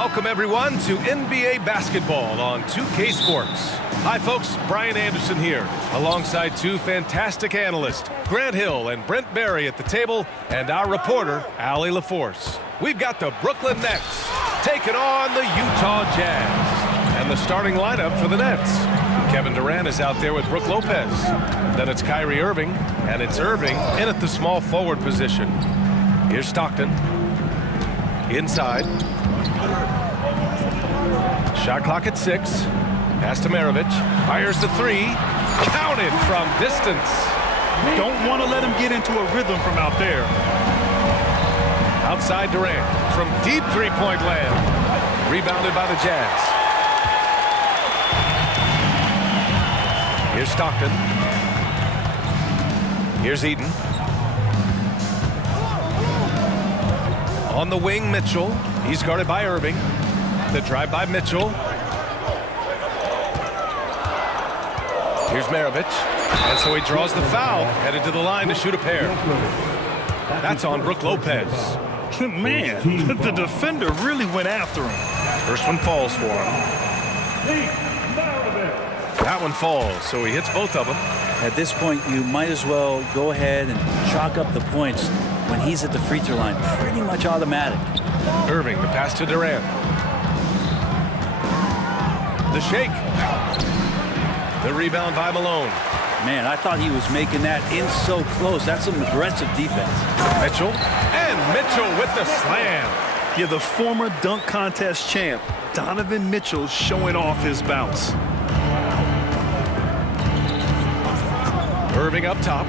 Welcome, everyone, to NBA basketball on 2K Sports. Hi, folks. Brian Anderson here, alongside two fantastic analysts, Grant Hill and Brent Barry at the table, and our reporter, Allie LaForce. We've got the Brooklyn Nets taking on the Utah Jazz. And the starting lineup for the Nets. Kevin Durant is out there with Brook Lopez. Then it's Kyrie Irving, and it's Irving in at the small forward position. Here's Stockton. Inside. Shot clock at 6. Pass to Maravich. Fires the three. Counted from distance. Don't want to let him get into a rhythm from out there. Outside Durant from deep three-point land. Rebounded by the Jazz. Here's Stockton. Here's Eden. On the wing, Mitchell. He's guarded by Irving. The drive by Mitchell. Here's Maravich. And so he draws the foul, headed to the line to shoot a pair. That's on Brook Lopez. Man, the defender really went after him. First one falls for him. That one falls, so he hits both of them. At this point, you might as well go ahead and chalk up the points when he's at the free throw line. Pretty much automatic. Irving, the pass to Durant. The shake. The rebound by Malone. Man, I thought he was making that in so close. That's some aggressive defense. Mitchell. And Mitchell with the slam. Yeah, the former dunk contest champ, Donovan Mitchell, showing off his bounce. Irving up top.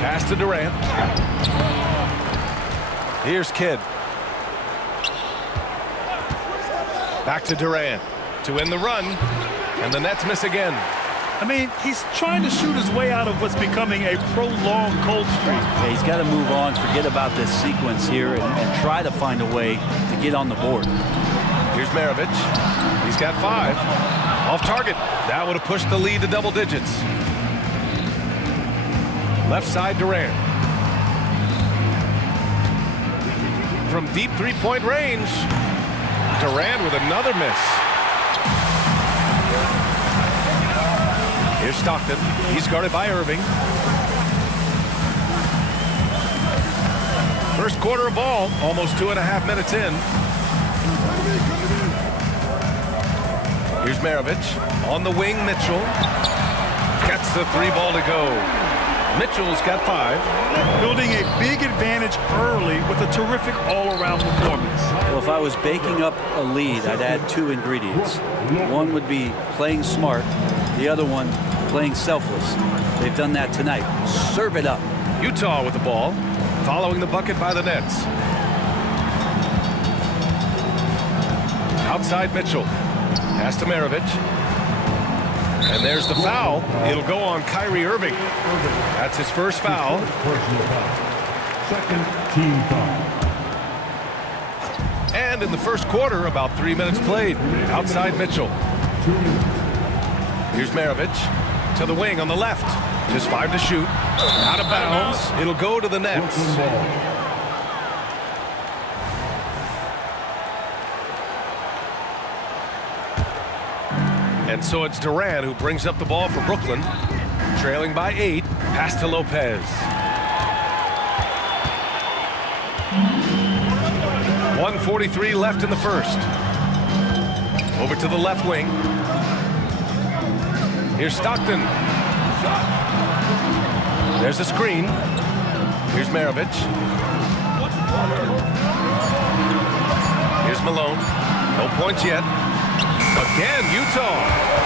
Pass to Durant. Here's Kidd. Back to Durant to end the run. And the Nets miss again. I mean, he's trying to shoot his way out of what's becoming a prolonged cold streak. Yeah, he's got to move on, forget about this sequence here, and try to find a way to get on the board. Here's Maravich. He's got 5. Off target. That would have pushed the lead to double digits. Left side, Durant. From deep three-point range. Durant with another miss. Here's Stockton. He's guarded by Irving. First quarter of ball, almost 2.5 minutes in. Here's Maravich. On the wing, Mitchell. Gets the 3 ball to go. Mitchell's got 5. Building a big advantage early with a terrific all-around performance. Well, if I was baking up a lead, I'd add 2 ingredients. One would be playing smart. The other one, playing selfless. They've done that tonight. Serve it up. Utah with the ball, following the bucket by the Nets. Outside Mitchell. Pass to Maravich. And there's the foul. It'll go on Kyrie Irving. That's his first foul. Second team foul. And in the first quarter, about 3 minutes played. Outside Mitchell. Here's Maravich to the wing on the left. Just 5 to shoot. Out of bounds. It'll go to the Nets. And so it's Durant who brings up the ball for Brooklyn. Trailing by 8. Pass to Lopez. 1:43 left in the first. Over to the left wing. Here's Stockton. There's a screen. Here's Maravich. Here's Malone. No points yet. Again, Utah.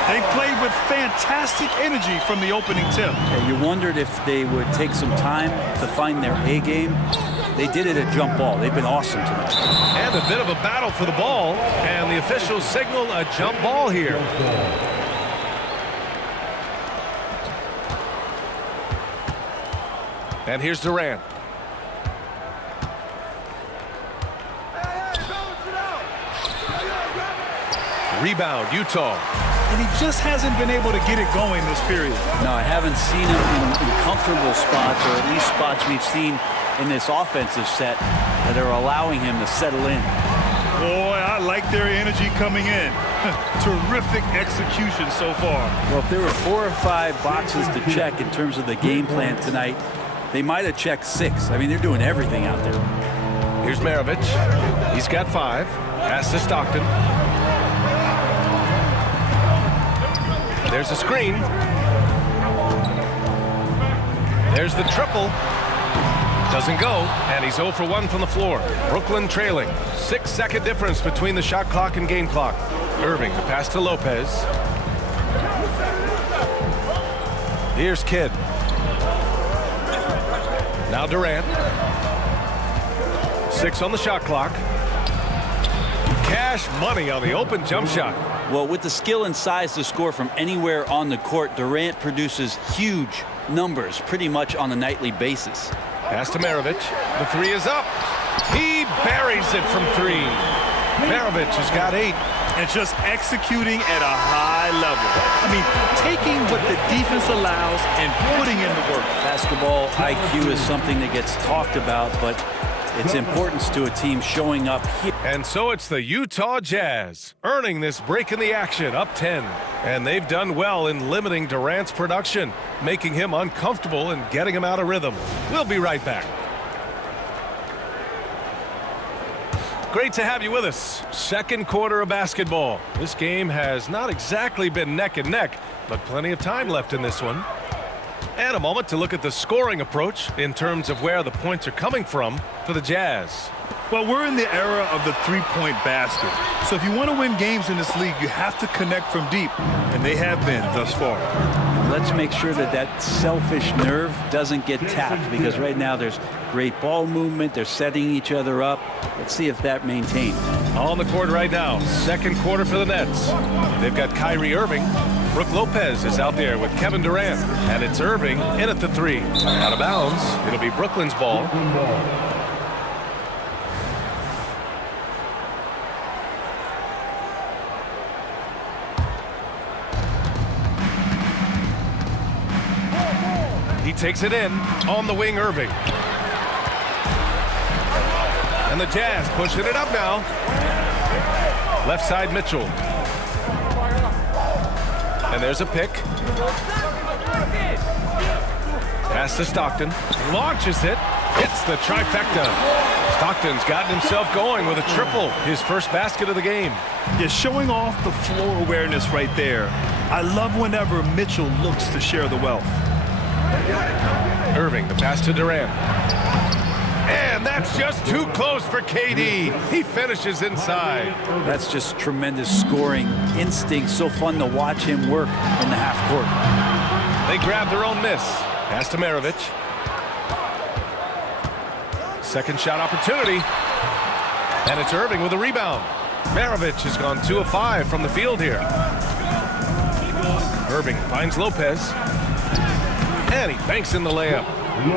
They played with fantastic energy from the opening tip. And you wondered if they would take some time to find their A game. They did it at jump ball. They've been awesome tonight. And a bit of a battle for the ball. And the officials signal a jump ball here. And here's Durant. Rebound, Utah. And he just hasn't been able to get it going this period. No, I haven't seen him in comfortable spots, or at least spots we've seen in this offensive set that are allowing him to settle in. Boy, I like their energy coming in. Terrific execution so far. Well, if there were 4 or 5 boxes to check in terms of the game plan tonight, they might have checked 6. I mean, they're doing everything out there. Here's Maravich. He's got 5. Pass to Stockton. There's a screen. There's the triple. Doesn't go, and he's 0 for 1 from the floor. Brooklyn trailing. 6-second difference between the shot clock and game clock. Irving, the pass to Lopez. Here's Kidd. Now Durant. 6 on the shot clock. Cash money on the open jump shot. Well, with the skill and size to score from anywhere on the court, Durant produces huge numbers pretty much on a nightly basis. Pass to Maravich. The 3 is up. He buries it from 3. Maravich has got 8. And just executing at a high level. I mean, taking what the defense allows and putting in the work. Basketball IQ is something that gets talked about, but its importance to a team showing up here. And so it's the Utah Jazz earning this break in the action, up 10. And they've done well in limiting Durant's production, making him uncomfortable and getting him out of rhythm. We'll be right back. Great to have you with us. Second quarter of basketball. This game has not exactly been neck and neck, but plenty of time left in this one. And a moment to look at the scoring approach in terms of where the points are coming from for the Jazz. Well, we're in the era of the three-point basket. So if you want to win games in this league, you have to connect from deep, and they have been thus far. Let's make sure that that selfish nerve doesn't get tapped, because right now there's great ball movement. They're setting each other up. Let's see if that maintains. On the court right now, second quarter for the Nets. They've got Kyrie Irving. Brook Lopez is out there with Kevin Durant. And it's Irving in at the 3. Out of bounds. It'll be Brooklyn's ball. He takes it in. On the wing, Irving. And the Jazz pushing it up now. Left side, Mitchell. And there's a pick. Pass to Stockton. Launches it. Hits the trifecta. Stockton's gotten himself going with a triple. His first basket of the game. Yeah, showing off the floor awareness right there. I love whenever Mitchell looks to share the wealth. Irving, the pass to Durant. And that's just too close for KD. He finishes inside. That's just tremendous scoring instinct. So fun to watch him work in the half court. They grab their own miss. Pass to Maravich. Second shot opportunity. And it's Irving with a rebound. Maravich has gone 2 of 5 from the field here. Irving finds Lopez. And he banks in the layup.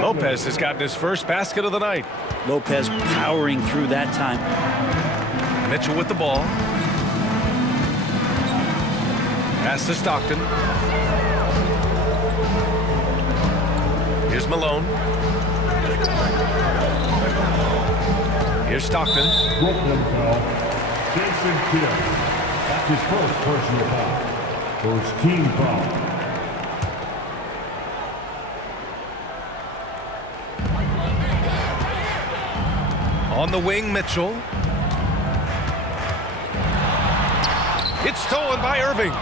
Lopez has gotten his first basket of the night. Lopez powering through that time. Mitchell with the ball. Pass to Stockton. Here's Malone. Here's Stockton. Brooklyn foul. Jason Kidd. That's his first personal foul. First team foul. On the wing, Mitchell. It's stolen by Irving.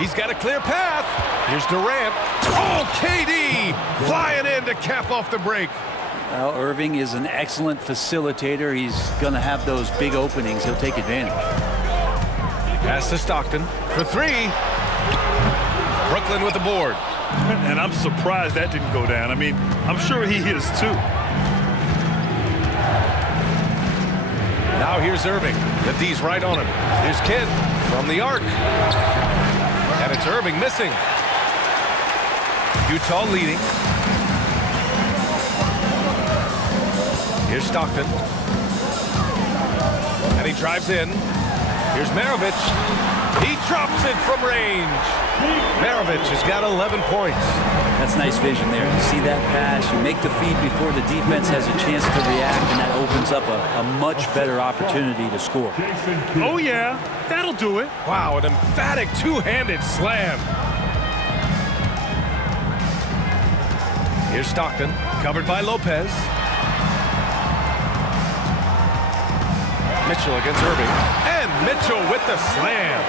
He's got a clear path. Here's Durant. Oh, KD flying in to cap off the break. Well, Irving is an excellent facilitator. He's going to have those big openings. He'll take advantage. Pass to Stockton for 3. Brooklyn with the board. And I'm surprised that didn't go down. I mean, I'm sure he is too. Now here's Irving. The D's right on him. Here's Kidd from the arc. And it's Irving missing. Utah leading. Here's Stockton. And he drives in. Here's Maravich. He drops it from range. Maravich has got 11 points. That's nice vision there. You see that pass, you make the feed before the defense has a chance to react, and that opens up a much better opportunity to score. Oh, yeah. That'll do it. Wow, an emphatic two-handed slam. Here's Stockton, covered by Lopez. Mitchell against Irving. And Mitchell with the slam.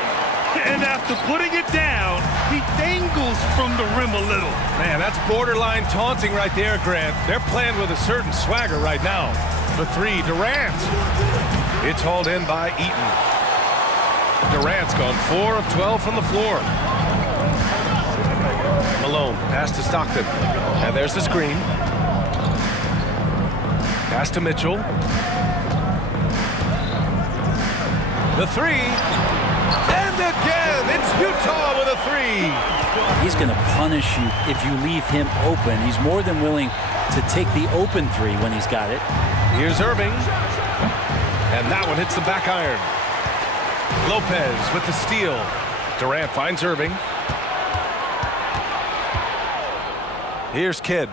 And after putting it down, he dangles from the rim a little. Man, that's borderline taunting right there, Grant. They're playing with a certain swagger right now. For three, Durant. It's hauled in by Eaton. Durant's gone 4 of 12 from the floor. Malone, pass to Stockton. And there's the screen. Pass to Mitchell. The three. And again, it's Utah with a three. He's going to punish you if you leave him open. He's more than willing to take the open three when he's got it. Here's Irving. And that one hits the back iron. Lopez with the steal. Durant finds Irving. Here's Kidd.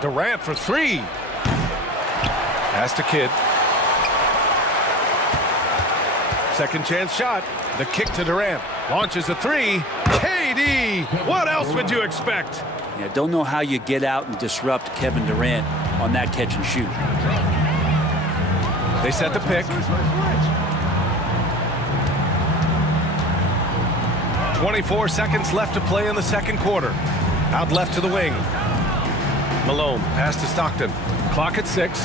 Durant for three. Pass to Kidd. Second chance shot. The kick to Durant. Launches a three. KD! What else would you expect? Yeah, don't know how you get out and disrupt Kevin Durant on that catch and shoot. They set the pick. 24 seconds left to play in the second quarter. Out left to the wing. Malone, pass to Stockton. Clock at 6.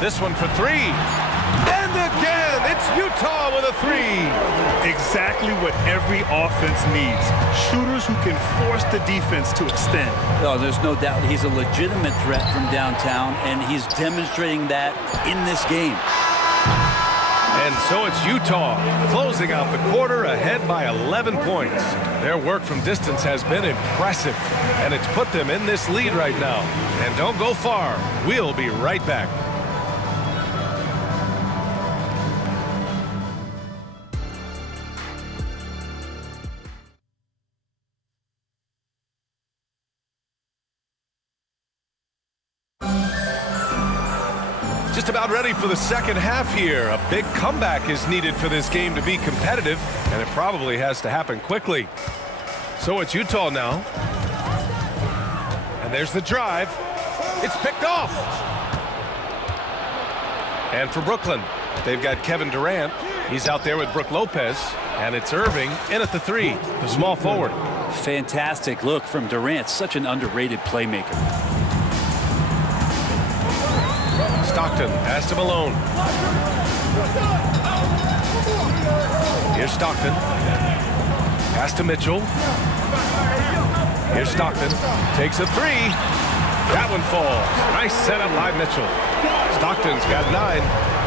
This one for three. And again, it's Utah with a three. Exactly what every offense needs. Shooters who can force the defense to extend. Oh, there's no doubt he's a legitimate threat from downtown, and he's demonstrating that in this game. And so it's Utah closing out the quarter ahead by 11 points. Their work from distance has been impressive, and it's put them in this lead right now. And don't go far. We'll be right back. Just about ready for the second half here. A big comeback is needed for this game to be competitive, and it probably has to happen quickly. So it's Utah now. And there's the drive. It's picked off. And for Brooklyn, they've got Kevin Durant. He's out there with Brook Lopez. And it's Irving in at the three, the small forward. Fantastic look from Durant. Such an underrated playmaker. Stockton, pass to Malone. Here's Stockton. Pass to Mitchell. Here's Stockton. Takes a three. That one falls. Nice setup by Mitchell. Stockton's got 9.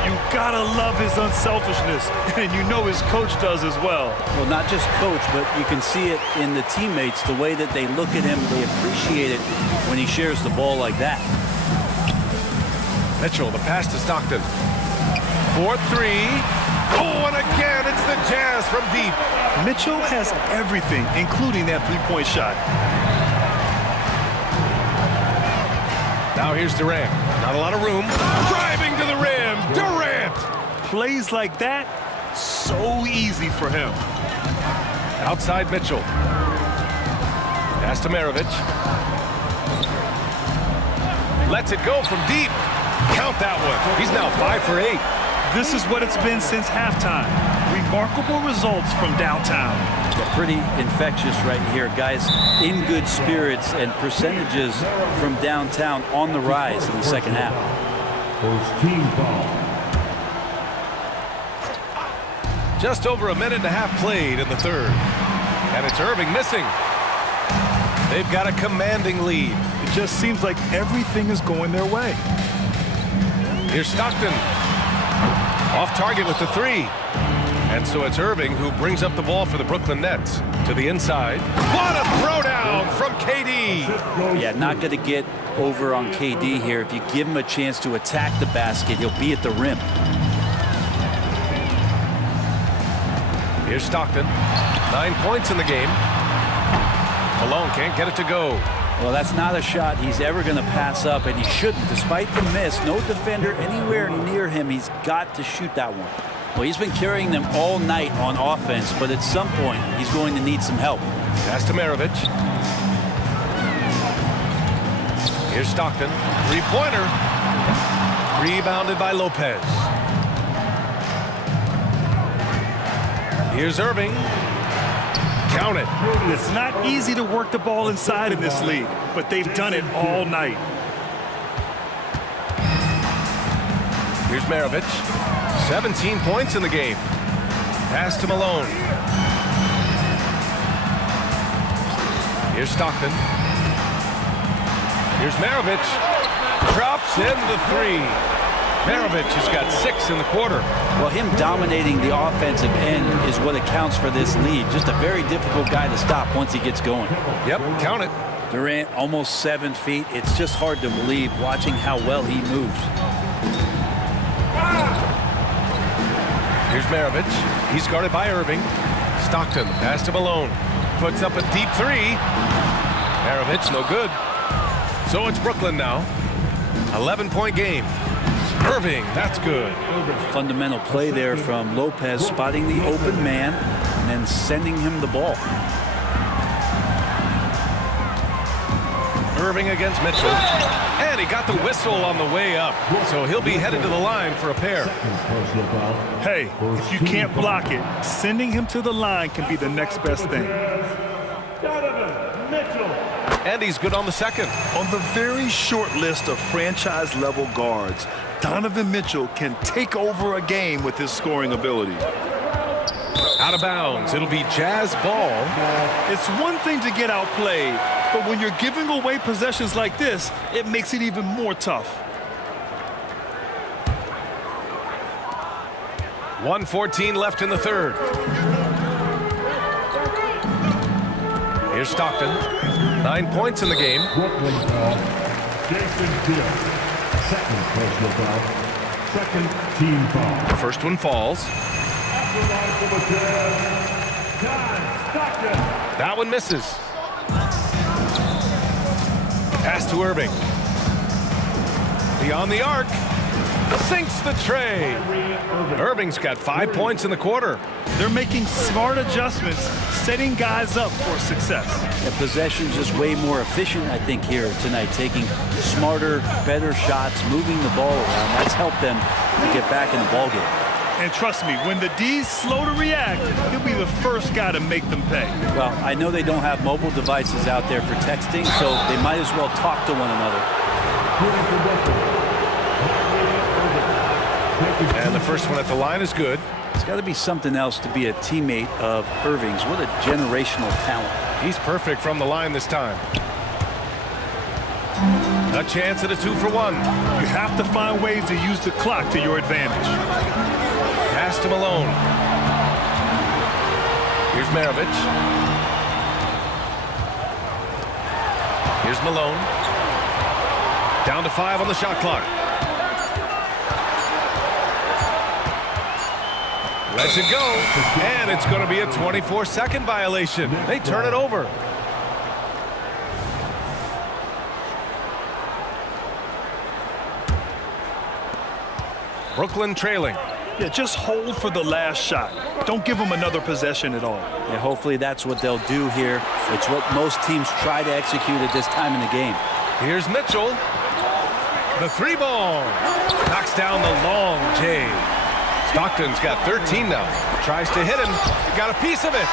You gotta love his unselfishness, and you know his coach does as well. Well, not just coach, but you can see it in the teammates, the way that they look at him. They appreciate it when he shares the ball like that. Mitchell, the pass to Stockton. 4-3. Oh, and again, it's the Jazz from deep. Mitchell has everything, including that three-point shot. Now here's Durant. Not a lot of room. Driving to the rim. Durant! Plays like that, so easy for him. Outside Mitchell. Pass to Maravich. Lets it go from deep. Count that one. He's now 5 for 8. This is what it's been since halftime. Remarkable results from downtown. Yeah, pretty infectious right here, guys. In good spirits, and percentages from downtown on the rise in the second half. First team foul. Just over a minute and a half played in the third. And it's Irving missing. They've got a commanding lead. It just seems like everything is going their way. Here's Stockton. Off target with the three. And so it's Irving who brings up the ball for the Brooklyn Nets. To the inside. What a throwdown from KD. Yeah, not going to get over on KD here. If you give him a chance to attack the basket, he'll be at the rim. Here's Stockton. 9 points in the game. Malone can't get it to go. Well, that's not a shot he's ever going to pass up, and he shouldn't. Despite the miss, no defender anywhere near him. He's got to shoot that one. Well, he's been carrying them all night on offense, but at some point, he's going to need some help. Pass to Maravich. Here's Stockton. Three-pointer. Rebounded by Lopez. Here's Irving. Count it. It's not easy to work the ball inside in this league, but they've done it all night. Here's Maravich. 17 points in the game. Pass to Malone. Here's Stockton. Here's Maravich. Drops in the three. Maravich has got 6 in the quarter. Well, him dominating the offensive end is what accounts for this lead. Just a very difficult guy to stop once he gets going. Yep, count it. Durant almost 7 feet. It's just hard to believe watching how well he moves. Here's Maravich. He's guarded by Irving. Stockton, pass to Malone. Puts up a deep three. Maravich, no good. So it's Brooklyn now. 11-point game. Irving, that's good. Fundamental play there from Lopez, spotting the open man and then sending him the ball. Irving against Mitchell. And he got the whistle on the way up. So he'll be headed to the line for a pair. Hey, if you can't block it, sending him to the line can be the next best thing. And he's good on the second. On the very short list of franchise-level guards, Donovan Mitchell can take over a game with his scoring ability. Out of bounds. It'll be Jazz ball. It's one thing to get outplayed, but when you're giving away possessions like this, it makes it even more tough. 1:14 left in the third. Here's Stockton. 9 points in the game. Brooklyn foul. Jason Kidd. Second personal foul. Second team foul. The first one falls. That one misses. Pass to Irving. Beyond the arc. Sinks the tray. Irving's got 5 points in the quarter. They're making smart adjustments, setting guys up for success. The possession's just way more efficient, I think, here tonight. Taking smarter, better shots, moving the ball around. That's helped them to get back in the ballgame. And trust me, when the D's slow to react, he'll be the first guy to make them pay. Well, I know they don't have mobile devices out there for texting, so they might as well talk to one another. And the first one at the line is good. It's got to be something else to be a teammate of Irving's. What a generational talent. He's perfect from the line this time. A chance at a 2-for-1. You have to find ways to use the clock to your advantage. Pass to Malone. Here's Maravich. Here's Malone. Down to 5 on the shot clock. Lets it go, and it's going to be a 24-second violation. They turn it over. Brooklyn trailing. Yeah, just hold for the last shot. Don't give them another possession at all. Yeah, hopefully that's what they'll do here. It's what most teams try to execute at this time in the game. Here's Mitchell. The 3-ball. Knocks down the long J. Stockton's got 13 now. Tries to hit him. Got a piece of it.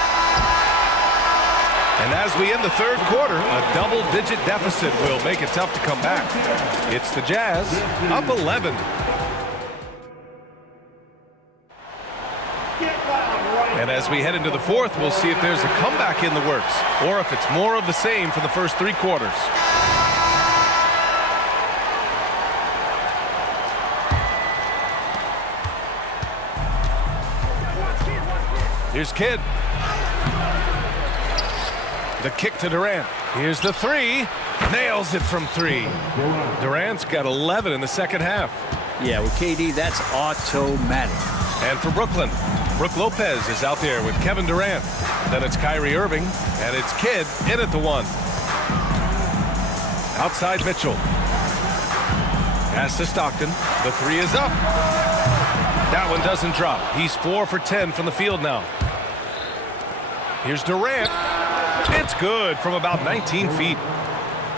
And as we end the third quarter, a double-digit deficit will make it tough to come back. It's the Jazz up 11. And as we head into the fourth, we'll see if there's a comeback in the works or if it's more of the same for the first 3 quarters. Here's Kidd. The kick to Durant. Here's the 3. Nails it from 3. Durant's got 11 in the second half. Yeah, with KD, that's automatic. And for Brooklyn, Brook Lopez is out there with Kevin Durant. Then it's Kyrie Irving, and it's Kidd in at the 1. Outside Mitchell. Pass to Stockton. The 3 is up. That one doesn't drop. He's 4 for 10 from the field now. Here's Durant. It's good from about 19 feet.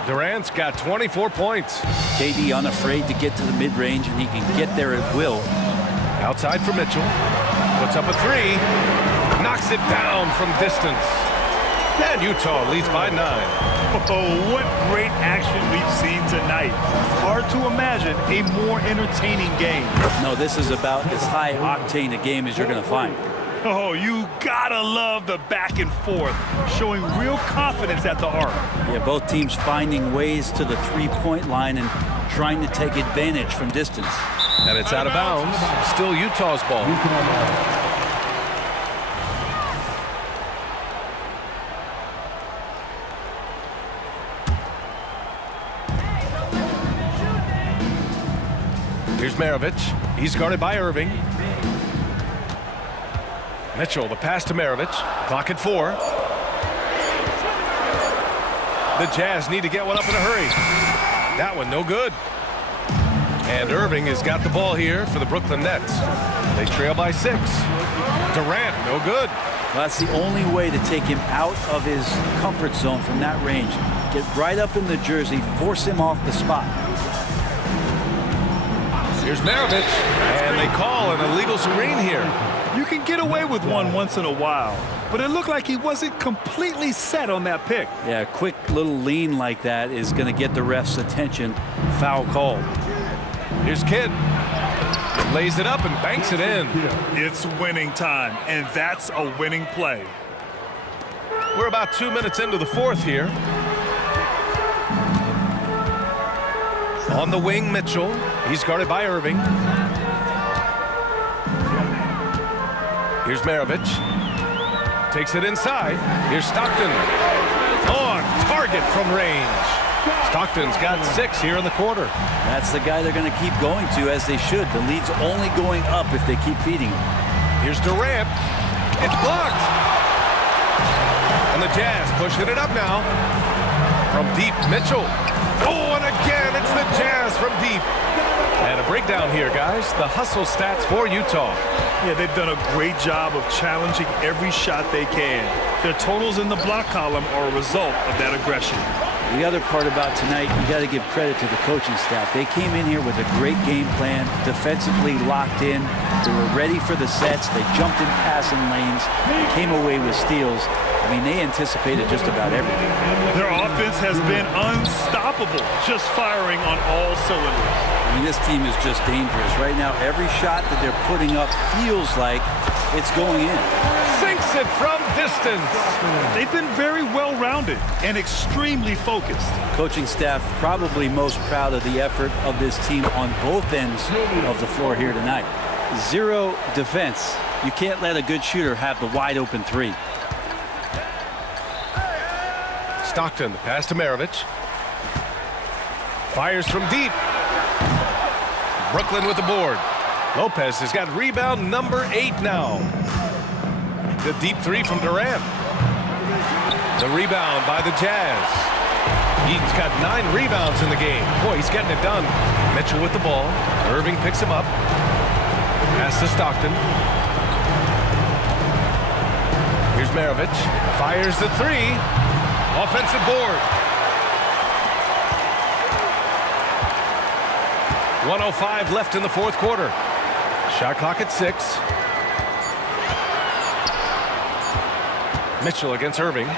Durant's got 24 points. KD unafraid to get to the mid-range, and he can get there at will. Outside for Mitchell. Puts up a 3. Knocks it down from distance. And Utah leads by 9. Oh, what great action we've seen tonight. Hard to imagine a more entertaining game. No, this is about as high-octane a game as you're going to find. Oh, you gotta love the back and forth, showing real confidence at the arc. Yeah, both teams finding ways to the three-point line and trying to take advantage from distance. And it's out of bounds. Still Utah's ball. Here's Maravich. He's guarded by Irving. Mitchell, the pass to Maravich. Clock at 4. The Jazz need to get one up in a hurry. That one no good. And Irving has got the ball here for the Brooklyn Nets. They trail by 6. Durant, no good. Well, that's the only way to take him out of his comfort zone from that range. Get right up in the jersey, force him off the spot. Here's Maravich, and they call an illegal screen here. You can get away with one once in a while, but it looked like he wasn't completely set on that pick. Yeah, a quick little lean like that is going to get the ref's attention. Foul call. Here's Kidd. Lays it up and banks it in. It's winning time, and that's a winning play. We're about 2 minutes into the 4th here. On the wing, Mitchell. He's guarded by Irving. Here's Maravich. Takes it inside. Here's Stockton. On target from range. Stockton's got 6 here in the quarter. That's the guy they're going to keep going to, as they should. The lead's only going up if they keep feeding him. Here's Durant. It's blocked. And the Jazz pushing it up now. From deep, Mitchell. Oh, and again, it's the Jazz from deep. And a breakdown here, guys. The hustle stats for Utah. Yeah, they've done a great job of challenging every shot they can. Their totals in the block column are a result of that aggression. The other part about tonight, you got to give credit to the coaching staff. They came in here with a great game plan, defensively locked in. They were ready for the sets. They jumped in passing lanes. They came away with steals. I mean, they anticipated just about everything. Their offense has been unstoppable, just firing on all cylinders. I mean, this team is just dangerous. Right now, every shot that they're putting up feels like it's going in. Sinks it from distance. They've been very well-rounded and extremely focused. Coaching staff probably most proud of the effort of this team on both ends of the floor here tonight. 0 defense. You can't let a good shooter have the wide-open 3. Stockton, the pass to Maravich. Fires from deep. Brooklyn with the board. Lopez has got rebound number 8 now. The deep 3 from Durant. The rebound by the Jazz. He's got 9 rebounds in the game. Boy, he's getting it done. Mitchell with the ball. Irving picks him up. Pass to Stockton. Here's Maravich. Fires the 3. Offensive board. 1:05 left in the 4th quarter. Shot clock at 6. Mitchell against Irving.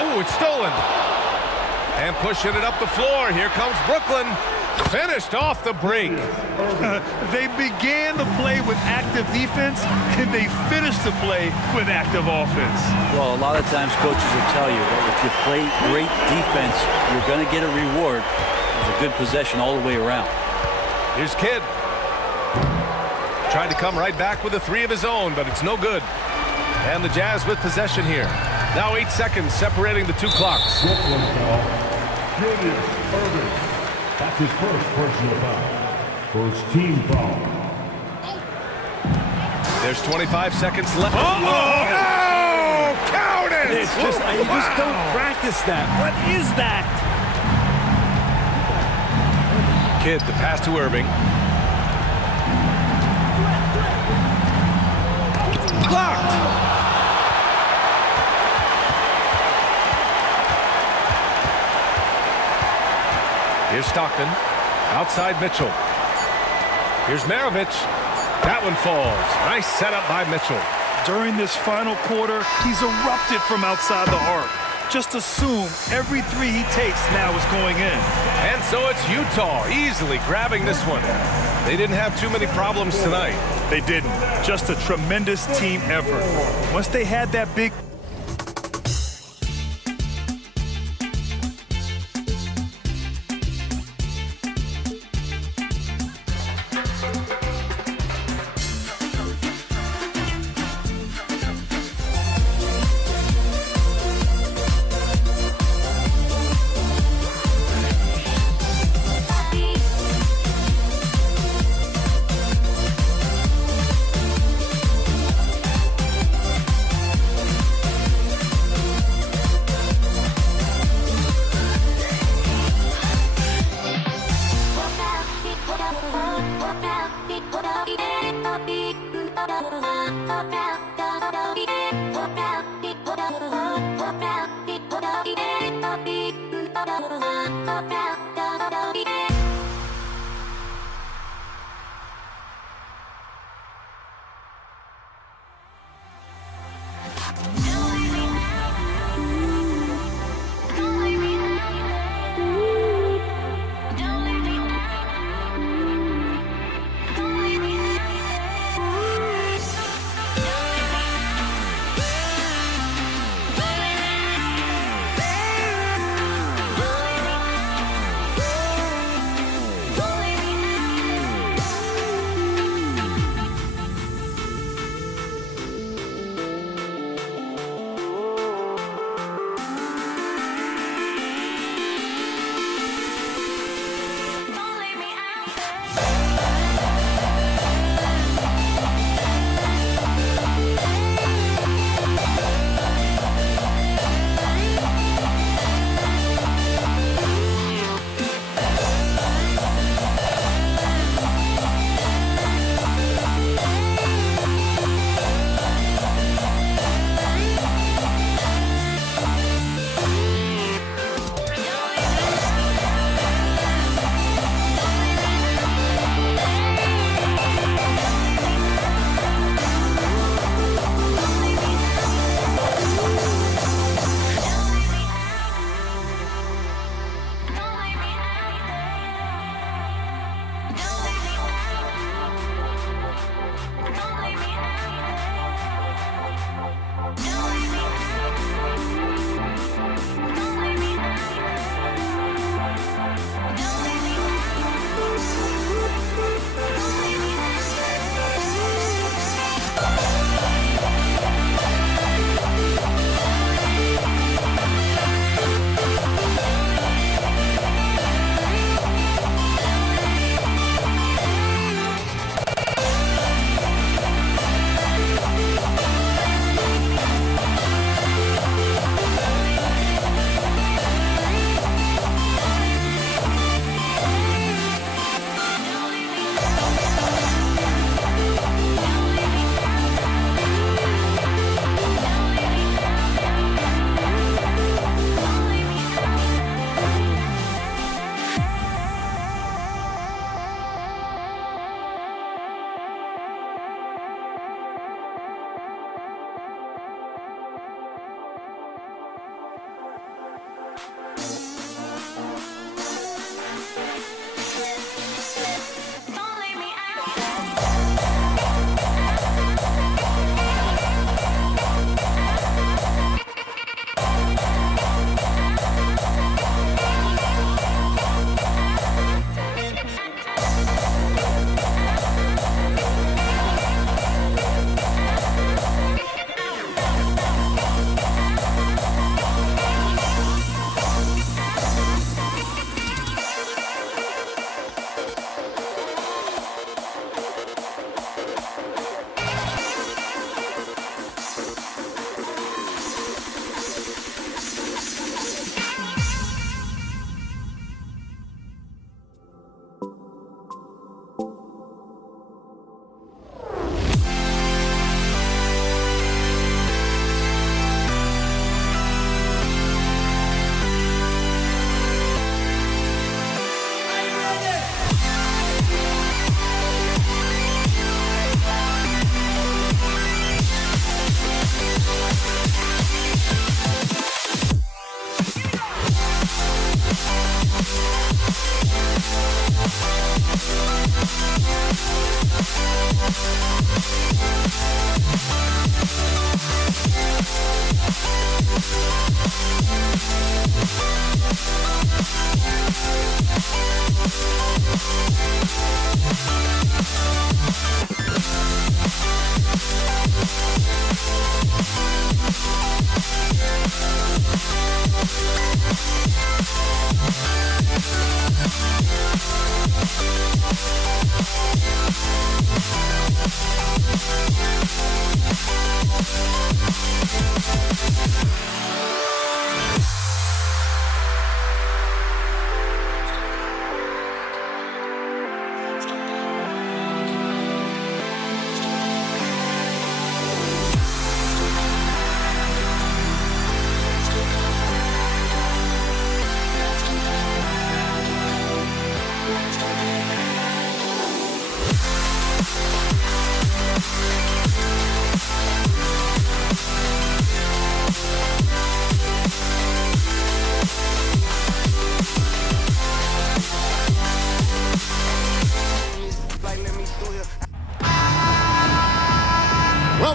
Oh, it's stolen. And pushing it up the floor. Here comes Brooklyn. Finished off the break. They began the play with active defense, and they finished the play with active offense. Well, a lot of times coaches will tell you that if you play great defense, you're going to get a reward. It's a good possession all the way around. Here's Kidd. Tried to come right back with a 3 of his own, but it's no good. And the Jazz with possession here. Now 8 seconds separating the 2 clocks. That's his first personal foul. First team foul. There's 25 seconds left. Oh, count it! It's just, you just don't practice that. What is that? Kidd, the pass to Irving. Blocked! Here's Stockton. Outside Mitchell. Here's Maravich. That one falls. Nice setup by Mitchell. During this final quarter, he's erupted from outside the arc. Just assume every three he takes now is going in. And so it's Utah easily grabbing this one. They didn't have too many problems tonight. They didn't. Just a tremendous team effort. Once they had that big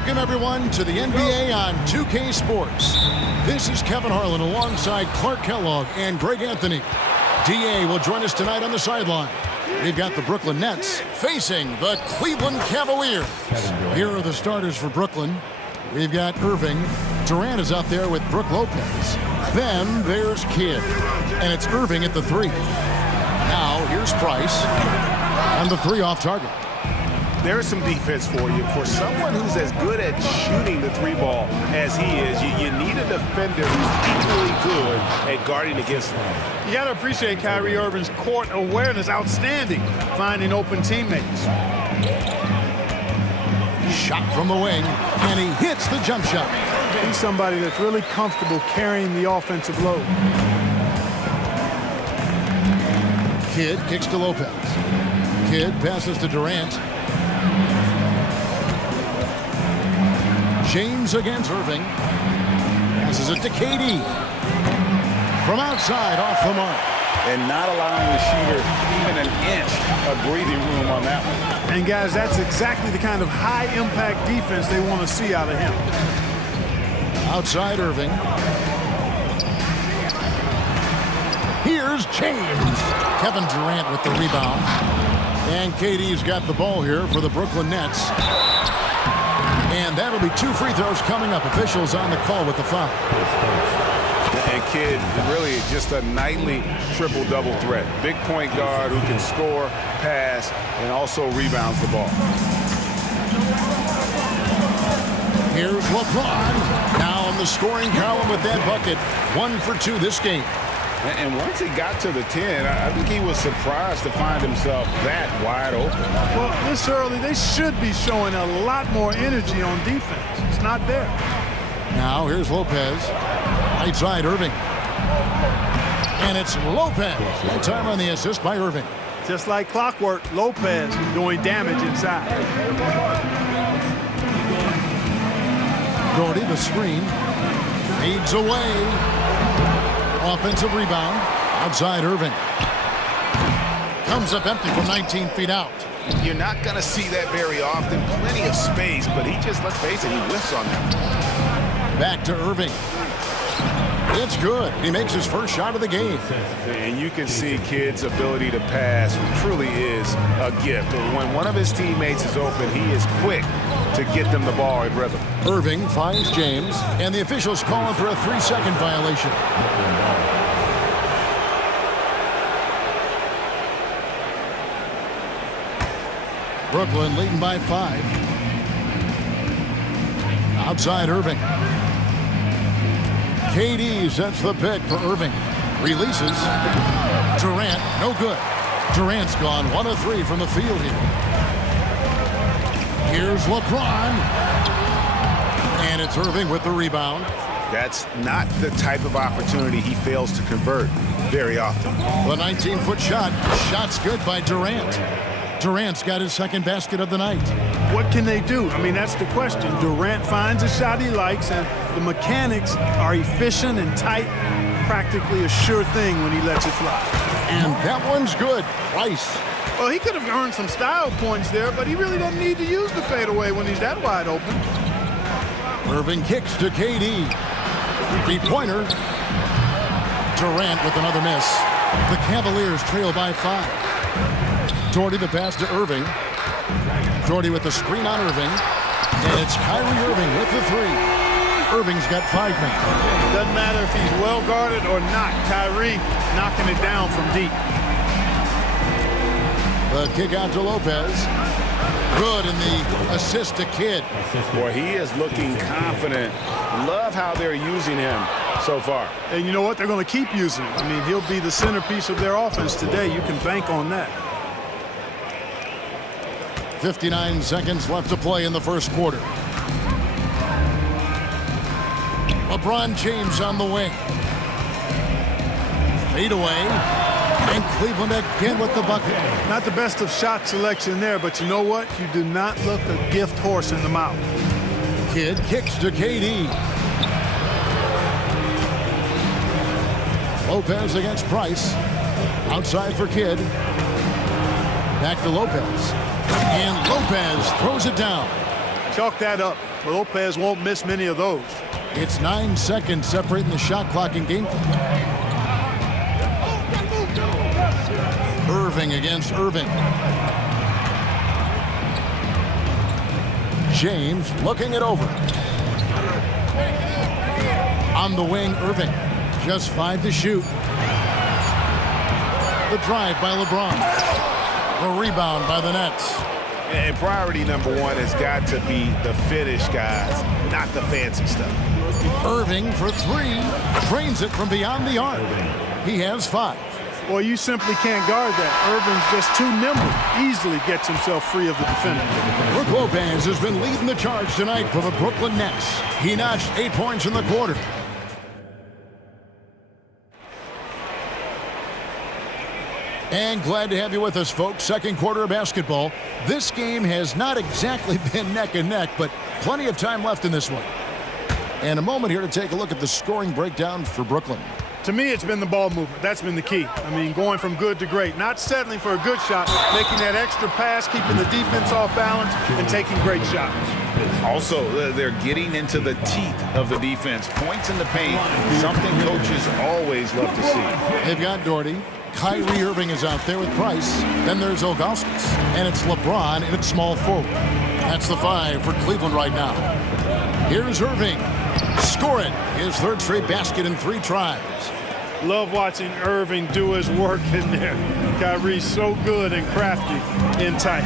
Welcome, everyone, to the NBA on 2K Sports. This is Kevin Harlan alongside Clark Kellogg and Greg Anthony. DA will join us tonight on the sideline. We've got the Brooklyn Nets facing the Cleveland Cavaliers. Here are the starters for Brooklyn. We've got Irving. Durant is out there with Brook Lopez. Then there's Kidd. And it's Irving at the 3. Now here's Price. And the 3 off target. There's some defense for you. For someone who's as good at shooting the 3 ball as he is, you need a defender who's equally good at guarding against him. You got to appreciate Kyrie Irving's court awareness, outstanding, finding open teammates. Shot from the wing, and he hits the jump shot. He's somebody that's really comfortable carrying the offensive load. Kidd kicks to Lopez. Kidd passes to Durant. James against Irving. Passes it to KD. From outside, off the mark. And not allowing the shooter even an inch of breathing room on that one. And, guys, that's exactly the kind of high-impact defense they want to see out of him. Outside Irving. Here's James. Kevin Durant with the rebound. And KD's got the ball here for the Brooklyn Nets. And that'll be 2 free throws coming up. Officials on the call with the foul. And Kidd really just a nightly triple-double threat. Big point guard who can score, pass, and also rebounds the ball. Here's LeBron. Now in the scoring column with that bucket. 1 for 2 this game. And once he got to the 10, I think he was surprised to find himself that wide open. Well, this early, they should be showing a lot more energy on defense. It's not there. Now here's Lopez. Right side, Irving. And it's Lopez. That time on the assist by Irving. Just like clockwork, Lopez doing damage inside. Gordy, the screen. Fades away. Offensive rebound. Outside Irving. Comes up empty from 19 feet out. You're not going to see that very often. Plenty of space, but he just, let's face it, he whiffs on that. Back to Irving. It's good. He makes his first shot of the game. And you can see Kidd's ability to pass truly is a gift. When one of his teammates is open, he is quick to get them the ball in rhythm. Irving finds James, and the officials calling for a 3-second violation. Brooklyn leading by 5. Outside Irving. KD sets the pick for Irving. Releases. Durant, no good. Durant's gone 1 of 3 from the field here. Here's LeBron. And it's Irving with the rebound. That's not the type of opportunity he fails to convert very often. The 19-foot shot. Shot's good by Durant. Durant's got his second basket of the night. What can they do? I mean, that's the question. Durant finds a shot he likes, and the mechanics are efficient and tight. Practically a sure thing when he lets it fly. And that one's good. Price. Well, he could have earned some style points there, but he really doesn't need to use the fadeaway when he's that wide open. Irving kicks to KD. 3-pointer. Durant with another miss. The Cavaliers trail by 5. Doherty the pass to Irving. Doherty with the screen on Irving. And it's Kyrie Irving with the 3. Irving's got 5 men. Doesn't matter if he's well guarded or not. Kyrie knocking it down from deep. The kick out to Lopez. Good in the assist to Kidd. Boy, he is looking confident. Love how they're using him so far. And you know what? They're going to keep using him. I mean, he'll be the centerpiece of their offense today. You can bank on that. 59 seconds left to play in the first quarter. LeBron James on the wing. Fade away. And Cleveland again with the bucket. Not the best of shot selection there, but you know what? You do not look a gift horse in the mouth. Kidd kicks to KD. Lopez against Price. Outside for Kidd. Back to Lopez. And Lopez throws it down. Chalk that up. Lopez won't miss many of those. It's 9 seconds separating the shot clock and game clock. Irving against Irving. James looking it over. On the wing, Irving. Just 5 to shoot. The drive by LeBron. The rebound by the Nets. And priority number one has got to be the finish, guys, not the fancy stuff. Irving for 3. Drains it from beyond the arc. He has 5. Well, you simply can't guard that. Irving's just too nimble. Easily gets himself free of the defender. Brook Lopez has been leading the charge tonight for the Brooklyn Nets. He notched 8 points in the quarter. And glad to have you with us, folks. Second quarter of basketball. This game has not exactly been neck and neck, but plenty of time left in this one. And a moment here to take a look at the scoring breakdown for Brooklyn. To me, it's been the ball movement. That's been the key. I mean, going from good to great. Not settling for a good shot, making that extra pass, keeping the defense off balance, and taking great shots. Also, they're getting into the teeth of the defense. Points in the paint, something coaches always love to see. They've got Doherty. Kyrie Irving is out there with Price. Then there's Ilgauskas. And it's LeBron in its small forward. That's the 5 for Cleveland right now. Here's Irving. Score it. His third straight basket in 3 tries. Love watching Irving do his work in there. Kyrie's so good and crafty in tight.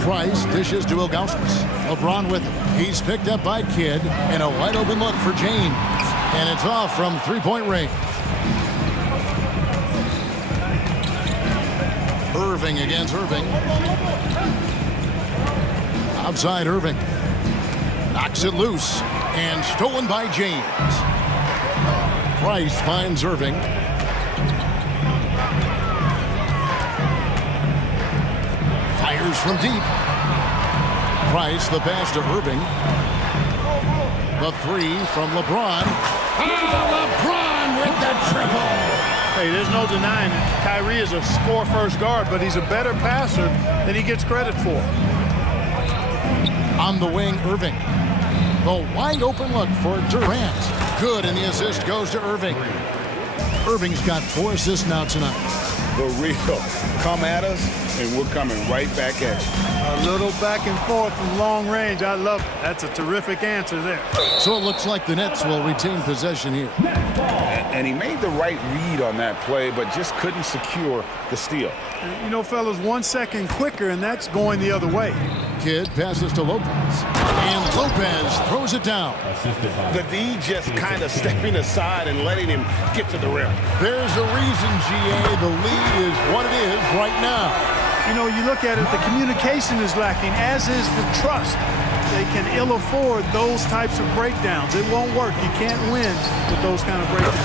Price dishes to Ilgauskas. LeBron with him. He's picked up by Kidd. And a wide open look for James. And it's off from 3-point range. Irving against Irving. Outside Irving. Knocks it loose. And stolen by James. Price finds Irving. Fires from deep. Price the pass to Irving. The 3 from LeBron. LeBron with the triple. Hey, there's no denying it. Kyrie is a score-first guard, but he's a better passer than he gets credit for. On the wing, Irving. The wide open look for Durant. Good, and the assist goes to Irving. Irving's got 4 assists now tonight. The real. Come at us, and we're coming right back at you. A little back and forth from long range. I love it. That's a terrific answer there. So it looks like the Nets will retain possession here. And he made the right read on that play, but just couldn't secure the steal. You know, fellas, 1 second quicker, and that's going the other way. Kidd passes to Lopez. And Lopez throws it down. The D just kind of stepping aside and letting him get to the rim. There's a reason, GA, the lead is what it is right now. You know, you look at it, the communication is lacking, as is the trust. They can ill afford those types of breakdowns. It won't work. You can't win with those kind of breakdowns.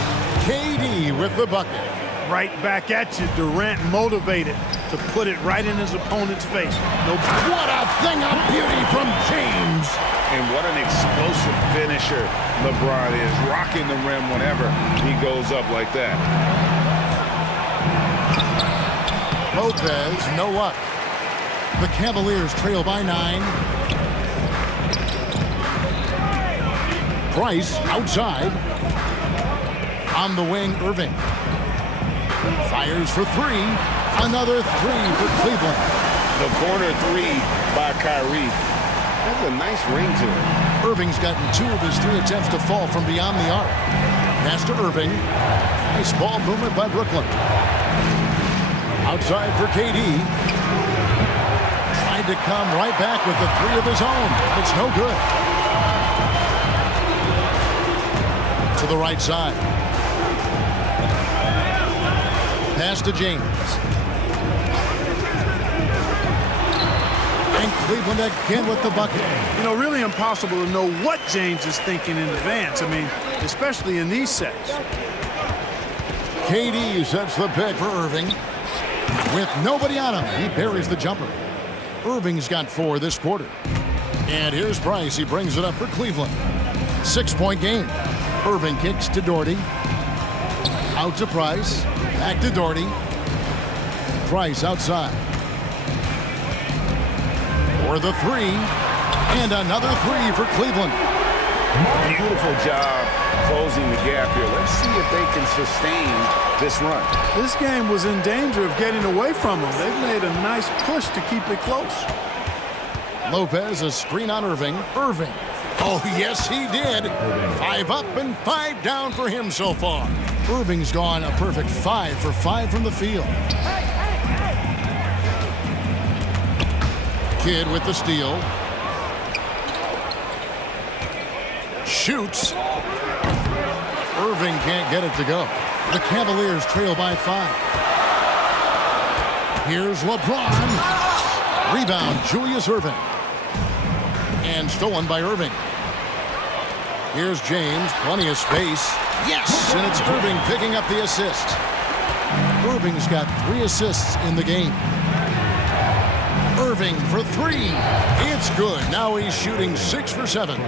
KD with the bucket. Right back at you. Durant motivated to put it right in his opponent's face. What a thing of beauty from James. And what an explosive finisher LeBron is, rocking the rim whenever he goes up like that. Lopez, no luck. The Cavaliers trail by 9. Price outside. On the wing, Irving. Fires for 3. Another 3 for Cleveland. The corner 3 by Kyrie. That's a nice ring to it. Irving's gotten 2 of his 3 attempts to fall from beyond the arc. Pass to Irving. Nice ball movement by Brooklyn. Outside for KD. Tried to come right back with the 3 of his own. It's no good. To the right side. Pass to James. And Cleveland again with the bucket. You know, really impossible to know what James is thinking in advance. I mean, especially in these sets. KD sets the pick for Irving. With nobody on him, he buries the jumper. Irving's got 4 this quarter. And here's Price. He brings it up for Cleveland. 6-point game. Irving kicks to Doherty. Out to Price. Back to Doherty. Price outside. For the 3. And another three for Cleveland. Beautiful job closing the gap here. Let's see if they can sustain this run. This game was in danger of getting away from them. They've made a nice push to keep it close. Lopez, a screen on Irving. Irving. Oh, yes, he did. 5 up and 5 down for him so far. Irving's gone a perfect 5 for 5 from the field. Kidd with the steal. Shoots. Irving can't get it to go. The Cavaliers trail by 5. Here's LeBron. Rebound, Julius Irving. And stolen by Irving. Here's James, plenty of space. Yes, and it's Irving picking up the assist. Irving's got 3 assists in the game. Irving for 3. It's good. Now he's shooting 6 for 7.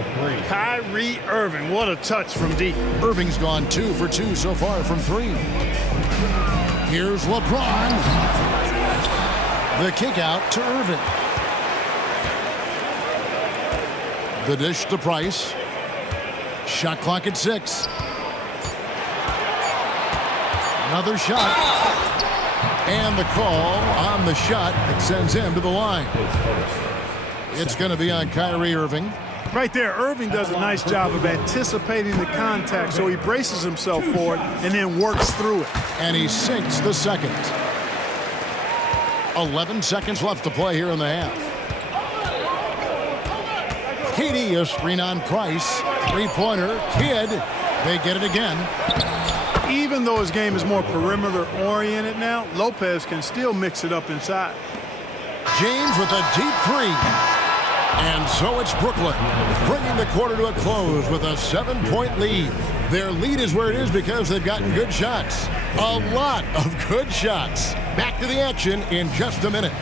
Kyrie Irving, what a touch from deep. Irving's gone 2 for 2 so far from 3. Here's LeBron. The kick out to Irving. The dish to Price. Shot clock at 6. Another shot. And the call on the shot that sends him to the line. It's going to be on Kyrie Irving. Right there, Irving does a nice job of anticipating the contact, so he braces himself for it and then works through it. And he sinks the second. 11 seconds left to play here in the half. KD, a screen on Price. 3-pointer. Kidd. They get it again. Even though his game is more perimeter-oriented now, Lopez can still mix it up inside. James with a deep 3. And so it's Brooklyn, bringing the quarter to a close with a 7-point lead. Their lead is where it is because they've gotten good shots. A lot of good shots. Back to the action in just a minute.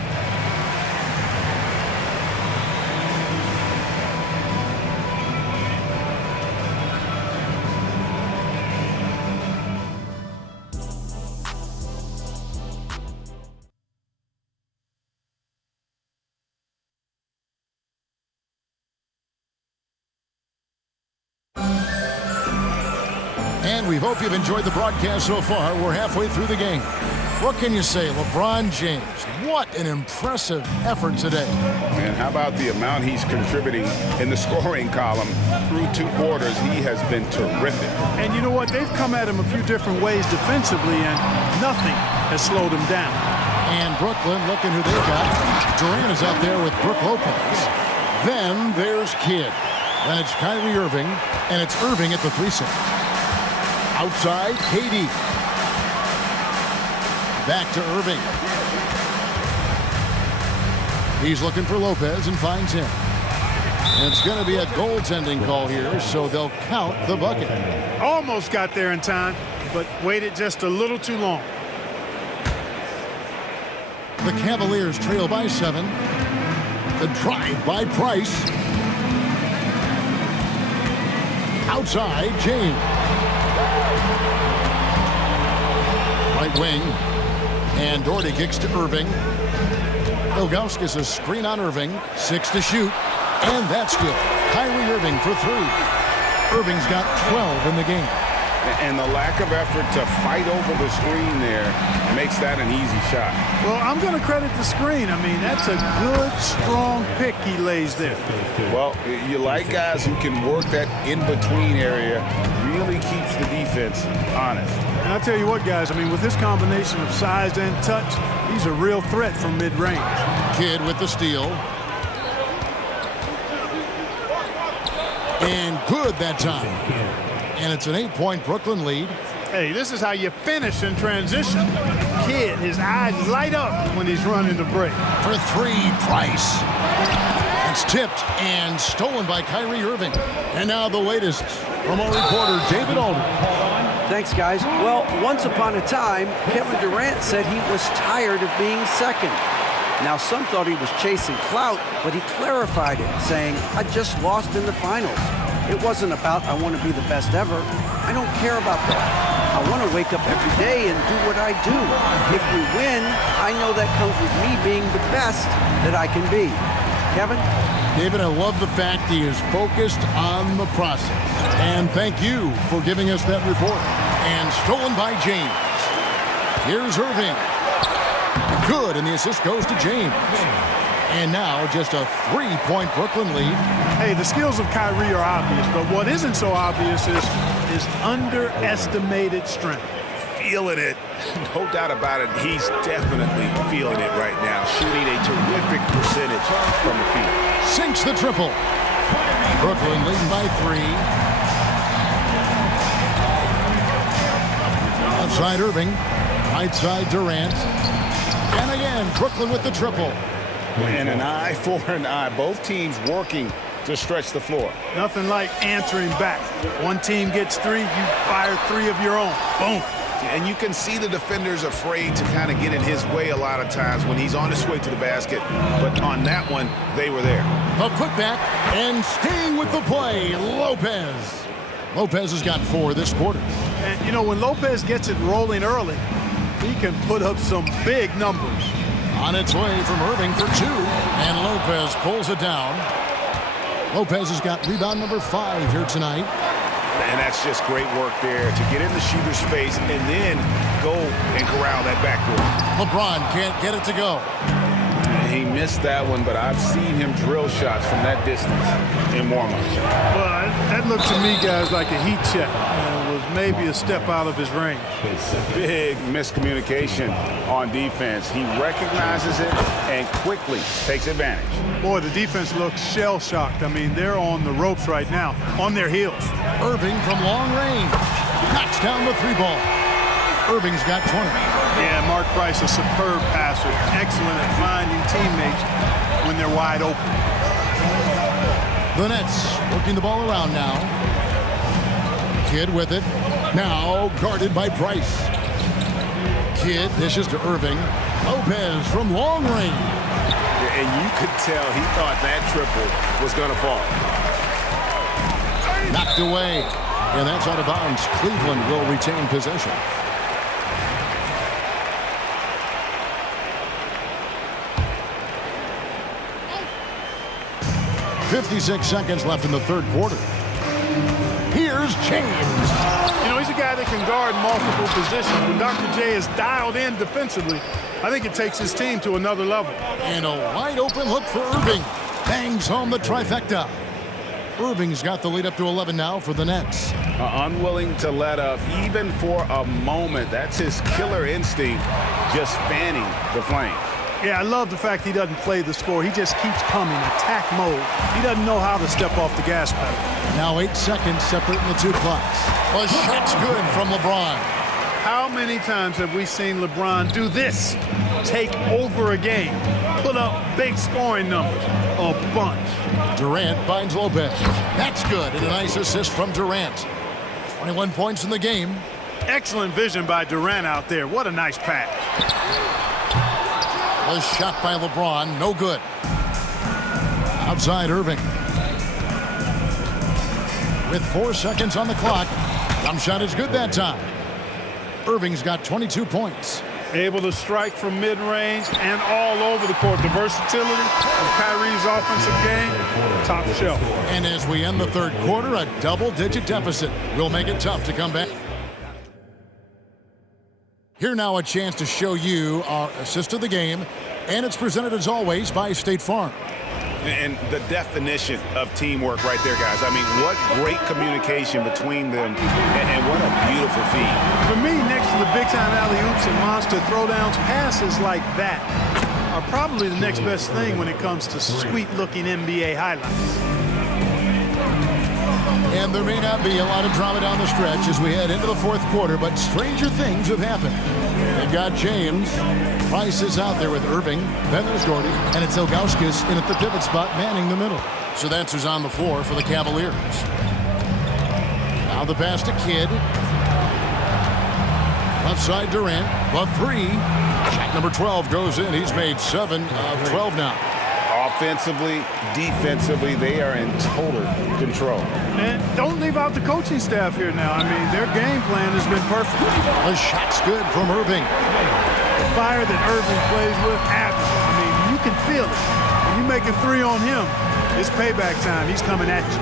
And we hope you've enjoyed the broadcast so far. We're halfway through the game. What can you say? LeBron James, what an impressive effort today. And how about the amount he's contributing in the scoring column through 2 quarters? He has been terrific. And you know what? They've come at him a few different ways defensively, and nothing has slowed him down. And Brooklyn, looking who they've got. Durant is out there with Brook Lopez. Then there's Kidd. Then it's Kyrie Irving, and it's Irving at the 3-set. Outside, KD. Back to Irving. He's looking for Lopez and finds him. And it's going to be a goaltending call here, so they'll count the bucket. Almost got there in time, but waited just a little too long. The Cavaliers trail by 7. The drive by Price. Outside, James. Right wing. And Doherty kicks to Irving. Ilgauskas a screen on Irving. 6 to shoot. And that's good. Kyrie Irving for 3. Irving's got 12 in the game. And the lack of effort to fight over the screen there makes that an easy shot. Well, I'm going to credit the screen. I mean, that's a good, strong pick he lays there. Well, you like guys who can work that in-between area, really keeps the defense honest. And I'll tell you what, guys, I mean, with this combination of size and touch, he's a real threat from mid-range. Kidd with the steal. And good that time. And it's an 8-point Brooklyn lead. Hey, this is how you finish in transition. Kidd, his eyes light up when he's running the break. For 3, Price. It's tipped and stolen by Kyrie Irving. And now the latest from our reporter, David Aldridge. Thanks, guys. Well, once upon a time, Kevin Durant said he was tired of being second. Now, some thought he was chasing clout, but he clarified it, saying, I just lost in the finals. It wasn't about I want to be the best ever. I don't care about that. I want to wake up every day and do what I do. If we win, I know that comes with me being the best that I can be. Kevin? David, I love the fact he is focused on the process. And thank you for giving us that report. And stolen by James. Here's Irving. Good, and the assist goes to James. And now just a 3-point Brooklyn lead. Hey, the skills of Kyrie are obvious, but what isn't so obvious is underestimated strength. Feeling it. No doubt about it. He's definitely feeling it right now. Shooting a terrific percentage from the field. Sinks the triple. Brooklyn leading by 3. Outside Irving. Right side Durant. And again, Brooklyn with the triple. And an eye for an eye. Both teams working to stretch the floor. Nothing like answering back. One team gets 3, you fire 3 of your own. Boom. And you can see the defenders afraid to kind of get in his way a lot of times when he's on his way to the basket. But on that one, they were there. A putback and staying with the play, Lopez. Lopez has got 4 this quarter. And, you know, when Lopez gets it rolling early, he can put up some big numbers. On its way from Irving for 2, and Lopez pulls it down. Lopez has got rebound number 5 here tonight. And that's just great work there to get in the shooter space and then go and corral that backboard. LeBron can't get it to go. He missed that one, but I've seen him drill shots from that distance in warm-ups. Well, that looked to me, guys, like a heat check. It was maybe a step out of his range. Big miscommunication on defense. He recognizes it and quickly takes advantage. Boy, the defense looks shell-shocked. I mean, they're on the ropes right now, on their heels. Irving from long range. Knocks down the 3-ball. Irving's got 20. Yeah, Mark Price, a superb passer. Excellent at finding teammates when they're wide open. The Nets working the ball around now. Kidd with it. Now guarded by Price. Kidd dishes to Irving. Lopez from long range. And you could tell he thought that triple was going to fall. Knocked away. And that's out of bounds. Cleveland will retain possession. 56 seconds left in the third quarter. Here's James. You know, he's a guy that can guard multiple positions. When Dr. J is dialed in defensively, I think it takes his team to another level. And a wide open look for Irving. Bangs home the trifecta. Irving's got the lead up to 11 now for the Nets. Unwilling to let up even for a moment. That's his killer instinct, just fanning the flames. Yeah, I love the fact he doesn't play the score. He just keeps coming, attack mode. He doesn't know how to step off the gas pedal. Now 8 seconds separating the 2 clocks. A shot's good from LeBron. How many times have we seen LeBron do this? Take over a game. Put up big scoring numbers. A bunch. Durant finds Lopez. That's good, and a nice assist from Durant. 21 points in the game. Excellent vision by Durant out there. What a nice pass. A shot by LeBron, no good. Outside Irving. With 4 seconds on the clock, jump shot is good that time. Irving's got 22 points. Able to strike from mid-range and all over the court. The versatility of Kyrie's offensive game, top shelf. And as we end the third quarter, a double-digit deficit will make it tough to come back. Here now a chance to show you our assist of the game, and it's presented as always by State Farm. And the definition of teamwork right there, guys. I mean, what great communication between them, and what a beautiful feed. For me, next to the big-time alley-oops and monster throwdowns, passes like that are probably the next best thing when it comes to sweet-looking NBA highlights. And there may not be a lot of drama down the stretch as we head into the fourth quarter, but stranger things have happened. They've got James. Price is out there with Irving. Then there's Gordy. And it's Ilgauskas in at the pivot spot, manning the middle. So that's who's on the floor for the Cavaliers. Now the pass to Kidd. Left side Durant. The 3. Shot number 12 goes in. He's made 7 of 12 now. Offensively, defensively, they are in total control. And don't leave out the coaching staff here now. I mean, their game plan has been perfect. The shot's good from Irving. The fire that Irving plays with, I mean, you can feel it. When You making 3 on him. It's payback time. He's coming at you.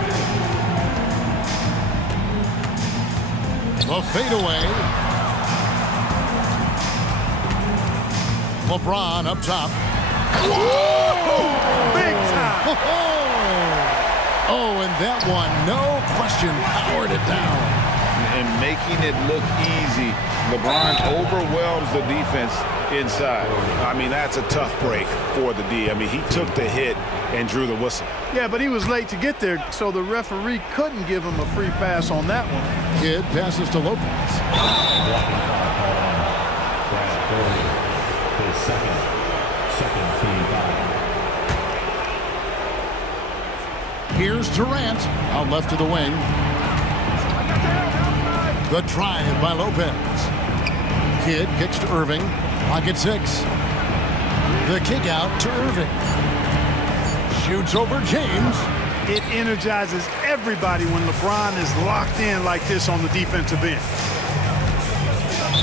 The fadeaway. LeBron up top. Whoa! Big time. Oh, and that one, no question, powered it down. And making it look easy. LeBron overwhelms the defense inside. I mean, that's a tough break for the D. I mean, he took the hit and drew the whistle. Yeah, but he was late to get there, so the referee couldn't give him a free pass on that one. Kidd passes to Lopez. His second team foul. Here's Durant, out left to the wing. The drive by Lopez. Kidd kicks to Irving. Pocket 6. The kick out to Irving. Shoots over James. It energizes everybody when LeBron is locked in like this on the defensive end.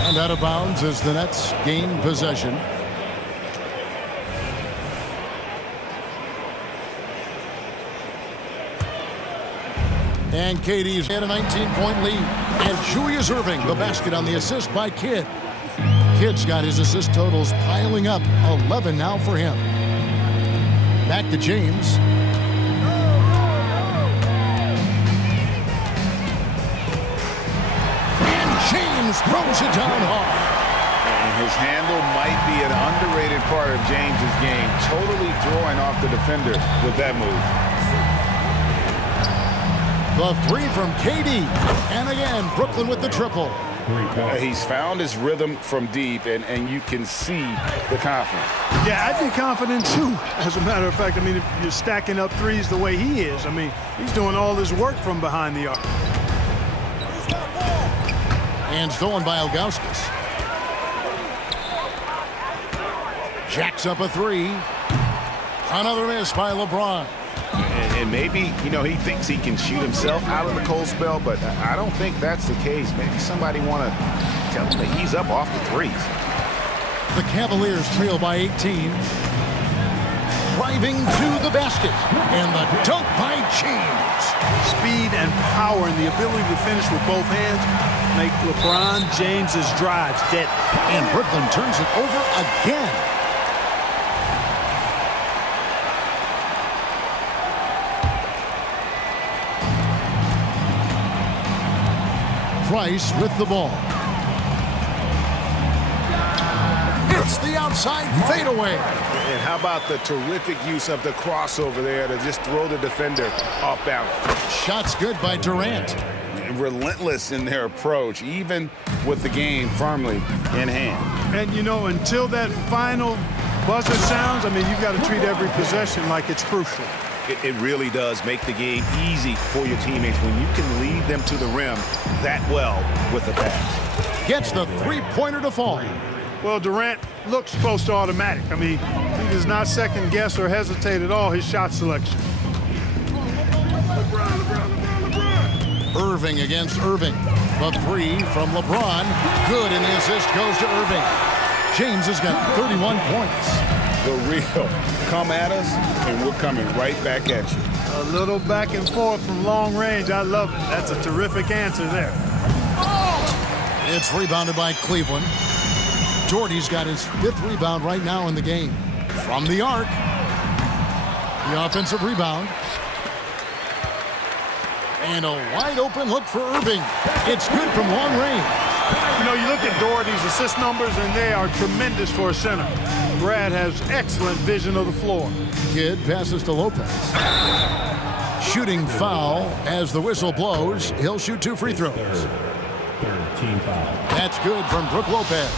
And out of bounds as the Nets gain possession. And KD's had a 19-point lead. And Julius Irving, the basket on the assist by Kidd. Kidd's got his assist totals piling up. 11 now for him. Back to James. And James throws it down hard. And his handle might be an underrated part of James's game. Totally throwing off the defender with that move. The 3 from KD. And again, Brooklyn with the triple. He's found his rhythm from deep, and you can see the confidence. Yeah, I'd be confident too. As a matter of fact, I mean, if you're stacking up threes the way he is, I mean, he's doing all his work from behind the arc. And stolen by Ilgauskas. Jacks up a 3. Another miss by LeBron. And maybe, you know, he thinks he can shoot himself out of the cold spell, but I don't think that's the case. Maybe somebody want to tell him to ease up off the threes. The Cavaliers trail by 18. Driving to the basket. And the dunk by James. Speed and power and the ability to finish with both hands make LeBron James's drives deadly. And Brooklyn turns it over again. Price with the ball. It's the outside fadeaway. And how about the terrific use of the crossover there to just throw the defender off balance. Shots good by Durant. Relentless in their approach, even with the game firmly in hand. And, you know, until that final buzzer sounds, I mean, you've got to treat every possession like it's crucial. It really does make the game easy for your teammates when you can lead them to the rim that well with the pass. Gets the three-pointer to fall. Well, Durant looks close to automatic. I mean, he does not second guess or hesitate at all his shot selection. Irving against Irving. The 3 from LeBron. Good, and the assist goes to Irving. James has got 31 points. The real come at us, and we're coming right back at you. A little back and forth from long range. I love it. That's a terrific answer there. It's rebounded by Cleveland. Jordy's got his 5th rebound right now in the game. From the arc. The offensive rebound. And a wide open look for Irving. It's good from long range. You know, you look at Doherty's assist numbers, and they are tremendous for a center. Brad has excellent vision of the floor. Kidd passes to Lopez. Shooting foul as the whistle blows. He'll shoot 2 free throws. Third team foul. That's good from Brook Lopez.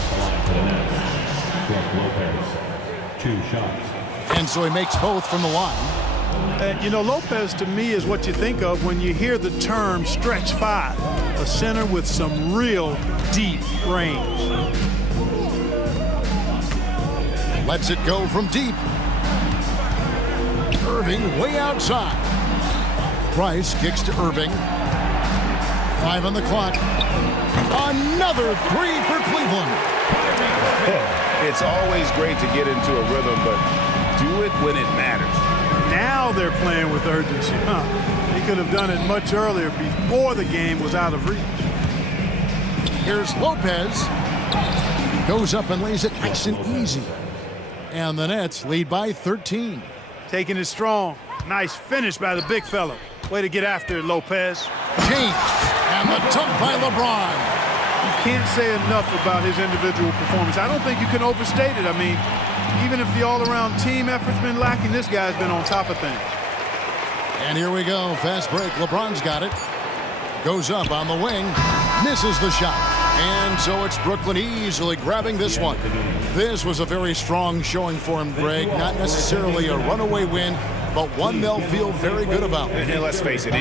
Brook Lopez. 2 shots. And so he makes both from the line. You know, Lopez to me is what you think of when you hear the term stretch 5. A center with some real deep range. Lets it go from deep. Irving way outside. Price kicks to Irving. 5 on the clock. Another 3 for Cleveland. It's always great to get into a rhythm, but do it when it matters. Now they're playing with urgency. They could have done it much earlier before the game was out of reach. Here's Lopez. Goes up and lays it nice and easy. And the Nets lead by 13. Taking it strong. Nice finish by the big fella. Way to get after it, Lopez. James. And the dunk by LeBron. You can't say enough about his individual performance. I don't think you can overstate it. I mean, even if the all-around team effort's been lacking, this guy's been on top of things. And here we go. Fast break. LeBron's got it. Goes up on the wing. Misses the shot. And so it's Brooklyn easily grabbing this one. This was a very strong showing for him, Greg. Not necessarily a runaway win, but one they'll feel very good about. And let's face it,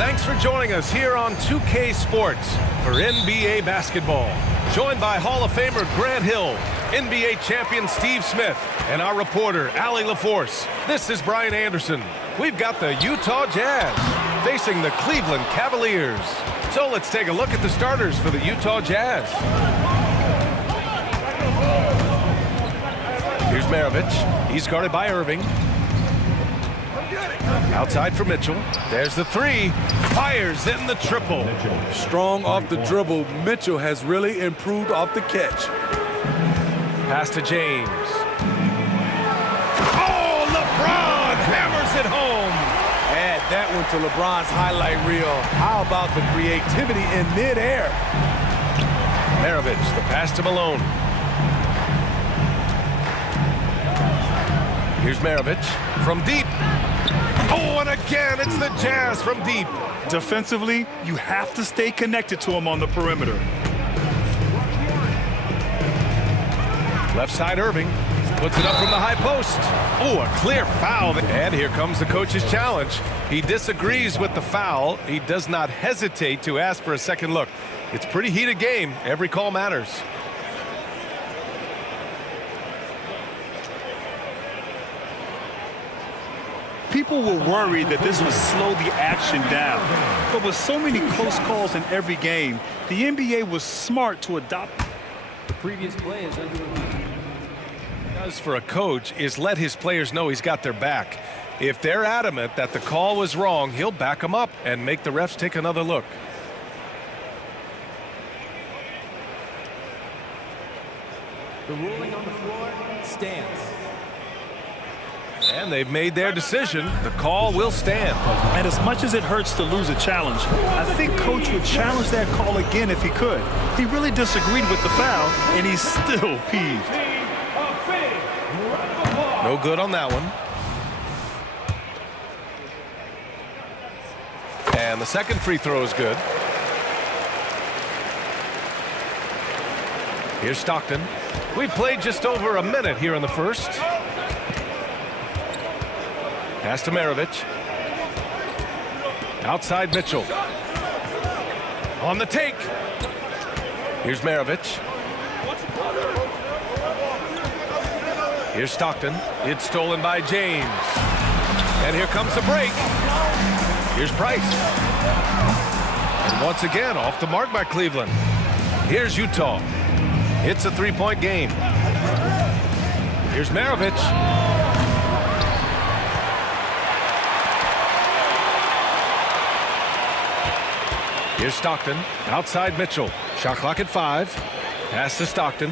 Thanks for joining us here on 2K Sports for NBA basketball. Joined by Hall of Famer Grant Hill, NBA champion Steve Smith, and our reporter, Allie LaForce. This is Brian Anderson. We've got the Utah Jazz facing the Cleveland Cavaliers. So let's take a look at the starters for the Utah Jazz. Here's Maravich. He's guarded by Irving. Outside for Mitchell. There's the three. Fires in the triple. Strong off the dribble. Mitchell has really improved off the catch. Pass to James. Oh, LeBron hammers it home. Add that one to LeBron's highlight reel. How about the creativity in midair? Maravich, the pass to Malone. Here's Maravich from deep. Oh, and again, it's the Jazz from deep. Defensively, you have to stay connected to him on the perimeter. Left side Irving puts it up from the high post. Oh, a clear foul. And here comes the coach's challenge. He disagrees with the foul. He does not hesitate to ask for a second look. It's a pretty heated game. Every call matters. People were worried that this would slow the action down. But with so many close calls in every game, the NBA was smart to adopt. The previous play is under review. Does for a coach is let his players know he's got their back. If they're adamant that the call was wrong, he'll back them up and make the refs take another look. The ruling on the floor stands. And they've made their decision. The call will stand. And as much as it hurts to lose a challenge, I think Coach would challenge that call again if he could. He really disagreed with the foul, and he's still peeved. No good on that one. And the second free throw is good. Here's Stockton. We've played just over a minute here in the first. Pass to Maravich. Outside Mitchell. On the take. Here's Maravich. Here's Stockton. It's stolen by James. And here comes the break. Here's Price. And once again, off the mark by Cleveland. Here's Utah. It's a three-point game. Here's Maravich. Here's Stockton. Outside Mitchell. Shot clock at 5. Pass to Stockton.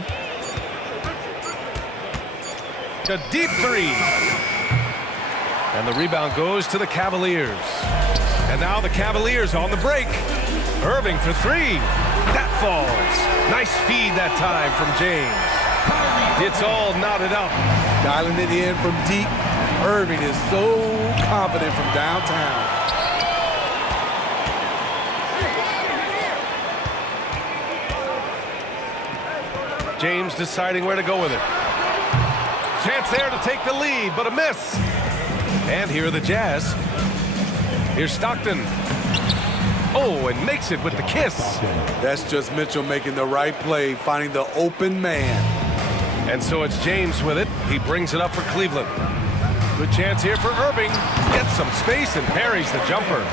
A deep three. And the rebound goes to the Cavaliers. And now the Cavaliers on the break. Irving for three. That falls. Nice feed that time from James. It's all knotted up. Dialing it in from deep. Irving is so confident from downtown. James deciding where to go with it. Chance there to take the lead, but a miss. And here are the Jazz. Here's Stockton. Oh, and makes it with the kiss. That's just Mitchell making the right play, finding the open man. And so it's James with it. He brings it up for Cleveland. Good chance here for Irving. Gets some space and parries the jumper.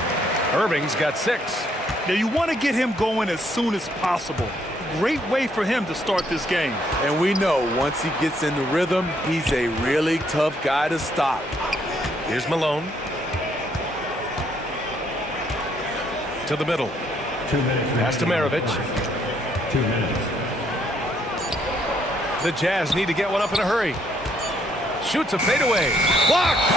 Irving's got 6. Now, you want to get him going as soon as possible. Great way for him to start this game. And we know once he gets in the rhythm, he's a really tough guy to stop. Here's Malone. To the middle. 2 minutes. Pass to Maravich. 2 minutes. The Jazz need to get one up in a hurry. Shoots a fadeaway. Blocked!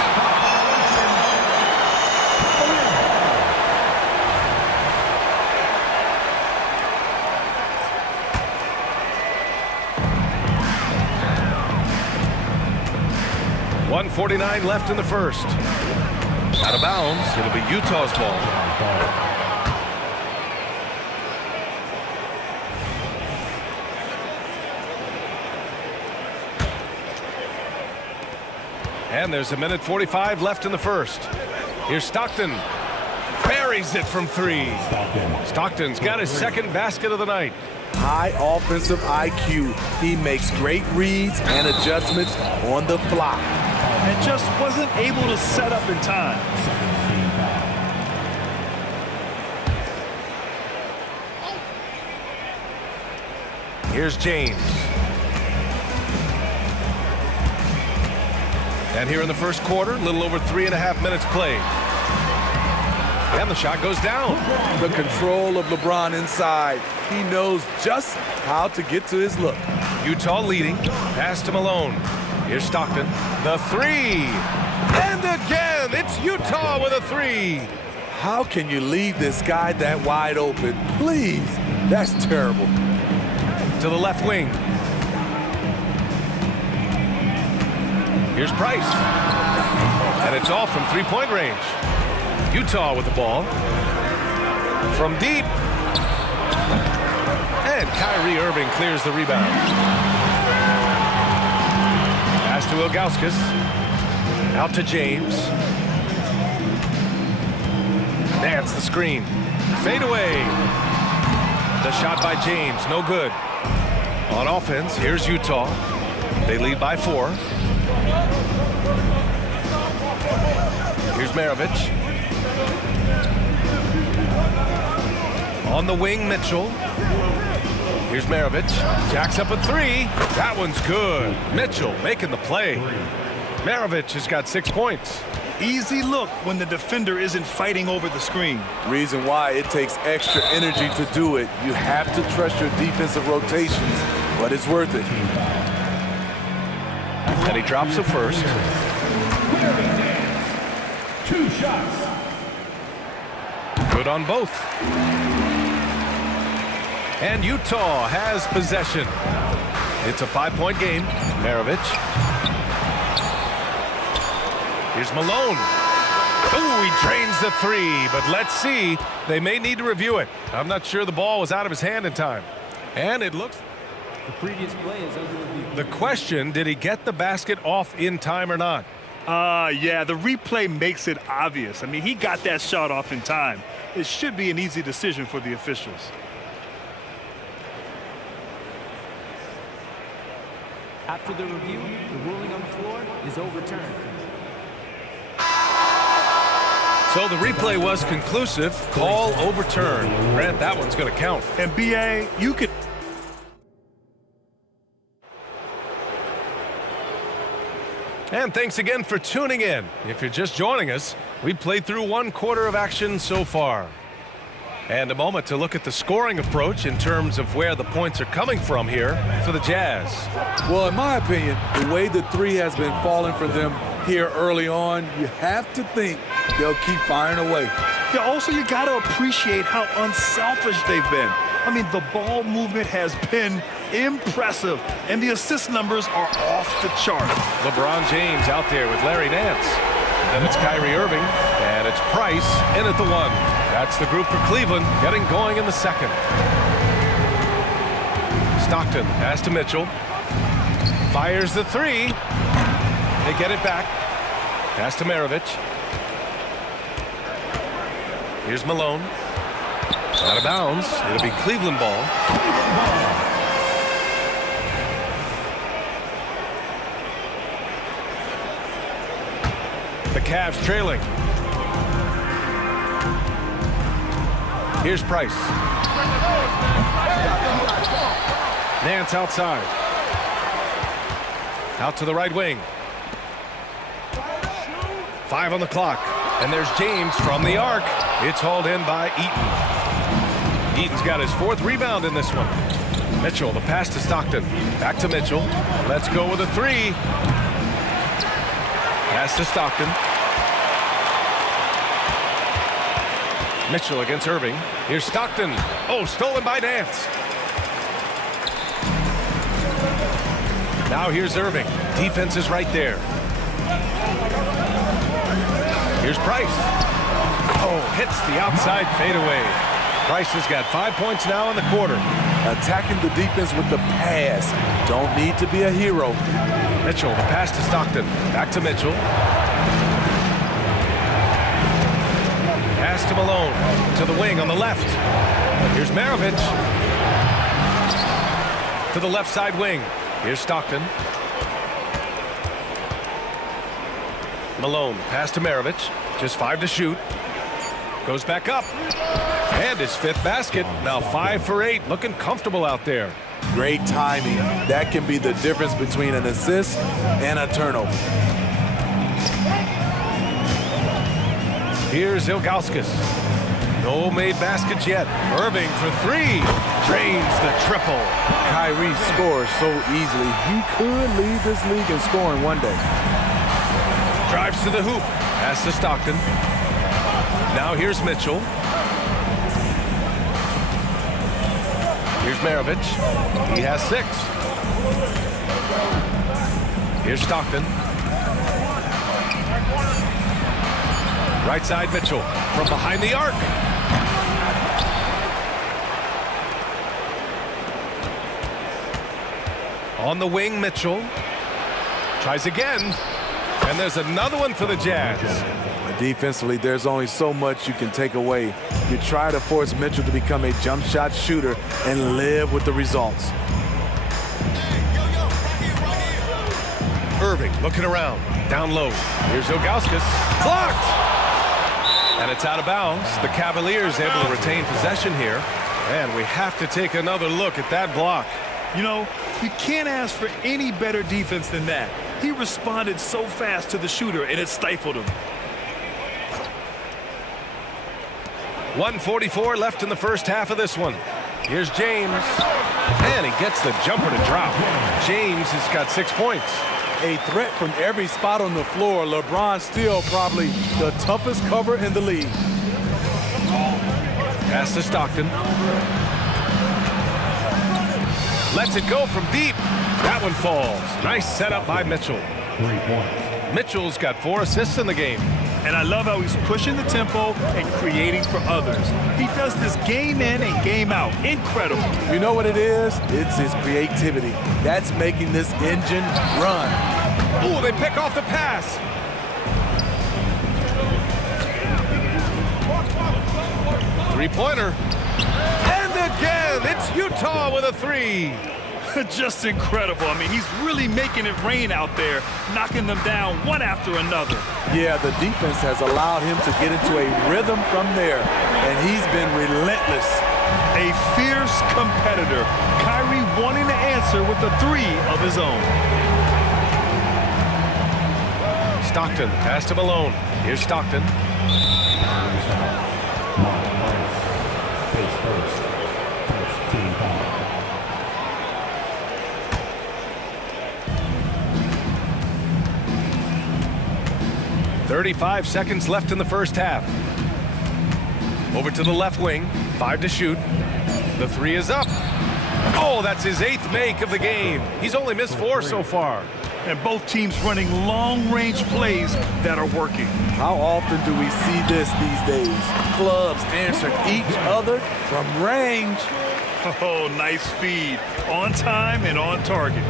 .149 left in the first. Out of bounds. It'll be Utah's ball. And there's 1:45 left in the first. Here's Stockton. Buries it from 3. Stockton's got his second basket of the night. High offensive IQ. He makes great reads and adjustments on the fly. And just wasn't able to set up in time. Here's James. And here in the first quarter, a little over 3.5 minutes played. And the shot goes down. The control of LeBron inside. He knows just how to get to his look. Utah leading. Pass to Malone. Here's Stockton. The 3. And again, it's Utah with a 3. How can you leave this guy that wide open? Please. That's terrible. To the left wing. Here's Price. And it's off from three-point range. Utah with the ball. From deep. And Kyrie Irving clears the rebound. Pass to Ilgauskas. Out to James. Nance the screen. Fade away. The shot by James, no good. On offense, here's Utah. They lead by 4. Here's Maravich. On the wing, Mitchell. Here's Maravich. Jacks up a 3. That one's good. Mitchell making the play. Maravich has got 6 points. Easy look when the defender isn't fighting over the screen. Reason why it takes extra energy to do it. You have to trust your defensive rotations, but it's worth it. And he drops the first. 2 shots. Good on both. And Utah has possession. It's a 5-point game. Maravich. Here's Malone. Ooh, he drains the 3, but let's see. They may need to review it. I'm not sure the ball was out of his hand in time. And it looks... The previous play is under review. The question, did he get the basket off in time or not? Yeah, the replay makes it obvious. I mean, he got that shot off in time. It should be an easy decision for the officials. After the review, the ruling on the floor is overturned. So the replay was conclusive. Call overturned. Grant, that one's going to count. And BA, you could... And thanks again for tuning in. If you're just joining us, we played through 1 quarter of action so far. And a moment to look at the scoring approach in terms of where the points are coming from here for the Jazz. Well, in my opinion, the way the 3 has been falling for them here early on, you have to think they'll keep firing away. Yeah, also, you got to appreciate how unselfish they've been. I mean, the ball movement has been impressive, and the assist numbers are off the chart. LeBron James out there with Larry Nance. Then it's Kyrie Irving, and it's Price in at the 1. That's the group for Cleveland, getting going in the second. Stockton, pass to Mitchell. Fires the 3. They get it back. Pass to Maravich. Here's Malone. Out of bounds. It'll be Cleveland ball. The Cavs trailing. Here's Price. Nance outside. Out to the right wing. 5 on the clock. And there's James from the arc. It's hauled in by Eaton. Eaton's got his 4th rebound in this one. Mitchell, the pass to Stockton. Back to Mitchell. Let's go with a 3. Pass to Stockton. Mitchell against Irving. Here's Stockton. Oh, stolen by Nance. Now here's Irving. Defense is right there. Here's Price. Oh, hits the outside fadeaway. Price has got 5 points now in the quarter. Attacking the defense with the pass. Don't need to be a hero. Mitchell, the pass to Stockton. Back to Mitchell. Pass to Malone. To the wing on the left. Here's Maravich. To the left side wing. Here's Stockton. Malone, pass to Maravich. Just 5 to shoot. Goes back up. And his 5th basket. Now 5 for 8. Looking comfortable out there. Great timing. That can be the difference between an assist and a turnover. Here's Ilgauskas. No made baskets yet. Irving for 3. Drains the triple. Kyrie scores so easily. He could lead this league in scoring one day. Drives to the hoop. Pass to Stockton. Now here's Mitchell. Here's Maravich. He has 6. Here's Stockton. Right side Mitchell from behind the arc. On the wing, Mitchell. Tries again. And there's another one for the Jazz. Defensively, there's only so much you can take away. You try to force Mitchell to become a jump shot shooter and live with the results. Irving looking around. Down low. Here's Ilgauskas. Blocked! And it's out of bounds. The Cavaliers able to retain possession here. And we have to take another look at that block. You know, you can't ask for any better defense than that. He responded so fast to the shooter, and it stifled him. 1:44 left in the first half of this one. Here's James. And he gets the jumper to drop. James has got 6 points. A threat from every spot on the floor. LeBron still probably the toughest cover in the league. Pass to Stockton. Lets it go from deep. That one falls. Nice setup by Mitchell. 3 points. Mitchell's got 4 assists in the game. And I love how he's pushing the tempo and creating for others. He does this game in and game out. Incredible. You know what it is? It's his creativity. That's making this engine run. Ooh, they pick off the pass. Three-pointer. And again, it's Utah with a 3. Just incredible. I mean, he's really making it rain out there, knocking them down one after another. Yeah, the defense has allowed him to get into a rhythm from there, and he's been relentless. A fierce competitor. Kyrie wanting to answer with a 3 of his own. Stockton, pass to Malone. Here's Stockton. Face first. First team foul. .35 seconds left in the first half. Over to the left wing. 5 to shoot. The 3 is up. Oh, that's his 8th make of the game. He's only missed 4 so far. And both teams running long-range plays that are working. How often do we see this these days? Clubs answering each other from range. Oh, nice feed. On time and on target.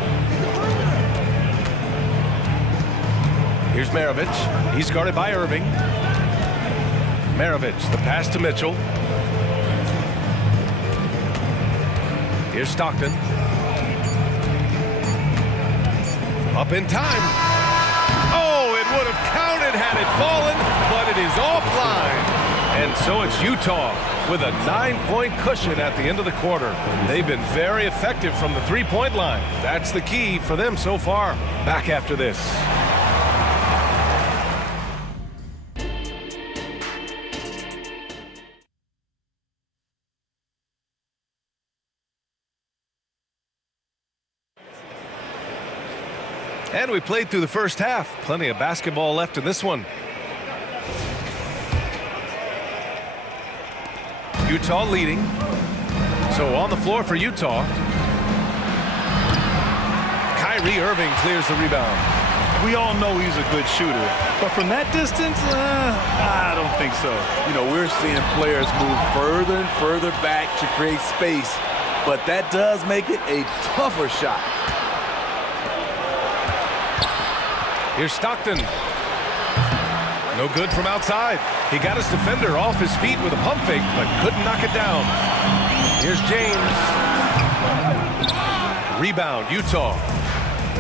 Here's Maravich. He's guarded by Irving. Maravich, the pass to Mitchell. Here's Stockton. Up in time. Oh, it would have counted had it fallen, but it is offline. And so it's Utah with a 9-point cushion at the end of the quarter. They've been very effective from the three-point line. That's the key for them so far. Back after this. And we played through the first half. Plenty of basketball left in this one. Utah leading. So on the floor for Utah. Kyrie Irving clears the rebound. We all know he's a good shooter. But from that distance, I don't think so. You know, we're seeing players move further and further back to create space. But that does make it a tougher shot. Here's Stockton. No good from outside. He got his defender off his feet with a pump fake, but couldn't knock it down. Here's James. Rebound, Utah.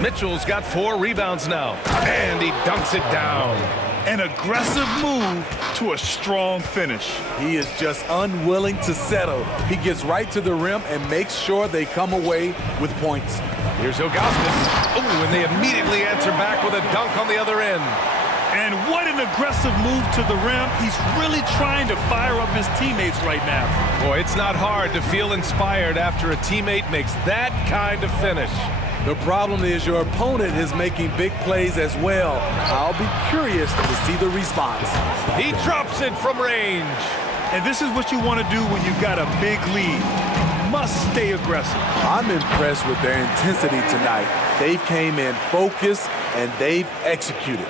Mitchell's got 4 rebounds now, and he dunks it down. An aggressive move to a strong finish. He is just unwilling to settle. He gets right to the rim and makes sure they come away with points. Here's Ilgauskas. Oh, and they immediately answer back with a dunk on the other end. And what an aggressive move to the rim. He's really trying to fire up his teammates right now. Boy, it's not hard to feel inspired after a teammate makes that kind of finish. The problem is your opponent is making big plays as well. I'll be curious to see the response. He drops it from range. And this is what you want to do when you've got a big lead. You must stay aggressive. I'm impressed with their intensity tonight. They came in focused and they've executed.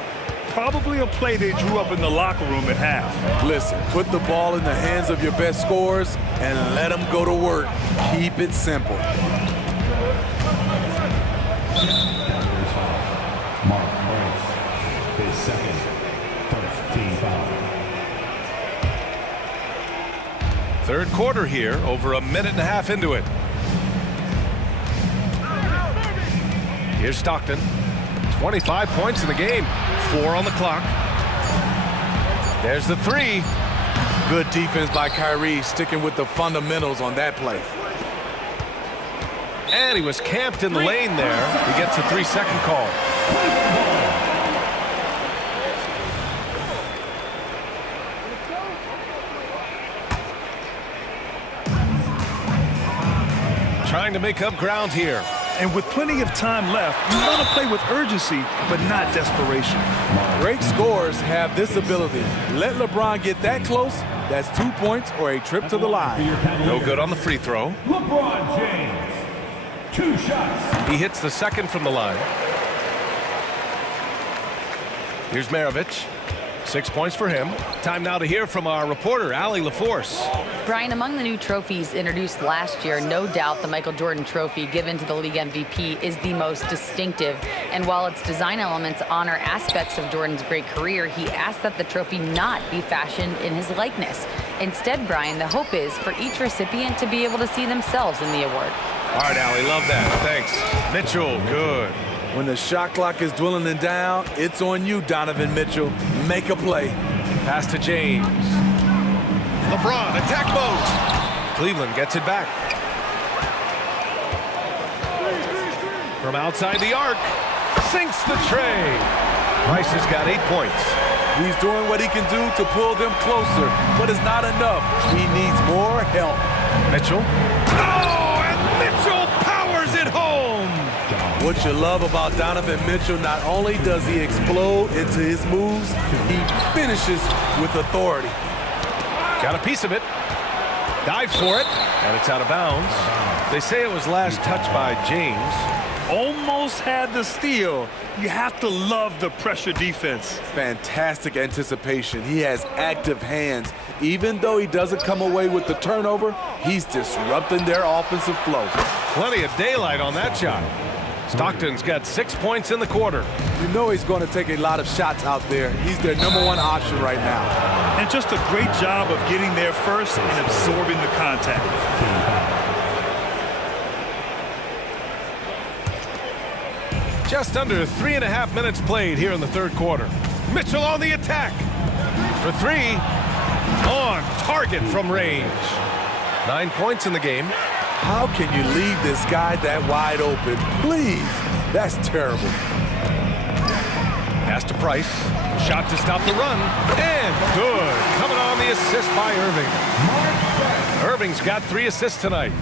Probably a play they drew up in the locker room at half. Listen, put the ball in the hands of your best scorers and let them go to work. Keep it simple. Mark Morris, his second, first team foul. Third quarter here, over a minute and a half into it. Here's Stockton. 25 points in the game. 4 on the clock. There's the 3. Good defense by Kyrie, sticking with the fundamentals on that play. And he was camped in the lane there. He gets a 3-second call. Trying to make up ground here. And with plenty of time left, you want to play with urgency, but not desperation. Great scorers have this ability. Let LeBron get that close, that's 2 points or a trip to the line. No good on the free throw. LeBron James, 2 shots. He hits the second from the line. Here's Maravich. 6 points for him. Time now to hear from our reporter, Allie LaForce. Brian, among the new trophies introduced last year, no doubt the Michael Jordan Trophy given to the league MVP is the most distinctive. And while its design elements honor aspects of Jordan's great career, he asked that the trophy not be fashioned in his likeness. Instead, Brian, the hope is for each recipient to be able to see themselves in the award. All right, Allie, love that. Thanks. Mitchell, good. When the shot clock is dwindling down, it's on you, Donovan Mitchell. Make a play. Pass to James. LeBron, attack mode. Cleveland gets it back. From outside the arc, sinks the tray. Price has got 8 points. He's doing what he can do to pull them closer, but it's not enough. He needs more help. Mitchell. Oh, and Mitchell powers it home. What you love about Donovan Mitchell, not only does he explode into his moves, he finishes with authority. Got a piece of it. Dives for it, and it's out of bounds. They say it was last touched by James. Almost had the steal. You have to love the pressure defense. Fantastic anticipation. He has active hands. Even though he doesn't come away with the turnover, he's disrupting their offensive flow. Plenty of daylight on that shot. Stockton's got 6 points in the quarter. You know he's going to take a lot of shots out there. He's their #1 option right now. And just a great job of getting there first and absorbing the contact. Just under 3.5 minutes played here in the third quarter. Mitchell on the attack. For 3. On target from range. 9 points in the game. How can you leave this guy that wide open? Please. That's terrible. Pass to Price. Shot to stop the run. And good. Coming on the assist by Irving. Irving's got 3 assists tonight.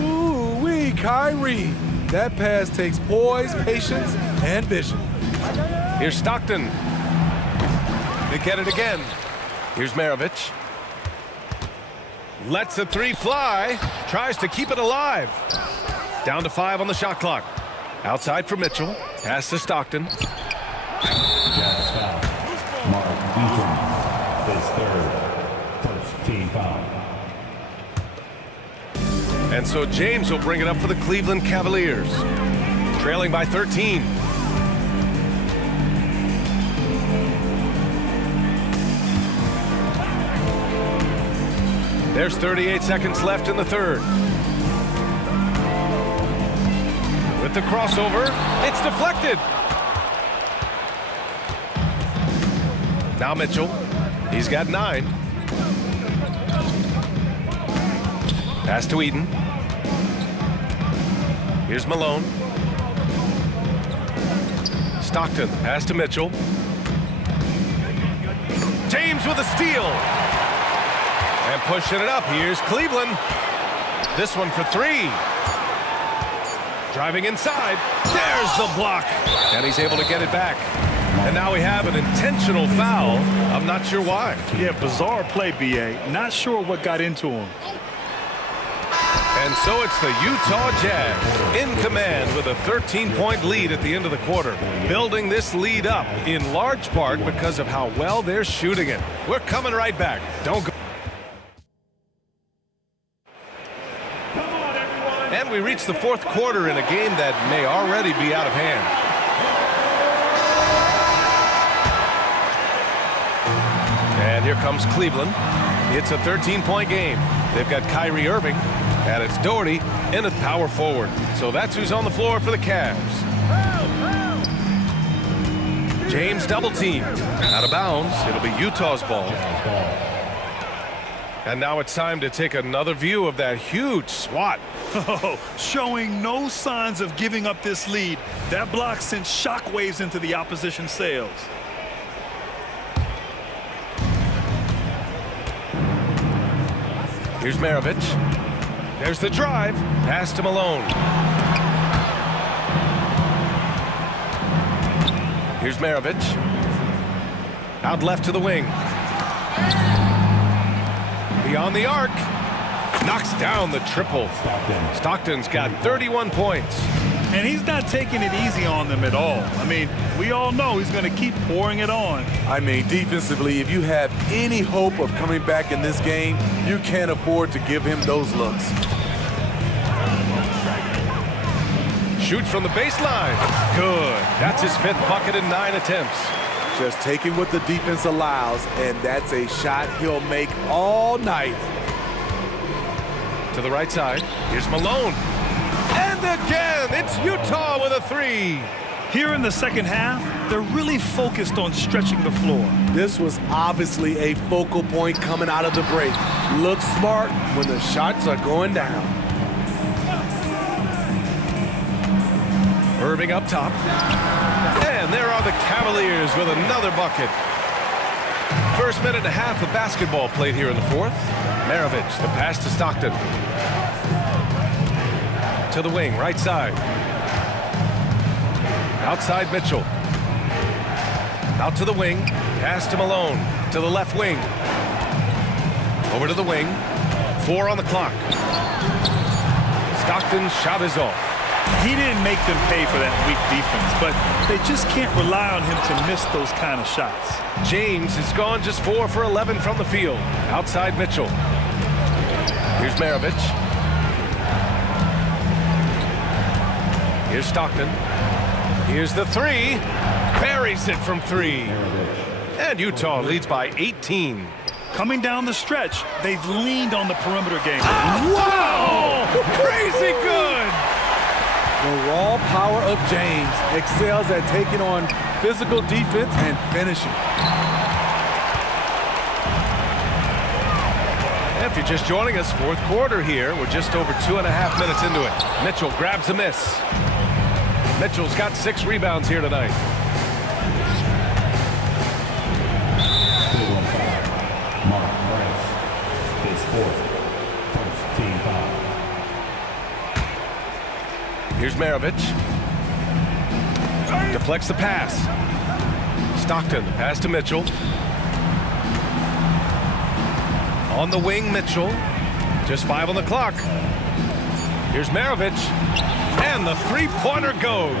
Ooh-wee, Kyrie. That pass takes poise, patience, and vision. Here's Stockton. They get it again. Here's Maravich. Lets a 3 fly. Tries to keep it alive. Down to 5 on the shot clock. Outside for Mitchell. Pass to Stockton. Jazz foul. Mark Eaton, his third, first team foul. And so James will bring it up for the Cleveland Cavaliers. Trailing by 13. There's 38 seconds left in the third. With the crossover, it's deflected. Now Mitchell, he's got 9. Pass to Eden. Here's Malone. Stockton, pass to Mitchell. James with a steal. And pushing it up, here's Cleveland. This one for 3. Driving inside, there's the block. And he's able to get it back. And now we have an intentional foul. I'm not sure why. Yeah, bizarre play, B.A. Not sure what got into him. And so it's the Utah Jazz in command with a 13-point lead at the end of the quarter, building this lead up in large part because of how well they're shooting it. We're coming right back. Don't go. And we reach the fourth quarter in a game that may already be out of hand. And here comes Cleveland. It's a 13-point game. They've got Kyrie Irving, and it's Doherty in at power forward. So that's who's on the floor for the Cavs. James double teamed. Out of bounds. It'll be Utah's ball. And now it's time to take another view of that huge swat. Oh, showing no signs of giving up this lead. That block sent shockwaves into the opposition sails. Here's Maravich. There's the drive. Pass to Malone. Here's Maravich. Out left to the wing. Beyond the arc. Knocks down the triple. Stockton's got 31 points. And he's not taking it easy on them at all. I mean, we all know he's going to keep pouring it on. I mean, defensively, if you have any hope of coming back in this game, you can't afford to give him those looks. Shoots from the baseline. Good. That's his 5th bucket in 9 attempts. Just taking what the defense allows, and that's a shot he'll make all night. To the right side. Here's Malone. And again, it's Utah with a 3. Here in the second half, they're really focused on stretching the floor. This was obviously a focal point coming out of the break. Look smart when the shots are going down. Irving up top. And there are the Cavaliers with another bucket. First minute and a half of basketball played here in the fourth. Maravich, the pass to Stockton. To the wing, right side. Outside Mitchell. Out to the wing. Pass to Malone. To the left wing. Over to the wing. 4 on the clock. Stockton's shot is off. He didn't make them pay for that weak defense, but they just can't rely on him to miss those kind of shots. James has gone just 4 for 11 from the field. Outside Mitchell. Here's Maravich. Here's Stockton. Here's the 3. Buries it from 3. And Utah leads by 18. Coming down the stretch, they've leaned on the perimeter game. Wow! Crazy good! The raw power of James excels at taking on physical defense and finishing. If you're just joining us, fourth quarter here. We're just over 2.5 minutes into it. Mitchell grabs a miss. Mitchell's got 6 rebounds here tonight. Mark Morris, his 4th, first team foul. Here's Maravich. Deflects the pass. Stockton, the pass to Mitchell. On the wing, Mitchell. Just 5 on the clock. Here's Maravich. And the 3-pointer goes.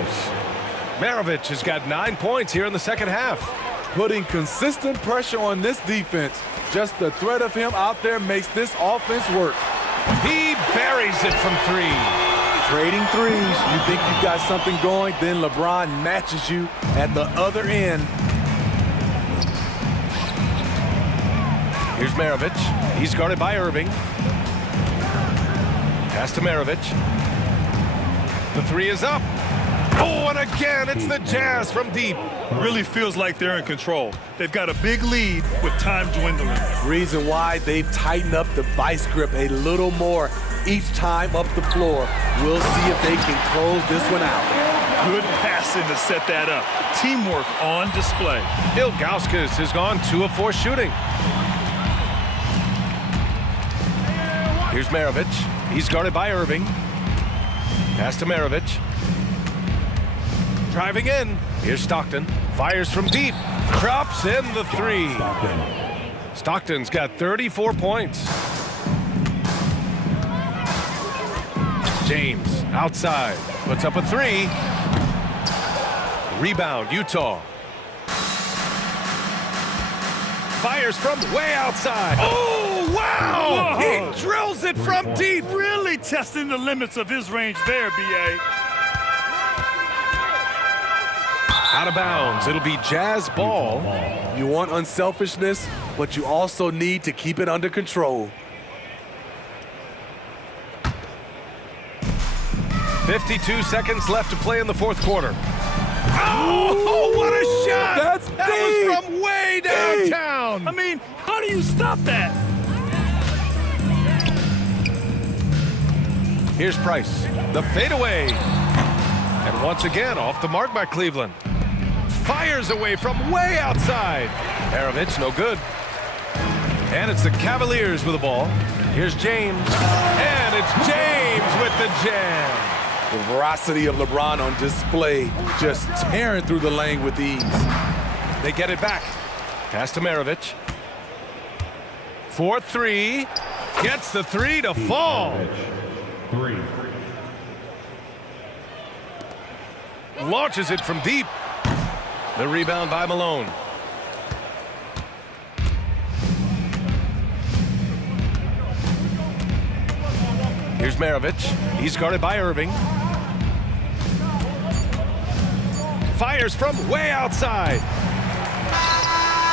Maravich has got 9 points here in the second half. Putting consistent pressure on this defense. Just the threat of him out there makes this offense work. He buries it from 3. Trading threes. You think you've got something going, then LeBron matches you at the other end. Here's Maravich. He's guarded by Irving. Pass to Maravich. The three is up. Oh, and again, it's the Jazz from deep. Really feels like they're in control. They've got a big lead with time dwindling. Reason why they've tightened up the vice grip a little more each time up the floor. We'll see if they can close this one out. Good passing to set that up. Teamwork on display. Ilgauskas has gone 2 of 4 shooting. Here's Maravich. He's guarded by Irving. Pass to Maravich. Driving in. Here's Stockton. Fires from deep. Drops in the three. Stockton's got 34 points. James outside. Puts up a three. Rebound, Utah. Fires from way outside. Oh, wow! Whoa. He drills it from deep. Really testing the limits of his range there, B.A. Out of bounds. It'll be Jazz ball. You want unselfishness, but you also need to keep it under control. 52 seconds left to play in the fourth quarter. Oh, what a shot! That was from way downtown. I mean, how do you stop that? Here's Price. The fadeaway. And once again, off the mark by Cleveland. Fires away from way outside. Maravich, no good. And it's the Cavaliers with the ball. Here's James. And it's James with the jam. The veracity of LeBron on display, just tearing through the lane with ease. They get it back. Pass to Maravich. 4-3. Gets the three to fall. 3. Launches it from deep. The rebound by Malone. Here's Maravich. He's guarded by Irving. Fires from way outside.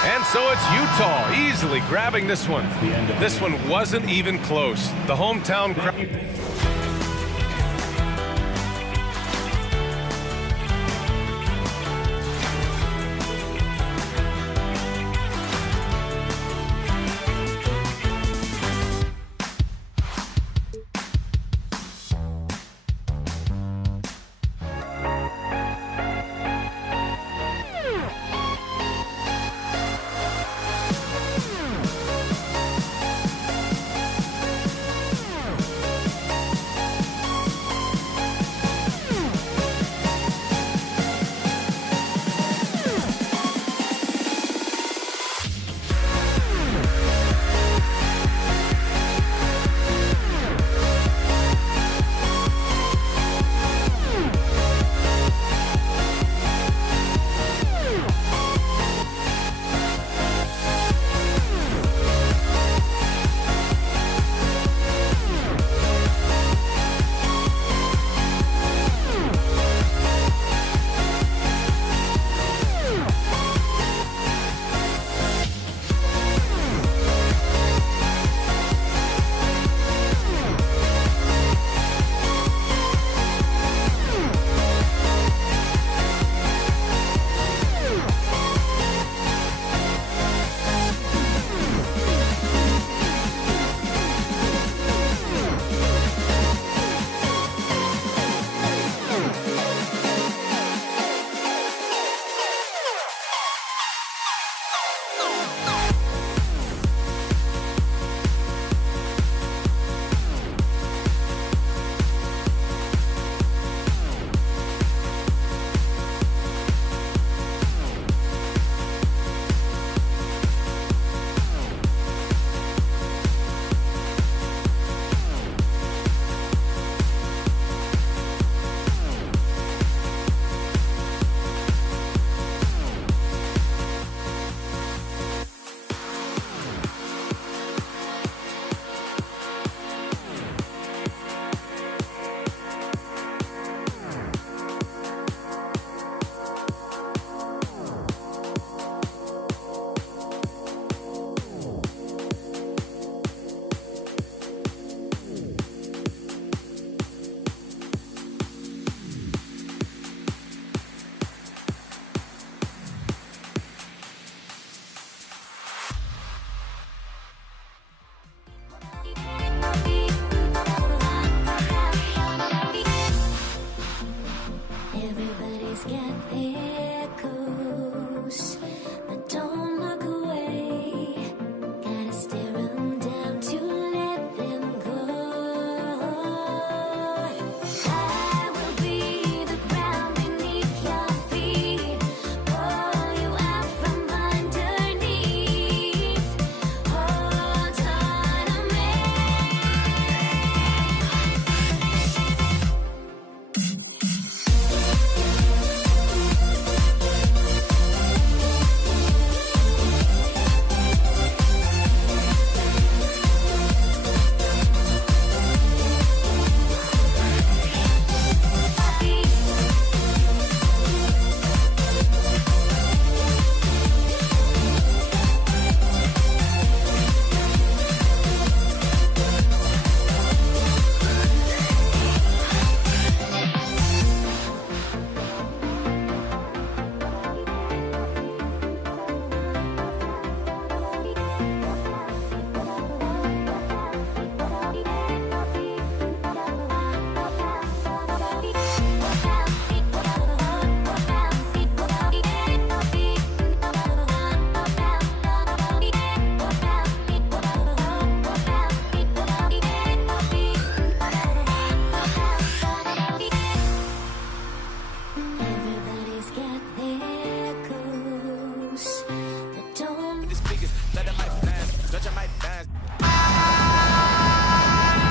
And so it's Utah easily grabbing this one. This one wasn't even close. The hometown crowd.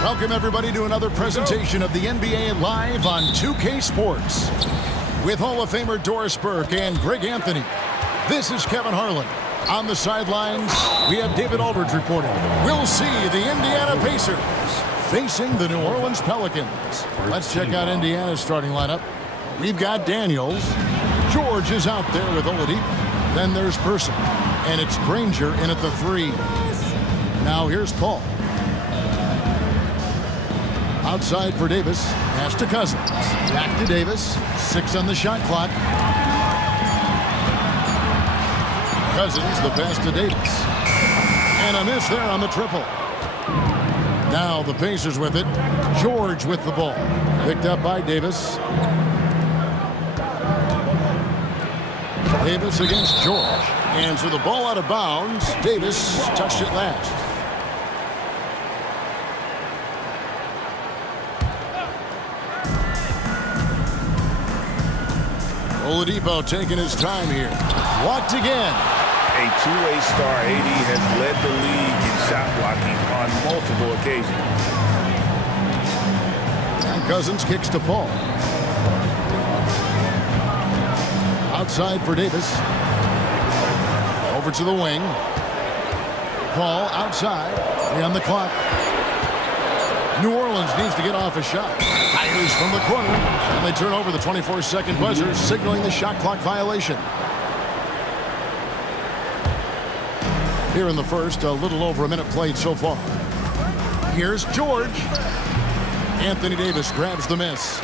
Welcome, everybody, to another presentation of the NBA Live on 2K Sports. With Hall of Famer Doris Burke and Greg Anthony, this is Kevin Harlan. On the sidelines, we have David Aldridge reporting. We'll see the Indiana Pacers facing the New Orleans Pelicans. Let's check out Indiana's starting lineup. We've got Daniels. George is out there with Oladipo. Then there's Person. And it's Granger in at the 3. Now here's Paul. Outside for Davis. Pass to Cousins. Back to Davis. 6 on the shot clock. Cousins, the pass to Davis. And a miss there on the triple. Now the Pacers with it. George with the ball. Picked up by Davis. Davis against George. And so the ball out of bounds. Davis touched it last. Oladipo taking his time here. Walked again. A two-way star, AD has led the league in shot blocking on multiple occasions. And Cousins kicks to Paul. Outside for Davis. Over to the wing. Paul outside. 3 on the clock. New Orleans needs to get off a shot. Fires from the corner. And they turn over the 24-second buzzer, signaling the shot clock violation. Here in the first, a little over a minute played so far. Here's George. Anthony Davis grabs the miss.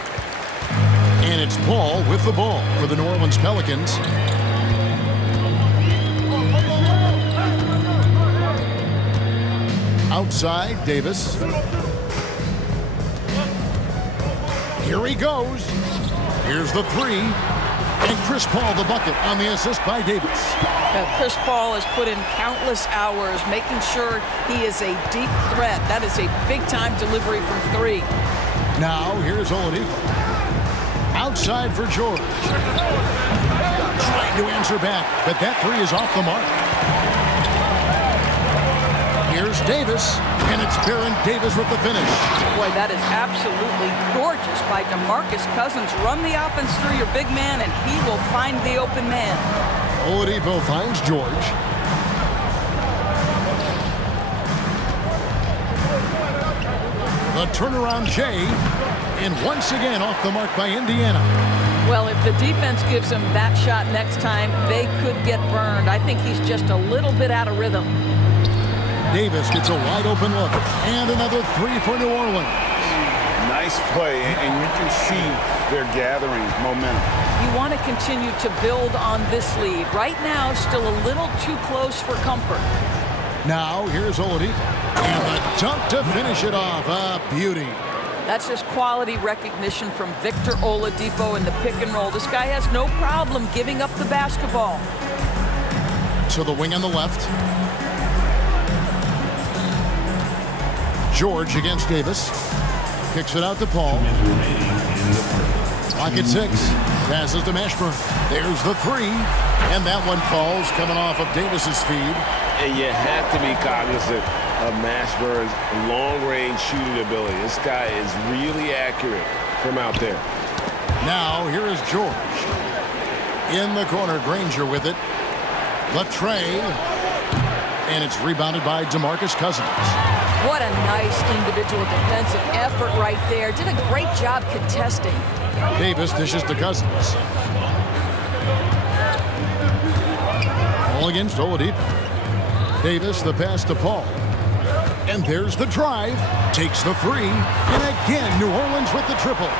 And it's Paul with the ball for the New Orleans Pelicans. Outside, Davis. Here he goes. Here's the 3. And Chris Paul the bucket on the assist by Davis. Chris Paul has put in countless hours making sure he is a deep threat. That is a big-time delivery from 3. Now here's Oladipo. Outside for George. Trying to answer back, but that 3 is off the mark. Here's Davis, and it's Baron Davis with the finish. Boy, that is absolutely gorgeous by DeMarcus Cousins. Run the offense through your big man, and he will find the open man. Oladipo finds George. The turnaround Jay, and once again off the mark by Indiana. Well, if the defense gives him that shot next time, they could get burned. I think he's just a little bit out of rhythm. Davis gets a wide open look, and another 3 for New Orleans. Nice play, and you can see they're gathering momentum. You want to continue to build on this lead. Right now, still a little too close for comfort. Now, here's Oladipo. And the dunk to finish it off. A beauty. That's just quality recognition from Victor Oladipo in the pick and roll. This guy has no problem giving up the basketball. To the wing on the left. George against Davis. Kicks it out to Paul. Clock at 6. Passes to Mashburn. There's the 3. And that one falls coming off of Davis's feed. And you have to be cognizant of Mashburn's long-range shooting ability. This guy is really accurate from out there. Now, here is George. In the corner, Granger with it. Latre. And it's rebounded by DeMarcus Cousins. What a nice individual defensive effort right there. Did a great job contesting. Davis dishes to Cousins. All against Oladipo. Davis, the pass to Paul. And there's the drive. Takes the 3. And again, New Orleans with the triple.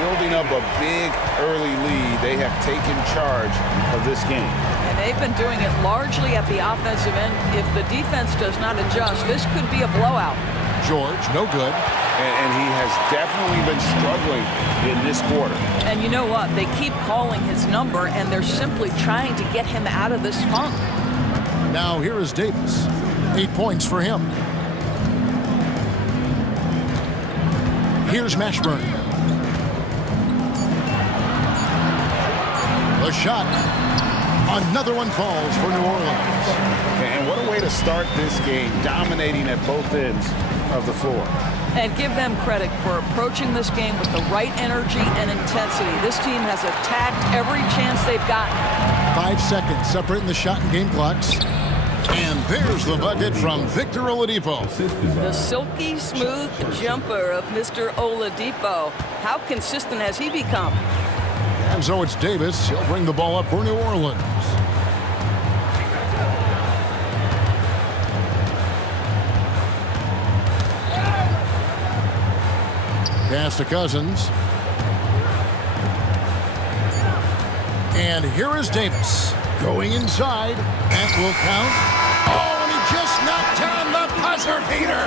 Building up a big early lead, they have taken charge of this game. And they've been doing it largely at the offensive end. If the defense does not adjust, this could be a blowout. George, no good. And he has definitely been struggling in this quarter. And you know what? They keep calling his number, and they're simply trying to get him out of this funk. Now here is Davis. 8 points for him. Here's Mashburn. The shot Another one falls for New Orleans. And what a way to start this game, dominating at both ends of the floor. And give them credit for approaching this game with the right energy and intensity. This team has attacked every chance they've gotten. 5 seconds separating the shot and game clocks. And there's the bucket from Victor Oladipo. The silky smooth jumper of Mr. Oladipo. How consistent has he become? And so it's Davis. He'll bring the ball up for New Orleans. Pass to Cousins. And here is Davis. Going inside. That will count. Oh, and he just knocked down the buzzer beater.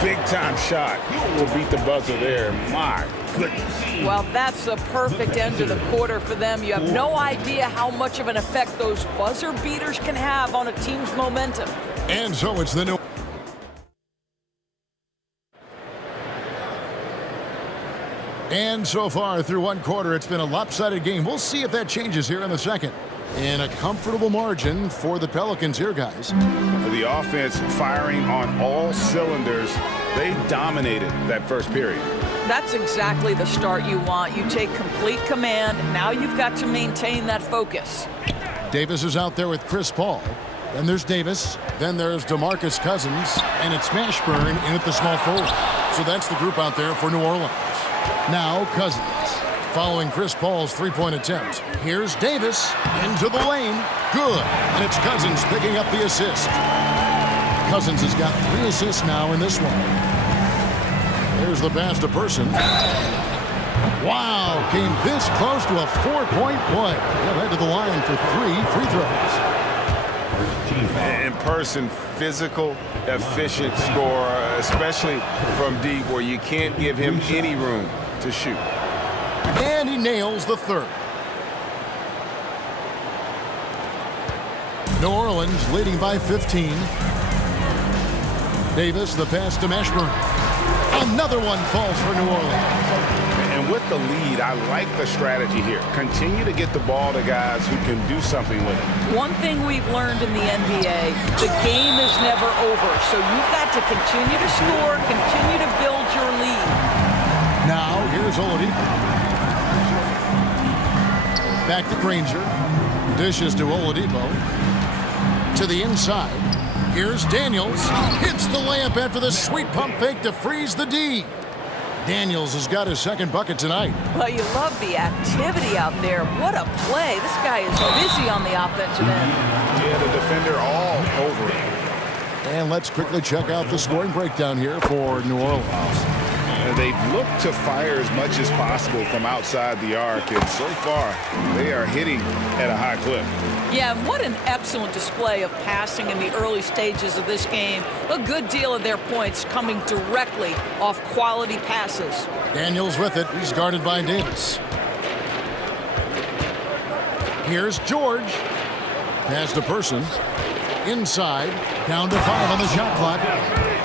Big-time shot. Will beat the buzzer there. My goodness. Well, that's the perfect end to the quarter for them. You have no idea how much of an effect those buzzer beaters can have on a team's momentum. And so it's the New... And so far through one quarter, it's been a lopsided game. We'll see if that changes here in the second. And a comfortable margin for the Pelicans here, guys. The offense firing on all cylinders. They dominated that first period. That's exactly the start you want. You take complete command. Now you've got to maintain that focus. Davis is out there with Chris Paul. Then there's Davis. Then there's DeMarcus Cousins. And it's Mashburn in at the small forward. So that's the group out there for New Orleans. Now Cousins. Following Chris Paul's three-point attempt. Here's Davis into the lane. Good. And it's Cousins picking up the assist. Cousins has got 3 assists now in this one. There's the pass to Person. Wow, came this close to a 4-point play. He'll head to the line for 3 free throws. In Person, physical, efficient scorer, especially from deep where you can't give him any room to shoot. And he nails the third. New Orleans leading by 15. Davis, the pass to Mashburn. Another one falls for New Orleans. And with the lead, I like the strategy here. Continue to get the ball to guys who can do something with it. One thing we've learned in the NBA, the game is never over. So you've got to continue to score, continue to build your lead. Now, here's Oladipo. Back to Granger. Dishes to Oladipo. To the inside. Here's Daniels. Hits the layup after the sweet pump fake to freeze the D. Daniels has got his second bucket tonight. Well, you love the activity out there. What a play. This guy is busy on the offensive end. Yeah, the defender all over it. And let's quickly check out the scoring breakdown here for New Orleans. They've looked to fire as much as possible from outside the arc, and so far, they are hitting at a high clip. Yeah, and what an excellent display of passing in the early stages of this game. A good deal of their points coming directly off quality passes. Daniels with it. He's guarded by Davis. Here's George. Pass to Person. Inside. Down to 5 on the shot clock.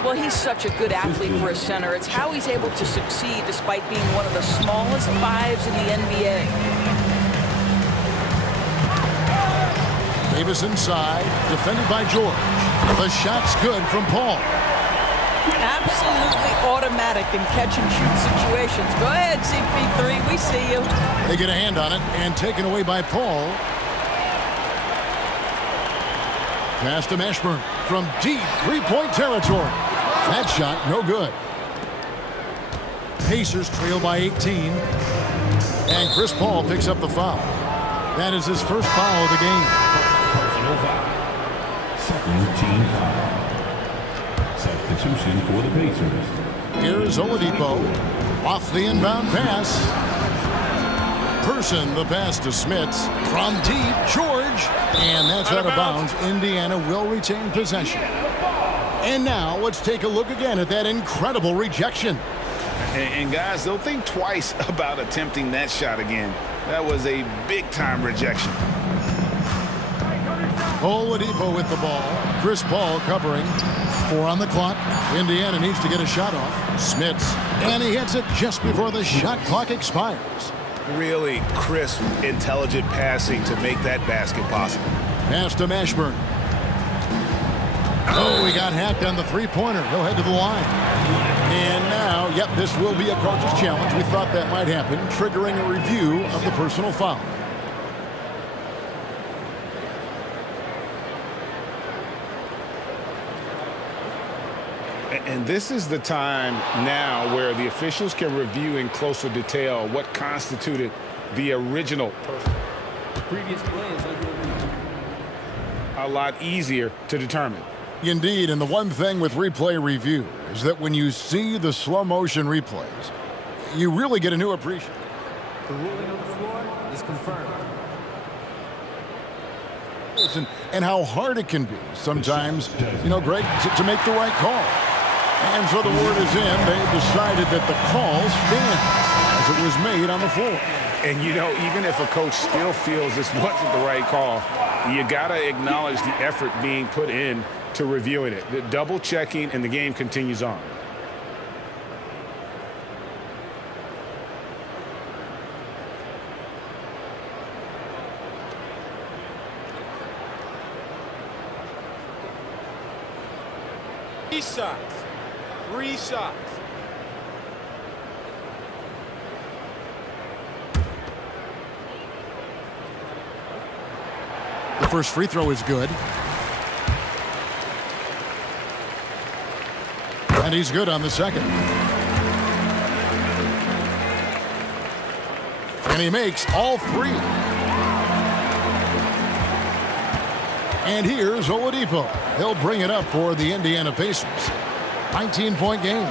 Well, he's such a good athlete for a center. It's how he's able to succeed despite being one of the smallest 5s in the NBA. Davis inside, defended by George. The shot's good from Paul. Absolutely automatic in catch-and-shoot situations. Go ahead, CP3, we see you. They get a hand on it and taken away by Paul. Pass to Mashburn from deep three-point territory. That shot, no good. Pacers trail by 18. And Chris Paul picks up the foul. That is his first foul of the game. Personal foul. Second team foul. Substitution for the Pacers. Here's Oladipo. Off the inbound pass. Person, the pass to Smits. From deep, George. And that's out of bounds. Indiana will retain possession. And now let's take a look again at that incredible rejection. And guys, they'll think twice about attempting that shot again. That was a big-time rejection. Oladipo with the ball. Chris Paul covering. 4 on the clock. Indiana needs to get a shot off. Smits. And he hits it just before the shot clock expires. Really crisp, intelligent passing to make that basket possible. Pass to Mashburn. Oh, he got hacked on the three-pointer. He'll head to the line. And now, yep, this will be a coach's challenge. We thought that might happen, triggering a review of the personal foul. And this is the time now where the officials can review in closer detail what constituted the original. Previous play is under review. A lot easier to determine. Indeed, and the one thing with replay review is that when you see the slow motion replays, you really get a new appreciation. The ruling on the floor is confirmed. And how hard it can be sometimes, Greg, to make the right call. And so the word is in. They've decided that the call stands as it was made on the floor. And, even if a coach still feels this wasn't the right call, you got to acknowledge the effort being put in to reviewing it. The double checking, and the game continues on. Three shots. The first free throw is good. And he's good on the second. And he makes all three. And here's Oladipo. He'll bring it up for the Indiana Pacers. 19-point game.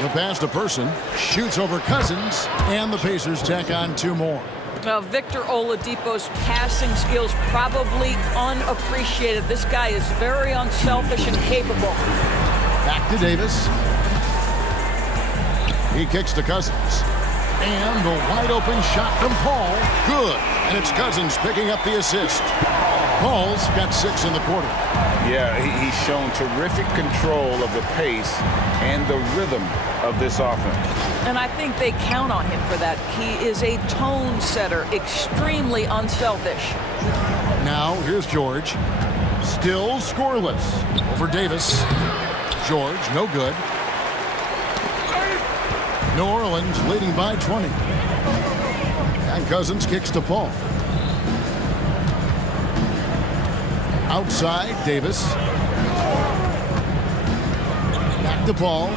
The pass to Person, shoots over Cousins, and the Pacers tack on two more. Victor Oladipo's passing skills probably unappreciated. This guy is very unselfish and capable. Back to Davis. He kicks to Cousins. And the wide open shot from Paul. Good. And it's Cousins picking up the assist. Paul's got 6 in the quarter. Yeah, he's shown terrific control of the pace and the rhythm of this offense. And I think they count on him for that. He is a tone setter, extremely unselfish. Now here's George. Still scoreless. Over Davis. George, no good. New Orleans leading by 20. And Cousins kicks to Paul. Outside, Davis. Back to Paul.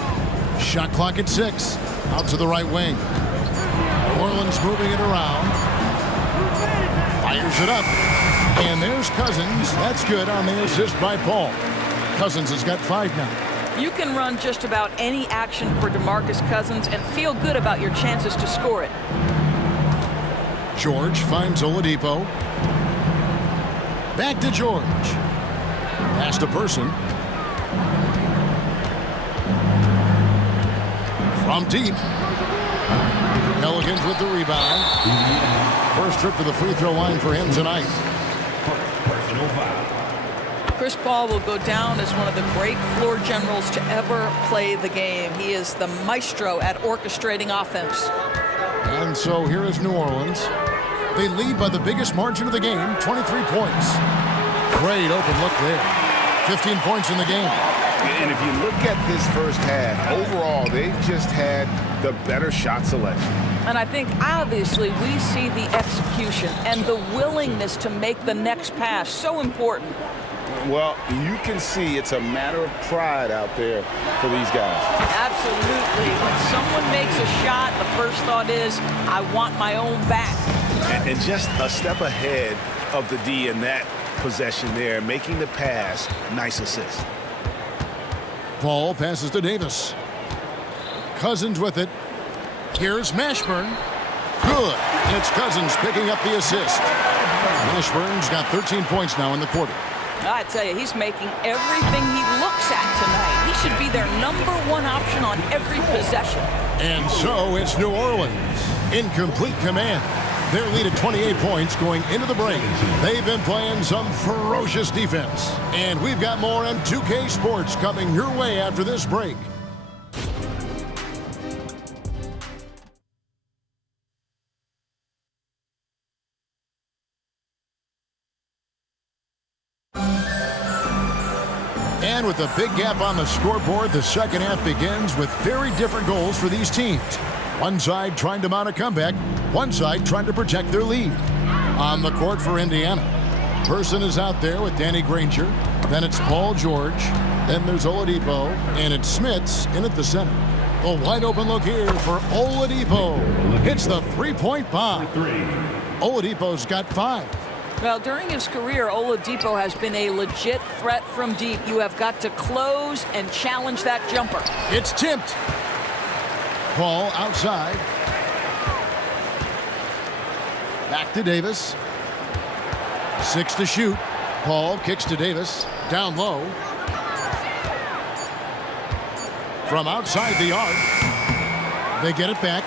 Shot clock at 6. Out to the right wing. New Orleans moving it around. Fires it up. And there's Cousins. That's good on the assist by Paul. Cousins has got 5 now. You can run just about any action for DeMarcus Cousins and feel good about your chances to score it. George finds Oladipo. Back to George. Pass to Person. From deep. Pelicans with the rebound. First trip to the free throw line for him tonight. Personal foul. Chris Paul will go down as one of the great floor generals to ever play the game. He is the maestro at orchestrating offense. And so here is New Orleans. They lead by the biggest margin of the game, 23 points. Great open look there. 15 points in the game. And if you look at this first half, overall, they've just had the better shot selection. And I think, obviously, we see the execution and the willingness to make the next pass so important. Well, you can see it's a matter of pride out there for these guys. Absolutely. When someone makes a shot, the first thought is, I want my own back. And just a step ahead of the D in that possession there, making the pass. Nice assist. Paul passes to Davis. Cousins with it. Here's Mashburn. Good. And it's Cousins picking up the assist. Mashburn's got 13 points now in the quarter. I tell you, he's making everything he looks at tonight. He should be their #1 option on every possession. And so it's New Orleans in complete command. Their lead at 28 points going into the break. They've been playing some ferocious defense. And we've got more on 2K Sports coming your way after this break. with a big gap on the scoreboard. The second half begins with very different goals for these teams. One side trying to mount a comeback, one side trying to protect their lead. On the court for Indiana, Person is out there with Danny Granger. Then it's Paul George. Then there's Oladipo, and it's Smits in at the center. A wide open look here for Oladipo. Hits the three-point bomb. Oladipo's got 5. Well, during his career, Oladipo has been a legit threat from deep. You have got to close and challenge that jumper. It's tipped. Paul outside. Back to Davis. 6 to shoot. Paul kicks to Davis. Down low. From outside the arc. They get it back.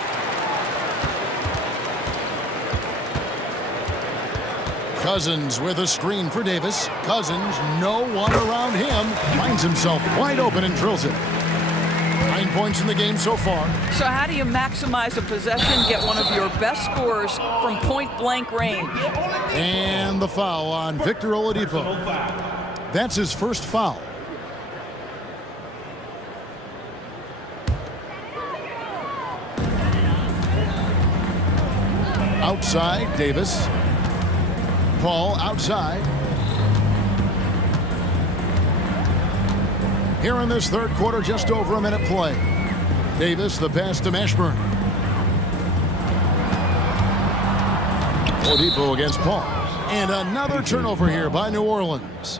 Cousins with a screen for Davis. Cousins, no one around him. Finds himself wide open and drills it. 9 points in the game so far. So how do you maximize a possession, get one of your best scores from point-blank range? And the foul on Victor Oladipo. That's his first foul. Outside, Davis. Paul outside. Here in this third quarter, just over a minute play. Davis, the pass to Mashburn. Oladipo against Paul. And another turnover here by New Orleans.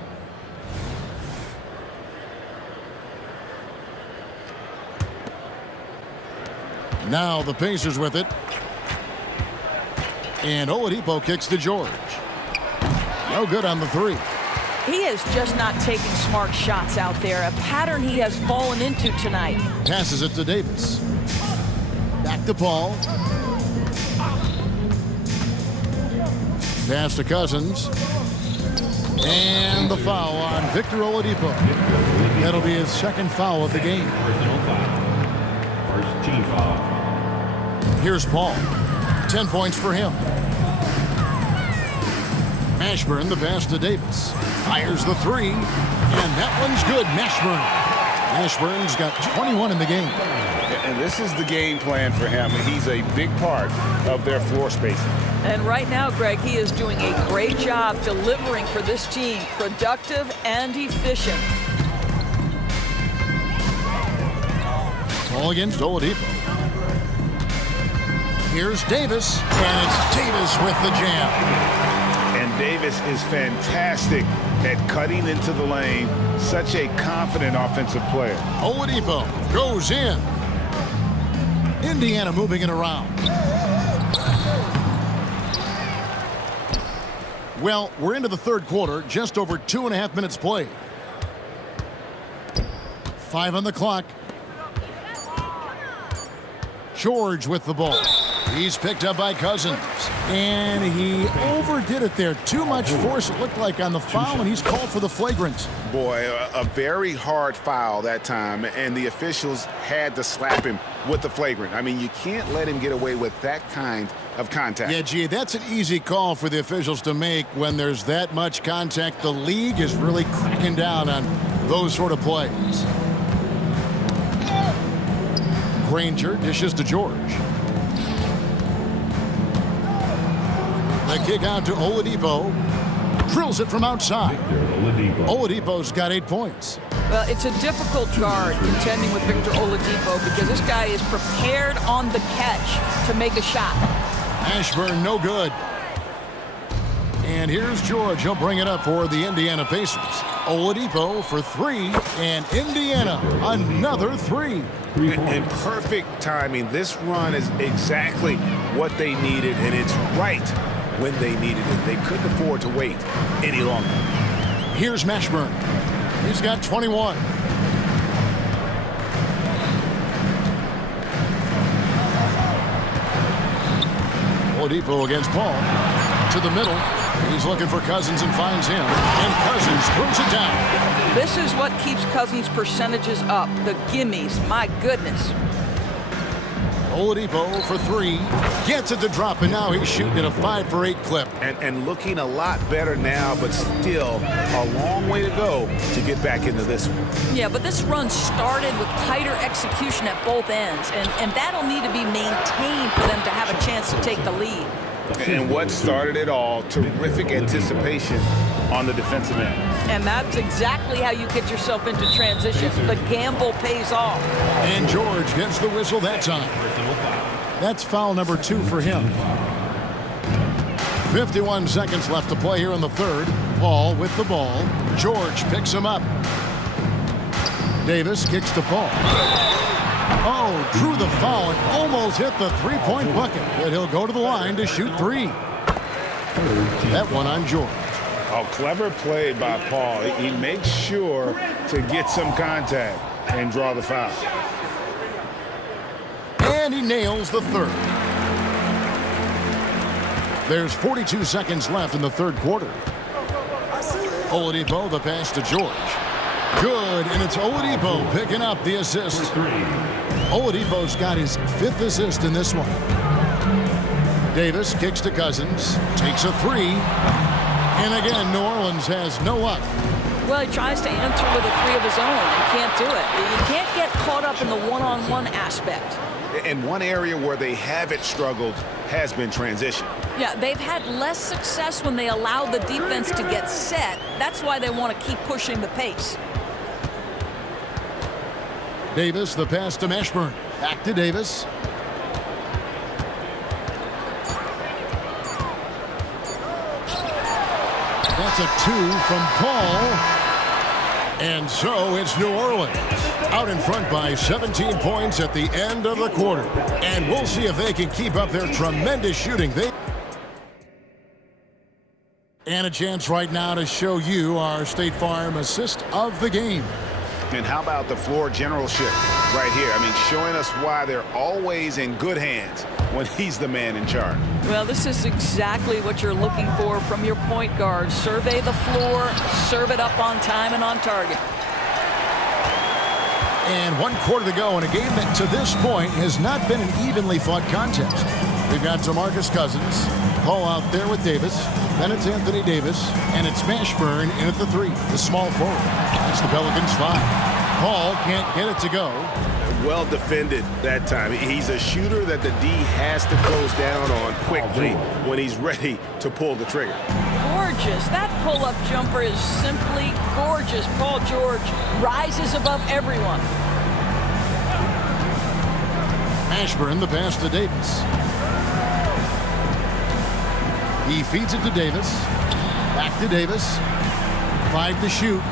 Now the Pacers with it. And Oladipo kicks to George. No good on the 3. He is just not taking smart shots out there, a pattern he has fallen into tonight. Passes it to Davis. Back to Paul. Pass to Cousins. And the foul on Victor Oladipo. That'll be his second foul of the game. First team foul. Here's Paul. 10 points for him. Mashburn, the pass to Davis. Fires the 3. And that one's good. Mashburn. Mashburn's got 21 in the game. And this is the game plan for him. He's a big part of their floor spacing. And right now, Greg, he is doing a great job delivering for this team. Productive and efficient. Ball against Oladipo. Here's Davis. And it's Davis with the jam. And Davis is fantastic at cutting into the lane. Such a confident offensive player. Oladipo goes in. Indiana moving it around. Well, we're into the third quarter. Just over 2.5 minutes played. 5 on the clock. George with the ball. He's picked up by Cousins. And he overdid it there. Too much force, it looked like, on the foul, and he's called for the flagrant. Boy, a very hard foul that time, and the officials had to slap him with the flagrant. I mean, you can't let him get away with that kind of contact. Yeah, gee, that's an easy call for the officials to make when there's that much contact. The league is really cracking down on those sort of plays. Granger dishes to George. The kick out to Oladipo. Drills it from outside. Oladipo's got 8 points. Well, it's a difficult guard contending with Victor Oladipo because this guy is prepared on the catch to make a shot. Mashburn, no good. And here's George. He'll bring it up for the Indiana Pacers. Oladipo for 3, and Indiana another 3. In perfect timing. This run is exactly what they needed, and it's right when they needed it. They couldn't afford to wait any longer. Here's Mashburn. He's got 21. Oladipo against Paul. To the middle. He's looking for Cousins and finds him. And Cousins throws it down. This is what keeps Cousins' percentages up. The gimmies. My goodness. Oladipo for three. Gets it to drop, and now he's shooting at a 5 for 8 clip. And looking a lot better now, but still a long way to go to get back into this one. Yeah, but this run started with tighter execution at both ends, and that'll need to be maintained for them to have a chance to take the lead. And what started it all, terrific anticipation on the defensive end. And that's exactly how you get yourself into transition. The gamble pays off. And George gets the whistle that time. That's foul number 2 for him. 51 seconds left to play here in the third. Paul with the ball. George picks him up. Davis kicks to Paul. Oh, drew the foul and almost hit the three-point bucket. But he'll go to the line to shoot 3. That one on George. Oh, clever play by Paul. He makes sure to get some contact and draw the foul. And he nails the third. There's 42 seconds left in the third quarter. Oladipo, the pass to George. Good, and it's Oladipo picking up the assist. Oladipo's got his 5th assist in this one. Davis kicks to Cousins, takes a 3. And again, New Orleans has no luck. Well, he tries to answer with a 3 of his own and can't do it. You can't get caught up in the one-on-one aspect. And one area where they haven't struggled has been transition. Yeah, they've had less success when they allow the defense to get set. That's why they want to keep pushing the pace. Davis, the pass to Mashburn. Back to Davis. That's a 2 from Paul. And so it's New Orleans out in front by 17 points at the end of the quarter. And we'll see if they can keep up their tremendous shooting. And a chance right now to show you our State Farm assist of the game. And how about the floor generalship right here? I mean, showing us why they're always in good hands when he's the man in charge. Well, this is exactly what you're looking for from your point guard. Survey the floor, serve it up on time and on target. And 1 quarter to go in a game that to this point has not been an evenly fought contest. We've got DeMarcus Cousins, Paul out there with Davis, then it's Anthony Davis, and it's Mashburn in at the 3, the small forward. That's the Pelicans 5. Paul can't get it to go. Well defended that time. He's a shooter that the D has to close down on quickly when he's ready to pull the trigger. Gorgeous. That pull-up jumper is simply gorgeous. Paul George rises above everyone. Mashburn, the pass to Davis. He feeds it to Davis. Back to Davis. 5 to shoot.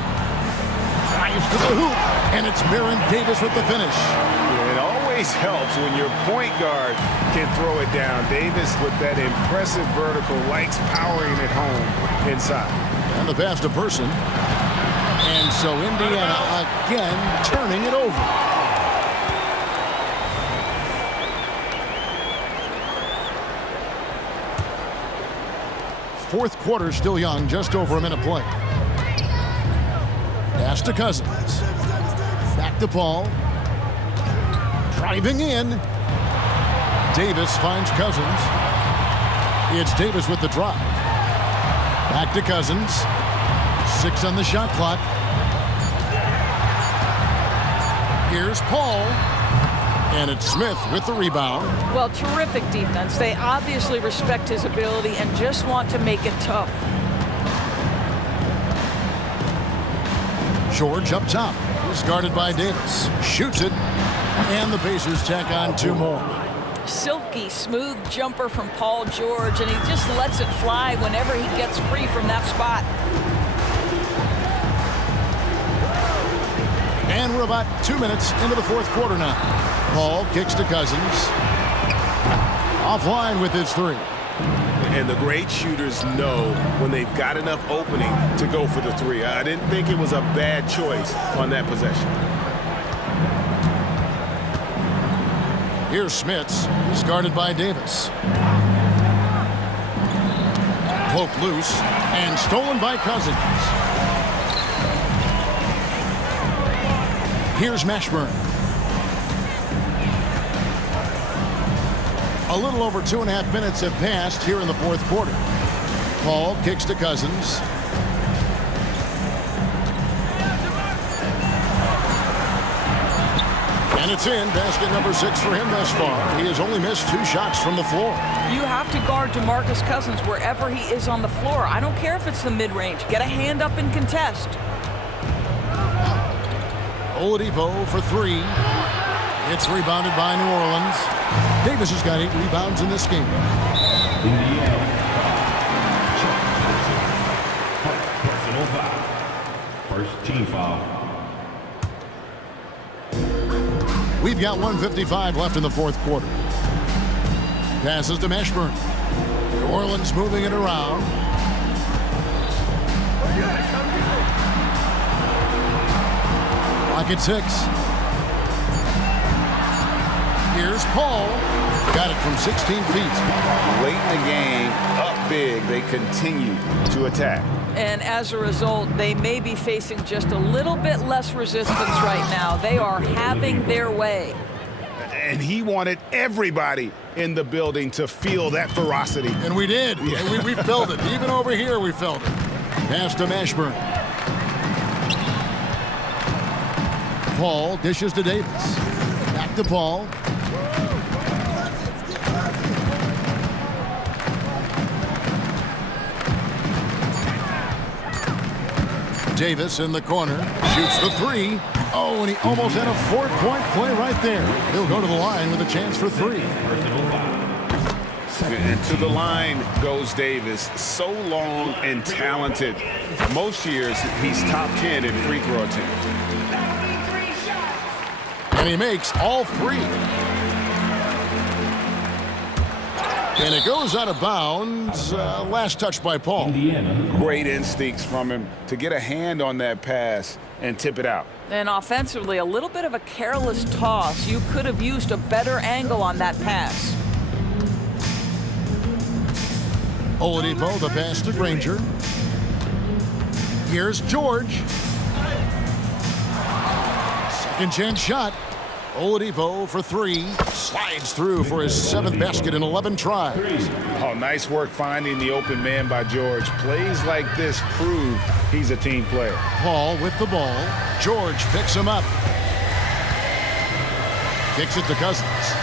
Drives to the hoop. And it's Baron Davis with the finish. It always helps when your point guard can throw it down. Davis with that impressive vertical likes powering it home inside. And the pass to Person. And so Indiana again turning it over. Fourth quarter still young, just over a minute play. Pass to Cousins. Back to Paul. Driving in. Davis finds Cousins. It's Davis with the drive. Back to Cousins. 6 on the shot clock. Here's Paul. And it's Smith with the rebound. Well, terrific defense. They obviously respect his ability and just want to make it tough. George up top. He's guarded by Davis. Shoots it. And the Pacers tack on 2 more. Silky smooth jumper from Paul George, and he just lets it fly whenever he gets free from that spot. And we're about 2 minutes into the fourth quarter now. Paul kicks to Cousins. Offline with his 3. And the great shooters know when they've got enough opening to go for the 3. I didn't think it was a bad choice on that possession. Here's Smits. He's guarded by Davis. Poked loose and stolen by Cousins. Here's Mashburn. A little over 2.5 minutes have passed here in the fourth quarter. Paul kicks to Cousins. And it's in. Basket number 6 for him thus far. He has only missed 2 shots from the floor. You have to guard DeMarcus Cousins wherever he is on the floor. I don't care if it's the mid-range. Get a hand up and contest. Oladipo for 3. It's rebounded by New Orleans. Davis has got 8 rebounds in this game. Indiana. Personal foul. First team foul. We've got 1:55 left in the fourth quarter. Passes to Mashburn. New Orleans moving it around. Clock at 6. Here's Paul. Got it from 16 feet. Late in the game, up big, they continue to attack. And as a result, they may be facing just a little bit less resistance right now. They are having their way. And he wanted everybody in the building to feel that ferocity. And we did. Yeah. We felt it. Even over here, we felt it. Pass to Mashburn. Paul dishes to Davis. Back to Paul. Davis in the corner, shoots the 3. Oh, and he almost had a 4-point play right there. He'll go to the line with a chance for 3. And to the line goes Davis. So long and talented. Most years, he's top 10 in free throw attempts. And he makes all 3. And it goes out of bounds. Last touch by Paul. Great instincts from him to get a hand on that pass and tip it out. And offensively, a little bit of a careless toss. You could have used a better angle on that pass. Oladipo, the pass to Granger. Here's George. Second chance shot. Oladipo for 3. Slides through for his 7th basket in 11 tries. Oh, nice work finding the open man by George. Plays like this prove he's a team player. Paul with the ball. George picks him up. Kicks it to Cousins.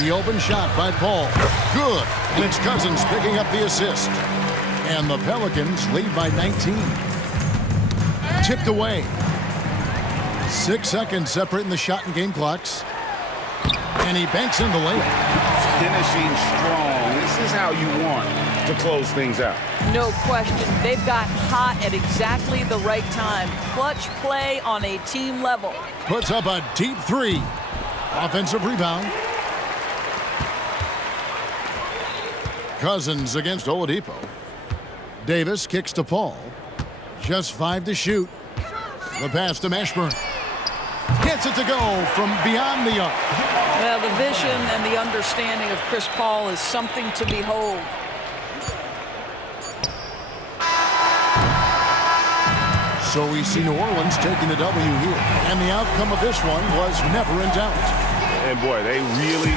The open shot by Paul. Good. And it's Cousins picking up the assist. And the Pelicans lead by 19. Tipped away. 6 seconds separating the shot and game clocks. And he banks in the layup. Finishing strong. This is how you want to close things out. No question. They've got hot at exactly the right time. Clutch play on a team level. Puts up a deep 3. Offensive rebound. Cousins against Oladipo. Davis kicks to Paul. Just 5 to shoot. The pass to Mashburn. Gets it to go from beyond the arc. Well, the vision and the understanding of Chris Paul is something to behold. So we see New Orleans taking the W here. And the outcome of this one was never in doubt. And boy, they really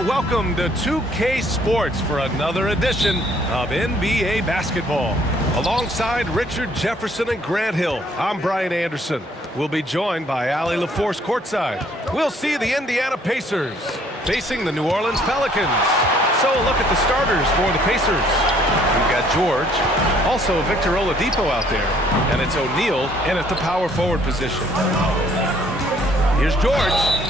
And welcome to 2K Sports for another edition of NBA basketball. Alongside Richard Jefferson and Grant Hill, I'm Brian Anderson. We'll be joined by Allie LaForce courtside. We'll see the Indiana Pacers facing the New Orleans Pelicans. So a look at the starters for the Pacers. We've got George, also Victor Oladipo out there, and it's O'Neal in at the power forward position. Here's George.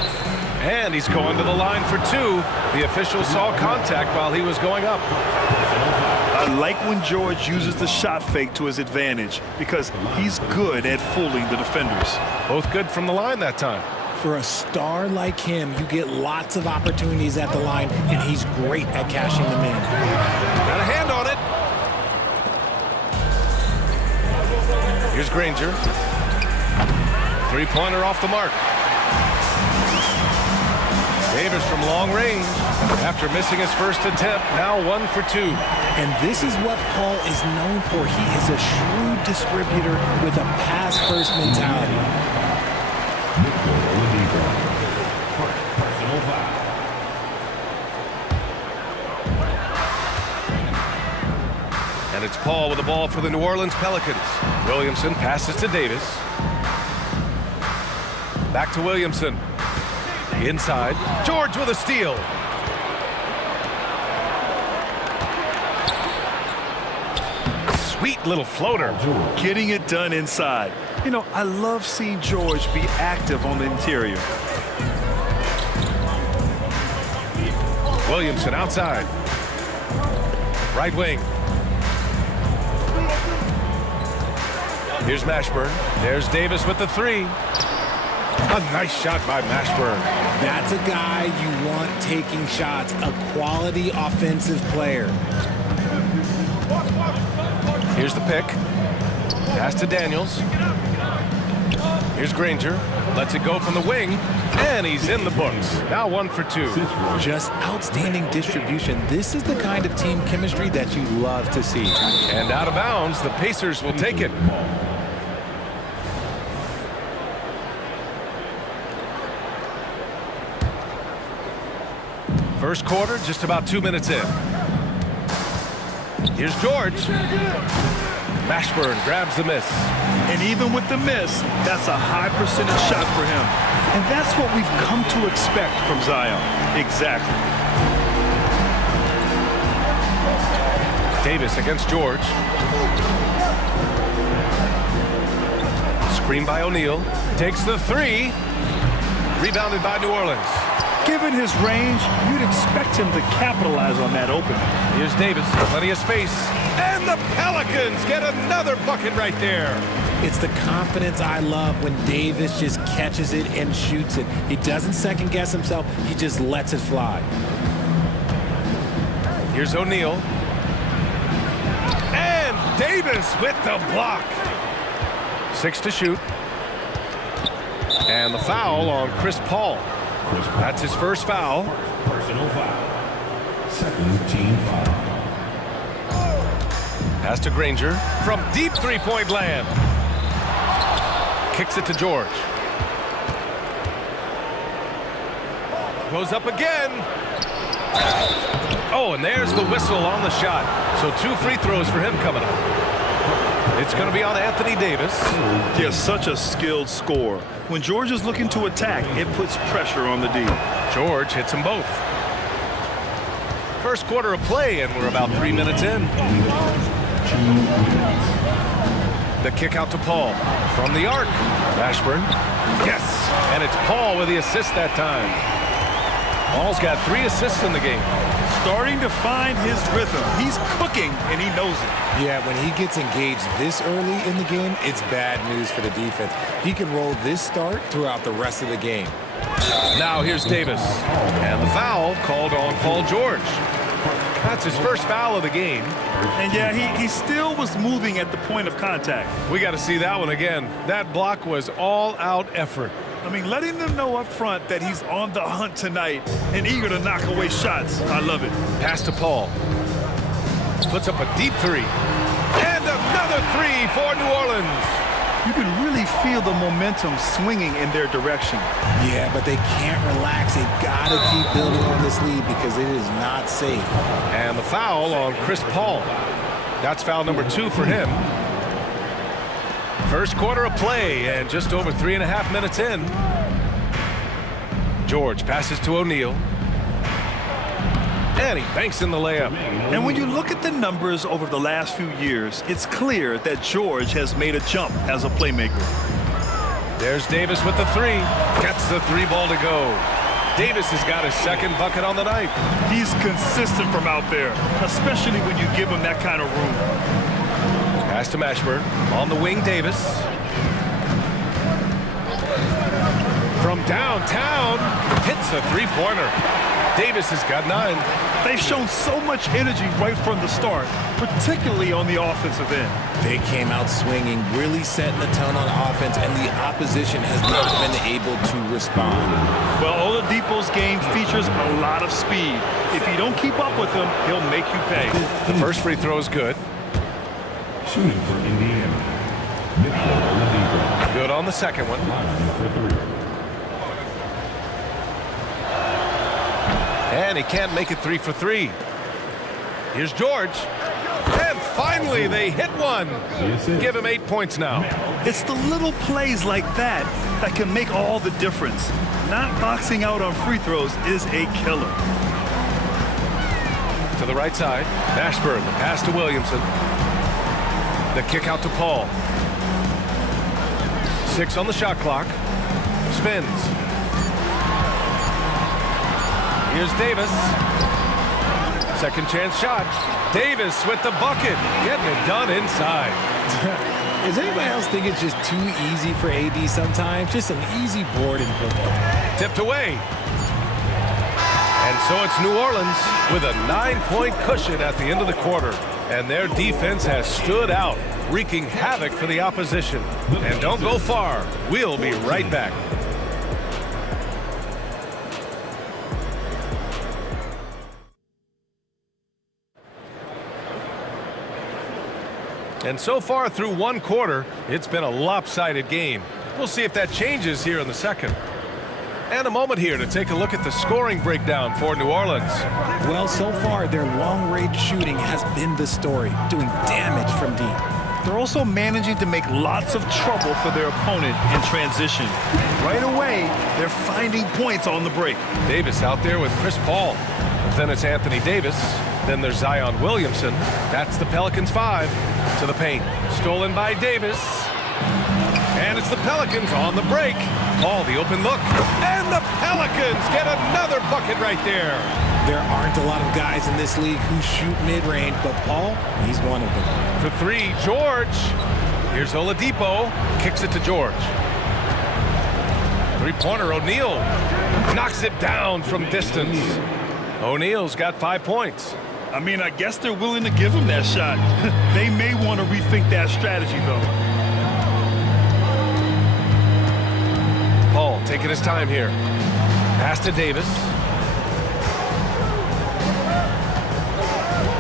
And he's going to the line for two. The official saw contact while he was going up. I like when George uses the shot fake to his advantage because he's good at fooling the defenders. Both good from the line that time. For a star like him, you get lots of opportunities at the line, and he's great at cashing them in. Got a hand on it. Here's Granger. Three-pointer off the mark. Davis from long range. After missing his first attempt, now 1 for 2. And this is what Paul is known for. He is a shrewd distributor with a pass-first mentality. Personal foul. And it's Paul with the ball for the New Orleans Pelicans. Williamson passes to Davis. Back to Williamson. Inside, George with a steal. Sweet little floater. Getting it done inside. You know, I love seeing George be active on the interior. Williamson outside. Right wing. Here's Mashburn. There's Davis with the three. A nice shot by Mashburn. That's a guy you want taking shots, a quality offensive player. Here's the pick. Pass to Daniels. Here's Granger. Lets it go from the wing. And he's in the books. Now 1 for 2. Just outstanding distribution. This is the kind of team chemistry that you love to see. And out of bounds, the Pacers will take it. First quarter, just about 2 minutes in. Here's George. Mashburn grabs the miss. And even with the miss, that's a high percentage shot for him. And that's what we've come to expect from Zion. Exactly. Davis against George. Screen by O'Neal. Takes the three. Rebounded by New Orleans. Given his range, you'd expect him to capitalize on that opening. Here's Davis, plenty of space. And the Pelicans get another bucket right there. It's the confidence I love when Davis just catches it and shoots it. He doesn't second guess himself, he just lets it fly. Here's O'Neal. And Davis with the block. 6 to shoot. And the foul on Chris Paul. That's his first foul. Personal foul. Second team foul. Pass to Granger from deep three-point land. Kicks it to George. Goes up again. Oh, and there's the whistle on the shot. So 2 free throws for him coming up. It's going to be on Anthony Davis. He has such a skilled scorer. When George is looking to attack, it puts pressure on the D. George hits them both. First quarter of play, and we're about 3 minutes in. The kick out to Paul. From the arc. Mashburn. Yes. And it's Paul with the assist that time. Paul's got 3 assists in the game. Starting to find his rhythm. He's cooking, and he knows it. Yeah, when he gets engaged this early in the game, it's bad news for the defense. He can roll this start throughout the rest of the game. Now here's Davis. And the foul called on Paul George. That's his first foul of the game. And yeah, he still was moving at the point of contact. We got to see that one again. That block was all-out effort. I mean, letting them know up front that he's on the hunt tonight and eager to knock away shots. I love it. Pass to Paul. Puts up a deep three. And another three for New Orleans. You can really feel the momentum swinging in their direction. Yeah, but they can't relax. They've got to keep building on this lead because it is not safe. And the foul on Chris Paul. That's foul number 2 for him. First quarter of play and just over 3.5 minutes in. George passes to O'Neal. And he banks in the layup. And when you look at the numbers over the last few years, it's clear that George has made a jump as a playmaker. There's Davis with the 3. Gets the 3 ball to go. Davis has got his second bucket on the night. He's consistent from out there, especially when you give him that kind of room. Pass to Mashburn. On the wing, Davis. From downtown, hits a 3-pointer. Davis has got 9. They've shown so much energy right from the start, particularly on the offensive end. They came out swinging, really setting the tone on offense, and the opposition has not been able to respond. Well, Oladipo's game features a lot of speed. If you don't keep up with him, he'll make you pay. The first free throw is good. Shooting for Indiana, Victor Oladipo. Good on the second one. For 3. And he can't make it 3 for 3. Here's George. And finally, they hit one. Give him 8 points now. It's the little plays like that that can make all the difference. Not boxing out on free throws is a killer. To the right side, Mashburn, the pass to Williamson. The kick out to Paul. 6 on the shot clock. Spins. Here's Davis. Second chance shot. Davis with the bucket. Getting it done inside. Does anybody else think it's just too easy for AD sometimes? Just an easy board in football. Tipped away. And so it's New Orleans with a 9-point cushion at the end of the quarter. And their defense has stood out, wreaking havoc for the opposition. And don't go far. We'll be right back. And so far through one quarter, it's been a lopsided game. We'll see if that changes here in the second. And a moment here to take a look at the scoring breakdown for New Orleans. Well, so far, their long-range shooting has been the story, doing damage from deep. They're also managing to make lots of trouble for their opponent in transition. Right away, they're finding points on the break. Davis out there with Chris Paul. Then it's Anthony Davis. Then there's Zion Williamson. That's the Pelicans 5 to the paint. Stolen by Davis. And it's the Pelicans on the break. Paul, the open look. And the Pelicans get another bucket right there. There aren't a lot of guys in this league who shoot mid-range, but Paul, he's one of them. For 3, George. Here's Oladipo. Kicks it to George. 3-pointer, O'Neal. Knocks it down from distance. O'Neal's got 5 points. I mean, I guess they're willing to give him that shot. They may want to rethink that strategy, though. Paul taking his time here. Pass to Davis.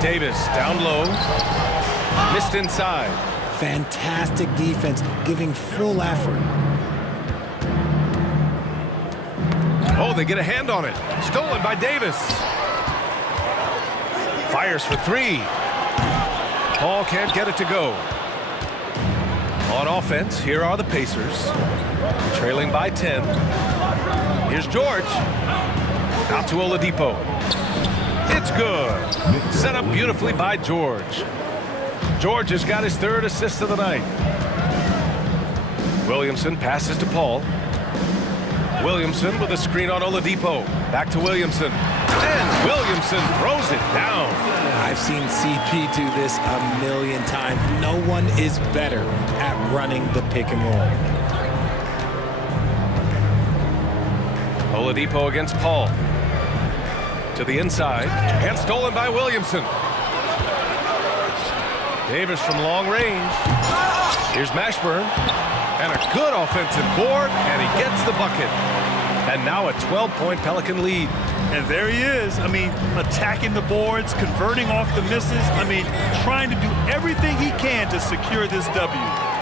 Davis down low. Missed inside. Fantastic defense, giving full effort. Oh, they get a hand on it. Stolen by Davis. Fires for 3. Paul can't get it to go. On offense, here are the Pacers. Trailing by 10. Here's George. Out to Oladipo. It's good. Set up beautifully by George. George has got his 3rd assist of the night. Williamson passes to Paul. Williamson with a screen on Oladipo. Back to Williamson. And Williamson throws it down. I've seen CP do this a million times. No one is better at running the pick and roll. Oladipo against Paul. To the inside. And stolen by Williamson. Davis from long range. Here's Mashburn. And a good offensive board, and he gets the bucket. And now a 12-point Pelican lead. And there he is. I mean, attacking the boards, converting off the misses. I mean, trying to do everything he can to secure this W.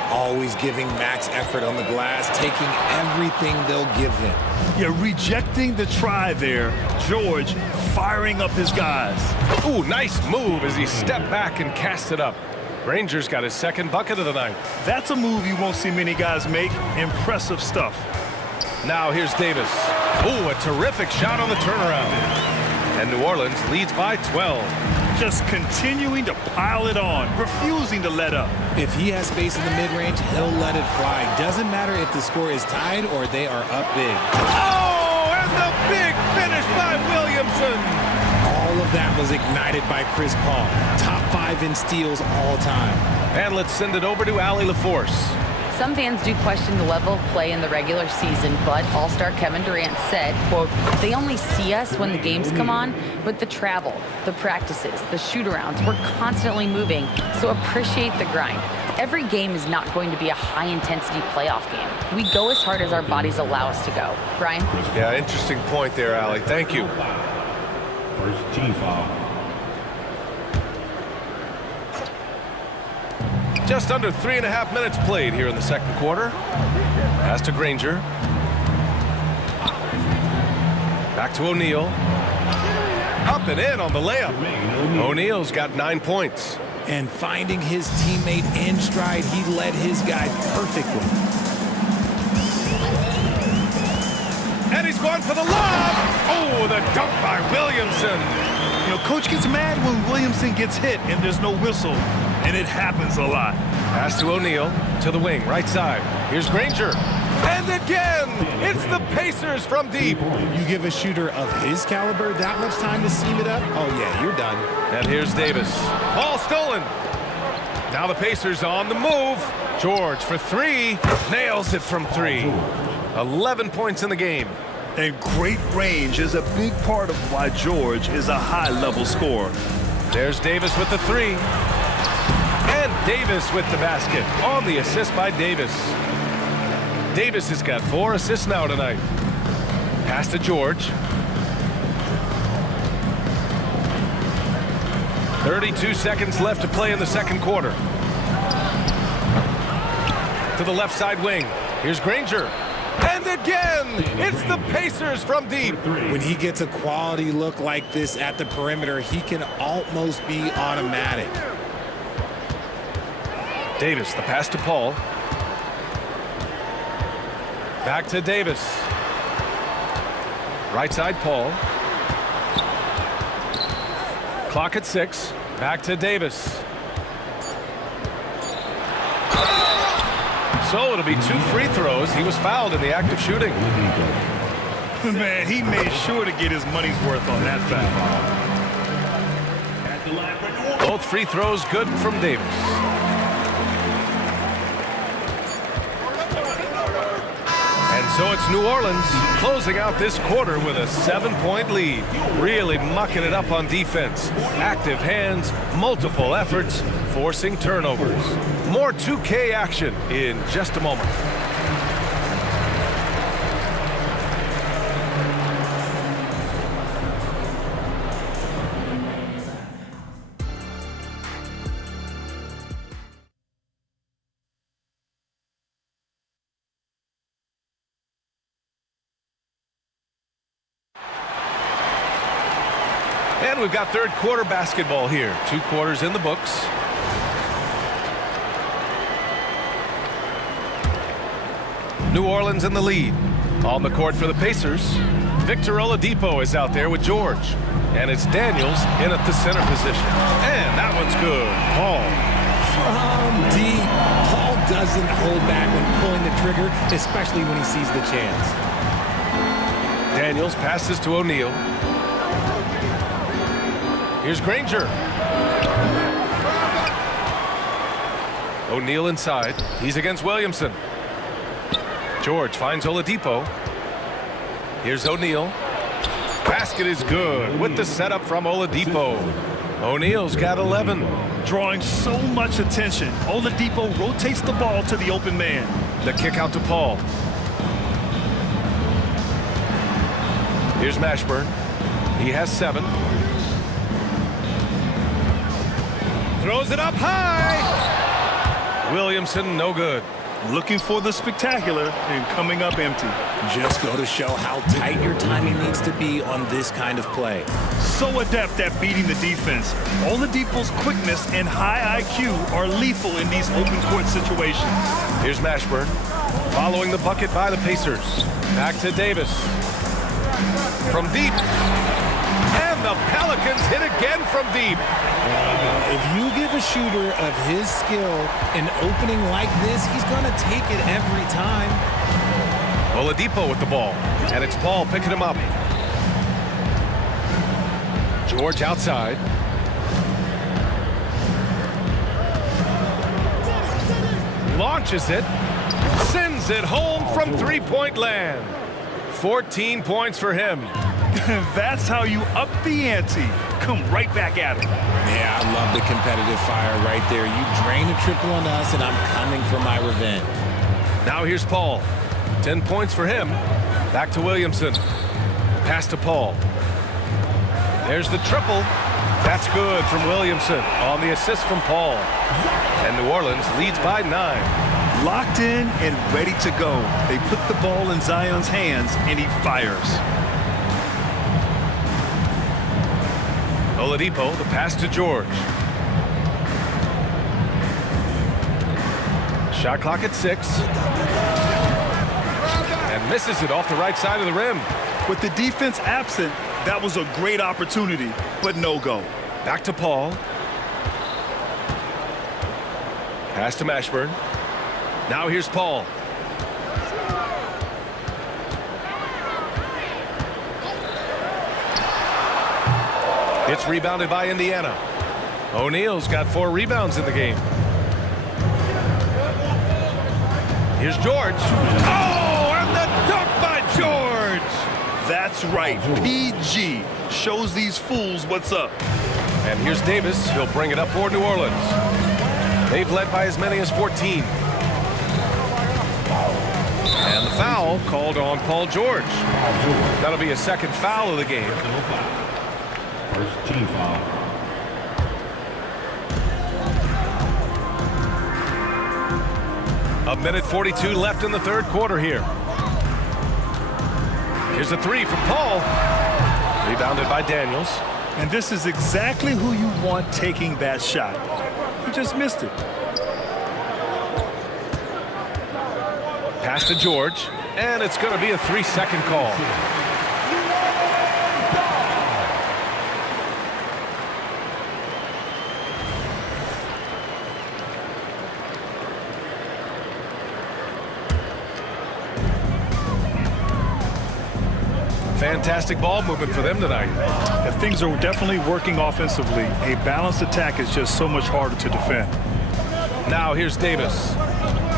always giving max effort on the glass, taking everything they'll give him. Yeah, rejecting the try there. George firing up his guys. Ooh, nice move as he stepped back and cast it up. Granger's got his second bucket of the night. That's a move you won't see many guys make. Impressive stuff. Now here's Davis. Ooh, a terrific shot on the turnaround. And New Orleans leads by 12. Just continuing to pile it on, refusing to let up. If he has space in the mid-range, he'll let it fly. Doesn't matter if the score is tied or they are up big. Oh, and the big finish by Williamson. All of that was ignited by Chris Paul. Top 5 in steals all time. And let's send it over to Allie LaForce. Some fans do question the level of play in the regular season, but All-Star Kevin Durant said, quote, "They only see us when the games come on, but the travel, the practices, the shoot-arounds, we're constantly moving, so appreciate the grind. Every game is not going to be a high-intensity playoff game. We go as hard as our bodies allow us to go." Brian? Yeah, interesting point there, Allie. Thank you. First team foul. Just under 3.5 minutes played here in the second quarter. Pass to Granger. Back to O'Neal. Up and in on the layup. O'Neal's got 9 points. And finding his teammate in stride, he led his guy perfectly. And he's going for the lob. Oh, the dunk by Williamson. You know, coach gets mad when Williamson gets hit and there's no whistle, and it happens a lot. Pass to O'Neal to the wing, right side. Here's Granger. And again, it's the Pacers from deep. You give a shooter of his caliber that much time to seam it up? Oh, yeah, you're done. And here's Davis. Ball stolen. Now the Pacers on the move. George for 3. Nails it from 3. 11 points in the game. And great range is a big part of why George is a high-level scorer. There's Davis with the 3. And Davis with the basket on the assist by Davis. Davis has got 4 assists now tonight. Pass to George. 32 seconds left to play in the second quarter. To the left side wing. Here's Granger. And again, it's the Pacers from deep. When he gets a quality look like this at the perimeter, he can almost be automatic. Davis, the pass to Paul. Back to Davis. Right side, Paul. Clock at 6. Back to Davis. So it'll be 2 free throws. He was fouled in the act of shooting. Man, he made sure to get his money's worth on that foul. Both free throws good from Davis. And so it's New Orleans closing out this quarter with a 7-point lead. Really mucking it up on defense. Active hands, multiple efforts, forcing turnovers. More 2K action in just a moment. And we've got third quarter basketball here. 2 quarters in the books. New Orleans in the lead. On the court for the Pacers, Victor Oladipo is out there with George. And it's Daniels in at the center position. And that one's good. Paul. From deep. Paul doesn't hold back when pulling the trigger, especially when he sees the chance. Daniels passes to O'Neal. Here's Granger. O'Neal inside. He's against Williamson. George finds Oladipo. Here's O'Neal. Basket is good with the setup from Oladipo. O'Neal's got 11. Drawing so much attention. Oladipo rotates the ball to the open man. The kick out to Paul. Here's Mashburn. He has 7. Throws it up high. Williamson, no good. Looking for the spectacular and coming up empty. Just go to show how tight your timing needs to be on this kind of play. So adept at beating the defense. Oladipo's quickness and high IQ are lethal in these open court situations. Here's Mashburn, following the bucket by the Pacers. Back to Davis. From deep. And the Pelicans hit again from deep. If you give a shooter of his skill an opening like this, he's going to take it every time. Oladipo with the ball. And it's Paul picking him up. George outside. Launches it. Sends it home from three-point land. 14 points for him. That's how you up the ante. Come right back at it. Yeah, I love the competitive fire right there. You drain a triple on us, and I'm coming for my revenge. Now here's Paul. 10 points for him. Back to Williamson. Pass to Paul. There's the triple. That's good from Williamson on the assist from Paul. And New Orleans leads by 9. Locked in and ready to go. They put the ball in Zion's hands, and he fires. Oladipo, the pass to George. Shot clock at 6. And misses it off the right side of the rim. With the defense absent, that was a great opportunity, but no go. Back to Paul. Pass to Mashburn. Now here's Paul. It's rebounded by Indiana. O'Neal's got 4 rebounds in the game. Here's George. Oh, and the dunk by George! That's right. PG shows these fools what's up. And here's Davis. He'll bring it up for New Orleans. They've led by as many as 14. And the foul called on Paul George. That'll be a second foul of the game. First team foul. A minute 42 left in the third quarter here. Here's a 3 from Paul. Rebounded by Daniels. And this is exactly who you want taking that shot. He just missed it. Pass to George. And it's going to be a 3-second call. Fantastic ball movement for them tonight. And things are definitely working offensively. A balanced attack is just so much harder to defend. Now here's Davis.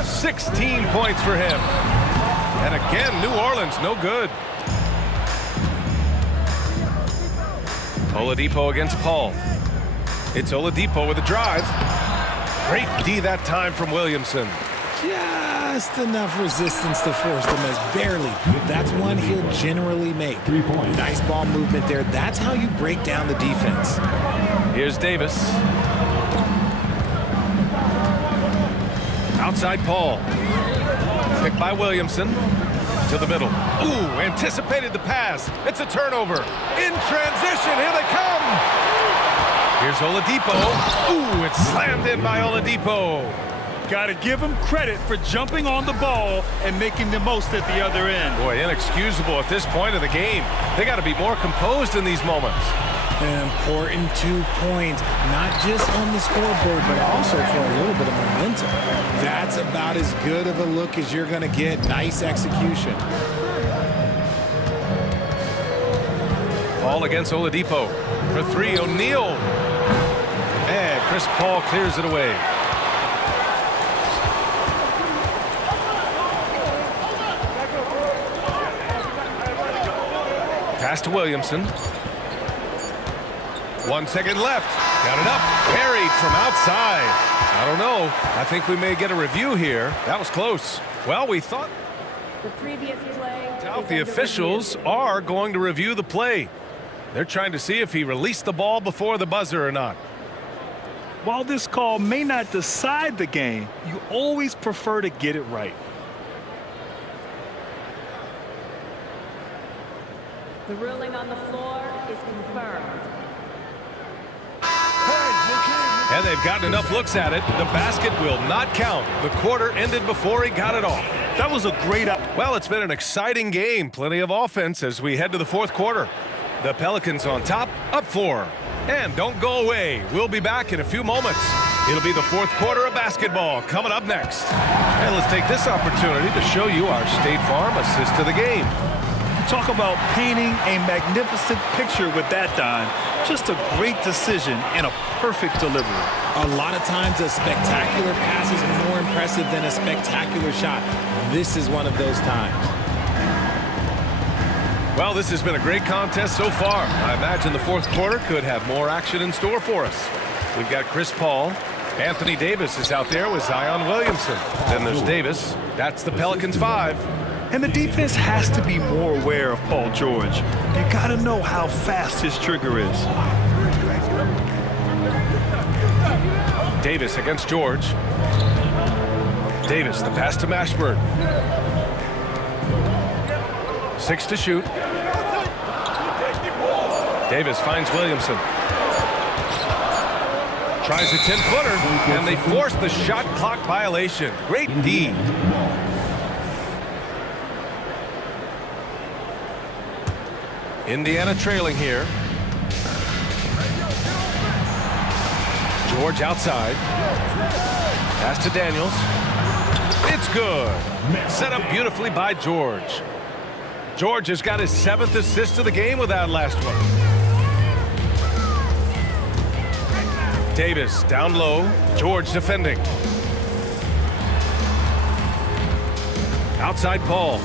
16 points for him. And again, New Orleans, no good. Oladipo against Paul. It's Oladipo with a drive. Great D that time from Williamson. Just enough resistance to force them as barely. That's one he'll generally make. 3 points. Nice ball movement there. That's how you break down the defense. Here's Davis. Outside Paul. Picked by Williamson. To the middle. Ooh, anticipated the pass. It's a turnover. In transition, here they come. Here's Oladipo. Ooh, it's slammed in by Oladipo. Got to give him credit for jumping on the ball and making the most at the other end. Boy, inexcusable at this point of the game. They got to be more composed in these moments. An important 2 points, not just on the scoreboard, but also for a little bit of momentum. That's about as good of a look as you're going to get. Nice execution. Paul against Oladipo. For 3, O'Neal. And Chris Paul clears it away. Pass to Williamson. 1 second left. Got it up. Parried from outside. I don't know. I think we may get a review here. That was close. Well, we thought the previous play. The officials are going to review the play. They're trying to see if he released the ball before the buzzer or not. While this call may not decide the game, you always prefer to get it right. The ruling on the floor is confirmed. And they've gotten enough looks at it. The basket will not count. The quarter ended before he got it off. That was a great Well, it's been an exciting game. Plenty of offense as we head to the fourth quarter. The Pelicans on top, up 4. And don't go away. We'll be back in a few moments. It'll be the fourth quarter of basketball coming up next. And let's take this opportunity to show you our State Farm assist to the game. Talk about painting a magnificent picture with that, Don. Just a great decision and a perfect delivery. A lot of times a spectacular pass is more impressive than a spectacular shot. This is one of those times. Well, this has been a great contest so far. I imagine the fourth quarter could have more action in store for us. We've got Chris Paul. Anthony Davis is out there with Zion Williamson. Then there's Davis. That's the Pelicans 5. And the defense has to be more aware of Paul George. You got to know how fast his trigger is. Davis against George. Davis, the pass to Mashburn. 6 to shoot. Davis finds Williamson. Tries a 10-footer, and they force the shot clock violation. Great D. Indiana trailing here. George outside. Pass to Daniels. It's good. Set up beautifully by George. George has got his 7th assist of the game with that last one. Davis down low. George defending. Outside Paul.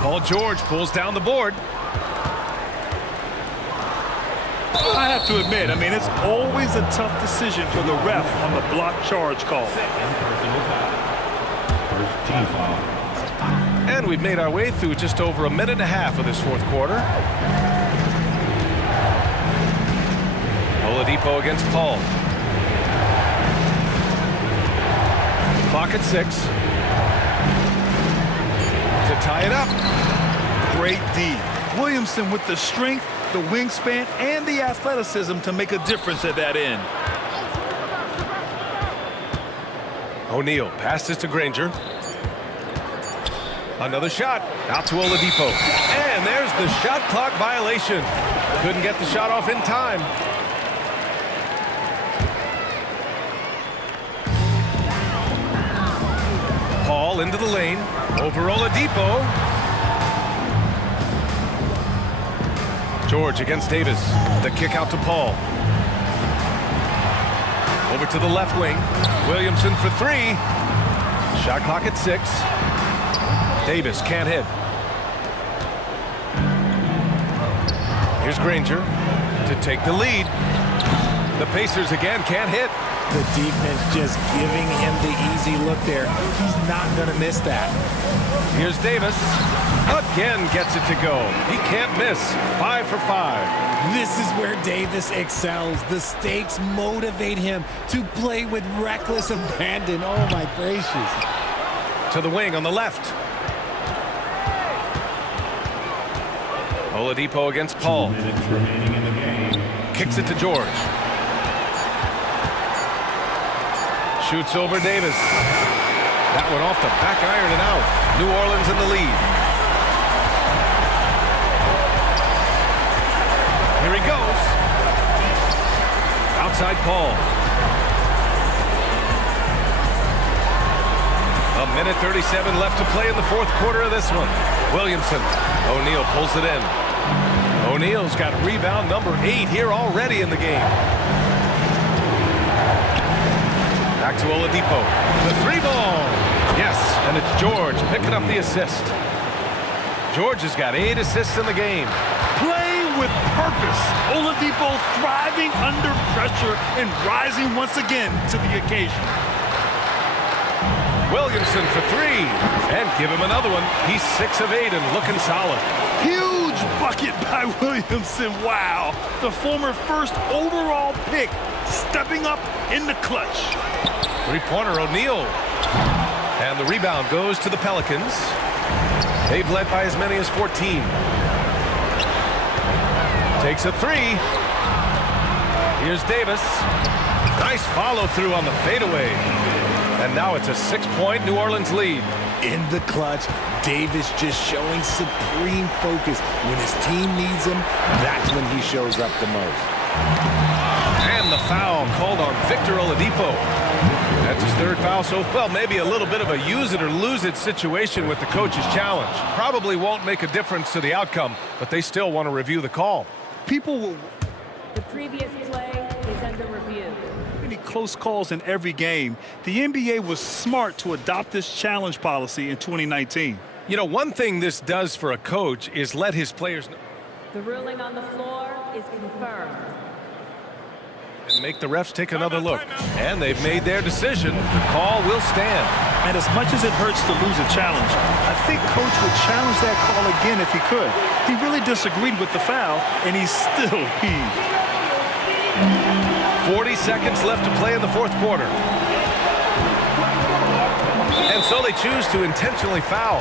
Paul George pulls down the board. I have to admit, it's always a tough decision for the ref on the block charge call. And we've made our way through just over a minute and a half of this fourth quarter. Oladipo against Paul. Clock at 6. To tie it up. Great D. Williamson with the strength, the wingspan, and the athleticism to make a difference at that end. O'Neal passes to Granger. Another shot. Out to Oladipo. And there's the shot clock violation. Couldn't get the shot off in time. Paul into the lane. Over Oladipo. George against Davis. The kick out to Paul. Over to the left wing. Williamson for 3. Shot clock at 6. Davis can't hit. Here's Granger to take the lead. The Pacers again can't hit. The defense just giving him the easy look there. He's not going to miss that. Here's Davis. Again gets it to go. He can't miss. 5 for 5. This is where Davis excels. The stakes motivate him to play with reckless abandon. Oh, my gracious. To the wing on the left. Oladipo against Paul. 2 minutes remaining in the game. Kicks it to George. Shoots over Davis. That one off the back iron and out. New Orleans in the lead. Here he goes. Outside Paul. A minute 37 left to play in the fourth quarter of this one. Williamson. O'Neal pulls it in. O'Neal's got rebound number 8 here already in the game. Back to Oladipo. The 3-ball. Yes, and it's George picking up the assist. George has got 8 assists in the game. Play with purpose. Oladipo thriving under pressure and rising once again to the occasion. Williamson for 3. And give him another one. He's 6 of 8 and looking solid. Huge Huge bucket by Williamson. Wow. The former first overall pick stepping up in the clutch. Three-pointer, O'Neal. And the rebound goes to the Pelicans. They've led by as many as 14. Takes a three. Here's Davis. Nice follow-through on the fadeaway. And now it's a 6-point New Orleans lead. In the clutch, Davis just showing supreme focus. When his team needs him, that's when he shows up the most. And the foul called on Victor Oladipo. That's his third foul, so, well, maybe a little bit of a use-it-or-lose-it situation with the coach's challenge. Probably won't make a difference to the outcome, but they still want to review the call. People will... The previous play is under review. Many close calls in every game. The NBA was smart to adopt this challenge policy in 2019. You know, one thing this does for a coach is let his players know. The ruling on the floor is confirmed. And make the refs take another look. And they've made their decision. The call will stand. And as much as it hurts to lose a challenge, I think Coach would challenge that call again if he could. He really disagreed with the foul, and he's still peeved. 40 seconds left to play in the fourth quarter. And so they choose to intentionally foul.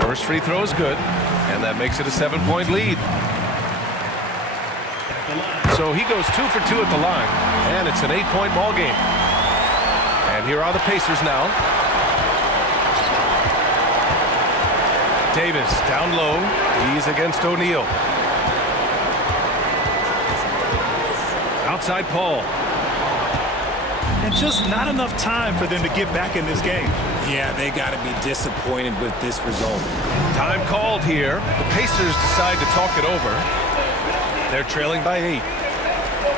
First free throw is good, and that makes it a 7-point lead. So he goes 2 for 2 at the line, and it's an 8-point ball game. And here are the Pacers now. Davis down low. He's against O'Neal. Outside Paul. And just not enough time for them to get back in this game. Yeah, they got to be disappointed with this result. Time called here. The Pacers decide to talk it over. They're trailing by 8.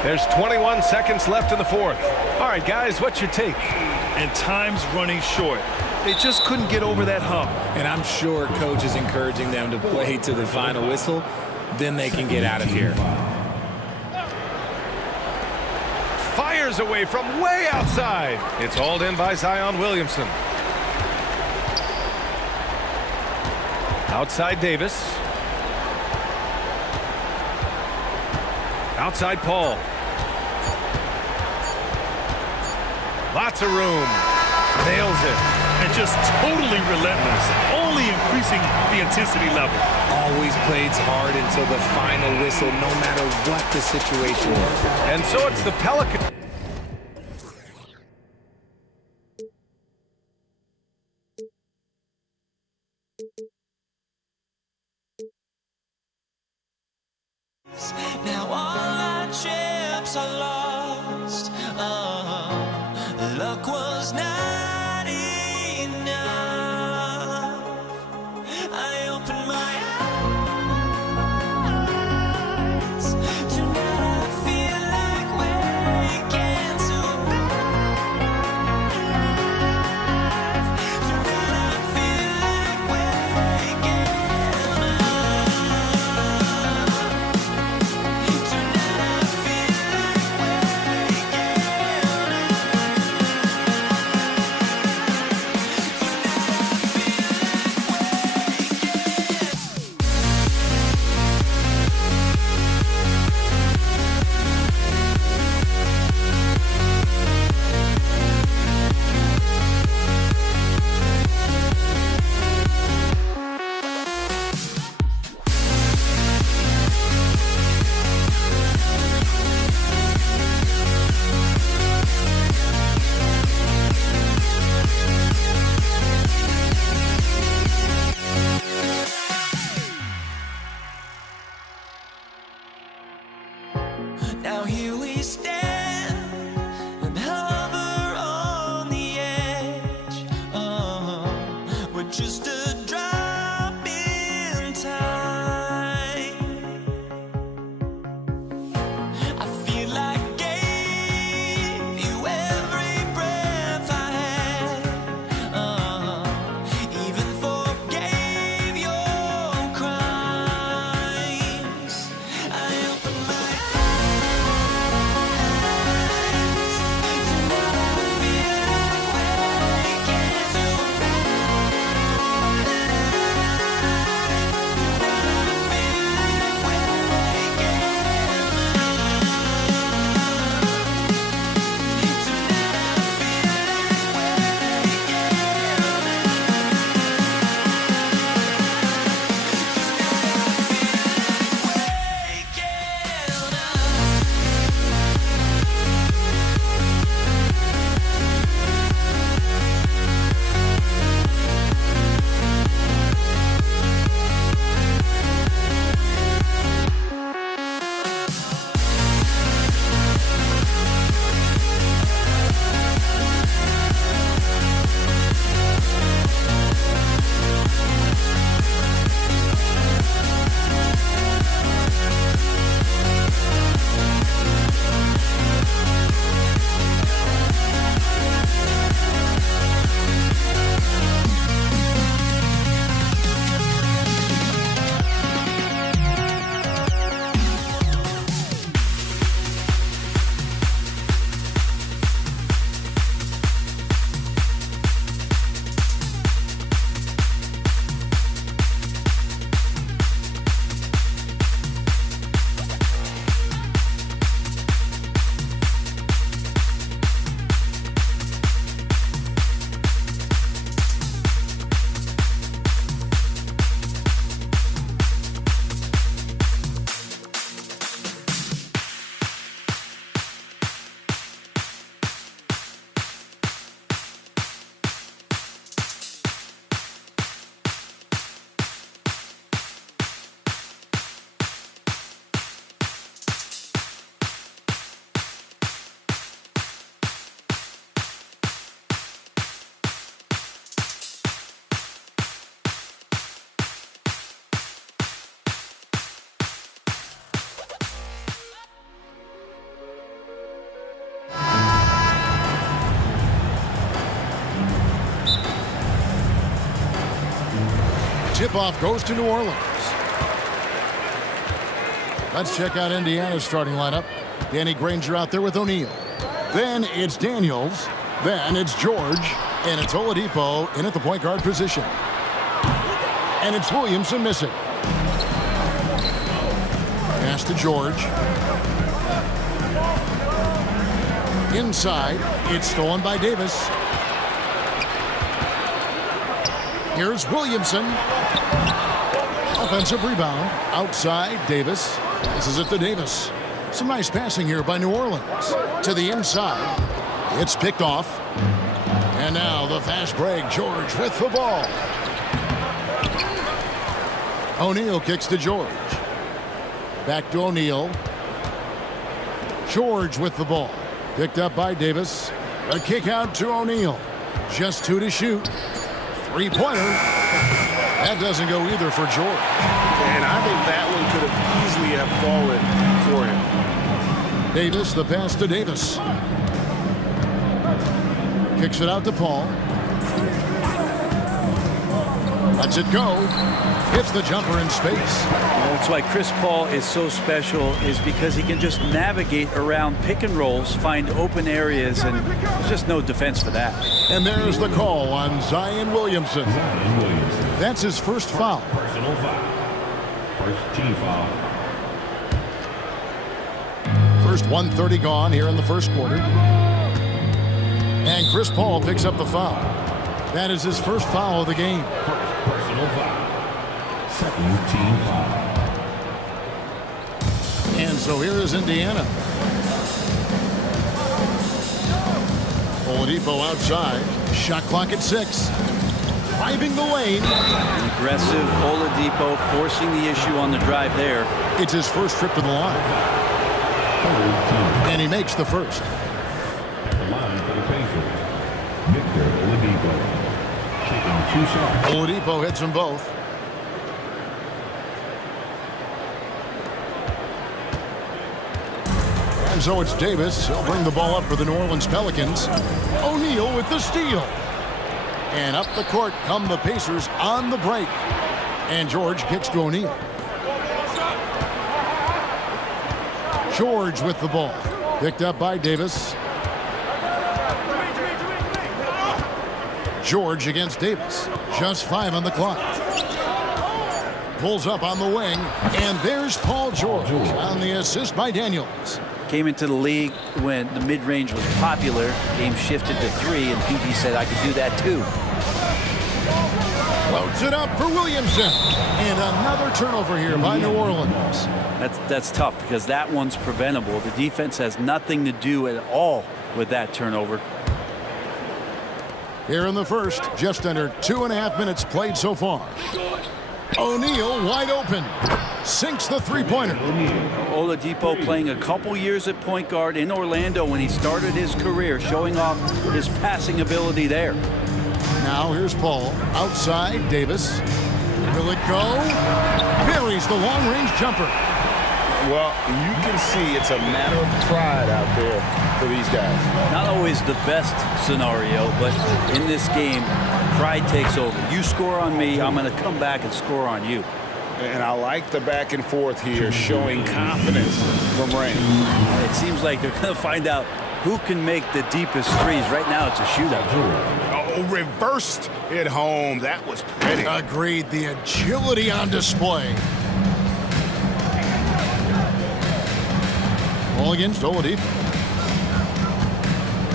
There's 21 seconds left in the fourth. All right, guys, what's your take? And time's running short. They just couldn't get over that hump. And I'm sure Coach is encouraging them to play to the final whistle. Then they can get out of here. Fires away from way outside. It's hauled in by Zion Williamson. Outside Davis. Outside Paul. Lots of room. Nails it. And just totally relentless, only increasing the intensity level. Always plays hard until the final whistle, no matter what the situation is. And so it's the Pelicans. Now all our chips are lost. Luck was not enough. I opened my eyes. Tonight I feel like waking to life. Tonight I feel like waking up. tip-off goes to New Orleans. Let's check out Indiana's starting lineup. Danny Granger out there with O'Neal. Then it's Daniels. Then it's George. And it's Oladipo in at the point guard position. And it's Williamson missing. Pass to George. Inside, it's stolen by Davis. Here's Williamson. Offensive rebound. Outside, Davis. This is it to Davis. Some nice passing here by New Orleans. To the inside. It's picked off. And now the fast break. George with the ball. O'Neal kicks to George. Back to O'Neal. George with the ball. Picked up by Davis. A kick out to O'Neal. Just 2 to shoot. Three-pointer. That doesn't go either for George. And I think that one could have easily have fallen for him. Davis, the pass to Davis. Kicks it out to Paul. Lets it go. Hits the jumper in space. That's why Chris Paul is so special, is because he can just navigate around pick and rolls, find open areas, and there's just no defense for that. And there's the call on Zion Williamson. That's his first foul. Personal foul. First team foul. First 1:30 gone here in the first quarter. And Chris Paul picks up the foul. That is his first foul of the game. Personal foul. Second team foul. And so here is Indiana. Oladipo outside. Shot clock at 6. Driving the lane. An aggressive Oladipo forcing the issue on the drive there. It's his first trip to the line. And he makes the first. At the line for the Pacers, Victor Oladipo. Taking 2 shots. Oladipo hits them both. And so it's Davis. He'll bring the ball up for the New Orleans Pelicans. O'Neal with the steal. And up the court come the Pacers on the break. And George kicks to O'Neal. George with the ball. Picked up by Davis. George against Davis. Just 5 on the clock. Pulls up on the wing. And there's Paul George on the assist by Daniels. Came into the league when the mid-range was popular. Game shifted to 3, and PG said, I could do that too. Floats it up for Williamson. And another turnover here by New Orleans. That's tough because that one's preventable. The defense has nothing to do at all with that turnover. Here in the first, just under 2.5 minutes played so far. O'Neal wide open. Sinks the three-pointer. Oladipo playing a couple years at point guard in Orlando when he started his career, showing off his passing ability there. Now here's Paul. Outside, Davis. Will it go? Buries the long-range jumper. Well, you can see it's a matter of pride out there for these guys. Not always the best scenario, but in this game, pride takes over. You score on me, I'm going to come back and score on you. And I like the back and forth here, showing confidence from Rain. It seems like they're going to find out who can make the deepest threes. Right now, it's a shootout. Oh, reversed it home. That was pretty. Agreed. The agility on display. Ball against Oladipo.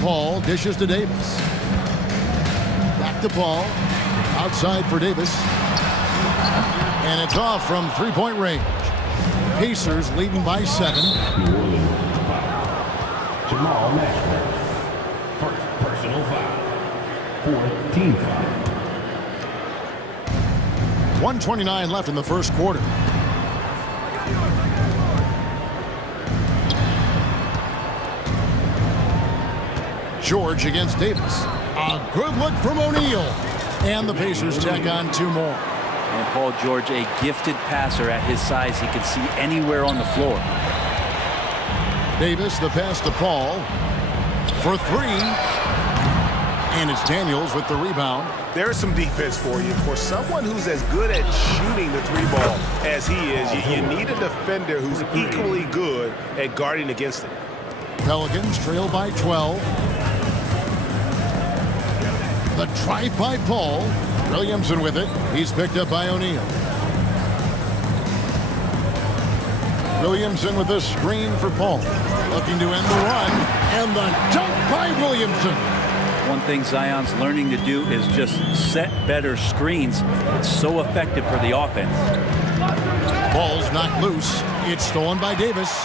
Paul dishes to Davis. Back to Paul. Outside for Davis. And it's off from three-point range. Pacers leading by 7. Jamal Mashburn. First personal foul. Fourth team foul. 1:29 left in the first quarter. George against Davis. A good look from O'Neal. And the Pacers tack on 2 more. And Paul George, a gifted passer at his size. He can see anywhere on the floor. Davis, the pass to Paul for 3. And it's Daniels with the rebound. There's some defense for you. For someone who's as good at shooting the three ball as he is, you need a defender who's equally good at guarding against it. Pelicans trail by 12. The drive by Paul. Williamson with it. He's picked up by O'Neal. Williamson with the screen for Paul. Looking to end the run. And the dunk by Williamson. One thing Zion's learning to do is just set better screens. It's so effective for the offense. Ball's knocked loose. It's stolen by Davis.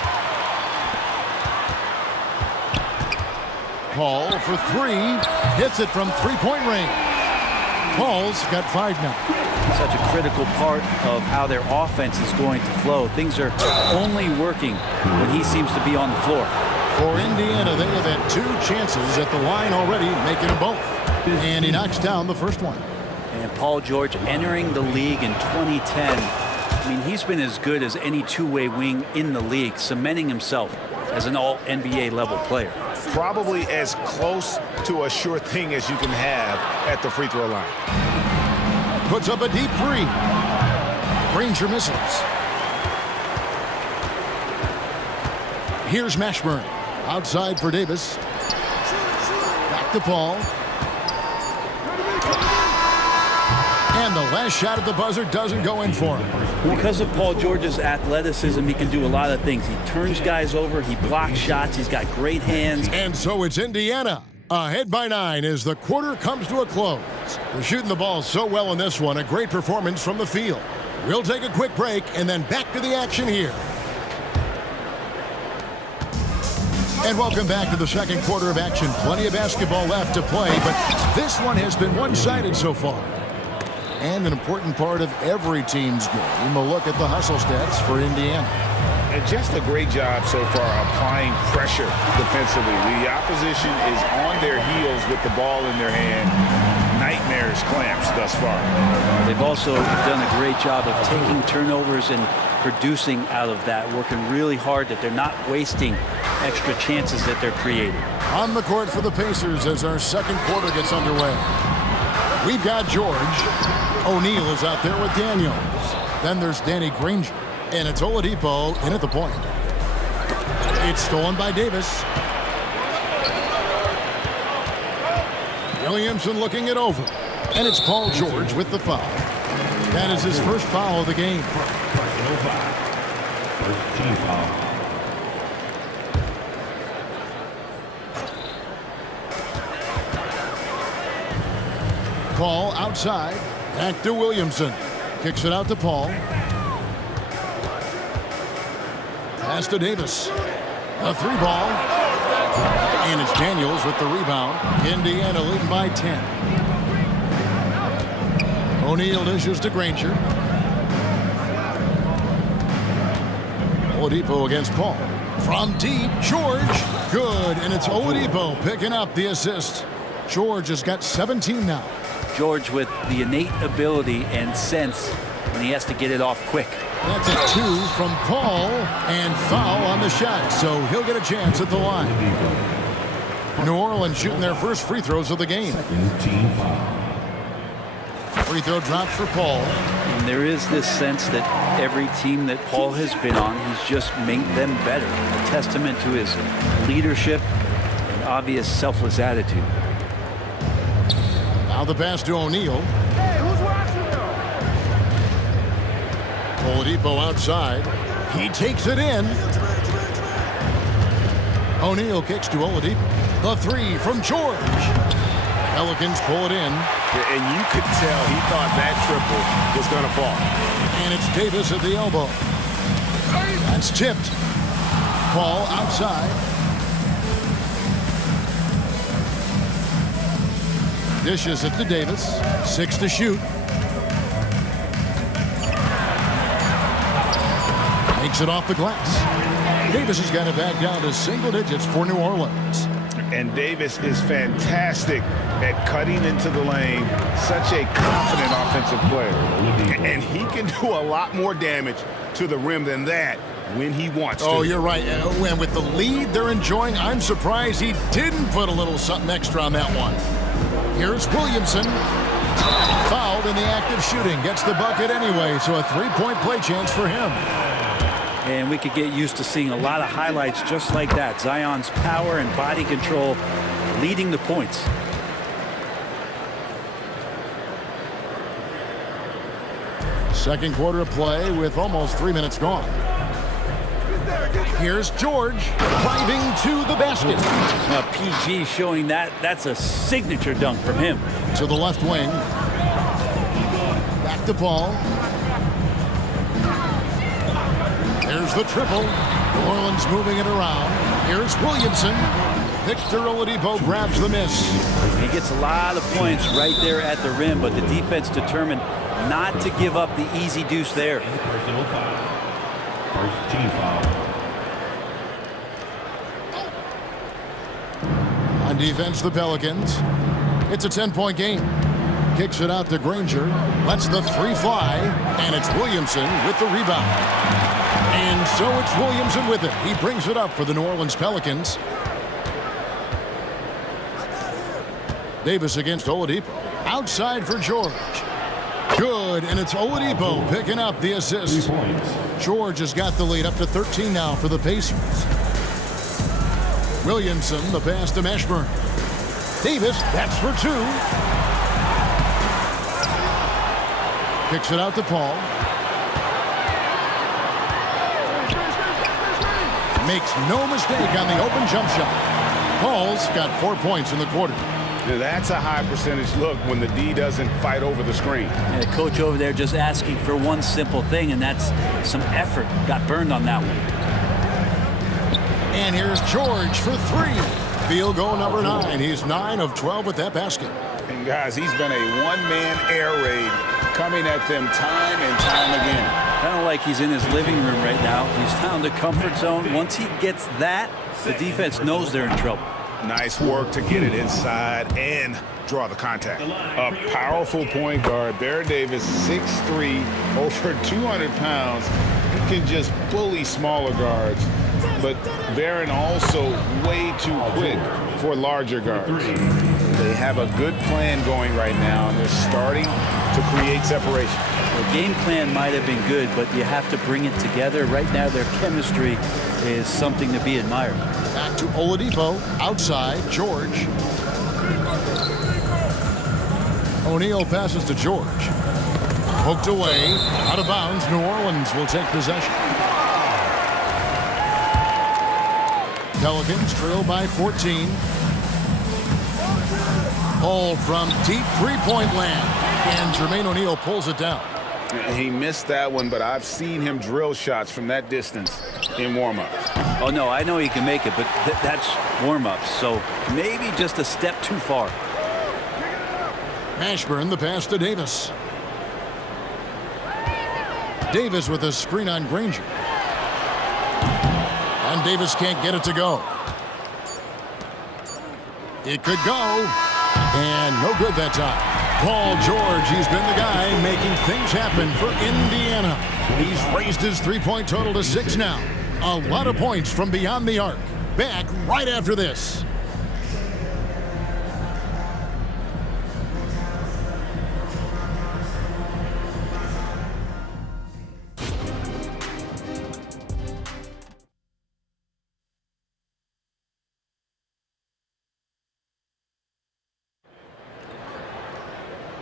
Paul for three. Hits it from three-point range. Paul's got 5 now. Such a critical part of how their offense is going to flow. Things are only working when he seems to be on the floor. For Indiana, they have had 2 chances at the line already, making them both. And he knocks down the first one. And Paul George entering the league in 2010. I mean, he's been as good as any two-way wing in the league, cementing himself as an all-NBA level player. Probably as close to a sure thing as you can have at the free throw line. Puts up a deep three. Granger misses. Here's Mashburn. Outside for Davis. Back to Paul. And the last shot at the buzzer doesn't go in for him. Because of Paul George's athleticism, he can do a lot of things. He turns guys over. He blocks shots. He's got great hands. And so it's Indiana ahead by 9 as the quarter comes to a close. They're shooting the ball so well in this one. A great performance from the field. We'll take a quick break and then back to the action here. And welcome back to the second quarter of action. Plenty of basketball left to play, but this one has been one-sided so far. And an important part of every team's game, a look at the hustle stats for Indiana. And just a great job so far applying pressure defensively. The opposition is on their heels with the ball in their hand. Nightmares clamps thus far. They've also done a great job of taking turnovers and producing out of that, working really hard that they're not wasting extra chances that they're creating. On the court for the Pacers as our second quarter gets underway. We've got George. O'Neal is out there with Daniels. Then there's Danny Granger. And it's Oladipo in at the point. It's stolen by Davis. Williamson looking it over. And it's Paul George with the foul. That is his first foul of the game. Personal foul. First team foul. Paul outside. Back to Williamson. Kicks it out to Paul. Pass to Davis. A 3-ball. And it's Daniels with the rebound. Indiana leading by 10. O'Neal dishes to Granger. Oladipo against Paul. From deep, George. Good, and it's Oladipo picking up the assist. George has got 17 now. George with the innate ability and sense when he has to get it off quick. That's a 2 from Paul, and foul on the shot, so he'll get a chance at the line. New Orleans shooting their first free throws of the game. Team foul. Free throw drops for Paul. And there is this sense that every team that Paul has been on, he's just made them better. A testament to his leadership and obvious selfless attitude. Now the pass to O'Neal. Hey, who's watching though? Oladipo outside. He takes it in. O'Neal kicks to Oladipo. The 3 from George. Pelicans pull it in. And you could tell he thought that triple was going to fall. And it's Davis at the elbow. That's tipped. Paul outside. Dishes it to Davis. 6 to shoot. Makes it off the glass. Davis has got it back down to single digits for New Orleans. And Davis is fantastic at cutting into the lane. Such a confident offensive player. And he can do a lot more damage to the rim than that when he wants to. Oh, you're right. And with the lead they're enjoying, I'm surprised he didn't put a little something extra on that one. Here's Williamson. Fouled in the act of shooting. Gets the bucket anyway, so a three-point play chance for him. And we could get used to seeing a lot of highlights just like that. Zion's power and body control leading the points. Second quarter of play with almost 3 minutes gone. Here's George driving to the basket. PG showing that's a signature dunk from him. To the left wing. Back to Paul. There's the triple. New Orleans moving it around. Here's Williamson. Victor Oladipo grabs the miss. He gets a lot of points right there at the rim, but the defense determined not to give up the easy deuce there. Personal foul. First team foul. On defense, the Pelicans. It's a 10-point game. Kicks it out to Granger. Lets the three fly. And it's Williamson with the rebound. And so it's Williamson with it. He brings it up for the New Orleans Pelicans. Davis against Oladipo. Outside for George. Good, and it's Oladipo picking up the assist. George has got the lead up to 13 now for the Pacers. Williamson, the pass to Mashburn. Davis, that's for two. Kicks it out to Paul. Makes no mistake on the open jump shot. Paul's got 4 points in the quarter. Now that's a high percentage look when the D doesn't fight over the screen. Yeah, the coach over there just asking for one simple thing, and that's some effort. Got burned on that one. And here's George for three. Field goal number 9. He's 9 of 12 with that basket. And guys, he's been a one-man air raid coming at them time and time again. Kind of like he's in his living room right now. He's found the comfort zone. Once he gets that, the defense knows they're in trouble. Nice work to get it inside and draw the contact. A powerful point guard. Baron Davis, 6'3", over 200 pounds. He can just bully smaller guards. But Baron also way too quick for larger guards. They have a good plan going right now, and they're starting to create separation. The game plan might have been good, but you have to bring it together. Right now, their chemistry is something to be admired. Back to Oladipo, outside, George. O'Neal passes to George. Poked away, out of bounds. New Orleans will take possession. Pelicans trail by 14. Ball from deep three-point land, and Jermaine O'Neal pulls it down. He missed that one, but I've seen him drill shots from that distance in warm-ups. Oh, no, I know he can make it, but that's warm-ups, so maybe just a step too far. Mashburn, the pass to Davis. Davis with a screen on Granger. And Davis can't get it to go. It could go. And no good that time. Paul George, he's been the guy making things happen for Indiana. He's raised his three-point total to 6 now. A lot of points from beyond the arc. Back right after this.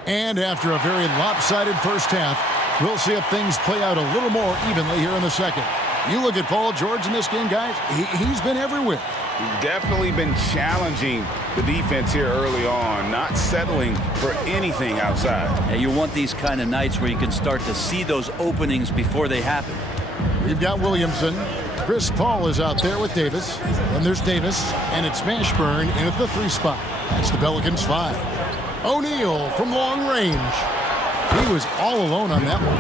And after a very lopsided first half, we'll see if things play out a little more evenly here in the second. You look at Paul George in this game, guys, he's been everywhere. Definitely been challenging the defense here early on, not settling for anything outside. Yeah, you want these kind of nights where you can start to see those openings before they happen. We've got Williamson. Chris Paul is out there with Davis. And there's Davis, and it's Mashburn in at the 3 spot. That's the Pelicans 5. O'Neal from long range. He was all alone on that one.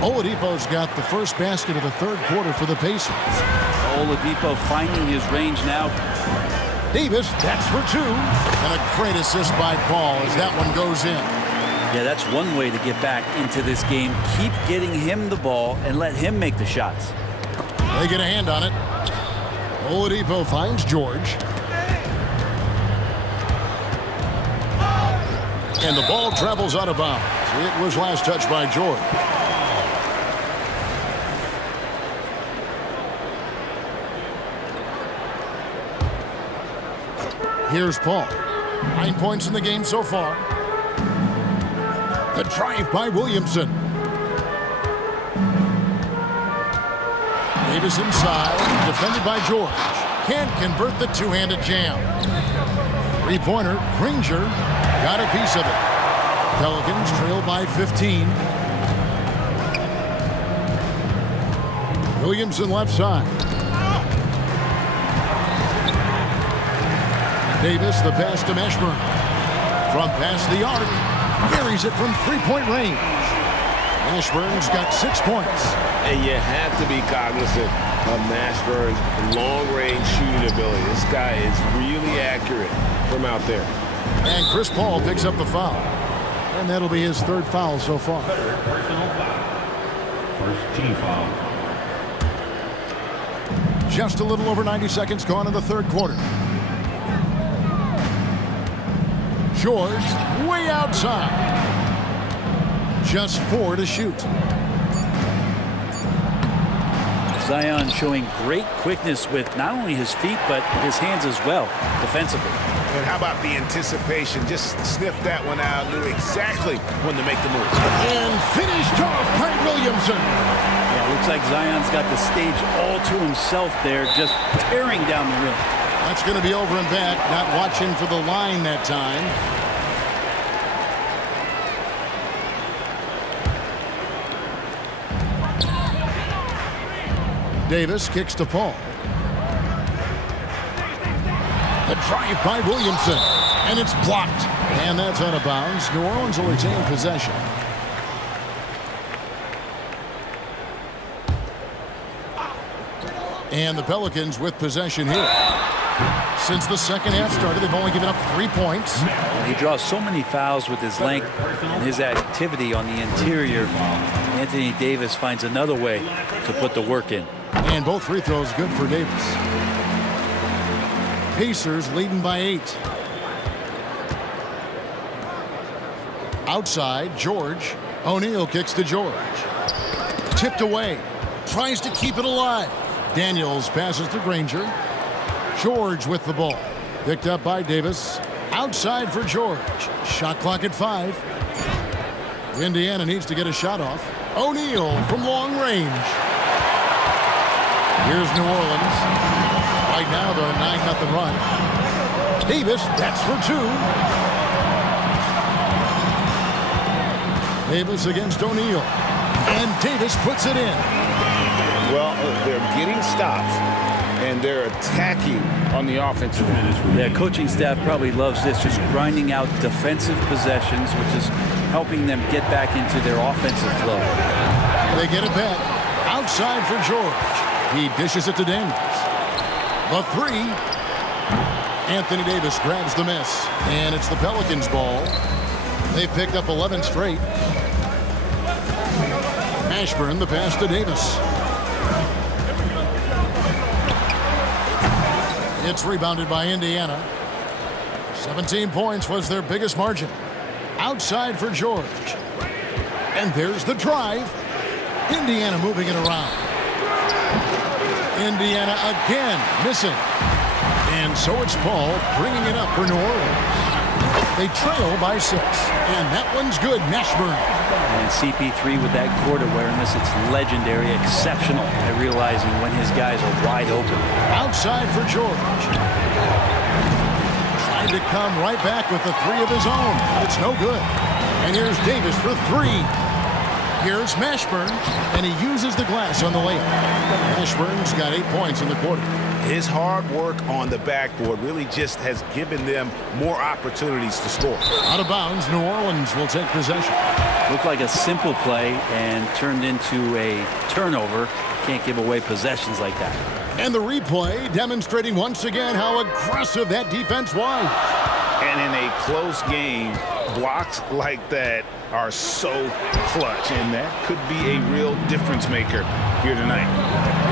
Oladipo's got the first basket of the third quarter for the Pacers. Oladipo finding his range now. Davis, that's for 2. And a great assist by Paul as that one goes in. Yeah, that's one way to get back into this game. Keep getting him the ball and let him make the shots. They get a hand on it. Oladipo finds George. And the ball travels out of bounds. It was last touched by George. Here's Paul. 9 points in the game so far. The drive by Williamson. Davis inside, defended by George. Can't convert the two-handed jam. Three-pointer, Granger got a piece of it. Pelicans trail by 15. Williamson left side. Davis, the pass to Mashburn. From past the arc, carries it from three-point range. Mashburn's got 6 points. And you have to be cognizant of Mashburn's long-range shooting ability. This guy is really accurate from out there. And Chris Paul picks up the foul. And that'll be his third foul so far. Personal foul. First team foul. Just a little over 90 seconds gone in the third quarter. George way outside. Just 4 to shoot. Zion showing great quickness with not only his feet, but his hands as well, defensively. And how about the anticipation? Just sniffed that one out, knew exactly when to make the move. And finished off by Williamson. Yeah, looks like Zion's got the stage all to himself there, just tearing down the rim. That's going to be over and back. Not watching for the line that time. Davis kicks to Paul. The drive by Williamson. And it's blocked. And that's out of bounds. New Orleans will retain possession. And the Pelicans with possession here. Since the second half started, they've only given up 3 points. Well, he draws so many fouls with his length and his activity on the interior. Anthony Davis finds another way to put the work in. And both free throws good for Davis. Pacers leading by 8. Outside, George. O'Neal kicks to George. Tipped away. Tries to keep it alive. Daniels passes to Granger. George with the ball. Picked up by Davis. Outside for George. Shot clock at 5. Indiana needs to get a shot off. O'Neal from long range. Here's New Orleans. Right now they're a 9-0 run. Davis, that's for 2. Davis against O'Neal. And Davis puts it in. Well, they're getting stops, and they're attacking on the offensive end. Yeah, coaching staff probably loves this, just grinding out defensive possessions, which is helping them get back into their offensive flow. They get it back. Outside for George. He dishes it to Daniels. The 3. Anthony Davis grabs the miss. And it's the Pelicans' ball. They've picked up 11 straight. Mashburn, the pass to Davis. It's rebounded by Indiana. 17 points was their biggest margin. Outside for George. And there's the drive. Indiana moving it around. Indiana again missing. And so it's Paul bringing it up for New Orleans. They trail by 6. And that one's good. Mashburn. And CP3 with that court awareness, it's legendary, exceptional at realizing when his guys are wide open. Outside for George. Trying to come right back with the 3 of his own. It's no good. And here's Davis for 3. Here's Mashburn, and he uses the glass on the layup. Mashburn's got 8 points in the quarter. His hard work on the backboard really just has given them more opportunities to score. Out of bounds, New Orleans will take possession. Looked like a simple play and turned into a turnover. Can't give away possessions like that. And the replay demonstrating once again how aggressive that defense was. And in a close game, blocks like that are so clutch, and that could be a real difference maker here tonight.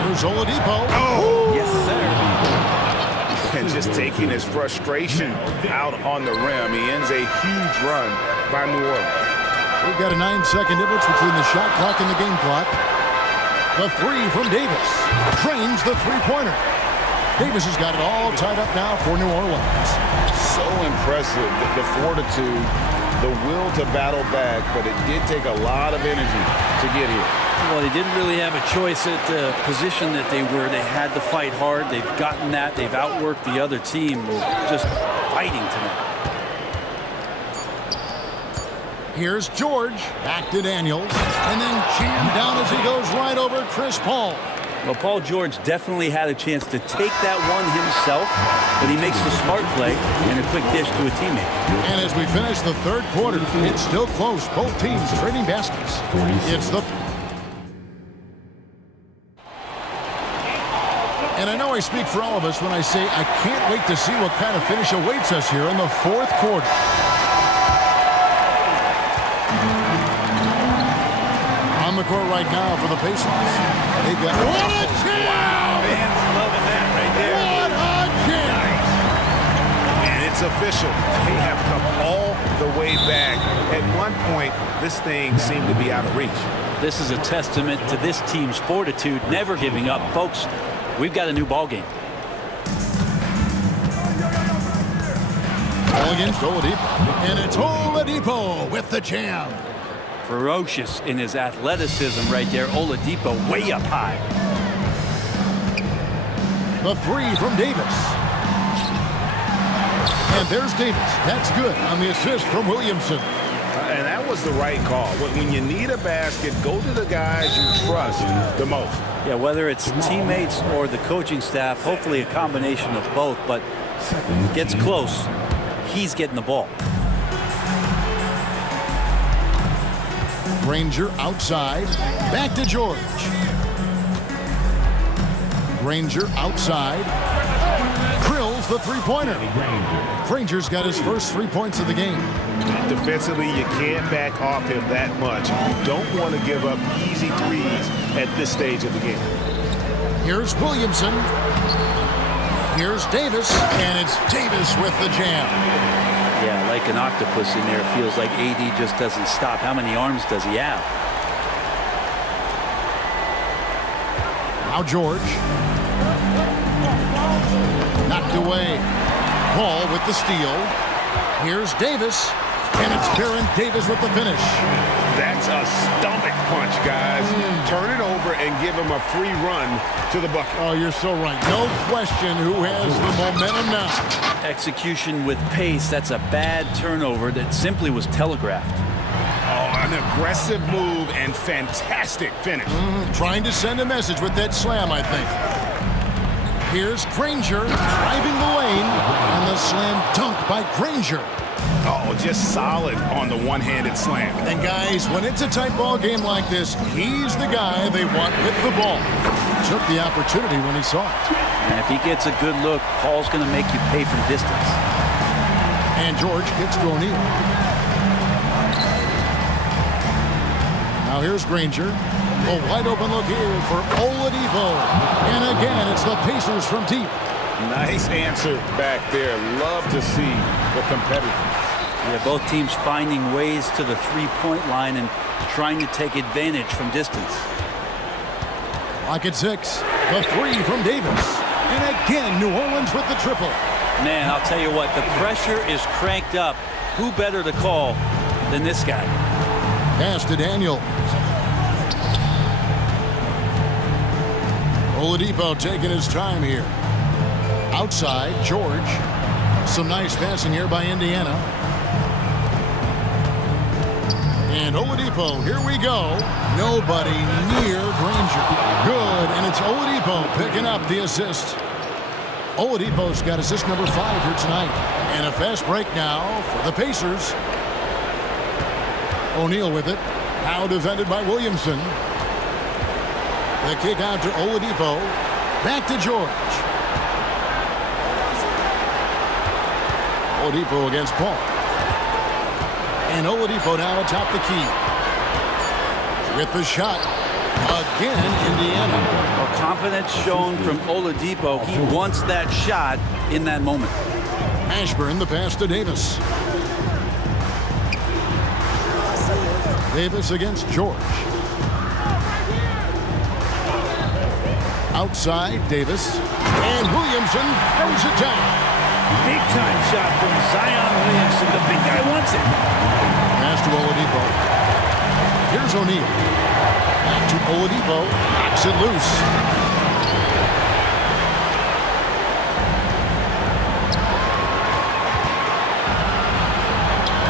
Here's Oladipo. Oh! Yes, sir. and just taking his frustration out on the rim. He ends a huge run by New Orleans. We've got a 9-second difference between the shot clock and the game clock. The three from Davis drains the three-pointer. Davis has got it all tied up now for New Orleans. So impressive, the fortitude, the will to battle back, but it did take a lot of energy to get here. Well, they didn't really have a choice at the position that they were. They had to fight hard. They've gotten that. They've outworked the other team. Just fighting tonight. Here's George, back to Daniels, and then jammed down as he goes right over Chris Paul. Well, Paul George definitely had a chance to take that one himself, but he makes the smart play and a quick dish to a teammate. And as we finish the third quarter, it's still close. Both teams trading baskets. It's the... And I know I speak for all of us when I say I can't wait to see what kind of finish awaits us here in the fourth quarter. On the court right now for the Pacers. They've got... What a chance! Wow, fans loving that right there. What a chance! Nice. And it's official. They have come all the way back. At one point, this thing seemed to be out of reach. This is a testament to this team's fortitude, never giving up. Folks, we've got a new ball game. Ball against Oladipo. And it's Oladipo with the jam. Ferocious in his athleticism right there. Oladipo way up high. The three from Davis. And there's Davis. That's good on the assist from Williamson. And that was the right call. When you need a basket, go to the guys you trust the most. Yeah, whether it's teammates or the coaching staff, hopefully a combination of both, but gets close. He's getting the ball. Granger outside. Back to George. Granger outside. Drills the three-pointer. Granger's got his first 3 points of the game. Defensively, you can't back off him that much. You don't want to give up easy threes at this stage of the game. Here's Williamson. Here's Davis. And it's Davis with the jam. Yeah, like an octopus in there. It feels like AD just doesn't stop. How many arms does he have? Now George. Knocked away. Paul with the steal. Here's Davis. And it's Baron Davis with the finish. That's a stomach punch, guys. Turn it over and give him a free run to the bucket. Oh, you're so right. No question who has the momentum now. Execution with pace. That's a bad turnover that simply was telegraphed. Oh, an aggressive move and fantastic finish. Trying to send a message with that slam, I think. Here's Granger driving the lane. And the slam dunk by Granger. Oh, just solid on the one-handed slam. And guys, when it's a tight ball game like this, he's the guy they want with the ball. Took the opportunity when he saw it. And if he gets a good look, Paul's going to make you pay from distance. And George gets to O'Neal. Now here's Granger. A wide open look here for Oladipo. And again, it's the Pacers from deep. Nice answer back there. Love to see the competitiveness. Yeah, both teams finding ways to the three-point line and trying to take advantage from distance. Clock at 6. The three from Davis. And again, New Orleans with the triple. Man, I'll tell you what, the pressure is cranked up. Who better to call than this guy? Pass to Daniel. Oladipo taking his time here. Outside, George. Some nice passing here by Indiana. And Oladipo, here we go. Nobody near Granger. Good, and it's Oladipo picking up the assist. Oladipo's got assist number 5 here tonight. And a fast break now for the Pacers. O'Neal with it. Now defended by Williamson. The kick out to Oladipo. Back to George. Oladipo against Paul. And Oladipo now atop the key. With the shot. Again, Indiana. Well, confidence shown from Oladipo. He wants that shot in that moment. Ashburn, the pass to Davis. Davis against George. Outside, Davis. And Williamson throws it down. Big time shot from Zion Williamson. The big guy wants it. Pass to Oladipo. Here's O'Neal. Back to Oladipo. Knocks it loose.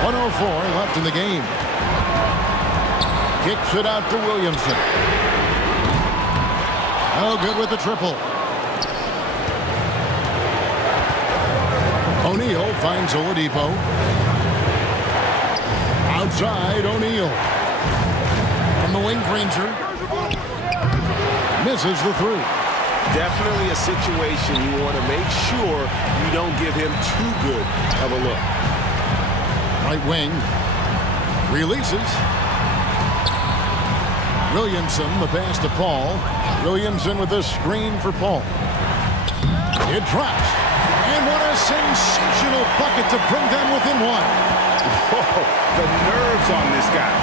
.104 left in the game. Kicks it out to Williamson. No good with the triple. O'Neal finds Oladipo. Outside, O'Neal. From the wing, Granger. Misses the three. Definitely a situation you want to make sure you don't give him too good of a look. Right wing. Releases. Williamson, the pass to Paul. Williamson with a screen for Paul. It drops. And what a sensational bucket to bring them within one. Whoa, the nerves on this guy.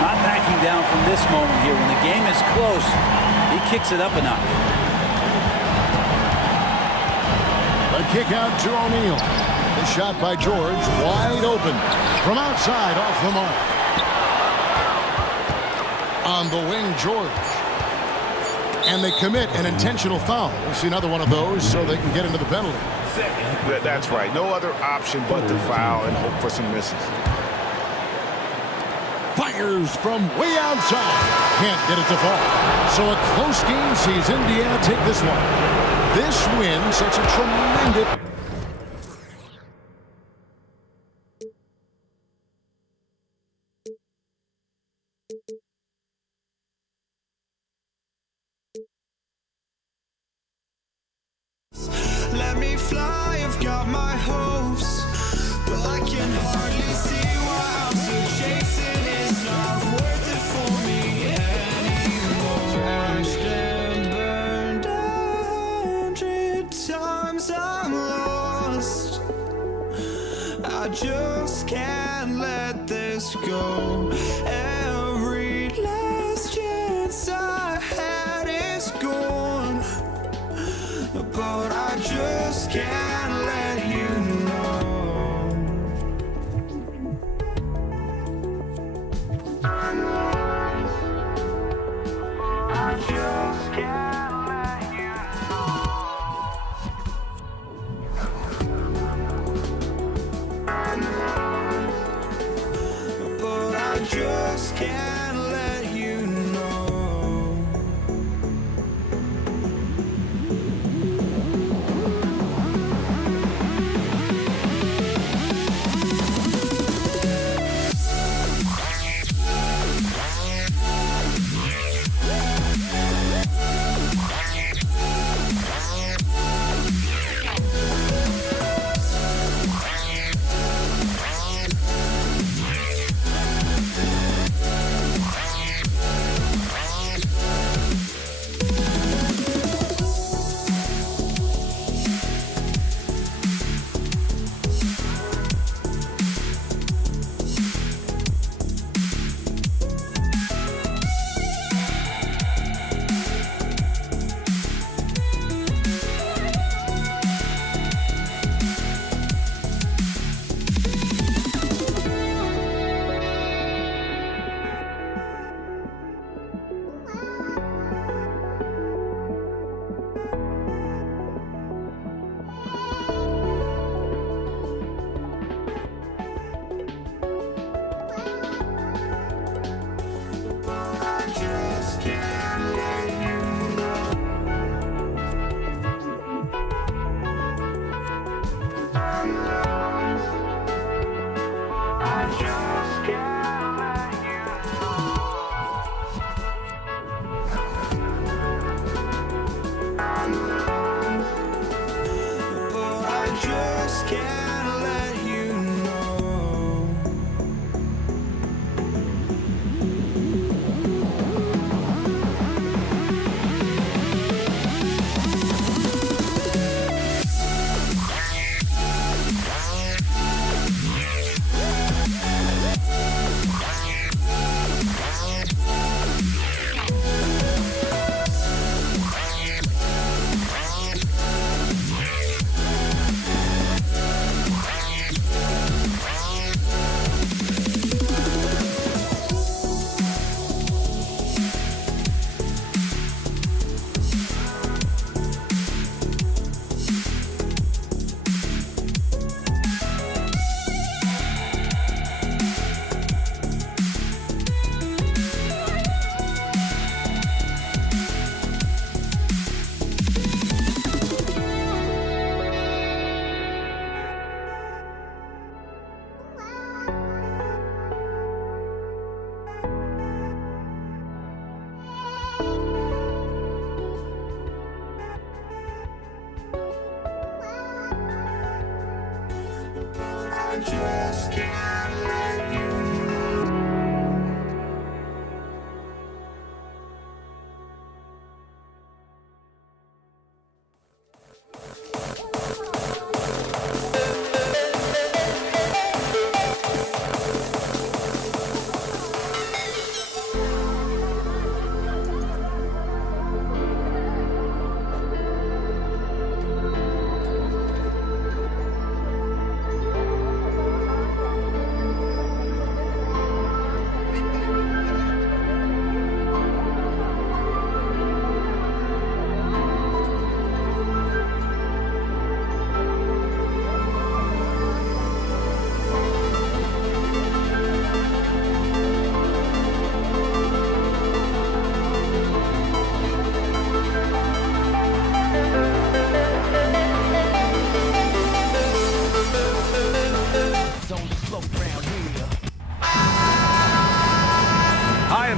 Not backing down from this moment here. When the game is close, he kicks it up a notch. A kick out to O'Neal. The shot by George, wide open. From outside, off the mark. On the wing, George. And they commit an intentional foul. We'll see another one of those so they can get into the penalty. That's right. No other option but to foul and hope for some misses. Fires from way outside. Can't get it to fall. So a close game sees Indiana take this one. This win sets a tremendous... Let me fly, I've got my hopes, but I can hardly see why I'm still chasing. It's not worth it for me anymore. Crashed and burned 100 times, I'm lost. I just can't let this go. Every last chance I had is gone, but I just can't let you know. I just can't let you know. But I just can't let you know.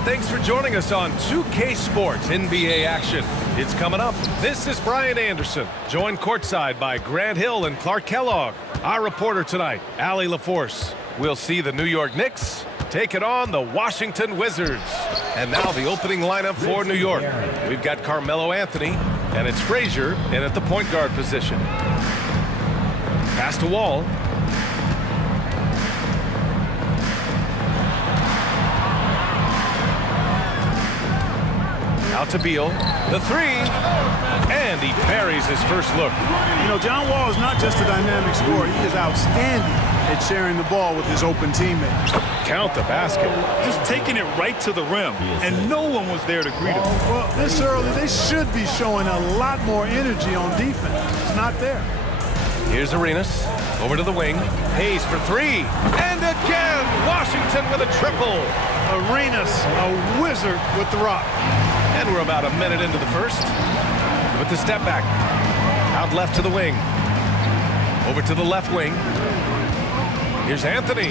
thanks for joining us on 2K Sports NBA action. It's coming up. This is Brian Anderson, joined courtside by Grant Hill and Clark Kellogg. Our reporter tonight, Allie LaForce. We'll see the New York Knicks taking on the Washington Wizards. And now the opening lineup for New York. We've got Carmelo Anthony, and it's Frazier in at the point guard position. Pass to Wall. Out to Beal, the three, and he buries his first look. You know, John Wall is not just a dynamic scorer. He is outstanding at sharing the ball with his open teammates. Count the basket. Just taking it right to the rim, and no one was there to greet him. Well, this early, they should be showing a lot more energy on defense. It's not there. Here's Arenas, over to the wing. Hayes for three, and again, Washington with a triple. Arenas, a wizard with the rock. And we're about a minute into the first. With the step back. Out left to the wing. Over to the left wing. Here's Anthony.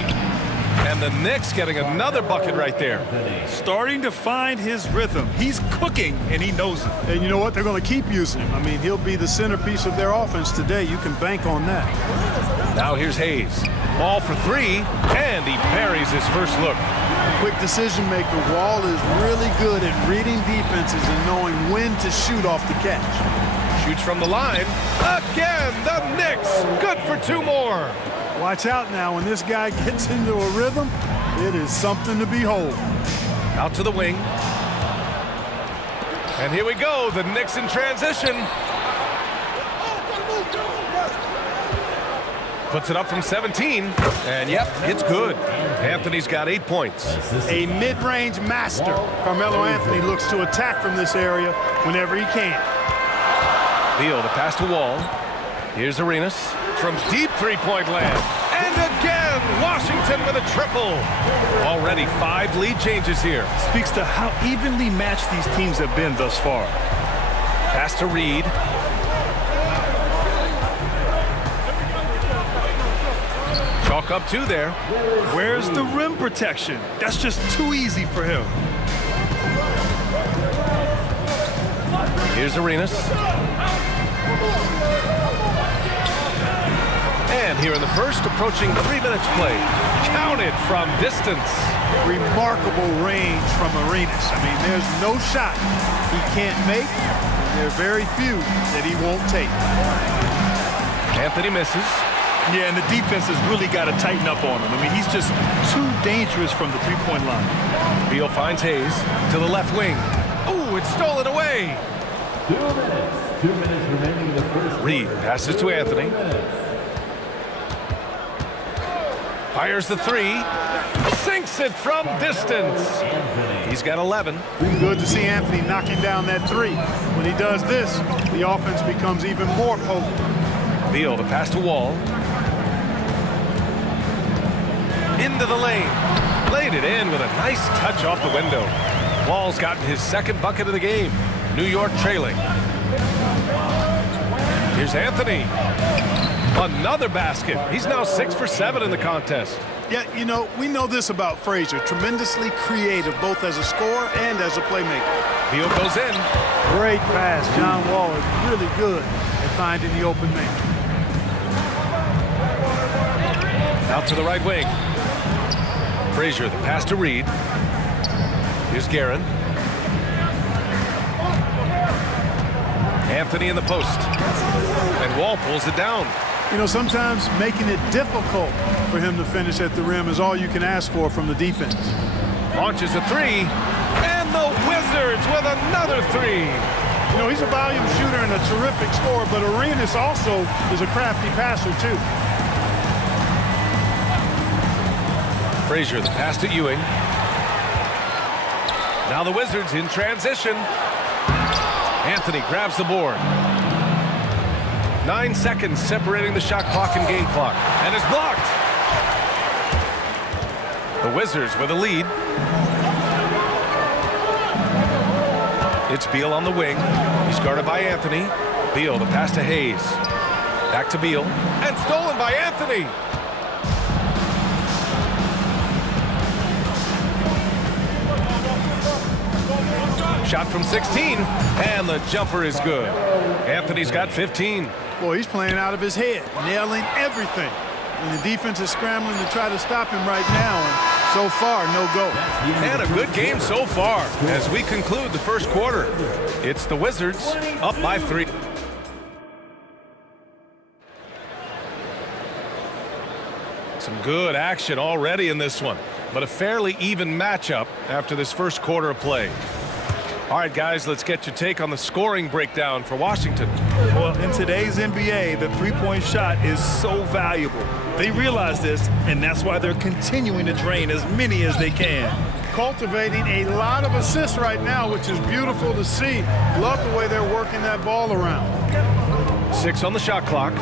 And the Knicks getting another bucket right there. Starting to find his rhythm. He's cooking, and he knows it. And you know what? They're going to keep using him. I mean, he'll be the centerpiece of their offense today. You can bank on that. Now here's Hayes. Ball for three, and he buries his first look. Quick decision maker. Wall is really good at reading defenses and knowing when to shoot off the catch. Shoots from the line. Again, the Knicks. Good for two more. Watch out now. When this guy gets into a rhythm, it is something to behold. Out to the wing. And here we go. The Knicks in transition. Puts it up from 17. And yep, it's good. Anthony's got 8 points. A mid-range master. Carmelo Anthony looks to attack from this area whenever he can. Beal, the pass to Wall. Here's Arenas from deep three-point land. And again, Washington with a triple. Already 5 lead changes here. Speaks to how evenly matched these teams have been thus far. Pass to Reed. Chalk up 2 there. Where's the rim protection? That's just too easy for him. Here's Arenas. And here in the first, approaching 3 minutes played. Counted from distance. Remarkable range from Arenas. I mean, there's no shot he can't make, and there are very few that he won't take. Anthony misses. Yeah, and the defense has really got to tighten up on him. I mean, he's just too dangerous from the three-point line. Beal finds Hayes to the left wing. Oh, it's stolen away. 2 minutes. 2 minutes remaining in the first. Reed passes to Anthony. Fires the three. Sinks it from distance. He's got 11. Good to see Anthony knocking down that three. When he does this, the offense becomes even more potent. Beal, the pass to Wall. Into the lane. Laid it in with a nice touch off the window. Wall's gotten his second bucket of the game. New York trailing. Here's Anthony. Another basket. He's now 6 for 7 in the contest. Yeah, you know, we know this about Frazier. Tremendously creative, both as a scorer and as a playmaker. Beal goes in. Great pass. John Wall is really good at finding the open man. Out to the right wing. Frazier, the pass to Reed. Here's Guerin. Anthony in the post. And Wall pulls it down. You know, sometimes making it difficult for him to finish at the rim is all you can ask for from the defense. Launches a three. And the Wizards with another three. You know, he's a volume shooter and a terrific scorer, but Arenas also is a crafty passer, too. Frazier, the pass to Ewing. Now the Wizards in transition. Anthony grabs the board. 9 seconds separating the shot clock and game clock. And it's blocked. The Wizards with a lead. It's Beal on the wing. He's guarded by Anthony. Beal, the pass to Hayes. Back to Beal. And stolen by Anthony. Shot from 16, and the jumper is good. Anthony's got 15. Boy, he's playing out of his head, nailing everything. And the defense is scrambling to try to stop him right now, and so far, no go. And a good game so far as we conclude the first quarter. It's the Wizards up by 3. Some good action already in this one, but a fairly even matchup after this first quarter of play. All right, guys, let's get your take on the scoring breakdown for Washington. Well, in today's NBA, the three-point shot is so valuable. They realize this, and that's why they're continuing to drain as many as they can. Cultivating a lot of assists right now, which is beautiful to see. Love the way they're working that ball around. 6 on the shot clock.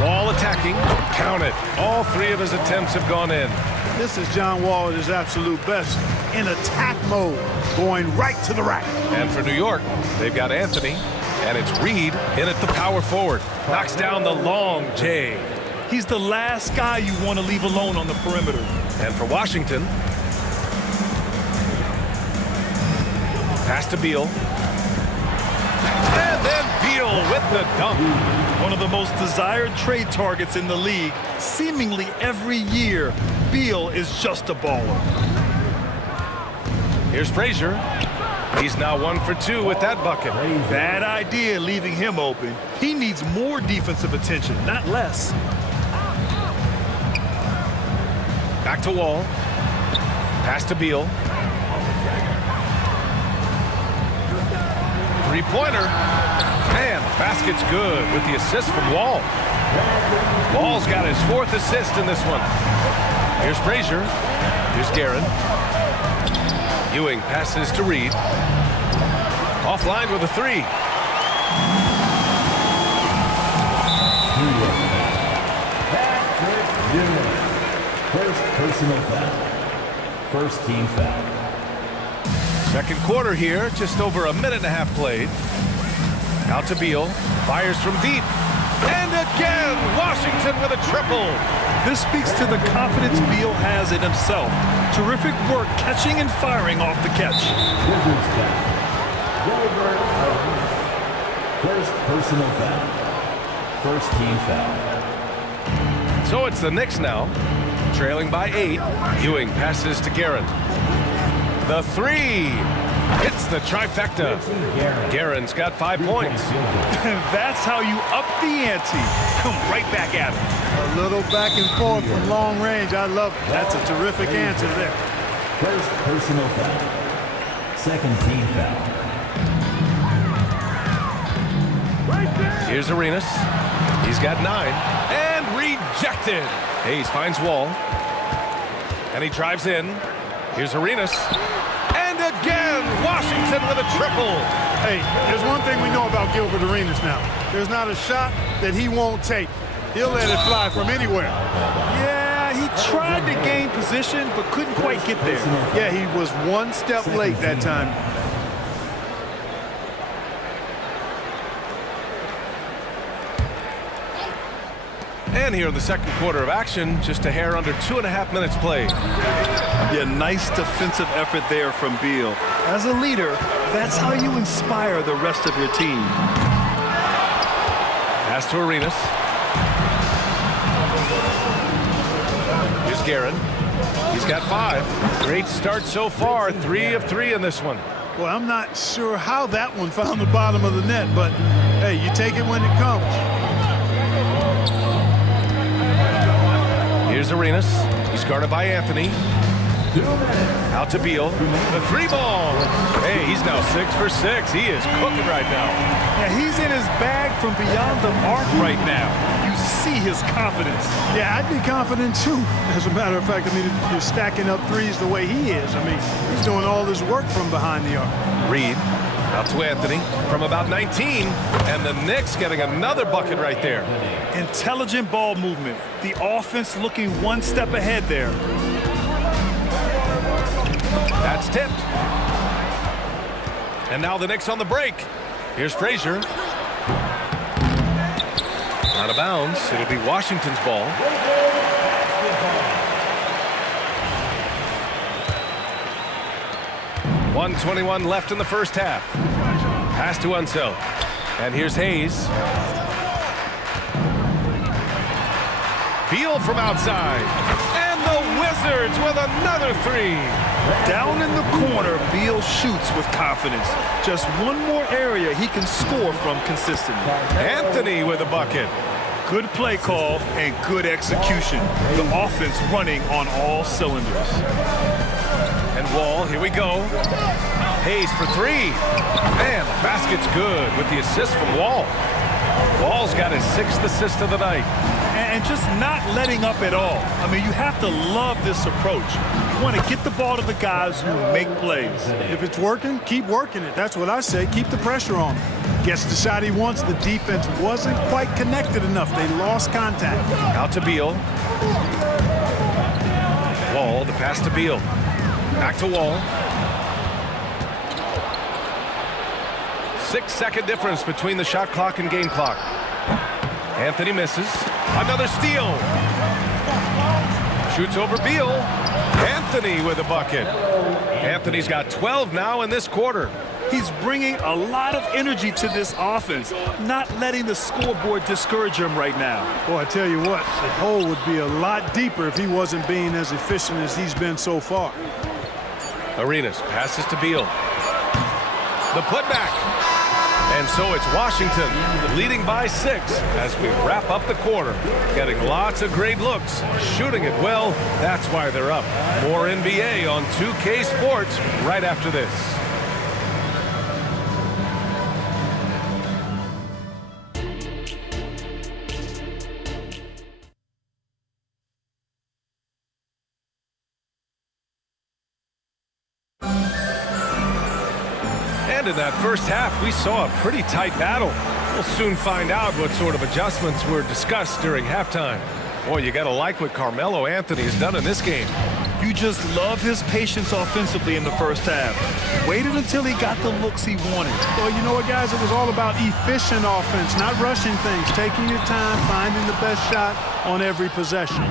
Wall attacking. Count it. All 3 of his attempts have gone in. This is John Wall at his absolute best, in attack mode, going right to the rack. And for New York, they've got Anthony, and it's Reed in at the power forward. Knocks down the long J. He's the last guy you want to leave alone on the perimeter. And for Washington, pass to Beal. And then Beal with the dunk. One of the most desired trade targets in the league. Seemingly every year, Beal is just a baller. Here's Frazier. He's now 1 for 2 with that bucket. Bad idea leaving him open. He needs more defensive attention, not less. Back to Wall. Pass to Beal. Three-pointer. And the basket's good with the assist from Wall. Wall's got his 4th assist in this one. Here's Frazier. Here's Guerin. Ewing passes to Reed. Offline with a 3. First personal foul. First team foul. Second quarter here, just over a minute and a half played. Out to Beal, fires from deep. And again, Washington with a triple. This speaks to the confidence Beal has in himself. Terrific work catching and firing off the catch. Wizards foul. First personal foul. First team foul. So it's the Knicks now, trailing by 8. Ewing passes to Guerin. The 3 hits the trifecta. Guerin's got 5 points. That's how you up the ante. Come right back at him. A little back and forth from long range. I love it. That's a terrific answer there. First personal foul. Second team foul. Here's Arenas. He's got 9. And rejected. Hayes finds Wall. And he drives in. Here's Arenas. And again, Washington with a triple. Hey, there's one thing we know about Gilbert Arenas now. There's not a shot that he won't take. He'll let it fly from anywhere. Yeah, he tried to gain position, but couldn't quite get there. Yeah, he was 1 step late that time. And here in the second quarter of action, just a hair under 2.5 minutes played. Yeah, nice defensive effort there from Beal. As a leader, that's how you inspire the rest of your team. Pass to Arenas. Here's Guerin. He's got 5. Great start so far. 3 of 3 in this one. Well, I'm not sure how that one found the bottom of the net, but hey, you take it when it comes. Here's Arenas. He's guarded by Anthony. Out to Beal. The 3 ball. Hey, he's now 6 for 6. He is cooking right now. Yeah, he's in his bag from beyond the arc right now. You see his confidence. Yeah, I'd be confident too. As a matter of fact, I mean, if you're stacking up threes the way he is, I mean, he's doing all this work from behind the arc. Reed. Out to Anthony from about 19. And the Knicks getting another bucket right there. Intelligent ball movement. The offense looking 1 step ahead there. That's tipped. And now the Knicks on the break. Here's Frazier. Out of bounds. It'll be Washington's ball. 1:21 left in the first half. Pass to Unseld. And here's Hayes. Beal from outside. And the Wizards with another three. Down in the corner, Beal shoots with confidence. Just one more area he can score from consistently. Anthony with a bucket. Good play call and good execution. The offense running on all cylinders. And Wall, here we go. Hayes for three. Man, the basket's good with the assist from Wall. Wall's got his 6th assist of the night. And just not letting up at all. I mean, you have to love this approach. You want to get the ball to the guys who make plays. If it's working, keep working it. That's what I say. Keep the pressure on him. Gets the shot he wants. The defense wasn't quite connected enough. They lost contact. Out to Beal. Wall, the pass to Beal. Back to Wall. 6-second difference between the shot clock and game clock. Anthony misses. Another steal. Shoots over Beal. Anthony with a bucket. Anthony's got 12 now in this quarter. He's bringing a lot of energy to this offense, not letting the scoreboard discourage him right now. Boy, I tell you what, the hole would be a lot deeper if he wasn't being as efficient as he's been so far. Arenas passes to Beal. The putback. And so it's Washington leading by 6 as we wrap up the quarter. Getting lots of great looks, shooting it well. That's why they're up. More NBA on 2K Sports right after this. In that first half, we saw a pretty tight battle. We'll soon find out what sort of adjustments were discussed during halftime. Boy, you got to like what Carmelo Anthony has done in this game. You just love his patience offensively in the first half. Waited until he got the looks he wanted. Well, you know what, guys? It was all about efficient offense, not rushing things, taking your time, finding the best shot on every possession.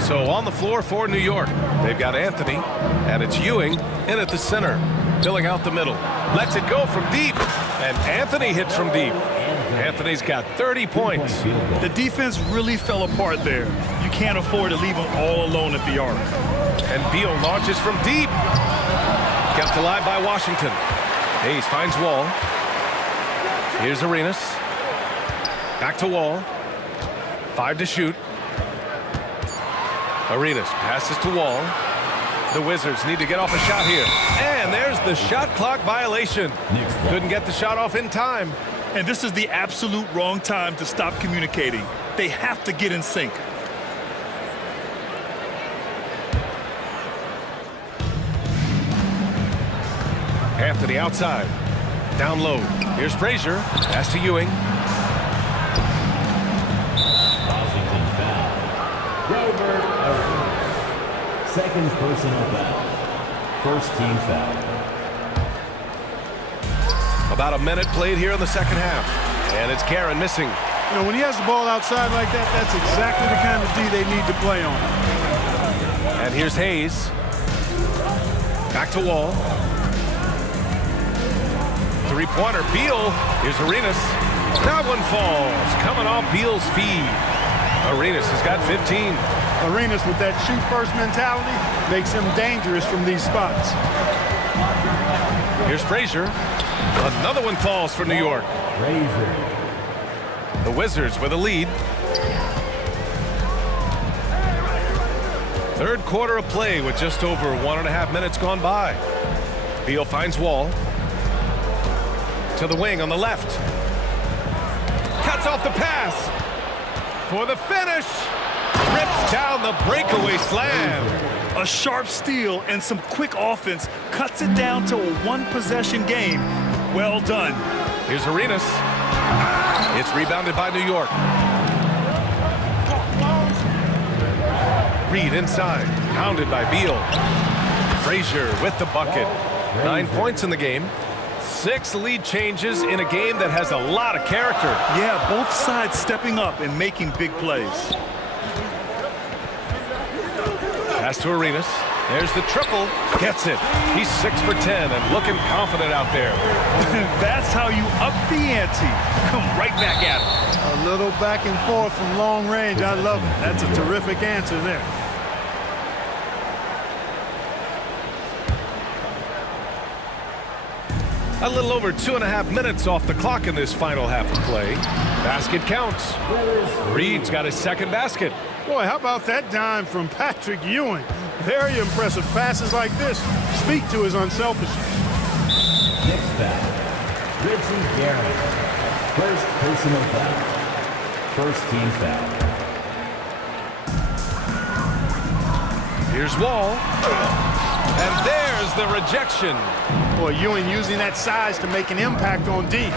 So on the floor for New York, they've got Anthony, and it's Ewing in at the center, filling out the middle. Lets it go from deep, and Anthony hits from deep. Anthony's got 30 points. The defense really fell apart there. You can't afford to leave him all alone at the arc. And Beal launches from deep. Kept alive by Washington. Hayes finds Wall. Here's Arenas. Back to Wall. 5 to shoot. Arenas passes to Wall. The Wizards need to get off a shot here. And there's the shot clock violation. Couldn't get the shot off in time. And this is the absolute wrong time to stop communicating. They have to get in sync. Anthony outside. Down low. Here's Frazier. Pass to Ewing. Washington foul. Gilbert Arenas. Second personal foul. First team foul. About a minute played here in the second half. And it's Karen missing. You know, when he has the ball outside like that, that's exactly the kind of D they need to play on. And here's Hayes. Back to Wall. Three-pointer, Beal. Here's Arenas. That one falls. Coming off Beal's feed. Arenas has got 15. Arenas with that shoot-first mentality makes him dangerous from these spots. Here's Frazier. Another one falls for New York. Frazier. The Wizards with a lead. Third quarter of play with just over 1.5 minutes gone by. Beal finds Wall. To the wing on the left. Cuts off the pass. For the finish. Rips down the breakaway slam. A sharp steal and some quick offense cuts it down to a one-possession game. Well done. Here's Arenas. It's rebounded by New York. Reed inside. Pounded by Beal. Frazier with the bucket. 9 points in the game. 6 lead changes in a game that has a lot of character. Yeah, both sides stepping up and making big plays. Pass to Arenas. There's the triple. Gets it. He's 6 for 10 and looking confident out there. That's how you up the ante. Come right back at him. A little back and forth from long range. I love it. That's a terrific answer there. A little over 2.5 minutes off the clock in this final half of play. Basket counts. Reed's got his second basket. Boy, how about that dime from Patrick Ewing? Very impressive passes like this speak to his unselfishness. Next foul, Richie Garrett. First personal foul. First team foul. Here's Wall. And there's the rejection. Boy, Ewing using that size to make an impact on D.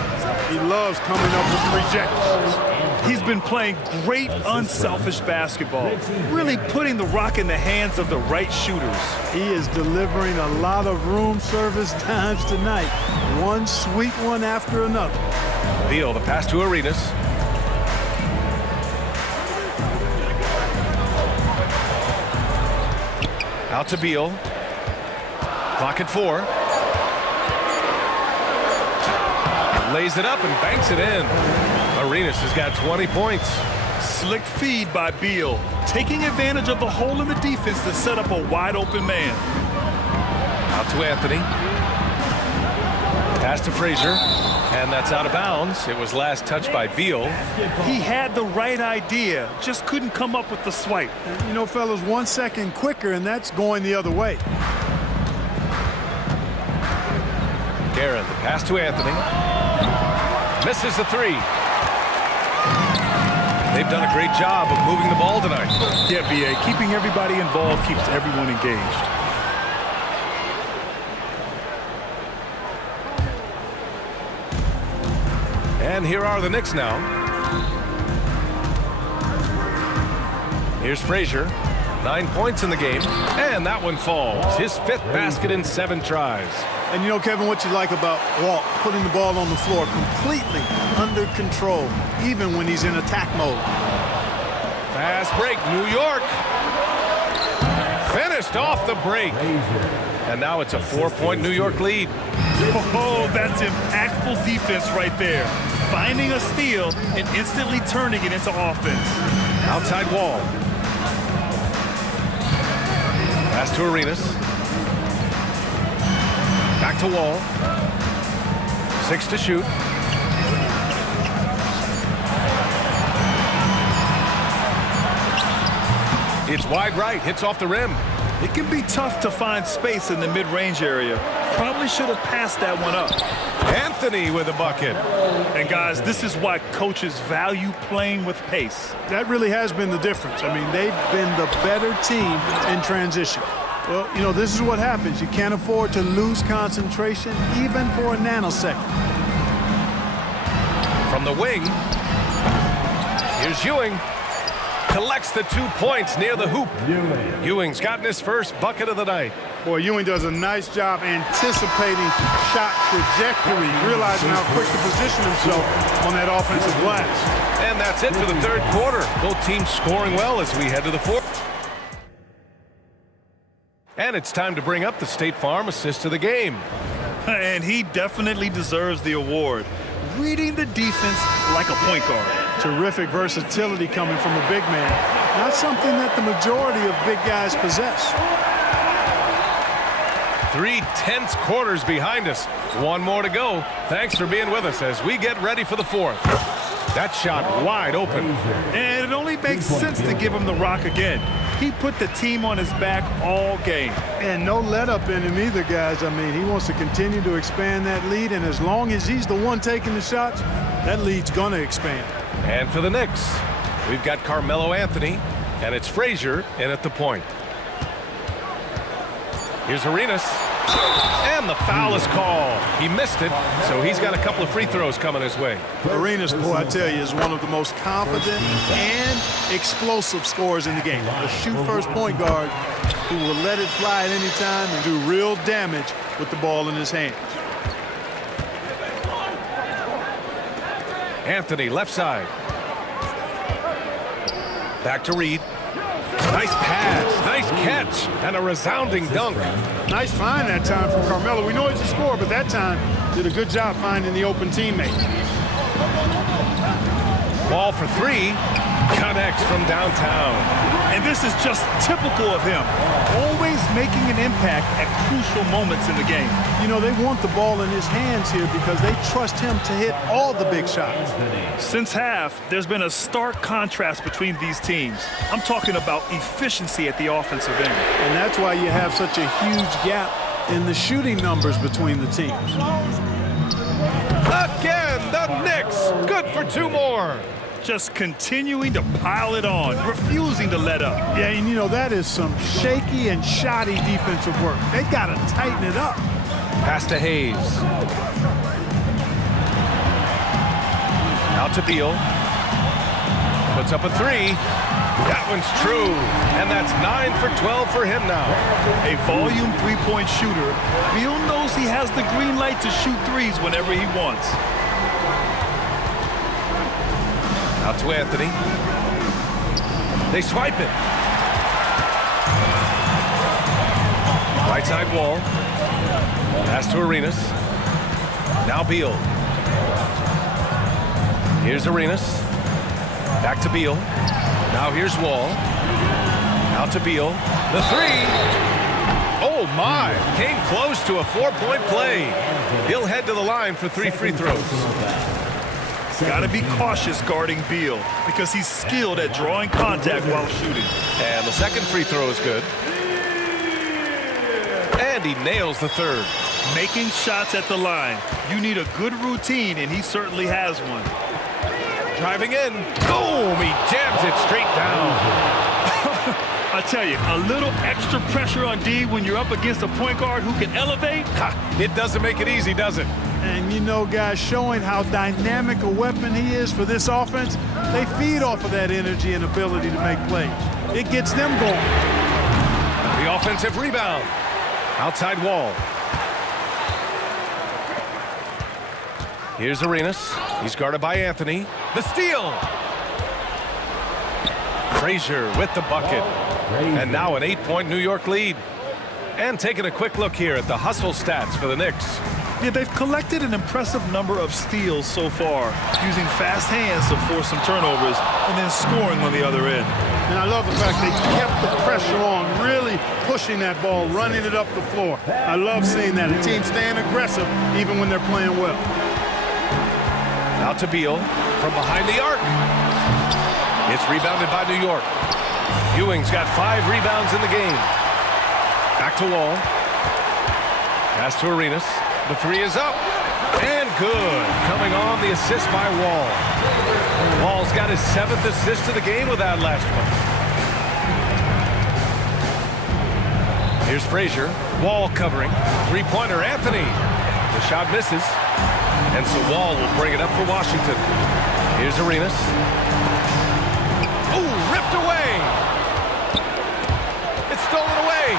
He loves coming up with rejections. He's been playing great unselfish basketball, really putting the rock in the hands of the right shooters. He is delivering a lot of room service times tonight. One sweet one after another. Beal, the pass to Arenas. Out to Beal. Clock at 4. Lays it up and banks it in. Arenas has got 20 points. Slick feed by Beal, taking advantage of the hole in the defense to set up a wide open man. Out to Anthony. Pass to Frazier. And that's out of bounds. It was last touched by Beal. He had the right idea, just couldn't come up with the swipe. You know, fellas, 1 second quicker, and that's going the other way. Guerin, the pass to Anthony. Misses the 3. They've done a great job of moving the ball tonight. Yeah, B.A., keeping everybody involved keeps everyone engaged. And here are the Knicks now. Here's Frazier. 9 points in the game. And that one falls. His 5th basket in 7 tries. And you know, Kevin, what you like about Walt, putting the ball on the floor completely under control, even when he's in attack mode. Fast break, New York. Finished off the break. And now it's a 4-point New York lead. Oh, that's impactful defense right there. Finding a steal and instantly turning it into offense. Outside Wall. Pass to Arenas. Back to Wall. 6 to shoot. It's wide right, hits off the rim. It can be tough to find space in the mid-range area. Probably should have passed that one up. Anthony with a bucket. And guys, this is why coaches value playing with pace. That really has been the difference. I mean, they've been the better team in transition. Well, you know, this is what happens. You can't afford to lose concentration even for a nanosecond. From the wing, here's Ewing. Collects the 2 points near the hoop. Ewing's gotten his first bucket of the night. Boy, Ewing does a nice job anticipating shot trajectory, realizing how quick to position himself on that offensive glass. And that's it for the 3rd quarter. Both teams scoring well as we head to the 4th. And it's time to bring up the State Farm assist of the game. And he definitely deserves the award. Reading the defense like a point guard. Terrific versatility coming from a big man. Not something that the majority of big guys possess. 3 tense quarters behind us. 1 more to go. Thanks for being with us as we get ready for the 4th. That shot wide open. And it only makes sense to give him the rock again. He put the team on his back all game. And no let up in him either, guys. I mean, he wants to continue to expand that lead, and as long as he's the one taking the shots, that lead's going to expand. And for the Knicks, we've got Carmelo Anthony, and it's Frazier in at the point. Here's Arenas. And the foul is called. He missed it, so he's got a couple of free throws coming his way. Arenas, boy, I tell you, is one of the most confident and explosive scorers in the game. A shoot-first point guard who will let it fly at any time and do real damage with the ball in his hands. Anthony, left side. Back to Reed. Nice pass, nice catch, and a resounding dunk. Nice find that time from Carmelo. We know he's a scorer, but that time did a good job finding the open teammate. Ball for three. Connects from downtown. And this is just typical of him. Always making an impact at crucial moments in the game. You know, they want the ball in his hands here because they trust him to hit all the big shots. Since half, there's been a stark contrast between these teams. I'm talking about efficiency at the offensive end. And that's why you have such a huge gap in the shooting numbers between the teams. Again, the Knicks. Good for two more. Just continuing to pile it on, refusing to let up. Yeah, and you know, that is some shaky and shoddy defensive work. They got to tighten it up. Pass to Hayes. Out to Beal. Puts up a three. That one's true. And that's 9 for 12 for him now. A volume three-point shooter. Beal knows he has the green light to shoot threes whenever he wants. Out to Anthony. They swipe it. Right side Wall. Pass to Arenas. Now Beal. Here's Arenas. Back to Beal. Now here's Wall. Out to Beal. The three. Oh my! Came close to a 4-point play. He'll head to the line for 3 free throws. Got to be cautious guarding Beal because he's skilled at drawing contact while shooting. And the second free throw is good. And he nails the third. Making shots at the line. You need a good routine, and he certainly has one. Driving in. Boom! He jams it straight down. I tell you, a little extra pressure on D when you're up against a point guard who can elevate. It doesn't make it easy, does it? And you know, guys, showing how dynamic a weapon he is for this offense, they feed off of that energy and ability to make plays. It gets them going. The offensive rebound. Outside Wall. Here's Arenas. He's guarded by Anthony. The steal. Frazier with the bucket. And now an 8-point New York lead. And taking a quick look here at the hustle stats for the Knicks. Yeah, they've collected an impressive number of steals so far, using fast hands to force some turnovers and then scoring on the other end. And I love the fact they kept the pressure on, really pushing that ball, running it up the floor. I love seeing that. A team staying aggressive even when they're playing well. Out to Beal from behind the arc. It's rebounded by New York. Ewing's got 5 rebounds in the game. Back to Wall. Pass to Arenas. The three is up. And good. Coming on the assist by Wall. Wall's got his 7th assist of the game with that last one. Here's Frazier. Wall covering. Three-pointer, Anthony. The shot misses. And so Wall will bring it up for Washington. Here's Arenas. Ooh, ripped away. It's stolen away.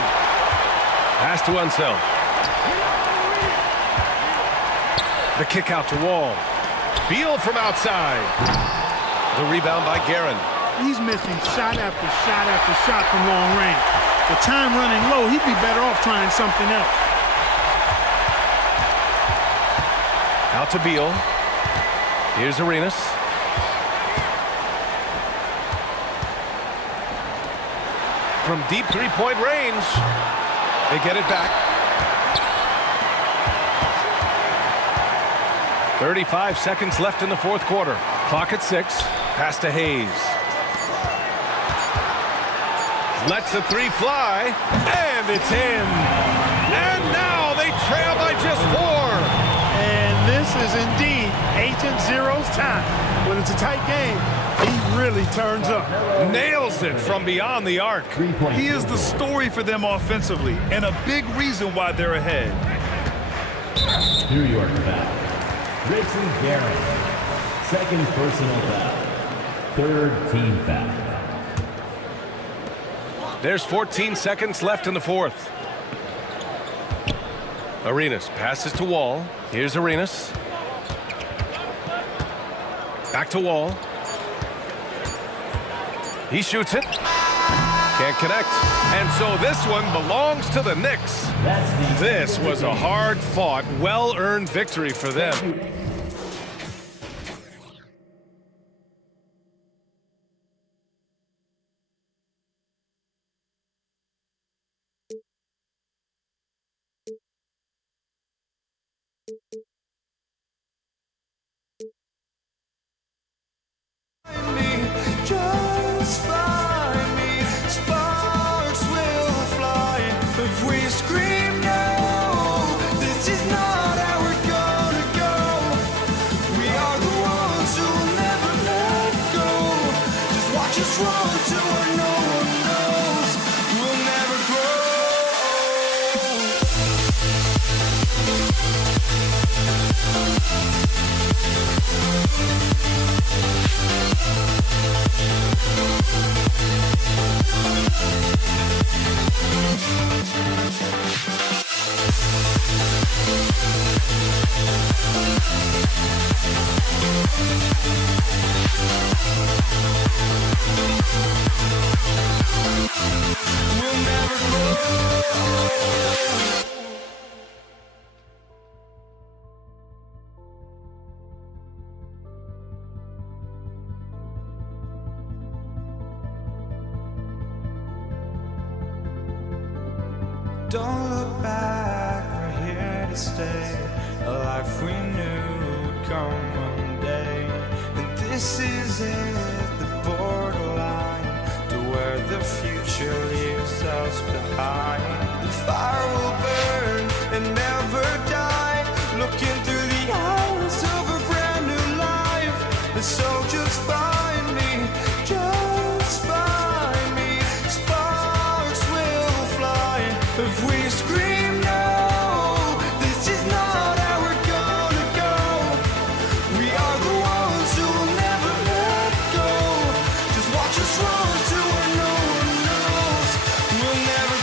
Pass to Unseld. The kick out to Wall. Beal from outside. The rebound by Guerin. He's missing shot after shot after shot from long range. The time running low, he'd be better off trying something else. Out to Beal. Here's Arenas. From deep three-point range, they get it back. 35 seconds left in the fourth quarter. Clock at 6. Pass to Hayes. Lets the three fly, and it's in. And now they trail by just 4. And this is indeed Agent Zero's time. When it's a tight game, he really turns up. Nails it from beyond the arc. He is the story for them offensively, and a big reason why they're ahead. New York foul. Grayson Guerin. Second personal foul. Third team foul. There's 14 seconds left in the fourth. Arenas passes to Wall. Here's Arenas. Back to Wall. He shoots it. Can't connect. And so this one belongs to the Knicks. This was a hard-fought, well-earned victory for them. Just find me, sparks will fly if we scream no. This is not how we're gonna go. We are the ones who'll never let go. Just watch us run to where no one knows. We'll never grow. We'll never grow. Don't look back, we're here to stay. A life we knew would come one day. And this is it, the borderline to where the future leaves us behind. The fire will burn and never die, looking through the eyes of a brand new life. And so just find me, just find me. Sparks will fly if we scream no. This is not how we're gonna go. We are the ones who will never let go. Just watch us run to where no one knows. We'll never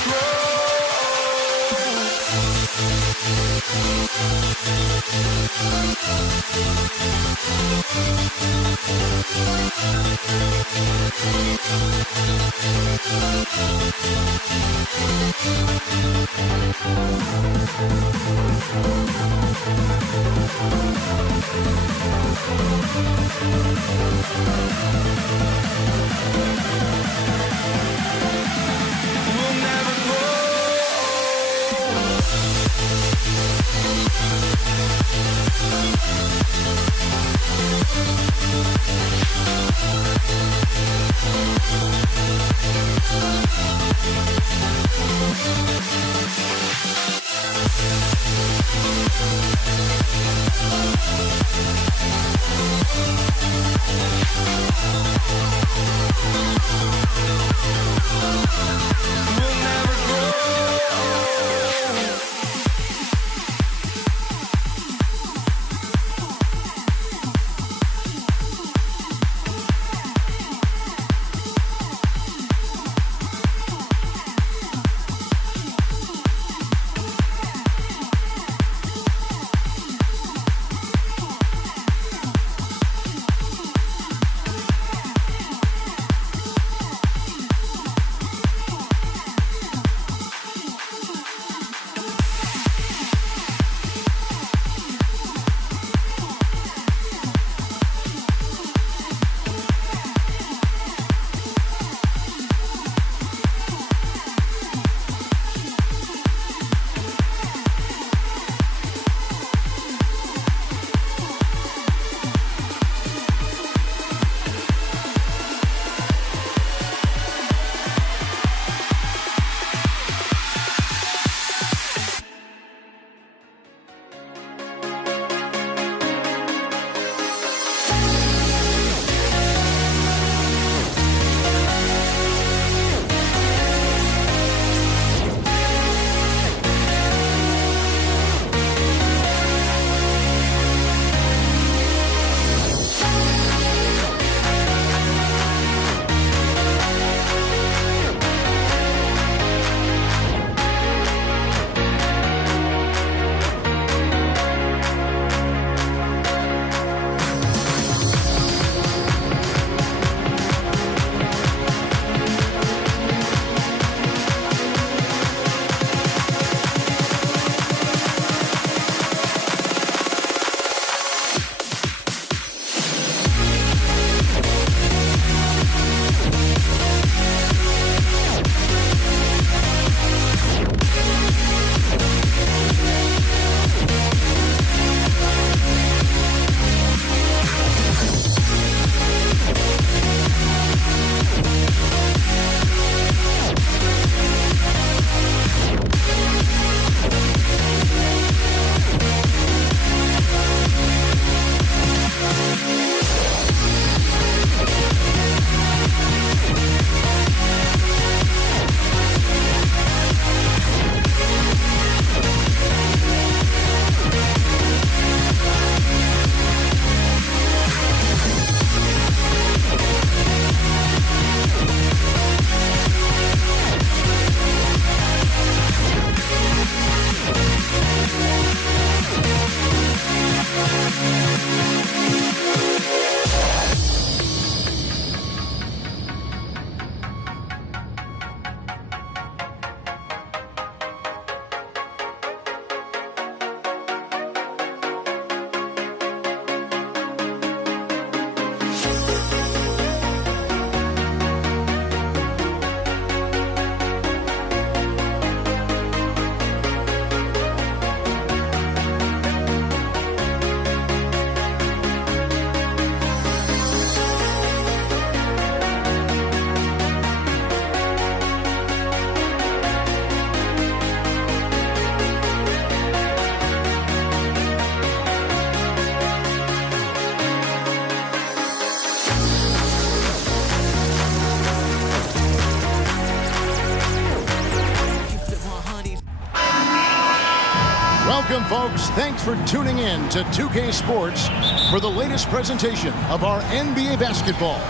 Welcome, folks. Thanks for tuning in to 2K Sports for the latest presentation of our NBA basketball.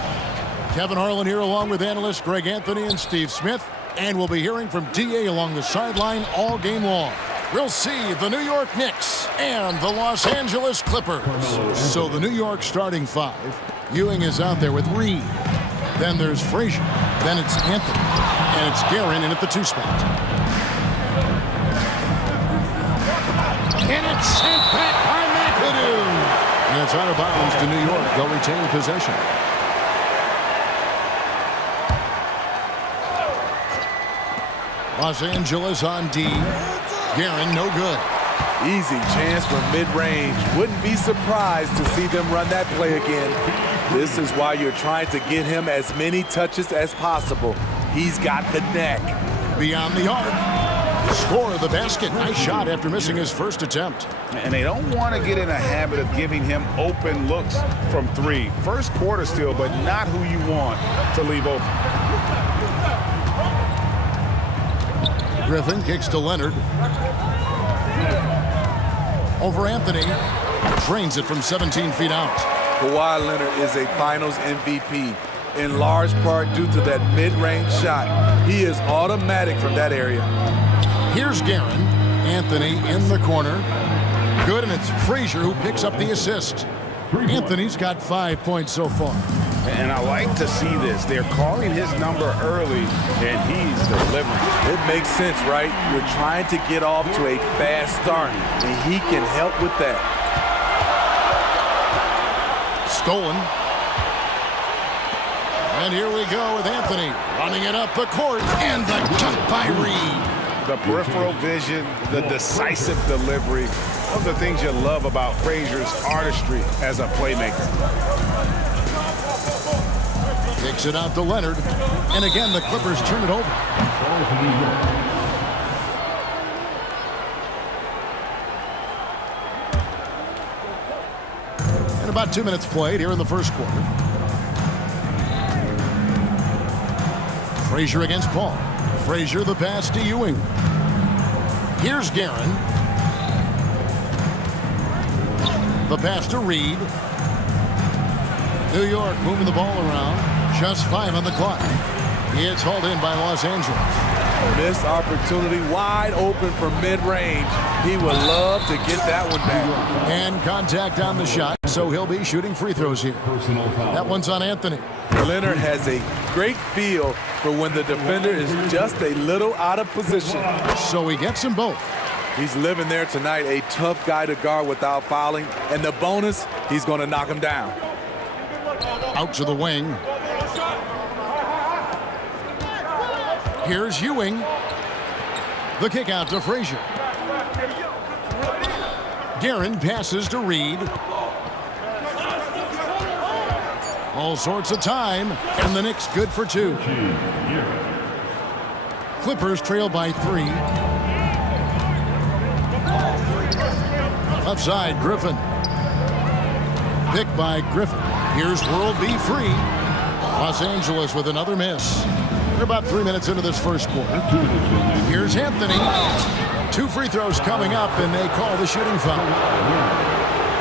Kevin Harlan here along with analysts Greg Anthony and Steve Smith. And we'll be hearing from DA along the sideline all game long. We'll see the New York Knicks and the Los Angeles Clippers. So the New York starting five. Ewing is out there with Reed. Then there's Frazier. Then it's Anthony. And it's Guerin in at the 2 spot. And it's sent back by McAdoo. And it's out of bounds to New York. They'll retain possession. Los Angeles on D. Guerin, no good. Easy chance for mid-range. Wouldn't be surprised to see them run that play again. This is why you're trying to get him as many touches as possible. He's got the neck. Beyond the arc. Score of the basket. Nice shot after missing his first attempt. And they don't want to get in a habit of giving him open looks from 3. First quarter still, but not who you want to leave open. Griffin kicks to Leonard. Over Anthony. Drains it from 17 feet out. Kawhi Leonard is a Finals MVP, in large part due to that mid-range shot. He is automatic from that area. Here's Guerin. Anthony in the corner. Good, and it's Frazier who picks up the assist. Anthony's got 5 points so far. And I like to see this. They're calling his number early, and he's delivering. It makes sense, right? You're trying to get off to a fast start, and he can help with that. Stolen. And here we go with Anthony running it up the court, and the dunk by Reed. The peripheral vision, the decisive delivery, one of the things you love about Frazier's artistry as a playmaker. Kicks it out to Leonard. And again, the Clippers turn it over. And about 2 minutes played here in the first quarter. Frazier against Paul. Frazier the pass to Ewing. Here's Guerin. The pass to Reed. New York moving the ball around. Just 5 on the clock. It's hauled in by Los Angeles. Missed opportunity wide open from mid-range. He would love to get that one back. And contact on the shot, so he'll be shooting free throws here. That one's on Anthony. Leonard has a great feel for when the defender is just a little out of position. So he gets them both. He's living there tonight, a tough guy to guard without fouling. And the bonus, he's going to knock him down. Out to the wing. Here's Ewing. The kick out to Frazier. Guerin passes to Reed. All sorts of time, and the Knicks good for 2. Clippers trail by 3. Left side, Griffin. Picked by Griffin. Here's World B free. Los Angeles with another miss. We're about 3 minutes into this first quarter. Here's Anthony. 2 free throws coming up, and they call the shooting foul.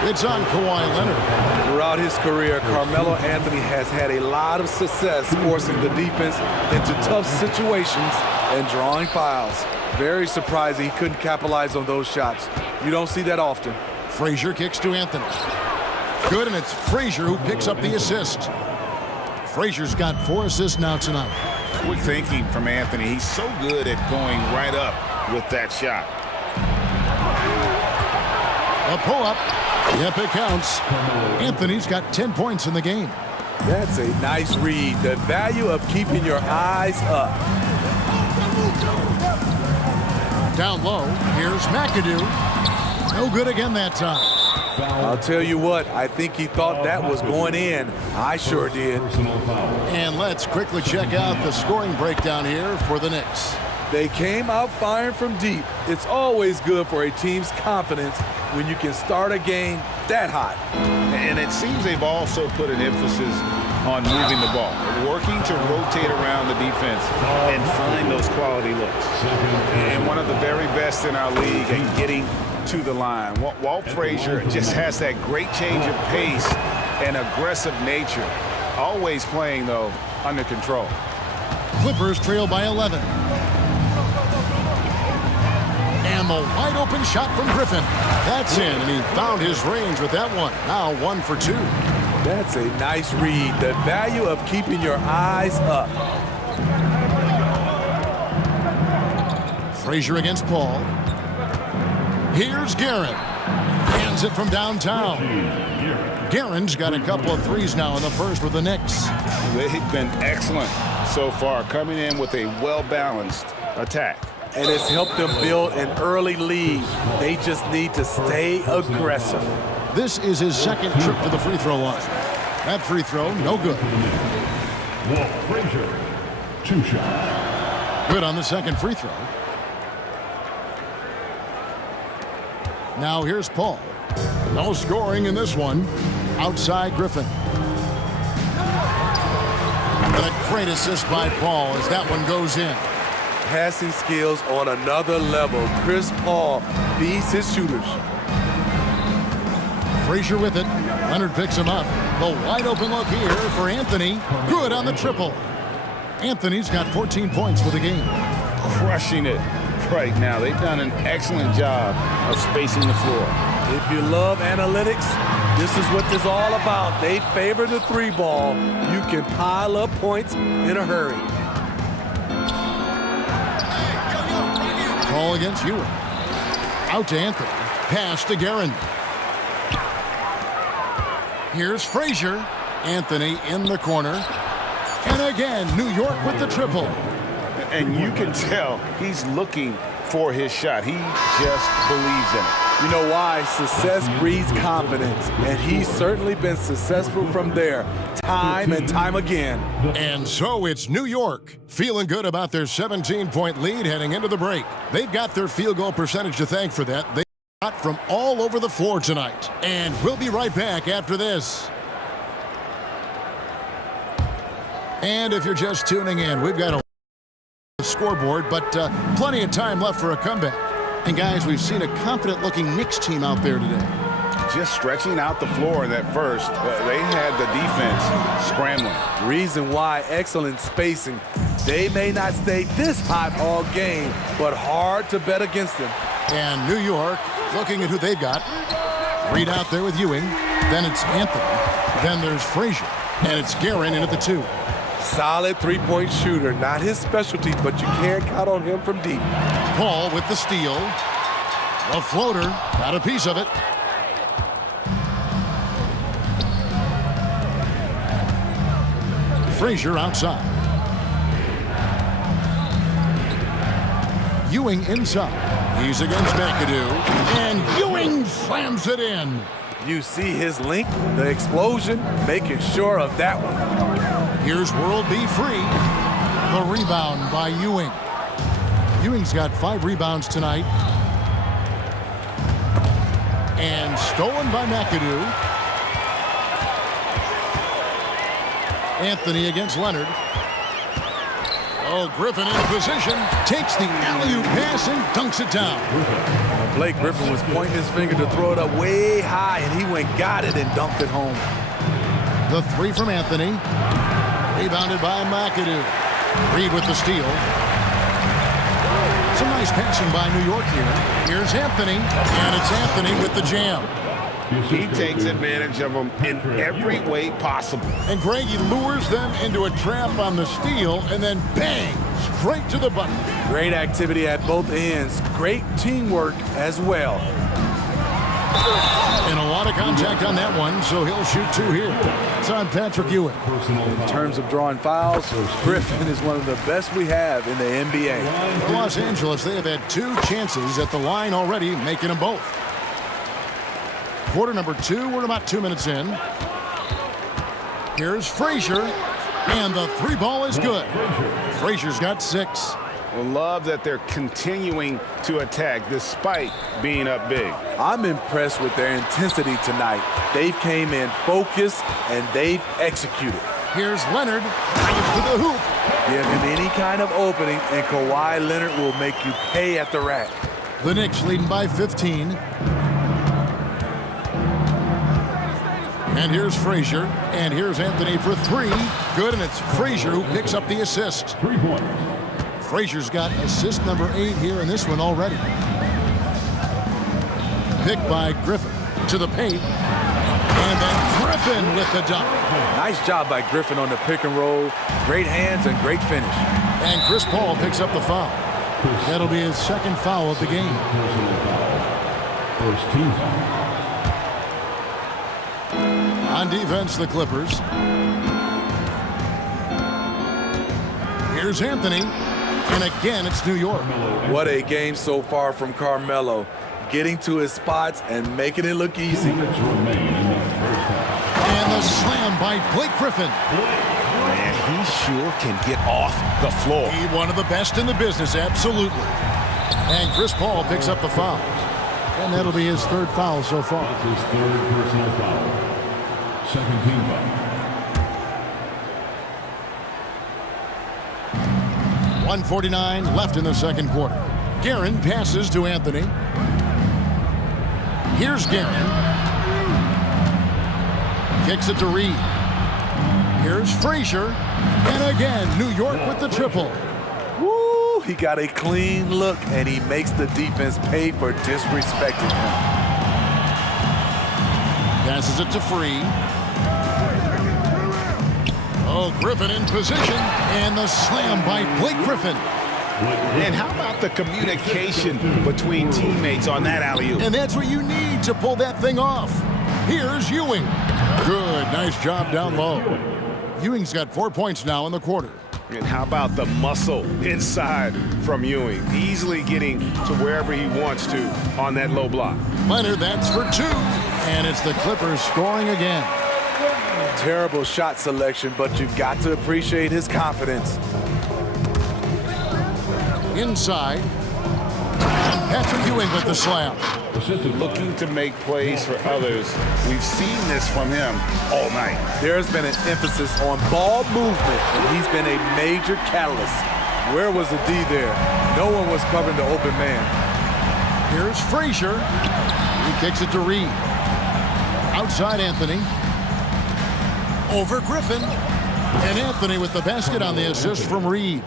It's on Kawhi Leonard. Throughout his career, Carmelo Anthony has had a lot of success forcing the defense into tough situations and drawing fouls. Very surprising he couldn't capitalize on those shots. You don't see that often. Frazier kicks to Anthony. Good, and it's Frazier who picks up the assist. Frazier's got 4 assists now tonight. Quick thinking from Anthony. He's so good at going right up with that shot. A pull-up. Yep, it counts. Anthony's got 10 points in the game. That's a nice read. The value of keeping your eyes up. Down low, here's McAdoo. No good again that time. I'll tell you what, I think he thought that was going in. I sure did. And let's quickly check out the scoring breakdown here for the Knicks. They came out firing from deep. It's always good for a team's confidence when you can start a game that hot. And it seems they've also put an emphasis on moving the ball, working to rotate around the defense and find those quality looks. And one of the very best in our league at getting to the line. Walt Frazier just has that great change of pace and aggressive nature. Always playing, though, under control. Clippers trail by 11. And the wide open shot from Griffin. That's in, and he found his range with that one. Now 1 for 2. That's a nice read. The value of keeping your eyes up. Frazier against Paul. Here's Guerin. Hands it from downtown. Guerin's got a couple of threes now in the first with the Knicks. They've been excellent so far, coming in with a well-balanced attack. And it's helped them build an early lead. They just need to stay aggressive. This is his second trip to the free throw line. That free throw, no good. Walt Frazier, 2 shots. Good on the second free throw. Now here's Paul. No scoring in this one. Outside Griffin. And a great assist by Paul as that one goes in. Passing skills on another level. Chris Paul feeds his shooters. Frazier with it. Leonard picks him up. The wide open look here for Anthony. Good on the triple. Anthony's got 14 points for the game. Crushing it right now. They've done an excellent job of spacing the floor. If you love analytics, this is what this is all about. They favor the 3-ball. You can pile up points in a hurry. Ball against Ewing. Out to Anthony. Pass to Guerin. Here's Frazier. Anthony in the corner. And again, New York with the triple. And you can tell he's looking for his shot. He just believes in it. You know why? Success breeds confidence, and he's certainly been successful from there, time and time again. And so it's New York, feeling good about their 17-point lead heading into the break. They've got their field goal percentage to thank for that. They got from all over the floor tonight. And we'll be right back after this. And if you're just tuning in, we've got a scoreboard, but plenty of time left for a comeback. And guys, we've seen a confident-looking Knicks team out there today. Just stretching out the floor in that first. They had the defense scrambling. Reason why, excellent spacing. They may not stay this hot all game, but hard to bet against them. And New York, looking at who they've got. Reed out there with Ewing. Then it's Anthony. Then there's Frazier. And it's Guerin in at the 2. Solid three-point shooter. Not his specialty, but you can't count on him from deep. Paul with the steal. The floater. Got a piece of it. Frazier outside. Ewing inside. He's against McAdoo. And Ewing slams it in. You see his length, the explosion, making sure of that one. Here's World B. Free. The rebound by Ewing. Ewing's got 5 rebounds tonight. And stolen by McAdoo. Anthony against Leonard. Oh, Griffin in position. Takes the alley-oop pass and dunks it down. Blake Griffin was pointing his finger to throw it up way high, and he went, got it, and dunked it home. The 3 from Anthony. Rebounded by McAdoo. Reed with the steal. Some nice passing by New York here. Here's Anthony, and it's Anthony with the jam. He takes advantage of them in every way possible. And Greg, he lures them into a trap on the steal, and then bang, straight to the button. Great activity at both ends. Great teamwork as well. And a lot of contact on that one, so he'll shoot 2 here. It's on Patrick Ewing. In terms of drawing fouls, Griffin is one of the best we have in the NBA. For Los Angeles, they have had 2 chances at the line already, making them both. Quarter number 2, we're about 2 minutes in. Here's Frazier, and the 3-ball is good. Frazier's got 6. Love that they're continuing to attack despite being up big. I'm impressed with their intensity tonight. They came in focused and they've executed. Here's Leonard, to the hoop. Give him any kind of opening and Kawhi Leonard will make you pay at the rack. The Knicks leading by 15. And here's Frazier. And here's Anthony for three. Good, and it's Frazier who picks up the assist. 3 points. Frazier's got assist number 8 here in this one already. Picked by Griffin to the paint. And then Griffin with the dunk. Nice job by Griffin on the pick and roll. Great hands and great finish. And Chris Paul picks up the foul. That'll be his second foul of the game. Personal foul. First team foul. On defense, the Clippers. Here's Anthony. And again, it's New York. What a game so far from Carmelo. Getting to his spots and making it look easy. And the slam by Blake Griffin. Man, he sure can get off the floor. He one of the best in the business, absolutely. And Chris Paul picks up the foul. And that'll be his third foul so far. That's his third personal foul. Second team foul. 1:49 left in the second quarter. Guerin passes to Anthony. Here's Guerin. Kicks it to Reed. Here's Frazier. And again, New York with the triple. Woo! He got a clean look, and he makes the defense pay for disrespecting him. Passes it to Free. Oh, Griffin in position. And the slam by Blake Griffin. And how about the communication between teammates on that alley-oop? And that's what you need to pull that thing off. Here's Ewing. Good, nice job down low. Ewing's got 4 points now in the quarter. And how about the muscle inside from Ewing? Easily getting to wherever he wants to on that low block. Leonard, that's for 2. And it's the Clippers scoring again. Terrible shot selection, but you've got to appreciate his confidence. Inside. Patrick Ewing with the slam. Looking to make plays for others. We've seen this from him all night. There's been an emphasis on ball movement, and he's been a major catalyst. Where was the D there? No one was covering the open man. Here's Frazier. He kicks it to Reed. Outside Anthony. Over Griffin. And Anthony with the basket on the assist from Reed.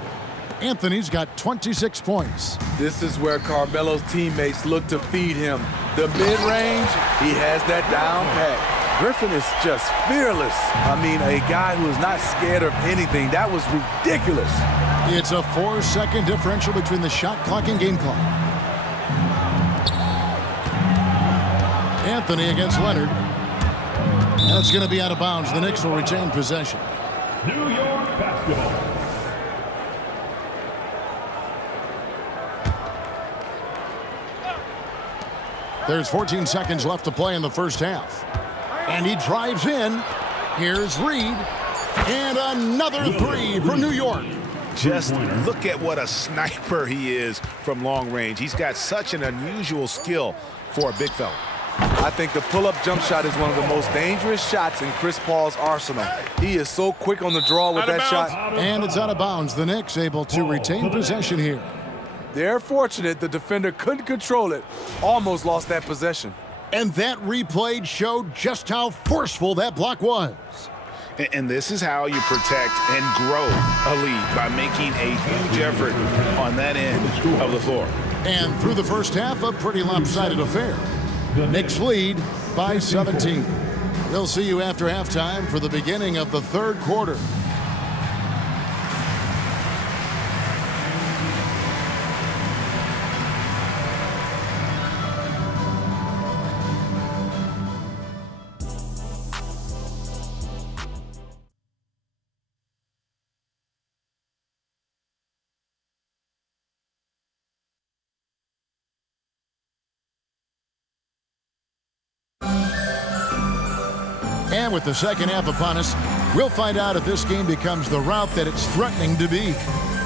Anthony's got 26 points. This is where Carmelo's teammates look to feed him. The mid-range, he has that down pat. Griffin is just fearless. I mean, a guy who is not scared of anything. That was ridiculous. It's a 4-second differential between the shot clock and game clock. Anthony against Leonard. That's going to be out of bounds. The Knicks will retain possession. New York basketball. There's 14 seconds left to play in the first half. And he drives in. Here's Reed. And another 3 for New York. Just look at what a sniper he is from long range. He's got such an unusual skill for a big fella. I think the pull-up jump shot is one of the most dangerous shots in Chris Paul's arsenal. He is so quick on the draw with that shot. And it's out of bounds. The Knicks able to retain possession here. They're fortunate the defender couldn't control it. Almost lost that possession. And that replay showed just how forceful that block was. And this is how you protect and grow a lead, by making a huge effort on that end of the floor. And through the first half, a pretty lopsided affair. Knicks lead by 17. We'll see you after halftime for the beginning of the third quarter. And with the second half upon us, we'll find out if this game becomes the route that it's threatening to be.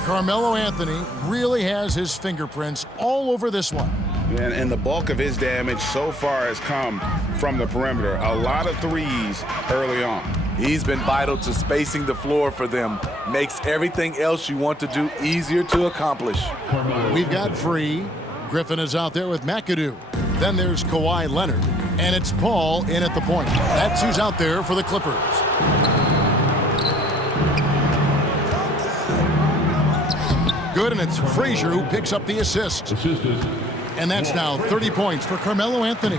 Carmelo Anthony really has his fingerprints all over this one. And the bulk of his damage so far has come from the perimeter. A lot of threes early on. He's been vital to spacing the floor for them. Makes everything else you want to do easier to accomplish. We've got Free, Griffin is out there with McAdoo. Then there's Kawhi Leonard. And it's Paul in at the point. That's who's out there for the Clippers. Good, and it's Frazier who picks up the assist. And that's now 30 points for Carmelo Anthony.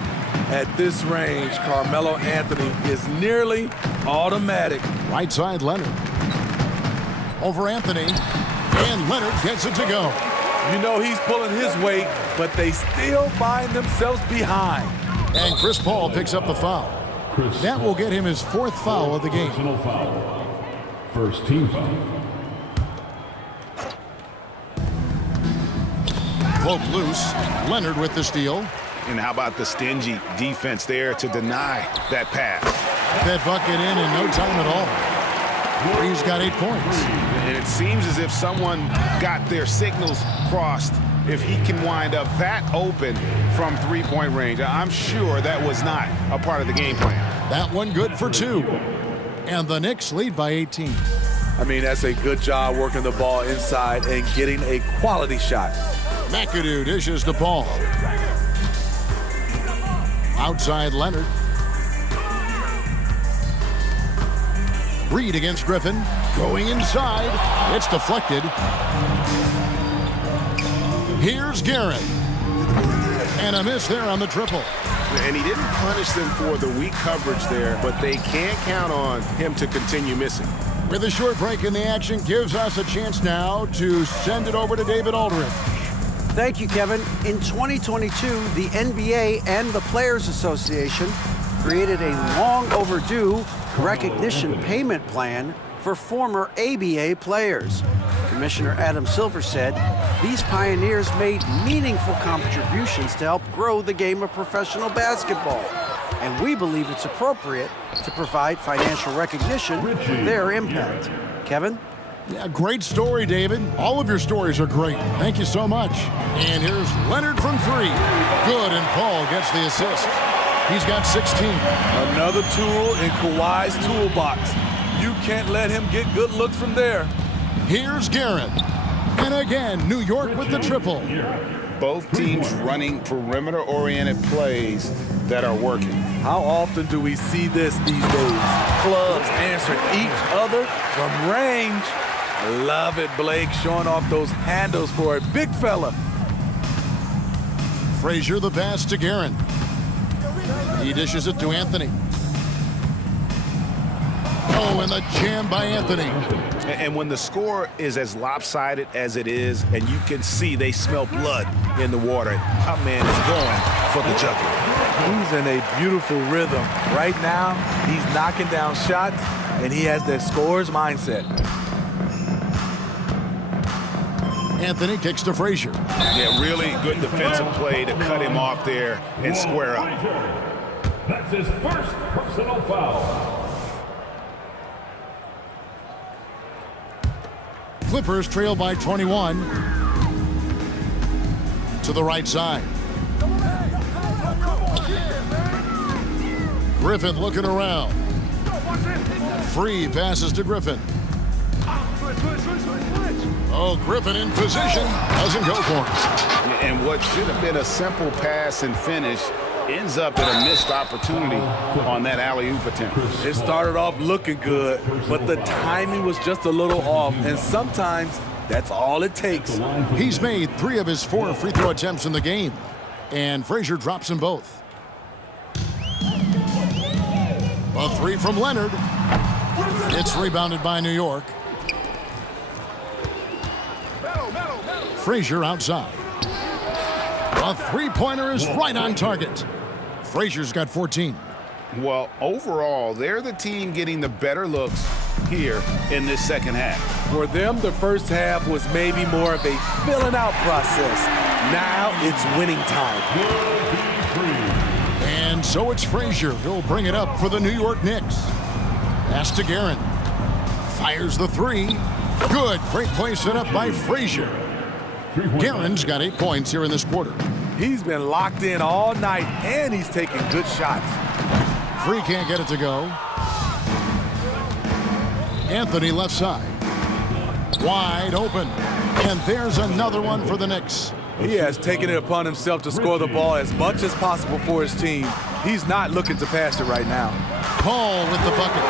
At this range, Carmelo Anthony is nearly automatic. Right side, Leonard. Over Anthony. And Leonard gets it to go. You know he's pulling his weight, but they still find themselves behind. And Chris Paul picks up the foul. That will get him his 4th foul of the game. First team foul. Broke loose. Leonard with the steal. And how about the stingy defense there to deny that pass? That bucket in no time at all. He's got 8 points. And it seems as if someone got their signals crossed. If he can wind up that open from three-point range, I'm sure that was not a part of the game plan. That one good for 2. And the Knicks lead by 18. I mean, that's a good job working the ball inside and getting a quality shot. McAdoo dishes to Paul. Outside Leonard. Reed against Griffin. Going inside. It's deflected. Here's Garrett. And a miss there on the triple. And he didn't punish them for the weak coverage there, but they can't count on him to continue missing. With a short break in the action, gives us a chance now to send it over to David Aldridge. Thank you, Kevin. In 2022, the NBA and the Players Association created a long overdue recognition payment plan for former ABA players. Commissioner Adam Silver said these pioneers made meaningful contributions to help grow the game of professional basketball. And we believe it's appropriate to provide financial recognition for their impact. Kevin? Yeah, great story, David. All of your stories are great. Thank you so much. And here's Leonard from 3. Good, and Paul gets the assist. He's got 16. Another tool in Kawhi's toolbox. You can't let him get good looks from there. Here's Garrett. And again, New York with the triple. Both teams running perimeter-oriented plays that are working. How often do we see this these days? Clubs answering each other from range. Love it, Blake, showing off those handles for a big fella. Frazier the pass to Garrett. He dishes it to Anthony. Oh, and the jam by Anthony. And when the score is as lopsided as it is, and you can see they smell blood in the water, our man is going for the jugular. He's in a beautiful rhythm. Right now, he's knocking down shots, and he has that scorer's mindset. Anthony kicks to Frazier. Yeah, really good defensive play to cut him off there and square up. That's his first personal foul. Clippers trail by 21. To the right side. Griffin looking around. Free passes to Griffin. Oh, Griffin in position. Doesn't go for it. And what should have been a simple pass and finish ends up in a missed opportunity on that alley-oop attempt. It started off looking good, but the timing was just a little off, and sometimes that's all it takes. He's made 3 of his 4 free throw attempts in the game, and Frazier drops them both. A 3 from Leonard. It's rebounded by New York. Frazier outside. A three-pointer is right on target. Frazier's got 14. Well, overall, they're the team getting the better looks here in this second half. For them, the first half was maybe more of a filling out process. Now it's winning time. And so it's Frazier. He'll bring it up for the New York Knicks. Pass to Garrett. Fires the 3. Good. Great play set up by Frazier. Garrett's got 8 points here in this quarter. He's been locked in all night, and he's taking good shots. Free can't get it to go. Anthony left side. Wide open. And there's another one for the Knicks. He has taken it upon himself to score the ball as much as possible for his team. He's not looking to pass it right now. Paul with the bucket.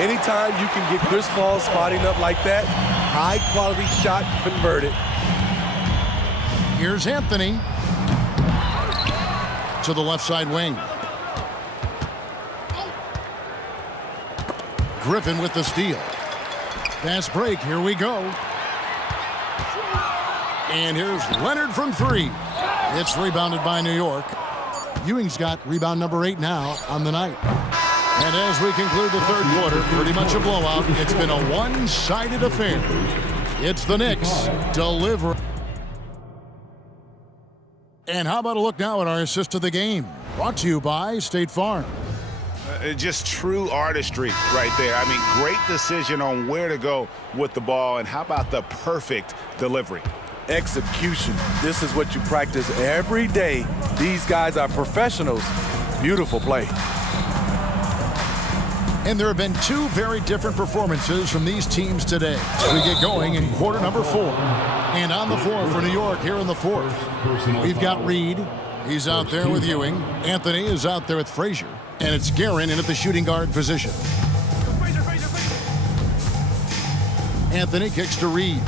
Anytime you can get Chris Paul spotting up like that, high-quality shot converted. Here's Anthony to the left side wing. Griffin with the steal. Fast break, here we go. And here's Leonard from three. It's rebounded by New York. Ewing's got rebound number 8 now on the night. And as we conclude the third quarter, pretty much a blowout. It's been a one-sided affair. It's the Knicks deliver. And how about a look now at our assist to the game? Brought to you by State Farm. Just true artistry right there. I mean, great decision on where to go with the ball, and how about the perfect delivery? Execution. This is what you practice every day. These guys are professionals. Beautiful play. And there have been two very different performances from these teams today. We get going in quarter number 4. And on the floor for New York here in the fourth, we've got Reed. He's out there with Ewing. Anthony is out there with Frazier. And it's Guerin in at the shooting guard position. Anthony kicks to Reed.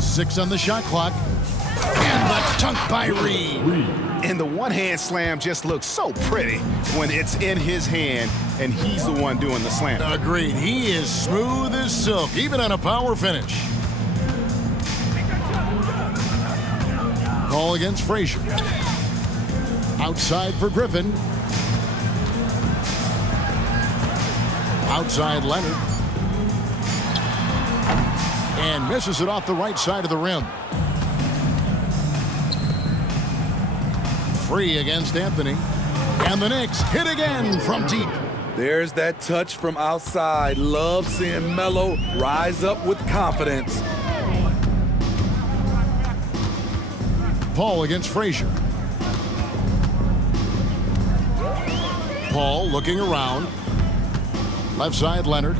6 on the shot clock. And the dunk by Reed. And the one-hand slam just looks so pretty when it's in his hand and he's the one doing the slam. Agreed. He is smooth as silk, even on a power finish. Ball against Frazier. Outside for Griffin. Outside Leonard. And misses it off the right side of the rim. Free against Anthony. And the Knicks hit again from deep. There's that touch from outside. Love seeing Melo rise up with confidence. Paul against Frazier. Paul looking around. Left side, Leonard.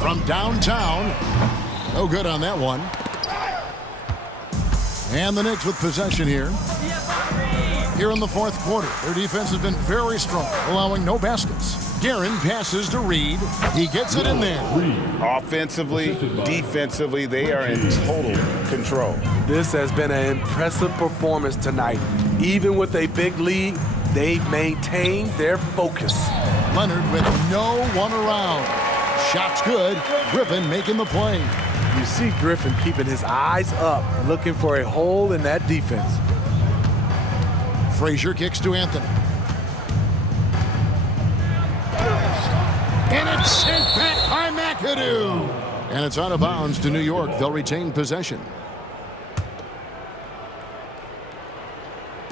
From downtown. No good on that one. And the Knicks with possession here. Here in the fourth quarter, their defense has been very strong, allowing no baskets. Guerin passes to Reed. He gets it in there. Offensively, defensively, they are in total control. This has been an impressive performance tonight. Even with a big lead, they've maintained their focus. Leonard with no one around. Shot's good. Griffin making the play. You see Griffin keeping his eyes up, looking for a hole in that defense. Frazier kicks to Anthony. And it's sent back by McAdoo. And it's out of bounds to New York. They'll retain possession.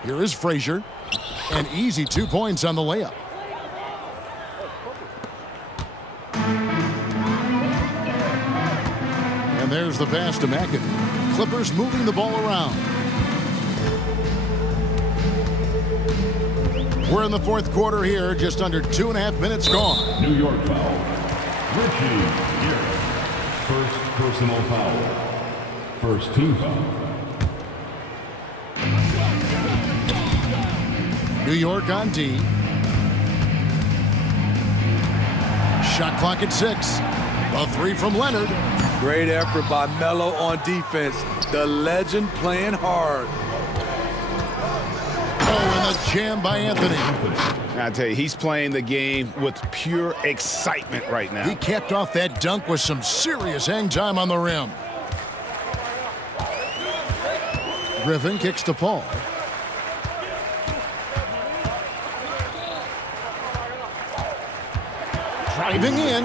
Here is Frazier. An easy 2 points on the layup. And there's the pass to McAdoo. Clippers moving the ball around. We're in the fourth quarter here, just under 2.5 minutes gone. New York foul. Richie Garrett. First personal foul. First team foul. New York on D. Shot clock at 6. A 3 from Leonard. Great effort by Melo on defense. The legend playing hard. Oh, and a jam by Anthony. I tell you, he's playing the game with pure excitement right now. He capped off that dunk with some serious hang time on the rim. Griffin kicks to Paul. Driving in.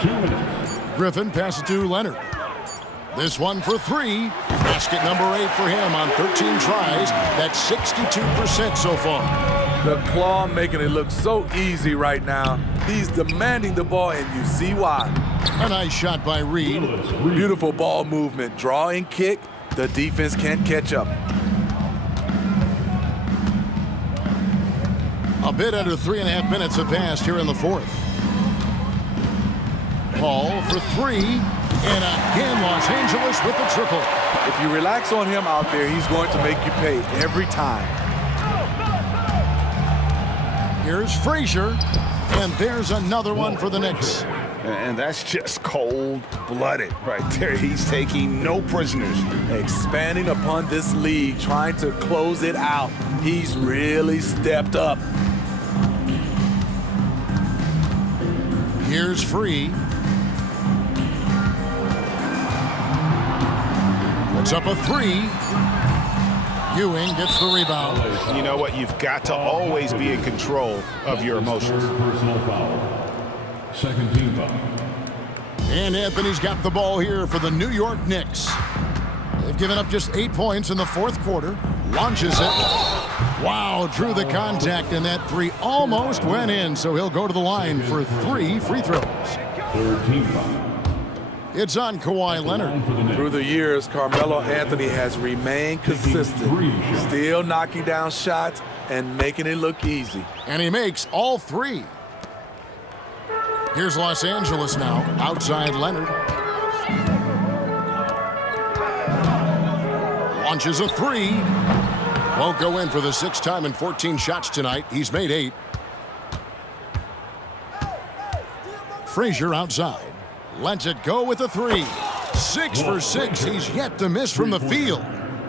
2 minutes. Griffin passes to Leonard. This one for 3. Basket number 8 for him on 13 tries. That's 62% so far. The claw making it look so easy right now. He's demanding the ball, and you see why. A nice shot by Reed. Beautiful ball movement. Draw and kick. The defense can't catch up. A bit under 3.5 minutes have passed here in the fourth. Paul for 3. And again, Los Angeles with the triple. If you relax on him out there, he's going to make you pay every time. Here's Frazier, and there's another one for the Knicks. And that's just cold-blooded right there. He's taking no prisoners. Expanding upon this league, trying to close it out. He's really stepped up. Here's Free. Puts up a three. Ewing gets the rebound. You know what? You've got to always be in control of your emotions. Personal foul. Second team foul. And Anthony's got the ball here for the New York Knicks. They've given up just 8 points in the fourth quarter. Launches it. Wow, drew the contact, and that three almost went in, so he'll go to the line for 3 free throws. Third team foul. It's on Kawhi Leonard. Through the years, Carmelo Anthony has remained consistent, still knocking down shots and making it look easy. And he makes all 3. Here's Los Angeles now, outside Leonard. Launches a 3. Won't go in for the 6th time in 14 shots tonight. He's made 8. Frazier outside. Lets it go with a 3. 6 for 6. He's yet to miss from the field.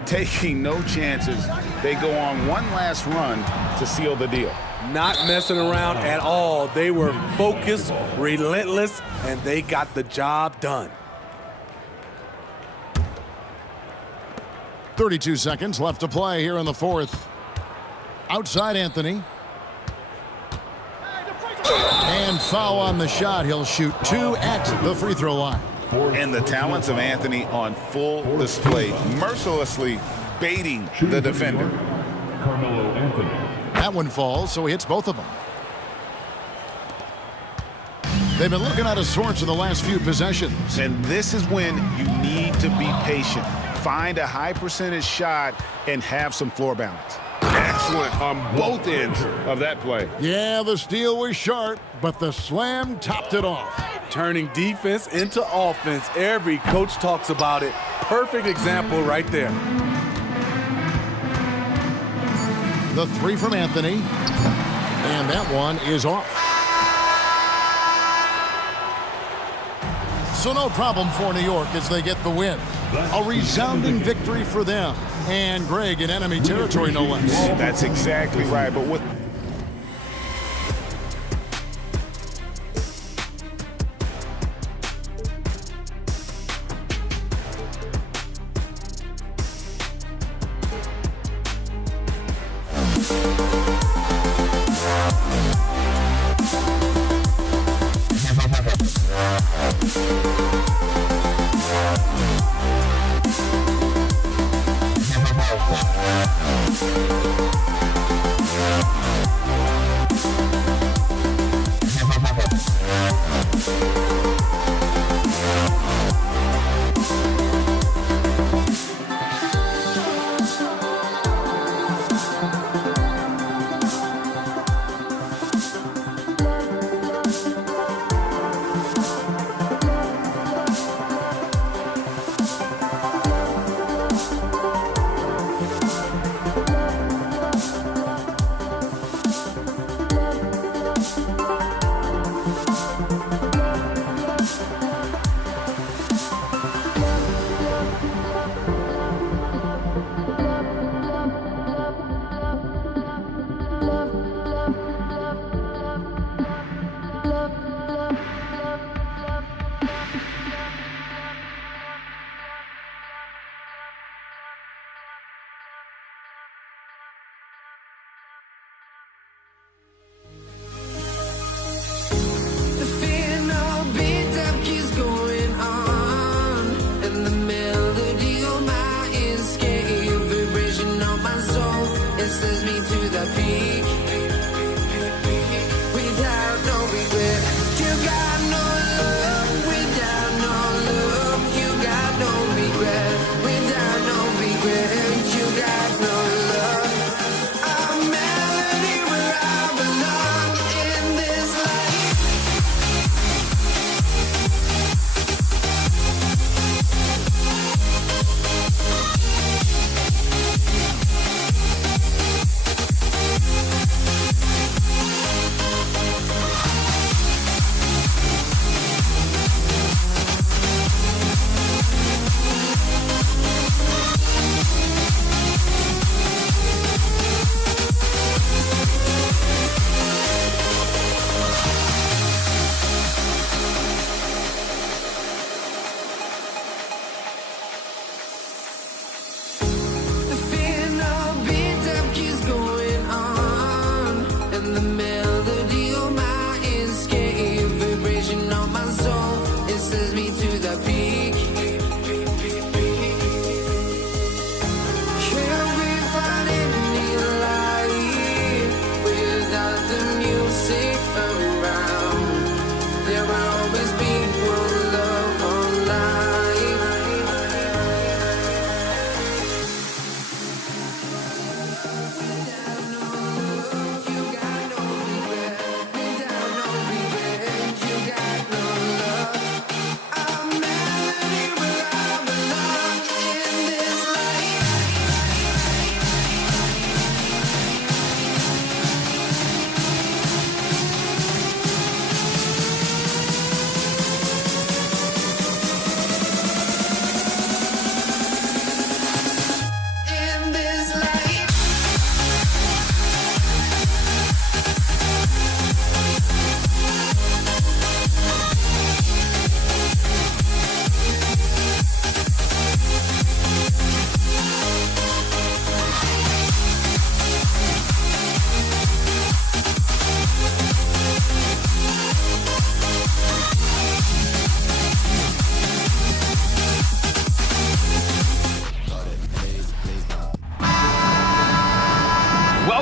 Taking no chances. They go on one last run to seal the deal. Not messing around at all. They were focused, relentless, and they got the job done. 32 seconds left to play here in the fourth. Outside Anthony. And foul on the shot. He'll shoot 2 at the free throw line. And the talents of Anthony on full display, mercilessly baiting the defender. Carmelo Anthony. That one falls, so he hits both of them. They've been looking at a source in the last few possessions. And this is when you need to be patient. Find a high percentage shot and have some floor balance. Excellent on both ends of that play. Yeah, the steal was sharp, but the slam topped it off. Turning defense into offense. Every coach talks about it. Perfect example right there. The 3 from Anthony. And that one is off. So no problem for New York as they get the win. A resounding victory for them. And Greg in enemy territory, no less. That's exactly right. But with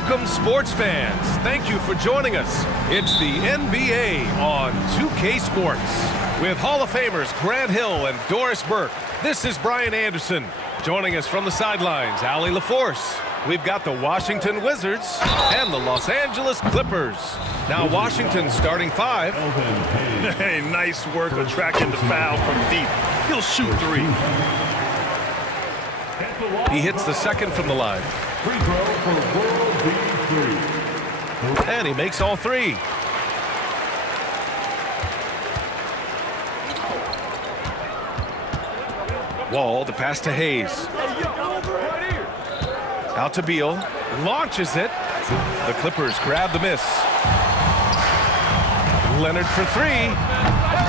Welcome, sports fans. Thank you for joining us. It's the NBA on 2K Sports. With Hall of Famers Grant Hill and Doris Burke, this is Brian Anderson. Joining us from the sidelines, Allie LaForce. We've got the Washington Wizards and the Los Angeles Clippers. Now Washington starting 5. Hey, nice work attracting the foul from deep. He'll shoot 3. He hits the second from the line. Free throw for World B3. And he makes all 3. Wall, the pass to Hayes. Out to Beal, launches it. The Clippers grab the miss. Leonard for 3.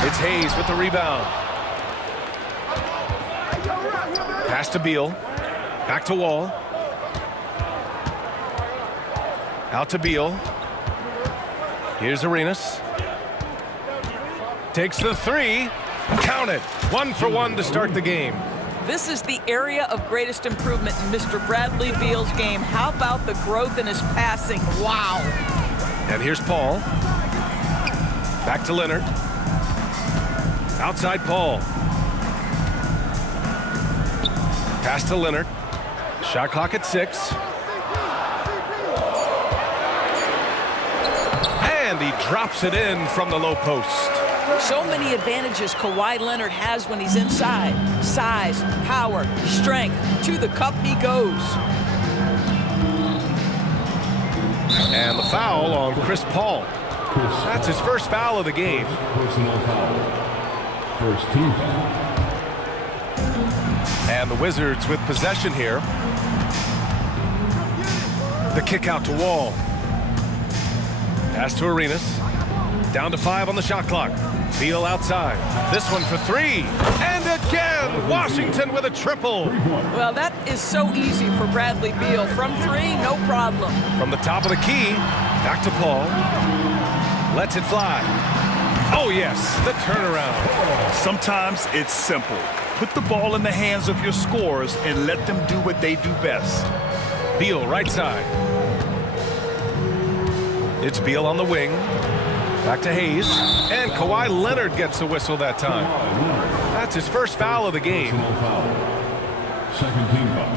It's Hayes with the rebound. Pass to Beal. Back to Wall. Out to Beal. Here's Arenas. Takes the 3. Count it. 1 for 1 to start the game. This is the area of greatest improvement in Mr. Bradley Beal's game. How about the growth in his passing? Wow. And here's Paul. Back to Leonard. Outside Paul. Pass to Leonard. Shot clock at 6. And he drops it in from the low post. So many advantages Kawhi Leonard has when he's inside. Size, power, strength. To the cup he goes. And the foul on Chris Paul. That's his first foul of the game. Personal foul. First team foul. And the Wizards with possession here. The kick out to Wall. Pass to Arenas. Down to 5 on the shot clock. Beal outside. This one for 3. And again, Washington with a triple. Well, that is so easy for Bradley Beal. From 3, no problem. From the top of the key, back to Paul. Lets it fly. Oh, yes, the turnaround. Sometimes it's simple. Put the ball in the hands of your scorers and let them do what they do best. Beal right side. It's Beal on the wing. Back to Hayes. And Kawhi Leonard gets a whistle that time. That's his first foul of the game. Personal foul. Second team foul.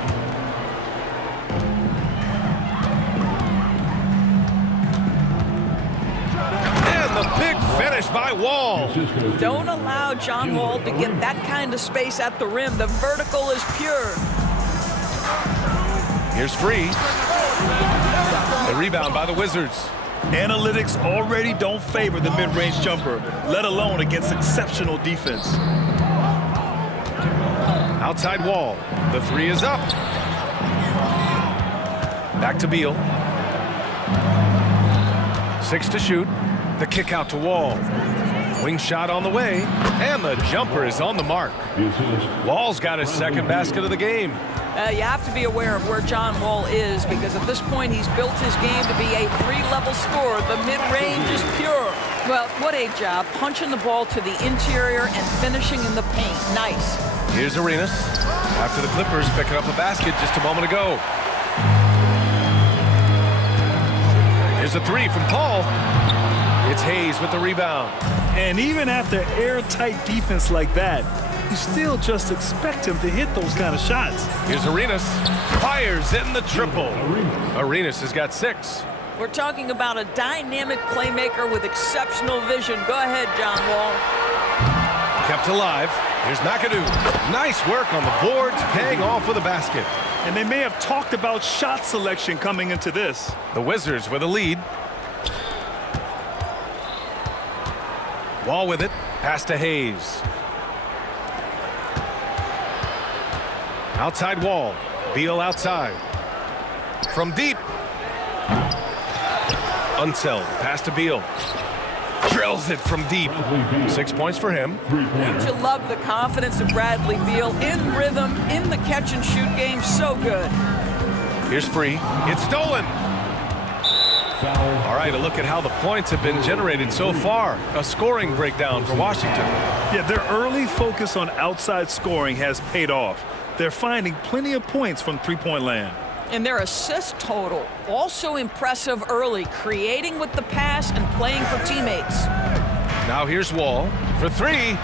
And the big finish by Wall. Don't allow John Wall to get that kind of space at the rim. The vertical is pure. Here's Free. The rebound by the Wizards. Analytics already don't favor the mid-range jumper, let alone against exceptional defense. Outside Wall. The 3 is up. Back to Beal. 6 to shoot. The kick out to Wall. Wing shot on the way. And the jumper is on the mark. Wall's got his second basket of the game. You have to be aware of where John Wall is, because at this point he's built his game to be a 3-level scorer. The mid-range is pure. Well, what a job. Punching the ball to the interior and finishing in the paint. Nice. Here's Arenas. After the Clippers picking up a basket just a moment ago. Here's a 3 from Paul. It's Hayes with the rebound. And even after airtight defense like that, you still just expect him to hit those kind of shots. Here's Arenas. Fires in the triple. Arenas has got 6. We're talking about a dynamic playmaker with exceptional vision. Go ahead, John Wall. Kept alive. Here's McAdoo. Nice work on the boards, paying off with a basket. And they may have talked about shot selection coming into this. The Wizards with a lead. Wall with it. Pass to Hayes. Outside Wall. Beal outside. From deep. Unseld. Pass to Beal. Drills it from deep. 6 points for him. Don't you love the confidence of Bradley Beal? In rhythm, in the catch-and-shoot game, so good. Here's Free. It's stolen. All right, a look at how the points have been generated so far. A scoring breakdown for Washington. Yeah, their early focus on outside scoring has paid off. They're finding plenty of points from three-point land. And their assist total, also impressive early, creating with the pass and playing for teammates. Now here's Wall for three.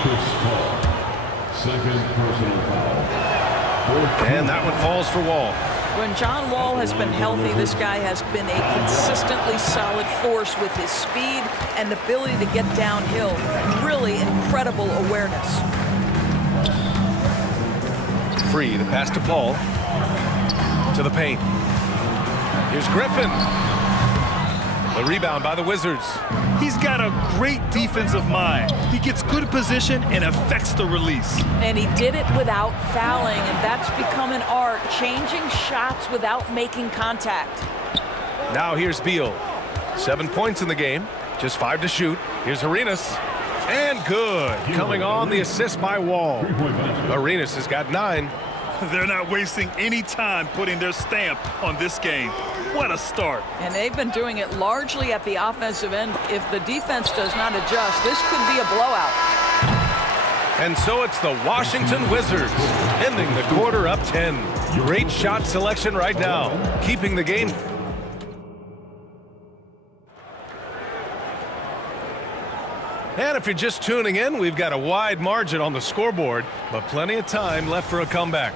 Chris Paul, second personal foul. And that one falls for Wall. When John Wall has been healthy, this guy has been a consistently solid force with his speed and ability to get downhill. Really incredible awareness. Free, the pass to Paul. To the paint. Here's Griffin. The rebound by the Wizards. He's got a great defensive mind. He gets good position and affects the release. And he did it without fouling, and that's become an art, changing shots without making contact. Now here's Beal. 7 points in the game, just 5 to shoot. Here's Arenas. And good. Coming on the assist by Wall. Arenas has got 9. They're not wasting any time putting their stamp on this game. What a start. And they've been doing it largely at the offensive end. If the defense does not adjust, this could be a blowout. And so it's the Washington Wizards, ending the quarter up 10. Great shot selection right now, keeping the game. And if you're just tuning in, we've got a wide margin on the scoreboard, but plenty of time left for a comeback.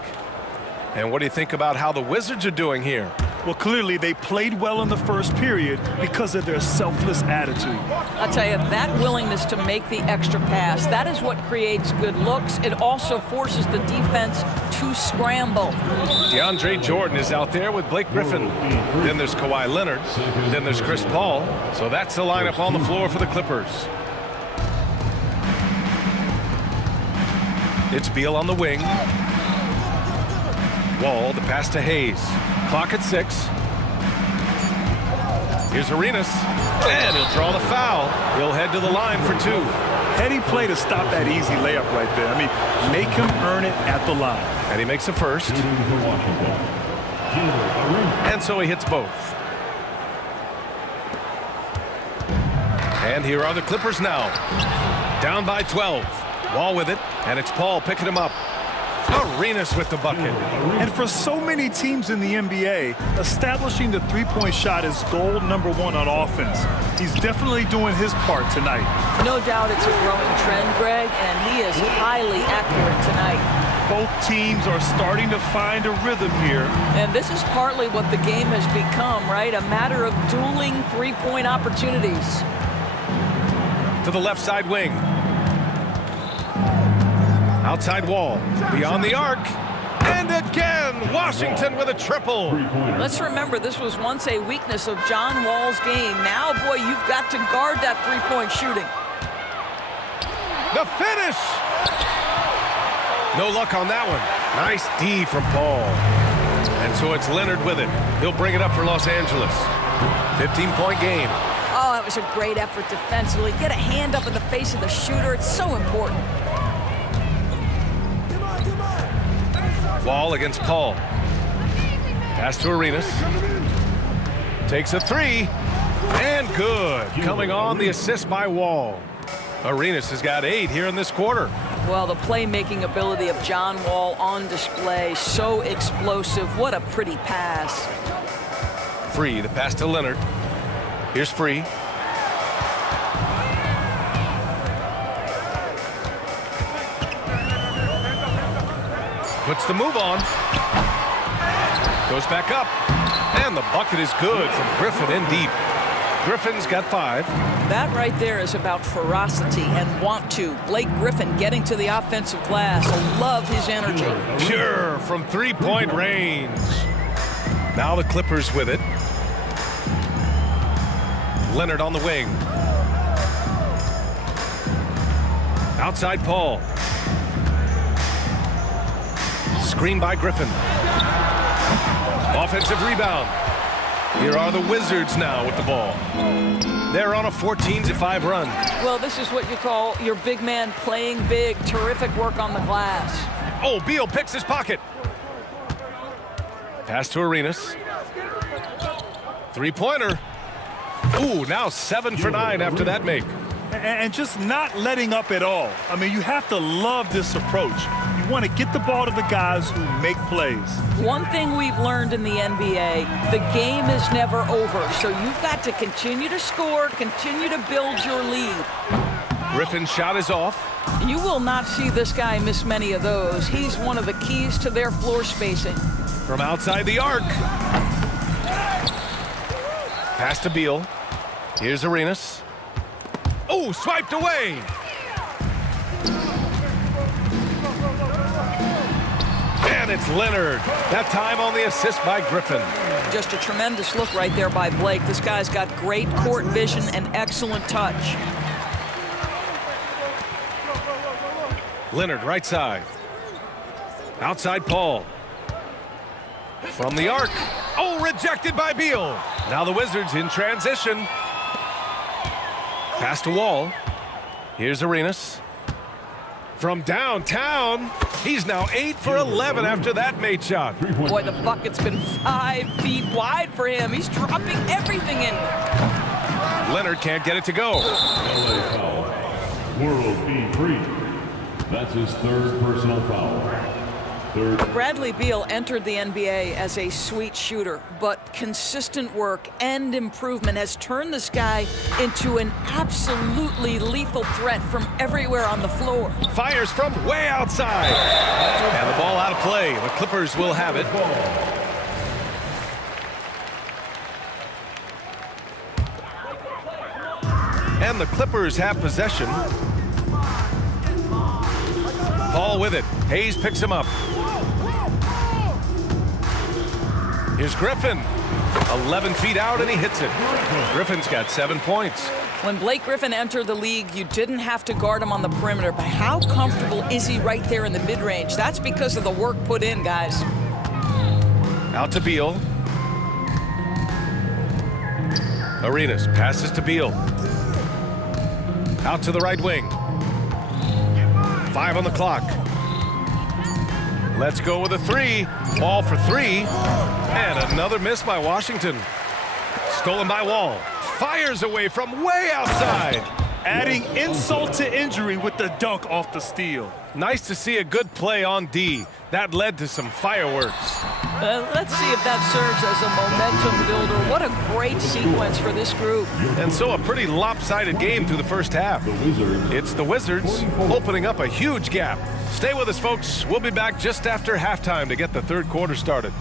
And what do you think about how the Wizards are doing here? Well, clearly they played well in the first period because of their selfless attitude. I'll tell you, that willingness to make the extra pass, that is what creates good looks. It also forces the defense to scramble. DeAndre Jordan is out there with Blake Griffin. Then there's Kawhi Leonard. Then there's Chris Paul. So that's the lineup on the floor for the Clippers. It's Beal on the wing. Wall, the pass to Hayes. Clock at 6. Here's Arenas. And he'll draw the foul. He'll head to the line for 2. Heady play to stop that easy layup right there. I mean, make him earn it at the line. And he makes the first. And so he hits both. And here are the Clippers now. Down by 12. Wall with it, and it's Paul picking him up. Arenas with the bucket. And for so many teams in the NBA, establishing the three-point shot is goal number 1 on offense. He's definitely doing his part tonight. No doubt it's a growing trend, Greg, and he is highly accurate tonight. Both teams are starting to find a rhythm here. And this is partly what the game has become, right? A matter of dueling three-point opportunities. To the left side wing. Outside Wall, beyond the arc, and again, Washington with a triple. Let's remember, this was once a weakness of John Wall's game. Now, boy, you've got to guard that three-point shooting. The finish! No luck on that one. Nice D from Paul. And so it's Leonard with it. He'll bring it up for Los Angeles. 15-point game. Oh, that was a great effort defensively. Get a hand up in the face of the shooter. It's so important. Wall against Paul. Pass to Arenas. Takes a 3. And good. Coming on the assist by Wall. Arenas has got 8 here in this quarter. Well, the playmaking ability of John Wall on display. So explosive. What a pretty pass. Free, the pass to Leonard. Here's Free. Puts the move on. Goes back up. And the bucket is good from Griffin in deep. Griffin's got 5. That right there is about ferocity and want to. Blake Griffin getting to the offensive glass. I love his energy. Pure from three-point range. Now the Clippers with it. Leonard on the wing. Outside Paul. Screen by Griffin. Offensive rebound. Here are the Wizards now with the ball. They're on a 14-5 run. Well, this is what you call your big man playing big. Terrific work on the glass. Oh, Beal picks his pocket. Pass to Arenas. Three-pointer. Ooh, now 7 for 9 after that make. And just not letting up at all. I mean, you have to love this approach. You want to get the ball to the guys who make plays. One thing we've learned in the NBA, the game is never over. So you've got to continue to score, continue to build your lead. Griffin's shot is off. You will not see this guy miss many of those. He's one of the keys to their floor spacing. From outside the arc. Pass to Beal. Here's Arenas. Oh, swiped away. And it's Leonard. That time on the assist by Griffin. Just a tremendous look right there by Blake. This guy's got great court vision and excellent touch. Leonard right side. Outside Paul. From the arc. Oh, rejected by Beal. Now the Wizards in transition. Pass to Wall. Here's Arenas. From downtown, he's now 8 for 11 after that made shot. Boy, the bucket's been 5 feet wide for him. He's dropping everything in. Leonard can't get it to go. LA foul. World B3. That's his 3rd personal foul. Bradley Beal entered the NBA as a sweet shooter, but consistent work and improvement has turned this guy into an absolutely lethal threat from everywhere on the floor. Fires from way outside. And the ball out of play. The Clippers will have it. And the Clippers have possession. Paul with it. Hayes picks him up. Here's Griffin. 11 feet out, and he hits it. Griffin's got 7 points. When Blake Griffin entered the league, you didn't have to guard him on the perimeter, but how comfortable is he right there in the mid-range? That's because of the work put in, guys. Out to Beal. Arenas passes to Beal. Out to the right wing. 5 on the clock. Let's go with a 3. Ball for 3. And another miss by Washington. Stolen by Wall. Fires away from way outside. Adding insult to injury with the dunk off the steal. Nice to see a good play on D. That led to some fireworks. Let's see if that serves as a momentum builder. What a great sequence for this group. And so a pretty lopsided game through the first half. It's the Wizards opening up a huge gap. Stay with us, folks. We'll be back just after halftime to get the 3rd quarter started.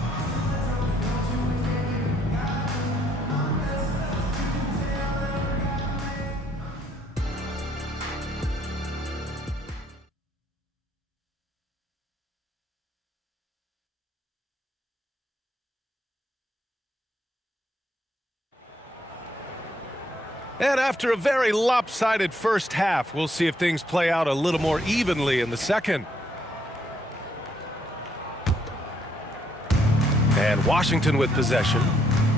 And after a very lopsided first half, we'll see if things play out a little more evenly in the second. And Washington with possession.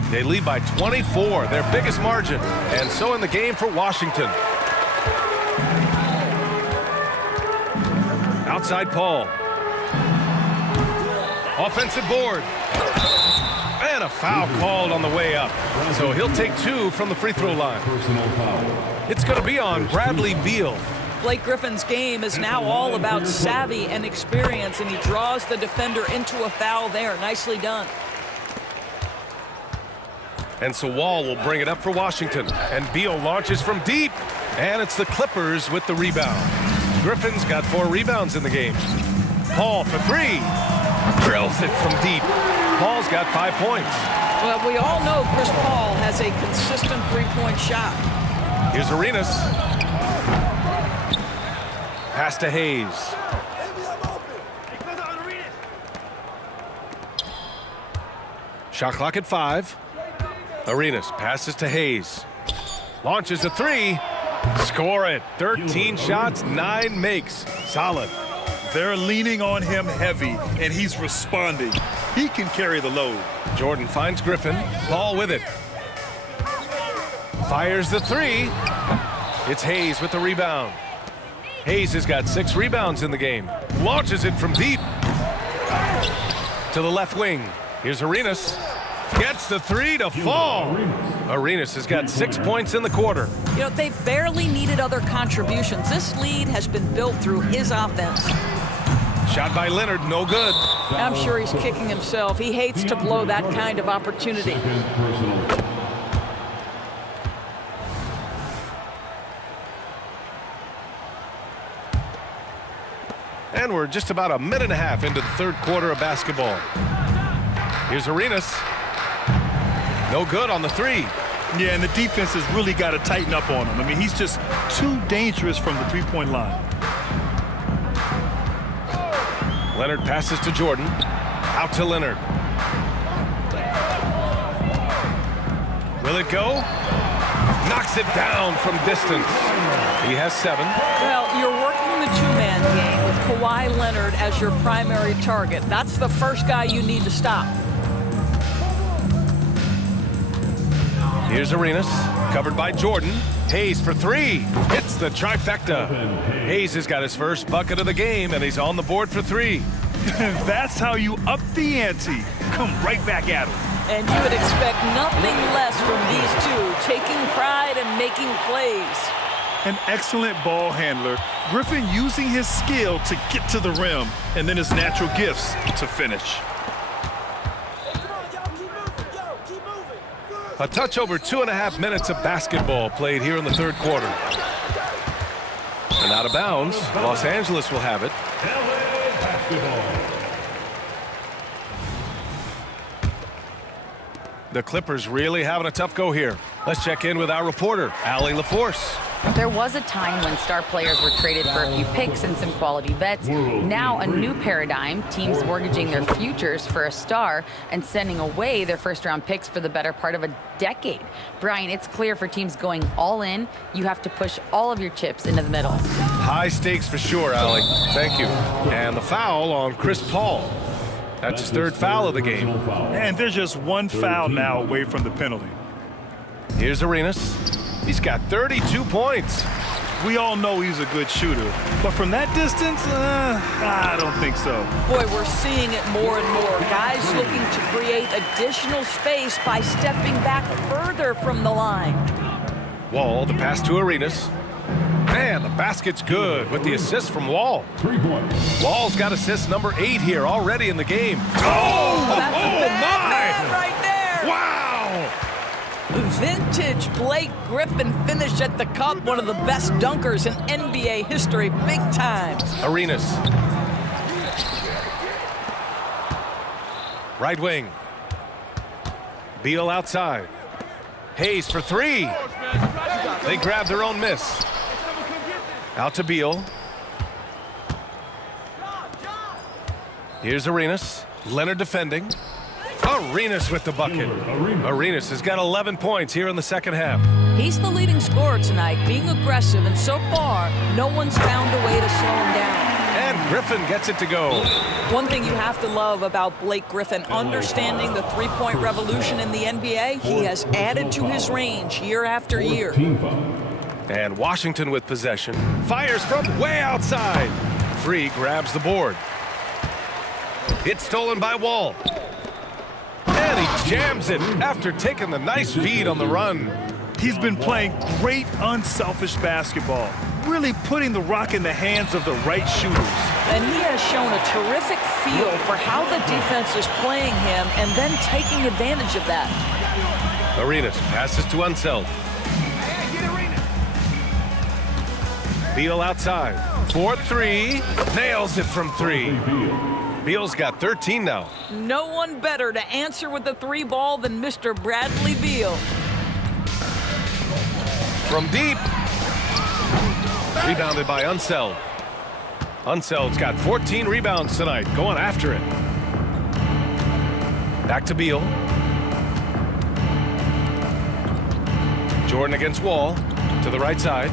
They lead by 24, their biggest margin. And so in the game for Washington. Outside Paul. Offensive board. And a foul called on the way up. So he'll take 2 from the free throw line. It's going to be on Bradley Beal. Blake Griffin's game is now all about savvy and experience, and he draws the defender into a foul there. Nicely done. And so Wall will bring it up for Washington. And Beal launches from deep. And it's the Clippers with the rebound. Griffin's got 4 rebounds in the game. Paul for 3. Drills it from deep. Paul's got 5 points. Well, we all know Chris Paul has a consistent three-point shot. Here's Arenas. Pass to Hayes. Shot clock at 5. Arenas passes to Hayes. Launches a 3. Score it. 13 shots, 9 makes. Solid. They're leaning on him heavy, and he's responding. He can carry the load. Jordan finds Griffin. Ball with it. Fires the 3. It's Hayes with the rebound. Hayes has got 6 rebounds in the game. Launches it from deep. To the left wing. Here's Arenas. Gets the three to fall. Arenas has got 6 points in the quarter. You know, they've barely needed other contributions. This lead has been built through his offense. Shot by Leonard, no good. I'm sure he's kicking himself. He hates to blow that kind of opportunity. And we're just about a minute and a half into the third quarter of basketball. Here's Arenas. No good on the three. Yeah, and the defense has really got to tighten up on him. I mean, he's just too dangerous from the three-point line. Leonard passes to Jordan. Out to Leonard. Will it go? Knocks it down from distance. He has 7. Well, you're working the two-man game with Kawhi Leonard as your primary target. That's the first guy you need to stop. Here's Arenas, covered by Jordan. Hayes for 3. Hits the trifecta. Hayes has got his first bucket of the game, and he's on the board for 3. That's how you up the ante. Come right back at him. And you would expect nothing less from these two, taking pride and making plays. An excellent ball handler. Griffin using his skill to get to the rim, and then his natural gifts to finish. A touch over 2.5 minutes of basketball played here in the third quarter. And out of bounds, Los Angeles will have it. LA basketball. The Clippers really having a tough go here. Let's check in with our reporter, Allie LaForce. There was a time when star players were traded for a few picks and some quality vets. Now a new paradigm, teams mortgaging their futures for a star and sending away their first-round picks for the better part of a decade. Brian, it's clear for teams going all in, you have to push all of your chips into the middle. High stakes for sure, Allie. Thank you. And the foul on Chris Paul. That's his third foul of the game. And there's just one foul now away from the penalty. Here's Arenas. He's got 32 points. We all know he's a good shooter, but from that distance, I don't think so. Boy, we're seeing it more and more. Guys looking to create additional space by stepping back further from the line. Wall, the pass to Arenas. Man, the basket's good with the assist from Wall. 3 points. Wall's got assist number 8 here already in the game. That's a bad man right there. Wow! Vintage Blake Griffin finish at the cup, one of the best dunkers in NBA history, big time. Arenas. Right wing. Beal outside. Hayes for 3. They grab their own miss. Out to Beal. Here's Arenas. Leonard defending. Arenas with the bucket. Arenas has got 11 points here in the second half. He's the leading scorer tonight, being aggressive, and so far, no one's found a way to slow him down. And Griffin gets it to go. One thing you have to love about Blake Griffin, understanding the three-point revolution in the NBA, he has added to his range year after year. And Washington with possession. Fires from way outside. Free grabs the board. It's stolen by Wall. And he jams it after taking the nice feed on the run. He's been playing great unselfish basketball, really putting the rock in the hands of the right shooters. And he has shown a terrific feel for how the defense is playing him and then taking advantage of that. Arenas passes to Unseld. Beal outside. 4-3. Nails it from 3. Beal's got 13 now. No one better to answer with the 3 ball than Mr. Bradley Beal. From deep. Rebounded by Unseld. Unseld's got 14 rebounds tonight, going after it. Back to Beal. Jordan against Wall. To the right side.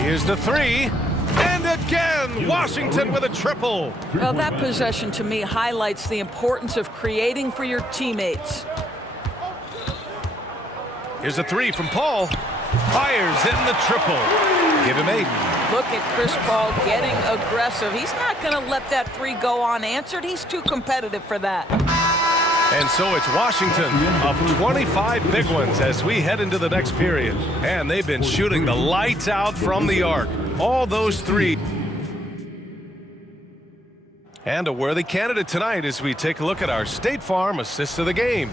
Here's the 3. And again, Washington with a triple. Well, that possession to me highlights the importance of creating for your teammates. Here's a 3 from Paul. Fires in the triple. Give him 8. Look at Chris Paul getting aggressive. He's not going to let that 3 go unanswered. He's too competitive for that. And so it's Washington up 25 big ones as we head into the next period. And they've been shooting the lights out from the arc. All those three. And a worthy candidate tonight as we take a look at our State Farm assist of the game.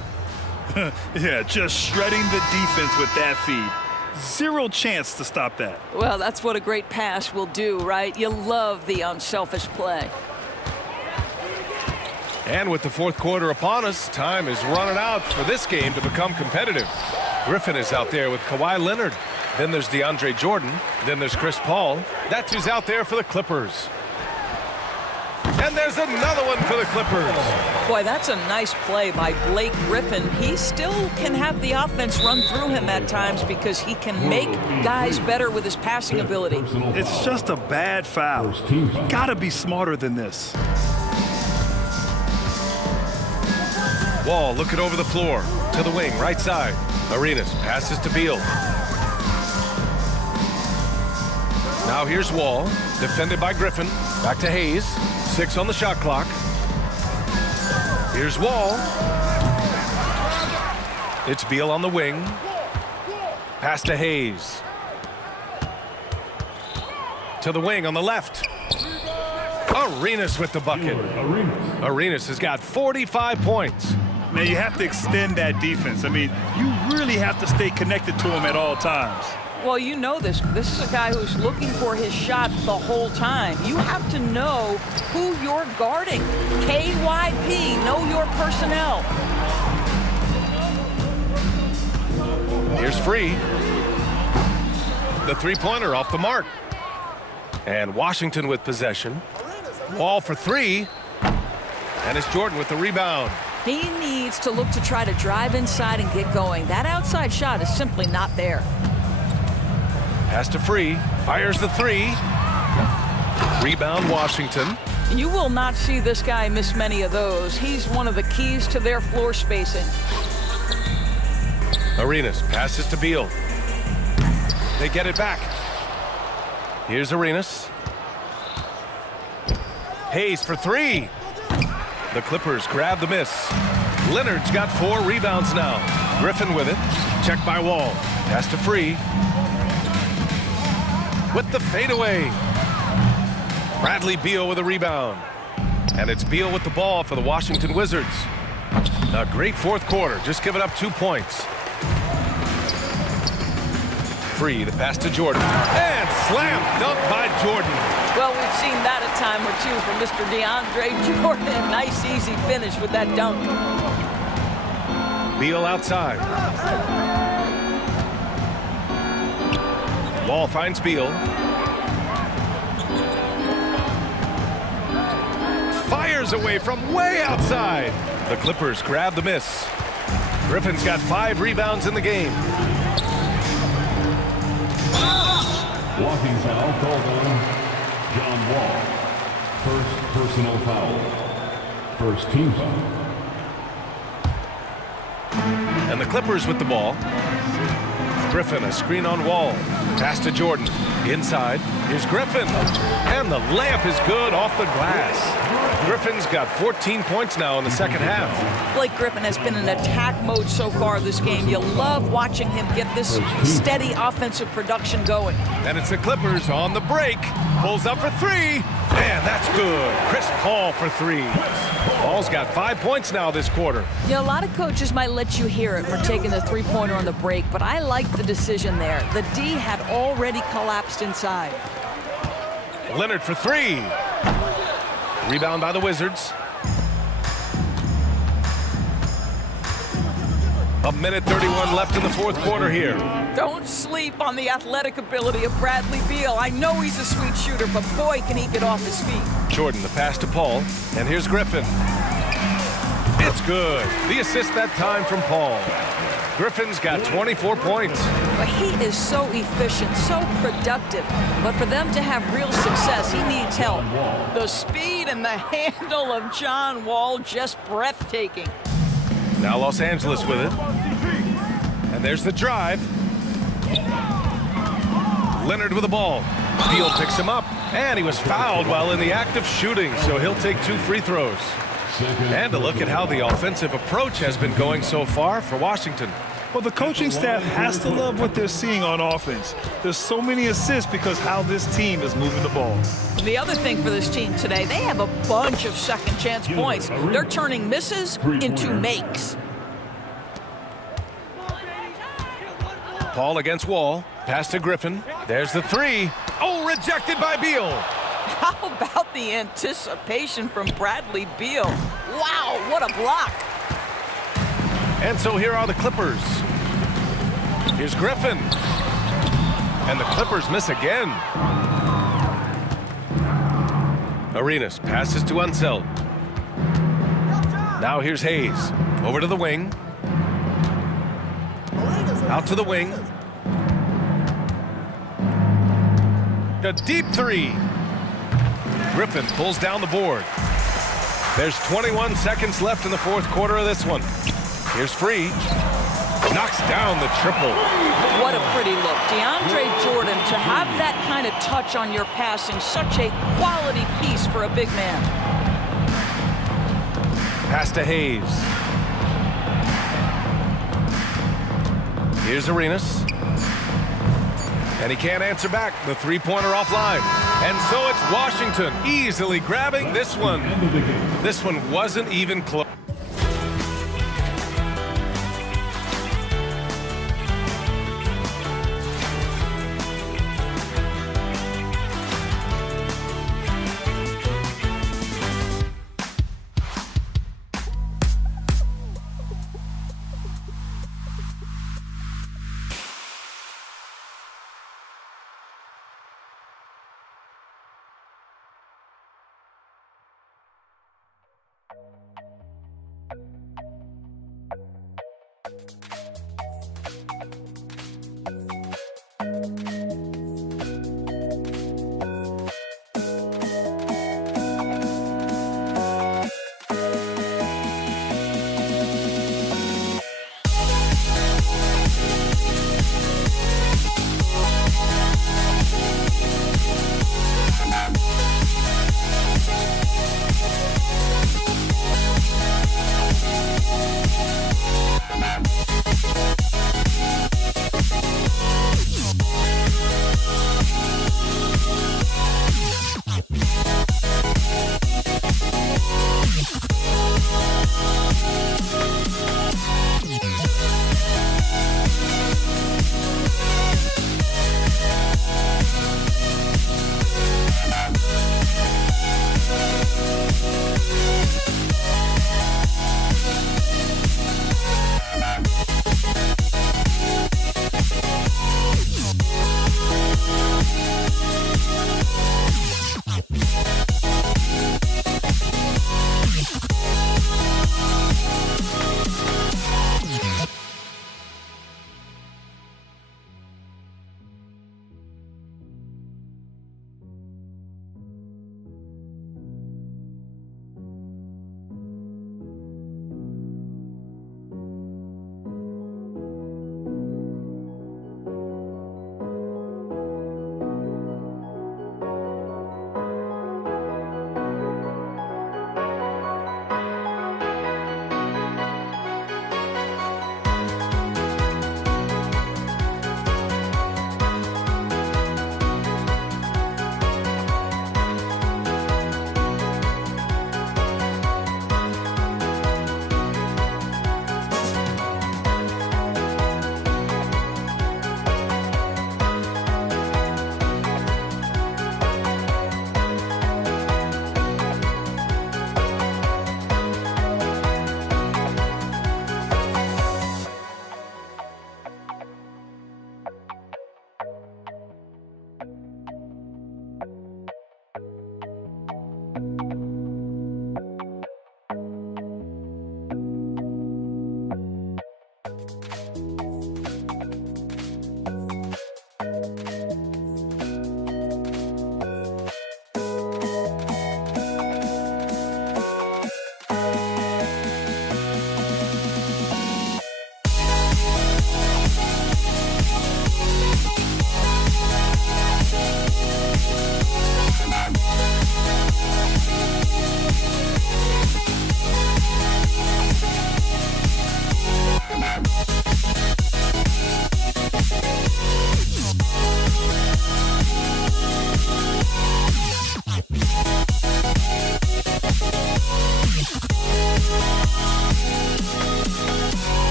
Yeah, just shredding the defense with that feed. Zero chance to stop that. Well, that's what a great pass will do, right? You love the unselfish play. And with the fourth quarter upon us, time is running out for this game to become competitive. Griffin is out there with Kawhi Leonard. Then there's DeAndre Jordan. Then there's Chris Paul. That's who's out there for the Clippers. And there's another one for the Clippers. Boy, that's a nice play by Blake Griffin. He still can have the offense run through him at times because he can make guys better with his passing ability. It's just a bad foul. Gotta be smarter than this. Wall looking over the floor to the wing, right side. Arenas passes to Beal. Now here's Wall, defended by Griffin. Back to Hayes. 6 on the shot clock. Here's Wall. It's Beal on the wing. Pass to Hayes. To the wing on the left. Arenas with the bucket. Arenas has got 45 points. Man, you have to extend that defense. I mean, you really have to stay connected to him at all times. Well, you know this. This is a guy who's looking for his shot the whole time. You have to know who you're guarding. KYP, know your personnel. Here's Free. The three-pointer off the mark. And Washington with possession. Wall for three. And it's Jordan with the rebound. He needs to look to try to drive inside and get going. That outside shot is simply not there. Pass to Free. Fires the three. Rebound Washington. You will not see this guy miss many of those. He's one of the keys to their floor spacing. Arenas passes to Beal. They get it back. Here's Arenas. Hayes for three. The Clippers grab the miss. Leonard's got 4 rebounds now. Griffin with it. Checked by Wall. Pass to Free. With the fadeaway. Bradley Beal with a rebound. And it's Beal with the ball for the Washington Wizards. A great fourth quarter, just giving up 2 points. Free, the pass to Jordan. And slam dunk by Jordan. Well, we've seen that a time or two from Mr. DeAndre Jordan. Nice, easy finish with that dunk. Beal outside. Ball finds Beal. Fires away from way outside. The Clippers grab the miss. Griffin's got 5 rebounds in the game. Walking foul called on John Wall. First personal foul. First team foul. And the Clippers with the ball. Griffin, a screen on Wall. Pass to Jordan. Inside. Here's Griffin. And the layup is good off the glass. Griffin's got 14 points now in the second half. Blake Griffin has been in attack mode so far this game. You love watching him get this steady offensive production going. And it's the Clippers on the break. Pulls up for 3. And that's good. Chris Paul for 3. Paul's got 5 points now this quarter. Yeah, a lot of coaches might let you hear it for taking the three-pointer on the break, but I like the decision there. The D had already collapsed inside. Leonard for 3. Rebound by the Wizards. A minute 31 left in the fourth quarter here. Don't sleep on the athletic ability of Bradley Beal. I know he's a sweet shooter, but boy, can he get off his feet. Jordan, the pass to Paul. And here's Griffin. It's good. The assist that time from Paul. Griffin's got 24 points. But he is so efficient, so productive. But for them to have real success, he needs help. The speed and the handle of John Wall, just breathtaking. Now Los Angeles with it. And there's the drive. Leonard with the ball. Beal picks him up. And he was fouled while in the act of shooting, so he'll take 2 free throws. And a look at how the offensive approach has been going so far for Washington. Well, the coaching staff has to love what they're seeing on offense. There's so many assists because how this team is moving the ball. The other thing for this team today, they have a bunch of second chance points. They're turning misses into makes. Paul against Wall. Pass to Griffin. There's the three. Oh, rejected by Beal. How about the anticipation from Bradley Beal? Wow, what a block. And so here are the Clippers. Here's Griffin. And the Clippers miss again. Arenas passes to Unseld. Now here's Hayes. Over to the wing. Out to the wing. A deep three. Griffin pulls down the board. There's 21 seconds left in the fourth quarter of this one. Here's Free. Knocks down the triple. What a pretty look. DeAndre Jordan, to have that kind of touch on your passing, such a quality piece for a big man. Pass to Hayes. Here's Arenas. And he can't answer back. The three-pointer offline. And so it's Washington easily grabbing this one. This one wasn't even close.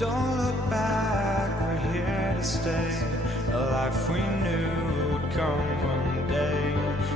Don't look back, we're here to stay. A life we knew would come one day.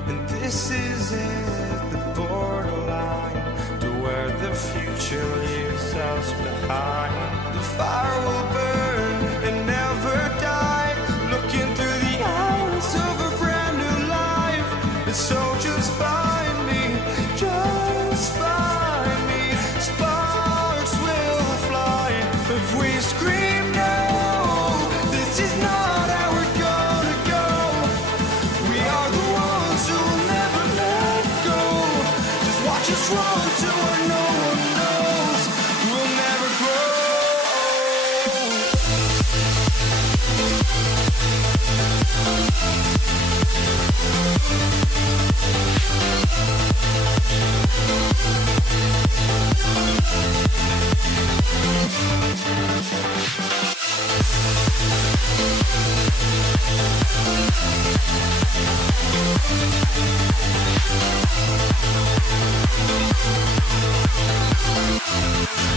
And this is it, the borderline to where the future leaves us behind. The fire will burn and never die, looking through the eyes of a brand new life. And so just find me, just find me. Sparks will fly if we scream no. This is not how we're gonna go. We are the ones who will never let go. Just watch us run to where no one knows. We'll never grow.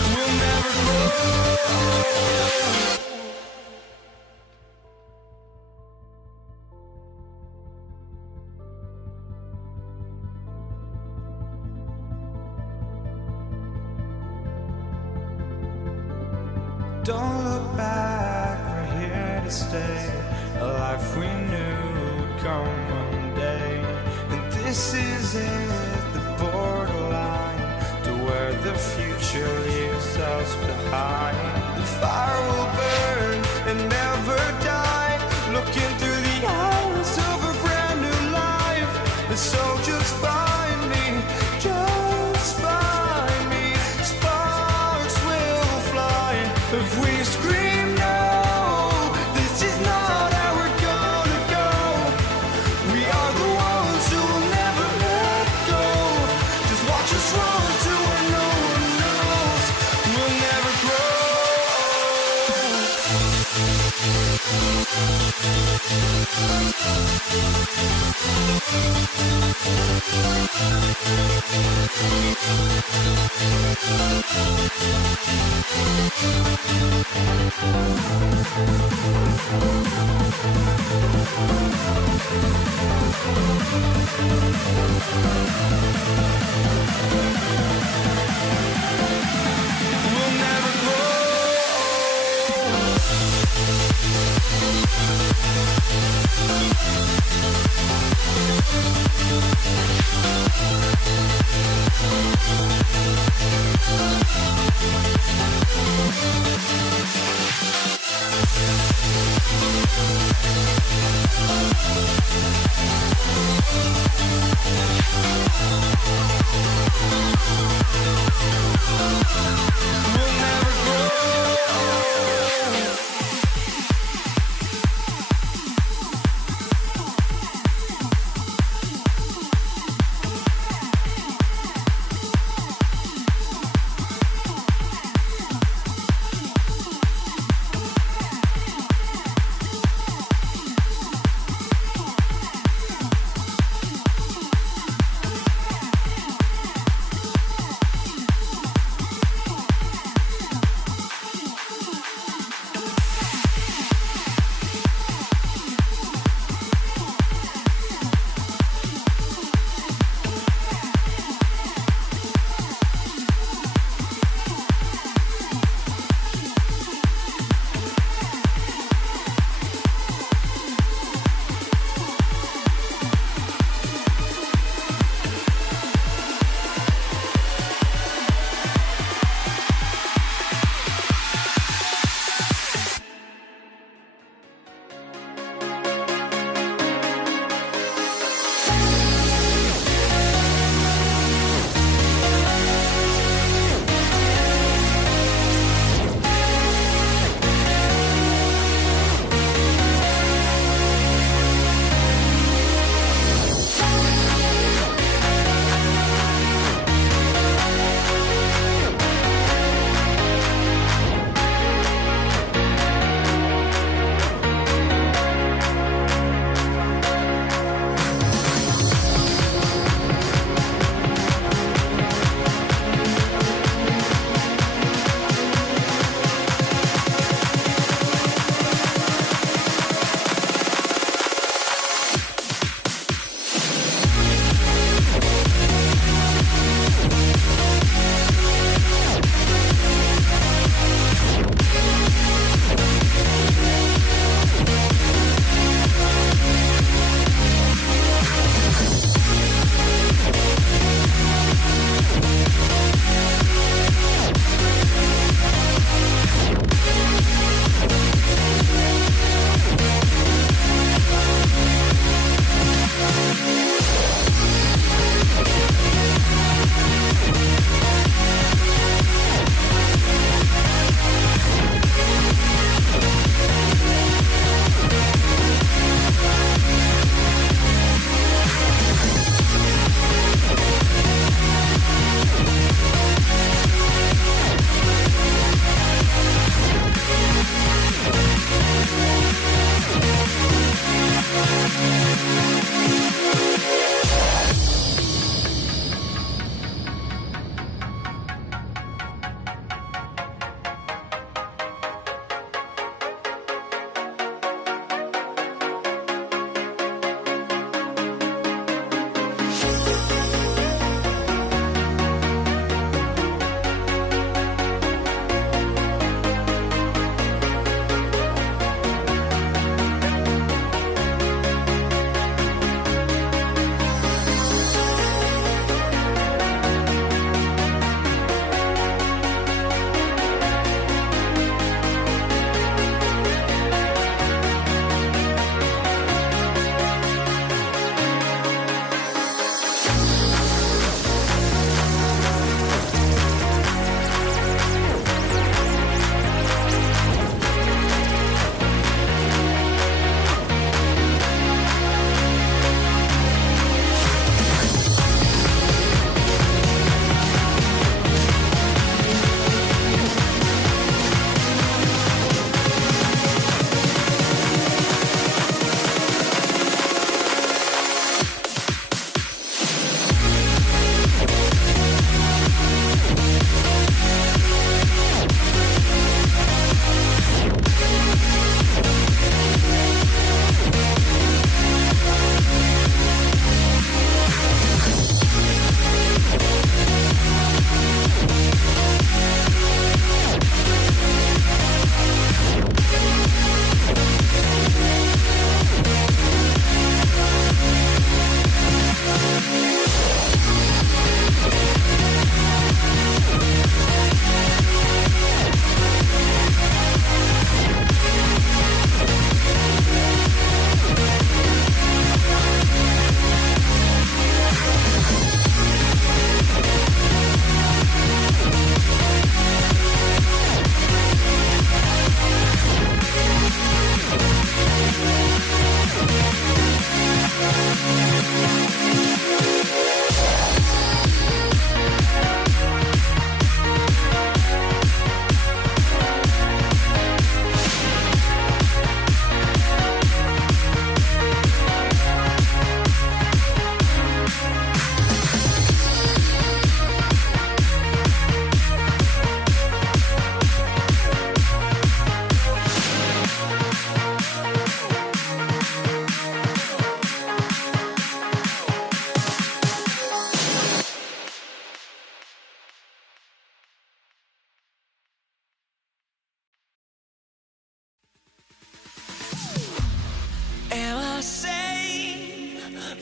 We'll never grow. Don't look back, we're here to stay. A life we knew would come one day. And this is it, the borderline to where the future leaves us behind. The fire will burn and never die, looking through the eyes of a brand new life. And so just find me, just find me. Sparks will fly if we scream no. This is not how we're gonna go. We are the ones who will never let go. Just watch us run to where no one knows. We'll never grow. We'll never grow.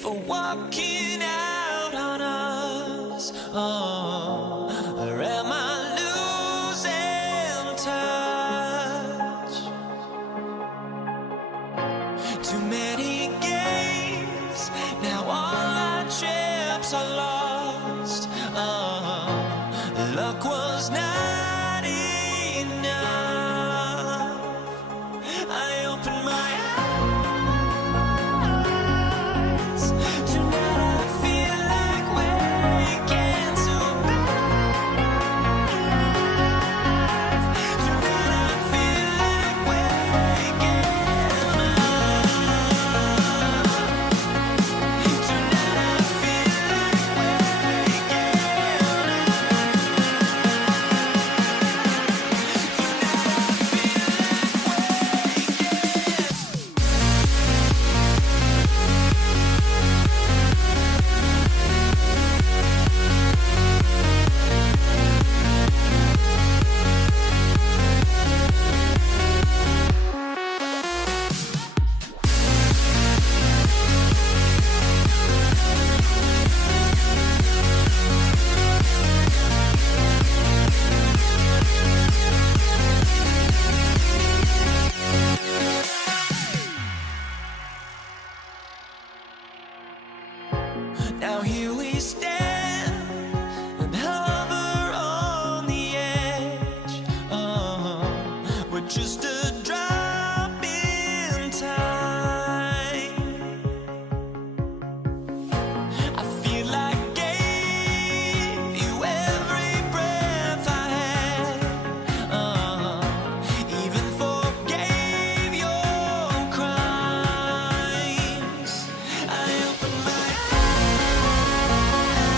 for walking out on us? Oh, or am I losing touch? Too many games, now all our chips are lost. Oh, luck was not enough. I opened my eyes. Tonight I feel like waking to life. Tonight I feel like waking up. Tonight I feel like waking Now here we stand and hover on the edge. We're just a drop in time. I feel like I gave you every breath I had. Even forgave your crimes. I opened my eyes.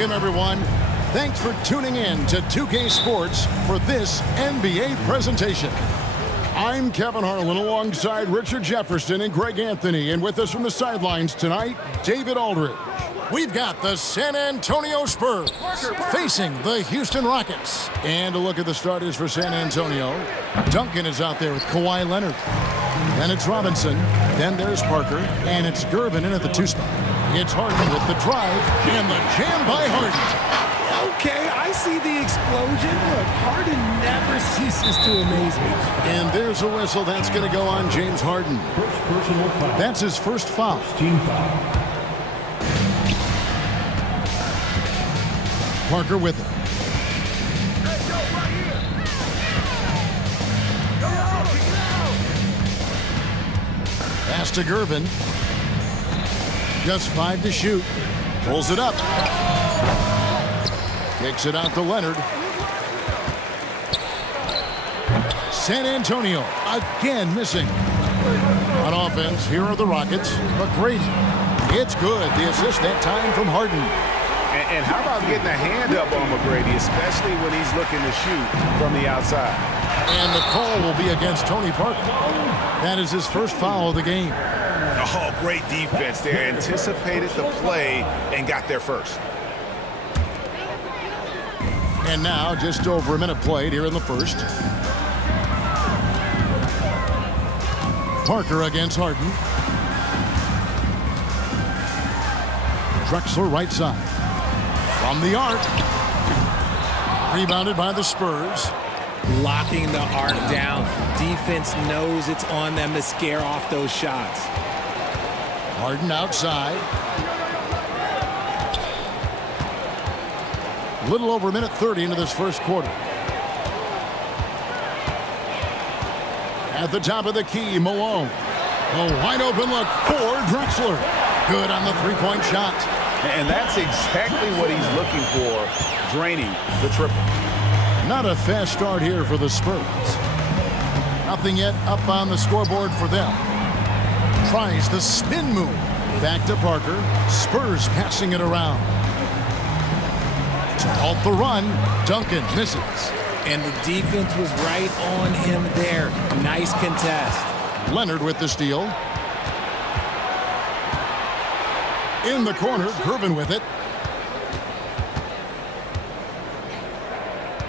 Welcome, everyone. Thanks for tuning in to 2K Sports for this NBA presentation. I'm Kevin Harlan alongside Richard Jefferson and Greg Anthony. And with us from the sidelines tonight, David Aldridge. We've got the San Antonio Spurs facing the Houston Rockets. And a look at the starters for San Antonio. Duncan is out there with Kawhi Leonard. Then it's Robinson. Then there's Parker. And it's Gervin in at the 2 spot. It's Harden with the drive and the jam by Harden. Okay, I see the explosion. Look, Harden never ceases to amaze me. And there's a whistle. That's going to go on James Harden. That's his first foul. Team foul. Parker with it. Pass to Gervin. Just 5 to shoot. Pulls it up. Kicks it out to Leonard. San Antonio again missing. On offense, here are the Rockets. McGrady. It's good. The assist that time from Harden. And how about getting a hand up on McGrady, especially when he's looking to shoot from the outside. And the call will be against Tony Parker. That is his first foul of the game. Oh, great defense there. Anticipated the play and got there first. And now, just over a minute played here in the first. Parker against Harden. Drexler right side. From the arc. Rebounded by the Spurs. Locking the arc down. Defense knows it's on them to scare off those shots. Harden outside. Little over a minute 30 into this first quarter. At the top of the key, Malone. A wide open look for Drexler. Good on the three-point shot. And that's exactly what he's looking for, draining the triple. Not a fast start here for the Spurs. Nothing yet up on the scoreboard for them. Tries the spin move. Back to Parker. Spurs passing it around. To halt the run, Duncan misses. And the defense was right on him there. Nice contest. Leonard with the steal. In the corner, Gervin with it.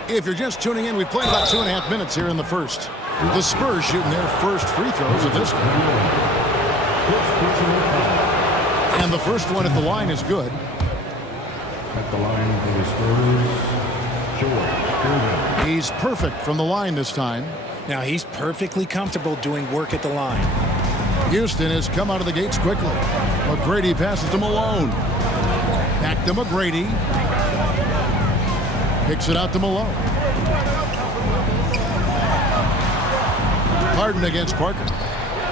If you're just tuning in, we've played about 2.5 minutes here in the first. The Spurs shooting their first free throws of this game. And the first one at the line is good. At the line for the Spurs, George Gervin. He's perfect from the line this time. Now he's perfectly comfortable doing work at the line. Houston has come out of the gates quickly. McGrady passes to Malone. Back to McGrady. Kicks it out to Malone. Harden against Parker.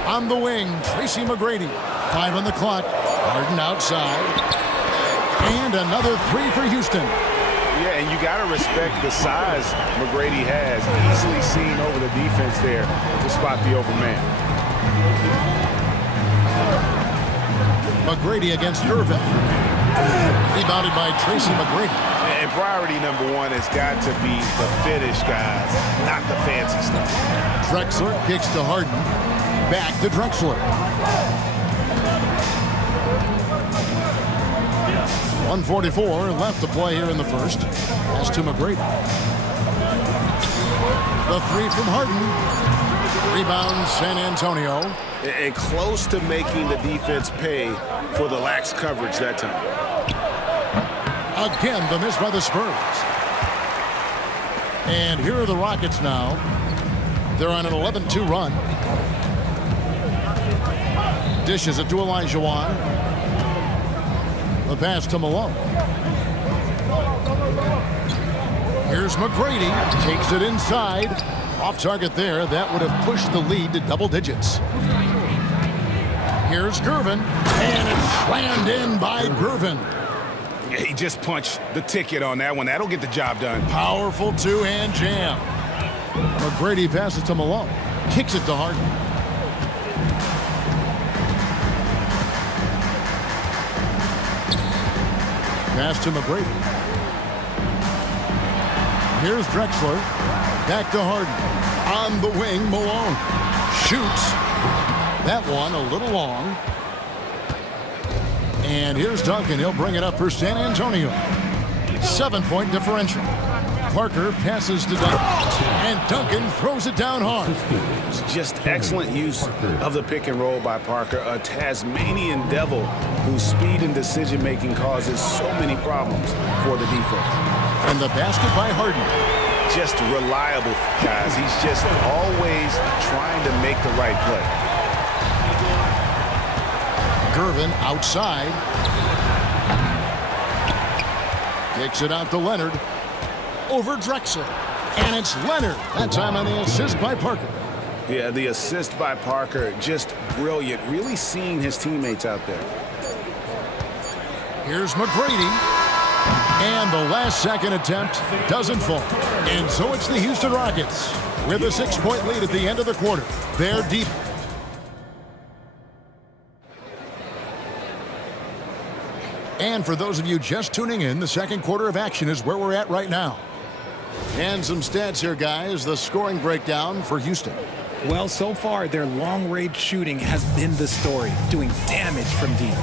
On the wing, Tracy McGrady. 5 on the clock. Harden outside. And another 3 for Houston. Yeah, and you got to respect the size McGrady has. Easily seen over the defense there to spot the open man. McGrady against Gervin. Rebounded by Tracy McGrady. And priority number 1 has got to be the finish, guys, not the fancy stuff. Drexler kicks to Harden. Back to Drexler. 1:44 left to play here in the first. Pass to McGrady. The 3 from Harden. Rebound San Antonio. And close to making the defense pay for the lax coverage that time. Again, the miss by the Spurs. And here are the Rockets now. They're on an 11-2 run. Dishes it to Olajuwon. The pass to Malone. Here's McGrady. Takes it inside. Off target there. That would have pushed the lead to double digits. Here's Gervin. And it's slammed in by Gervin. He just punched the ticket on that one. That'll get the job done. Powerful two-hand jam. McGrady passes to Malone. Kicks it to Harden. Pass to McGrady. Here's Drexler. Back to Harden. On the wing, Malone. Shoots. That one a little long. And here's Duncan. He'll bring it up for San Antonio. 7-point differential. Parker passes to Duncan. And Duncan throws it down hard. Just excellent use of the pick and roll by Parker, a Tasmanian devil whose speed and decision-making causes so many problems for the defense. And the basket by Harden. Just reliable, guys. He's just always trying to make the right play. Gervin outside. Takes it out to Leonard. Over Drexler. And it's Leonard. That time on the assist by Parker. Yeah, the assist by Parker, just brilliant. Really seeing his teammates out there. Here's McGrady. And the last second attempt doesn't fall. And so it's the Houston Rockets with a 6-point lead at the end of the quarter. They're deep. And for those of you just tuning in, the second quarter of action is where we're at right now. And some stats here, guys. The scoring breakdown for Houston. Well, so far, their long-range shooting has been the story, doing damage from deep.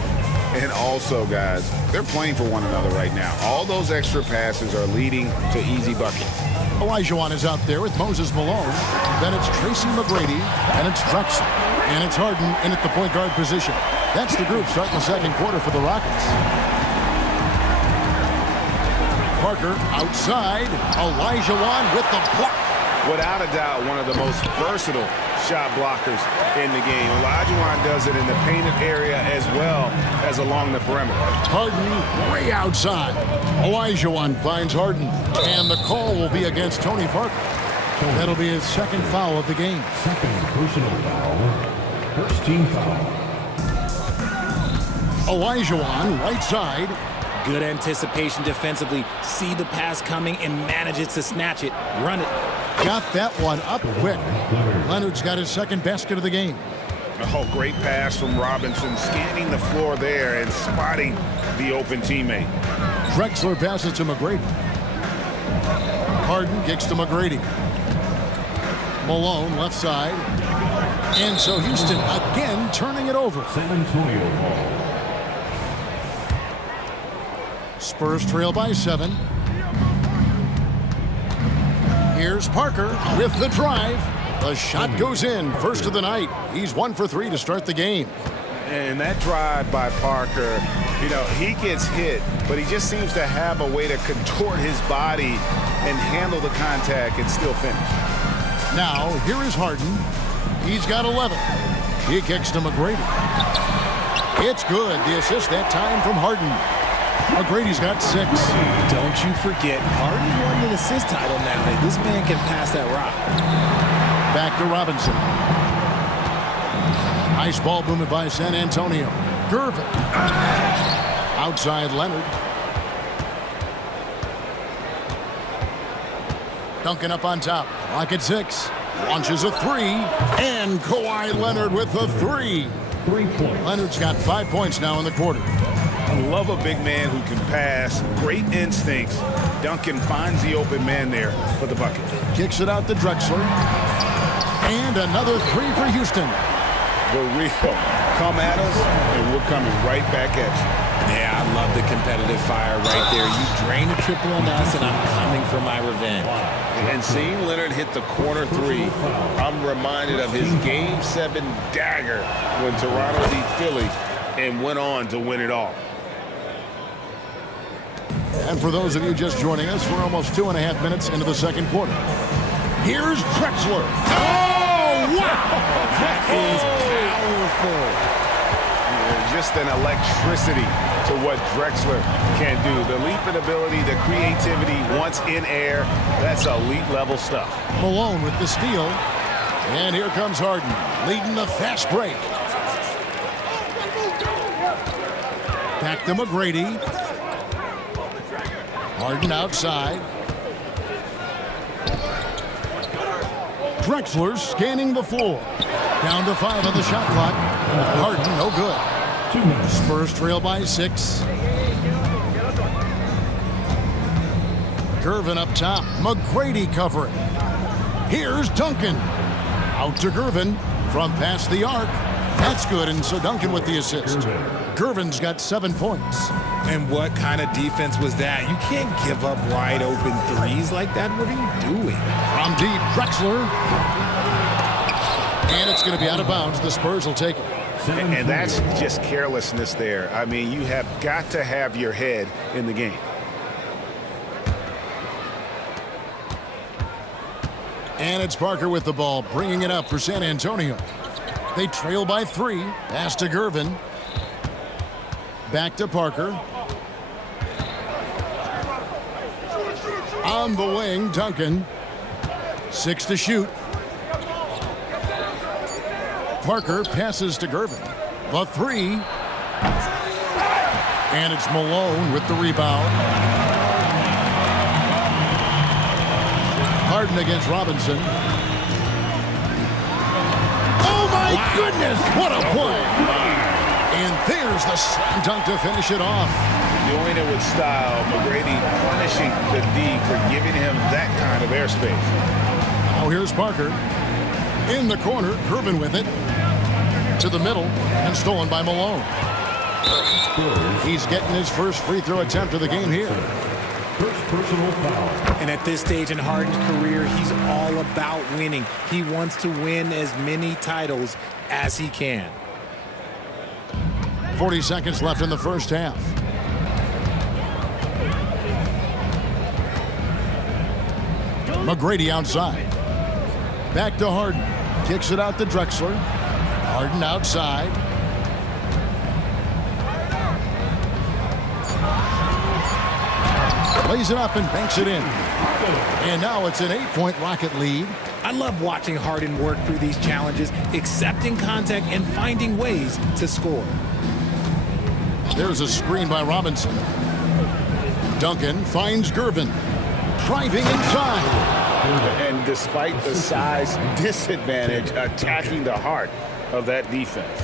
And also, guys, they're playing for one another right now. All those extra passes are leading to easy buckets. Olajuwon is out there with Moses Malone. Then it's Tracy McGrady, and it's Drexler. And it's Harden in at the point guard position. That's the group starting the second quarter for the Rockets. Parker outside. Olajuwon with the block. Without a doubt, one of the most versatile shot blockers in the game. Olajuwon does it in the painted area as well as along the perimeter. Harden way outside. Olajuwon finds Harden. And the call will be against Tony Parker. That'll be his second foul of the game. Second personal foul. First team foul. Olajuwon right side. Good anticipation defensively. See the pass coming and manages to snatch it. Run it. Got that one up quick. Leonard's got his second basket of the game. Oh, great pass from Robinson, scanning the floor there and spotting the open teammate. Drexler passes to McGrady. Harden kicks to McGrady. Malone left side. And so Houston again turning it over. San Antonio ball. Spurs trail by 7. Here's Parker with the drive. The shot goes in. First of the night. He's 1 for 3 to start the game. And that drive by Parker, you know, he gets hit, but he just seems to have a way to contort his body and handle the contact and still finish. Now, here is Harden. He's got 11. He kicks to McGrady. It's good. The assist that time from Harden. McGrady's got 6. Don't you forget, Harden won the assist title now. This man can pass that rock. Back to Robinson. Nice ball movement by San Antonio. Gervin. Outside Leonard. Duncan up on top. Clock at 6. Launches a 3. And Kawhi Leonard with the 3. 3 points. Leonard's got 5 points now in the quarter. I love a big man who can pass. Great instincts. Duncan finds the open man there for the bucket. Kicks it out to Drexler. And another 3 for Houston. The real come at us, and we're coming right back at you. Yeah, I love the competitive fire right there. You drain a triple on us, and I'm coming for my revenge. And seeing Leonard hit the corner 3, I'm reminded of his Game 7 dagger when Toronto beat Philly and went on to win it all. And for those of you just joining us, we're almost 2.5 minutes into the second quarter. Here's Drexler. Oh, wow! That is powerful. Just an electricity to what Drexler can do. The leaping ability, the creativity once in air, that's elite level stuff. Malone with the steal. And here comes Harden, leading the fast break. Back to McGrady. Harden outside. Drexler scanning the floor. Down to 5 on the shot clock. Harden, no good. Spurs trail by 6. Gervin up top. McGrady covering. Here's Duncan. Out to Gervin from past the arc. That's good, and so Duncan with the assist. Gervin's got 7 points. And what kind of defense was that? You can't give up wide open threes like that. What are you doing? From deep, Drexler. And it's going to be out of bounds. The Spurs will take it. And that's just carelessness there. I mean, you have got to have your head in the game. And it's Parker with the ball, bringing it up for San Antonio. They trail by 3. Pass to Gervin. Back to Parker. On the wing, Duncan. 6 to shoot. Parker passes to Gervin. The 3. And it's Malone with the rebound. Harden against Robinson. Oh my goodness, what a play! And there's the slam dunk to finish it off. Doing it with style. McGrady punishing the D for giving him that kind of airspace. Now here's Parker. In the corner, Gervin with it. To the middle, and stolen by Malone. He's getting his first free throw attempt of the game here. First personal foul. And at this stage in Harden's career, he's all about winning. He wants to win as many titles as he can. 40 seconds left in the first half. McGrady outside. Back to Harden. Kicks it out to Drexler. Harden outside. Lays it up and banks it in. And now it's an 8-point Rocket lead. I love watching Harden work through these challenges, accepting contact and finding ways to score. There's a screen by Robinson. Duncan finds Gervin. Driving inside. And despite the size disadvantage, attacking the heart of that defense.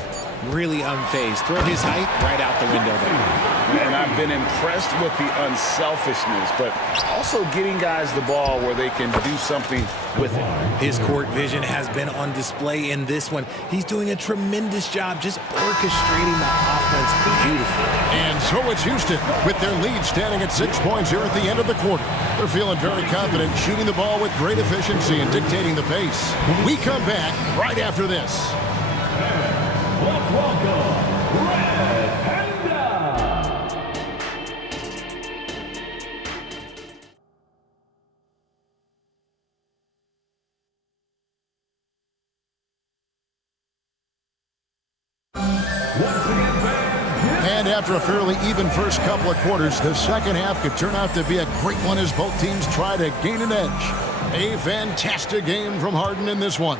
Really unfazed. Throw his height right out the window there. And I've been impressed with the unselfishness, but also getting guys the ball where they can do something with it. His court vision has been on display in this one. He's doing a tremendous job just orchestrating the offense beautifully. And so it's Houston with their lead standing at 6 points here at the end of the quarter. They're feeling very confident, shooting the ball with great efficiency and dictating the pace. We come back right after this. Let's welcome Red Panda. And after a fairly even first couple of quarters, the second half could turn out to be a great one as both teams try to gain an edge. A fantastic game from Harden in this one.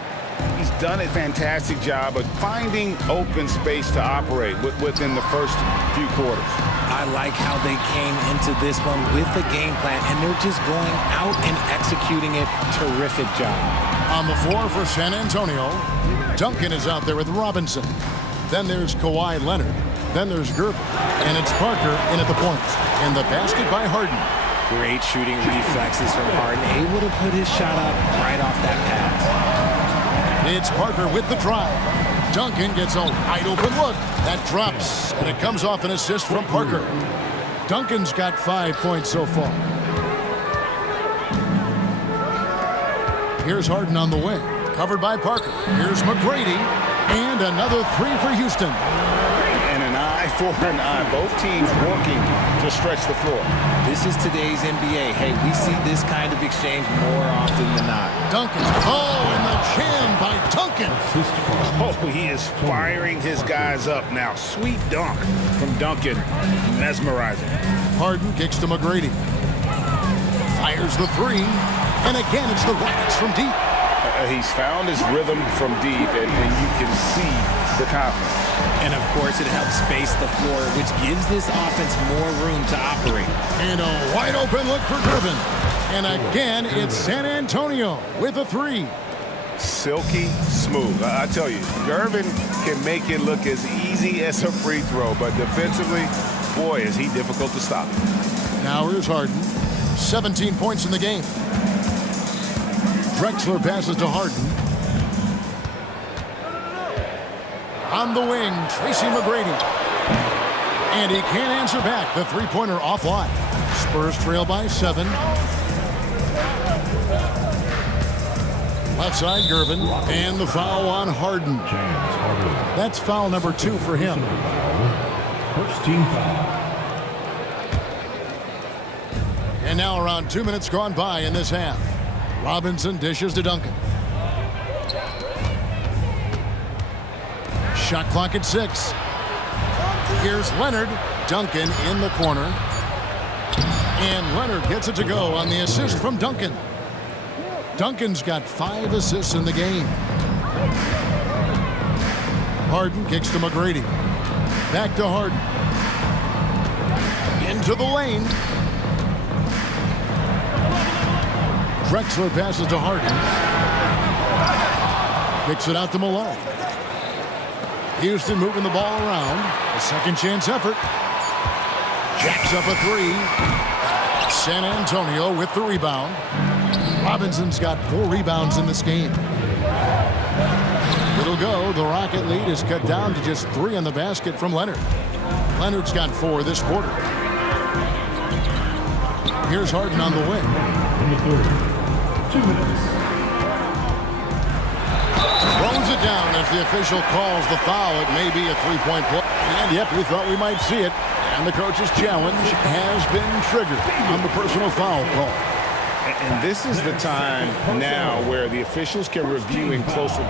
He's done a fantastic job of finding open space to operate within the first few quarters. I like how they came into this one with the game plan, and they're just going out and executing it. Terrific job. On the floor for San Antonio, Duncan is out there with Robinson. Then there's Kawhi Leonard. Then there's Gervin. And it's Parker in at the point. And the basket by Harden. Great shooting reflexes from Harden, able to put his shot up right off that pass. It's Parker with the drive. Duncan gets a wide open look. That drops, and it comes off an assist from Parker. Duncan's got 5 points so far. Here's Harden on the wing, covered by Parker. Here's McGrady, and another 3 for Houston. And an eye for an eye. Both teams working to stretch the floor. This is today's NBA. Hey, we see this kind of exchange more often than not. Duncan. Oh, and the jam by Duncan. Oh, he is firing his guys up now. Sweet dunk from Duncan. Mesmerizing. Harden kicks to McGrady. Fires the 3. And again, it's the Rockets from deep. He's found his rhythm from deep, and you can see the confidence. And, of course, it helps space the floor, which gives this offense more room to operate. And a wide open look for Gervin. And again, it's San Antonio with a 3. Silky smooth. I tell you, Gervin can make it look as easy as a free throw, but defensively, boy, is he difficult to stop. Now here's Harden. 17 points in the game. Drexler passes to Harden. On the wing, Tracy McGrady. And he can't answer back. The three-pointer offline. Spurs trail by 7. Left side, Gervin. And the foul on Harden. That's foul number 2 for him. First team foul. And now around 2 minutes gone by in this half. Robinson dishes to Duncan. Shot clock at 6. Here's Leonard. Duncan in the corner. And Leonard gets it to go on the assist from Duncan. Duncan's got 5 assists in the game. Harden kicks to McGrady. Back to Harden. Into the lane. Drexler passes to Harden. Kicks it out to Malone. Houston moving the ball around. A second chance effort. Jacks up a 3. San Antonio with the rebound. Robinson's got 4 rebounds in this game. It'll go. The Rocket lead is cut down to just 3 on the basket from Leonard. Leonard's got 4 this quarter. Here's Harden on the wing. In the third. 2 minutes. Throws it down as the official calls the foul. It may be a 3-point play. And yep, we thought we might see it. And the coach's challenge has been triggered on the personal foul call. And this is the time now where the officials can review in closer.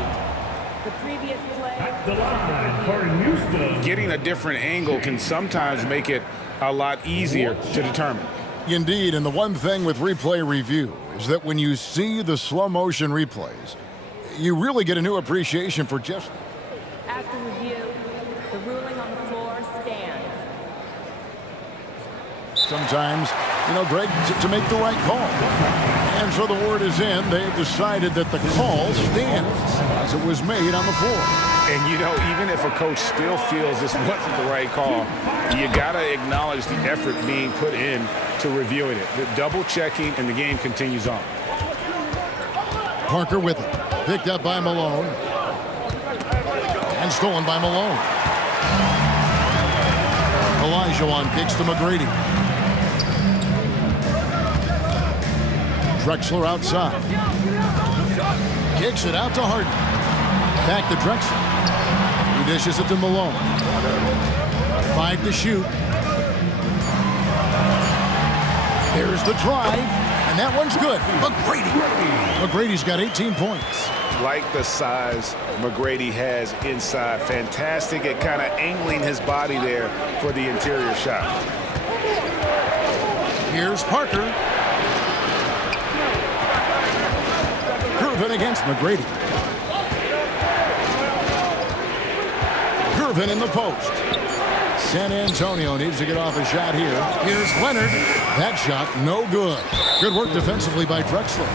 The previous play. At the line for Houston. Getting a different angle can sometimes make it a lot easier to determine. Indeed, and the one thing with replay review is that when you see the slow motion replays, you really get a new appreciation for just. After review, the ruling on the floor stands. Sometimes, Greg, to make the right call. And so the word is in. They've decided that the call stands as it was made on the floor. And, even if a coach still feels this wasn't the right call, you got to acknowledge the effort being put in to reviewing it. The double checking, and the game continues on. Parker with it. Picked up by Malone. And stolen by Malone. Olajuwon kicks to McGrady. Drexler outside. Kicks it out to Harden. Back to Drexler. He dishes it to Malone. 5 to shoot. There's the drive. And that one's good. McGrady's got 18 points. Like the size McGrady has inside. Fantastic at kind of angling his body there for the interior shot. Here's Parker. Gervin against McGrady. Gervin in the post. San Antonio needs to get off a shot here. Here's Leonard. That shot, no good. Good work defensively by Drexler.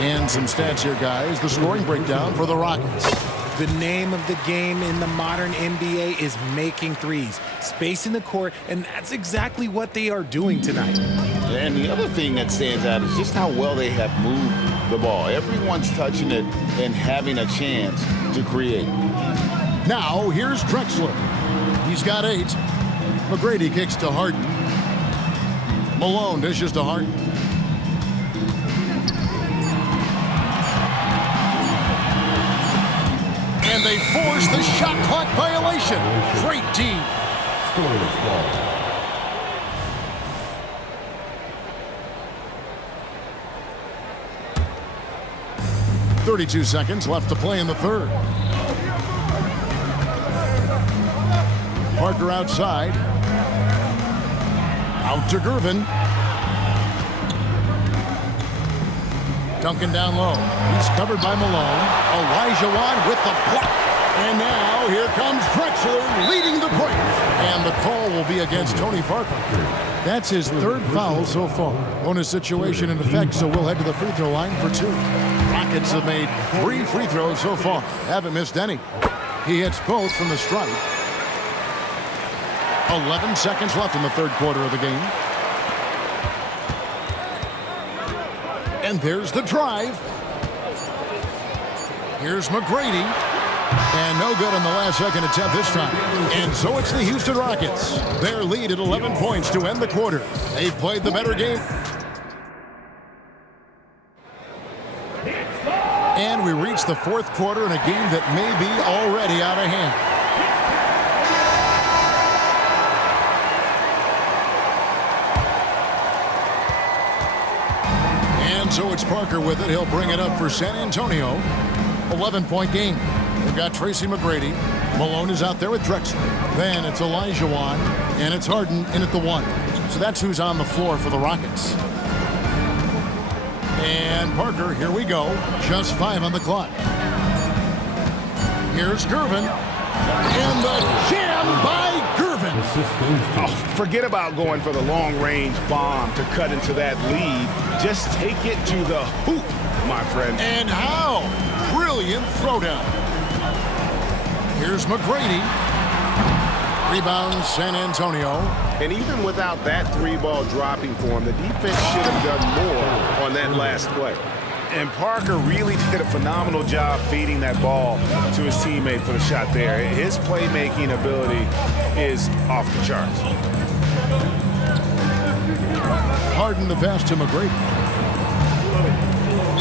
And some stats here, guys. The scoring breakdown for the Rockets. The name of the game in the modern NBA is making threes, spacing the court, and that's exactly what they are doing tonight. And the other thing that stands out is just how well they have moved the ball. Everyone's touching it and having a chance to create. Now, here's Drexler. He's got 8. McGrady kicks to Harden. Malone dishes to Harden. And they force the shot clock violation. Great team. 32 seconds left to play in the third. Parker outside. Out to Gervin. Duncan down low. He's covered by Malone. Olajuwon with the block. And now here comes Drexler leading the break. And the call will be against Tony Parker. That's his 3rd foul so far. Bonus situation in effect, so we'll head to the free throw line for 2. Rockets have made 3 free throws so far. Haven't missed any. He hits both from the stripe. 11 seconds left in the 3rd quarter of the game. And there's the drive. Here's McGrady. And no good on the last second attempt this time. And so it's the Houston Rockets. Their lead at 11 points to end the quarter. They've played the better game. And we reach the fourth quarter in a game that may be already out of hand. And so it's Parker with it. He'll bring it up for San Antonio. 11-point game. They've got Tracy McGrady. Malone is out there with Drexler. Then it's Elijah Wan. And it's Harden in at the 1. So that's who's on the floor for the Rockets. And Parker, here we go. Just 5 on the clock. Here's Gervin. And the jam by Gervin. Oh, forget about going for the long-range bomb to cut into that lead. Just take it to the hoop, my friend. And how? Brilliant throwdown. Here's McGrady. Rebound San Antonio. And even without that 3-ball dropping for him, the defense should have done more on that last play. And Parker really did a phenomenal job feeding that ball to his teammate for the shot there. His playmaking ability is off the charts. Harden the pass to McGrady.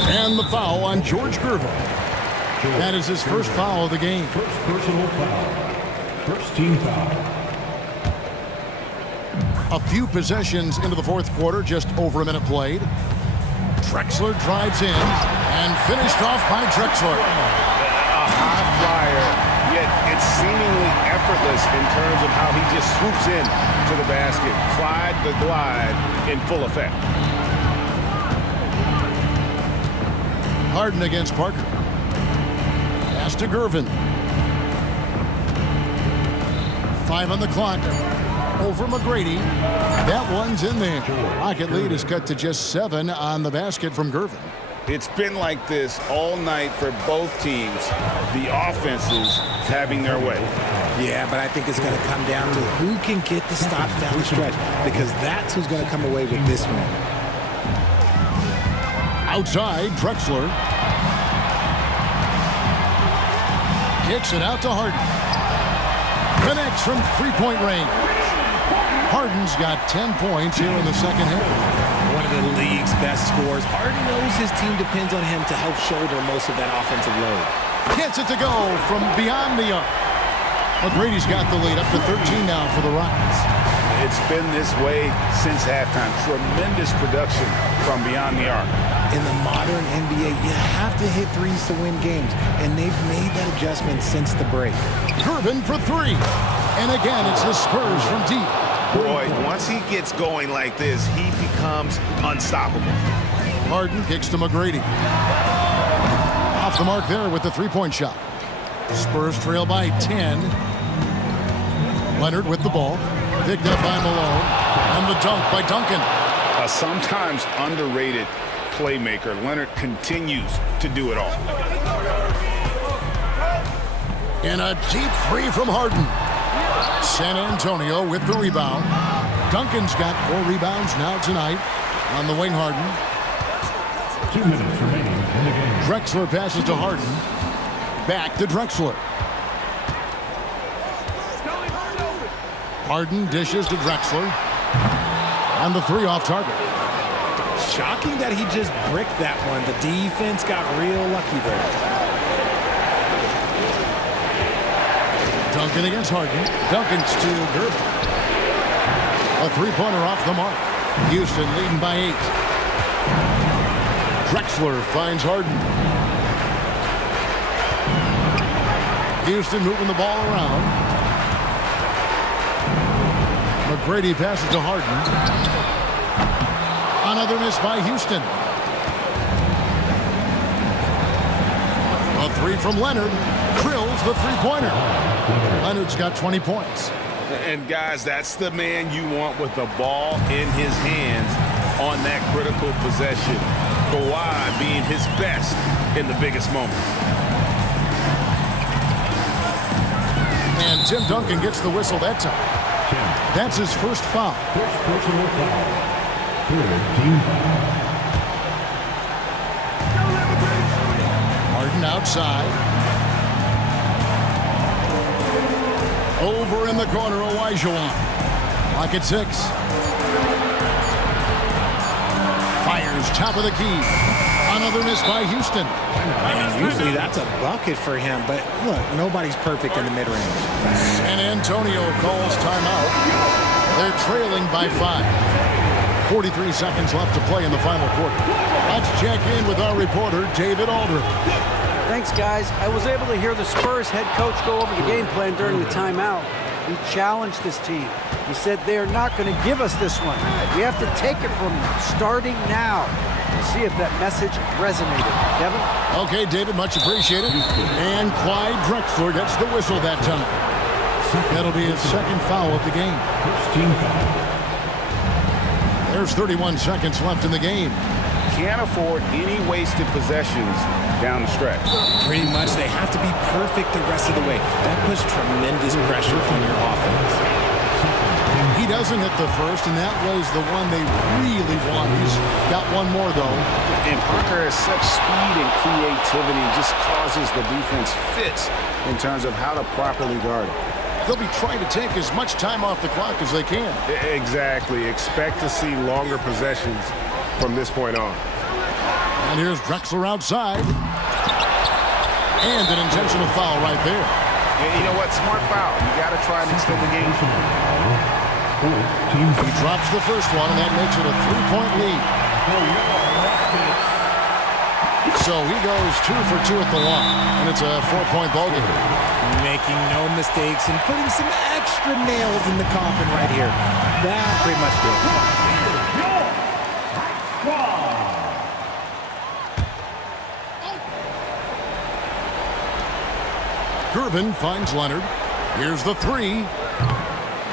And the foul on George Gervin. That is his first foul of the game. First personal foul. First team foul. A few possessions into the fourth quarter, just over a minute played. Drexler drives in and finished off by Drexler. A high flyer, yet it's seemingly effortless in terms of how he just swoops in to the basket. Clyde the glide in full effect. Harden against Parker. Pass to Gervin. 5 on the clock. Over McGrady. That one's in there. Rocket lead is cut to just 7 on the basket from Gervin. It's been like this all night for both teams. The offenses having their way. Yeah, but I think it's going to come down to who can get the stops down the stretch, because that's who's going to come away with this one. Outside, Drexler. Kicks it out to Harden. Connects from three-point range. Harden's got 10 points here in the second half. One of the league's best scorers. Harden knows his team depends on him to help shoulder most of that offensive load. Gets it to go from beyond the arc. McGrady's got the lead up to 13 now for the Rockets. It's been this way since halftime. Tremendous production from beyond the arc. In the modern NBA, you have to hit threes to win games, and they've made that adjustment since the break. Gervin for 3. And again, it's the Spurs from deep. Boy, once he gets going like this, he becomes unstoppable. Harden kicks to McGrady. Off the mark there with the three-point shot. Spurs trail by 10. Leonard with the ball. Picked up by Malone. And the dunk by Duncan. A sometimes underrated playmaker. Leonard continues to do it all. And a deep 3 from Harden. San Antonio with the rebound. Duncan's got 4 rebounds now tonight on the wing. Harden. 2 minutes remaining in the game. Drexler passes to Harden. Back to Drexler. Harden dishes to Drexler. And the 3 off target. Shocking that he just bricked that one. The defense got real lucky there. Duncan against Harden. Duncan's to Gervin. A three-pointer off the mark. Houston leading by 8. Drexler finds Harden. Houston moving the ball around. McGrady passes to Harden. Another miss by Houston. A 3 from Leonard. Drills the three-pointer. Leonard's got 20 points. And guys, that's the man you want with the ball in his hands on that critical possession. Kawhi being his best in the biggest moments. And Tim Duncan gets the whistle that time. That's his first foul. First personal foul. Third team foul. Harden outside. Over in the corner, Olajuwon. Clock at 6. Fires top of the key. Another miss by Houston. And usually that's a bucket for him, but look, nobody's perfect in the mid-range. San Antonio calls timeout. They're trailing by 5. 43 seconds left to play in the final quarter. Let's check in with our reporter, David Aldridge. Thanks, guys. I was able to hear the Spurs head coach go over the game plan during the timeout. He challenged his team. He said they are not going to give us this one. We have to take it from them, starting now. We'll see if that message resonated. Kevin? Okay, David, much appreciated. And Clyde Drexler gets the whistle that time. That'll be his second foul of the game. There's 31 seconds left in the game. Can't afford any wasted possessions down the stretch. Pretty much, they have to be perfect the rest of the way. That puts tremendous pressure on your offense. He doesn't hit the first, and that was the one they really want. He's got one more, though. And Parker has such speed and creativity, just causes the defense fits in terms of how to properly guard it. They'll be trying to take as much time off the clock as they can. Exactly. Expect to see longer possessions from this point on. And here's Drexler outside. And an intentional foul right there. And you know what? Smart foul. You got to try and extend the game. He drops the first one, and that makes it a 3-point lead. So he goes 2 for 2 at the line, and it's a 4-point ball game. Making no mistakes and putting some extra nails in the coffin right here. That pretty much did it. Gervin finds Leonard. Here's the 3.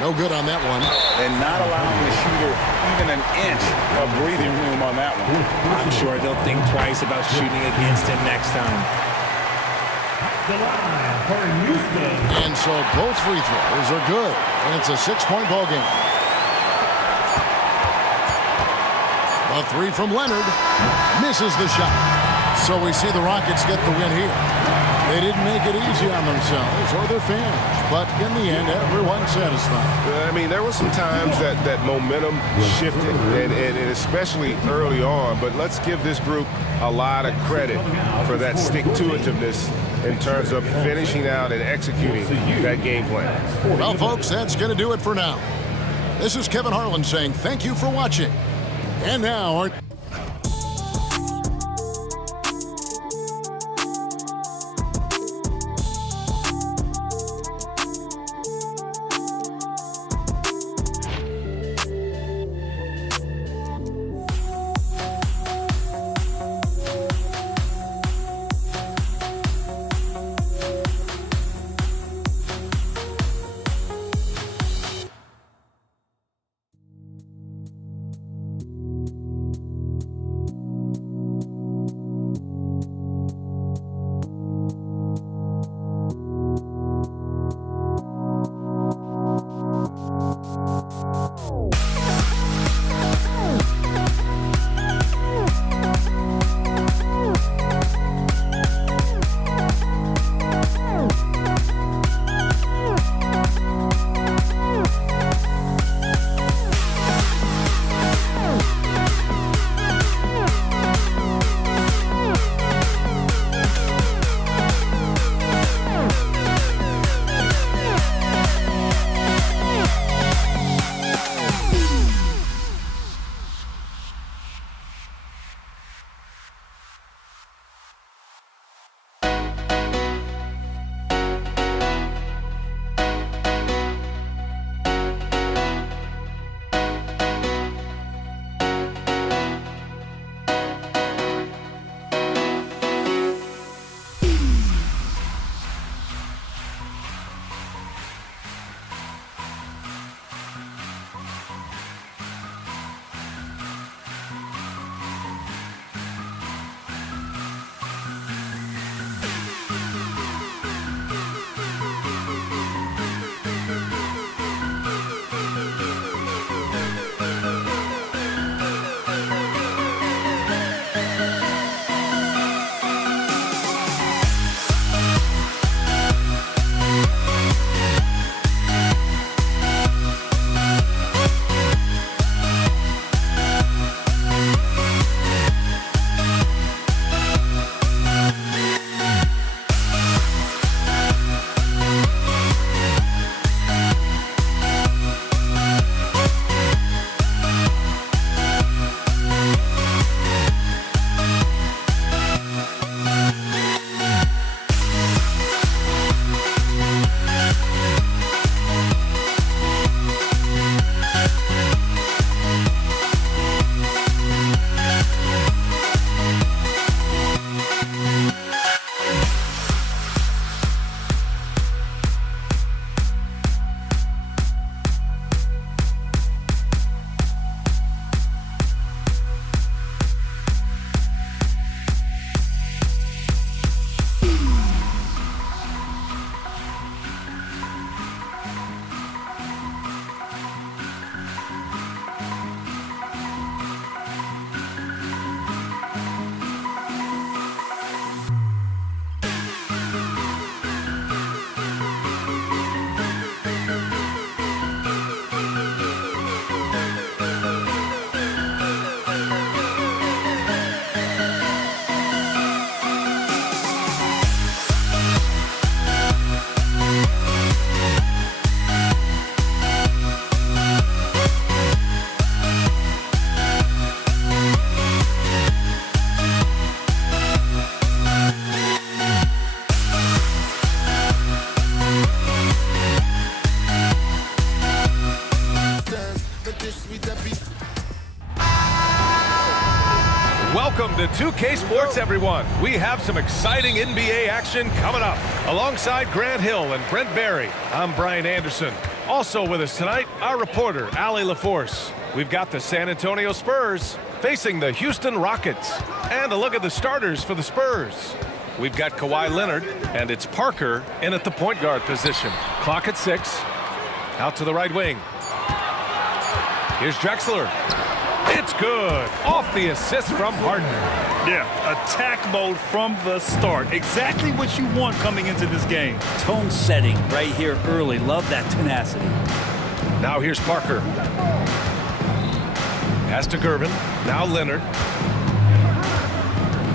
No good on that one. And not allowing the shooter even an inch of breathing room on that one. I'm sure they'll think twice about shooting against him next time. And so both free throws are good. And it's a 6-point ball game. A 3 from Leonard. Misses the shot. So we see the Rockets get the win here. They didn't make it easy on themselves or their fans, but in the end, everyone's satisfied. I mean, there were some times that momentum shifted, and especially early on, but let's give this group a lot of credit for that stick-to-itiveness in terms of finishing out and executing that game plan. Well, folks, that's going to do it for now. This is Kevin Harlan saying thank you for watching. And now, our Welcome to 2K Sports, everyone. We have some exciting NBA action coming up. Alongside Grant Hill and Brent Barry, I'm Brian Anderson. Also with us tonight, our reporter, Allie LaForce. We've got the San Antonio Spurs facing the Houston Rockets. And a look at the starters for the Spurs. We've got Kawhi Leonard, and it's Parker in at the point guard position. Clock at 6. Out to the right wing. Here's Drexler. It's good. Off the assist from Harden. Yeah, attack mode from the start. Exactly what you want coming into this game. Tone setting right here early. Love that tenacity. Now here's Parker. Pass to Gervin. Now Leonard.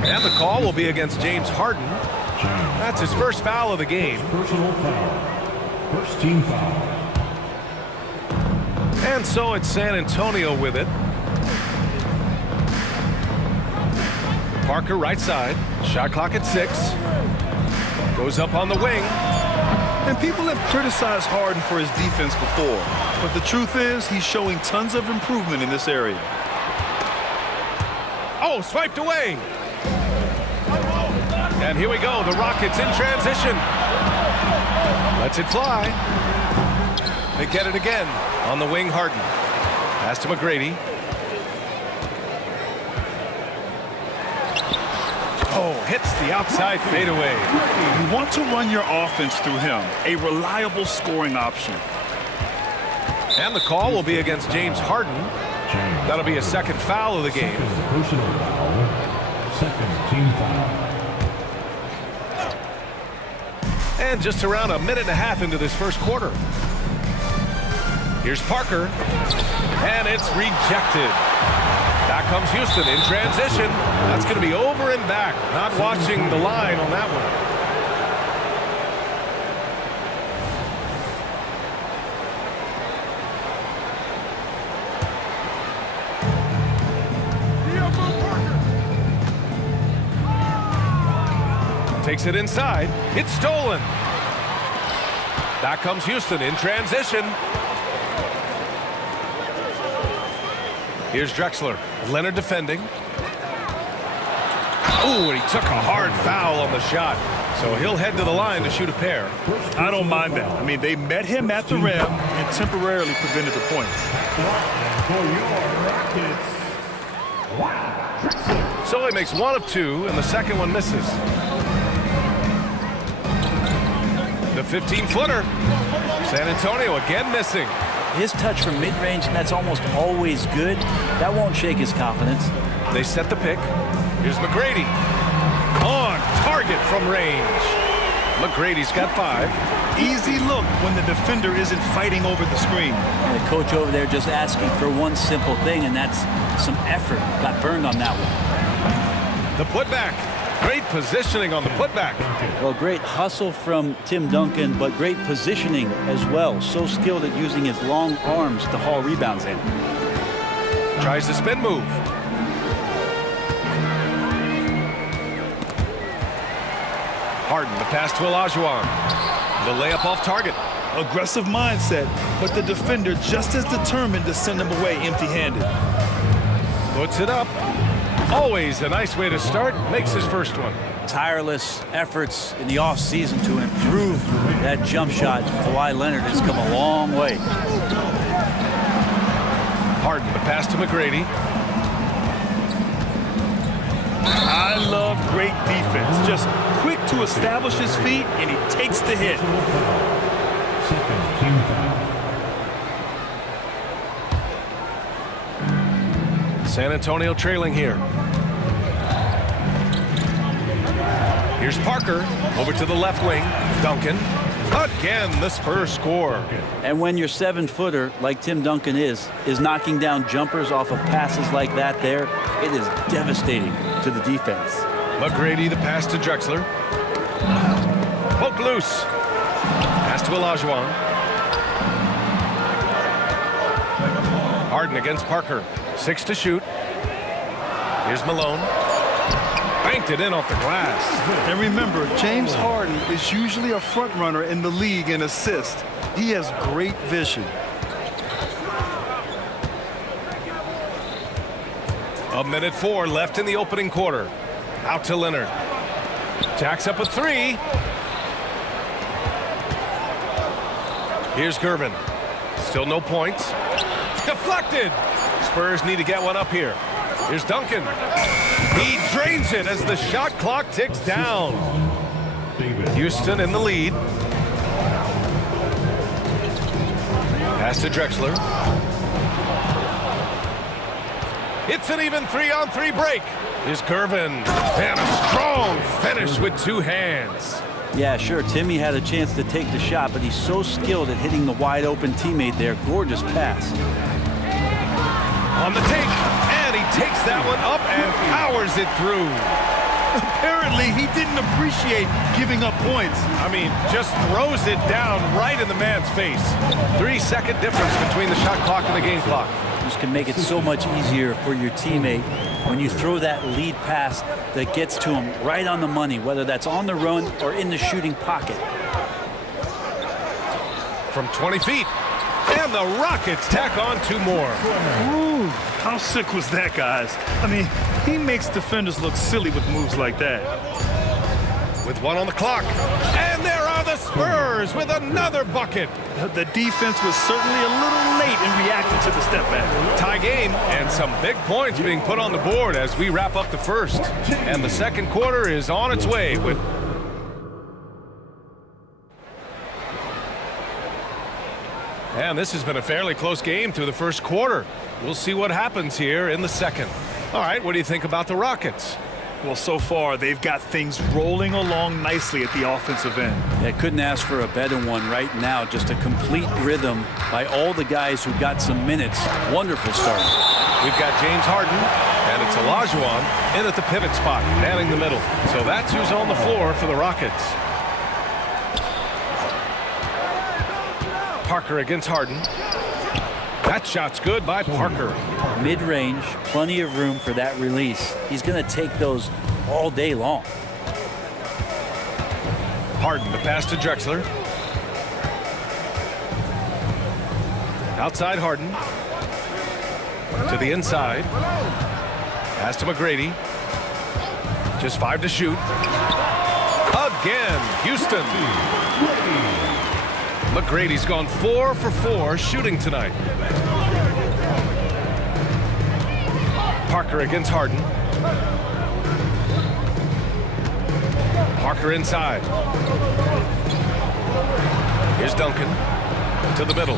And the call will be against James Harden. That's his first foul of the game. Personal foul. First team foul. And so it's San Antonio with it. Parker right side. Shot clock at 6. Goes up on the wing. And people have criticized Harden for his defense before. But the truth is, he's showing tons of improvement in this area. Oh, swiped away. And here we go. The Rockets in transition. Lets it fly. They get it again. On the wing, Harden. Pass to McGrady. Oh, hits the outside fadeaway. You want to run your offense through him. A reliable scoring option. And the call will be against James Harden. That'll be a second foul of the game. Personal foul. Second team foul. And just around a minute and a half into this first quarter. Here's Parker. And it's rejected. Back comes Houston in transition. That's going to be over and back. Not watching the line on that one. Takes it inside. It's stolen. Back comes Houston in transition. Here's Drexler. Leonard defending. Ooh, and he took a hard foul on the shot. So he'll head to the line to shoot a pair. I don't mind that. I mean, they met him at the rim and temporarily prevented the points. For your Rockets, So he makes one of two, and the second one misses. The 15-footer. San Antonio again missing. His touch from mid-range, that's almost always good. That won't shake his confidence. They set the pick. Here's McGrady. On target from range. McGrady's got 5. Easy look when the defender isn't fighting over the screen. And the coach over there just asking for one simple thing, and that's some effort. Got burned on that one. The putback. Great positioning on the putback. Well, great hustle from Tim Duncan, but great positioning as well. So skilled at using his long arms to haul rebounds in. Tries the spin move. Harden, the pass to Olajuwon. The layup off target. Aggressive mindset, but the defender just as determined to send him away empty-handed. Puts it up. Always a nice way to start. Makes his first one. Tireless efforts in the offseason to improve that jump shot. Kawhi Leonard has come a long way. Harden, the pass to McGrady. I love great defense. Just quick to establish his feet, and he takes the hit. second team foul. San Antonio trailing here. Here's Parker over to the left wing. Duncan. Again, the Spurs score. And when your 7-footer, like Tim Duncan is knocking down jumpers off of passes like that there, it is devastating to the defense. McGrady, the pass to Drexler. Poke loose. Pass to Olajuwon. Harden against Parker. 6 to shoot. Here's Malone. Banked it in off the glass. And remember, James Harden is usually a front runner in the league in assists. He has great vision. 1:04 left in the opening quarter. Out to Leonard. Jacks up a three. Here's Gervin. Still no points. Deflected. Spurs need to get one up here. Here's Duncan. He drains it as the shot clock ticks down. Houston in the lead. Pass to Drexler. It's an even 3-on-3 break. Here's Gervin. And a strong finish with two hands. Yeah, sure, Timmy had a chance to take the shot, but he's so skilled at hitting the wide-open teammate there. Gorgeous pass. On the take, and he takes that one up and powers it through. Apparently, he didn't appreciate giving up points. I mean, just throws it down right in the man's face. 3-second difference between the shot clock and the game clock. This can make it so much easier for your teammate when you throw that lead pass that gets to him right on the money, whether that's on the run or in the shooting pocket. From 20 feet, and the Rockets tack on two more. Ooh, how sick was that, guys? I mean, he makes defenders look silly with moves like that. With one on the clock, and there are the Spurs with another bucket. The defense was certainly a little late in reacting to the step back. Tie game, and some big points being put on the board as we wrap up the first. And the second quarter is on its way with... And this has been a fairly close game through the first quarter. We'll see what happens here in the second. All right, what do you think about the Rockets? Well, so far, they've got things rolling along nicely at the offensive end. Yeah, couldn't ask for a better one right now. Just a complete rhythm by all the guys who got some minutes. Wonderful start. We've got James Harden, and it's Olajuwon in at the pivot spot, manning the middle. So that's who's on the floor for the Rockets. Parker against Harden. That shot's good by Parker. Mid-range, plenty of room for that release. He's going to take those all day long. Harden, the pass to Drexler. Outside Harden. To the inside. Pass to McGrady. Just 5 to shoot. Again, Houston. McGrady's gone 4 for 4 shooting tonight. Parker against Harden. Parker inside. Here's Duncan to the middle.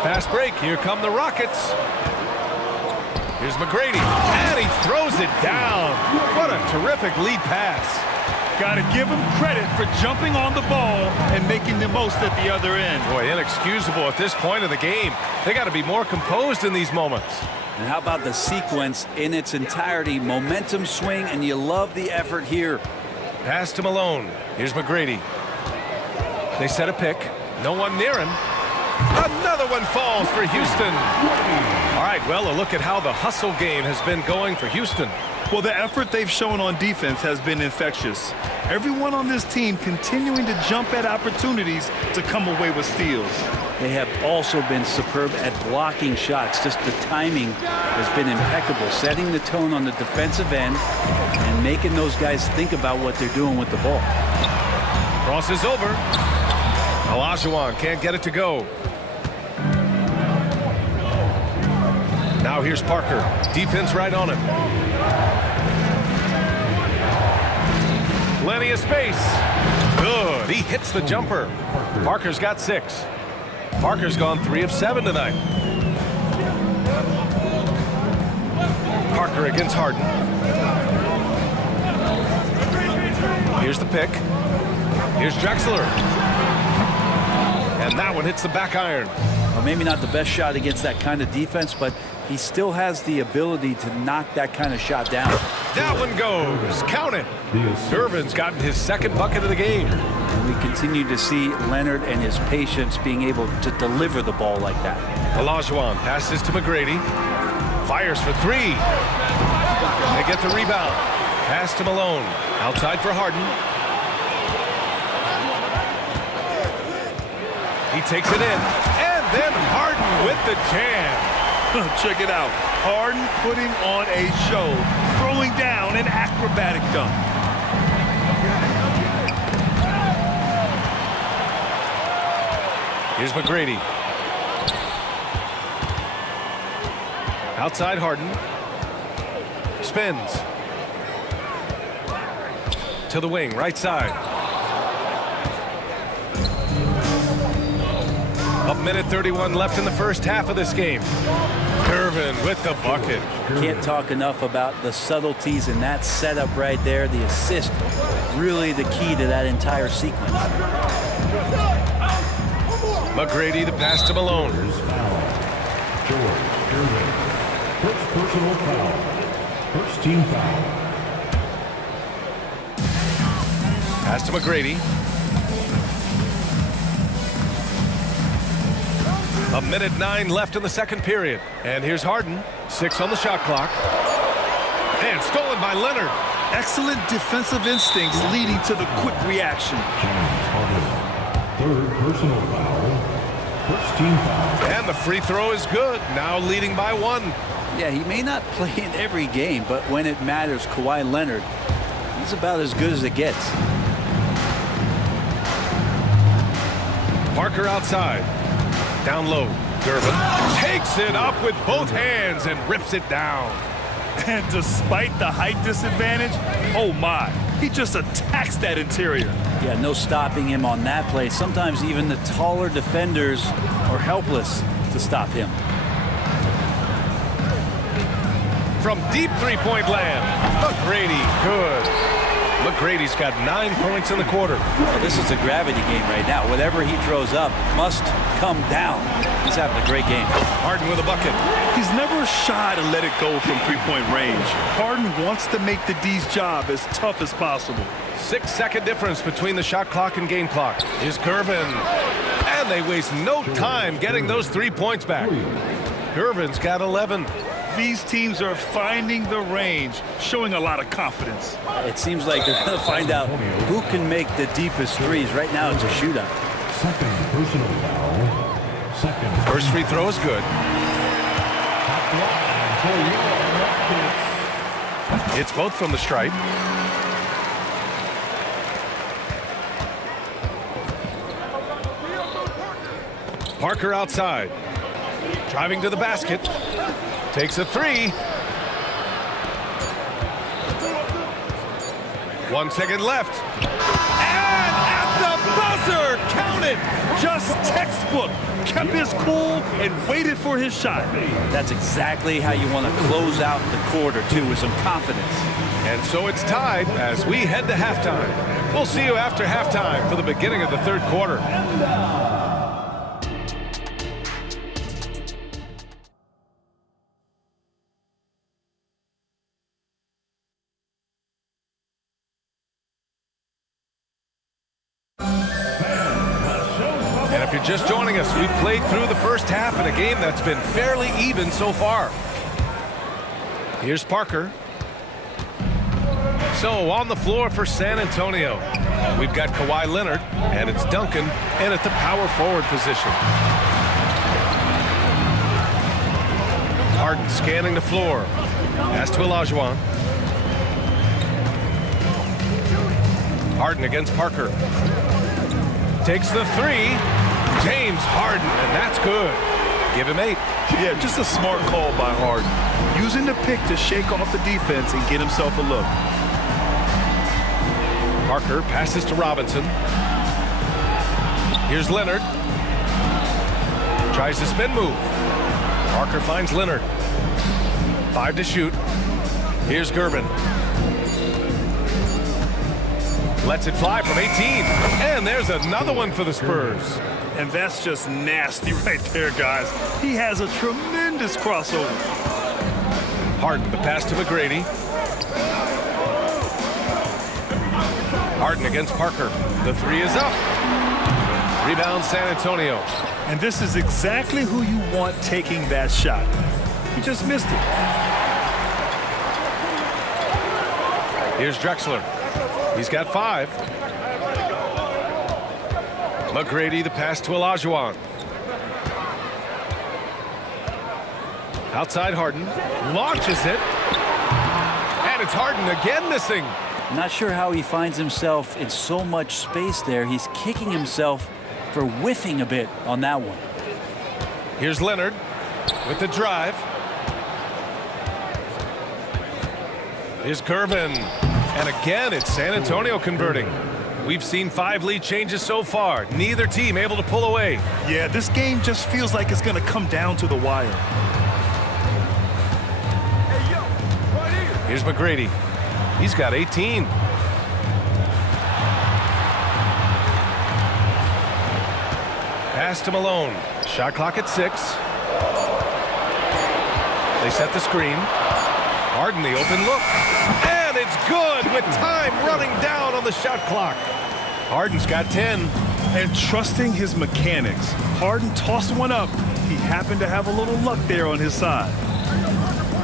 Fast break. Here come the Rockets. Here's McGrady, and he throws it down. What a terrific lead pass. Got to give him credit for jumping on the ball and making the most at the other end. Boy, inexcusable at this point of the game. They got to be more composed in these moments. And how about the sequence in its entirety? Momentum swing, and you love the effort here. Pass to Malone. Here's McGrady. They set a pick. No one near him. Another one falls for Houston. All right, well, a look at how the hustle game has been going for Houston. Well, the effort they've shown on defense has been infectious. Everyone on this team continuing to jump at opportunities to come away with steals. They have also been superb at blocking shots. Just the timing has been impeccable, setting the tone on the defensive end and making those guys think about what they're doing with the ball. Crosses over. Olajuwon can't get it to go. Now here's Parker. Defense right on him. Plenty of space. Good. He hits the jumper. Parker's got 6. Parker's gone 3 of 7 tonight. Parker against Harden. Here's the pick. Here's Drexler. And that one hits the back iron. Well, maybe not the best shot against that kind of defense, but he still has the ability to knock that kind of shot down. That one goes. Count it. Gervin's gotten his second bucket of the game. And we continue to see Leonard and his patience being able to deliver the ball like that. Olajuwon passes to McGrady. Fires for 3. They get the rebound. Pass to Malone. Outside for Harden. He takes it in. And then Harden with the jam. Check it out. Harden putting on a show, throwing down an acrobatic dunk. Here's McGrady. Outside Harden. Spins. To the wing, right side. A minute 31 left in the first half of this game. Gervin with the bucket. Can't talk enough about the subtleties in that setup right there. The assist, really the key to that entire sequence. McGrady, the pass to Malone. George Gervin. First personal foul. First team foul. Pass to McGrady. A minute 9 left in the second period. And here's Harden. 6 on the shot clock. And stolen by Leonard. Excellent defensive instincts leading to the quick reaction. James Harden. Third personal foul. First team foul. And the free throw is good. Now leading by 1. Yeah, he may not play in every game, but when it matters, Kawhi Leonard, he's about as good as it gets. Parker outside. Down low. Gervin takes it up with both hands and rips it down. And despite the height disadvantage, oh my, he just attacks that interior. Yeah, no stopping him on that play. Sometimes even the taller defenders are helpless to stop him. From deep three-point land, McGrady, good. McGrady's got 9 points in the quarter. Well, this is a gravity game right now. Whatever he throws up must come down. He's having a great game. Harden with a bucket. He's never shy to let it go from three-point range. Harden wants to make the D's job as tough as possible. 6-second difference between the shot clock and game clock. Is Gervin. And they waste no time getting those 3 points back. Gervin's got 11. These teams are finding the range, showing a lot of confidence. It seems like they're going to find out who can make the deepest threes. Right now, it's a shootout. Second personal foul. Second. First free throw is good. It's both from the stripe. Parker outside. Driving to the basket. Takes a 3. 1 second left. And at the buzzer, count it. Just textbook. Kept his cool and waited for his shot. That's exactly how you want to close out the quarter, too, with some confidence. And so it's tied as we head to halftime. We'll see you after halftime for the beginning of the third quarter. And if you're just joining us, we've played through the first half in a game that's been fairly even so far. Here's Parker. So on the floor for San Antonio, we've got Kawhi Leonard, and it's Duncan in at the power forward position. Harden scanning the floor. Pass to Olajuwon. Harden against Parker. Takes the 3. James Harden, and that's good. Give him 8. Yeah, just a smart call by Harden. Using the pick to shake off the defense and get himself a look. Parker passes to Robinson. Here's Leonard. Tries to spin move. Parker finds Leonard. 5 to shoot. Here's Gervin. Lets it fly from 18. And there's another one for the Spurs. And that's just nasty right there, guys. He has a tremendous crossover. Harden, the pass to McGrady. Harden against Parker. The 3 is up. Rebound San Antonio. And this is exactly who you want taking that shot. He just missed it. Here's Drexler. He's got 5. McGrady, the pass to Olajuwon. Outside Harden. Launches it. And it's Harden again missing. Not sure how he finds himself in so much space there. He's kicking himself for whiffing a bit on that one. Here's Leonard with the drive. Here's Gervin. And again, it's San Antonio converting. We've seen 5 lead changes so far. Neither team able to pull away. Yeah, this game just feels like it's going to come down to the wire. Here's McGrady. He's got 18. Pass to Malone. Shot clock at 6. They set the screen. Harden the open look. And it's good with time running down on the shot clock. Harden's got 10. And trusting his mechanics, Harden tossed one up. He happened to have a little luck there on his side.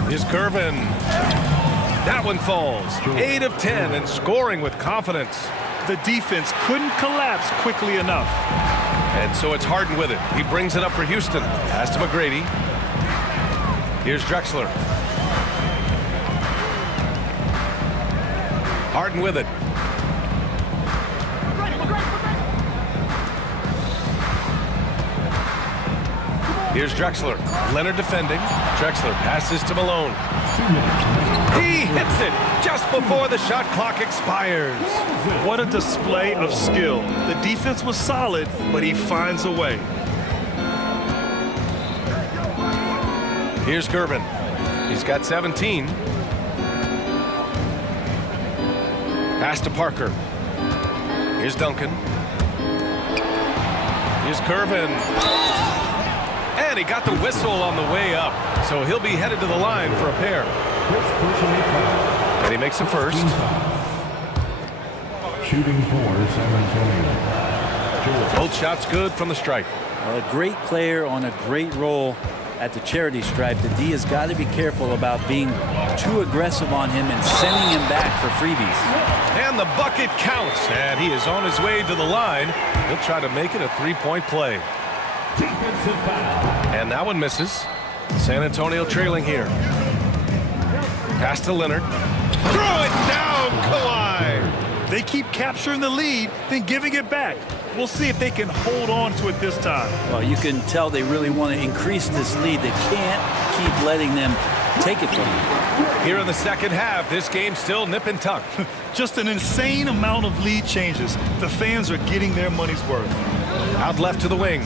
Here's Gervin. That one falls. 8 of 10 and scoring with confidence. The defense couldn't collapse quickly enough. And so it's Harden with it. He brings it up for Houston. Pass to McGrady. Here's Drexler. Harden with it. Here's Drexler. Leonard defending. Drexler passes to Malone. He hits it just before the shot clock expires. What a display of skill. The defense was solid, but he finds a way. Here's Gervin. He's got 17. Pass to Parker. Here's Duncan. Here's Gervin. And he got the whistle on the way up. So he'll be headed to the line for a pair. And he makes the first. Shooting for San Antonio. Both shots good from the stripe. Well, a great player on a great role at the charity stripe. The D has got to be careful about being too aggressive on him and sending him back for freebies. And the bucket counts. And he is on his way to the line. He'll try to make it a 3-point play. And that one misses. San Antonio trailing here. Pass to Leonard. Throw it down, Kawhi. They keep capturing the lead, then giving it back. We'll see if they can hold on to it this time. Well, you can tell they really want to increase this lead. They can't keep letting them take it from them. Here in the second half, this game's still nip and tuck. Just an insane amount of lead changes. The fans are getting their money's worth. Out left to the wing.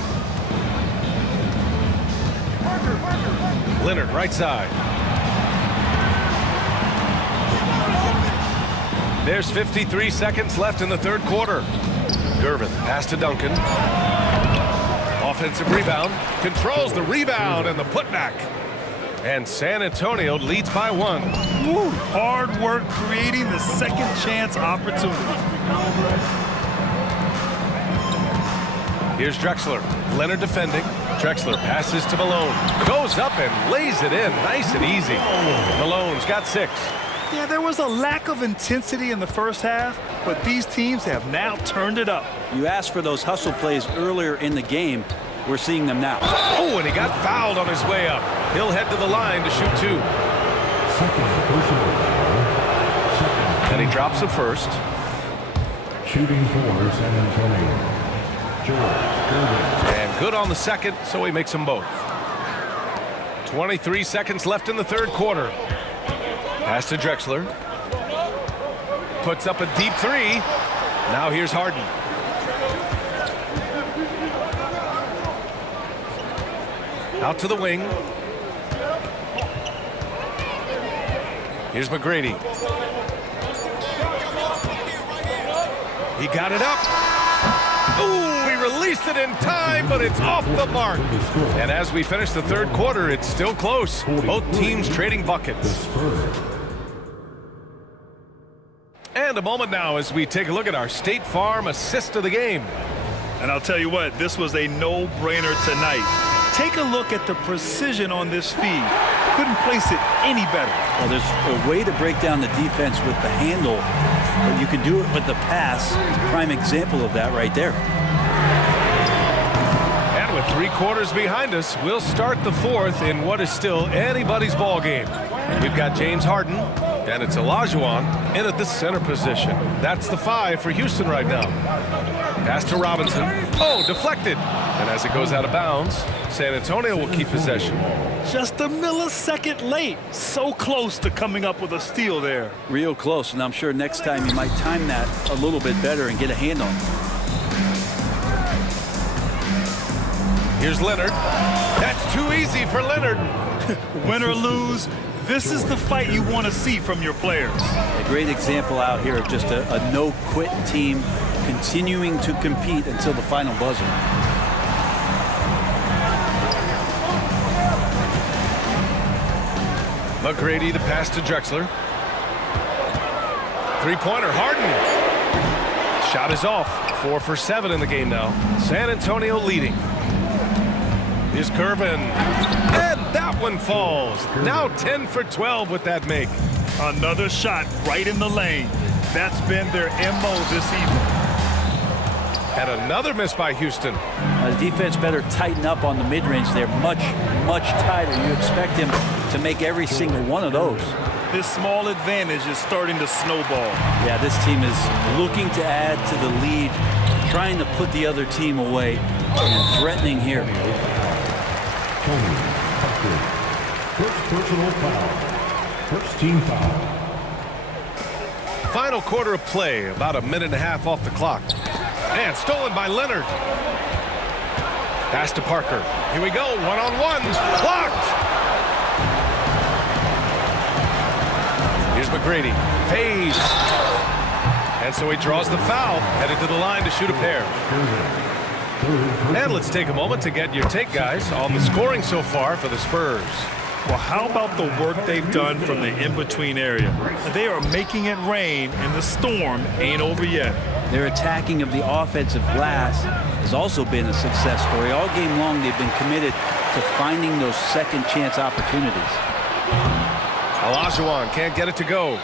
Leonard, right side. There's 53 seconds left in the third quarter. Gervin, pass to Duncan. Offensive rebound. Controls the rebound and the putback. And San Antonio leads by 1. Woo, hard work creating the second chance opportunity. Here's Drexler. Leonard defending. Drexler passes to Malone. Goes up and lays it in. Nice and easy. Malone's got 6. Yeah, there was a lack of intensity in the first half, but these teams have now turned it up. You asked for those hustle plays earlier in the game. We're seeing them now. Oh, and he got fouled on his way up. He'll head to the line to shoot 2. And he drops the first. Shooting for San Antonio. And good on the second, so he makes them both. 23 seconds left in the third quarter. Pass to Drexler. Puts up a deep 3. Now here's Harden. Out to the wing. Here's McGrady. He got it up. Ooh, he released it in time, but it's off the mark. And as we finish the third quarter, it's still close. Both teams trading buckets. And a moment now as we take a look at our State Farm assist of the game. And I'll tell you what, this was a no-brainer tonight. Take a look at the precision on this feed. Couldn't place it any better. Well, there's a way to break down the defense with the handle, but you can do it with the pass. Prime example of that right there. And with 3 quarters behind us. We'll start the 4th in what is still anybody's ball game. We've got James Harden, and it's Olajuwon in at the center position. That's the 5 for Houston right now. Pass to Robinson. Oh, deflected. And as it goes out of bounds, San Antonio will keep possession. Just a millisecond late. So close to coming up with a steal there. Real close, and I'm sure next time you might time that a little bit better and get a hand on it. Here's Leonard. That's too easy for Leonard. Win or lose, this is the fight you want to see from your players. A great example out here of just a no-quit team continuing to compete until the final buzzer. McGrady, the pass to Drexler. 3-pointer, Harden. Shot is off. 4 for 7 in the game now. San Antonio leading. Here's Gervin. And that one falls. Now 10 for 12 with that make. Another shot right in the lane. That's been their MO this evening. And another miss by Houston. The defense better tighten up on the mid-range. They're much, much tighter. You expect him to make every single one of those. This small advantage is starting to snowball. Yeah, this team is looking to add to the lead, trying to put the other team away, and threatening here. Tony Parker. First personal foul. First team foul. Final quarter of play, about a minute and a half off the clock. And stolen by Leonard. Pass to Parker. Here we go, one-on-one. Blocked! Here's McGrady. Fades. And so he draws the foul, headed to the line to shoot a pair. And let's take a moment to get your take, guys, on the scoring so far for the Spurs. Well, how about the work they've done from the in-between area? They are making it rain, and the storm ain't over yet. Their attacking of the offensive glass has also been a success story. All game long, they've been committed to finding those second chance opportunities. Olajuwon can't get it to go.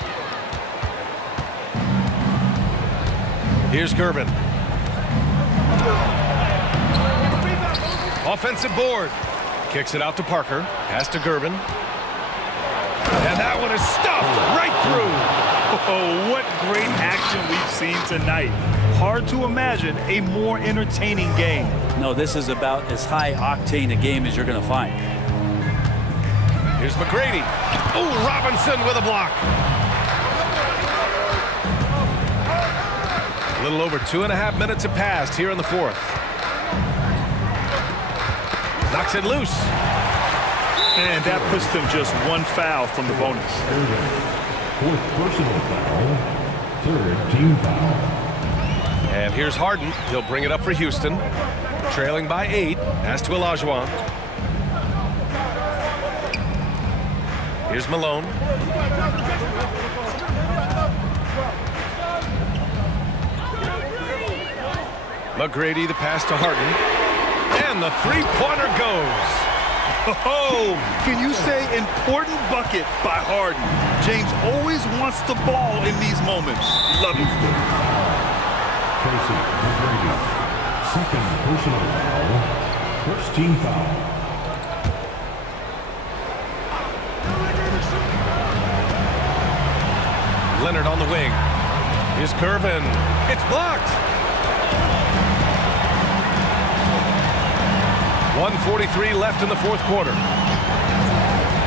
Here's Gervin. Offensive board. Kicks it out to Parker. Pass to Gervin. And that one is stuffed right through. Oh, what great action we've seen tonight. Hard to imagine a more entertaining game. No, this is about as high-octane a game as you're going to find. Here's McGrady. Oh, Robinson with a block. A little over 2.5 minutes have passed here in the 4th. Knocks it loose. And that puts them just one foul from the bonus. 4th personal foul. 3rd team foul. And here's Harden. He'll bring it up for Houston. Trailing by 8. Pass to Olajuwon. Here's Malone. McGrady, the pass to Harden. And the 3-pointer goes. Oh, can you say important bucket by Harden? James always wants the ball in these moments. Love it. Tracy McGrady. 2nd personal foul. 1st team foul. Leonard on the wing. Here's Gervin. It's blocked. 1:43 left in the 4th quarter.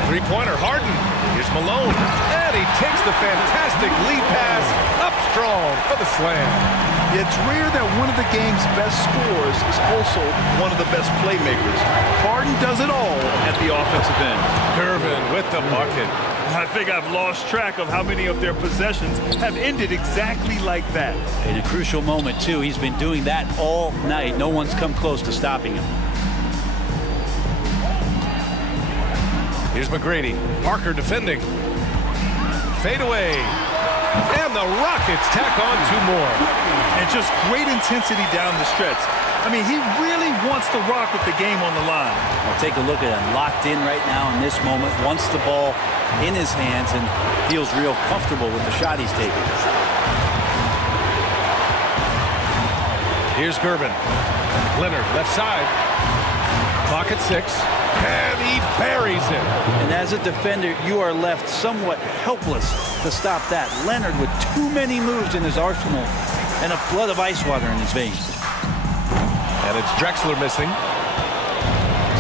3-pointer, Harden. Here's Malone. And he takes the fantastic lead pass up strong for the slam. It's rare that one of the game's best scorers is also one of the best playmakers. Harden does it all at the offensive end. Gervin with the bucket. I think I've lost track of how many of their possessions have ended exactly like that. In a crucial moment, too. He's been doing that all night. No one's come close to stopping him. Here's McGrady. Parker defending. Fade away. And the Rockets tack on 2 more. And just great intensity down the stretch. I mean, he really wants the Rock with the game on the line. Well, take a look at him. Locked in right now in this moment. Wants the ball in his hands and feels real comfortable with the shot he's taking. Here's Gervin. Leonard, left side. Clock at 6. And he buries it. And as a defender, you are left somewhat helpless to stop that. Leonard with too many moves in his arsenal and a flood of ice water in his veins. And it's Drexler missing.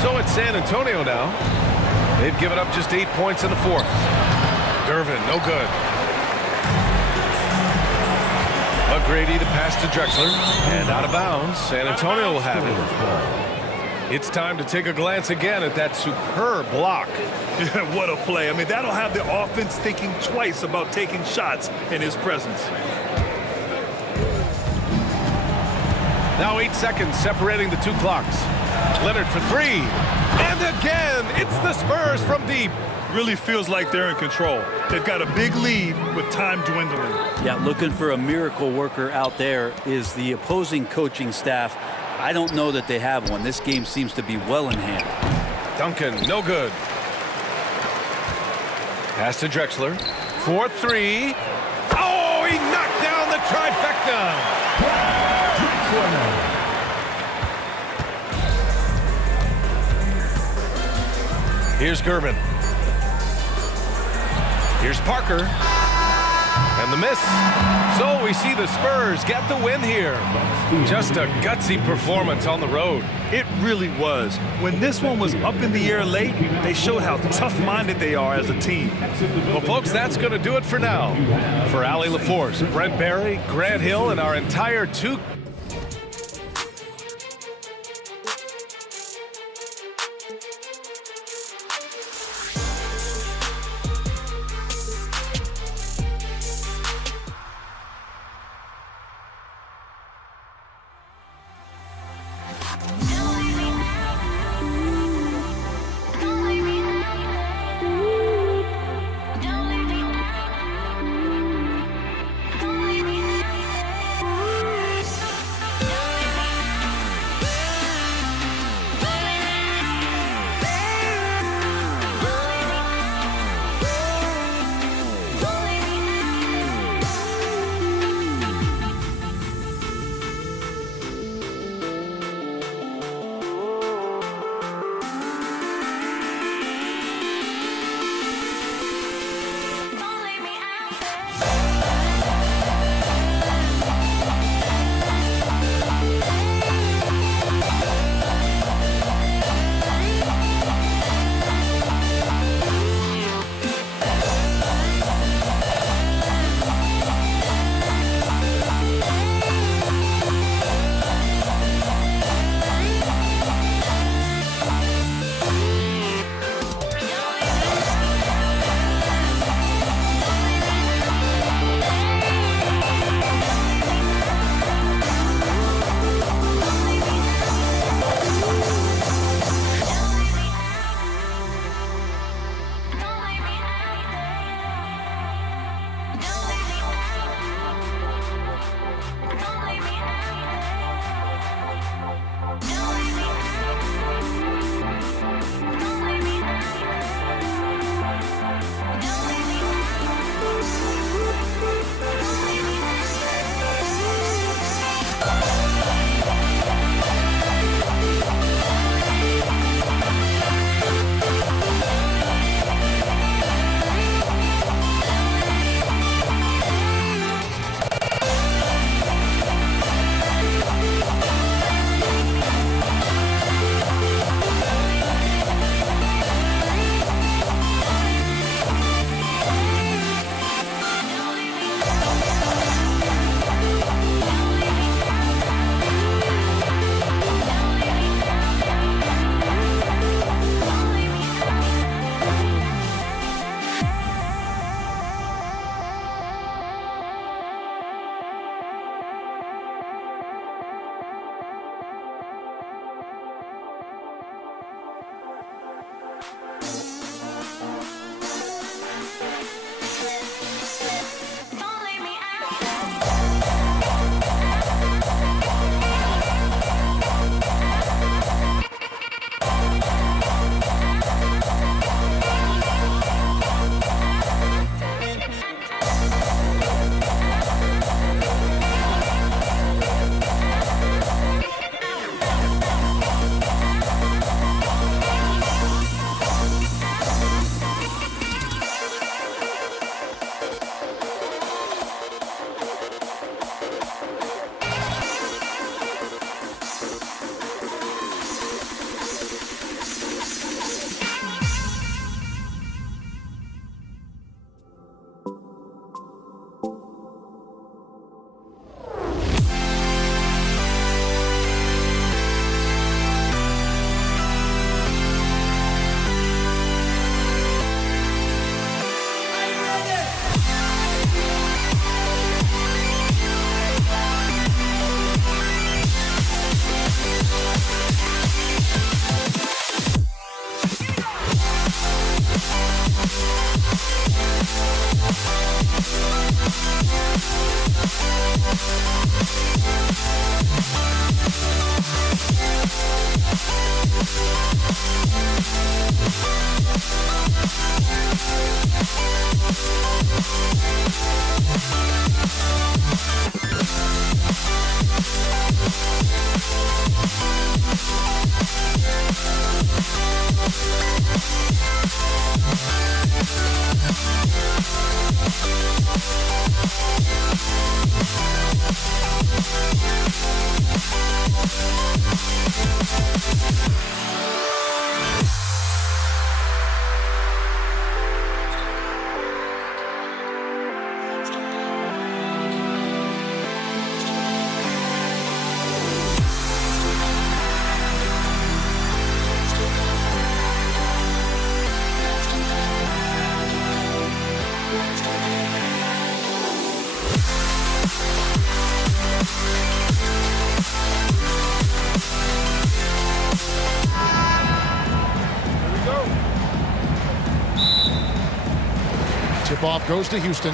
So it's San Antonio now. They've given up just 8 points in the fourth. Gervin, no good. McGrady, the pass to Drexler. And out of bounds. San Antonio will have it. It's time to take a glance again at that superb block. What a play. I mean, that'll have the offense thinking twice about taking shots in his presence. Now 8 seconds separating the two clocks. Leonard for 3. And again, it's the Spurs from deep. Really feels like they're in control. They've got a big lead with time dwindling. Yeah, looking for a miracle worker out there is the opposing coaching staff. I don't know that they have one. This game seems to be well in hand. Duncan, no good. Pass to Drexler. 4-3. Oh, he knocked down the trifecta. Here's Gervin. Here's Parker. And the miss. So we see the Spurs get the win here. Just a gutsy performance on the road. It really was. When this one was up in the air late, they showed how tough-minded they are as a team. Well, folks, that's going to do it for now. For Allie LaForce, Brent Barry, Grant Hill, and our entire Tip-off goes to Houston.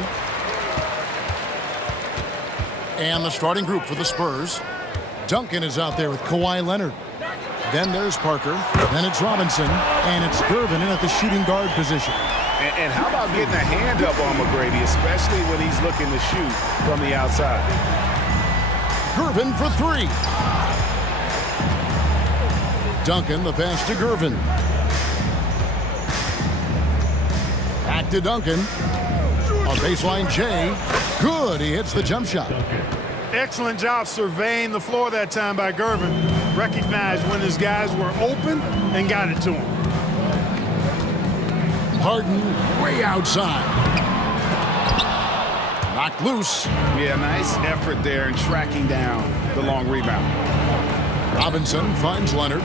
And the starting group for the Spurs. Duncan is out there with Kawhi Leonard. Then there's Parker. Then it's Robinson. And it's Gervin in at the shooting guard position. And how about getting a hand up on McGrady, especially when he's looking to shoot from the outside? Gervin for three. Duncan, the pass to Gervin. Back to Duncan. On baseline, Jay. Good, he hits the jump shot. Excellent job surveying the floor that time by Gervin. Recognized when his guys were open and got it to him. Harden way outside. Knocked loose. Yeah, nice effort there in tracking down the long rebound. Robinson finds Leonard.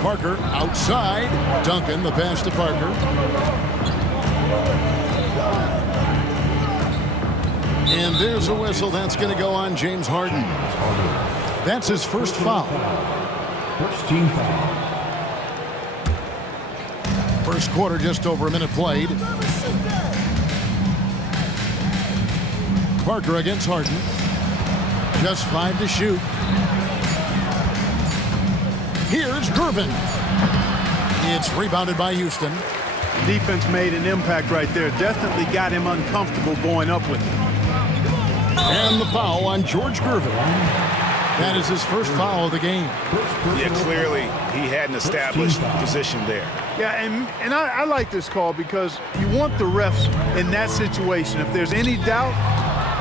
Parker outside. Duncan, the pass to Parker. And there's a whistle. That's going to go on James Harden. That's his first foul. First team foul. First quarter, just over a minute played. Parker against Harden. Just 5 to shoot. Here's Gervin. It's rebounded by Houston. Defense made an impact right there. Definitely got him uncomfortable going up with it. And the foul on George Gervin. That is his first foul of the game. Yeah, clearly he had an established position there. Yeah, and I like this call because you want the refs in that situation. If there's any doubt,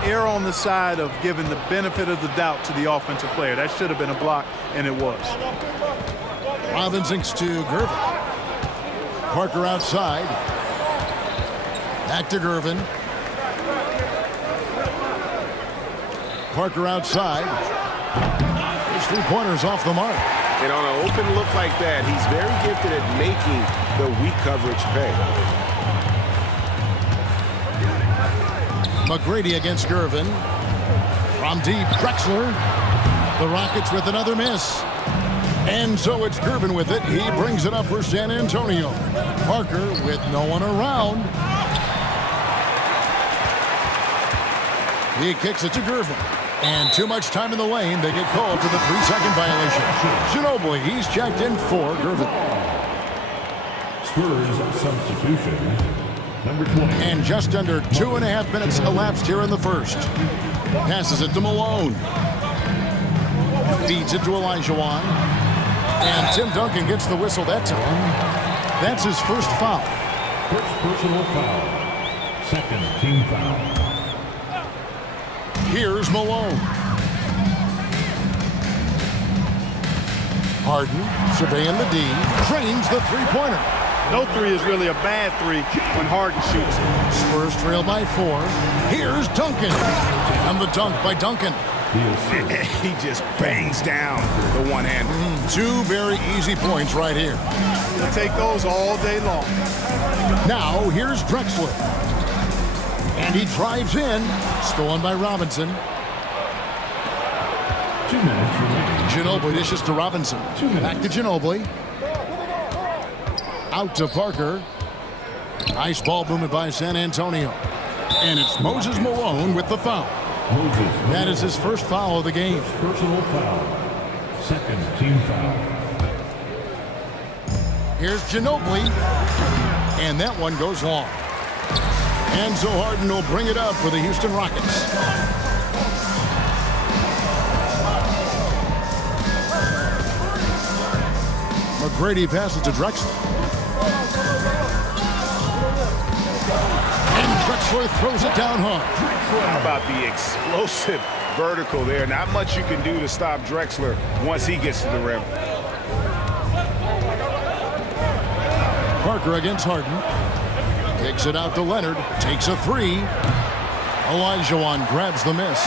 err on the side of giving the benefit of the doubt to the offensive player. That should have been a block, and it was. Robinson to Gervin. Parker outside. Back to Gervin. Parker outside. His three-pointers off the mark. And on an open look like that, he's very gifted at making the weak coverage pay. McGrady against Gervin. From deep, Drexler. The Rockets with another miss. And so it's Gervin with it. He brings it up for San Antonio. Parker with no one around. He kicks it to Gervin. And too much time in the lane. They get called for the 3-second violation. Ginobili, he's checked in for Gervin. Spurs substitution. Number 20. And just under 2.5 minutes elapsed here in the first. Passes it to Malone. Feeds it to Olajuwon. And Tim Duncan gets the whistle that time. That's his first foul. First personal foul. Second team foul. Here's Malone. Harden surveying the D. Trains the three-pointer. No three is really a bad three when Harden shoots it. Spurs trail by 4. Here's Duncan. And the dunk by Duncan. He just bangs down the one-hander. 2 very easy points right here. He'll take those all day long. Now here's Drexler. And he drives in. Stolen by Robinson. 2 minutes remaining. Ginobili dishes to Robinson. Back to Ginobili. Out to Parker. Nice ball movement by San Antonio. And it's Moses Malone with the foul. That is his first foul of the game. Personal foul. Second team foul. Here's Ginobili. And that one goes long. Enzo Harden will bring it up for the Houston Rockets. McGrady passes to Drexler. And Drexler throws it down hard. How about the explosive vertical there? Not much you can do to stop Drexler once he gets to the rim. Parker against Harden. Kicks it out to Leonard. Takes a three. Olajuwon grabs the miss.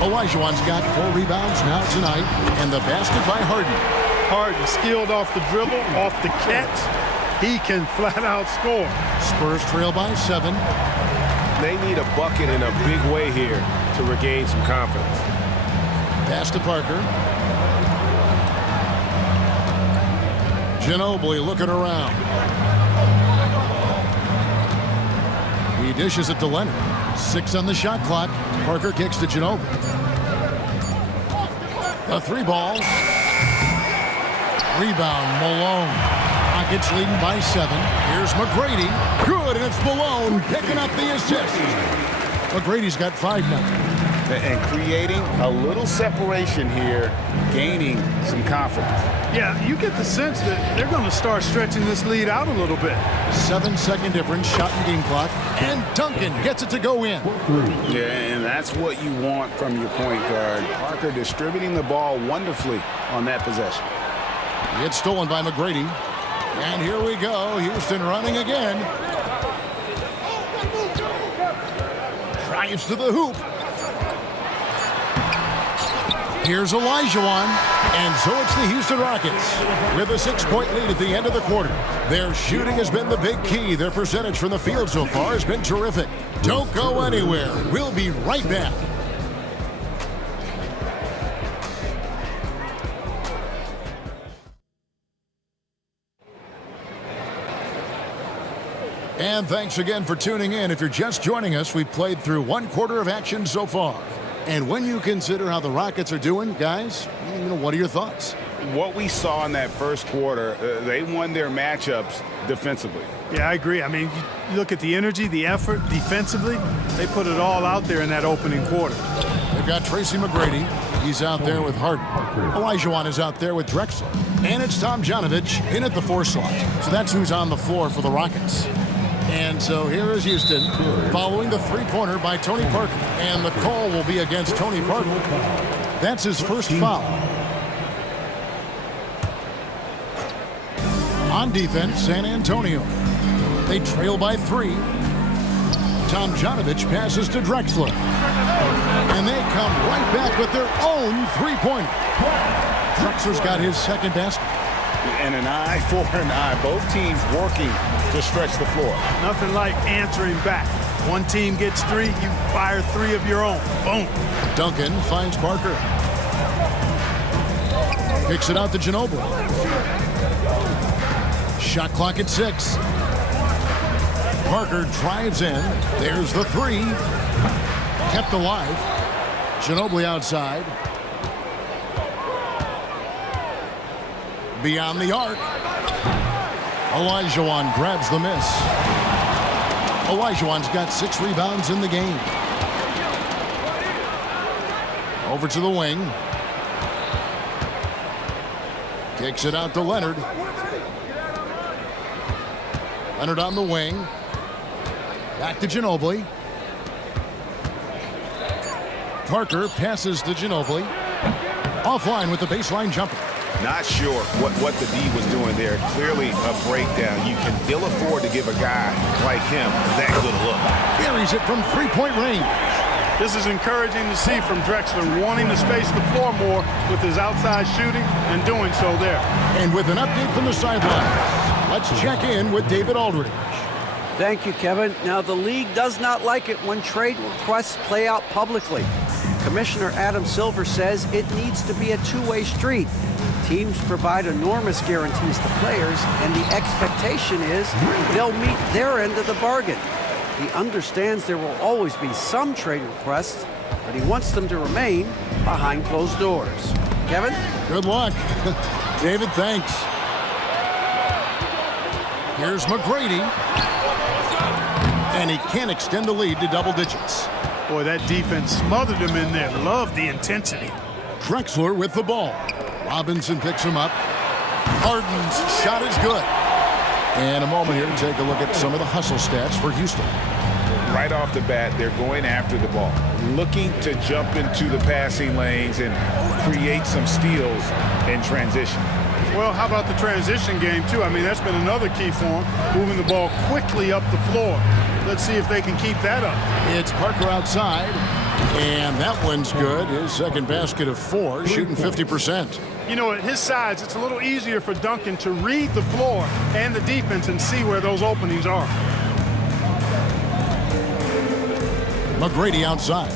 Olajuwon's got 4 rebounds now tonight. And the basket by Harden. Harden skilled off the dribble, off the catch. He can flat out score. Spurs trail by 7. They need a bucket in a big way here to regain some confidence. Pass to Parker. Ginobili looking around. He dishes it to Leonard. 6 on the shot clock. Parker kicks to Ginobili. A 3-ball. Rebound, Malone. Rockets leading by 7. Here's McGrady. Good, and it's Malone picking up the assist. McGrady's got 5 now. And creating a little separation here, gaining some confidence. Yeah, you get the sense that they're going to start stretching this lead out a little bit. 7-second difference, shot and game clock. And Duncan gets it to go in. Yeah, and that's what you want from your point guard. Parker distributing the ball wonderfully on that possession. It's stolen by McGrady. And here we go. Houston running again. Drives to the hoop. Here's Olajuwon. And so it's the Houston Rockets with a 6-point lead at the end of the quarter. Their shooting has been the big key. Their percentage from the field so far has been terrific. Don't go anywhere. We'll be right back. And thanks again for tuning in. If you're just joining us, we've played through 1 quarter of action so far. And when you consider how the Rockets are doing, guys, what are your thoughts? What we saw in that first quarter, they won their matchups defensively. Yeah, I agree. I mean, you look at the energy, the effort defensively, they put it all out there in that opening quarter. They've got Tracy McGrady. He's out there with Harden. Olajuwon is out there with Drexler. And it's Tomjanovich in at the 4 slot. So that's who's on the floor for the Rockets. And so here is Houston following the 3-pointer by Tony Parker. And the call will be against Tony Parker. That's his first foul. On defense, San Antonio. They trail by 3. Tomjanovich passes to Drexler. And they come right back with their own 3-pointer. Drexler's got his second basket. And an eye for an eye. Both teams working to stretch the floor. Nothing like answering back. One team gets 3, you fire 3 of your own. Boom. Duncan finds Parker. Kicks it out to Ginobili. Shot clock at 6. Parker drives in. There's the 3. Kept alive. Ginobili outside. Beyond the arc. Olajuwon grabs the miss. Olajuwon's got 6 rebounds in the game. Over to the wing. Kicks it out to Leonard. Leonard on the wing. Back to Ginobili. Parker passes to Ginobili. Offline with the baseline jumper. Not sure what the D was doing there. Clearly a breakdown. You can ill afford to give a guy like him that good a look. Carries it from 3-point range. This is encouraging to see from Drexler, wanting to space the floor more with his outside shooting and doing so there. And with an update from the sideline, let's check in with David Aldridge. Thank you, Kevin. Now, the league does not like it when trade requests play out publicly. Commissioner Adam Silver says it needs to be a 2-way street. Teams provide enormous guarantees to players, and the expectation is they'll meet their end of the bargain. He understands there will always be some trade requests, but he wants them to remain behind closed doors. Kevin? Good luck. David, thanks. Here's McGrady. And he can't extend the lead to double digits. Boy, that defense smothered him in there. Love the intensity. Drexler with the ball. Robinson picks him up. Harden's shot is good. And a moment here to take a look at some of the hustle stats for Houston. Right off the bat, they're going after the ball, looking to jump into the passing lanes and create some steals in transition. Well, how about the transition game, too? I mean, that's been another key for him, moving the ball quickly up the floor. Let's see if they can keep that up. It's Parker outside, and that one's good. His second basket of 4, shooting 50%. You know, at his size, it's a little easier for Duncan to read the floor and the defense and see where those openings are. McGrady outside.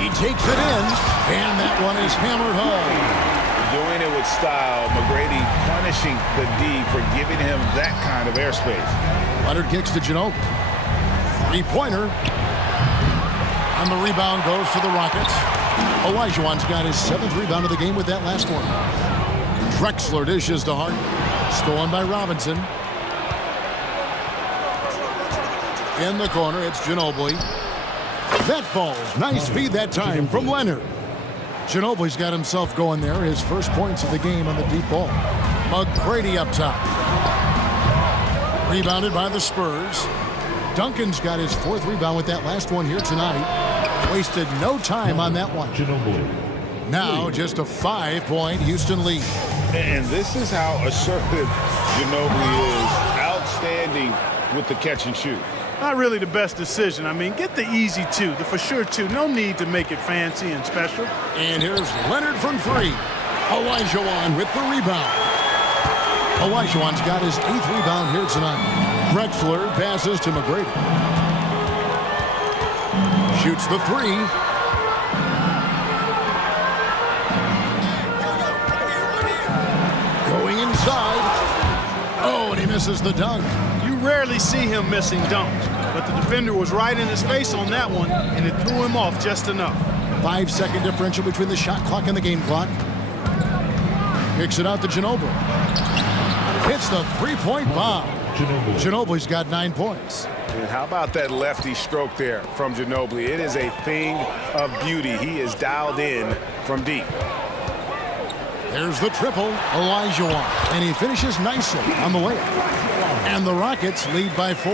He takes it in, and that one is hammered home. Doing it with style. McGrady punishing the D for giving him that kind of airspace. Leonard kicks to Ginobili. Three-pointer. On the rebound goes to the Rockets. Olajuwon's got his 7th rebound of the game with that last one. Drexler dishes to Harden. Stolen by Robinson. In the corner, it's Ginobili. That falls. Nice feed that time from Leonard. Ginobili's got himself going there. His first points of the game on the deep ball. McGrady up top. Rebounded by the Spurs. Duncan's got his 4th rebound with that last one here tonight. Wasted no time on that one. Now just a 5-point Houston lead. And this is how assertive Ginobili is. Outstanding with the catch and shoot. Not really the best decision. I mean, get the easy 2, the for sure 2. No need to make it fancy and special. And here's Leonard from 3. Olajuwon with the rebound. Olajuwon's got his 8th rebound here tonight. Drexler passes to McGrady. Shoots the 3. Going inside. Oh, and he misses the dunk. You rarely see him missing dunks, but the defender was right in his face on that one, and it threw him off just enough. 5-second differential between the shot clock and the game clock. Kicks it out to Ginobili. Hits the 3-point bomb. Ginobili's got 9 points. And how about that lefty stroke there from Ginobili? It is a thing of beauty. He is dialed in from deep. There's the triple, Olajuwon, and he finishes nicely on the layup. And the Rockets lead by 4.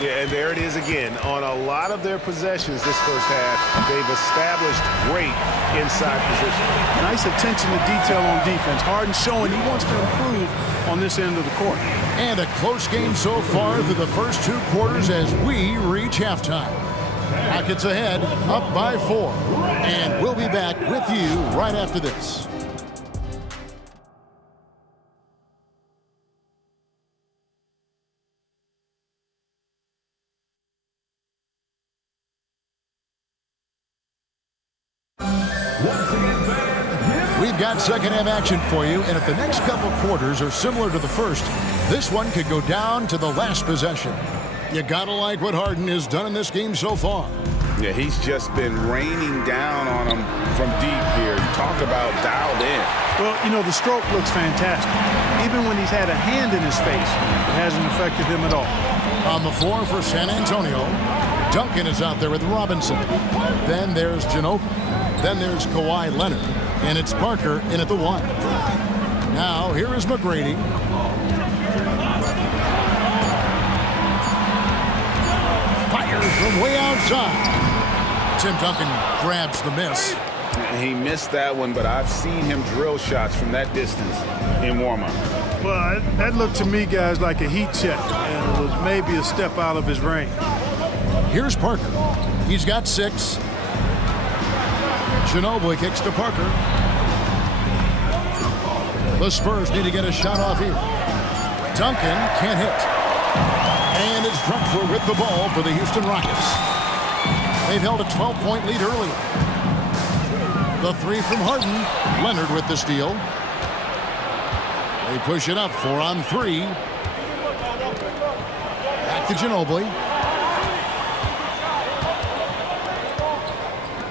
Yeah, and there it is again. On a lot of their possessions this first half, they've established great inside position. Nice attention to detail on defense. Harden showing he wants to improve on this end of the court. And a close game so far through the first 2 quarters as we reach halftime. Rockets ahead, up by 4. And we'll be back with you right after this. We've got second half action for you, and if the next couple quarters are similar to the first, this one could go down to the last possession. You gotta like what Harden has done in this game so far. Yeah, he's just been raining down on him from deep here. Talk about dialed in. Well, you know, the stroke looks fantastic. Even when he's had a hand in his face, it hasn't affected him at all. On the floor for San Antonio, Duncan is out there with Robinson. Then there's Ginobili. Then there's Kawhi Leonard. And it's Parker in at the 1. Now, here is McGrady. Fires from way outside. Tim Duncan grabs the miss. He missed that one, but I've seen him drill shots from that distance in warm-up. Well, that looked to me, guys, like a heat check. And it was maybe a step out of his range. Here's Parker. He's got 6. Ginobili kicks to Parker. The Spurs need to get a shot off here. Duncan can't hit. And it's Drexler with the ball for the Houston Rockets. They've held a 12-point lead earlier. The 3 from Harden. Leonard with the steal. They push it up 4 on 3. Back to Ginobili.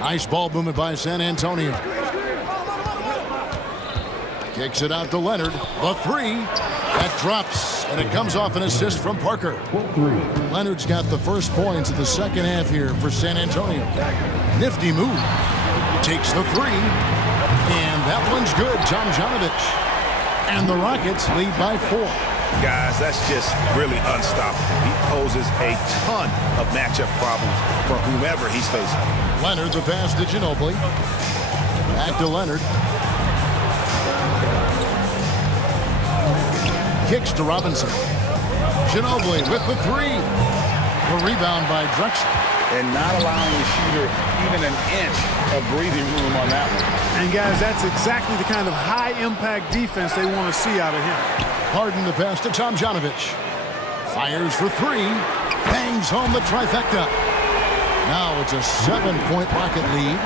Nice ball movement by San Antonio. Kicks it out to Leonard. The three. That drops, and it comes off an assist from Parker. Leonard's got the first points of the second half here for San Antonio. Nifty move. Takes the three. And that one's good. Tomjanovich. And the Rockets lead by 4. Guys, that's just really unstoppable. He poses a ton of matchup problems for whomever he's facing. Leonard, the pass to Ginobili. Back to Leonard. Kicks to Robinson. Ginobili with the three. The rebound by Drexler. And not allowing the shooter even an inch of breathing room on that one. And guys, that's exactly the kind of high-impact defense they want to see out of him. Harden the pass to Tomjanovich. Fires for three. Bangs home the trifecta. Now it's a 7-point Rocket lead.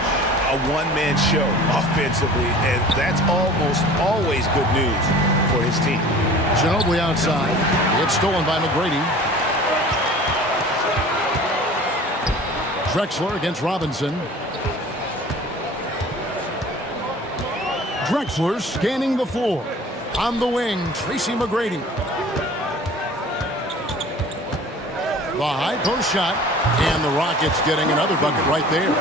A one-man show offensively, and that's almost always good news for his team. Ginobili outside. It's stolen by McGrady. Drexler against Robinson. Drexler scanning the floor. On the wing, Tracy McGrady. The high post shot, and the Rockets getting another bucket right there.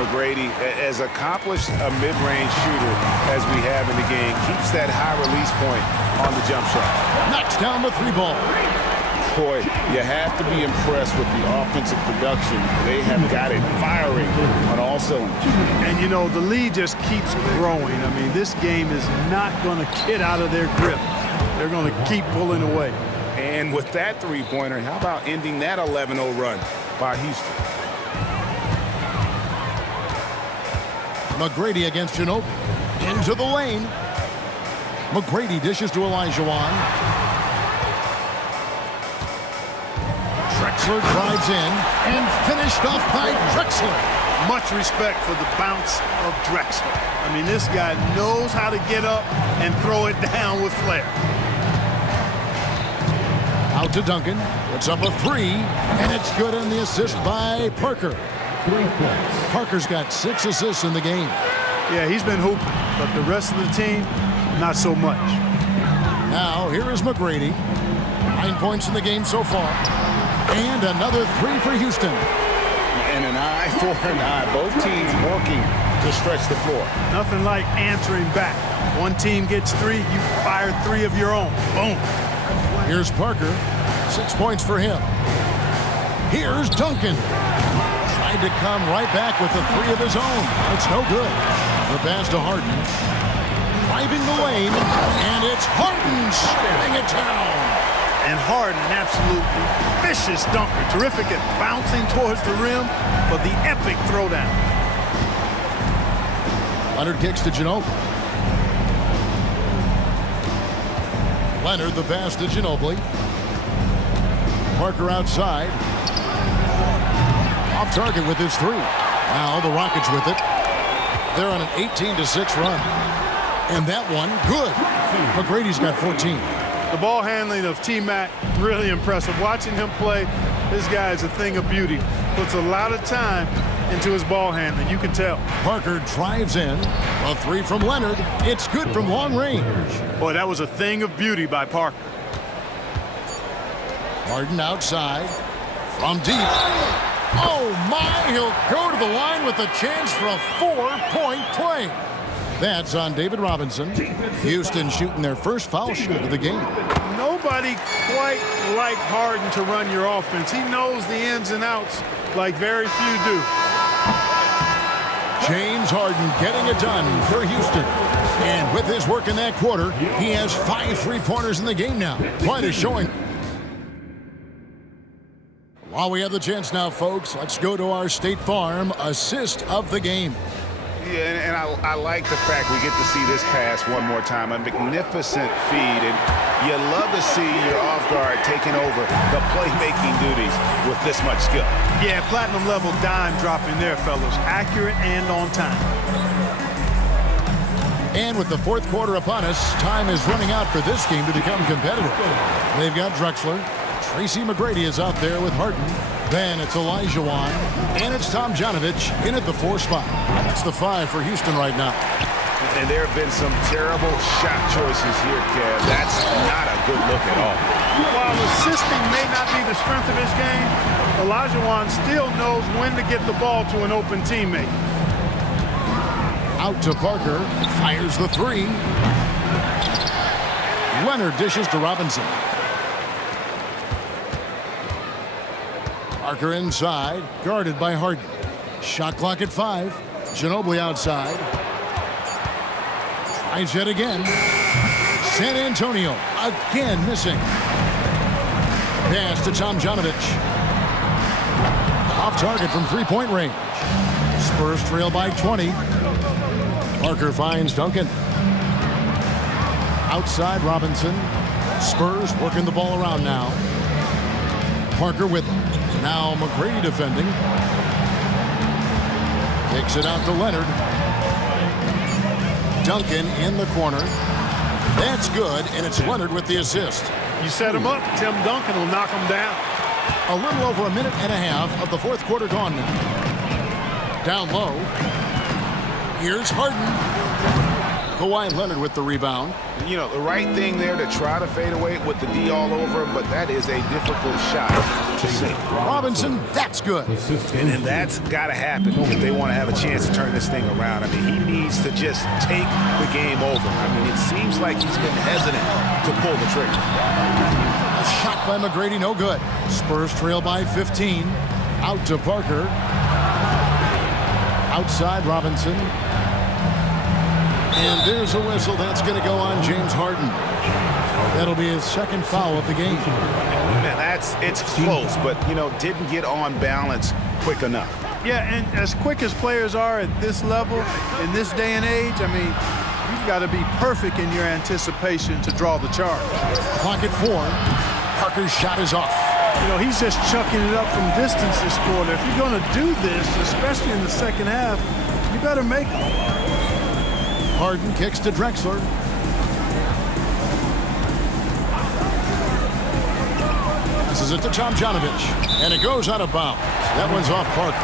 McGrady, as accomplished a mid-range shooter as we have in the game, keeps that high release point on the jump shot. Knocks down the three ball. Boy, you have to be impressed with the offensive production. They have got it firing on all cylinders. And, you know, the lead just keeps growing. I mean, this game is not going to get out of their grip. They're going to keep pulling away. And with that three-pointer, how about ending that 11-0 run by Houston? McGrady against Ginobili. Into the lane. McGrady dishes to Olajuwon. Drexler drives in and finished off by Drexler. Much respect for the bounce of Drexler. I mean, this guy knows how to get up and throw it down with flair. Out to Duncan. Puts up a three, and it's good on the assist by Parker. Parker's got 6 assists in the game. Yeah, he's been hooping, but the rest of the team, not so much. Now, here is McGrady. 9 points in the game so far. And another three for Houston. And an eye for an eye. Both teams working to stretch the floor. Nothing like answering back. One team gets 3, you fire 3 of your own. Boom. Here's Parker. 6 points for him. Here's Duncan. Tried to come right back with a 3 of his own. It's no good. The pass to Harden. Driving the lane. And it's Harden shutting it down. And Harden, an absolutely vicious dunker. Terrific at bouncing towards the rim for the epic throwdown. Leonard kicks to Ginobili. Leonard the pass to Ginobili. Parker outside. Off target with his 3. Now the Rockets with it. They're on an 18-6 run. And that one, good. McGrady's got 14. The ball handling of T-Mac, really impressive. Watching him play, this guy is a thing of beauty. Puts a lot of time into his ball handling, you can tell. Parker drives in. A 3 from Leonard. It's good from long range. Boy, that was a thing of beauty by Parker. Harden outside. From deep. Oh, my. He'll go to the line with a chance for a 4-point play. That's on David Robinson. Houston shooting their first foul shot of the game. Nobody quite like Harden to run your offense. He knows the ins and outs like very few do. James Harden getting it done for Houston. And with his work in that quarter, he has 5 3-pointers in the game now. Quite a showing. While we have the chance now, folks, let's go to our State Farm assist of the game. Yeah, and I like the fact we get to see this pass one more time. A magnificent feed, and you love to see your off guard taking over the playmaking duties with this much skill. Yeah, platinum level dime dropping there, fellas. Accurate and on time. And with the 4th quarter upon us, time is running out for this game to become competitive. They've got Drexler. Tracy McGrady is out there with Harden. Then it's Olajuwon, and it's Tomjanovich in at the 4 spot. That's the 5 for Houston right now. And there have been some terrible shot choices here, Kev. That's not a good look at all. While assisting may not be the strength of his game, Olajuwon still knows when to get the ball to an open teammate. Out to Parker, fires the 3. Leonard dishes to Robinson. Parker inside, guarded by Harden. Shot clock at 5. Ginobili outside. Tries it again. San Antonio again missing. Pass to Tomjanovich. Off target from 3-point range. Spurs trail by 20. Parker finds Duncan. Outside Robinson. Spurs working the ball around now. Parker with him. Now McGrady defending. Kicks it out to Leonard. Duncan in the corner. That's good, and it's Leonard with the assist. You set him up, Tim Duncan will knock him down. A little over a minute and a half of the 4th quarter gone now. Down low. Here's Harden. Kawhi Leonard with the rebound. You know, the right thing there to try to fade away with the D all over, but that is a difficult shot to sink. Robinson, that's good. And that's got to happen if they want to have a chance to turn this thing around. I mean, he needs to just take the game over. I mean, it seems like he's been hesitant to pull the trigger. A shot by McGrady, no good. Spurs trail by 15. Out to Parker. Outside Robinson. And there's a whistle. That's going to go on James Harden. That'll be his 2nd foul of the game. Man, it's close, but, you know, didn't get on balance quick enough. Yeah, and as quick as players are at this level, in this day and age, I mean, you've got to be perfect in your anticipation to draw the charge. Clock at 4. Parker's shot is off. You know, he's just chucking it up from distance this quarter. If you're going to do this, especially in the 2nd half, you better make it. Harden kicks to Drexler. Passes it to Tomjanovich. And it goes out of bounds. That one's off Parker.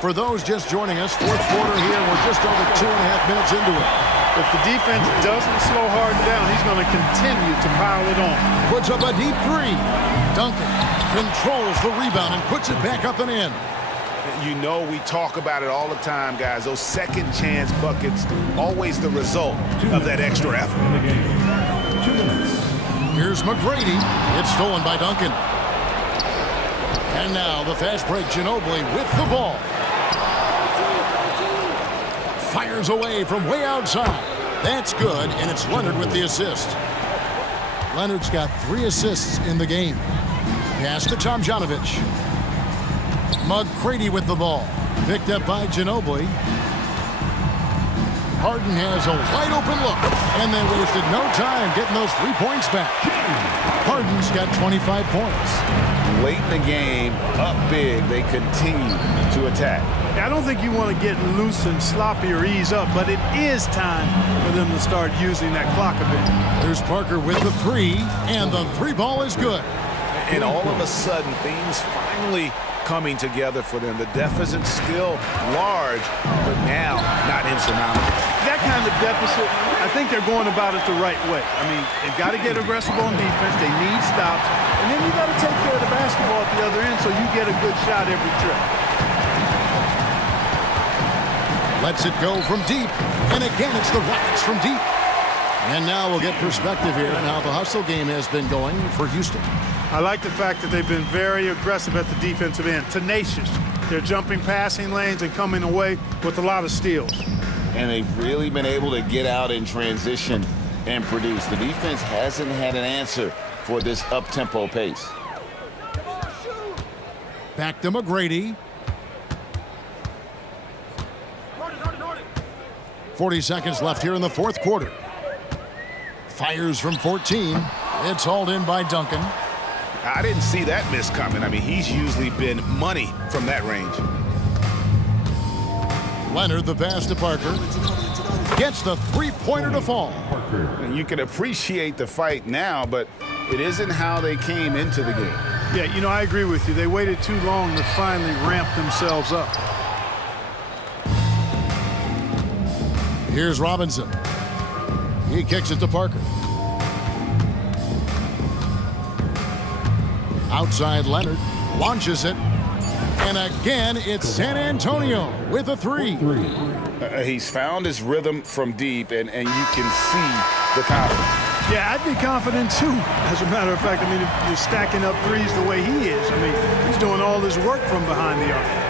For those just joining us, 4th quarter here. We're just over 2.5 minutes into it. If the defense doesn't slow Harden down, he's going to continue to pile it on. Puts up a deep 3. Duncan controls the rebound and puts it back up and in. You know, we talk about it all the time, guys. Those second chance buckets, always the result of that extra effort. Here's McGrady. It's stolen by Duncan. And now the fast break. Ginobili with the ball. Fires away from way outside. That's good, and it's Leonard with the assist. Leonard's got 3 assists in the game. Pass to Tomjanovich. McGrady with the ball. Picked up by Ginobili. Harden has a wide open look, and they wasted no time getting those 3 points back. Harden's got 25 points. Late in the game, up big, they continue to attack. I don't think you want to get loose and sloppy or ease up, but it is time for them to start using that clock a bit. There's Parker with the 3, and the 3 ball is good. And all of a sudden, things finally coming together for them. The deficit's still large, but now not insurmountable. That kind of deficit, I think they're going about it the right way. I mean, they've got to get aggressive on defense. They need stops. And then you got to take care of the basketball at the other end so you get a good shot every trip. Lets it go from deep. And again, it's the Rockets from deep. And now we'll get perspective here on how the hustle game has been going for Houston. I like the fact that they've been very aggressive at the defensive end. Tenacious. They're jumping passing lanes and coming away with a lot of steals. And they've really been able to get out in transition and produce. The defense hasn't had an answer for this up-tempo pace. Back to McGrady. 40 seconds left here in the 4th quarter. Fires from 14. It's hauled in by Duncan. I didn't see that miss coming. I mean, he's usually been money from that range. Leonard, the pass to Parker. Gets the three-pointer to fall. And you can appreciate the fight now, but it isn't how they came into the game. Yeah, you know, I agree with you. They waited too long to finally ramp themselves up. Here's Robinson. He kicks it to Parker. Outside Leonard. Launches it. And again, it's San Antonio with a three. He's found his rhythm from deep, and you can see the confidence. Yeah, I'd be confident too. As a matter of fact, I mean, if you're stacking up threes the way he is, I mean, he's doing all his work from behind the arc.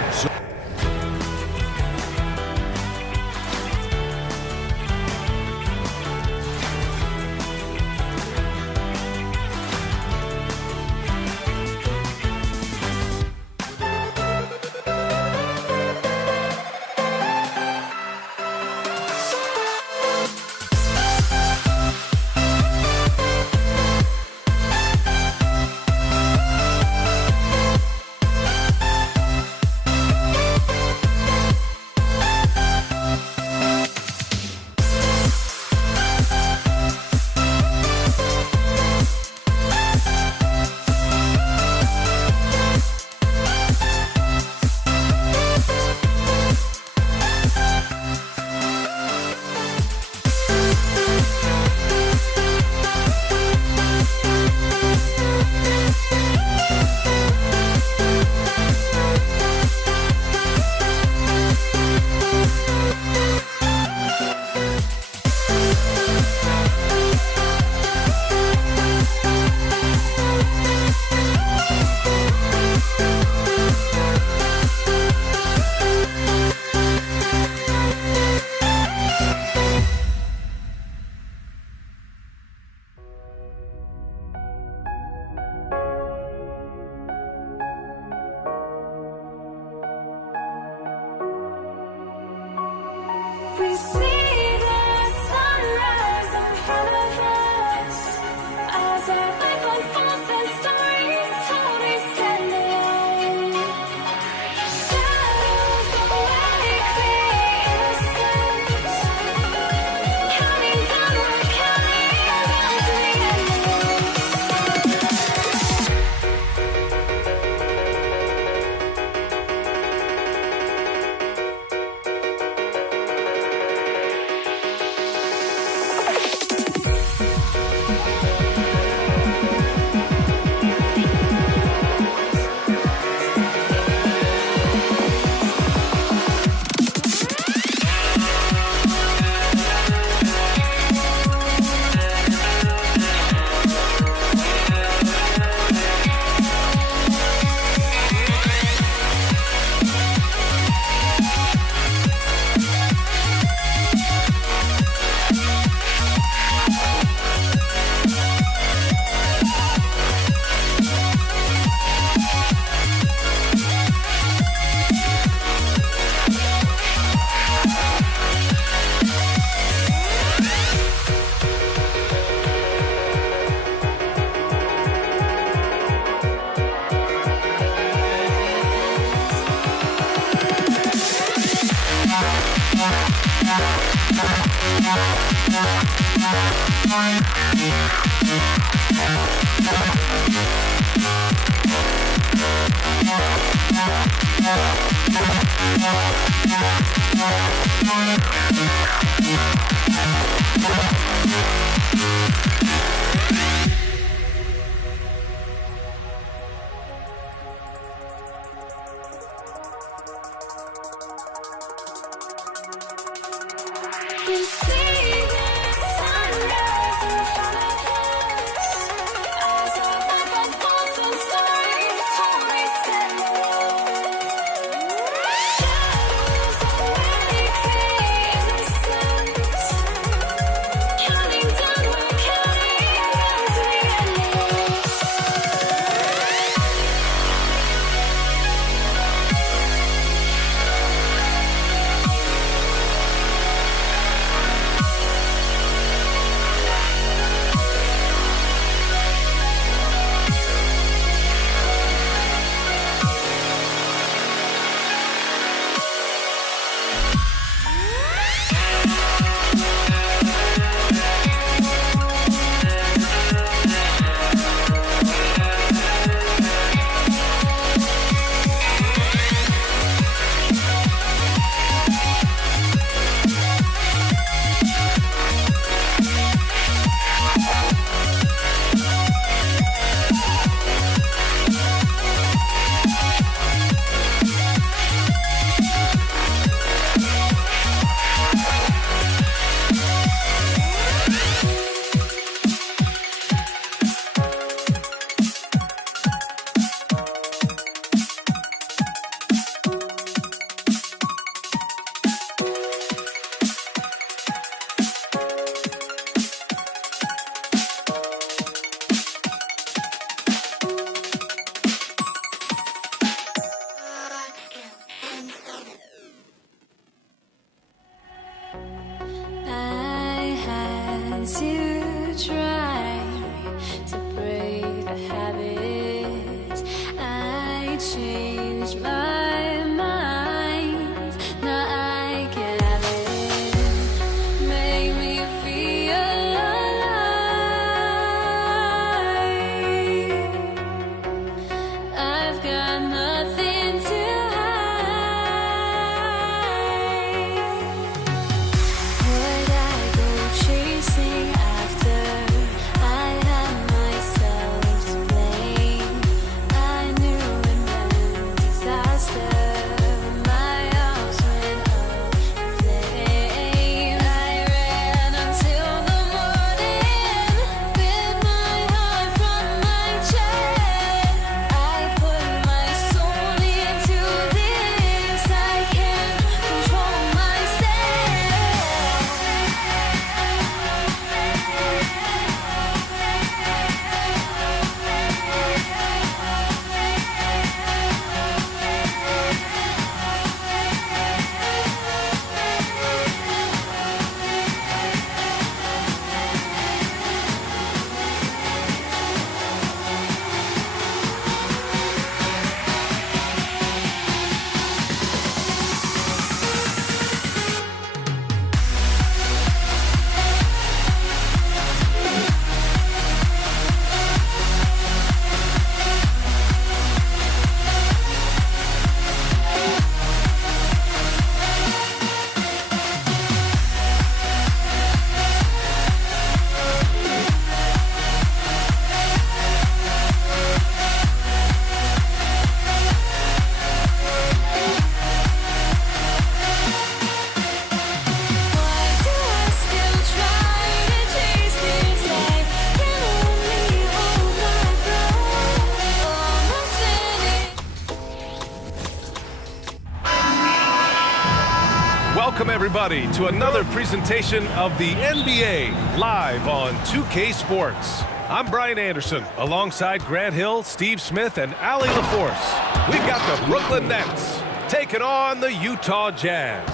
Welcome, everybody, to another presentation of the NBA live on 2K Sports. I'm Brian Anderson, alongside Grant Hill, Steve Smith, and Allie LaForce. We've got the Brooklyn Nets taking on the Utah Jazz.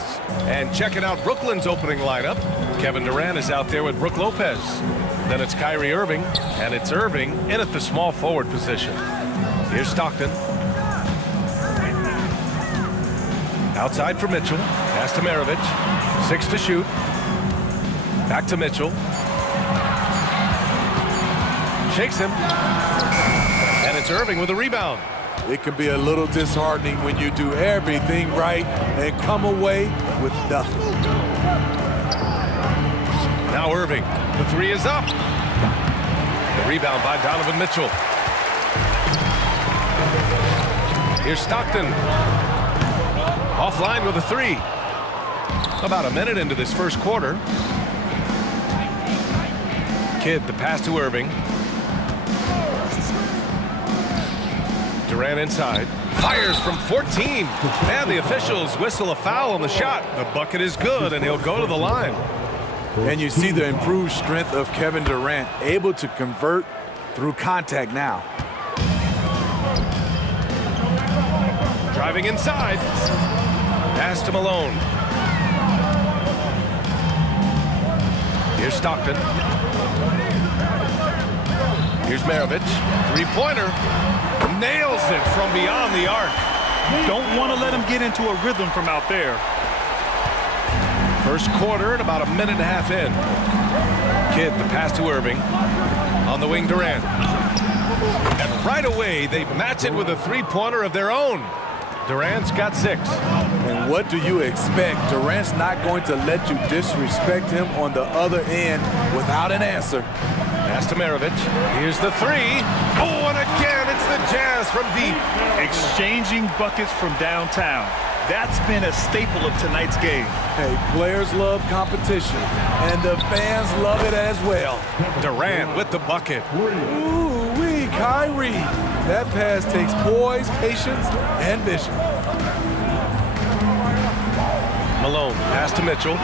And checking out Brooklyn's opening lineup, Kevin Durant is out there with Brook Lopez. Then it's Kyrie Irving, and it's Irving in at the small forward position. Here's Stockton. Outside for Mitchell. Pass to Maravich. 6 to shoot. Back to Mitchell. Shakes him. And it's Irving with a rebound. It can be a little disheartening when you do everything right and come away with nothing. Now Irving. The three is up. The rebound by Donovan Mitchell. Here's Stockton. Offline with a three. About a minute into this first quarter. Kidd, the pass to Irving. Durant inside. Fires from 14. And the officials whistle a foul on the shot. The bucket is good, and he'll go to the line. And you see the improved strength of Kevin Durant, able to convert through contact now. Driving inside. Pass to Malone. Here's Stockton. Here's Maravich. Three-pointer. Nails it from beyond the arc. Don't want to let him get into a rhythm from out there. First quarter and about a minute and a half in. Kidd, the pass to Irving. On the wing, Durant. And right away, they match it with a three-pointer of their own. Durant's got 6. And what do you expect? Durant's not going to let you disrespect him on the other end without an answer. Pass to Maravich. Here's the three. Oh, and again, it's the Jazz from deep. Exchanging buckets from downtown. That's been a staple of tonight's game. Hey, players love competition, and the fans love it as well. Durant with the bucket. Ooh-wee, Kyrie. That pass takes poise, patience, and vision. Malone, pass to Mitchell.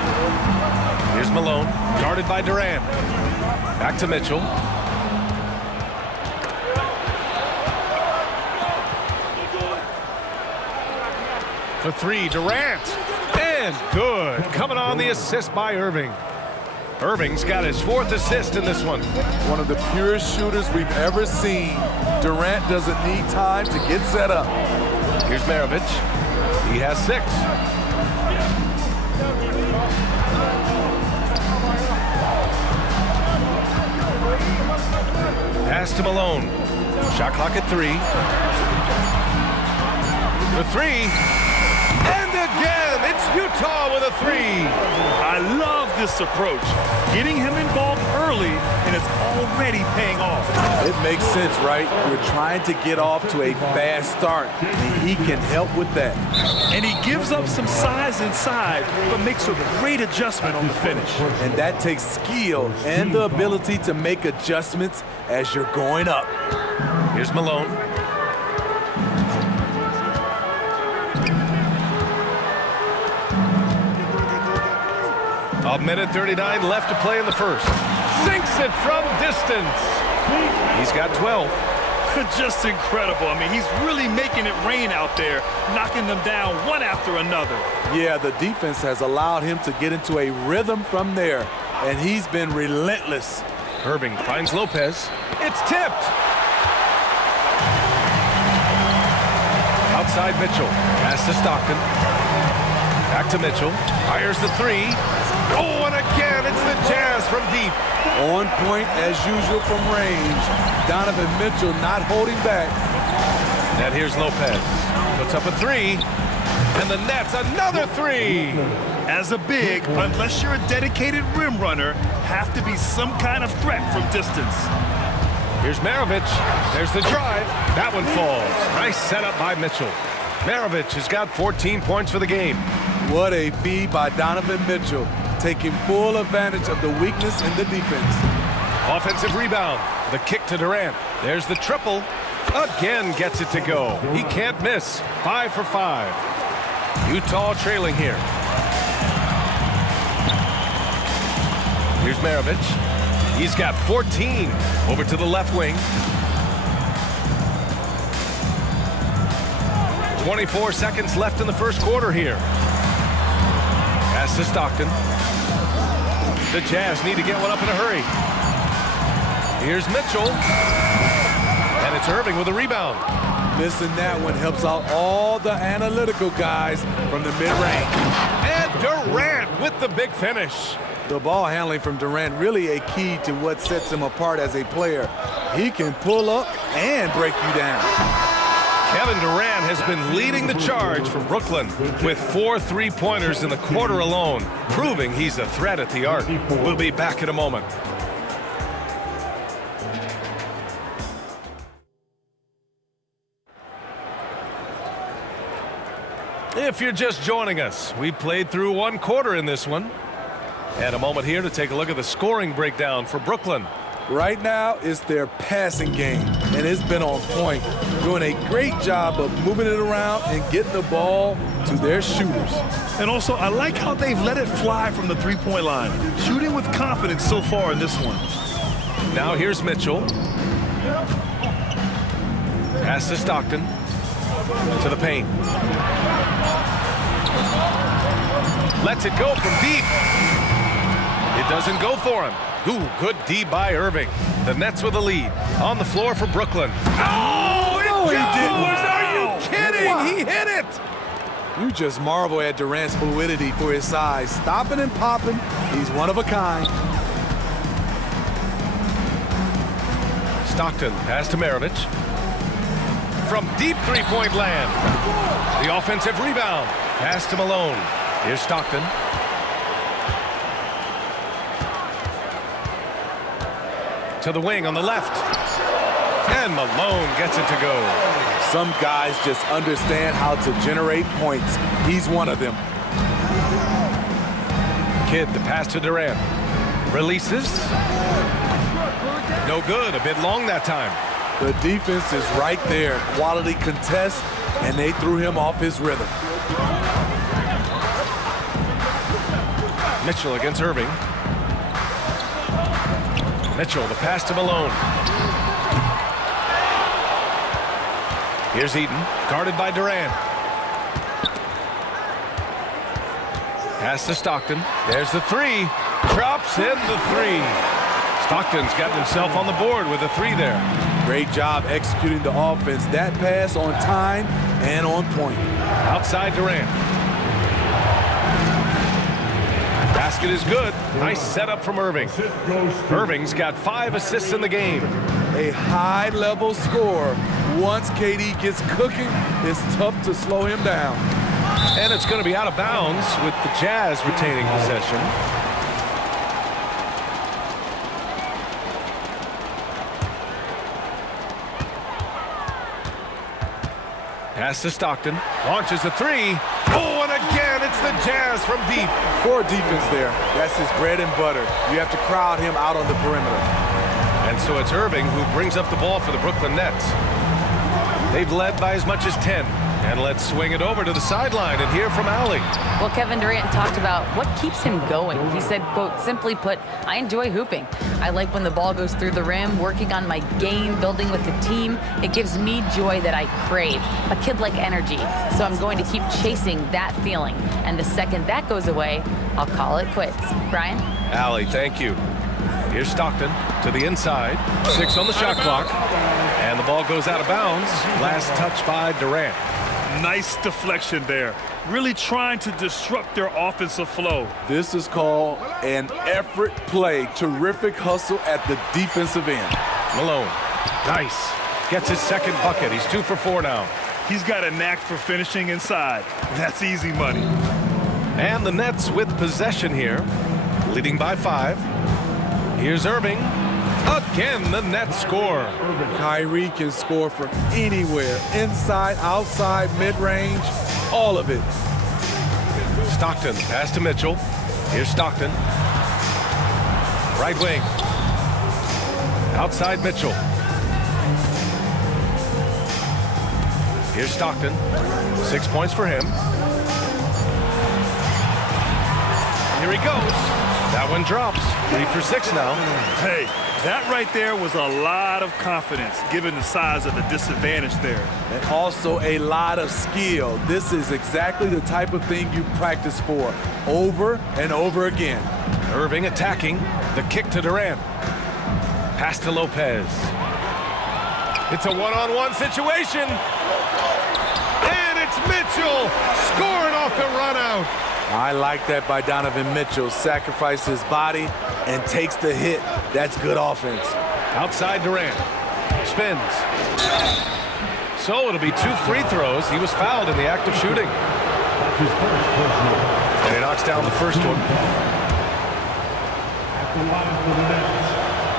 Here's Malone, guarded by Durant. Back to Mitchell. For three, Durant. And good. Coming on the assist by Irving. Irving's got his 4th assist in this one. One of the purest shooters we've ever seen. Durant doesn't need time to get set up. Here's Maravich. He has 6. Pass to Malone. Shot clock at 3. The three. And again, it's Utah with a 3. I love this approach. Getting him involved early, and it's already paying off. It makes sense, right? You're trying to get off to a fast start, and he can help with that. And he gives up some size inside, but makes a great adjustment on the finish. And that takes skill and the ability to make adjustments as you're going up. Here's Malone. A minute 39 left to play in the first. Sinks it from distance. He's got 12. Just incredible. I mean, he's really making it rain out there, knocking them down one after another. Yeah, the defense has allowed him to get into a rhythm from there, and he's been relentless. Irving finds Lopez. It's tipped. Outside Mitchell. Pass to Stockton. Back to Mitchell. Fires the three. Oh, and again, it's the Jazz from deep. On point as usual from range. Donovan Mitchell not holding back. And here's Lopez. Puts up a 3. And the Nets another 3. As a big, unless you're a dedicated rim runner, have to be some kind of threat from distance. Here's Maravich. There's the drive. That one falls. Nice setup by Mitchell. Maravich has got 14 points for the game. What a feed by Donovan Mitchell, taking full advantage of the weakness in the defense. Offensive rebound. The kick to Durant. There's the triple. Again gets it to go. He can't miss. 5 for 5. Utah trailing here. Here's Maravich. He's got 14 over to the left wing. 24 seconds left in the first quarter here. Pass to Stockton. The Jazz need to get one up in a hurry. Here's Mitchell. And it's Irving with a rebound. Missing that one helps out all the analytical guys from the mid-range. And Durant with the big finish. The ball handling from Durant really a key to what sets him apart as a player. He can pull up and break you down. Kevin Durant has been leading the charge for Brooklyn with 4 3-pointers in the quarter alone, proving he's a threat at the arc. We'll be back in a moment. If you're just joining us, we played through 1 quarter in this one. And a moment here to take a look at the scoring breakdown for Brooklyn. Right now, it's their passing game, and it's been on point, doing a great job of moving it around and getting the ball to their shooters. And also, I like how they've let it fly from the three-point line, shooting with confidence so far in this one. Now here's Mitchell. Pass to Stockton. To the paint. Lets it go from deep. It doesn't go for him. Ooh, good D by Irving. The Nets with a lead. On the floor for Brooklyn. Oh, he didn't. Are you kidding? Wow. He hit it. You just marvel at Durant's fluidity for his size. Stopping and popping. He's one of a kind. Stockton, pass to Maravich. From deep three-point land. The offensive rebound. Pass to Malone. Here's Stockton. To the wing on the left. And Malone gets it to go. Some guys just understand how to generate points. He's one of them. Kidd, the pass to Durant. Releases. No good. A bit long that time. The defense is right there. Quality contest, and they threw him off his rhythm. Mitchell against Irving. Mitchell, the pass to Malone. Here's Eaton, guarded by Durant. Pass to Stockton. There's the three. Drops in the three. Stockton's got himself on the board with a three there. Great job executing the offense. That pass on time and on point. Outside Durant. Basket is good. Nice setup from Irving. Irving's got 5 assists in the game. A high-level score. Once KD gets cooking, it's tough to slow him down. And it's going to be out of bounds with the Jazz retaining possession. Pass to Stockton. Launches a three. Oh, and again, it's the Jazz from deep. Poor defense there. That's his bread and butter. You have to crowd him out on the perimeter. And so it's Irving who brings up the ball for the Brooklyn Nets. They've led by as much as 10. And let's swing it over to the sideline and hear from Allie. Well, Kevin Durant talked about what keeps him going. He said, quote, simply put, I enjoy hooping. I like when the ball goes through the rim, working on my game, building with the team. It gives me joy that I crave, a kid-like energy. So I'm going to keep chasing that feeling. And the second that goes away, I'll call it quits. Brian? Allie, thank you. Here's Stockton to the inside. 6 on the shot clock. And the ball goes out of bounds. Last touch by Durant. Nice deflection there. Really trying to disrupt their offensive flow. This is called an effort play. Terrific hustle at the defensive end. Malone. Nice. Gets his second bucket. He's 2 for 4 now. He's got a knack for finishing inside. That's easy money. And the Nets with possession here. Leading by 5. Here's Irving. Again, the Nets score. Kyrie can score from anywhere. Inside, outside, mid-range, all of it. Stockton, pass to Mitchell. Here's Stockton. Right wing. Outside Mitchell. Here's Stockton. 6 points for him. Here he goes. That one drops. 3 for 6 now. Hey, that right there was a lot of confidence, given the size of the disadvantage there. And also a lot of skill. This is exactly the type of thing you practice for over and over again. Irving attacking. The kick to Durant. Pass to Lopez. It's a one-on-one situation. And it's Mitchell scoring off the run out. I like that by Donovan Mitchell. Sacrifices his body and takes the hit. That's good offense. Outside Durant. Spins. So it'll be 2 free throws. He was fouled in the act of shooting. And he knocks down the first one.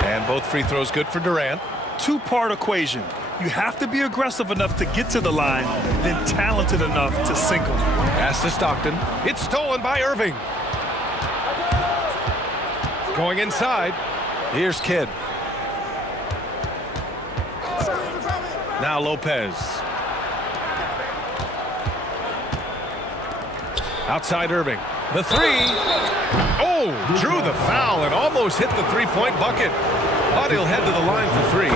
And both free throws good for Durant. Two-part equation. You have to be aggressive enough to get to the line, then talented enough to sink them. Pass to Stockton. It's stolen by Irving. Going inside. Here's Kidd. Now Lopez. Outside Irving. The 3. Oh, drew the foul and almost hit the three-point bucket. But he'll head to the line for 3.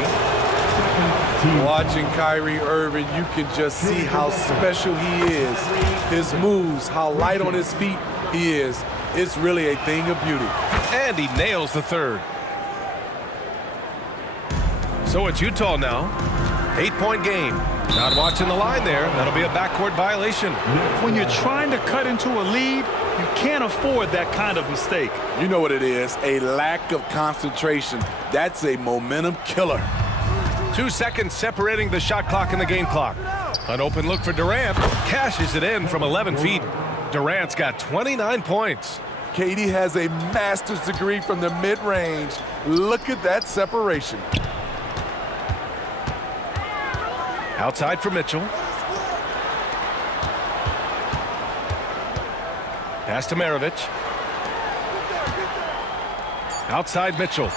Watching Kyrie Irving, you can just see how special he is. His moves, how light on his feet he is. It's really a thing of beauty. And he nails the 3rd. So it's Utah now. 8-point game. Not watching the line there. That'll be a backcourt violation. When you're trying to cut into a lead, you can't afford that kind of mistake. You know what it is, a lack of concentration. That's a momentum killer. 2 seconds separating the shot clock and the game clock. An open look for Durant. Cashes it in from 11 feet. Durant's got 29 points. KD has a master's degree from the mid-range. Look at that separation. Outside for Mitchell. Pass to Maravich. Outside Mitchell.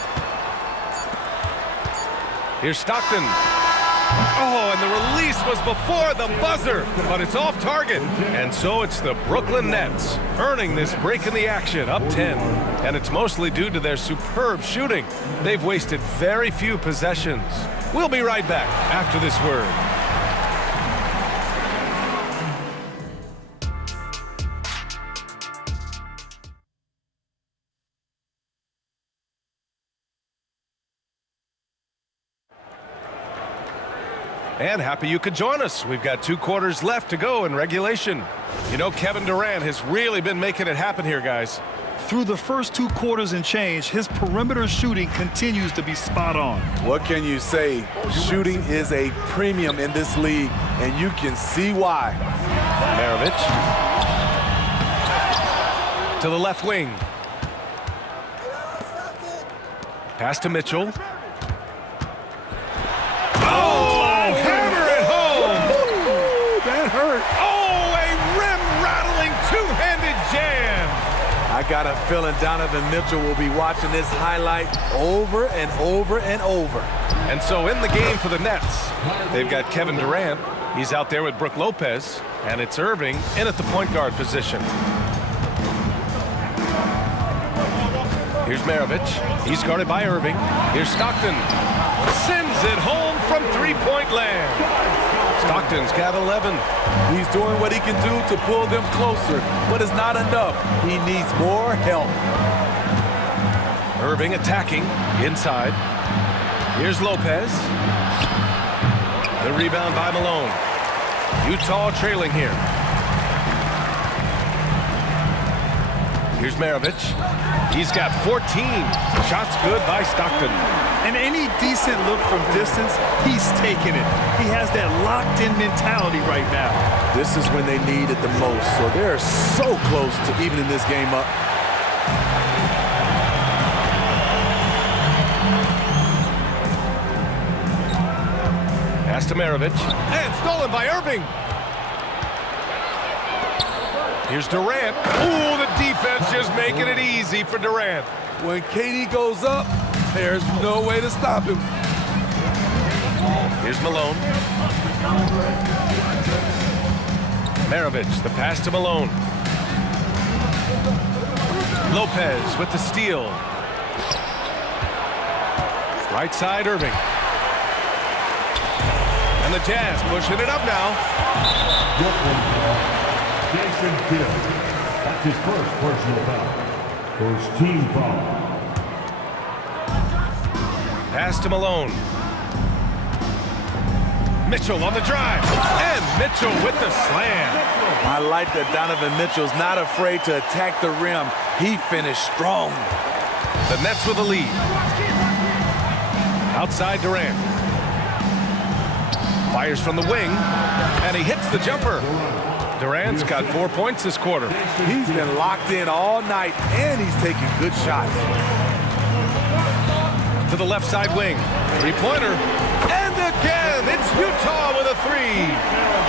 Here's Stockton. Oh, and the release was before the buzzer, but it's off target. And so it's the Brooklyn Nets earning this break in the action, up 10. And it's mostly due to their superb shooting. They've wasted very few possessions. We'll be right back after this word. And happy you could join us. We've got 2 quarters left to go in regulation. You know, Kevin Durant has really been making it happen here, guys. Through the first 2 quarters and change, his perimeter shooting continues to be spot on. What can you say? Shooting is a premium in this league, and you can see why. Maravich. To the left wing. Pass to Mitchell. I got a feeling Donovan Mitchell will be watching this highlight over and over and over. And so in the game for the Nets, they've got Kevin Durant. He's out there with Brook Lopez, and it's Irving in at the point guard position. Here's Maravich. He's guarded by Irving. Here's Stockton. Sends it home from three-point land. Stockton's got 11. He's doing what he can do to pull them closer, but it's not enough. He needs more help. Irving attacking inside. Here's Lopez. The rebound by Malone. Utah trailing here. Here's Maravich. He's got 14. Shots good by Stockton. And any decent look from distance, he's taking it. He has that locked-in mentality right now. This is when they need it the most, so they're so close to evening this game up. Pass to Maravich. And stolen by Irving. Here's Durant. Ooh, the defense just making it easy for Durant. When KD goes up, there's no way to stop him. Here's Malone. Maravich, the pass to Malone. Lopez with the steal. Right side, Irving. And the Jazz pushing it up now. Jason Kidd. That's his first personal foul. First team foul. Pass to Malone. Mitchell on the drive. And Mitchell with the slam. I like that Donovan Mitchell's not afraid to attack the rim. He finished strong. The Nets with the lead. Outside Durant. Fires from the wing. And he hits the jumper. Durant's got 4 points this quarter. He's been locked in all night, and he's taking good shots. To the left side wing. Three-pointer. And again, it's Utah with a three.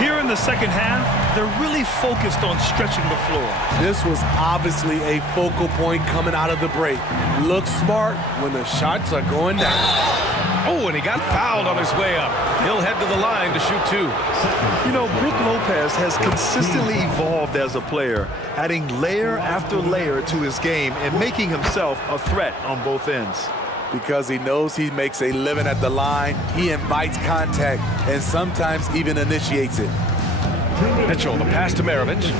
Here in the second half, they're really focused on stretching the floor. This was obviously a focal point coming out of the break. Looks smart when the shots are going down. Oh, and he got fouled on his way up. He'll head to the line to shoot two. You know, Brook Lopez has consistently evolved as a player, adding layer after layer to his game and making himself a threat on both ends. Because he knows he makes a living at the line, he invites contact and sometimes even initiates it. Mitchell, the pass to Maravich.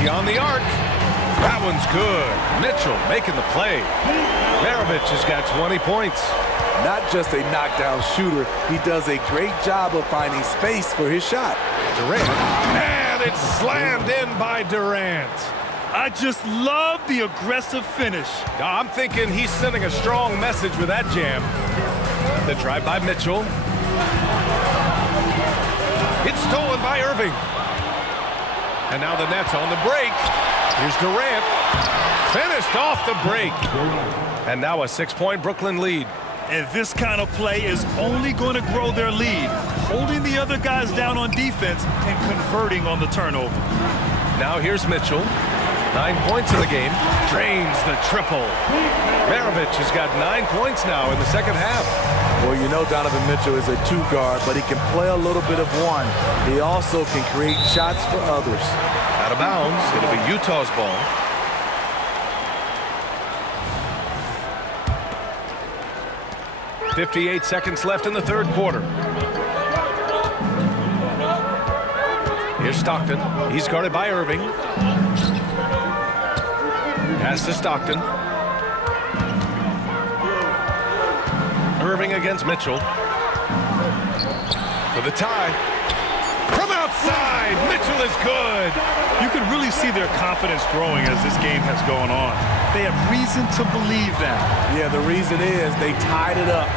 Beyond the arc. That one's good. Mitchell making the play. Maravich has got 20 points. Not just a knockdown shooter, he does a great job of finding space for his shot. Durant. And it's slammed in by Durant. I just love the aggressive finish. I'm thinking he's sending a strong message with that jam. The drive by Mitchell. It's stolen by Irving. And now the Nets on the break. Here's Durant. Finished off the break. And now a 6-point Brooklyn lead. And this kind of play is only going to grow their lead, holding the other guys down on defense and converting on the turnover. Now here's Mitchell. 9 points in the game. Drains the triple. Maravich has got 9 points now in the second half. Well, you know Donovan Mitchell is a two-guard, but he can play a little bit of one. He also can create shots for others. Out of bounds. It'll be Utah's ball. .58 seconds left in the third quarter. Here's Stockton. He's guarded by Irving. Pass to Stockton. Irving against Mitchell. For the tie. From outside, Mitchell is good. You can really see their confidence growing as this game has gone on. They have reason to believe that. Yeah, the reason is they tied it up,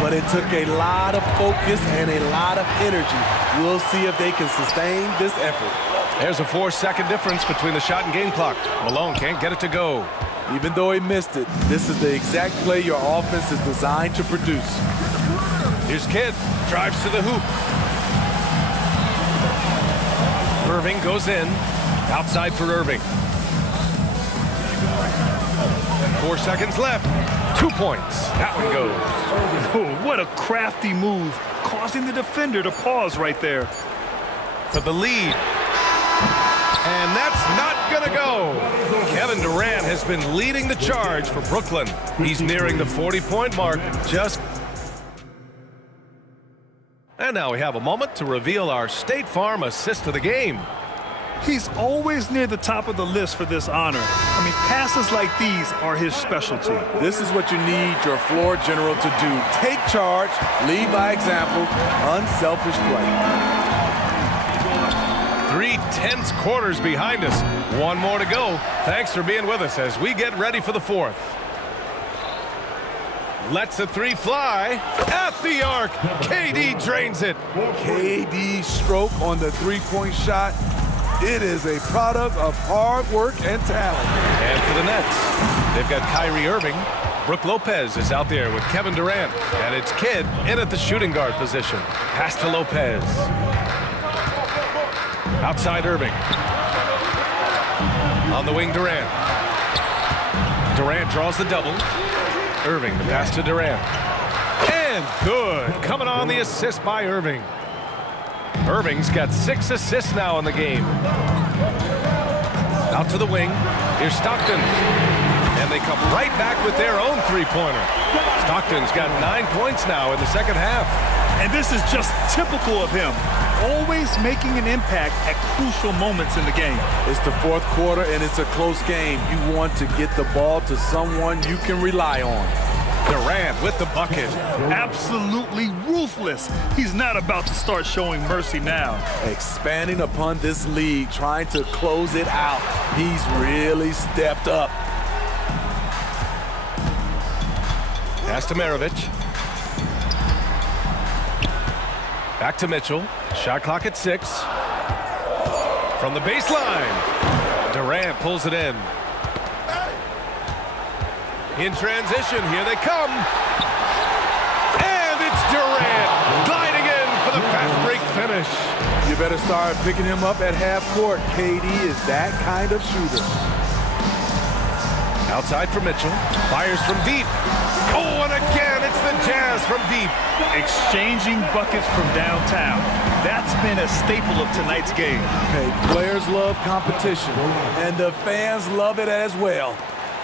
but it took a lot of focus and a lot of energy. We'll see if they can sustain this effort. There's a 4-second difference between the shot and game clock. Malone can't get it to go. Even though he missed it, this is the exact play your offense is designed to produce. Here's Kidd. Drives to the hoop. Irving goes in. Outside for Irving. 4 seconds left. 2 points. That one goes. Oh, what a crafty move, causing the defender to pause right there. For the lead. And that's not going to go. Kevin Durant has been leading the charge for Brooklyn. He's nearing the 40-point mark. And now we have a moment to reveal our State Farm assist of the game. He's always near the top of the list for this honor. I mean, passes like these are his specialty. This is what you need your floor general to do. Take charge, lead by example, unselfish play. 3 tense quarters behind us. One more to go. Thanks for being with us as we get ready for the fourth. Lets the three fly at the arc. KD drains it. KD's stroke on the three-point shot. It is a product of hard work and talent. And for the Nets, they've got Kyrie Irving. Brook Lopez is out there with Kevin Durant. And it's Kidd in at the shooting guard position. Pass to Lopez. Outside Irving. On the wing, Durant. Durant draws the double. Irving, the pass to Durant. And good. Coming on the assist by Irving. Irving's got 6 assists now in the game. Out to the wing. Here's Stockton. And they come right back with their own three-pointer. Stockton's got 9 points now in the second half. And this is just typical of him. Always making an impact at crucial moments in the game. It's the fourth quarter, and it's a close game. You want to get the ball to someone you can rely on. Durant with the bucket. Absolutely ruthless. He's not about to start showing mercy now. Expanding upon this lead, trying to close it out. He's really stepped up. Pass to Maravich. Back to Mitchell. Shot clock at 6. From the baseline. Durant pulls it in. In transition, here they come. And it's Durant gliding in for the fast break finish. You better start picking him up at half court. KD is that kind of shooter. Outside for Mitchell. Fires from deep. Oh, and again, it's the Jazz from deep. Exchanging buckets from downtown. That's been a staple of tonight's game. Hey, players love competition, and the fans love it as well.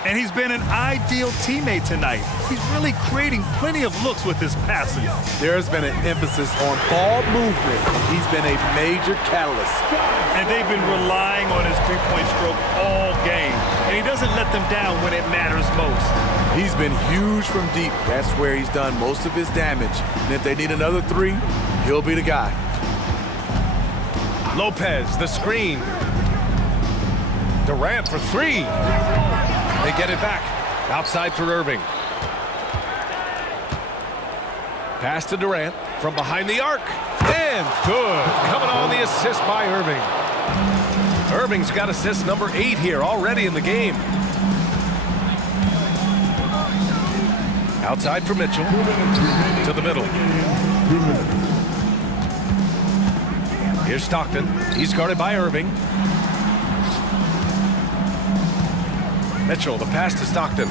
And he's been an ideal teammate tonight. He's really creating plenty of looks with his passing. There's been an emphasis on ball movement. He's been a major catalyst. And they've been relying on his three-point stroke all game. And he doesn't let them down when it matters most. He's been huge from deep. That's where he's done most of his damage. And if they need another three, he'll be the guy. Lopez, the screen. Durant for 3. They get it back. Outside for Irving. Pass to Durant from behind the arc. And good. Coming on the assist by Irving. Irving's got assist number 8 here already in the game. Outside for Mitchell. To the middle. Here's Stockton. He's guarded by Irving. Mitchell, the pass to Stockton.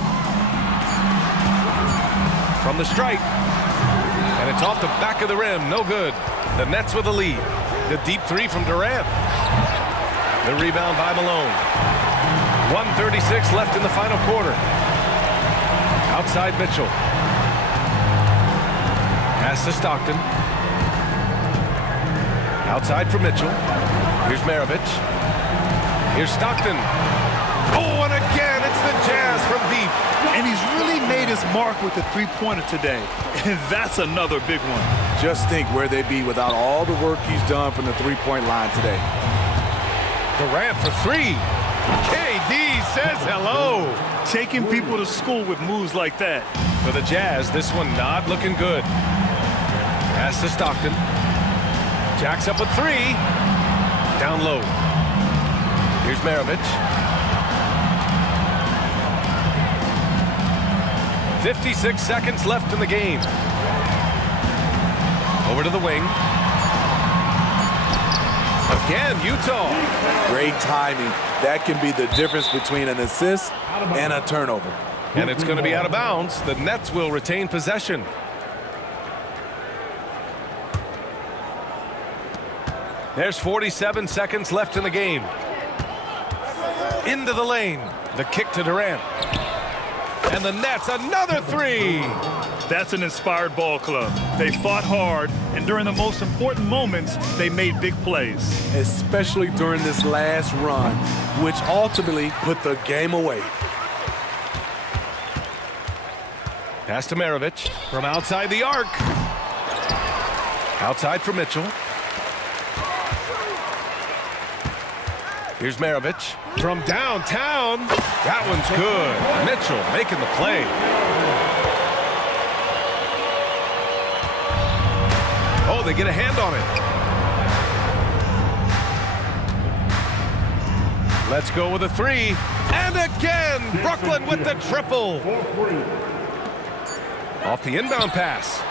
From the stripe. And it's off the back of the rim. No good. The Nets with the lead. The deep 3 from Durant. The rebound by Malone. 1:36 left in the final quarter. Outside Mitchell. Pass to Stockton. Outside for Mitchell. Here's Maravich. Here's Stockton. Oh, and again, it's the Jazz from deep. And he's really made his mark with the three-pointer today. And that's another big one. Just think where they'd be without all the work he's done from the three-point line today. Durant for 3. KD says hello. Taking people to school with moves like that. For the Jazz, this one not looking good. Pass to Stockton. Jacks up with 3. Down low. Here's Maravich. 56 seconds left in the game. Over to the wing. Again, Utah. Great timing. That can be the difference between an assist and a turnover. And it's going to be out of bounds. The Nets will retain possession. There's 47 seconds left in the game. Into the lane. The kick to Durant. And the Nets, another 3. That's an inspired ball club. They fought hard, and during the most important moments, they made big plays. Especially during this last run, which ultimately put the game away. Pass to Maravich from outside the arc. Outside for Mitchell. Here's Maravich from downtown. That one's good. Mitchell making the play. Oh, they get a hand on it. Let's go with a 3. And again, Brooklyn with the triple. Off the inbound pass.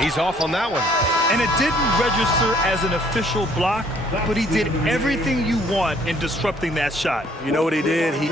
He's off on that one. And it didn't register as an official block, but he did everything you want in disrupting that shot. You know what he did? He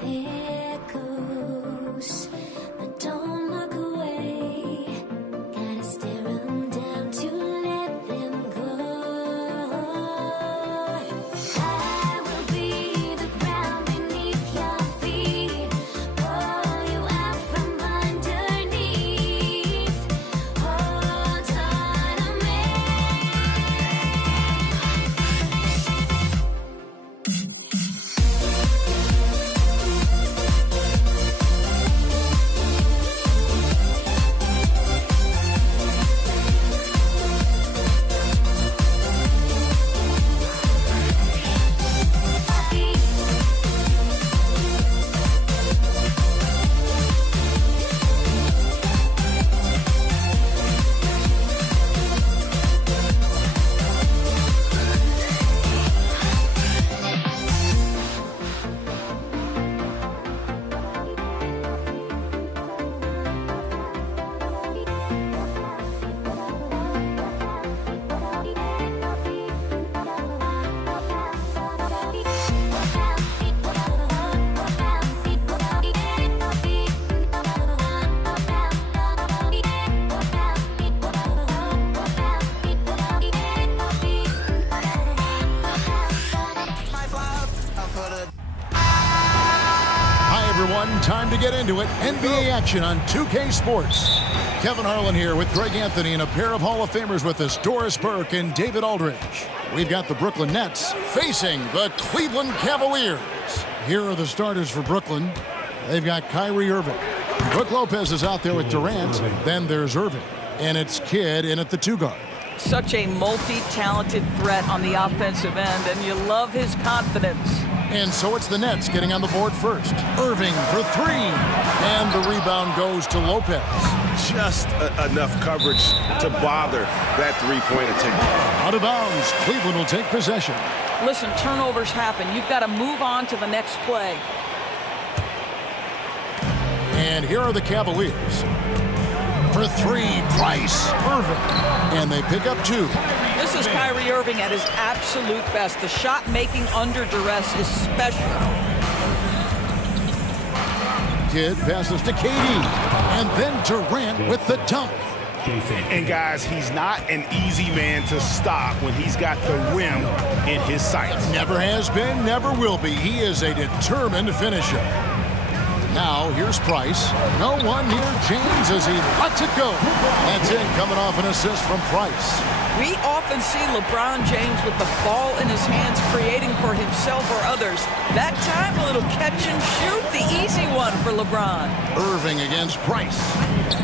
There goes, but don't look away. Gotta stare 'em down to let them go. I will be the ground beneath your feet, pull you out from underneath. Hold on to me. Hi, everyone. Time to get into it. NBA action on 2K Sports. Kevin Harlan here with Greg Anthony and a pair of Hall of Famers with us, Doris Burke and David Aldridge. We've got the Brooklyn Nets facing the Cleveland Cavaliers. Here are the starters for Brooklyn. They've got Kyrie Irving. Brook Lopez is out there with Durant. Then there's Irving. And it's Kidd in at the 2 guard. Such a multi-talented threat on the offensive end, and you love his confidence. And so it's the Nets getting on the board first. Irving for 3. And the rebound goes to Lopez. Just enough coverage to bother that three-point attempt. Out of bounds. Cleveland will take possession. Listen, turnovers happen. You've got to move on to the next play. And here are the Cavaliers. For 3, Price, Irving. And they pick up 2. This is Kyrie Irving at his absolute best. The shot making under duress is special. Kidd passes to KD. And then Durant with the dunk. And guys, he's not an easy man to stop when he's got the rim in his sights. Never has been, never will be. He is a determined finisher. Now, here's Price. No one near James as he lets it go. That's in, coming off an assist from Price. We often see LeBron James with the ball in his hands creating for himself or others. That time, a little catch and shoot, the easy one for LeBron. Irving against Price.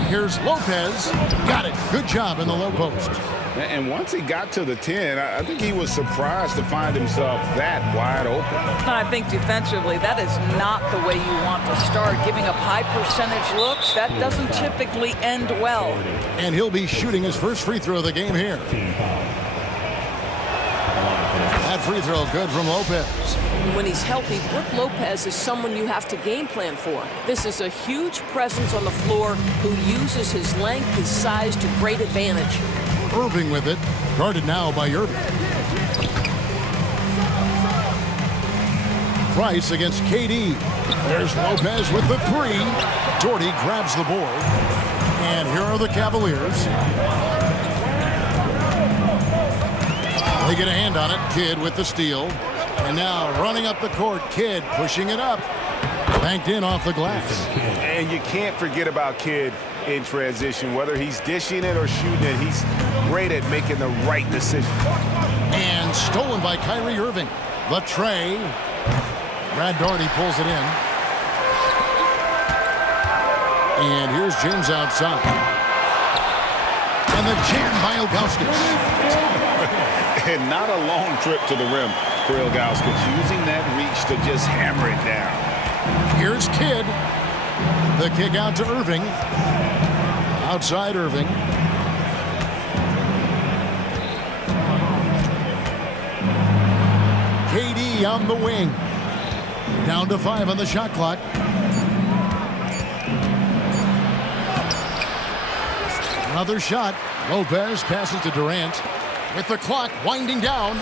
Here's Lopez. Got it. Good job in the low post. And once he got to the 10, I think he was surprised to find himself that wide open. I think defensively, that is not the way you want to start. Giving up high percentage looks, that doesn't typically end well. And he'll be shooting his first free throw of the game here. That free throw good from Lopez. When he's healthy, Brook Lopez is someone you have to game plan for. This is a huge presence on the floor who uses his length, his size to great advantage. Irving with it, guarded now by Irving. Price against KD. There's Lopez with the 3. Doherty grabs the board. And here are the Cavaliers. They get a hand on it. Kidd with the steal. And now running up the court, Kidd pushing it up. Banked in off the glass. And you can't forget about Kidd in transition. Whether he's dishing it or shooting it, he's great at making the right decision. And stolen by Kyrie Irving. The tray. Brad Doherty pulls it in. And here's James outside. And the jam by Ilgauskas. And not a long trip to the rim for Ilgauskas, using that reach to just hammer it down. Here's Kidd. The kick out to Irving. Outside Irving. KD on the wing. Down to 5 on the shot clock. Another shot. Lopez passes to Durant. With the clock winding down.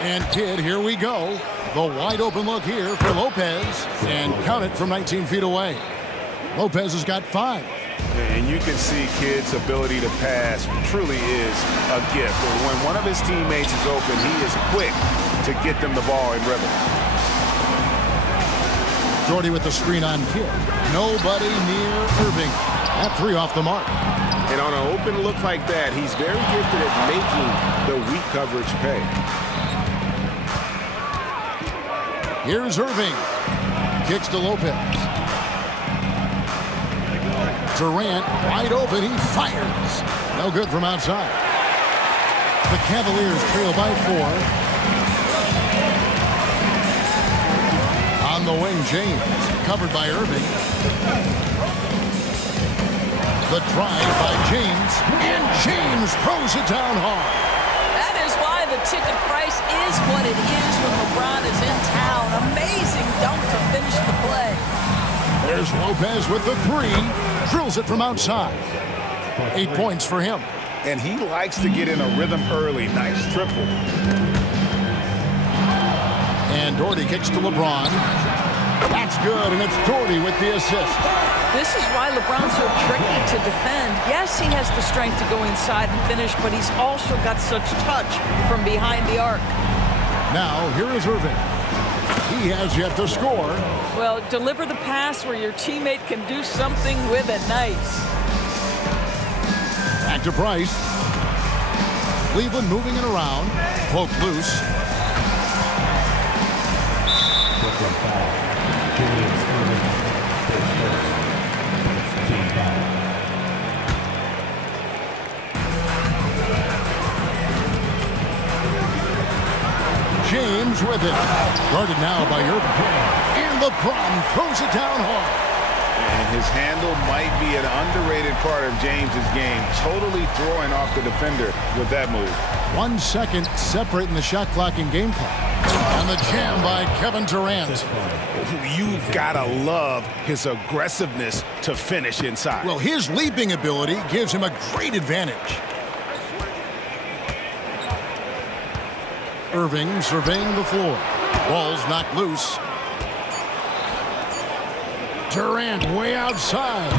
And Kidd, here we go. The wide open look here for Lopez. And count it from 19 feet away. Lopez has got 5. And you can see Kidd's ability to pass truly is a gift. When one of his teammates is open, he is quick to get them the ball in rhythm. Jordy with the screen on Kidd. Nobody near Irving. That 3 off the mark. And on an open look like that, he's very gifted at making the weak coverage pay. Here's Irving. Kicks to Lopez. Durant wide open. He fires. No good from outside. The Cavaliers trail by 4. On the wing, James. Covered by Irving. The drive by James. And James throws it down hard. That is why the ticket price is what it is when LeBron is in town. Amazing dunk to finish the play. There's Lopez with the 3. Drills it from outside. 8 points for him. And he likes to get in a rhythm early. Nice triple. And Doherty kicks to LeBron. That's good, and it's Doherty with the assist. This is why LeBron's so tricky to defend. Yes, he has the strength to go inside and finish, but he's also got such touch from behind the arc. Now, here is Irving. He has yet to score. Well, deliver the pass where your teammate can do something with it. Nice. Back to Price. Cleveland moving it around. Poke loose. Brooklyn foul. Julius Irving. First. Team foul. James with it. Guarded now by Irving. And LeBron throws it down hard. And his handle might be an underrated part of James's game. Totally throwing off the defender with that move. 1 second separating the shot clock and game clock. And the jam by Kevin Durant. You've got to love his aggressiveness to finish inside. Well, his leaping ability gives him a great advantage. Irving surveying the floor. Ball's knocked loose. Durant way outside.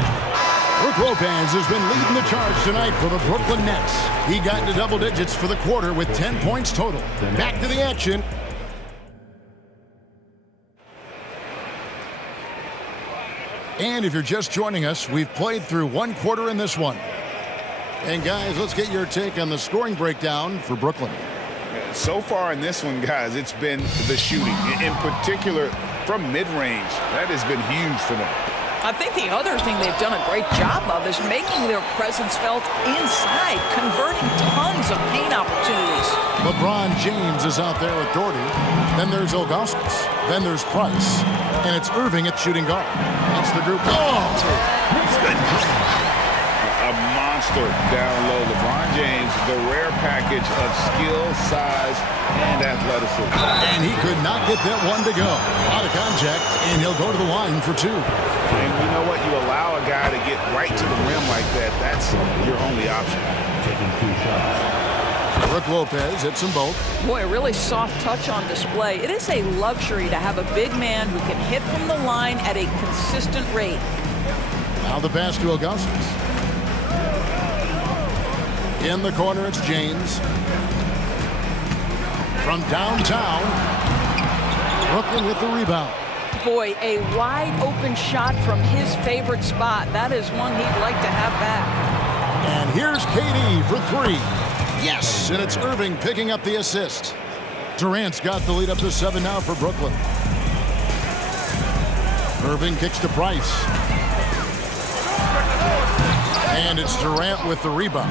Brook Lopez has been leading the charge tonight for the Brooklyn Nets. He got into double digits for the quarter with 10 points total. Back to the action. And if you're just joining us, we've played through 1 quarter in this one. And guys, let's get your take on the scoring breakdown for Brooklyn. So far in this one, guys, it's been the shooting. In particular, from mid-range. That has been huge for them. I think the other thing they've done a great job of is making their presence felt inside, converting tons of paint opportunities. LeBron James is out there with Doherty. Then there's Augustus. Then there's Price. And it's Irving at shooting guard. That's the group. Oh! A monster down low. LeBron James, the rare package of skill, size, and athleticism. And he could not get that one to go. Out of contact, and he'll go to the line for 2. And you know what? You allow a guy to get right to the rim like that. That's your only option. Taking 2 shots. Brook Lopez hits them both. Boy, a really soft touch on display. It is a luxury to have a big man who can hit from the line at a consistent rate. Now the pass to Augustus. In the corner, it's James. From downtown, Brooklyn with the rebound. Boy, a wide open shot from his favorite spot. That is one he'd like to have back. And here's KD for 3. Yes, and it's Irving picking up the assist. Durant's got the lead up to 7 now for Brooklyn. Irving kicks to Price. And it's Durant with the rebound.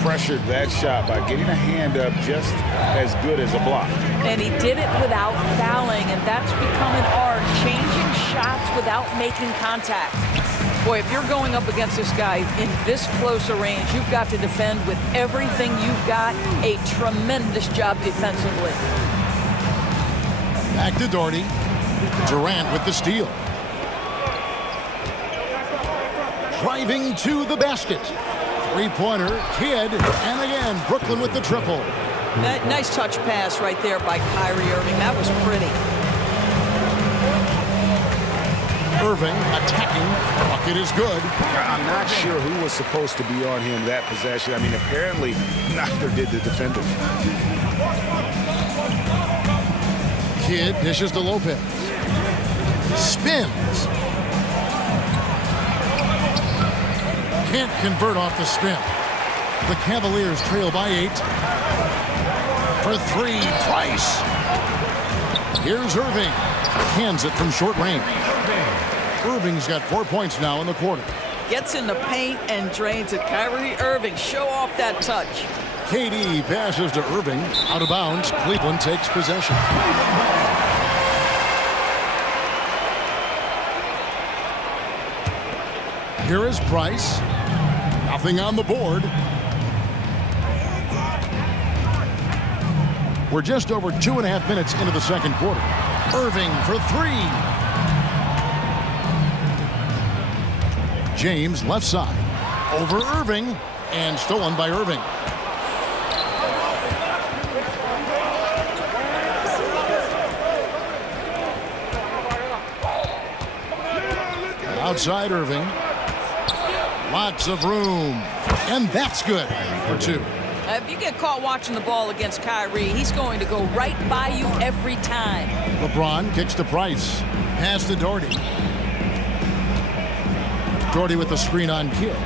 Pressured that shot by getting a hand up just as good as a block. And he did it without fouling, and that's become an art, changing shots without making contact. Boy, if you're going up against this guy in this close a range, you've got to defend with everything you've got. A tremendous job defensively. Back to Doherty. Durant with the steal. Driving to the basket. 3-pointer, Kidd, and again, Brooklyn with the triple. Nice touch pass right there by Kyrie Irving. That was pretty. Irving attacking. Bucket is good. I'm not sure who was supposed to be on him that possession. I mean, apparently neither did the defender. Kidd dishes to Lopez. Spins. Can't convert off the spin. The Cavaliers trail by 8. For 3, Price. Here's Irving. Hands it from short range. Irving's got 4 points now in the quarter. Gets in the paint and drains it. Kyrie Irving, show off that touch. KD passes to Irving. Out of bounds. Cleveland takes possession. Here is Price. Nothing on the board. We're just over 2.5 minutes into the second quarter. Irving for 3. James left side. Over Irving. And stolen by Irving. Outside Irving. Lots of room. And that's good for 2. If you get caught watching the ball against Kyrie, he's going to go right by you every time. LeBron kicks to Price. Pass to Doherty. Doherty with the screen on Kidd.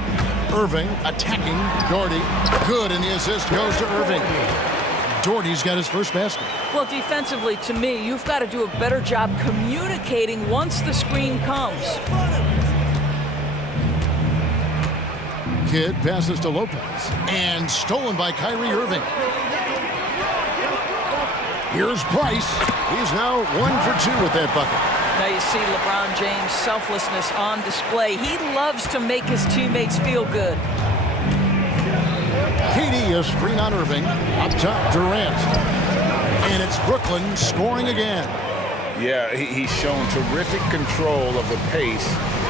Irving attacking. Doherty. Good, and the assist goes to Irving. Doherty's got his first basket. Well, defensively, to me, you've got to do a better job communicating once the screen comes. Kidd passes to Lopez. And stolen by Kyrie Irving. Here's Price. He's now 1 for 2 with that bucket. Now you see LeBron James' selflessness on display. He loves to make his teammates feel good. KD a screen on Irving. Up top, Durant. And it's Brooklyn scoring again. Yeah, he's shown terrific control of the pace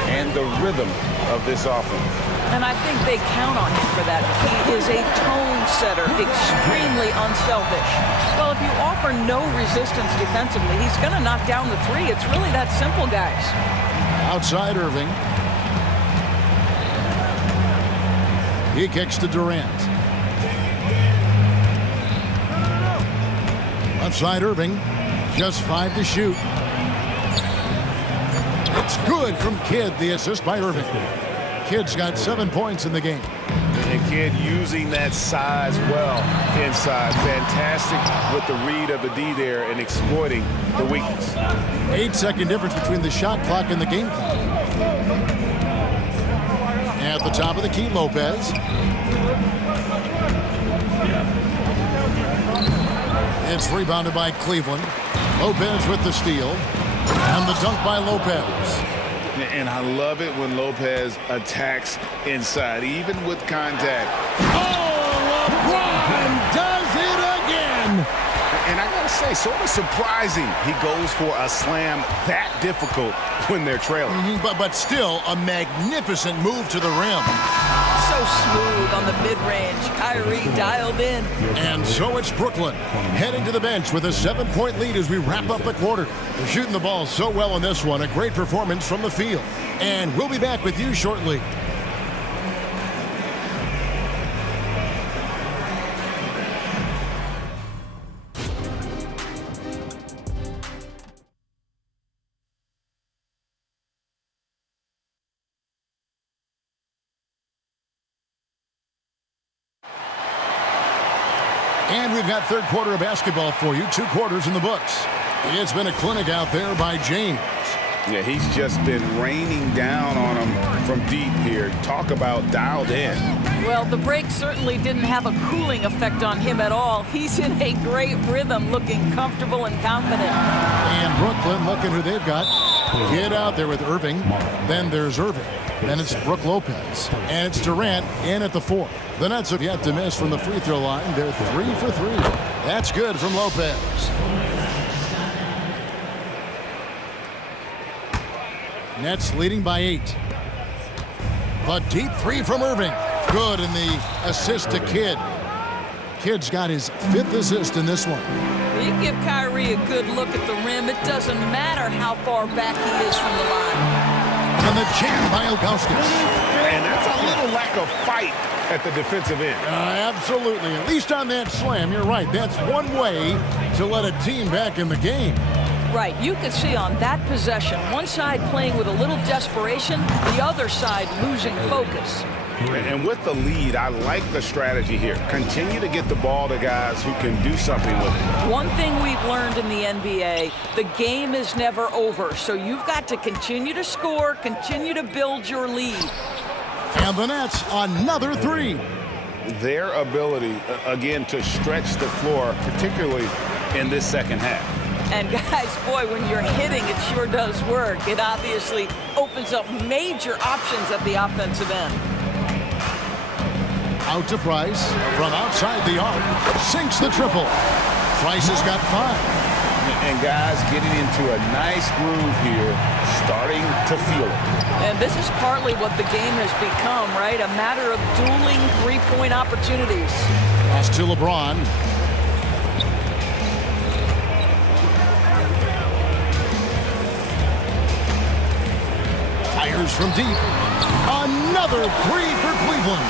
and the rhythm of this offense. And I think they count on him for that. He is a tone setter, extremely unselfish. Well, if you offer no resistance defensively, he's going to knock down the 3. It's really that simple, guys. Outside Irving. He kicks to Durant. Left side Irving. Just 5 to shoot. It's good from Kidd. The assist by Irving. Kidd's got 7 points in the game. And Kidd using that size well inside. Fantastic with the read of the D there and exploiting the weakness. 8-second difference between the shot clock and the game clock. At the top of the key, Lopez. It's rebounded by Cleveland. Lopez with the steal. And the dunk by Lopez. And I love it when Lopez attacks inside, even with contact. Oh, LeBron does it again. And I got to say, sort of surprising he goes for a slam that difficult when they're trailing. But still a magnificent move to the rim. So smooth on the mid-range. Kyrie dialed in. And so it's Brooklyn heading to the bench with a 7-point lead as we wrap up the quarter. They're shooting the ball so well in this one. A great performance from the field. And we'll be back with you shortly. And we've got third quarter of basketball for you. 2 quarters in the books. It's been a clinic out there by James. Yeah, he's just been raining down on him from deep here. Talk about dialed in. Well, the break certainly didn't have a cooling effect on him at all. He's in a great rhythm, looking comfortable and confident. And Brooklyn, looking who they've got. Get out there with Irving. Then there's Irving. Then it's Brook Lopez. And it's Durant in at the 4. The Nets have yet to miss from the free throw line. They're 3 for 3. That's good from Lopez. Nets leading by 8. The deep 3 from Irving. Good, and the assist to Kidd. Kidd's got his 5th assist in this one. You give Kyrie a good look at the rim. It doesn't matter how far back he is from the line. And the jam by Ilgauskas. And that's a little lack of fight at the defensive end. Absolutely. At least on that slam, you're right. That's one way to let a team back in the game. Right. You could see on that possession, one side playing with a little desperation, the other side losing focus. And with the lead, I like the strategy here. Continue to get the ball to guys who can do something with it. One thing we've learned in the NBA, the game is never over. So you've got to continue to score, continue to build your lead. And the Nets, another 3. Their ability, again, to stretch the floor, particularly in this second half. And guys, boy, when you're hitting, it sure does work. It obviously opens up major options at the offensive end. Out to Price from outside the arc. Sinks the triple. Price has got 5. And guys getting into a nice groove here, starting to feel it. And this is partly what the game has become, right? A matter of dueling three-point opportunities. Pass to LeBron. Fires from deep. Another 3 for Cleveland.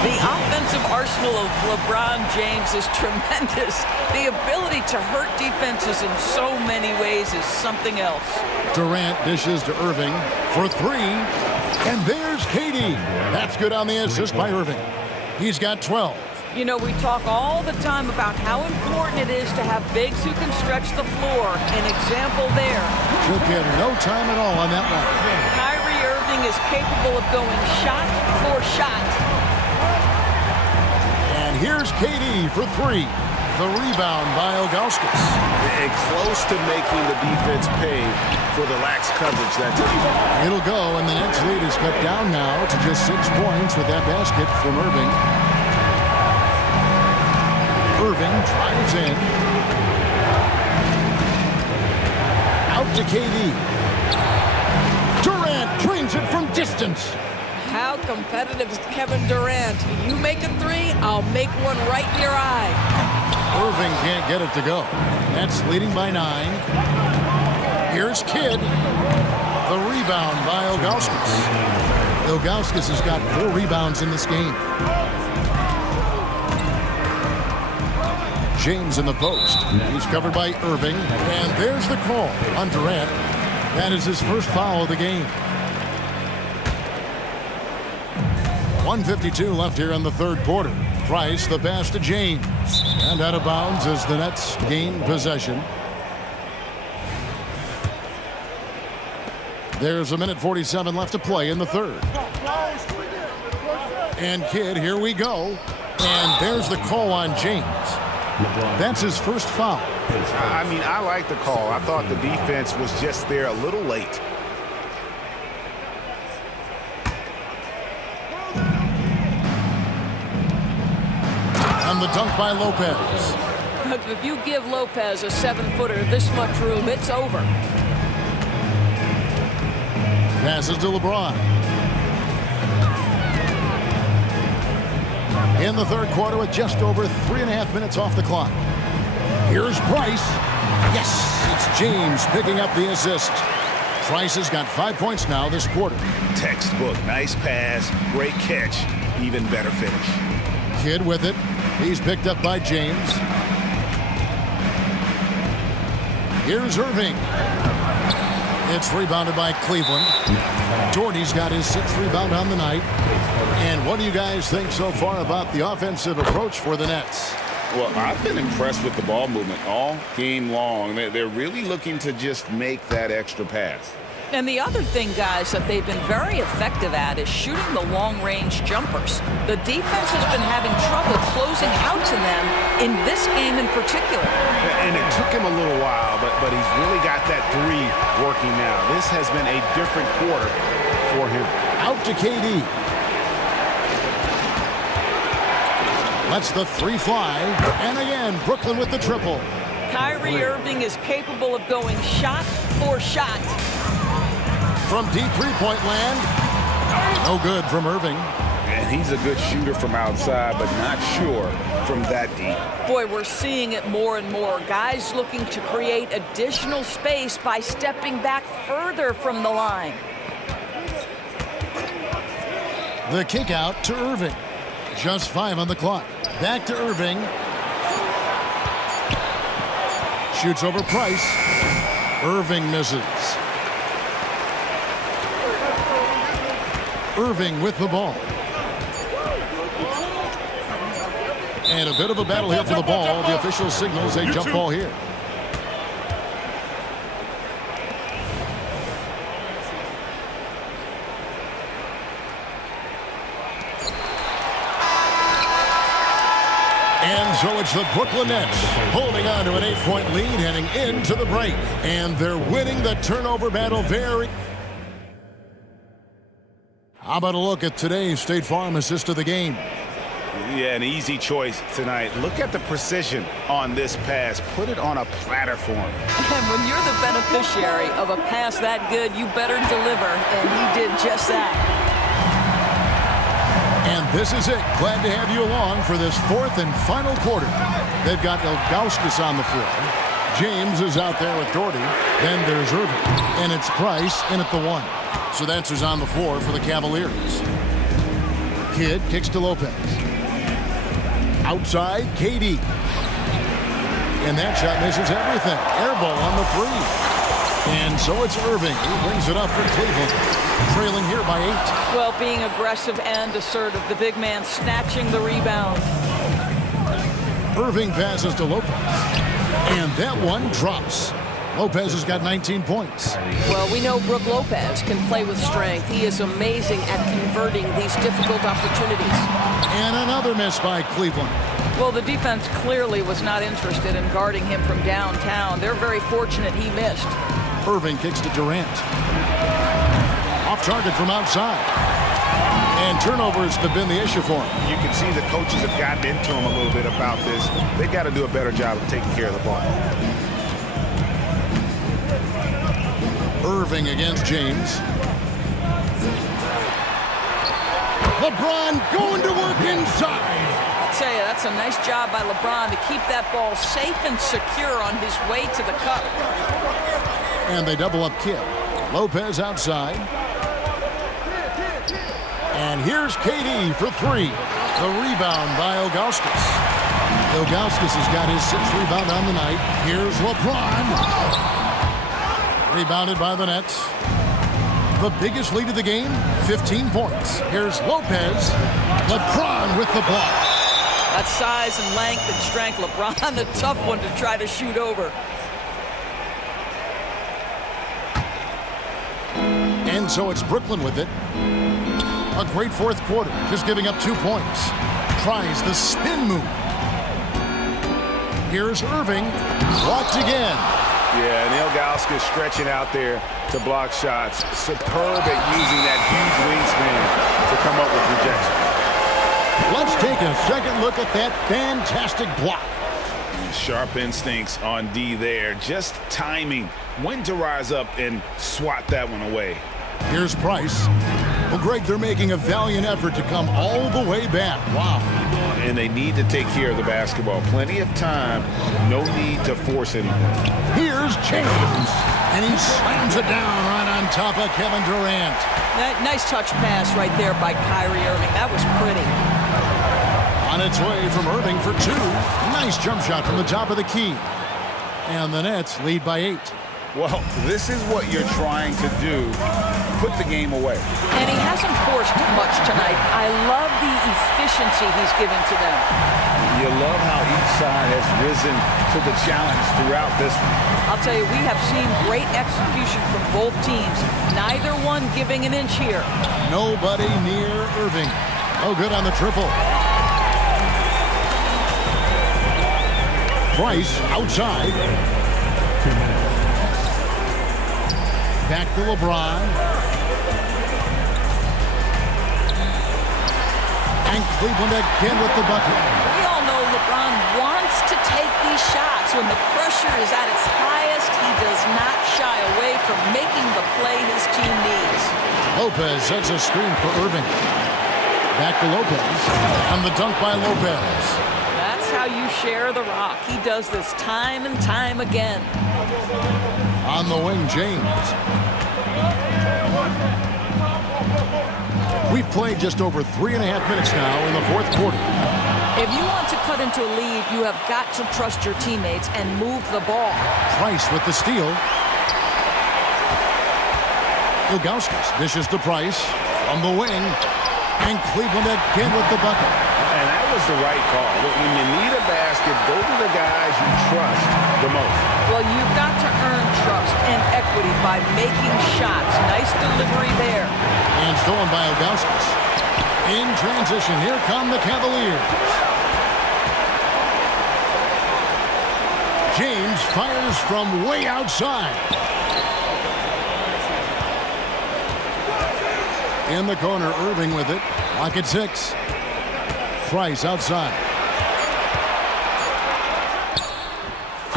The offensive arsenal of LeBron James is tremendous. The ability to hurt defenses in so many ways is something else. Durant dishes to Irving for 3. And there's KD. That's good on the assist by Irving. He's got 12. You know, we talk all the time about how important it is to have bigs who can stretch the floor. An example there. Took him no time at all on that one. Kyrie Irving is capable of going shot for shot. And here's KD for 3. The rebound by Ilgauskas. And close to making the defense pay for the lax coverage that day. It'll go, and the Nets lead is cut down now to just 6 points with that basket from Irving. Irving drives in. Out to KD. Durant drains it from distance. How competitive is Kevin Durant? You make a 3, I'll make one right in your eye. Irving can't get it to go. Nets leading by 9. Here's Kidd. The rebound by Ilgauskas. Ilgauskas has got 4 rebounds in this game. James in the post. He's covered by Irving. And there's the call on Durant. That is his first foul of the game. 1:52 left here in the third quarter. Price, the pass to James. And out of bounds as the Nets gain possession. There's 1:47 left to play in the third. And Kidd, here we go. And there's the call on James. That's his first foul. I mean, I like the call. I thought the defense was just there a little late. And the dunk by Lopez. If you give Lopez a 7-footer this much room, it's over. Passes to LeBron. In the third quarter with just over 3.5 minutes off the clock. Here's Price. Yes, it's James picking up the assist. Price has got 5 points now this quarter. Textbook, nice pass, great catch, even better finish. Kidd with it. He's picked up by James. Here's Irving. It's rebounded by Cleveland. Jordy's got his 6th rebound on the night. And what do you guys think so far about the offensive approach for the Nets? Well, I've been impressed with the ball movement all game long. They're really looking to just make that extra pass. And the other thing, guys, that they've been very effective at is shooting the long-range jumpers. The defense has been having trouble closing out to them in this game in particular. And it took him a little while, but he's really got that 3 working now. This has been a different quarter for him. Out to KD. Lets the 3 fly. And again, Brooklyn with the triple. Kyrie Irving is capable of going shot for shot. From deep 3-point land. No good from Irving. He's a good shooter from outside, but not sure from that deep. Boy, we're seeing it more and more. Guys looking to create additional space by stepping back further from the line. The kick out to Irving. Just 5 on the clock. Back to Irving. Shoots over Price. Irving misses. Irving with the ball. And a bit of a battle here for the ball. The official signals a jump ball here. And so it's the Brooklyn Nets holding on to an 8-point lead heading into the break. And they're winning the turnover battle very. How about a look at today's State Farm assist of the game? Yeah, an easy choice tonight. Look at the precision on this pass. Put it on a platter for him. And when you're the beneficiary of a pass that good, you better deliver. And he did just that. And this is it. Glad to have you along for this 4th and final quarter. They've got Ilgauskas on the floor. James is out there with Doherty. Then there's Irving. And it's Price in at the 1. So that's who's on the floor for the Cavaliers. Kidd kicks to Lopez. Outside, KD. And that shot misses everything. Air ball on the 3. And so it's Irving who brings it up for Cleveland. Trailing here by 8. Well, being aggressive and assertive. The big man snatching the rebound. Irving passes to Lopez. And that one drops. Lopez has got 19 points. Well, we know Brook Lopez can play with strength. He is amazing at converting these difficult opportunities. And another miss by Cleveland. Well, the defense clearly was not interested in guarding him from downtown. They're very fortunate he missed. Irving kicks to Durant. Off target from outside. And turnovers have been the issue for him. You can see the coaches have gotten into him a little bit about this. They've got to do a better job of taking care of the ball. Irving against James. LeBron going to work inside. I'll tell you, that's a nice job by LeBron to keep that ball safe and secure on his way to the cup. And they double up Kidd. Lopez outside. And here's KD for 3. The rebound by Ilgauskas. Ilgauskas has got his 6th rebound on the night. Here's LeBron. Rebounded by the Nets. The biggest lead of the game, 15 points. Here's Lopez. LeBron with the block. That size and length and strength. LeBron, the tough one to try to shoot over. And so it's Brooklyn with it. A great 4th quarter, just giving up 2 points. Tries the spin move. Here's Irving. Blocked again. Yeah, and Ilgauskas stretching out there to block shots. Superb at using that huge wingspan to come up with rejection. Let's take a second look at that fantastic block. Sharp instincts on D there. Just timing when to rise up and swat that one away. Here's Price. Well, Greg, they're making a valiant effort to come all the way back. Wow. And they need to take care of the basketball. Plenty of time. No need to force anything. Here's James. And he slams it down right on top of Kevin Durant. Nice touch pass right there by Kyrie Irving. That was pretty. On its way from Irving for 2. Nice jump shot from the top of the key. And the Nets lead by 8. Well, this is what you're trying to do. Put the game away. And he hasn't forced much tonight. I love the efficiency he's given to them. You love how each side has risen to the challenge throughout this one. I'll tell you, we have seen great execution from both teams. Neither one giving an inch here. Nobody near Irving. Oh, good on the triple. Price outside. Back to LeBron. And Cleveland again with the bucket. We all know LeBron wants to take these shots. When the pressure is at its highest, he does not shy away from making the play his team needs. Lopez sets a screen for Irving. Back to Lopez. And the dunk by Lopez. That's how you share the rock. He does this time and time again. On the wing, James. We've played just over 3.5 minutes now in the fourth quarter. If you want to cut into a lead, you have got to trust your teammates and move the ball. Price with the steal. Ilgauskas dishes to Price from the wing. And Cleveland again with the bucket. And that was the right call. When you need a basket, go to the guys you trust the most. Well, you've got to earn trust and equity by making shots. Nice delivery there. And stolen by Ilgauskas. In transition, here come the Cavaliers. James fires from way outside. In the corner, Irving with it. Lock at 6. Price outside.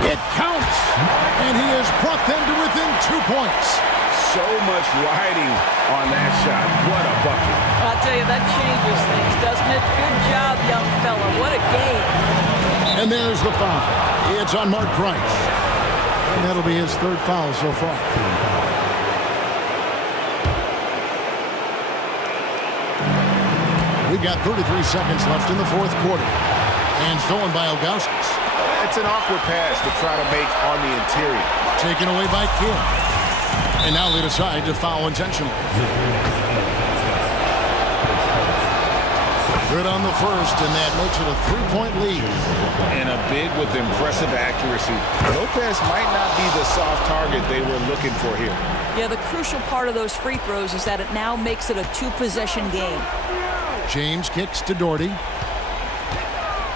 It counts! And he has brought them to within 2 points. So much riding on that shot. What a bucket. I'll tell you, that changes things, doesn't it? Good job, young fella. What a game. And there's the foul. It's on Mark Price. And that'll be his 3rd foul so far. We've got 33 seconds left in the fourth quarter. And stolen by Ilgauskas. It's an awkward pass to try to make on the interior. Taken away by Kidd. And now they decide to foul intentionally. Good on the first, and that makes it a 3-point lead. And a bid with impressive accuracy. Lopez might not be the soft target they were looking for here. Yeah, the crucial part of those free throws is that it now makes it a 2-possession game. James kicks to Doherty.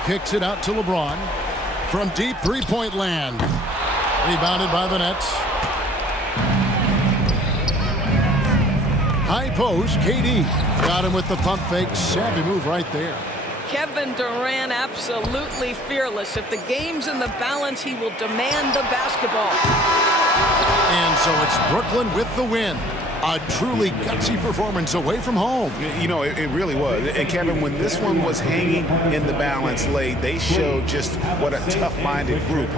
Kicks it out to LeBron. From deep 3-point land. Rebounded by the Nets. High post, KD. Got him with the pump fake. Savvy move right there. Kevin Durant absolutely fearless. If the game's in the balance, he will demand the basketball. And so it's Brooklyn with the win. A truly gutsy performance away from home. You know, it really was. And Kevin, when this one was hanging in the balance late, they showed just what a tough-minded group.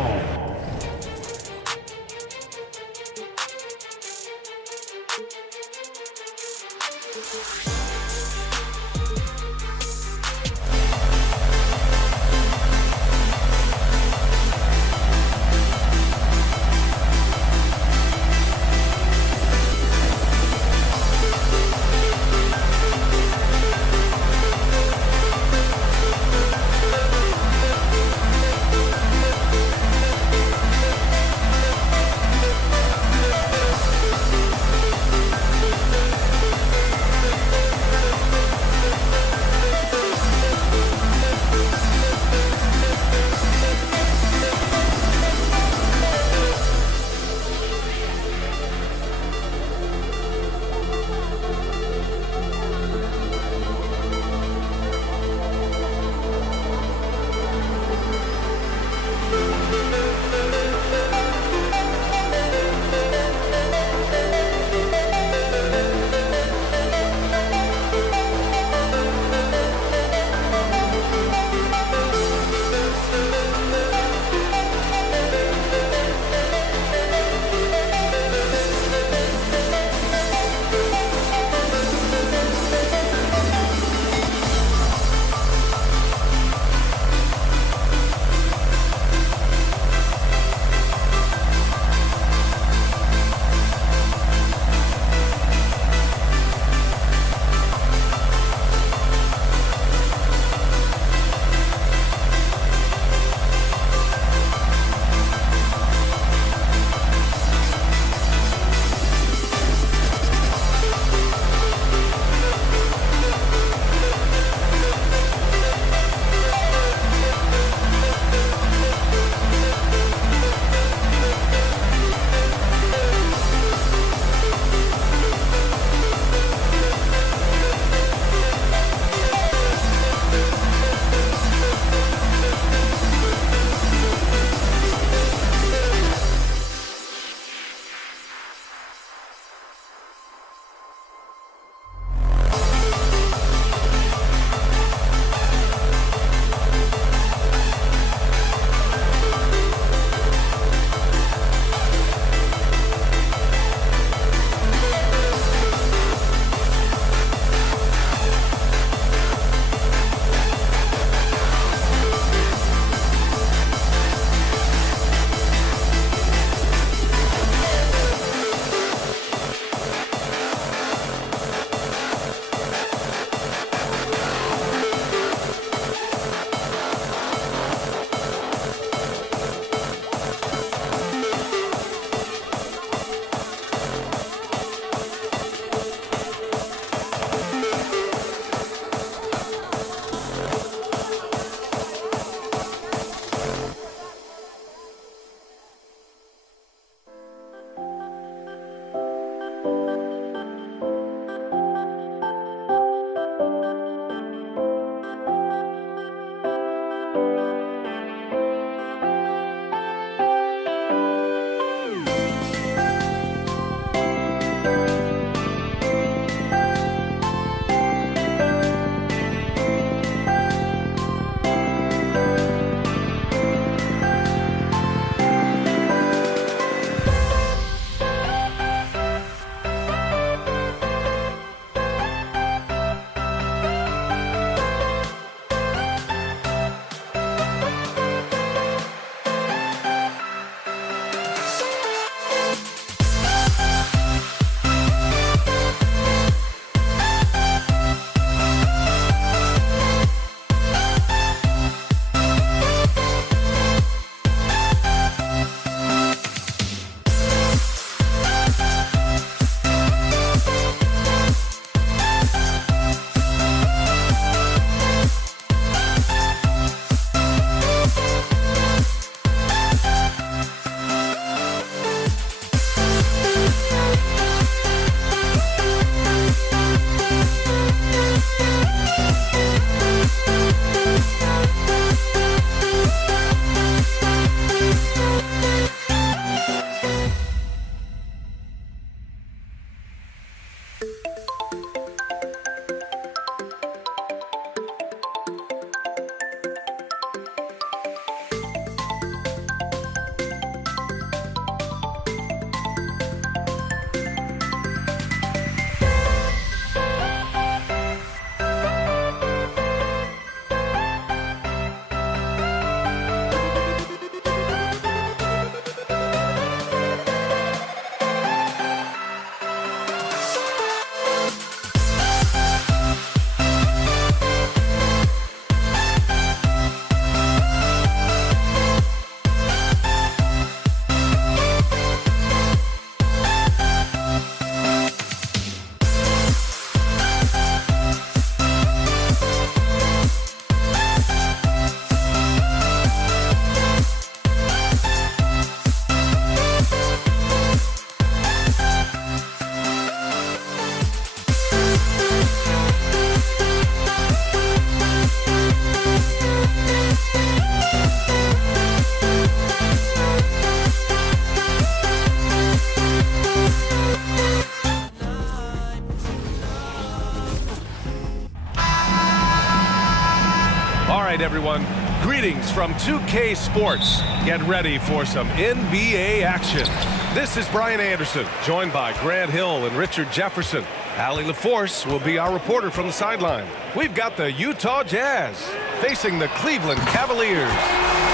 right, everyone. Greetings from 2K Sports. Get ready for some NBA action. This is Brian Anderson, joined by Grant Hill and Richard Jefferson. Allie LaForce will be our reporter from the sideline. We've got the Utah Jazz facing the Cleveland Cavaliers.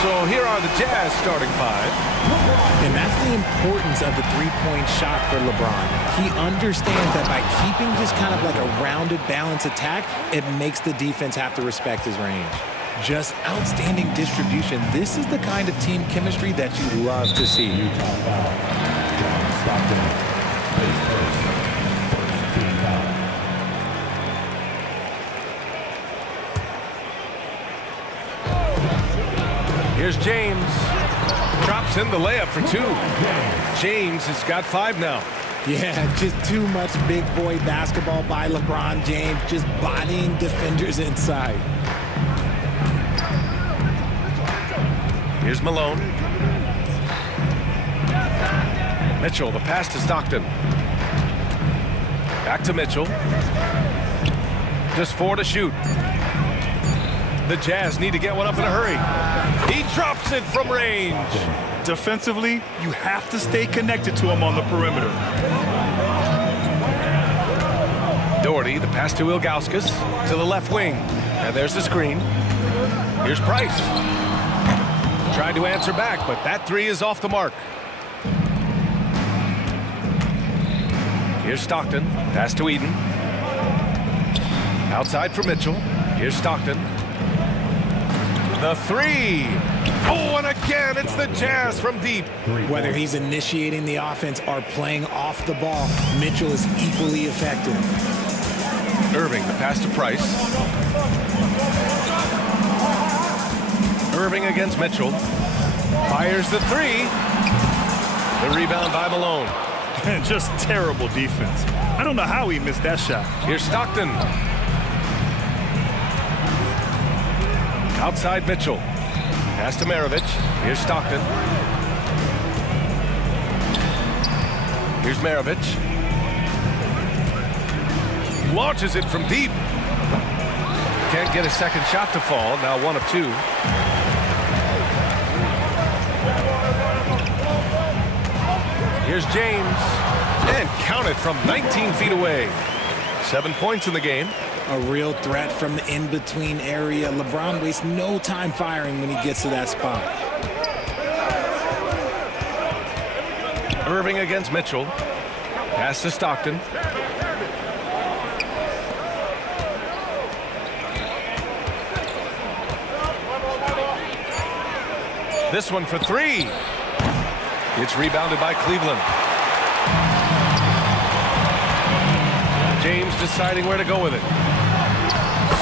So here are the Jazz starting five. And that's the importance of the three-point shot for LeBron. He understands that by keeping just kind of like a rounded, balanced attack, it makes the defense have to respect his range. Just outstanding distribution. This is the kind of team chemistry that you love to see. Here's James. Drops in the layup for two. James has got 5 now. Yeah, just too much big boy basketball by LeBron James, just bodying defenders inside. Here's Malone. Mitchell, the pass to Stockton. Back to Mitchell. Just 4 to shoot. The Jazz need to get one up in a hurry. He drops it from range. Defensively, you have to stay connected to him on the perimeter. Doherty, the pass to Ilgauskas, to the left wing. And there's the screen. Here's Price. Tried to answer back, but that 3 is off the mark. Here's Stockton. Pass to Eden. Outside for Mitchell. Here's Stockton. The 3. Oh, and again, it's the Jazz from deep. Whether he's initiating the offense or playing off the ball, Mitchell is equally effective. Irving, the pass to Price. Irving against Mitchell. Fires the 3. The rebound by Malone. Just terrible defense. I don't know how he missed that shot. Here's Stockton. Outside Mitchell. Pass to Maravich. Here's Stockton. Here's Maravich. Launches it from deep. Can't get a second shot to fall. Now 1 of 2. Here's James. And count it from 19 feet away. 7 points in the game. A real threat from the in-between area. LeBron wastes no time firing when he gets to that spot. Irving against Mitchell. Pass to Stockton. This one for 3. It's rebounded by Cleveland. James deciding where to go with it.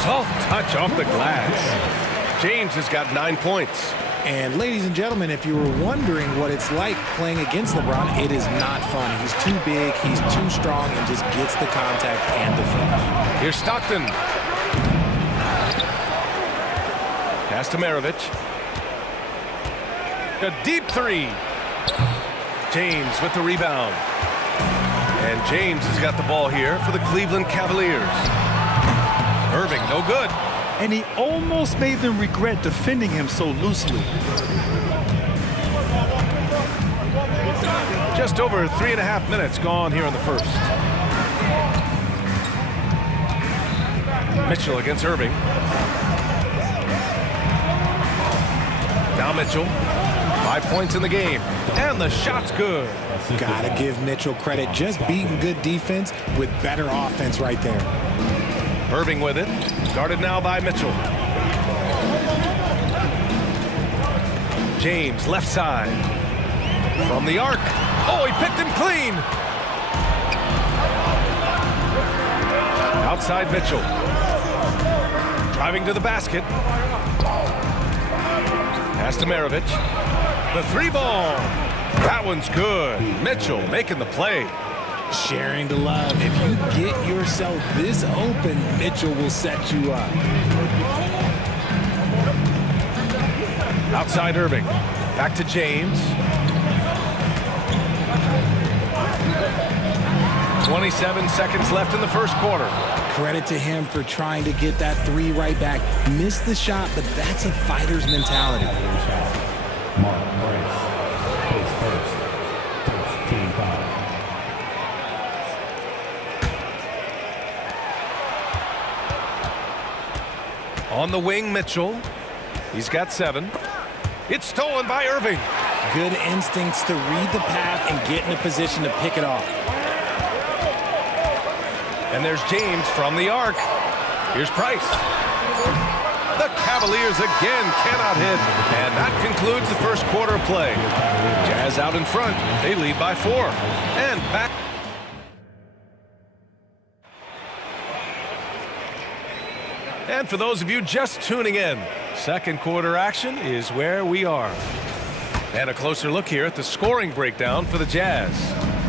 Soft touch off the glass. James has got 9 points. And ladies and gentlemen, if you were wondering what it's like playing against LeBron, it is not fun. He's too big, he's too strong, and just gets the contact and the finish. Here's Stockton. Pass to Maravich. A deep 3. James with the rebound. And James has got the ball here for the Cleveland Cavaliers. Irving, no good. And he almost made them regret defending him so loosely. Just over 3.5 minutes gone here in the first. Mitchell against Irving. Now Mitchell. 5 points in the game. And the shot's good. Gotta give Mitchell credit. Just beating good defense with better offense right there. Irving with it. Guarded now by Mitchell. James, left side. From the arc. Oh, he picked him clean. Outside Mitchell. Driving to the basket. Pass to Maravich. The 3 ball. That one's good. Mitchell making the play. Sharing the love. If you get yourself this open, Mitchell will set you up. Outside Irving. Back to James. 27 seconds left in the first quarter. Credit to him for trying to get that three right back. Missed the shot, but that's a fighter's mentality. Mark Bryce, post first team foul. On the wing, Mitchell. He's got 7. It's stolen by Irving. Good instincts to read the path and get in a position to pick it off. And there's James from the arc. Here's Price. The Cavaliers again cannot hit. And that concludes the first quarter of play. Jazz out in front. They lead by 4. And back. And for those of you just tuning in, second quarter action is where we are. And a closer look here at the scoring breakdown for the Jazz.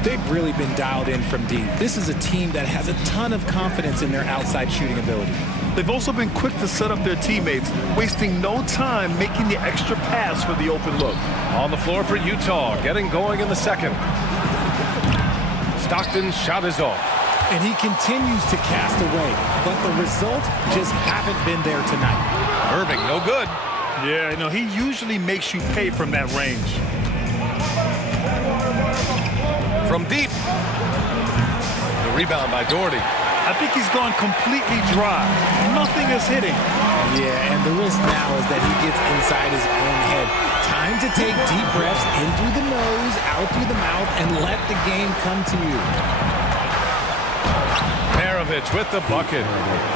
They've really been dialed in from deep. This is a team that has a ton of confidence in their outside shooting ability. They've also been quick to set up their teammates, wasting no time making the extra pass for the open look. On the floor for Utah, getting going in the second. Stockton's shot is off. And he continues to cast away, but the results just haven't been there tonight. Irving, no good. Yeah, you know, he usually makes you pay from that range. From deep. The rebound by Doherty. I think he's gone completely dry. Nothing is hitting. Yeah, and the risk now is that he gets inside his own head. Time to take deep breaths in through the nose, out through the mouth, and let the game come to you. Maravich with the bucket.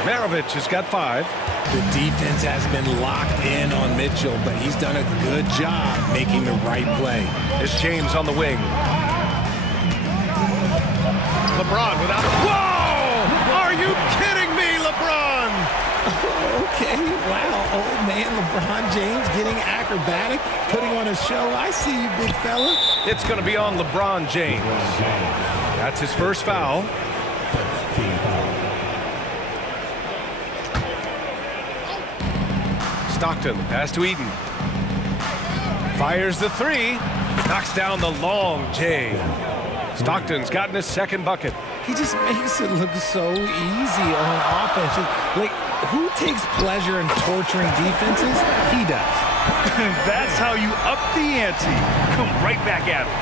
Maravich has got 5. The defense has been locked in on Mitchell, but he's done a good job making the right play. It's James on the wing. LeBron without... Whoa! Are you kidding me, LeBron? Okay, wow. Old man LeBron James getting acrobatic, putting on a show. I see you, big fella. It's going to be on LeBron James. That's his first foul. Stockton, pass to Eden. Fires the 3. Knocks down the long J. Stockton's gotten his second bucket. He just makes it look so easy on offense. Like, who takes pleasure in torturing defenses? He does. That's how you up the ante. Come right back at him.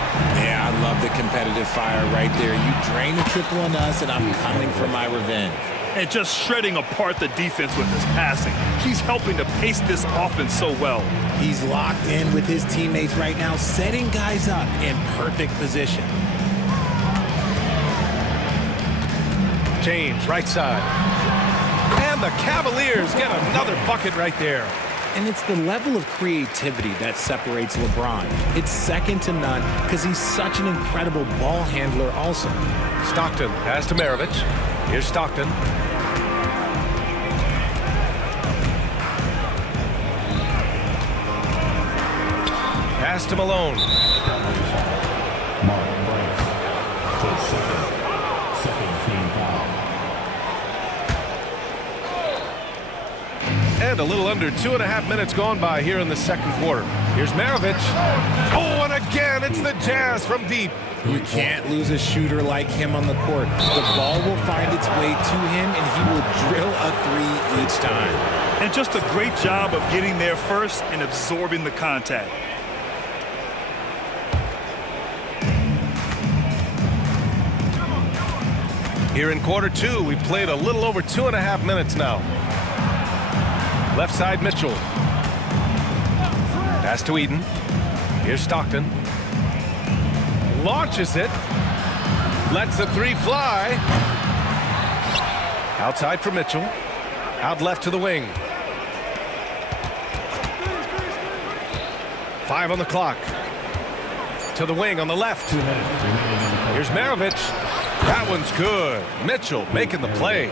Yeah, I love the competitive fire right there. You drain the triple on us, and I'm coming for my revenge. And just shredding apart the defense with his passing. He's helping to pace this offense so well. He's locked in with his teammates right now, setting guys up in perfect position. James, right side. And the Cavaliers get another bucket right there. And it's the level of creativity that separates LeBron. It's second to none because he's such an incredible ball handler also. Stockton, pass to Maravich. Here's Stockton. Pass to Malone. Mark Bryce, second team foul. And a little under 2.5 minutes gone by here in the second quarter. Here's Maravich. Oh, and again, it's the Jazz from deep. You can't lose a shooter like him on the court. The ball will find its way to him, and he will drill a 3 each time. And just a great job of getting there first and absorbing the contact. Here in quarter 2, we've played a little over 2.5 minutes now. Left side, Mitchell. Pass to Eden. Here's Stockton. Launches it. Lets the 3 fly. Outside for Mitchell. Out left to the wing. 5 on the clock. To the wing on the left. Here's Maravich. That one's good. Mitchell making the play.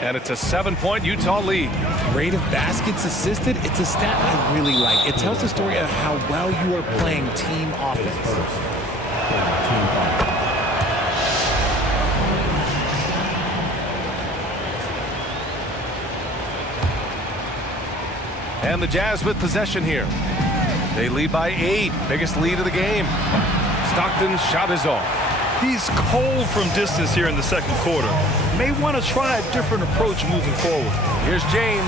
And it's a 7-point Utah lead. Rate of baskets assisted, it's a stat I really like. It tells the story of how well you are playing team offense. And the Jazz with possession here. They lead by 8. Biggest lead of the game. Stockton's shot is off. He's cold from distance here in the second quarter. May want to try a different approach moving forward. Here's James.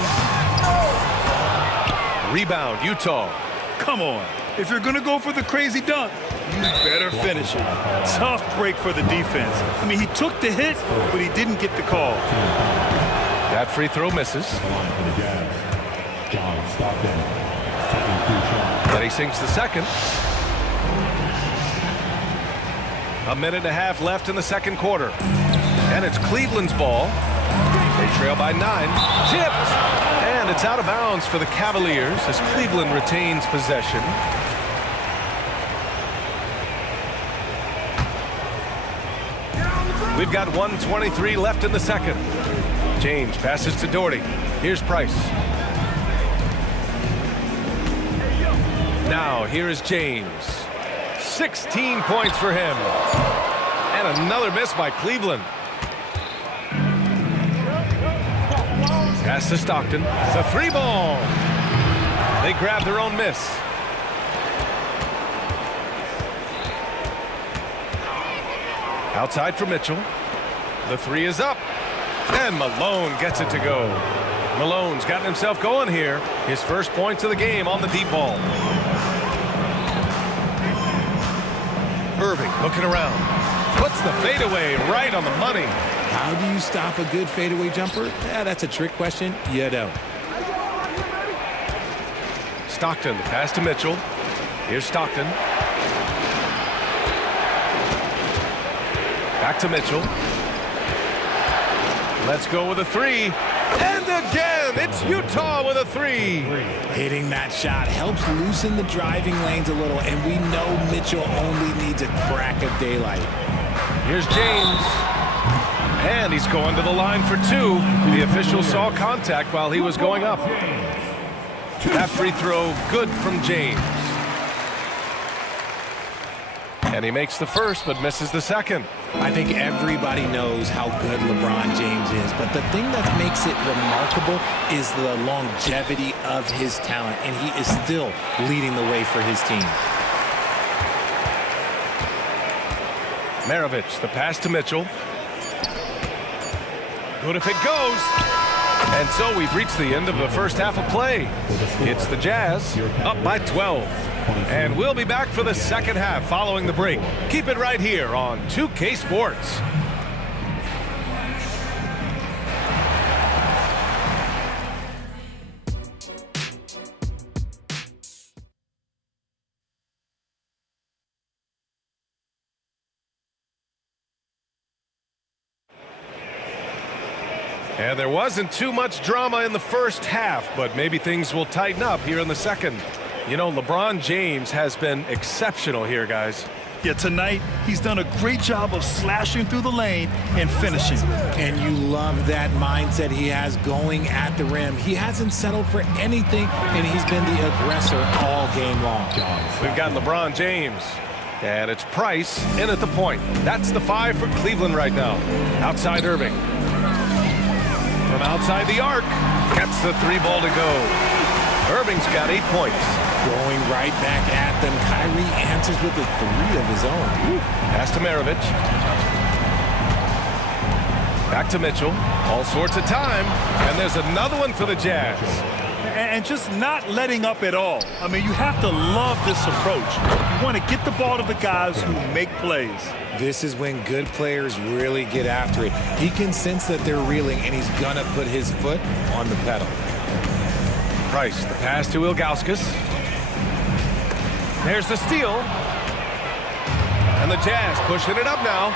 Rebound, Utah. Come on. If you're going to go for the crazy dunk, you better finish it. Tough break for the defense. I mean, he took the hit, but he didn't get the call. That free throw misses. John Stockton. Then he sinks the second. A minute and a half left in the second quarter. And it's Cleveland's ball. They trail by 9. Tipped! And it's out of bounds for the Cavaliers as Cleveland retains possession. We've got 1:23 left in the second. James passes to Doherty. Here's Price. Now here is James. 16 points for him. And another miss by Cleveland. Pass to Stockton. The three ball. They grab their own miss. Outside for Mitchell. The three is up. And Malone gets it to go. Malone's gotten himself going here. His first points of the game on the deep ball. Irving looking around. Puts the fadeaway right on the money. How do you stop a good fadeaway jumper? Yeah, that's a trick question. You don't. Stockton, the pass to Mitchell. Here's Stockton. Back to Mitchell. Let's go with a three. And again, it's Utah with a three. Hitting that shot helps loosen the driving lanes a little, and we know Mitchell only needs a crack of daylight. Here's James. And he's going to the line for two. The official saw contact while he was going up. That free throw good from James. And he makes the first but misses the second. I think everybody knows how good LeBron James is, but the thing that makes it remarkable is the longevity of his talent, and he is still leading the way for his team. Maravich, the pass to Mitchell. Good if it goes. And so we've reached the end of the first half of play. It's the Jazz up by 12. And we'll be back for the second half following the break. Keep it right here on 2K Sports. And there wasn't too much drama in the first half, but maybe things will tighten up here in the second. You know, LeBron James has been exceptional here, guys. Yeah, tonight he's done a great job of slashing through the lane and finishing. And you love that mindset he has going at the rim. He hasn't settled for anything, and he's been the aggressor all game long. We've got LeBron James. And it's Price in at the point. That's the 5 for Cleveland right now. Outside Irving. From outside the arc, gets the 3 ball to go. Irving's got 8 points. Going right back at them. Kyrie answers with a 3 of his own. Pass to Maravich. Back to Mitchell. All sorts of time. And there's another one for the Jazz. And just not letting up at all. I mean, you have to love this approach. You want to get the ball to the guys who make plays. This is when good players really get after it. He can sense that they're reeling, and he's going to put his foot on the pedal. Price, the pass to Ilgauskas. There's the steal. And the Jazz pushing it up now.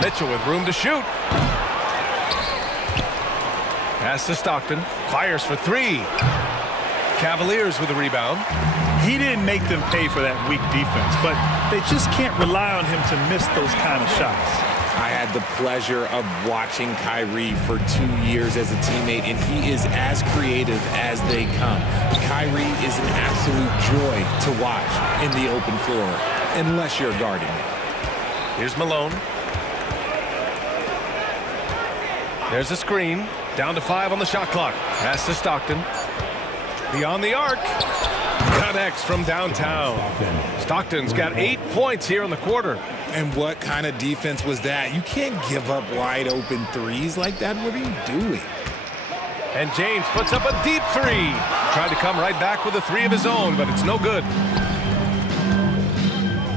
Mitchell with room to shoot. Pass to Stockton. Fires for 3. Cavaliers with the rebound. He didn't make them pay for that weak defense, but they just can't rely on him to miss those kind of shots. I had the pleasure of watching Kyrie for 2 years as a teammate, and he is as creative as they come. Kyrie is an absolute joy to watch in the open floor, unless you're guarding him. Here's Malone. There's a screen. Down to 5 on the shot clock. Pass to Stockton. Beyond the arc. Connects from downtown. Stockton's got 8 points here in the quarter. And what kind of defense was that? You can't give up wide open threes like that. What are you doing? And James puts up a deep three. Tried to come right back with a three of his own, but it's no good.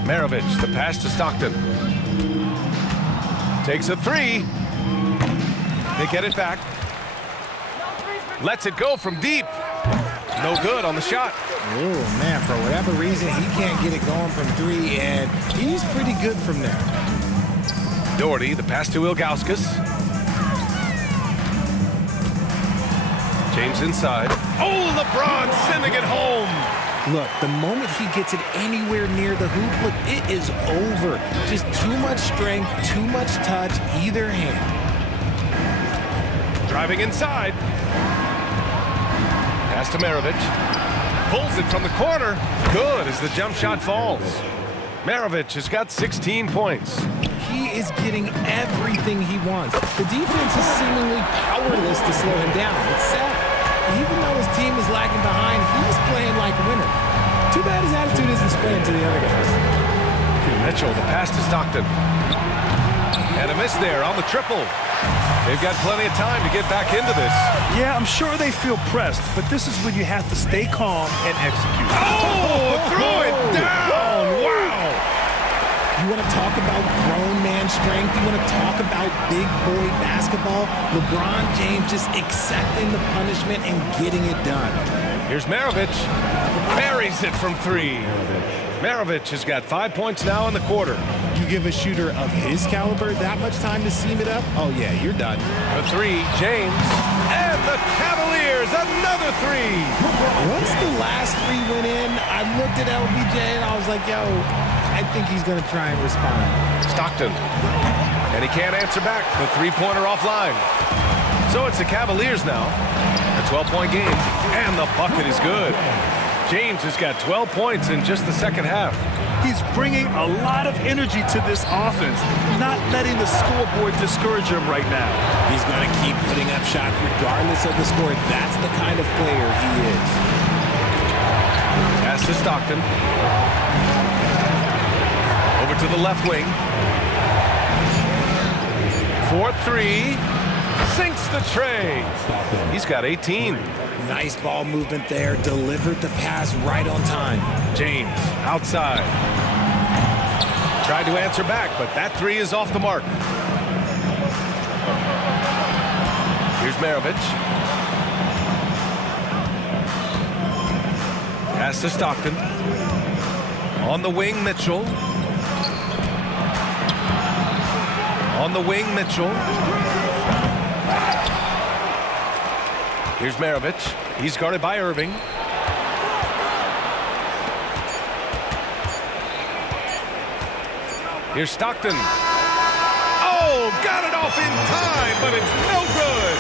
Maravich, the pass to Stockton. Takes a three. They get it back. Lets it go from deep. No good on the shot. Oh, man, for whatever reason, he can't get it going from three, and he's pretty good from there. Doherty, the pass to Ilgauskas. James inside. Oh, LeBron sending it home. Look, the moment he gets it anywhere near the hoop, look, it is over. Just too much strength, too much touch, either hand. Driving inside. Pass to Maravich. Pulls it from the corner. Good as the jump shot falls. Maravich has got 16 points. He is getting everything he wants. The defense is seemingly powerless to slow him down. It's sad. Even though his team is lagging behind, he's playing like a winner. Too bad his attitude isn't spreading to the other guys. Mitchell, the pass to Stockton. And a miss there on the triple. They've got plenty of time to get back into this. Yeah, I'm sure they feel pressed, but this is when you have to stay calm and execute. Oh, threw it down. Wow. You want to talk about grown man strength? You want to talk about big boy basketball? LeBron James just accepting the punishment and getting it done. Here's Maravich. Buries it from three. Maravich has got 5 points now in the quarter. You give a shooter of his caliber that much time to seam it up? Oh, yeah, you're done. The three, James. And the Cavaliers, another three. Once the last three went in, I looked at LBJ and I was like, yo, I think he's going to try and respond. Stockton. And he can't answer back. The three-pointer offline. So it's the Cavaliers now. A 12-point game. And the bucket is good. James has got 12 points in just the second half. He's bringing a lot of energy to this offense, not letting the scoreboard discourage him right now. He's going to keep putting up shots regardless of the score. That's the kind of player he is. Pass to Stockton. Over to the left wing. 4-3. Sinks the tray. He's got 18. Nice ball movement there. Delivered the pass right on time. James outside. Tried to answer back, but that three is off the mark. Here's Maravich. Pass to Stockton. On the wing, Mitchell. On the wing, Mitchell. Here's Maravich. He's guarded by Irving. Here's Stockton. Oh, got it off in time, but it's no good.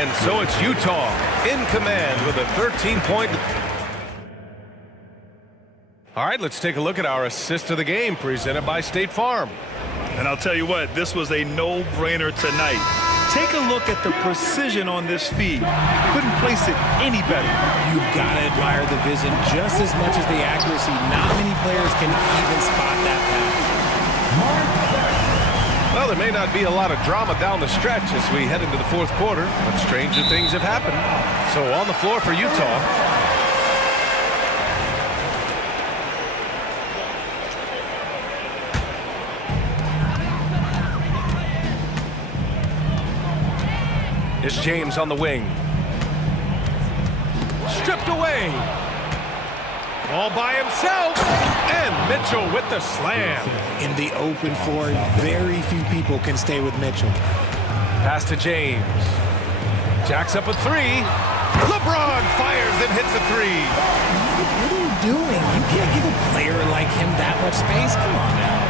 And so it's Utah in command with a 13-point. All right, let's take a look at our assist of the game presented by State Farm. And I'll tell you what, this was a no-brainer tonight. Take a look at the precision on this feed. Couldn't place it any better. You've got to admire the vision just as much as the accuracy. Not many players can even spot that pass. Well, there may not be a lot of drama down the stretch as we head into the fourth quarter, but stranger things have happened. So on the floor for Utah. It's James on the wing. Stripped away. All by himself. And Mitchell with the slam. In the open floor, very few people can stay with Mitchell. Pass to James. Jacks up a three. LeBron fires and hits a three. What are you doing? You can't give a player like him that much space. Come on now.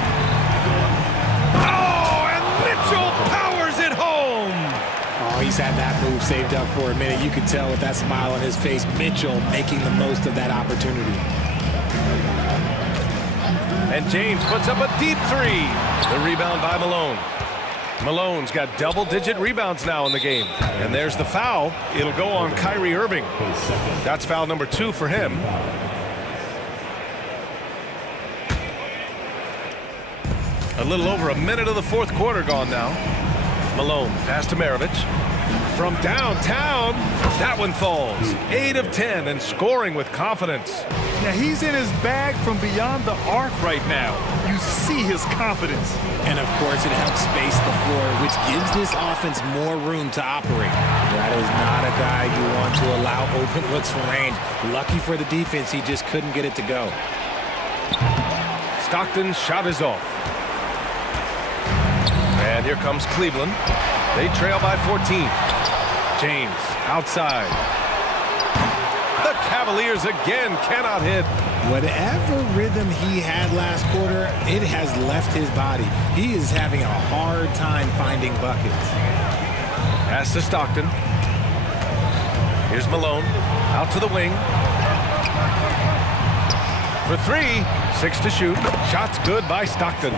Oh, and Mitchell powers it home. Oh, he's had that move saved up for a minute. You could tell with that smile on his face, Mitchell making the most of that opportunity. And James puts up a deep three. The rebound by Malone. Malone's got double-digit rebounds now in the game. And there's the foul. It'll go on Kyrie Irving. That's foul number 2 for him. A little over a minute of the fourth quarter gone now. Malone, pass to Maravich. From downtown, that one falls. 8 of 10 and scoring with confidence. Now he's in his bag from beyond the arc right now. You see his confidence. And of course, it helps space the floor, which gives this offense more room to operate. That is not a guy you want to allow open looks from range. Lucky for the defense, he just couldn't get it to go. Stockton's shot is off. And here comes Cleveland. They trail by 14. James outside. The Cavaliers again cannot hit. Whatever rhythm he had last quarter, it has left his body. He is having a hard time finding buckets. Pass to Stockton. Here's Malone. Out to the wing. For 3. 6 to shoot. Shot's good by Stockton.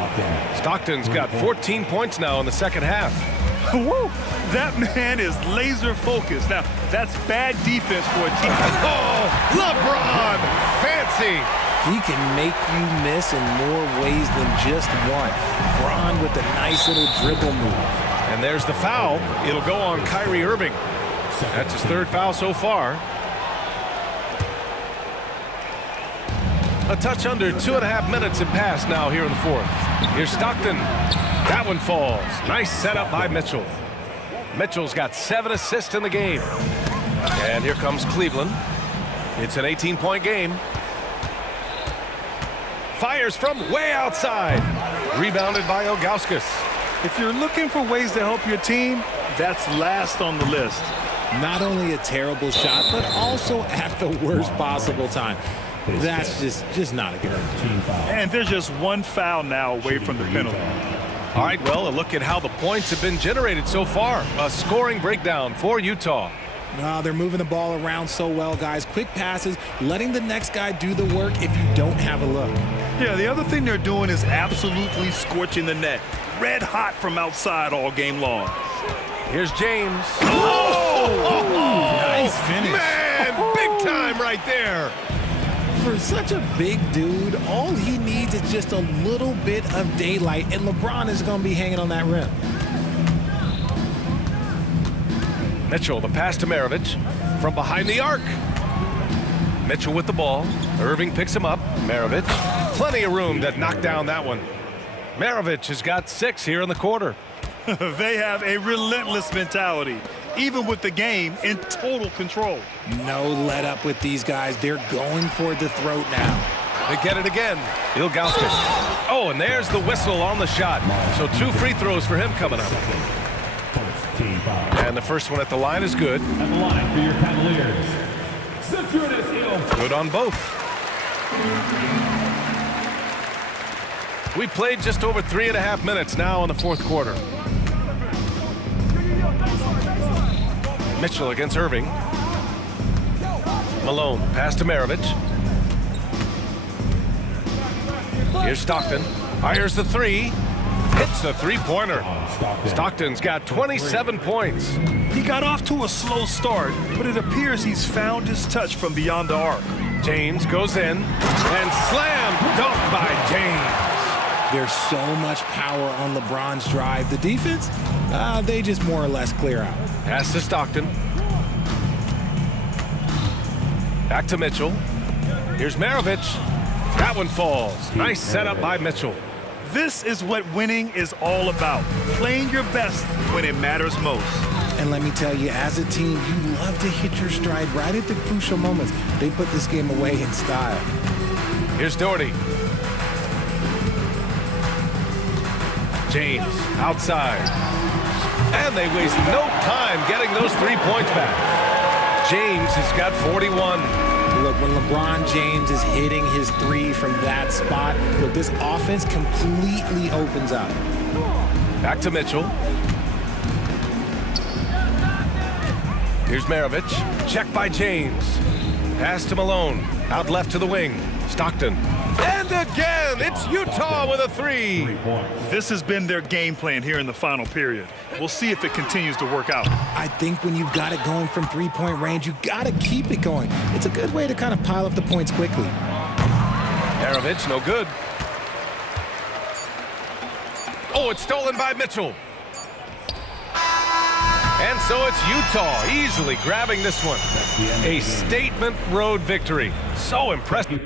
Stockton's got 14 points now in the second half. Woo! That man is laser focused. Now, that's bad defense for a team. Oh, LeBron! Fancy! He can make you miss in more ways than just one. Bron with a nice little dribble move. And there's the foul. It'll go on Kyrie Irving. That's his 3rd foul so far. A touch under 2.5 minutes have passed now here in the fourth. Here's Stockton. That one falls. Nice setup by Mitchell. Mitchell's got 7 assists in the game. And here comes Cleveland. It's an 18-point game. Fires from way outside. Rebounded by Ilgauskas. If you're looking for ways to help your team, that's last on the list. Not only a terrible shot, but also at the worst possible time. That's just not a good idea. And there's just one foul now away from the penalty. All right, well, a look at how the points have been generated so far. A scoring breakdown for Utah. Well, they're moving the ball around so well, guys. Quick passes, letting the next guy do the work if you don't have a look. Yeah, the other thing they're doing is absolutely scorching the net. Red hot from outside all game long. Here's James. Oh! Nice finish. Man, big time right there. For such a big dude, all he needs is just a little bit of daylight, and LeBron is going to be hanging on that rim. Mitchell, the pass to Maravich from behind the arc. Mitchell with the ball. Irving picks him up. Maravich, plenty of room to knock down that one. Maravich has got 6 here in the quarter. They have a relentless mentality, even with the game in total control. No let up with these guys. They're going for the throat now. They get it again. Ilgauskas. Oh, and there's the whistle on the shot. So 2 free throws for him coming up. And the first one at the line is good. At the line for your Cavaliers, Zydrunas Ilgauskas. Good on both. We played just over 3.5 minutes now in the fourth quarter. Mitchell against Irving. Malone, pass to Maravich. Here's Stockton. Fires the 3. Hits the 3-pointer. Stockton's got 27 points. He got off to a slow start, but it appears he's found his touch from beyond the arc. James goes in and slam dunk by James. There's so much power on LeBron's drive. The defense, they just more or less clear out. Pass to Stockton. Back to Mitchell. Here's Maravich. That one falls. Nice setup by Mitchell. This is what winning is all about. Playing your best when it matters most. And let me tell you, as a team, you love to hit your stride right at the crucial moments. They put this game away in style. Here's Doherty. James outside. And they waste no time getting those 3 points back. James has got 41. Look, when LeBron James is hitting his 3 from that spot, look, this offense completely opens up. Back to Mitchell. Here's Maravich. Check by James. Pass to Malone. Out left to the wing. Stockton. And again, it's Utah with a 3. This has been their game plan here in the final period. We'll see if it continues to work out. I think when you've got it going from 3-point range, you got to keep it going. It's a good way to kind of pile up the points quickly. Maravich, no good. Oh, it's stolen by Mitchell. And so it's Utah easily grabbing this one. A statement road victory. So impressive.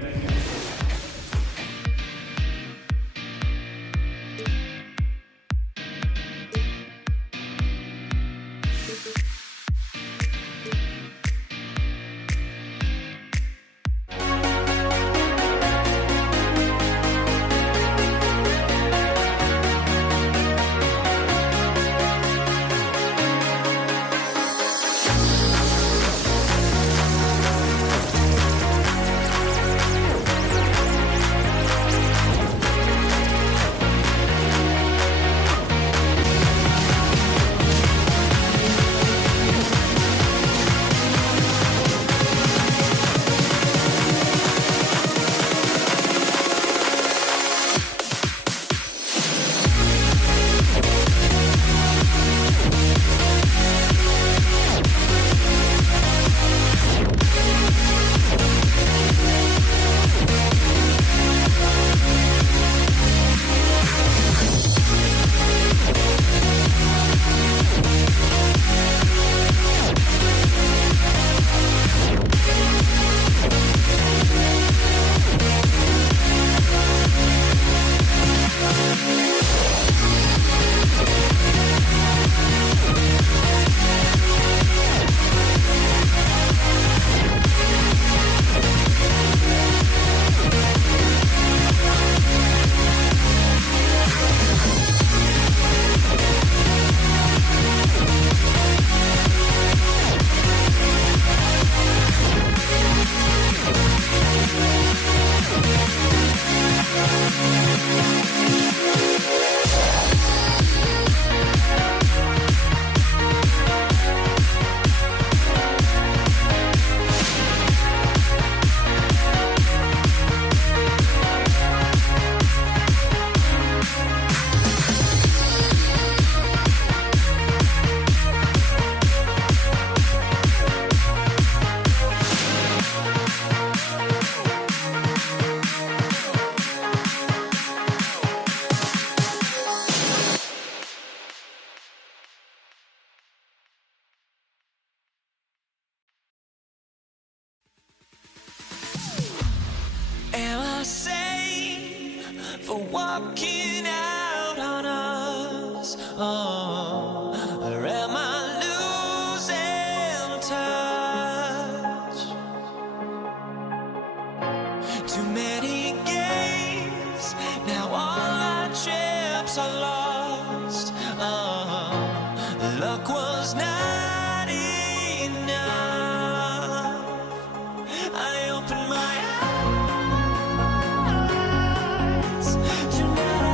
Am I safe for walking out on us? Oh, or am I losing touch? Too many games, now all our chips are lost. Oh, luck was not enough. I opened my eyes tonight.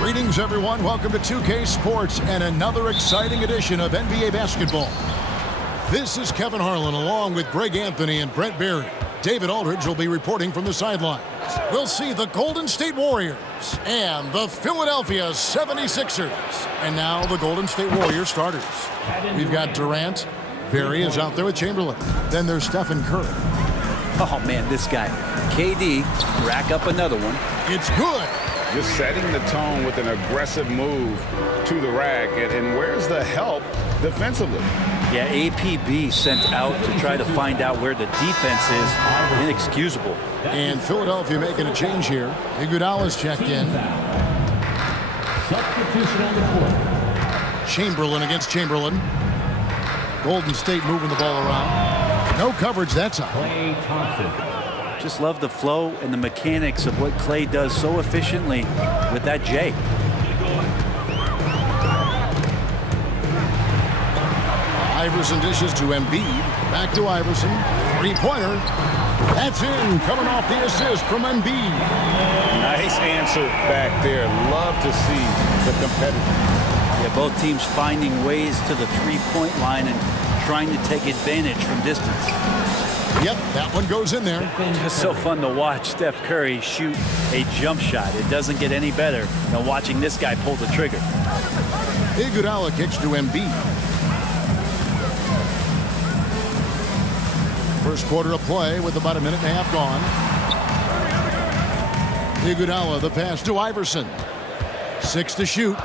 Greetings, everyone. Welcome to 2K Sports and another exciting edition of NBA basketball. This is Kevin Harlan along with Greg Anthony and Brent Barry. David Aldridge will be reporting from the sidelines. We'll see the Golden State Warriors and the Philadelphia 76ers. And now the Golden State Warriors starters. We've got Durant. Barry is out there with Chamberlain. Then there's Stephen Curry. Oh, man, this guy. KD, rack up another one. It's good. Just setting the tone with an aggressive move to the rack. And where's the help defensively? Yeah, APB sent out to try to find out where the defense is. Inexcusable. And Philadelphia making a change here. Iguodala's checked in. Substitution on the court. Chamberlain against Chamberlain. Golden State moving the ball around. No coverage that time. Klay Thompson. Just love the flow and the mechanics of what Klay does so efficiently with that J. Iverson dishes to Embiid. Back to Iverson. Three-pointer. That's in. Coming off the assist from Embiid. Nice answer back there. Love to see the competitiveness. Yeah, both teams finding ways to the three-point line and trying to take advantage from distance. Yep, that one goes in there. It's so fun to watch Steph Curry shoot a jump shot. It doesn't get any better than watching this guy pull the trigger. Iguodala kicks to Embiid. First quarter of play with about a minute and a half gone. Iguodala, the pass to Iverson. 6 to shoot.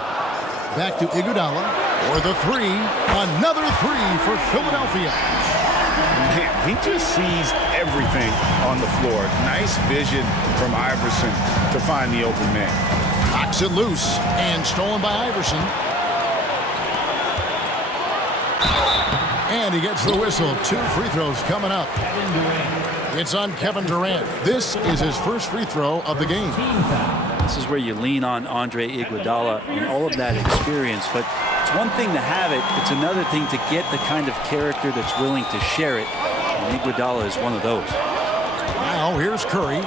Back to Iguodala. For the three. Another three for Philadelphia. He just sees everything on the floor. Nice vision from Iverson to find the open man. Knocks it loose and stolen by Iverson. And he gets the whistle. 2 free throws coming up. It's on Kevin Durant. This is his first free throw of the game. This is where you lean on Andre Iguodala and all of that experience, but it's one thing to have it. It's another thing to get the kind of character that's willing to share it, and Iguodala is one of those. Now here's Curry.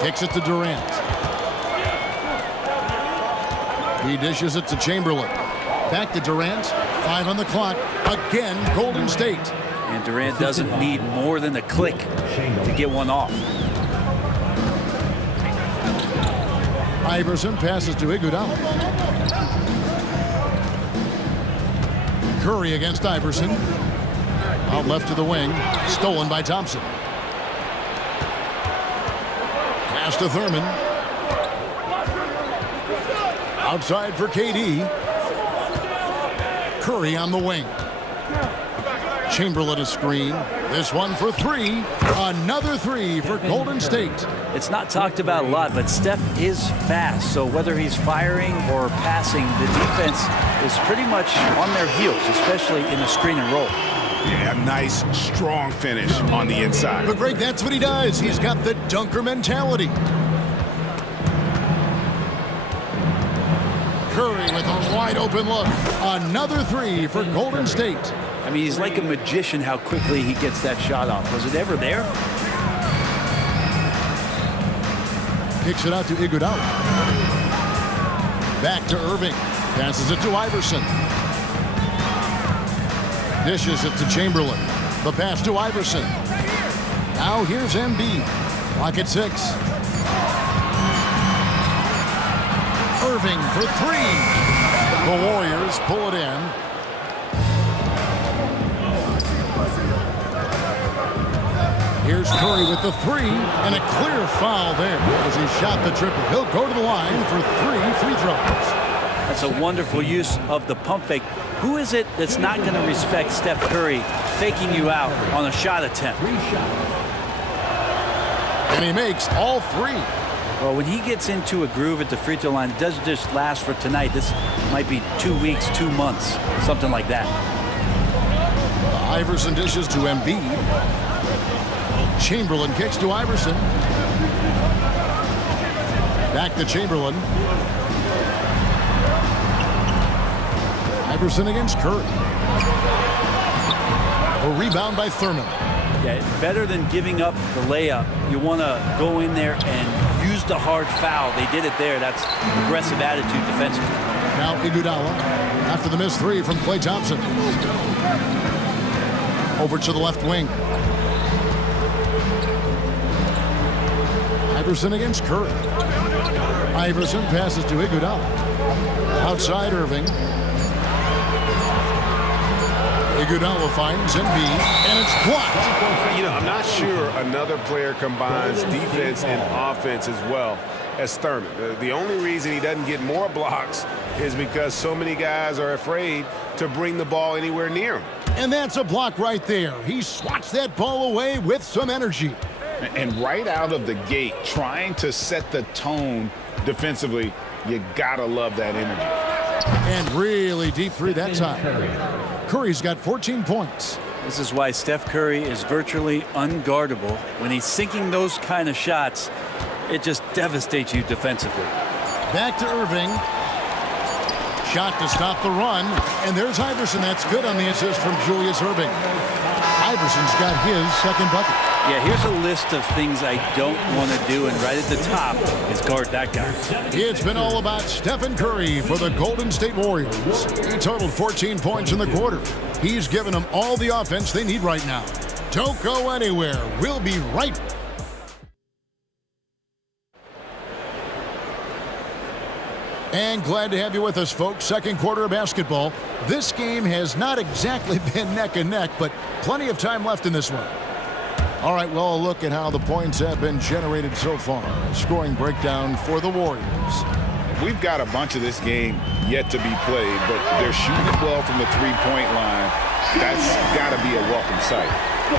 Kicks it to Durant. He dishes it to Chamberlain. Back to Durant. 5 on the clock. Again, Golden State. And Durant doesn't need more than a click to get one off. Iverson passes to Iguodala. Curry against Iverson. Out left to the wing. Stolen by Thompson. Pass to Thurman. Outside for KD. Curry on the wing. Chamberlain a screen. This one for 3. Another 3 for Golden State. It's not talked about a lot, but Steph is fast. So whether he's firing or passing, the defense is pretty much on their heels, especially in the screen and roll. Yeah, nice, strong finish on the inside. But Greg, that's what he does. He's got the dunker mentality. Curry with a wide open look. Another 3 for Golden State. I mean, he's like a magician how quickly he gets that shot off. Was it ever there? Kicks it out to Iguodala. Back to Irving. Passes it to Iverson. Dishes it to Chamberlain. The pass to Iverson. Now here's Embiid. Clock at 6. Irving for 3. The Warriors pull it in. Here's Curry with the 3, and a clear foul there as he shot the triple. He'll go to the line for 3 free throws. That's a wonderful use of the pump fake. Who is it that's not going to respect Steph Curry faking you out on a shot attempt? And he makes all three. Well, when he gets into a groove at the free throw line, it doesn't just last for tonight. This might be 2 weeks, 2 months, something like that. Iverson dishes to Embiid. Chamberlain kicks to Iverson. Back to Chamberlain. Iverson against Curry. A rebound by Thurman. Yeah, better than giving up the layup. You want to go in there and use the hard foul. They did it there. That's aggressive attitude defensively. Now Iguodala after the missed three from Klay Thompson. Over to the left wing. Iverson against Curry. Iverson passes to Iguodala. Outside Irving. Iguodala finds Embiid, and it's blocked. You know, I'm not sure another player combines defense and offense as well as Thurman. The only reason he doesn't get more blocks is because so many guys are afraid to bring the ball anywhere near him. And that's a block right there. He swats that ball away with some energy. And right out of the gate, trying to set the tone defensively, you gotta love that energy. And really deep three that time. Curry's got 14 points. This is why Steph Curry is virtually unguardable. When he's sinking those kind of shots, it just devastates you defensively. Back to Irving. Shot to stop the run. And there's Iverson. That's good on the assist from Julius Irving. Iverson's got his second bucket. Yeah, here's a list of things I don't want to do, and right at the top is guard that guy. It's been all about Stephen Curry for the Golden State Warriors. He totaled 14 points in the quarter. He's given them all the offense they need right now. Don't go anywhere. We'll be right back. And glad to have you with us, folks. Second quarter of basketball. This game has not exactly been neck and neck, but plenty of time left in this one. All right, well, a look at how the points have been generated so far. A scoring breakdown for the Warriors. We've got a bunch of this game yet to be played, but they're shooting well from the three-point line. That's got to be a welcome sight.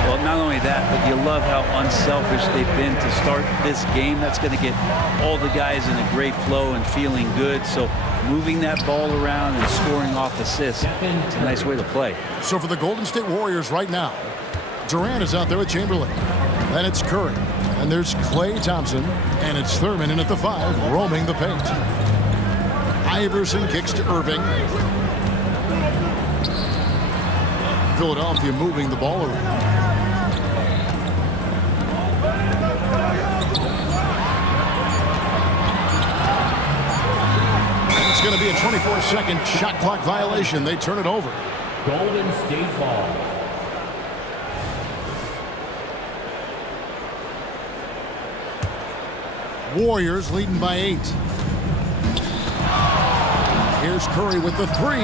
Well, not only that, but you love how unselfish they've been to start this game. That's going to get all the guys in a great flow and feeling good. So moving that ball around and scoring off assists, it's a nice way to play. So for the Golden State Warriors right now, Durant is out there with Chamberlain. Then it's Curry. And there's Klay Thompson. And it's Thurman in at the 5, roaming the paint. Iverson kicks to Irving. Philadelphia moving the ball around. And it's going to be a 24-second shot clock violation. They turn it over. Golden State ball. Warriors leading by 8. Here's Curry with the 3.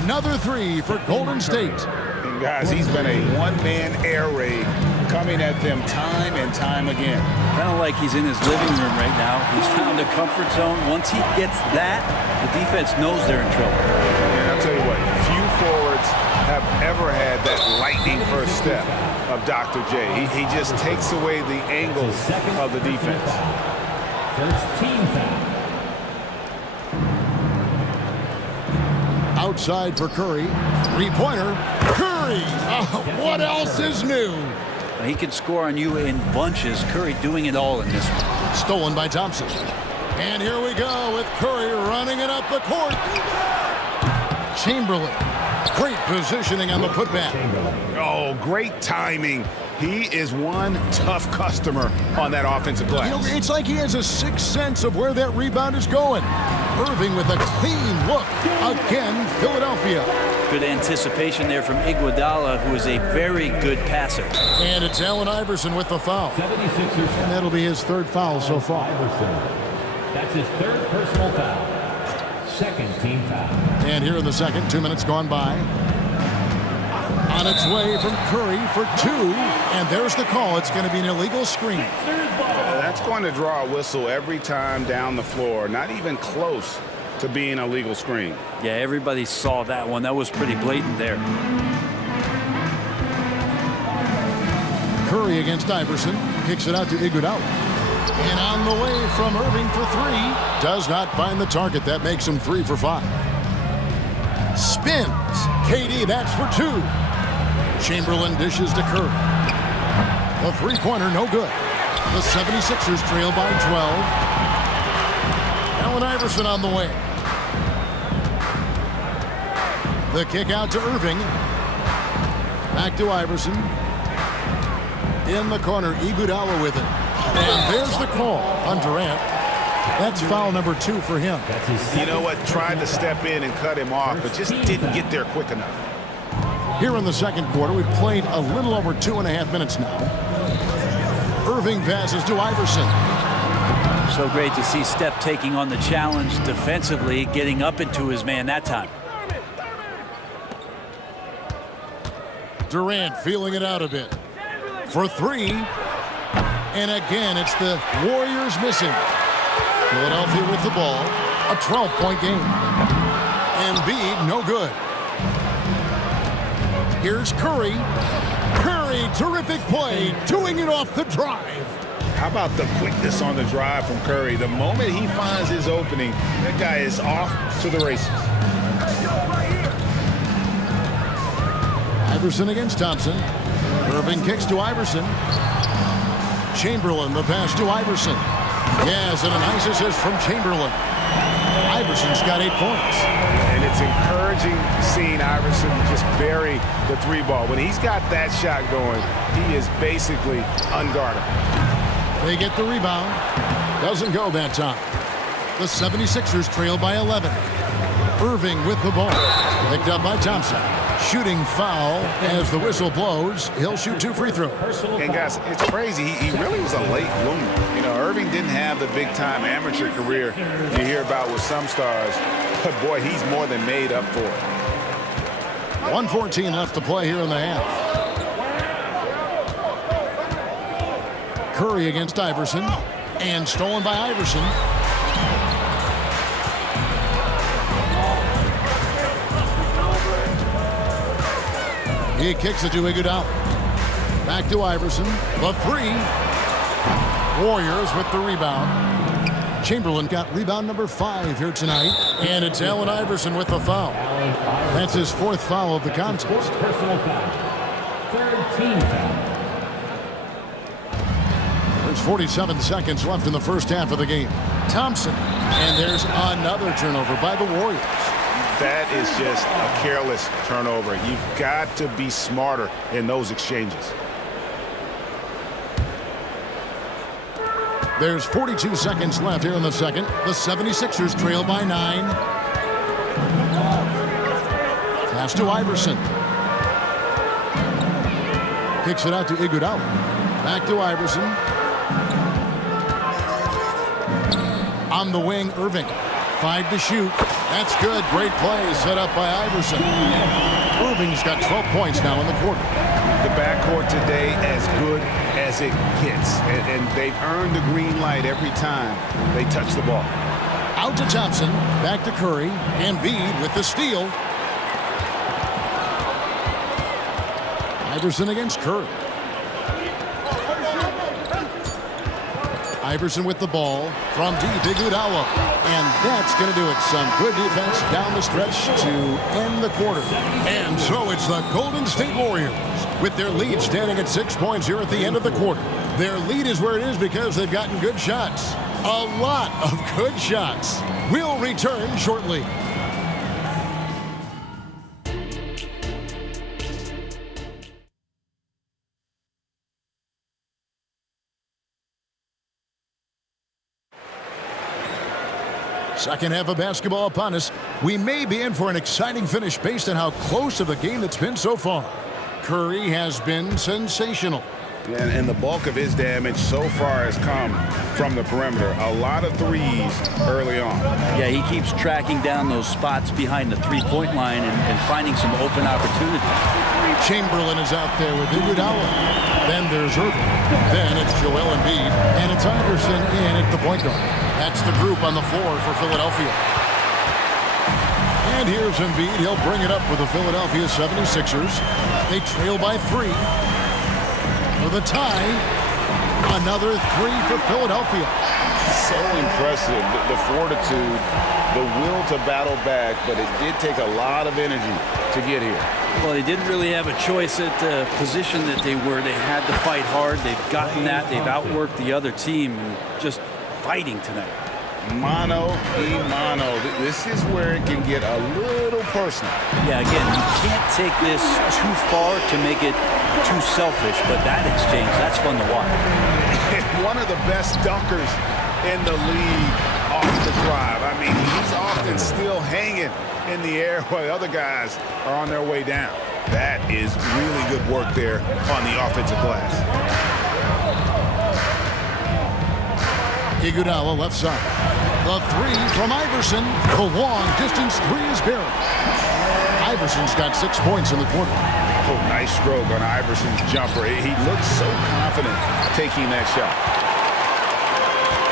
Another 3 for Golden State. And guys, he's been a one-man air raid coming at them time and time again. Kind of like he's in his living room right now. He's found a comfort zone. Once he gets that, the defense knows they're in trouble. And I'll tell you what, few forwards have ever had that lightning first step of Dr. J. He just takes away the angles of the defense. First team foul. Outside for Curry. Three-pointer. Curry! What else is new? He can score on you in bunches. Curry doing it all in this one. Stolen by Thompson. And here we go with Curry running it up the court. Chamberlain. Great positioning on the putback. Oh, great timing. He is one tough customer on that offensive glass. You know, it's like he has a sixth sense of where that rebound is going. Irving with a clean look. Again, Philadelphia. Good anticipation there from Iguodala, who is a very good passer. And it's Allen Iverson with the foul. 76ers. And that'll be his third foul so far. Iverson. That's his third personal foul. Second team foul. And here in the second, 2 minutes gone by. On its way from Curry for 2. And there's the call. It's going to be an illegal screen. That's going to draw a whistle every time down the floor. Not even close to being a legal screen. Yeah, everybody saw that one. That was pretty blatant there. Curry against Iverson. Kicks it out to Iguodala. And on the way from Irving for three. Does not find the target. That makes him 3 for 5. Spins. KD, that's for 2. Chamberlain dishes to Curry. The three-pointer, no good. The 76ers trail by 12. Allen Iverson on the way. The kick out to Irving. Back to Iverson. In the corner, Iguodala with it. And there's the call on Durant. That's foul number 2 for him. You know what? Tried to step in and cut him off, but just didn't get there quick enough. Here in the second quarter, we've played a little over 2.5 minutes now. Irving passes to Iverson. So great to see Steph taking on the challenge defensively, getting up into his man that time. Durant feeling it out a bit. For 3. And again, it's the Warriors missing. Philadelphia with the ball. A 12-point game. Embiid, no good. Here's Curry. Curry, terrific play. Doing it off the drive. How about the quickness on the drive from Curry? The moment he finds his opening, that guy is off to the races. Iverson against Thompson. Irving kicks to Iverson. Chamberlain, the pass to Iverson. Yes, and a nice assist from Chamberlain. Iverson's got 8 points. And it's encouraging seeing Iverson just bury the 3-ball. When he's got that shot going, he is basically unguardable. They get the rebound. Doesn't go that time. The 76ers trail by 11. Irving with the ball. Picked up by Thompson. Shooting foul as the whistle blows. He'll shoot 2 free throws. And guys, it's crazy. He really was a late bloomer. You know, Irving didn't have the big-time amateur career you hear about with some stars. But boy, he's more than made up for it. 1:14 left to play here in the half. Curry against Iverson. And stolen by Iverson. He kicks it to Iguodala. Back to Iverson. The 3. Warriors with the rebound. Chamberlain got rebound number 5 here tonight. And it's Allen Iverson with the foul. That's his 4th foul of the contest. Personal foul. 13 foul. There's 47 seconds left in the first half of the game. Thompson. And there's another turnover by the Warriors. That is just a careless turnover. You've got to be smarter in those exchanges. There's 42 seconds left here in the second. The 76ers trail by 9. Pass to Iverson. Kicks it out to Iguodala. Back to Iverson. On the wing, Irving. 5 to shoot. That's good. Great play set up by Iverson. Irving's got 12 points now in the quarter. The backcourt today as good as it gets. And they've earned the green light every time they touch the ball. Out to Thompson. Back to Curry. Embiid with the steal. Iverson against Curry. Iverson with the ball from deep. Iguodala. And that's going to do it. Some good defense down the stretch to end the quarter. And so it's the Golden State Warriors with their lead standing at 6 points here at the end of the quarter. Their lead is where it is because they've gotten good shots. A lot of good shots. We'll return shortly. Second half of basketball upon us. We may be in for an exciting finish based on how close of a game it's been so far. Curry has been sensational. And the bulk of his damage so far has come from the perimeter. A lot of threes early on. Yeah, he keeps tracking down those spots behind the three-point line and finding some open opportunities. Chamberlain is out there with Iguodala. Then there's Irving. Then it's Joel Embiid. And it's Iverson in at the point guard. That's the group on the floor for Philadelphia. And here's Embiid. He'll bring it up for the Philadelphia 76ers. They trail by 3. for the tie. Another three for Philadelphia. So impressive, the fortitude, the will to battle back, but it did take a lot of energy to get here. Well, they didn't really have a choice at the position that they were. They had to fight hard. They've gotten that. They've outworked the other team. Just fighting tonight. Mano y mano. This is where it can get a little personal. Yeah, again, you can't take this too far to make it too selfish, but that exchange, that's fun to watch. One of the best dunkers in the league off the drive. I mean, he's often still hanging in the air while the other guys are on their way down. That is really good work there on the offensive glass. Iguodala left side. The three from Iverson. The long distance three is buried. Iverson's got 6 points in the quarter. Oh, nice stroke on Iverson's jumper. He looks so confident taking that shot.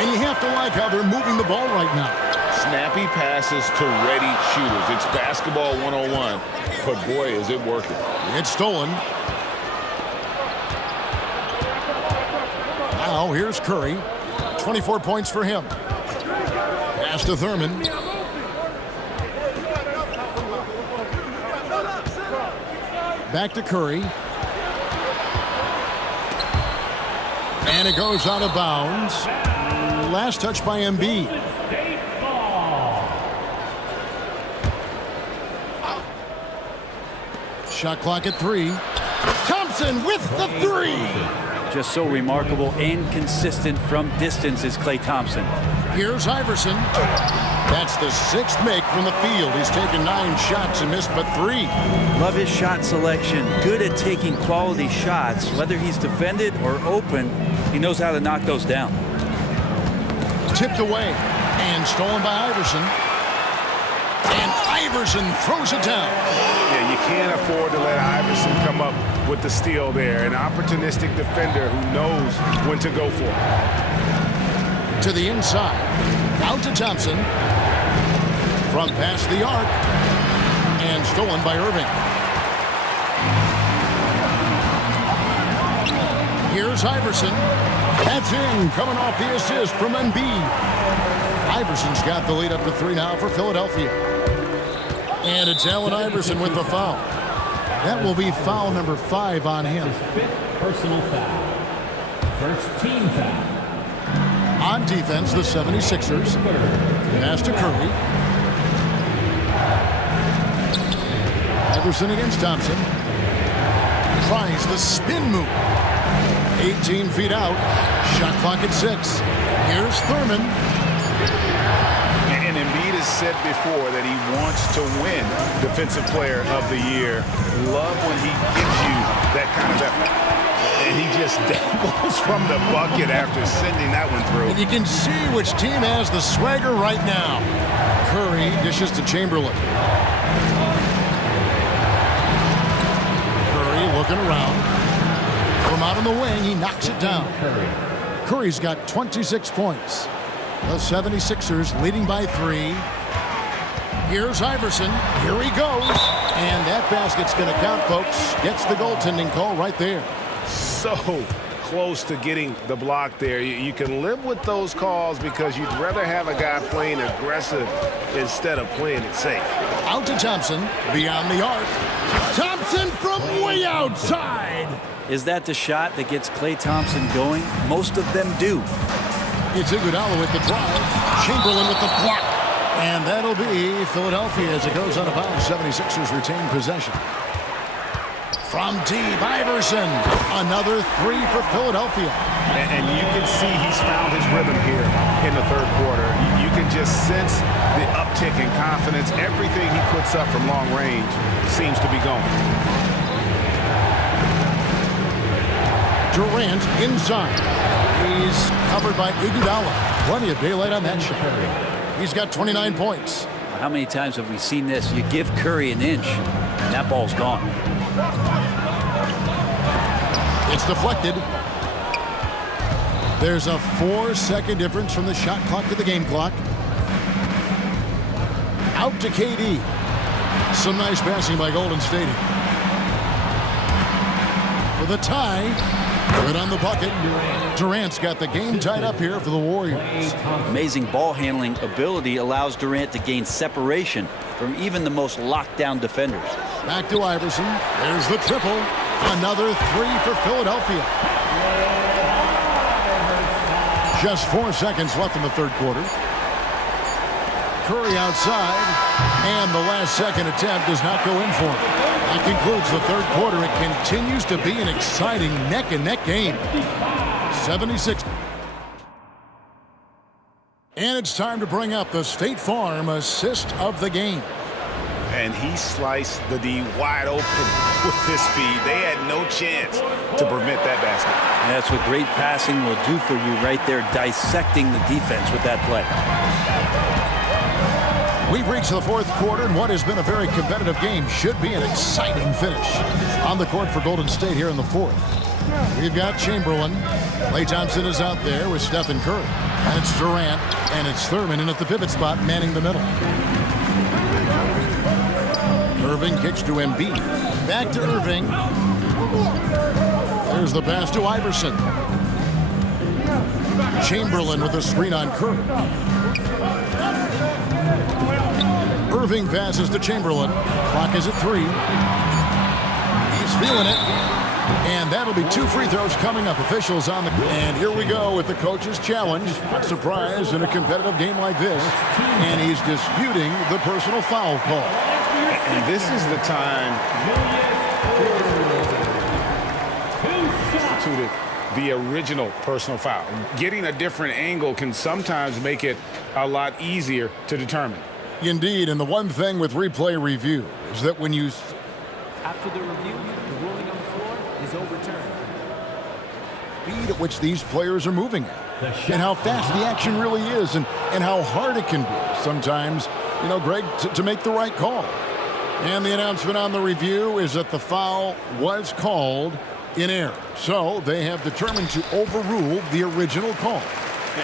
And you have to like how they're moving the ball right now. Snappy passes to ready shooters. It's basketball 101, but boy, is it working. It's stolen. Now here's Curry. 24 points for him. Pass to Thurman. Back to Curry. And it goes out of bounds. Last touch by Embiid. Shot clock at 3. Thompson with the 3. Just so remarkable and consistent from distance is Klay Thompson. Here's Iverson. That's the 6th make from the field. He's taken 9 shots and missed but 3. Love his shot selection. Good at taking quality shots. Whether he's defended or open, he knows how to knock those down. Tipped away and stolen by Iverson. And Iverson throws it down. Yeah, you can't afford to let Iverson come up with the steal there. An opportunistic defender who knows when to go for it. To the inside. Out to Thompson. From past the arc. And stolen by Irving. Here's Iverson. That's in, coming off the assist from Embiid. Iverson's got the lead up to 3 now for Philadelphia. And it's Allen Iverson with the foul. That will be foul number 5 on him. His 5th personal foul. First team foul. On defense, the 76ers. Pass to Curry. Iverson against Thompson. Tries the spin move. 18 feet out. Shot clock at 6. Here's Thurman. And Embiid has said before that he wants to win Defensive Player of the Year. Love when he gives you that kind of effort. And he just dangles from the bucket after sending that one through. And you can see which team has the swagger right now. Curry dishes to Chamberlain. Curry looking around. From out on the wing, he knocks it down. Curry's got 26 points. The 76ers leading by 3. Here's Iverson. Here he goes. And that basket's going to count, folks. Gets the goaltending call right there. So close to getting the block there. You can live with those calls because you'd rather have a guy playing aggressive instead of playing it safe. Out to Thompson. Beyond the arc. Thompson from way outside. Is that the shot that gets Klay Thompson going? Most of them do. It's Iguodala with the drive. Chamberlain with the block. And that'll be Philadelphia as it goes out of bounds. 76ers retain possession. From deep, Iverson. Another 3 for Philadelphia. And you can see he's found his rhythm here in the third quarter. You can just sense the uptick in confidence. Everything he puts up from long range seems to be going. Durant inside. He's covered by Iguodala. Plenty of daylight on that shot. He's got 29 points. How many times have we seen this? You give Curry an inch, and that ball's gone. It's deflected. There's a 4-second difference from the shot clock to the game clock. Out to KD. Some nice passing by Golden State. For the tie, Good on the bucket. Durant's got the game tied up here for the Warriors. Amazing ball handling ability allows Durant to gain separation from even the most locked down defenders. Back to Iverson. There's the triple. Another three for Philadelphia. Just 4 seconds left in the third quarter. Curry outside, and the last second attempt does not go in for him. That concludes the third quarter. It continues to be an exciting neck-and-neck game. 76. And it's time to bring up the State Farm assist of the game. And he sliced the D wide open with his speed. They had no chance to prevent that basket. And that's what great passing will do for you right there, dissecting the defense with that play. We've reached the fourth quarter, and what has been a very competitive game should be an exciting finish. On the court for Golden State here in the fourth. We've got Chamberlain. Klay Thompson is out there with Stephen Curry. And it's Durant, and it's Thurman in at the pivot spot, manning the middle. Irving kicks to Embiid. Back to Irving. There's the pass to Iverson. Chamberlain with a screen on Curry. Irving passes to Chamberlain. Clock is at 3. He's feeling it. And that'll be 2 free throws coming up. Officials on the... And here we go with the coach's challenge. Not surprised in a competitive game like this. And he's disputing the personal foul call. And this is the time instituted the original personal foul. Getting a different angle can sometimes make it a lot easier to determine. Indeed, and the one thing with replay review is that when you... After the review, the ruling on the floor is overturned. Speed at which these players are moving at, and how fast the action really is, and how hard it can be sometimes, you know, Greg, to make the right call. And the announcement on the review is that the foul was called in error. So they have determined to overrule the original call.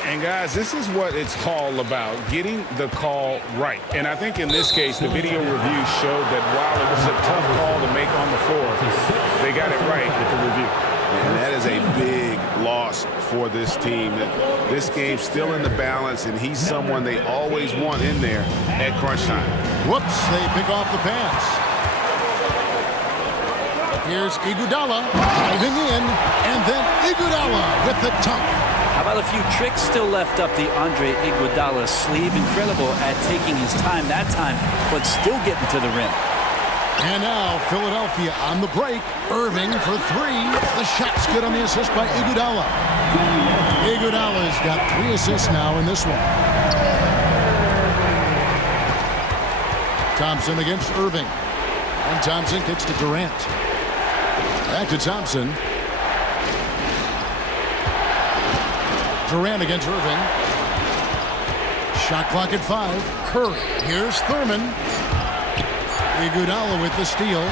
And guys, this is what it's all about, getting the call right. And I think in this case, the video review showed that while it was a tough call to make on the floor, they got it right with the review. And that is a big loss for this team. This game's still in the balance, and he's someone they always want in there at crunch time. Whoops, they pick off the pass. Here's Iguodala diving in, and then Iguodala with the dunk. How about a few tricks still left up the Andre Iguodala sleeve? Incredible at taking his time that time, but still getting to the rim. And now Philadelphia on the break. Irving for 3. The shot's good on the assist by Iguodala. Iguodala's got 3 assists now in this one. Thompson against Irving. And Thompson kicks to Durant. Back to Thompson. Durant against Irving. Shot clock at 5. Curry. Here's Thurman. Iguodala with the steal.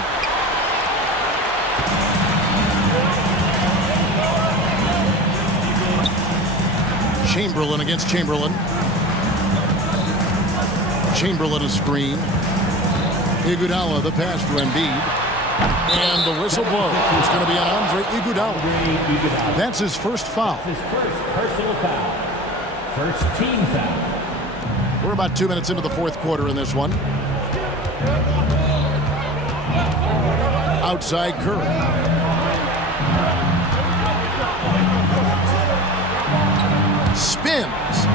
Chamberlain against Chamberlain. Chamberlain a screen. Iguodala the pass to Embiid. And the whistle blows. It's going to be on Andre Iguodala. That's his first foul. His first personal foul. First team foul. We're about 2 minutes into the fourth quarter in this one. Outside Curry. Spins.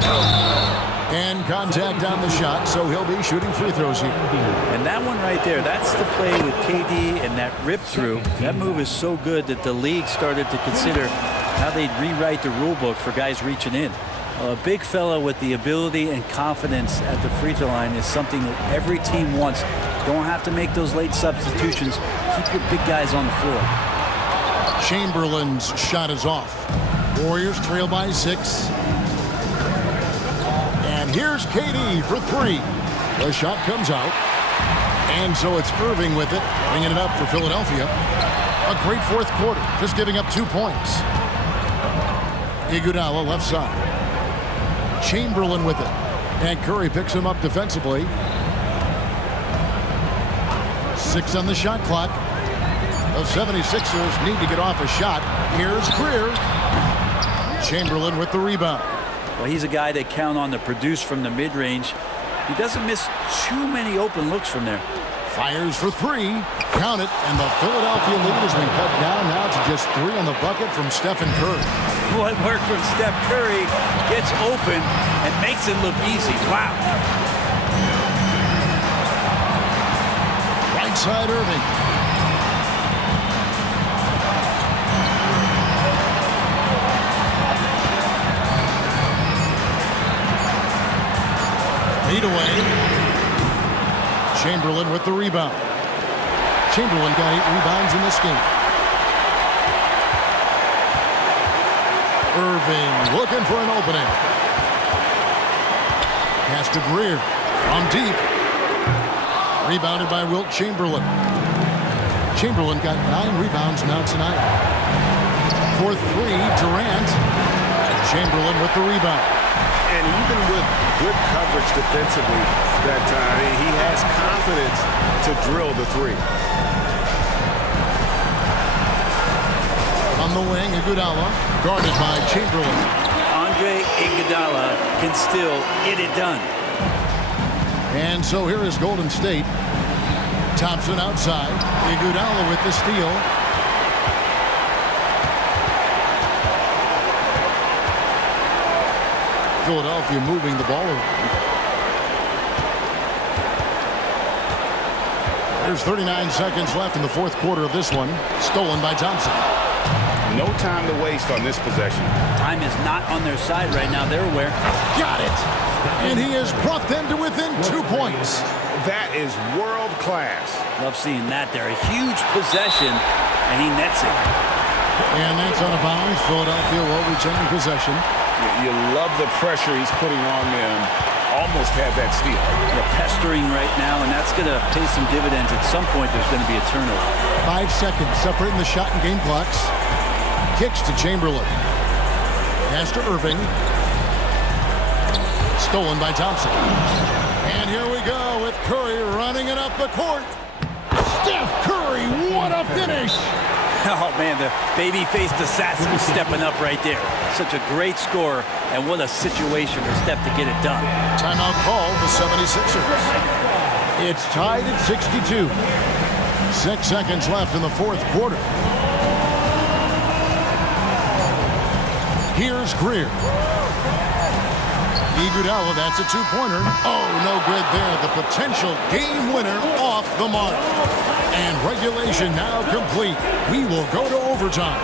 And contact on the shot, so he'll be shooting free throws here. And that one right there, that's the play with KD and that rip through. That move is so good that the league started to consider how they'd rewrite the rule book for guys reaching in. A big fella with the ability and confidence at the free throw line is something that every team wants. Don't have to make those late substitutions. Keep your big guys on the floor. Chamberlain's shot is off. Warriors trail by 6. And here's KD for 3. The shot comes out. And so it's Irving with it, bringing it up for Philadelphia. A great fourth quarter, just giving up 2 points. Iguodala left side. Chamberlain with it. And Curry picks him up defensively. 6 on the shot clock. The 76ers need to get off a shot. Here's Greer. Chamberlain with the rebound. Well, he's a guy they count on to produce from the mid-range. He doesn't miss too many open looks from there. Fires for three. Count it. And the Philadelphia lead has been cut down now to just 3 on the bucket from Stephen Curry. What work from Steph Curry gets open and makes it look easy. Wow. Right side Irving. Feed away. Chamberlain with the rebound. Chamberlain got 8 rebounds in this game. Irving looking for an opening. Pass to Greer from deep. Rebounded by Wilt Chamberlain. Chamberlain got 9 rebounds now tonight. For 3, Durant. Chamberlain with the rebound. And even with good coverage defensively that time, he has confidence to drill the 3. On the wing, Iguodala, guarded by Chamberlain. Andre Iguodala can still get it done. And so here is Golden State. Thompson outside. Iguodala with the steal. Philadelphia moving the ball around. There's 39 seconds left in the 4th quarter of this one. Stolen by Thompson. No time to waste on this possession. Time is not on their side right now. They're aware. Got it. And he has brought them to within 2 points. That is world class. Love seeing that there. A huge possession, and he nets it. And that's out of bounds. Philadelphia will retain possession. You love the pressure he's putting on them. Almost had that steal. They're pestering right now, and that's going to pay some dividends. At some point, there's going to be a turnover. 5 seconds separating the shot and game clocks. Kicks to Chamberlain. Pass to Irving. Stolen by Thompson. And here we go with Curry running it up the court. Steph Curry, what a finish! Oh, man, the baby-faced assassin is stepping up right there. Such a great score, and what a situation for Steph to get it done. Timeout call, the 76ers. It's tied at 62. 6 seconds left in the 4th quarter. Here's Greer. Iguodala, that's a 2-pointer. Oh, no good there. The potential game winner off the mark. And regulation now complete. We will go to overtime.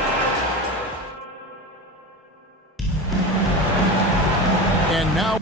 And now...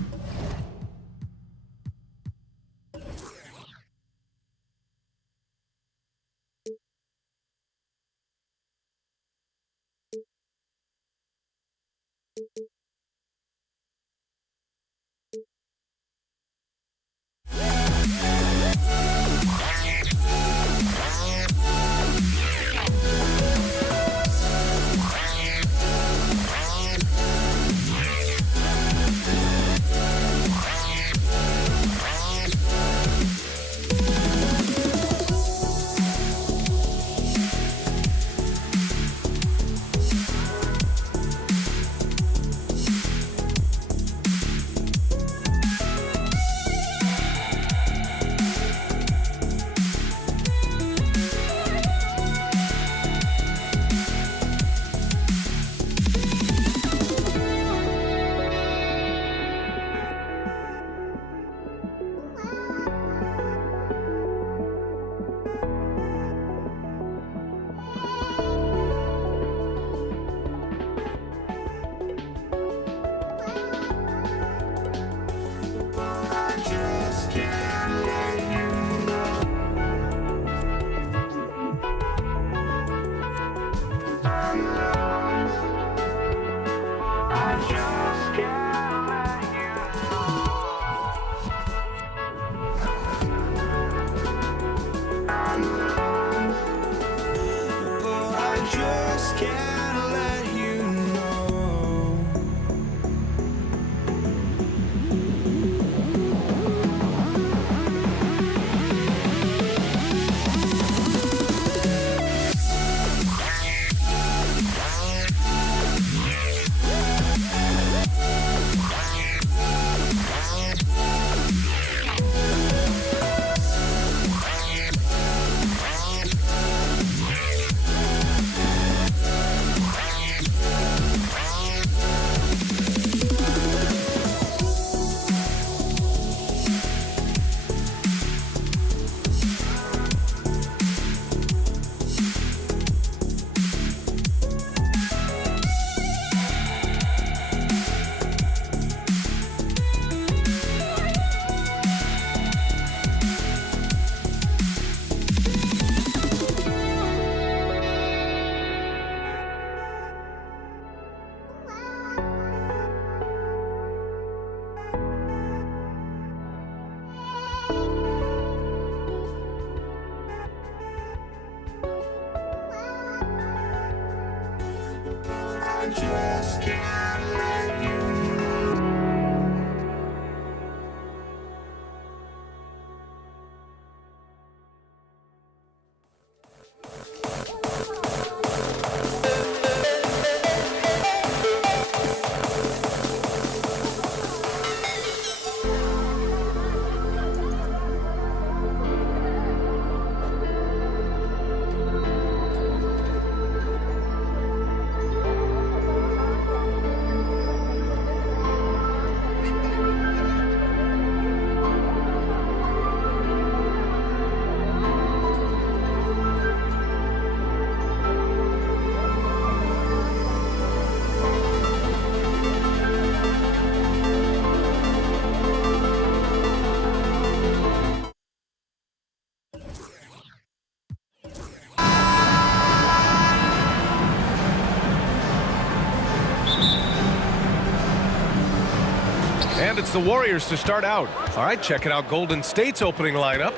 And it's the Warriors to start out. All right, checking out Golden State's opening lineup.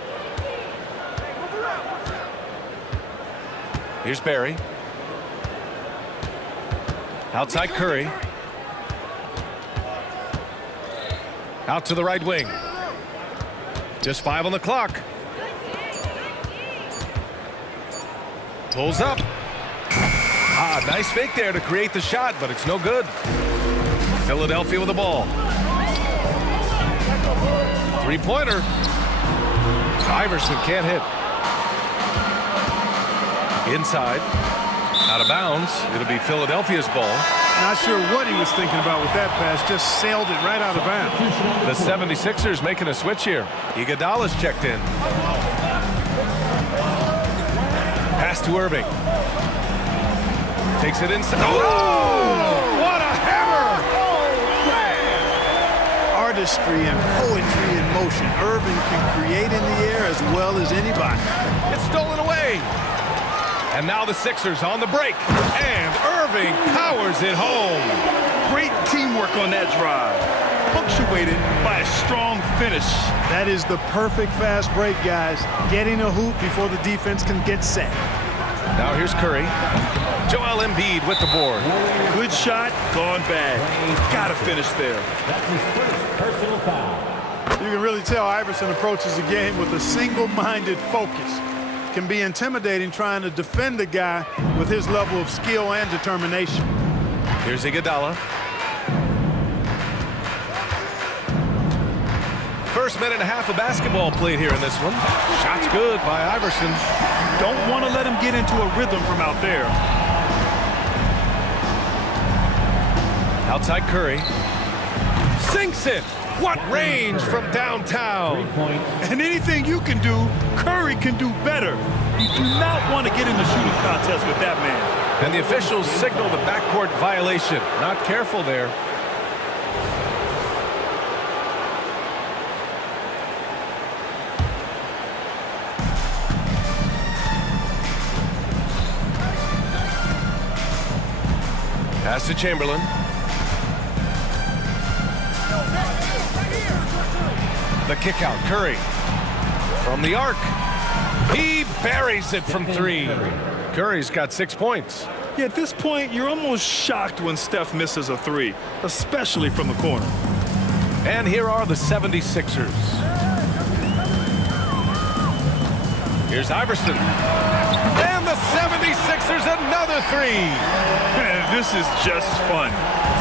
Here's Barry. Outside Curry. Out to the right wing. Just 5 on the clock. Pulls up. Nice fake there to create the shot, but it's no good. Philadelphia with the ball. Three-pointer. Iverson can't hit. Inside. Out of bounds. It'll be Philadelphia's ball. Not sure what he was thinking about with that pass. Just sailed it right out of bounds. The 76ers making a switch here. Iguodala's checked in. Pass to Irving. Takes it inside. Oh! What a hammer! Oh, man! Artistry and poetry in motion. Irving can create in the air as well as anybody. It's stolen away. And now the Sixers on the break. And Irving powers it home. Great teamwork on that drive. Punctuated by a strong finish. That is the perfect fast break, guys. Getting a hoop before the defense can get set. Now here's Curry. Joel Embiid with the board. Good shot, gone bad. Gotta finish there. That's his first personal foul. You can really tell Iverson approaches the game with a single-minded focus. Can be intimidating trying to defend the guy with his level of skill and determination. Here's Iguodala. First minute and a half of basketball played here in this one. Shot's good by Iverson. Don't want to let him get into a rhythm from out there. Outside Curry. Sinks it. What range from downtown. And anything you can do, Curry can do better. You do not want to get in the shooting contest with that man. And the officials signal the backcourt violation. Not careful there. Pass to Chamberlain. The kick out, Curry. From the arc. He buries it from 3. Curry's got 6 points. Yeah, at this point, you're almost shocked when Steph misses a 3, especially from the corner. And here are the 76ers. Here's Iverson. And the 76ers another 3. Man, this is just fun.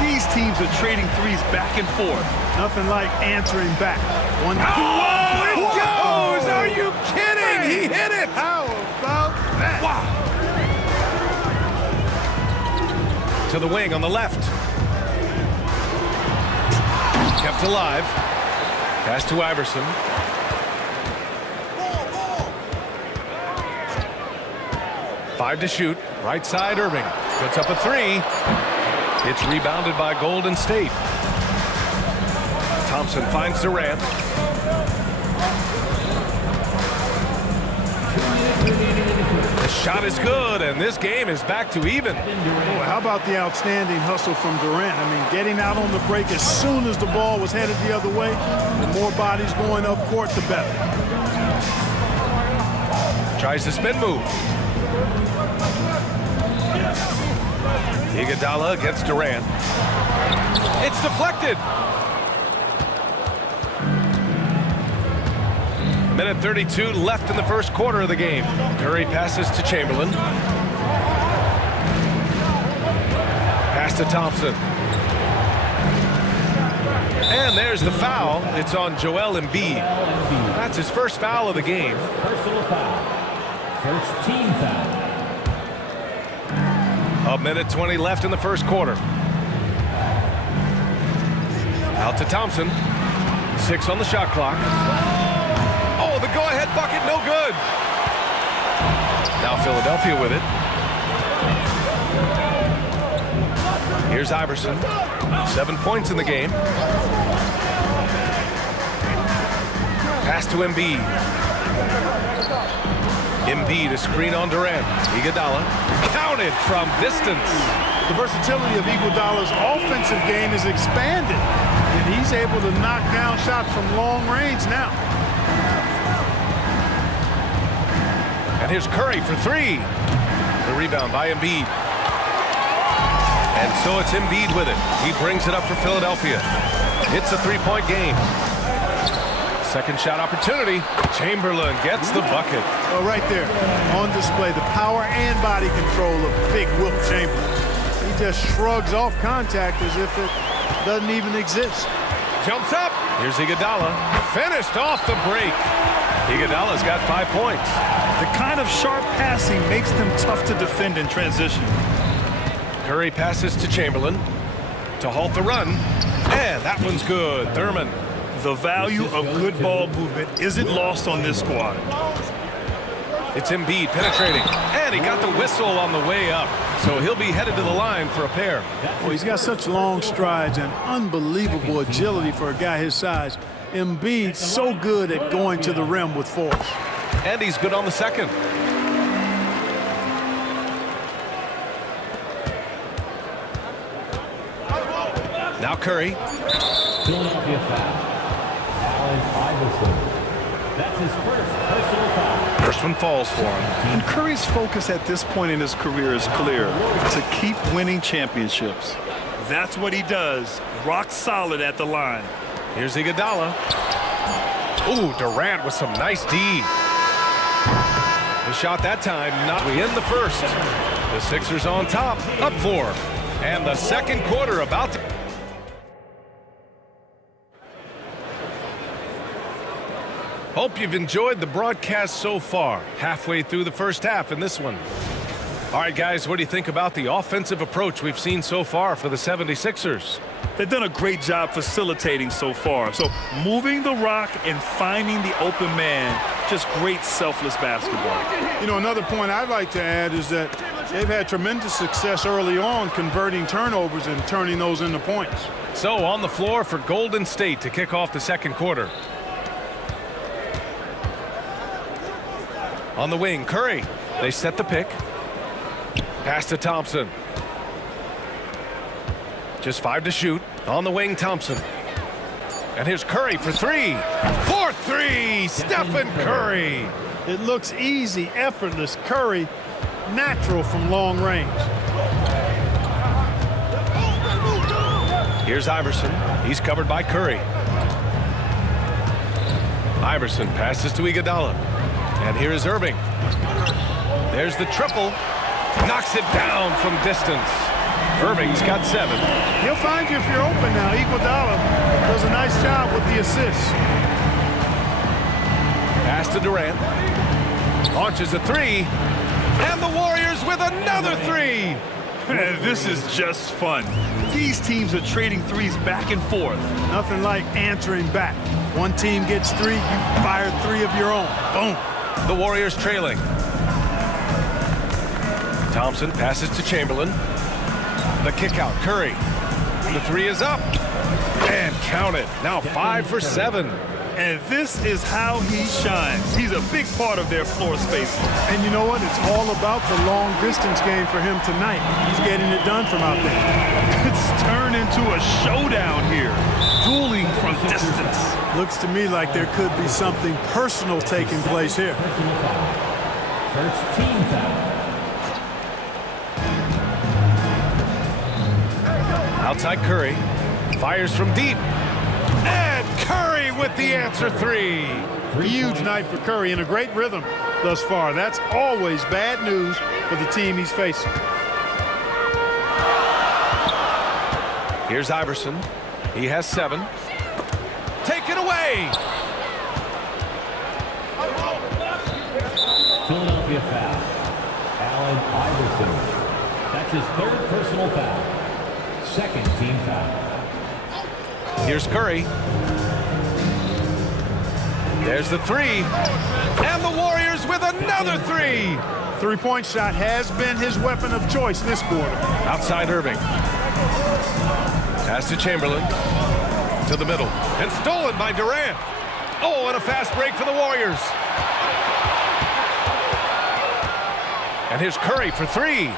These teams are trading threes back and forth. Nothing like answering back. One. Oh, it goes! Are you kidding? He hit it! How about that? Wow. To the wing on the left. Kept alive. Pass to Iverson. Five to shoot. Right side, Irving. Puts up a 3. It's rebounded by Golden State. Thompson finds Durant. The shot is good, and this game is back to even. Boy, how about the outstanding hustle from Durant? I mean, getting out on the break as soon as the ball was headed the other way. The more bodies going up court, the better. Tries the spin move. Iguodala against Durant. It's deflected. Minute 32 left in the first quarter of the game. Curry passes to Chamberlain. Pass to Thompson. And there's the foul. It's on Joel Embiid. That's his first foul of the game. Personal foul. First team foul. A minute 20 left in the first quarter. Out to Thompson. 6 on the shot clock. Oh, the go-ahead bucket, no good. Now Philadelphia with it. Here's Iverson. 7 points in the game. Pass to Embiid. Embiid, a screen on Durant. Iguodala counted from distance. The versatility of Iguodala's offensive game is expanded, and he's able to knock down shots from long range now. And here's Curry for 3. The rebound by Embiid. And so it's Embiid with it. He brings it up for Philadelphia. It's a 3-point game. Second shot opportunity. Chamberlain gets the bucket. Oh, right there on display, the power and body control of big Wilt Chamberlain. He just shrugs off contact as if it doesn't even exist. Jumps up. Here's Iguodala. Finished off the break. Iguodala's got 5 points. The kind of sharp passing makes them tough to defend in transition. Curry passes to Chamberlain to halt the run. And that one's good. Thurman. The value of good ball movement isn't lost on this squad. It's Embiid penetrating. And he got the whistle on the way up. So he'll be headed to the line for a pair. Well, he's got such long strides and unbelievable agility for a guy his size. Embiid's so good at going to the rim with force. And he's good on the second. Now Curry. Philadelphia foul. Allen Iverson. That's his first personal foul. First one falls for him. And Curry's focus at this point in his career is clear: to keep winning championships. That's what he does. Rock solid at the line. Here's Iguodala. Ooh, Durant with some nice D. The shot that time, not we end the first. The Sixers on top, up 4. And the second quarter about to... Hope you've enjoyed the broadcast so far. Halfway through the first half in this one. All right, guys, what do you think about the offensive approach we've seen so far for the 76ers? They've done a great job facilitating so far. So moving the rock and finding the open man, just great selfless basketball. You know, another point I'd like to add is that they've had tremendous success early on converting turnovers and turning those into points. So on the floor for Golden State to kick off the second quarter. On the wing, Curry. They set the pick. Pass to Thompson. Just 5 to shoot. On the wing, Thompson. And here's Curry for 3. For 3, Stephen Curry. It looks easy, effortless. Curry, natural from long range. Here's Iverson. He's covered by Curry. Iverson passes to Iguodala. And here is Irving. There's the triple. Knocks it down from distance. Irving's got 7. He'll find you if you're open now. Iguodala does a nice job with the assist. Pass to Durant. Launches a 3. And the Warriors with another 3. Man, this is just fun. These teams are trading threes back and forth. Nothing like answering back. One team gets 3, you fire 3 of your own. Boom. The Warriors trailing. Thompson passes to Chamberlain. The kick out, Curry. The 3 is up. And count it. Now 5 for 7. And this is how he shines. He's a big part of their floor space. And you know what? It's all about the long distance game for him tonight. He's getting it done from out there. It's turned into a showdown here. Dueling from distance. Looks to me like there could be something personal taking place here. First team foul. Outside Curry. Fires from deep. And Curry with the answer three. Huge night for Curry and a great rhythm thus far. That's always bad news for the team he's facing. Here's Iverson. He has 7. Take it away. Philadelphia foul. Allen Iverson. That's his 3rd personal foul. 2nd team foul. Here's Curry. There's the 3. And the Warriors with another 3. Three-point shot has been his weapon of choice this quarter. Outside Irving. Pass to Chamberlain. To the middle. And stolen by Durant. Oh, and a fast break for the Warriors. And here's Curry for 3.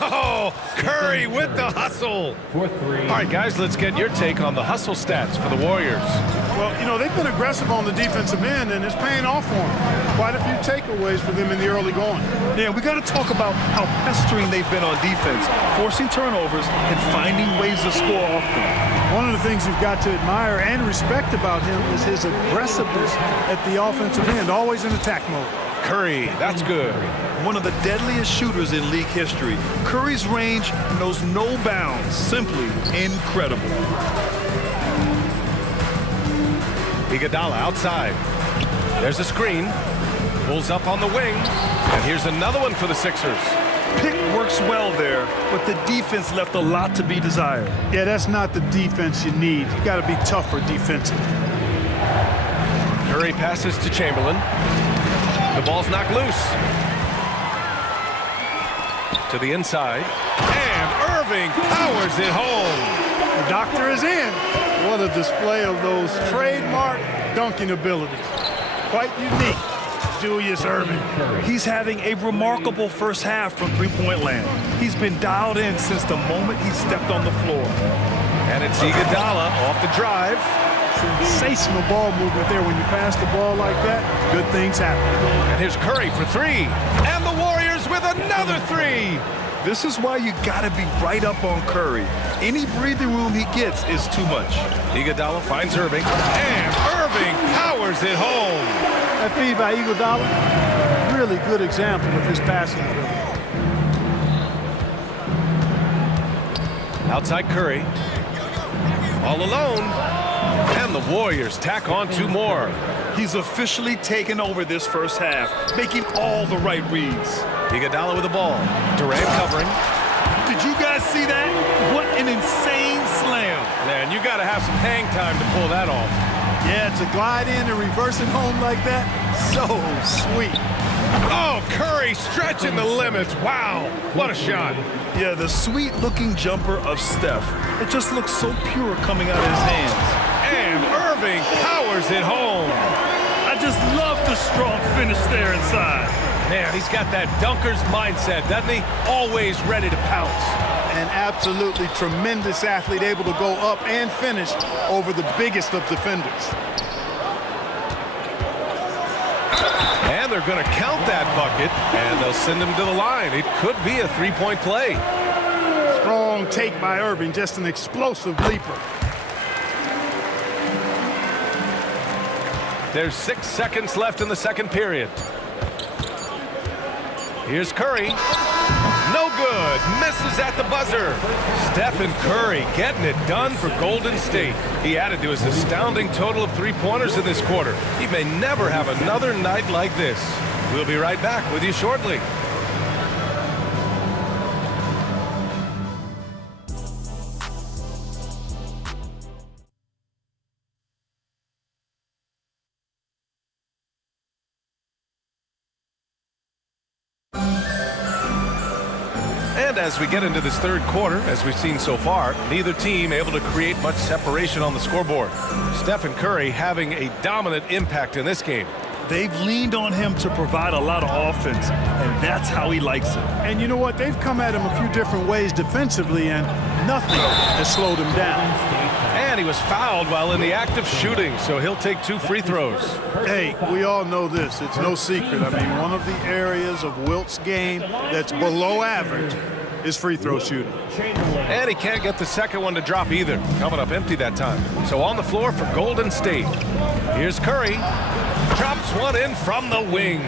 Oh, Curry with the hustle. For 3. All right, guys, let's get your take on the hustle stats for the Warriors. Well, you know, they've been aggressive on the defensive end, and it's paying off for them. Quite a few takeaways for them in the early going. Yeah, we got to talk about how pestering they've been on defense, forcing turnovers and finding ways to score off them. One of the things you've got to admire and respect about him is his aggressiveness at the offensive end, always in attack mode. Curry, that's good. One of the deadliest shooters in league history. Curry's range knows no bounds. Simply incredible. Iguodala outside. There's a screen. Pulls up on the wing. And here's another one for the Sixers. Pick works well there, but the defense left a lot to be desired. Yeah, that's not the defense you need. You got to be tougher defensively. Curry passes to Chamberlain. The ball's knocked loose. To the inside. And Irving powers it home. The doctor is in. What a display of those trademark dunking abilities. Quite unique. Julius Irving. He's having a remarkable first half from three-point land. He's been dialed in since the moment he stepped on the floor. And it's Iguodala off the drive. Sensational ball movement there. When you pass the ball like that, good things happen. And here's Curry for 3. And the Warriors with another 3. This is why you gotta be right up on Curry. Any breathing room he gets is too much. Iguodala finds Irving. And Irving powers it home. That feed by Iguodala, really good example of his passing ability. Outside Curry. All alone. And the Warriors tack on 2 more. He's officially taken over this first half, making all the right reads. Iguodala with the ball. Durant covering. Did you guys see that? What an insane slam. Man, you got to have some hang time to pull that off. Yeah, to glide in and reverse it home like that, so sweet. Oh, Curry stretching the limits. Wow, what a shot. Yeah, the sweet-looking jumper of Steph. It just looks so pure coming out of his hands. And Irving powers it home. I just love the strong finish there inside. Man, he's got that dunker's mindset, doesn't he? Always ready to pounce. An absolutely tremendous athlete, able to go up and finish over the biggest of defenders. And they're going to count that bucket, and they'll send him to the line. It could be a 3-point play. Strong take by Irving, just an explosive leaper. There's 6 seconds left in the second period. Here's Curry. No good. Misses at the buzzer. Stephen Curry getting it done for Golden State. He added to his astounding total of 3-pointers in this quarter. He may never have another night like this. We'll be right back with you shortly. And as we get into this third quarter, as we've seen so far, neither team able to create much separation on the scoreboard. Stephen Curry having a dominant impact in this game. They've leaned on him to provide a lot of offense, and that's how he likes it. And you know what? They've come at him a few different ways defensively, and nothing has slowed him down. And he was fouled while in the act of shooting, so he'll take 2 free throws. Hey, we all know this. It's no secret. I mean, one of the areas of Wilt's game that's below average is free throw shooting. And he can't get the second one to drop either. Coming up empty that time. So on the floor for Golden State. Here's Curry. Drops one in from the wing.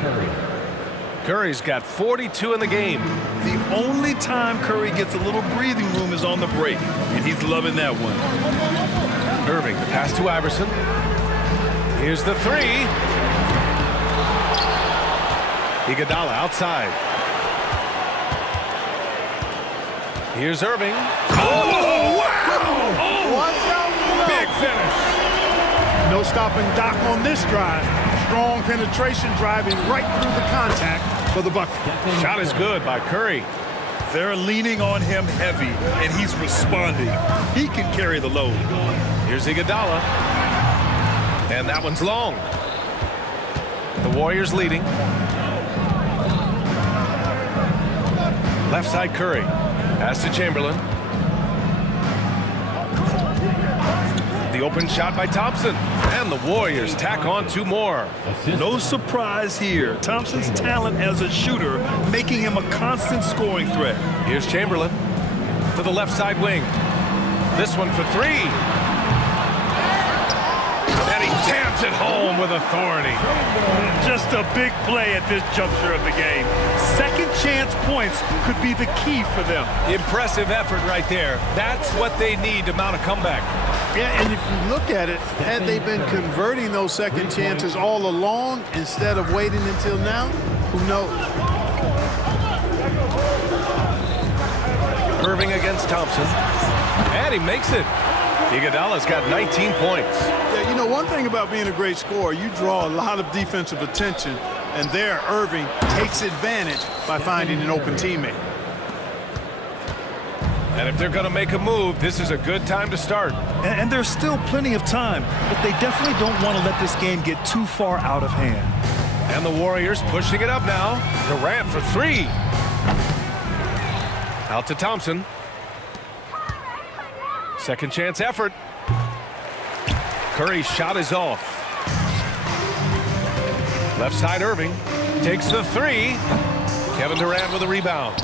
Curry's got 42 in the game. The only time Curry gets a little breathing room is on the break, and he's loving that one. Irving, the pass to Iverson. Here's the three. Iguodala outside. Here's Irving. Oh, wow! Oh, watch out! Big finish. No stopping Doc on this drive. Strong penetration driving right through the contact for the bucket. Shot is good by Curry. They're leaning on him heavy, and he's responding. He can carry the load. Here's Iguodala. And that one's long. The Warriors leading. Left side Curry. Pass to Chamberlain. The open shot by Thompson. And the Warriors tack on two more. No surprise here. Thompson's talent as a shooter making him a constant scoring threat. Here's Chamberlain to the left side wing. This one for three. And he jams it home with authority. Just a big play at this juncture of the game. Second chance points could be the key for them. Impressive effort right there. That's what they need to mount a comeback. Yeah, and if you look at it, had they been converting those second chances all along instead of waiting until now, who knows? Irving against Thompson. And he makes it. Iguodala's got 19 points. Yeah, you know, one thing about being a great scorer, you draw a lot of defensive attention, and there Irving takes advantage by finding an open teammate. And if they're going to make a move, this is a good time to start. And there's still plenty of time, but they definitely don't want to let this game get too far out of hand. And the Warriors pushing it up now. Durant for three. Out to Thompson. Second chance effort. Curry's shot is off. Left side Irving takes the three. Kevin Durant with a rebound.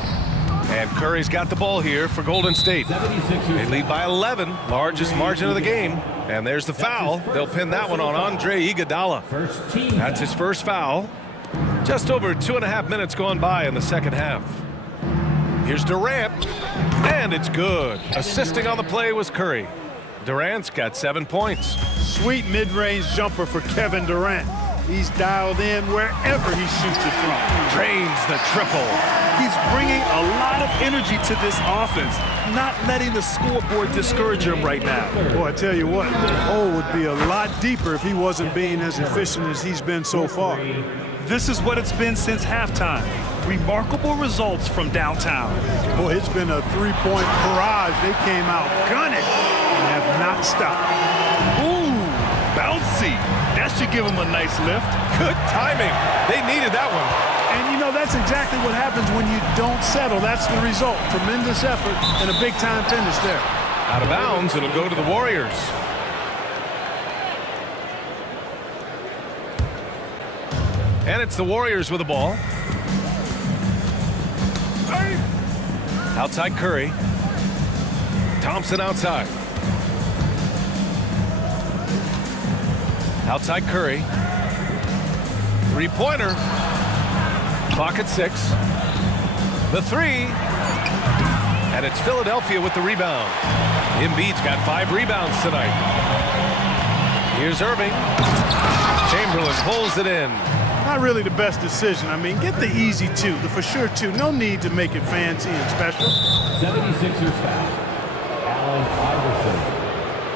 And Curry's got the ball here for Golden State. They lead by 11, largest margin of the game. And there's the foul. They'll pin that one on Andre Iguodala. That's his first foul. Just over 2.5 minutes gone by in the second half. Here's Durant, and it's good. Assisting on the play was Curry. Durant's got 7 points. Sweet mid-range jumper for Kevin Durant. He's dialed in wherever he shoots it from. Drains the triple. He's bringing a lot of energy to this offense, not letting the scoreboard discourage him right now. Boy, I tell you what, the hole would be a lot deeper if he wasn't being as efficient as he's been so far. This is what it's been since halftime. Remarkable results from downtown. Boy, it's been a three-point barrage. They came out gunning and have not stopped. Ooh, bouncy. That should give him a nice lift. Good timing. They needed that one. And, you know, that's exactly what happens when you don't settle. That's the result. Tremendous effort and a big-time finish there. Out of bounds, it'll go to the Warriors. And it's the Warriors with the ball. Outside Curry. Thompson outside. Outside Curry. Three-pointer. Clock at 6. The three. And it's Philadelphia with the rebound. Embiid's got 5 rebounds tonight. Here's Irving. Chamberlain pulls it in. Not really the best decision. I mean, get the easy two, the for sure two. No need to make it fancy and special. 76ers foul. Allen Iverson.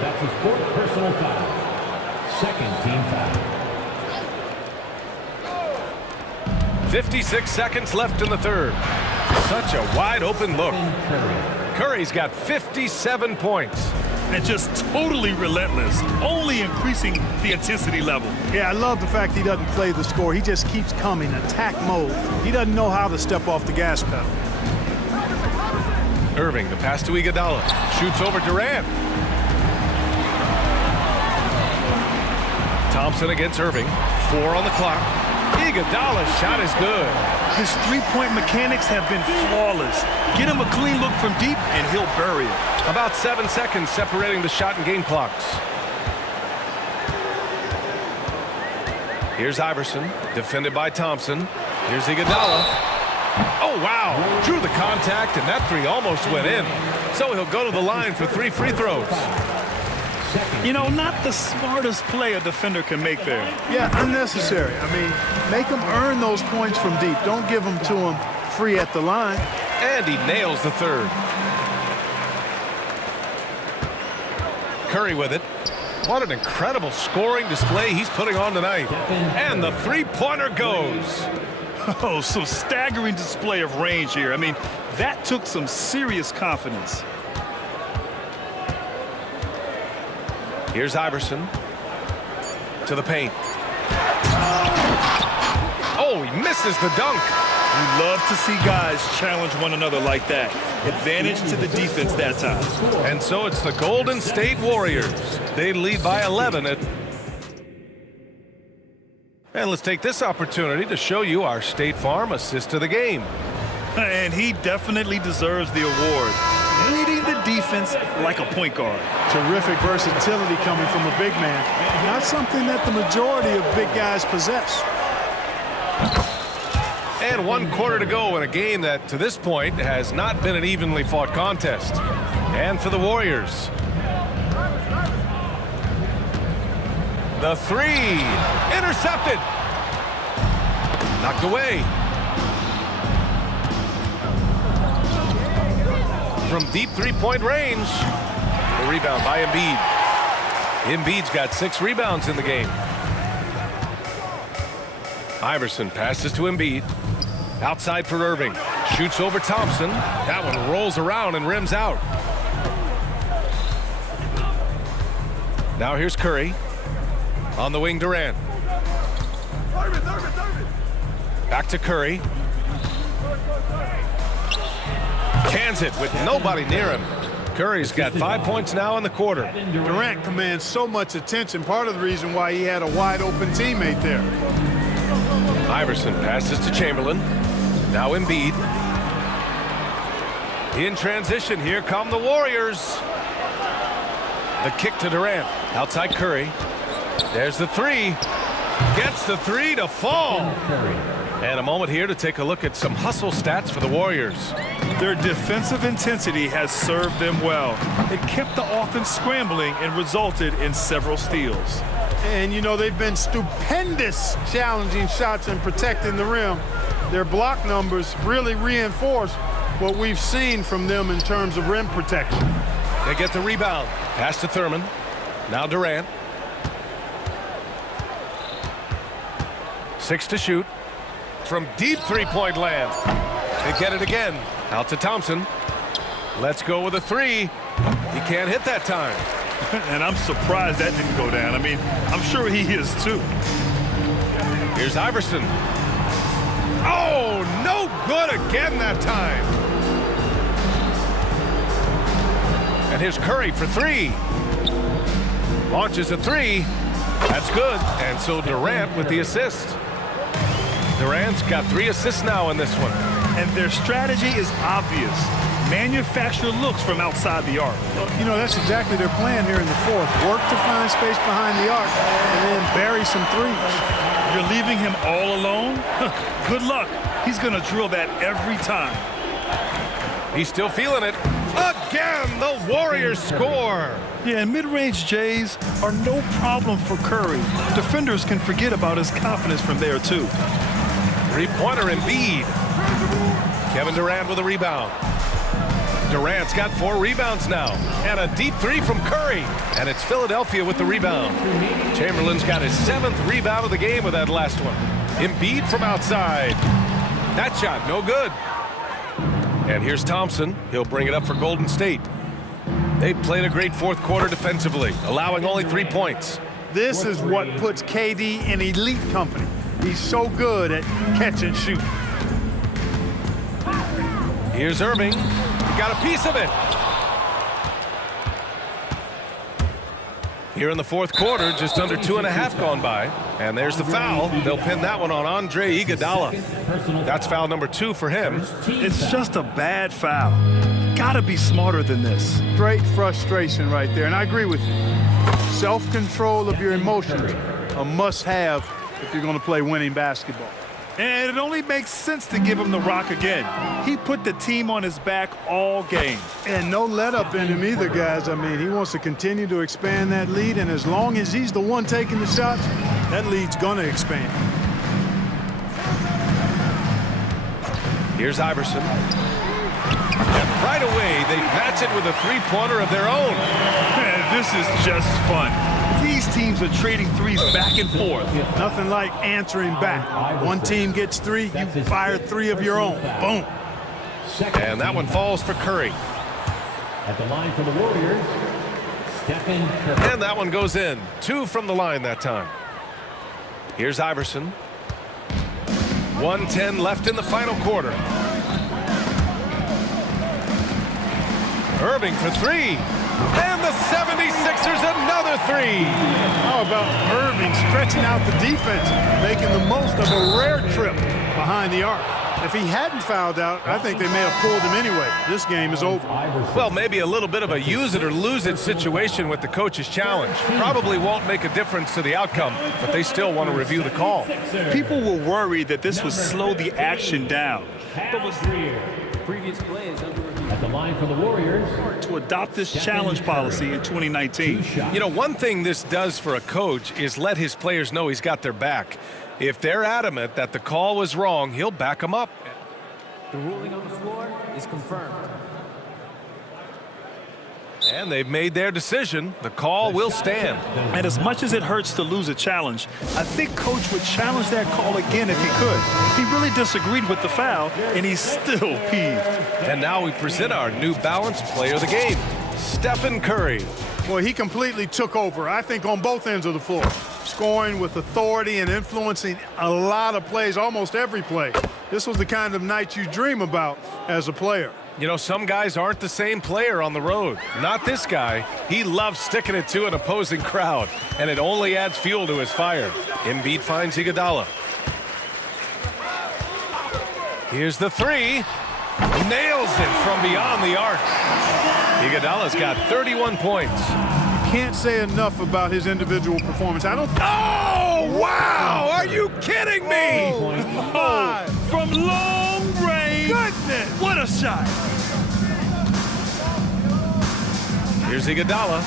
That's his 4th personal foul. Second team foul. 56 seconds left in the third. Such a wide open look. Curry's got 57 points. And just totally relentless, only increasing the intensity level. Yeah, I love the fact he doesn't play the score. He just keeps coming, attack mode. He doesn't know how to step off the gas pedal. Irving, the pass to Iguodala. Shoots over Durant. Thompson against Irving. 4 on the clock. Iguodala's shot is good. His three-point mechanics have been flawless. Get him a clean look from deep, and he'll bury it. About 7 seconds separating the shot and game clocks. Here's Iverson, defended by Thompson. Here's Iguodala. Oh, wow. Drew the contact, and that three almost went in. So he'll go to the line for 3 free throws. You know, not the smartest play a defender can make there. Yeah, unnecessary. I mean, make them earn those points from deep. Don't give them to them free at the line. And he nails the third. Curry with it. What an incredible scoring display he's putting on tonight. And the three-pointer goes. Oh, some staggering display of range here. I mean, that took some serious confidence. Here's Iverson to the paint. Oh, he misses the dunk. You love to see guys challenge one another like that. Advantage to the defense that time. And so it's the Golden State Warriors. They lead by 11 at... And let's take this opportunity to show you our State Farm assist to the game. And he definitely deserves the award. Leading the defense like a point guard. Terrific versatility coming from a big man. Not something that the majority of big guys possess. And 1 quarter to go in a game that, to this point, has not been an evenly fought contest. And for the Warriors. The three. Intercepted. Knocked away. From deep three-point range. The rebound by Embiid. Embiid's got 6 rebounds in the game. Iverson passes to Embiid. Outside for Irving. Shoots over Thompson. That one rolls around and rims out. Now here's Curry. On the wing, Durant. Back to Curry. Cans it with nobody near him. Curry's got 5 points now in the quarter. Durant commands so much attention. Part of the reason why he had a wide-open teammate there. Iverson passes to Chamberlain. Now Embiid. In transition, here come the Warriors. The kick to Durant. Outside Curry. There's the three. Gets the three to fall. And a moment here to take a look at some hustle stats for the Warriors. Their defensive intensity has served them well. It kept the offense scrambling and resulted in several steals. And, you know, they've been stupendous challenging shots and protecting the rim. Their block numbers really reinforce what we've seen from them in terms of rim protection. They get the rebound. Pass to Thurman. Now Durant. 6 to shoot. From deep three-point land. They get it again. Out to Thompson. Let's go with a three. He can't hit that time. And I'm surprised that didn't go down. I mean, I'm sure he is too. Here's Iverson. Oh, no good again that time. And here's Curry for three. Launches a three. That's good. And so Durant with the assist. Durant's got 3 assists now in this one. And their strategy is obvious. Manufacture looks from outside the arc. You know, that's exactly their plan here in the fourth. Work to find space behind the arc and then bury some threes. You're leaving him all alone? Good luck. He's going to drill that every time. He's still feeling it. Again, the Warriors score. Yeah, and mid-range Jays are no problem for Curry. Defenders can forget about his confidence from there, too. Three-pointer Embiid. Kevin Durant with a rebound. Durant's got 4 rebounds now. And a deep three from Curry. And it's Philadelphia with the rebound. Chamberlain's got his 7th rebound of the game with that last one. Embiid from outside. That shot, no good. And here's Thompson. He'll bring it up for Golden State. They played a great fourth quarter defensively, allowing only 3 points. This is what puts KD in elite company. He's so good at catch and shoot. Here's Irving. He got a piece of it. Here in the fourth quarter, just under 2.5 gone by. And there's the foul. They'll pin that one on Andre Iguodala. That's foul number 2 for him. It's just a bad foul. Gotta be smarter than this. Straight frustration right there, and I agree with you. Self-control of your emotions, a must-have if you're going to play winning basketball. And it only makes sense to give him the rock again. He put the team on his back all game. And no let-up in him either, guys. I mean, he wants to continue to expand that lead, and as long as he's the one taking the shots, that lead's going to expand. Here's Iverson. And right away, they match it with a three-pointer of their own. Man, this is just fun. These teams are trading threes back and forth. Nothing like answering back. One team gets 3, you fire 3 of your own. Boom. And that one falls for Curry. At the line for the Warriors, Stephen Curry. And that one goes in. 2 from the line that time. Here's Iverson. 1:10 left in the final quarter. Irving for 3. And the 76ers another 3. How about Irving stretching out the defense, making the most of a rare trip behind the arc? If he hadn't fouled out, I think they may have pulled him anyway. This game is over. Well, maybe a little bit of a use it or lose it situation with the coach's challenge. Probably won't make a difference to the outcome, but they still want to review the call. People were worried that this would slow the action down. Previous play is under review. At the line for the Warriors, to adopt this challenge policy in 2019. You know, one thing this does for a coach is let his players know he's got their back. If they're adamant that the call was wrong, he'll back them up. The ruling on the floor is confirmed. And they've made their decision. The call will stand. And as much as it hurts to lose a challenge, I think Coach would challenge that call again if he could. He really disagreed with the foul, and he's still peeved. And now we present our New Balance player of the game, Stephen Curry. Well, he completely took over, I think, on both ends of the floor. Scoring with authority and influencing a lot of plays, almost every play. This was the kind of night you dream about as a player. You know, some guys aren't the same player on the road. Not this guy. He loves sticking it to an opposing crowd, and it only adds fuel to his fire. Embiid finds Iguodala. Here's the 3. Nails it from beyond the arc. Iguodala's got 31 points. Can't say enough about his individual performance. I don't. Oh, wow! Are you kidding me? Oh, from long range. Goodness! What a shot! Here's Iguodala.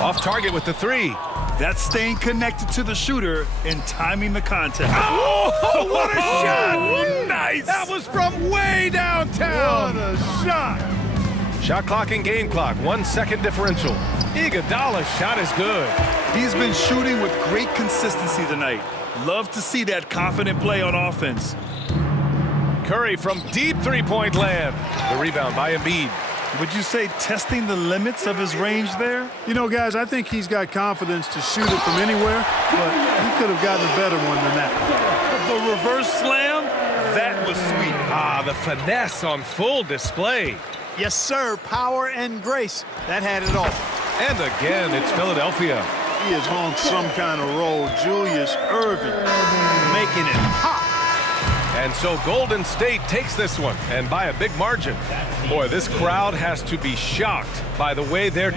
Off target with the 3. That's staying connected to the shooter and timing the contact. Oh, what a shot! Oh, nice! That was from way downtown. What a shot! Shot clock and game clock, 1 second differential. Iguodala's shot is good. He's been shooting with great consistency tonight. Love to see that confident play on offense. Curry from deep three-point land. The rebound by Embiid. Would you say testing the limits of his range there? You know, guys, I think he's got confidence to shoot it from anywhere, but he could have gotten a better one than that. The reverse slam, that was sweet. Ah, the finesse on full display. Yes, sir. Power and grace. That had it all. And again, it's Philadelphia. He is on some kind of roll. Julius Irving making it hot. And so Golden State takes this one, and by a big margin. Boy, this crowd has to be shocked by the way they're...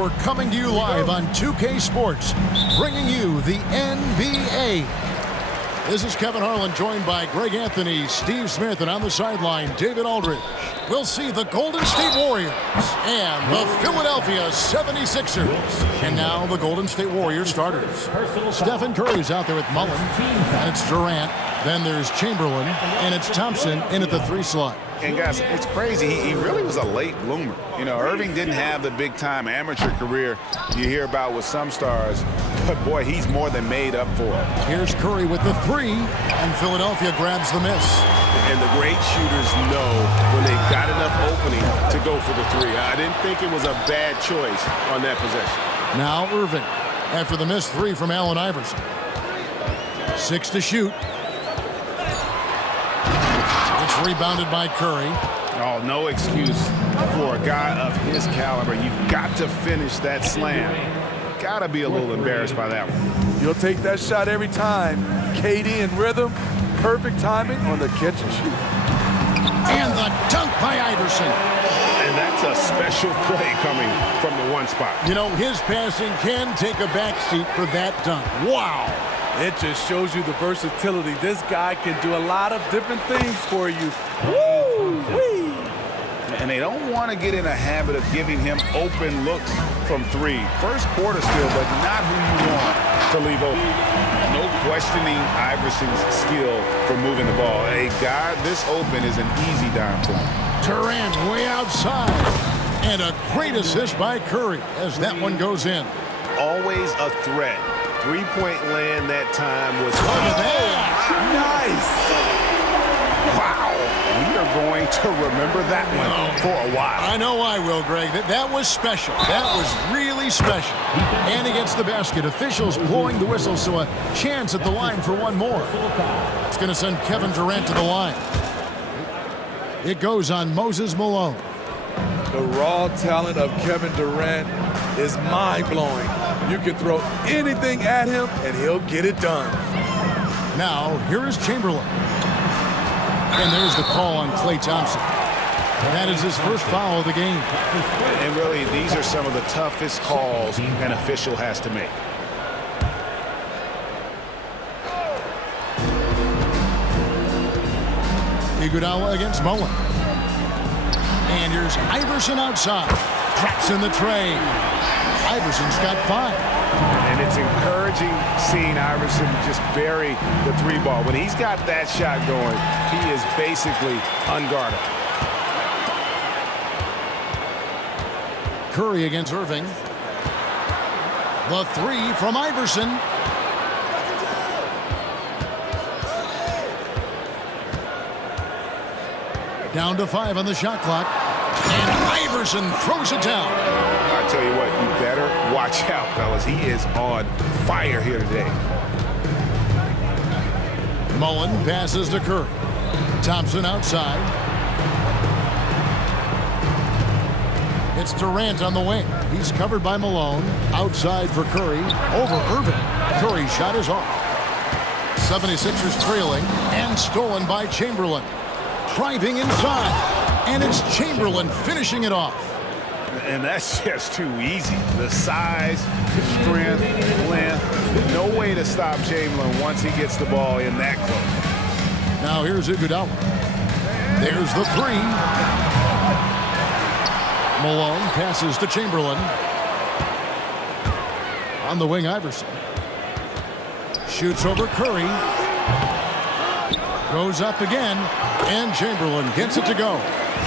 we're coming to you live on 2K Sports, bringing you the NBA. This is Kevin Harlan, joined by Greg Anthony, Steve Smith, and on the sideline, David Aldridge. We'll see the Golden State Warriors and the Philadelphia 76ers. And now the Golden State Warriors starters. Stephen Curry's out there with Mullen, and it's Durant. Then there's Chamberlain, and it's Thompson in at the 3 slot. And guys, it's crazy. He really was a late bloomer. You know, Irving didn't have the big-time amateur career you hear about with some stars, but boy, he's more than made up for it. Here's Curry with the 3, and Philadelphia grabs the miss. And the great shooters know when they've got enough opening to go for the 3. I didn't think it was a bad choice on that possession. Now Irving, after the missed 3 from Allen Iverson. 6 to shoot. It's rebounded by Curry. Oh, no excuse for a guy of his caliber. You've got to finish that slam. Got to be a little embarrassed by that one. You'll take that shot every time. KD in rhythm, perfect timing on the catch and shoot. And the dunk by Iverson. And that's a special play coming from the 1 spot. You know, his passing can take a backseat for that dunk. Wow. It just shows you the versatility. This guy can do a lot of different things for you. Woo-wee. And they don't want to get in a habit of giving him open looks from 3. First quarter still, but not who you want to leave open. No questioning Iverson's skill for moving the ball. A guy this open is an easy dime for him. Durant way outside. And a great assist by Curry as that one goes in. Always a threat. 3-point land that time was nice. Wow. We are going to remember that one for a while. I know I will, Greg. That was special. That was really special. And against the basket, officials blowing the whistle, so a chance at the line for one more. It's going to send Kevin Durant to the line. It goes on Moses Malone. The raw talent of Kevin Durant is mind-blowing. You can throw anything at him, and he'll get it done. Now, here is Chamberlain. And there's the call on Klay Thompson. That is his first foul of the game. And really, these are some of the toughest calls an official has to make. Iguodala against Mullen. And here's Iverson outside. Traps in the tray. Iverson's got 5. And it's encouraging seeing Iverson just bury the 3 ball. When he's got that shot going, he is basically unguarded. Curry against Irving. The 3 from Iverson. Down to 5 on the shot clock. And Iverson throws it down. I tell you what, you better watch out, fellas. He is on fire here today. Mullen passes to Curry. Thompson outside. It's Durant on the wing. He's covered by Malone. Outside for Curry. Over Irving. Curry's shot is off. 76ers trailing and stolen by Chamberlain. Driving inside. And it's Chamberlain finishing it off. And that's just too easy. The size, strength, length. No way to stop Chamberlain once he gets the ball in that close. Now here's Iguodala. There's the 3. Malone passes to Chamberlain. On the wing, Iverson. Shoots over Curry. Goes up again. And Chamberlain gets it to go.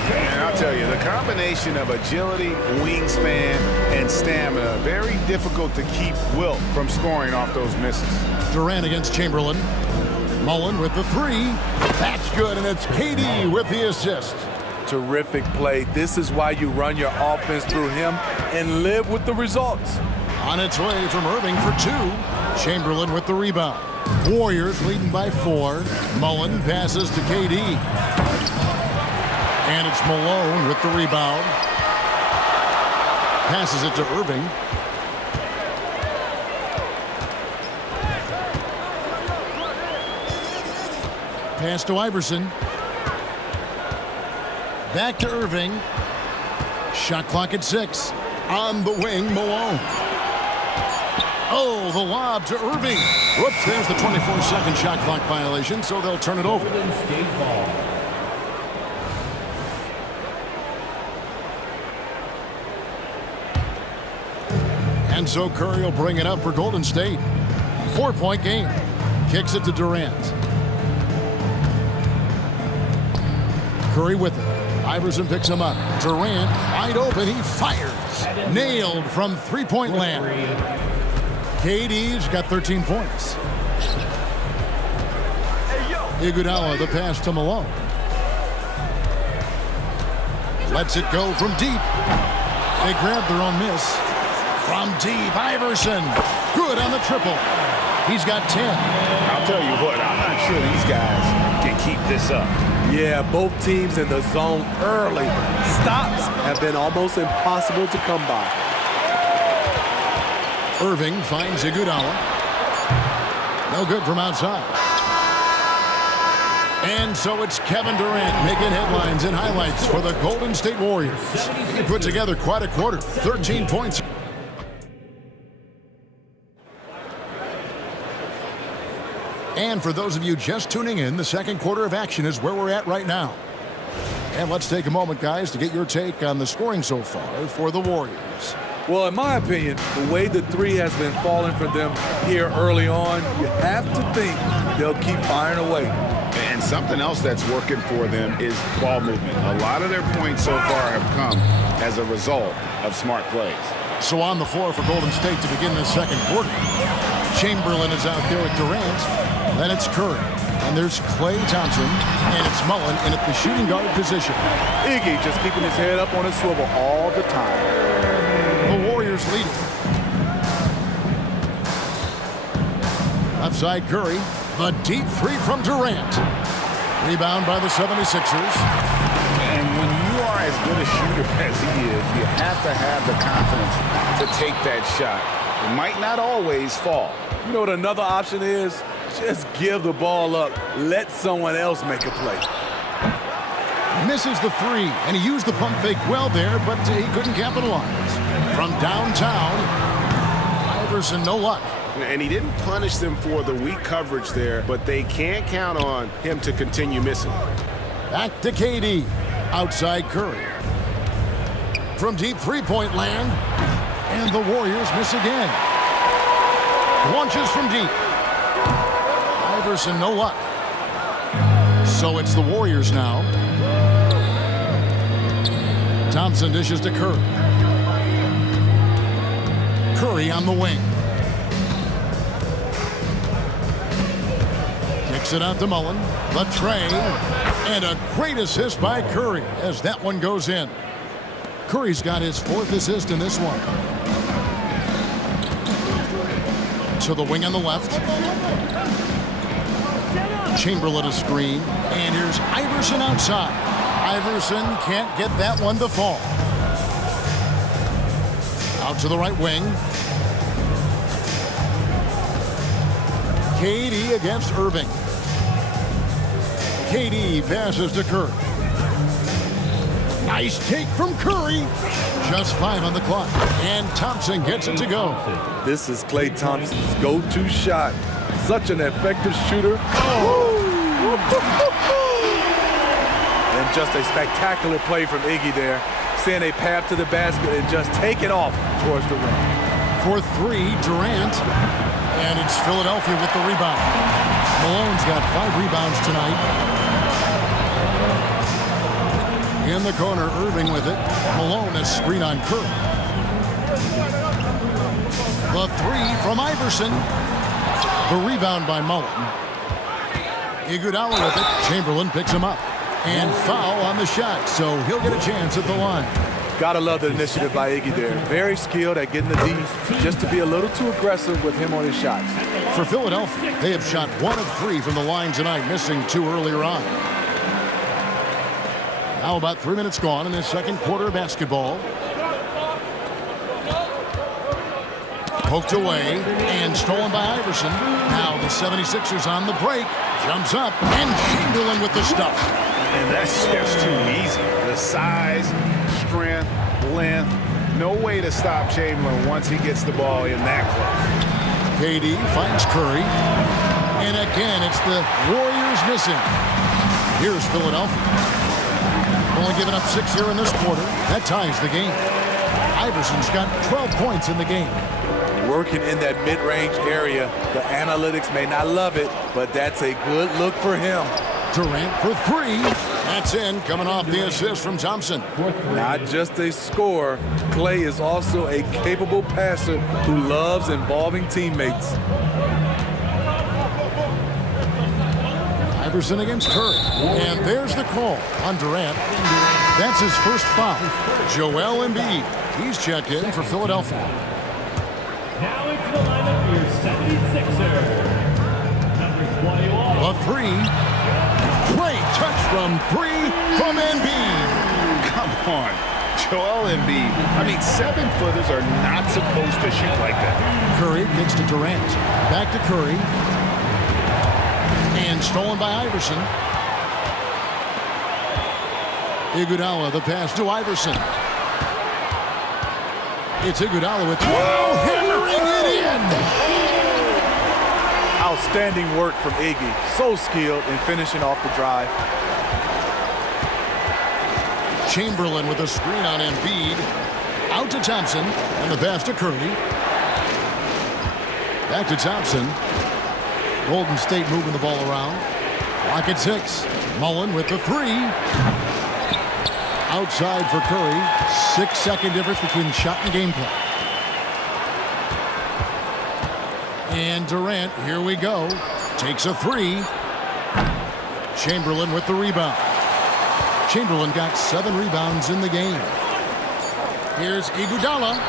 And I'll tell you, the combination of agility, wingspan, and stamina, very difficult to keep Wilt from scoring off those misses. Durant against Chamberlain. Mullen with the 3. That's good, and it's KD with the assist. Terrific play. This is why you run your offense through him and live with the results. On its way from Irving for 2. Chamberlain with the rebound. Warriors leading by 4. Mullen passes to KD. And it's Malone with the rebound. Passes it to Irving. Pass to Iverson. Back to Irving. Shot clock at 6. On the wing, Malone. Oh, the lob to Irving. Whoops, there's the 24-second shot clock violation, so they'll turn it over. Golden State ball. And so Curry will bring it up for Golden State. 4-point game. Kicks it to Durant. Curry with it. Iverson picks him up. Durant wide open. He fires. Nailed from three-point land. KD's got 13 points. Iguodala, the pass to Malone. Lets it go from deep. They grab their own miss. From deep, Iverson. Good on the triple. He's got 10. I'll tell you what, I'm not sure these guys can keep this up. Yeah, both teams in the zone early. Stops have been almost impossible to come by. Irving finds Iguodala. No good from outside. And so it's Kevin Durant making headlines and highlights for the Golden State Warriors. He put together quite a quarter. 13 points. And for those of you just tuning in, the second quarter of action is where we're at right now. And let's take a moment, guys, to get your take on the scoring so far for the Warriors. Well, in my opinion, the way the three has been falling for them here early on, you have to think they'll keep firing away. And something else that's working for them is ball movement. A lot of their points so far have come as a result of smart plays. So on the floor for Golden State to begin the second quarter. Chamberlain is out there with Durant. Then it's Curry. And there's Klay Thompson. And it's Mullen in at the shooting guard position. Iggy just keeping his head up on his swivel all the time. The Warriors lead it. Outside Curry. The deep three from Durant. Rebound by the 76ers. And when you are as good a shooter as he is, you have to have the confidence to take that shot. It might not always fall. You know what another option is? Just give the ball up. Let someone else make a play. Misses the three, and he used the pump fake well there, but he couldn't capitalize. From downtown, Iverson, no luck. And he didn't punish them for the weak coverage there, but they can't count on him to continue missing. Back to KD. Outside Curry. From deep three-point land. And the Warriors miss again. Launches from deep. Iverson, no luck. So it's the Warriors now. Thompson dishes to Curry. Curry on the wing. Kicks it out to Mullen. The tray. And a great assist by Curry as that one goes in. Curry's got his fourth assist in this one. To the wing on the left. Chamberlain a screen. And here's Iverson outside. Iverson can't get that one to fall. Out to the right wing. KD against Irving. KD passes to Curry. Nice take from Curry. Just 5 on the clock. And Thompson gets it to go. This is Klay Thompson's go-to shot. Such an effective shooter. Oh. And just a spectacular play from Iggy there. Seeing a path to the basket and just take it off towards the rim. For three, Durant. And it's Philadelphia with the rebound. Malone's got 5 rebounds tonight. In the corner, Irving with it. Malone a screen on Curry. The three from Iverson. The rebound by Mullen. Iguodala with it. Chamberlain picks him up. And foul on the shot, so he'll get a chance at the line. Gotta love the initiative by Iggy there. Very skilled at getting the D, just to be a little too aggressive with him on his shots. For Philadelphia, they have shot 1 of 3 from the line tonight, missing 2 earlier on. Now about 3 minutes gone in this second quarter of basketball. Poked away and stolen by Iverson. Now the 76ers on the break. Jumps up and Chamberlain with the stuff. And that's just too easy. The size, strength, length, no way to stop Chamberlain once he gets the ball in that close. KD finds Curry. And again, it's the Warriors missing. Here's Philadelphia. Only giving up 6 here in this quarter. That ties the game. Iverson's got 12 points in the game. Working in that mid-range area. The analytics may not love it, but that's a good look for him. Durant for 3. That's in, coming off the assist from Thompson. Not just a scorer, Klay is also a capable passer who loves involving teammates. Iverson against Curry. And there's the call on Durant. That's his first foul. Joel Embiid. He's checked in for Philadelphia. Now into the lineup for your 76er. Number 21. A 3. Great touch from 3 from Embiid. Come on. Joel Embiid. I mean, 7-footers are not supposed to shoot like that. Curry kicks to Durant. Back to Curry. And stolen by Iverson. Iguodala, the pass to Iverson. It's Iguodala with hammering it in. Outstanding work from Iggy. So skilled in finishing off the drive. Chamberlain with a screen on Embiid. Out to Thompson. And the pass to Curry. Back to Thompson. Golden State moving the ball around. Clock at 6. Mullen with the 3. Outside for Curry. 6-second difference between the shot and game clock. And Durant, here we go. Takes a 3. Chamberlain with the rebound. Chamberlain got 7 rebounds in the game. Here's Iguodala.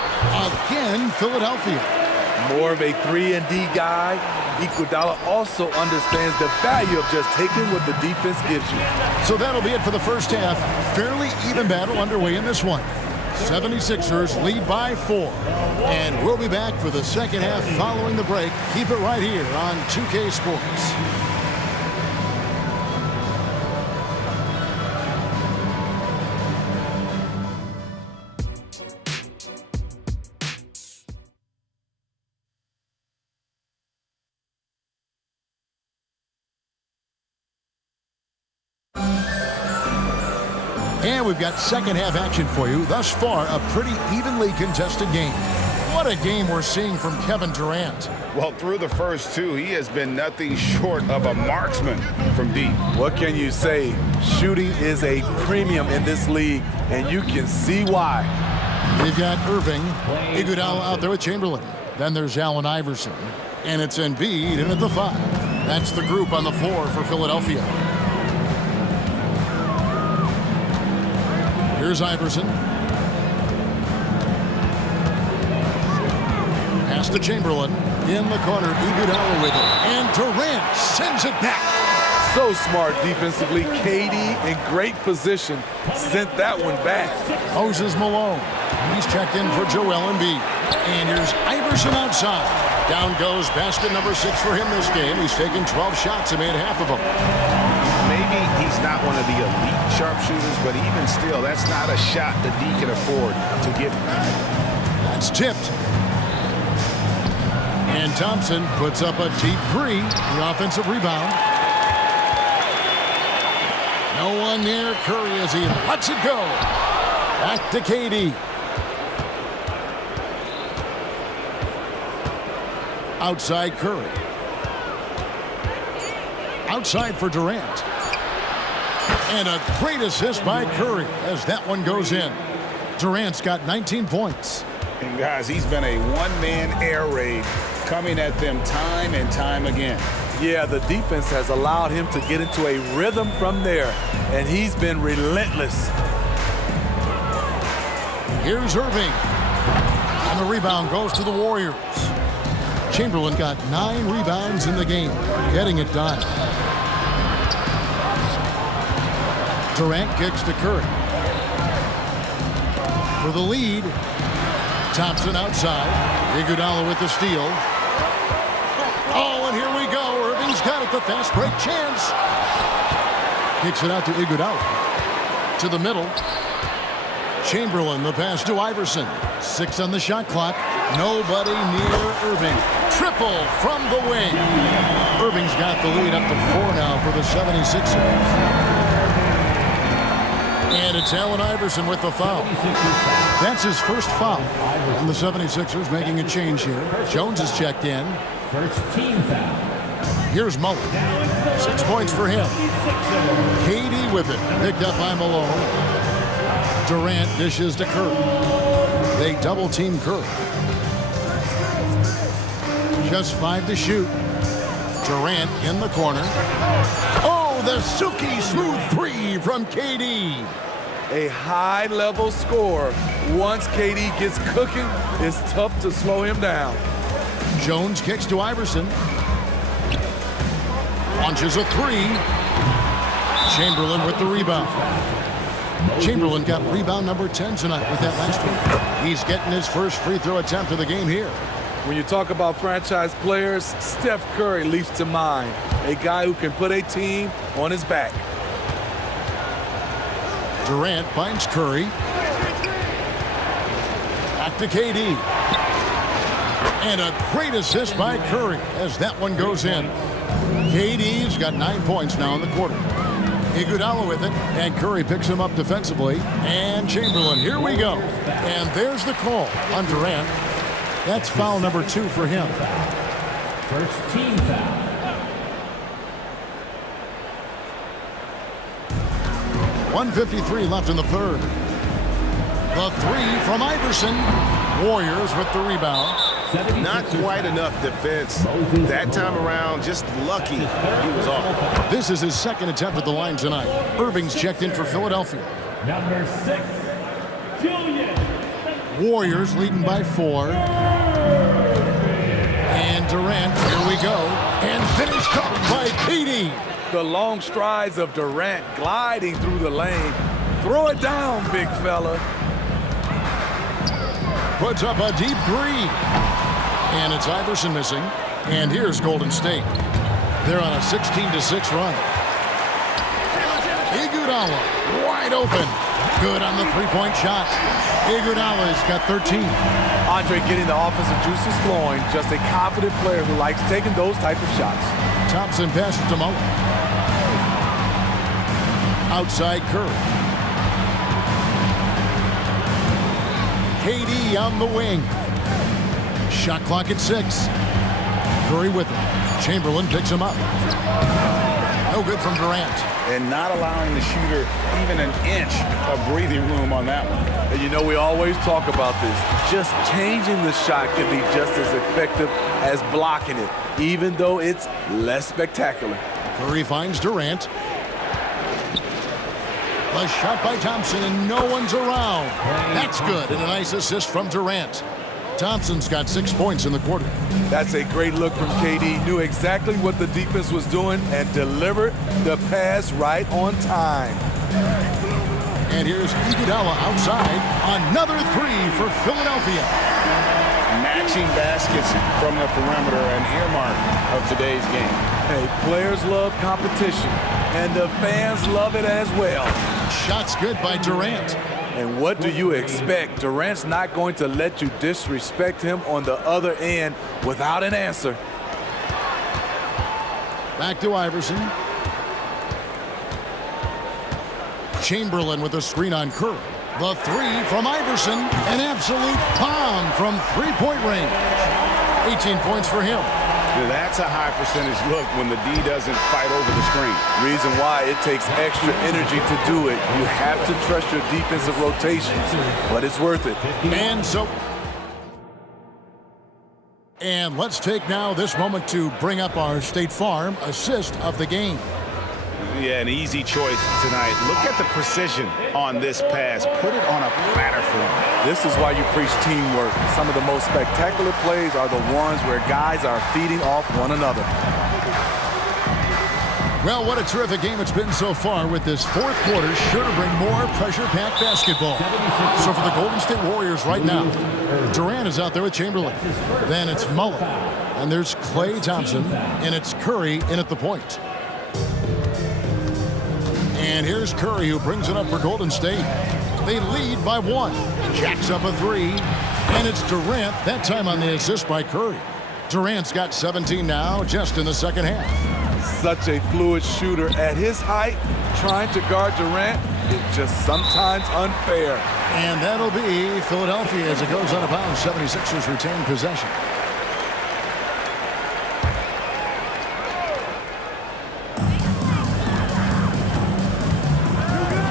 Again, Philadelphia. More of a 3-and-D guy. Iguodala also understands the value of just taking what the defense gives you. So that'll be it for the first half. Fairly even battle underway in this one. 76ers lead by 4. And we'll be back for the second half following the break. Keep it right here on 2K Sports. And we've got second half action for you. Thus far, a pretty evenly contested game. What a game we're seeing from Kevin Durant. Well, through the first 2, he has been nothing short of a marksman from deep. What can you say? Shooting is a premium in this league, and you can see why. We've got Irving, Iguodala out there with Chamberlain. Then there's Allen Iverson. And it's Embiid in at the 5. That's the group on the floor for Philadelphia. Here's Iverson. Pass to Chamberlain. In the corner, Iguodala with it. And Durant sends it back. So smart defensively. KD in great position. Sent that one back. Moses Malone. He's checked in for Joel Embiid. And here's Iverson outside. Down goes basket number 6 for him this game. He's taken 12 shots and made half of them. Maybe he's not one of the elite sharpshooters, but even still, that's not a shot that D can afford to give. That's tipped. And Thompson puts up a deep 3. The offensive rebound. No one near Curry as he lets it go. Back to KD. Outside Curry. Outside for Durant. And a great assist by Curry as that one goes in. Durant's got 19 points. And guys, he's been a one-man air raid coming at them time and time again. Yeah, the defense has allowed him to get into a rhythm from there, and he's been relentless. Here's Irving. And the rebound goes to the Warriors. Chamberlain got 9 rebounds in the game, getting it done. Durant kicks to Curry. For the lead, Thompson outside. Iguodala with the steal. Oh, and here we go. Irving's got it, the fast break chance. Kicks it out to Iguodala. To the middle. Chamberlain, the pass to Iverson. 6 on the shot clock. Nobody near Irving. Triple from the wing. Irving's got the lead up to 4 now for the 76ers. And it's Allen Iverson with the foul. That's his first foul. And the 76ers making a change here. Jones is checked in. First team foul. Here's Mullen. 6 points for him. KD with it. Picked up by Malone. Durant dishes to Curry. They double team Curry. Just 5 to shoot. Durant in the corner. Oh, the silky smooth 3 from KD. A high-level score. Once KD gets cooking, it's tough to slow him down. Jones kicks to Iverson. Launches a 3. Chamberlain with the rebound. Chamberlain got rebound number 10 tonight with that last one. He's getting his first free throw attempt of the game here. When you talk about franchise players, Steph Curry leaps to mind. A guy who can put a team on his back. Durant finds Curry. Back to KD. And a great assist by Curry as that one goes in. KD's got 9 points now in the quarter. Iguodala with it, and Curry picks him up defensively. And Chamberlain, here we go. And there's the call on Durant. That's foul number 2 for him. First team foul. .153 left in the third. The 3 from Iverson. Warriors with the rebound. Not quite enough defense. That time around, just lucky he was off. This is his second attempt at the line tonight. Irving's checked in for Philadelphia. Number 6, Julian. Warriors leading by 4. And Durant, here we go. And finished up by KD. The long strides of Durant gliding through the lane. Throw it down, big fella. Puts up a deep 3. And it's Iverson missing. And here's Golden State. They're on a 16-6 run. Iguodala wide open. Good on the three-point shot. Iguodala's got 13. Andre getting the offensive juices flowing. Just a confident player who likes taking those type of shots. Thompson passes to Mullen. Outside Curry. KD on the wing. Shot clock at 6. Curry with him. Chamberlain picks him up. No good from Durant. And not allowing the shooter even an inch of breathing room on that one. And you know, we always talk about this. Just changing the shot can be just as effective as blocking it, even though it's less spectacular. Curry finds Durant. A shot by Thompson, and no one's around. That's good, and a nice assist from Durant. Thompson's got 6 points in the quarter. That's a great look from KD. Knew exactly what the defense was doing and delivered the pass right on time. And here's Iguodala outside. Another 3 for Philadelphia. Matching baskets from the perimeter, an earmark of today's game. Hey, players love competition, and the fans love it as well. Shots good by Durant. And what do you expect? Durant's not going to let you disrespect him on the other end without an answer. Back to Iverson. Chamberlain with a screen on Curry. The 3 from Iverson. An absolute bomb from three-point range. 18 points for him. That's a high percentage look when the D doesn't fight over the screen. Reason why it takes extra energy to do it. You have to trust your defensive rotations, but it's worth it. And let's take now this moment to bring up our State Farm assist of the game. Yeah, an easy choice tonight. Look at the precision on this pass. Put it on a platter for him. This is why you preach teamwork. Some of the most spectacular plays are the ones where guys are feeding off one another. Well, what a terrific game it's been so far, with this fourth quarter sure to bring more pressure-packed basketball. So for the Golden State Warriors right now, Durant is out there with Chamberlain. Then it's Mullen. And there's Klay Thompson. And it's Curry in at the point. And here's Curry, who brings it up for Golden State. They lead by 1. Jacks up a 3. And it's Durant, that time on the assist by Curry. Durant's got 17 now, just in the second half. Such a fluid shooter. At his height, trying to guard Durant is just sometimes unfair. And that'll be Philadelphia as it goes out of bounds. 76ers retain possession.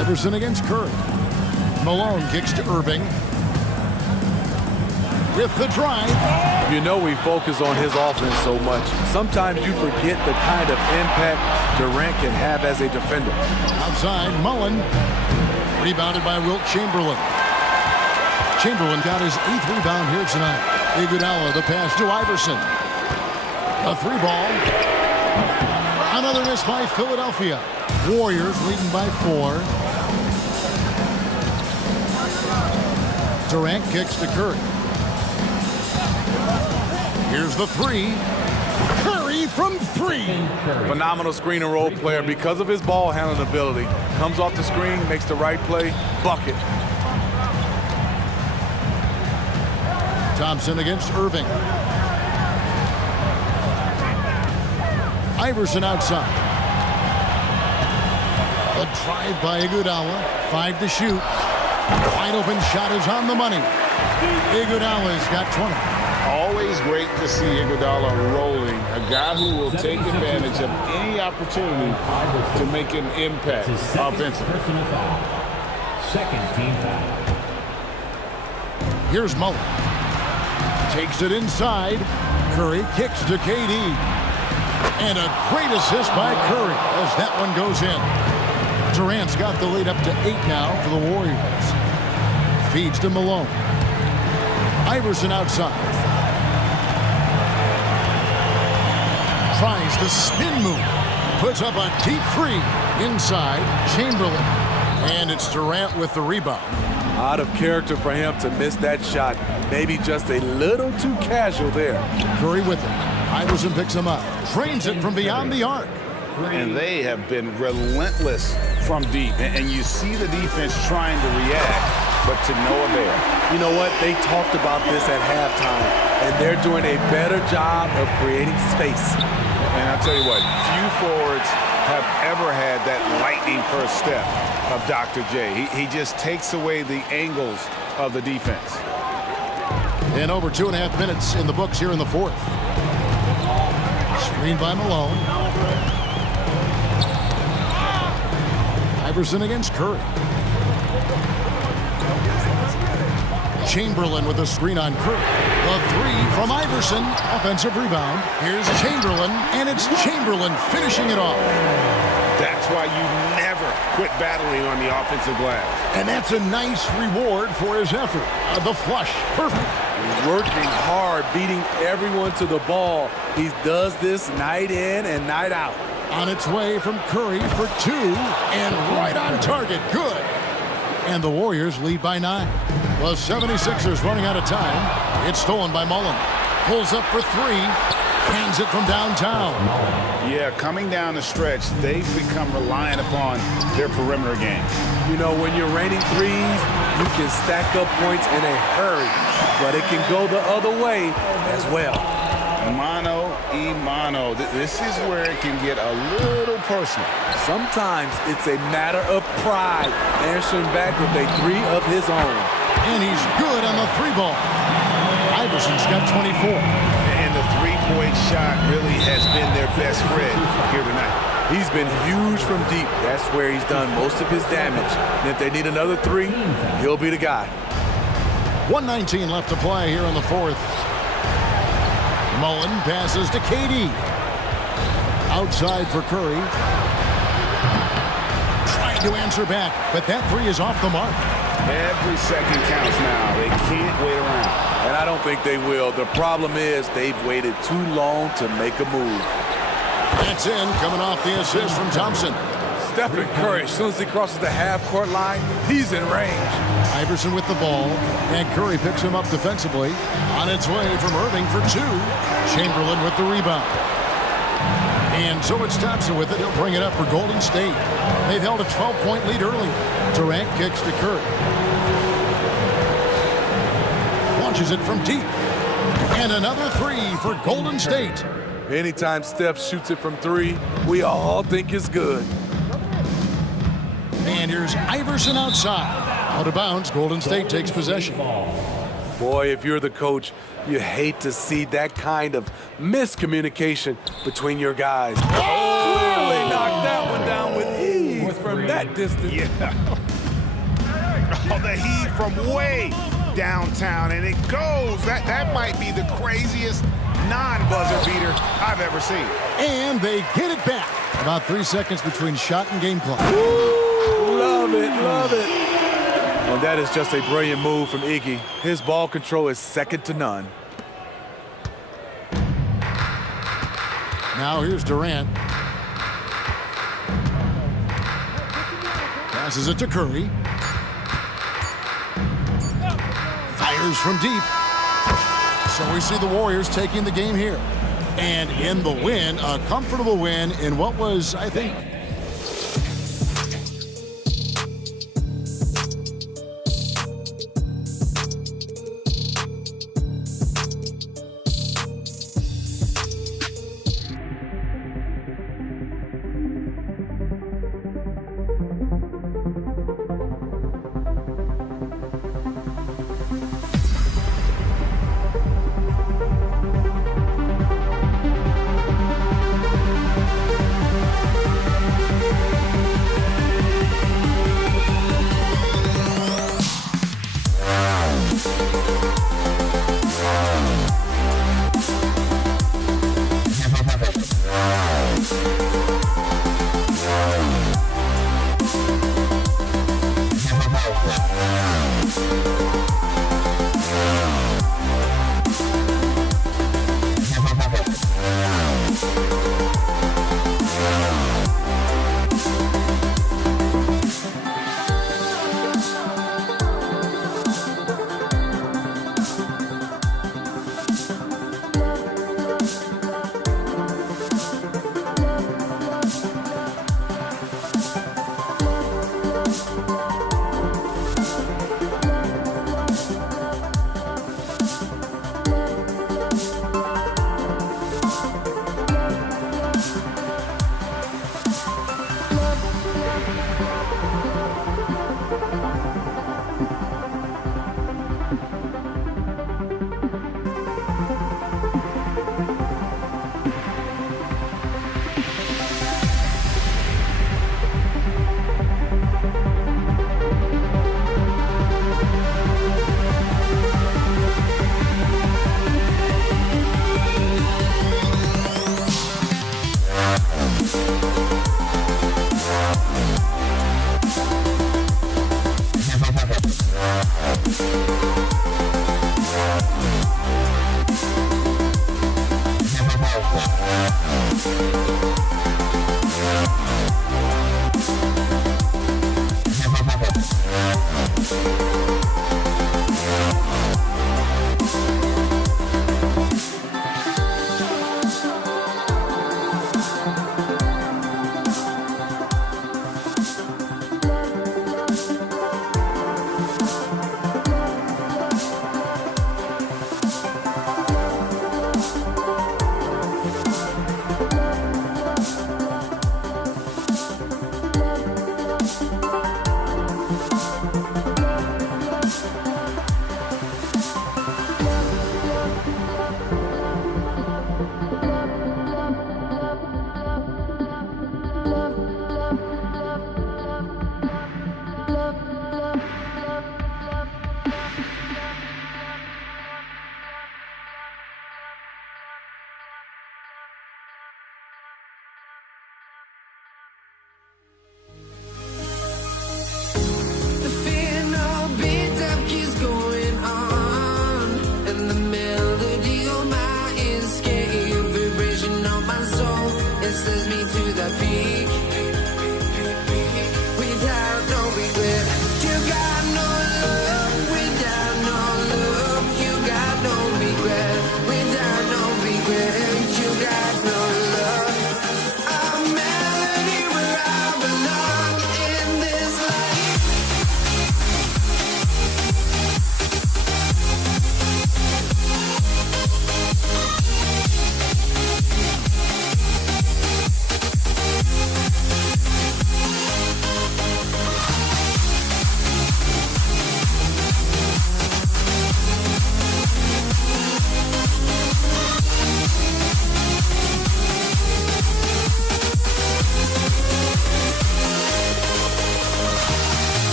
Iverson against Curry. Malone kicks to Irving. With the drive. You know we focus on his offense so much. Sometimes you forget the kind of impact Durant can have as a defender. Outside, Mullen. Rebounded by Wilt Chamberlain. Chamberlain got his 8th rebound here tonight. Iguodala, the pass to Iverson. A 3-ball. Another miss by Philadelphia. Warriors leading by 4. Durant kicks to Curry. Here's the 3. Curry from 3. Phenomenal screen and roll player because of his ball handling ability. Comes off the screen, makes the right play, bucket. Thompson against Irving. Iverson outside. A drive by Iguodala. 5 to shoot. Wide open shot is on the money. Iguodala's got 20. Always great to see Iguodala rolling. A guy who will take advantage of any opportunity to make an impact offensively. Second team foul. Here's Mullen. Takes it inside. Curry kicks to KD. And a great assist by Curry as that one goes in. Durant's got the lead up to 8 now for the Warriors. Feeds to Malone. Iverson outside. Tries the spin move. Puts up a deep 3 inside. Chamberlain. And it's Durant with the rebound. Out of character for him to miss that shot. Maybe just a little too casual there. Curry with it. Iverson picks him up. Trains it from beyond the arc. And they have been relentless from deep. And you see the defense trying to react, but to no avail. You know what? They talked about this at halftime, and they're doing a better job of creating space. And I'll tell you what, few forwards have ever had that lightning first step of Dr. J. He just takes away the angles of the defense. And over 2.5 minutes in the books here in the 4th. Screen by Malone. Iverson against Curry. Chamberlain with a screen on Curry. The 3 from Iverson. Offensive rebound. Here's Chamberlain, and it's Chamberlain finishing it off. That's why you never quit battling on the offensive glass. And that's a nice reward for his effort. The flush. Perfect. Working hard, beating everyone to the ball. He does this night in and night out. On its way from Curry for 2, and right on target. Good. And the Warriors lead by 9. The 76ers running out of time. It's stolen by Mullen. Pulls up for 3. Hands it from downtown. Yeah, coming down the stretch, they've become reliant upon their perimeter game. You know, when you're raining threes, you can stack up points in a hurry, but it can go the other way as well. Mano y mano. This is where it can get a little personal. Sometimes it's a matter of pride, answering back with a 3 of his own. And he's good on the 3-ball. Iverson's got 24. And the 3-point shot really has been their best friend here tonight. He's been huge from deep. That's where he's done most of his damage. And if they need another 3, he'll be the guy. 1:19 left to play here in the 4th. Mullen passes to KD. Outside for Curry. Trying to answer back, but that 3 is off the mark. Every second counts now. They can't wait around. And I don't think they will. The problem is they've waited too long to make a move. That's in, coming off the assist from Thompson. Stephen Curry, as soon as he crosses the half-court line, he's in range. Iverson with the ball, and Curry picks him up defensively. On its way from Irving for 2. Chamberlain with the rebound. And so it's Thompson with it. He'll bring it up for Golden State. They've held a 12-point lead earlier. Durant kicks to Curry. Launches it from deep. And another three for Golden State. Anytime Steph shoots it from three, we all think it's good. And here's Iverson outside. Out of bounds, Golden State takes possession. Boy, if you're the coach, you hate to see that kind of miscommunication between your guys. Clearly knocked that one down with ease from that distance. Yeah. Oh, the heat from way downtown, and it goes. That might be the craziest non-buzzer beater I've ever seen. And they get it back. About 3 seconds between shot and game clock. Love it, love it. And that is just a brilliant move from Iggy. His ball control is second to none. Now here's Durant. Passes it to Curry. Fires from deep. So we see the Warriors taking the game here. And in the win, a comfortable win in what was, I think,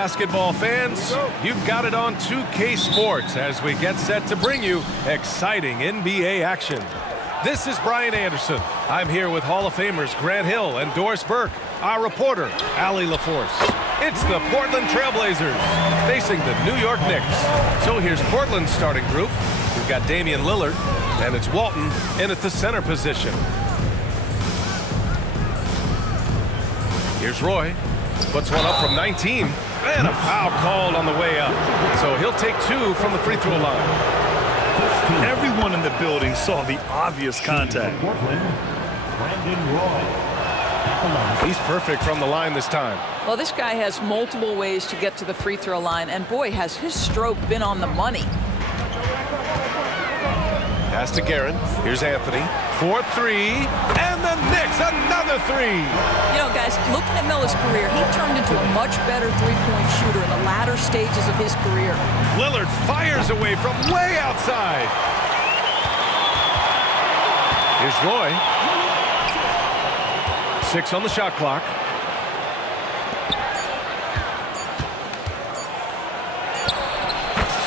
basketball fans. You've got it on 2K Sports as we get set to bring you exciting NBA action. This is Brian Anderson. I'm here with Hall of Famers Grant Hill and Doris Burke, our reporter, Allie LaForce. It's the Portland Trailblazers facing the New York Knicks. So here's Portland's starting group. We've got Damian Lillard, and it's Walton in at the center position. Here's Roy. Puts one up from 19. And a foul called on the way up. So he'll take 2 from the free throw line. Everyone in the building saw the obvious contact. He's perfect from the line this time. Well, this guy has multiple ways to get to the free throw line, and boy, has his stroke been on the money. Pass to Guerin. Here's Anthony. 4-3. And the Knicks, another 3. You know, guys, looking at Melo's career, he turned into a much better three-point shooter in the latter stages of his career. Lillard fires away from way outside. Here's Roy. 6 on the shot clock.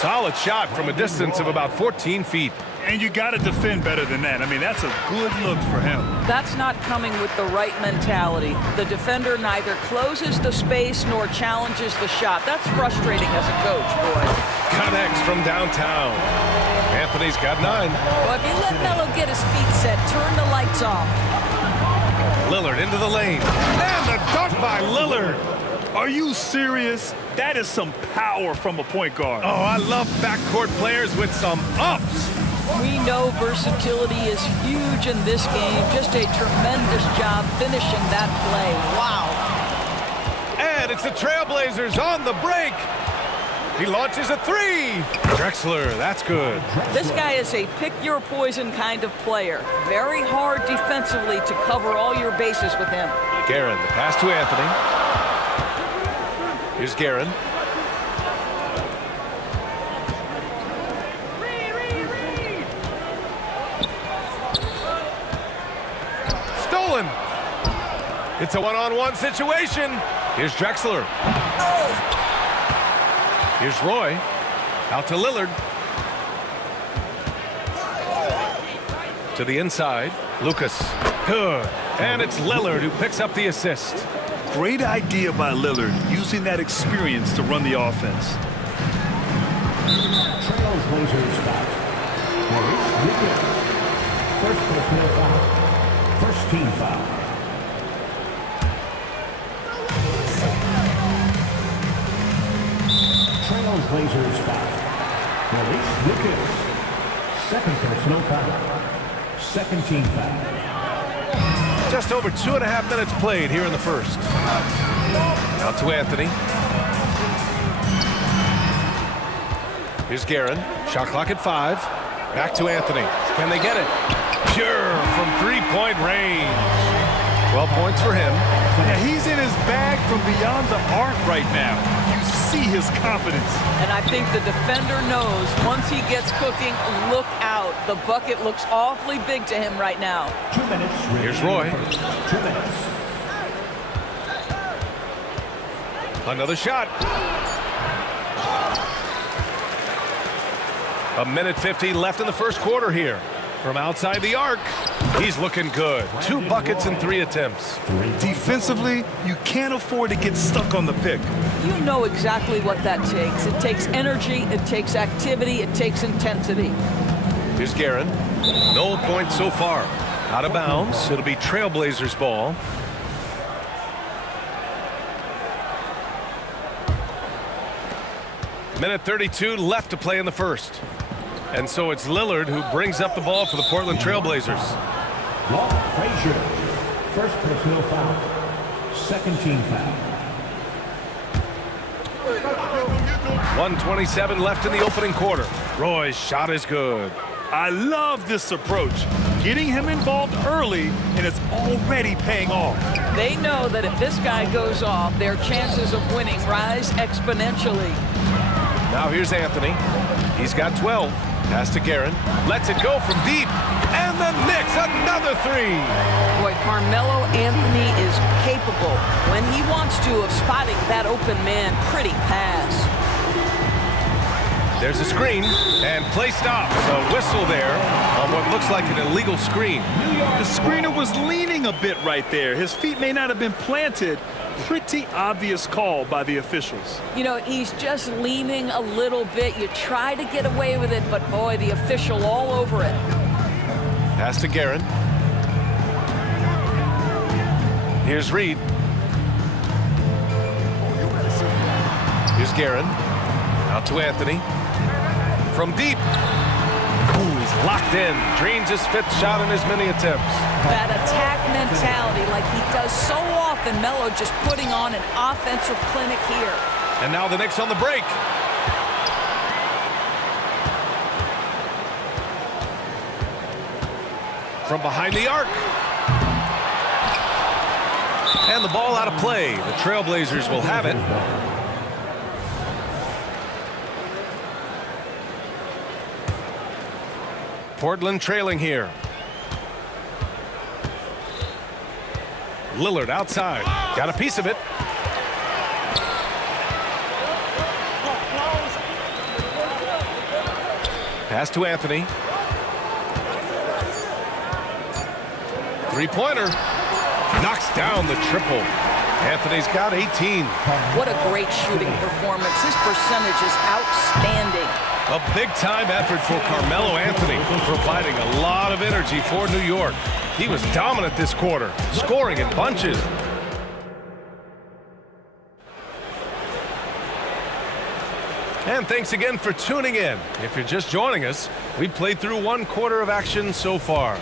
Solid shot from a distance of about 14 feet. And you got to defend better than that. I mean, that's a good look for him. That's not coming with the right mentality. The defender neither closes the space nor challenges the shot. That's frustrating as a coach, boy. Connects from downtown. Anthony's got 9. Well, if you let Melo get his feet set, turn the lights off. Lillard into the lane. And the dunk by Lillard. Are you serious? That is some power from a point guard. Oh, I love backcourt players with some ups. We know versatility is huge in this game. Just a tremendous job finishing that play. Wow. And it's the Trailblazers on the break. He launches a 3. Drexler, that's good. This guy is a pick-your-poison kind of player. Very hard defensively to cover all your bases with him. Guerin, the pass to Anthony. Here's Guerin. Stolen. It's a one-on-one situation. Here's Drexler. Here's Roy. Out to Lillard. To the inside. Lucas. Good. And it's Lillard who picks up the assist. Great idea by Lillard, using that experience to run the offense. Trailblazers foul. First personal foul. First team foul. Trailblazers foul. Maurice Lucas. Second personal foul. Second team foul. Just over 2.5 minutes played here in the first. Out to Anthony. Here's Guerin. Shot clock at 5. Back to Anthony. Can they get it? Pure from three-point range. 12 points for him. Yeah, he's in his bag from beyond the arc right now. You see his confidence. And I think the defender knows once he gets cooking, look out. The bucket looks awfully big to him right now. 2 minutes. Here's Roy. 2 minutes. Another shot. 1:50 left in the first quarter here. From outside the arc, he's looking good. 2 buckets in 3 attempts. Defensively, you can't afford to get stuck on the pick. You know exactly what that takes. It takes energy, it takes activity, it takes intensity. Here's Guerin. No points so far. Out of bounds. It'll be Trailblazers ball. Minute 32 left to play in the first. And so it's Lillard who brings up the ball for the Portland Trailblazers. Walt Frazier. First personal foul. Second team foul. 1:27 left in the opening quarter. Roy's shot is good. I love this approach. Getting him involved early, and it's already paying off. They know that if this guy goes off, their chances of winning rise exponentially. Now here's Anthony. He's got 12. Pass to Guerin. Lets it go from deep. And the Knicks, another three. Boy, Carmelo Anthony is capable, when he wants to, of spotting that open man. Pretty pass. There's a screen, and play stops. A whistle there on what looks like an illegal screen. The screener was leaning a bit right there. His feet may not have been planted. Pretty obvious call by the officials. You know, he's just leaning a little bit. You try to get away with it, but boy, the official all over it. Pass to Guerin. Here's Reed. Here's Guerin. Out to Anthony. From deep. Ooh, he's locked in. Drains his 5th shot in as many attempts. That attack mentality, like he does so often. Melo just putting on an offensive clinic here. And now the Knicks on the break. From behind the arc. And the ball out of play. The Trailblazers will have it. Portland trailing here. Lillard outside. Got a piece of it. Pass to Anthony. Three-pointer. Knocks down the triple. Anthony's got 18. What a great shooting performance. His percentage is outstanding. A big-time effort for Carmelo Anthony, providing a lot of energy for New York. He was dominant this quarter, scoring in bunches. And thanks again for tuning in. If you're just joining us, we played through 1 quarter of action so far.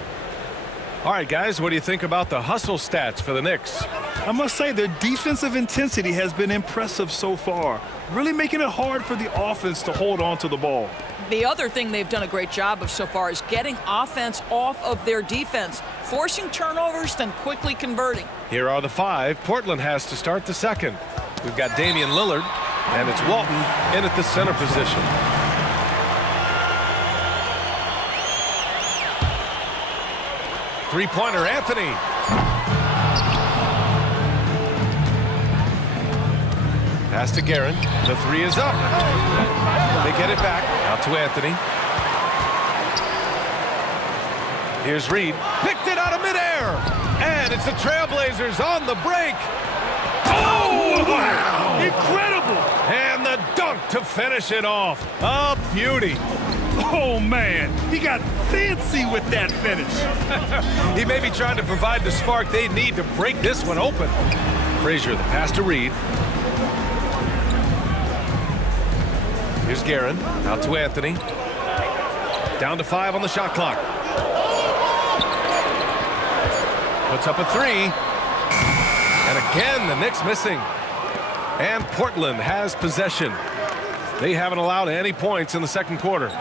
All right, guys, what do you think about the hustle stats for the Knicks? I must say their defensive intensity has been impressive so far, really making it hard for the offense to hold on to the ball. The other thing they've done a great job of so far is getting offense off of their defense, forcing turnovers, then quickly converting. Here are the 5 Portland has to start the second. We've got Damian Lillard, and it's Walton in at the center position. Three-pointer, Anthony. Pass to Guerin. The 3 is up. They get it back. Out to Anthony. Here's Reed. Picked it out of midair. And it's the Trailblazers on the break. Oh, wow. Incredible. And the dunk to finish it off. A beauty. Oh, man. He got fancy with that finish. He may be trying to provide the spark they need to break this one open. Frazier, the pass to Reed. Here's Guerin. Out to Anthony. Down to 5 on the shot clock. Puts up a 3. And again, the Knicks missing. And Portland has possession. They haven't allowed any points in the second quarter.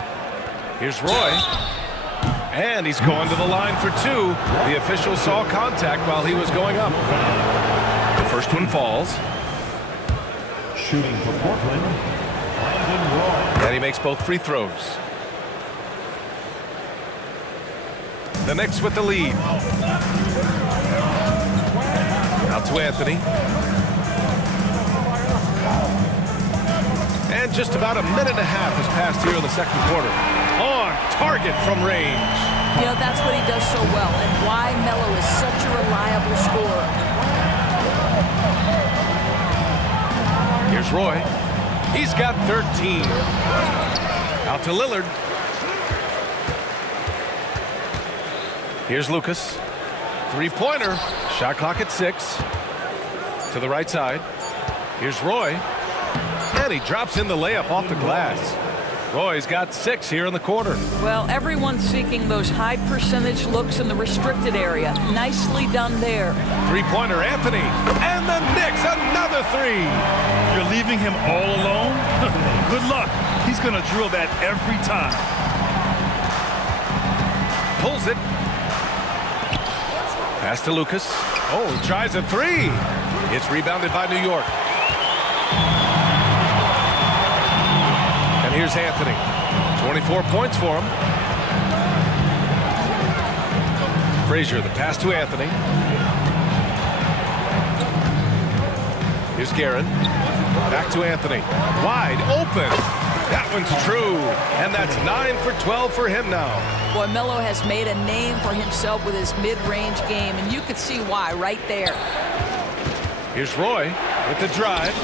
Here's Roy. And he's going to the line for 2. The official saw contact while he was going up. The first one falls. Shooting for Portland, Brandon Roy. And he makes both free throws. The Knicks with the lead. Out to Anthony. And just about a minute and a half has passed here in the second quarter. On target from range. You know, that's what he does so well, and why Melo is such a reliable scorer. Here's Roy. He's got 13. Out to Lillard. Here's Lucas. Three-pointer. Shot clock at 6. To the right side. Here's Roy. And he drops in the layup off the glass. Roy's got 6 here in the quarter. Well, everyone's seeking those high percentage looks in the restricted area. Nicely done there. Three-pointer, Anthony. And the Knicks, another 3. You're leaving him all alone? Good luck. He's going to drill that every time. Pulls it. Pass to Lucas. Oh, he tries a 3. It's rebounded by New York. And here's Anthony. 24 points for him. Frazier, the pass to Anthony. Here's Guerin. Back to Anthony. Wide open. That one's true. And that's 9 for 12 for him now. Boy, Melo has made a name for himself with his mid-range game, and you could see why right there. Here's Roy with the drive.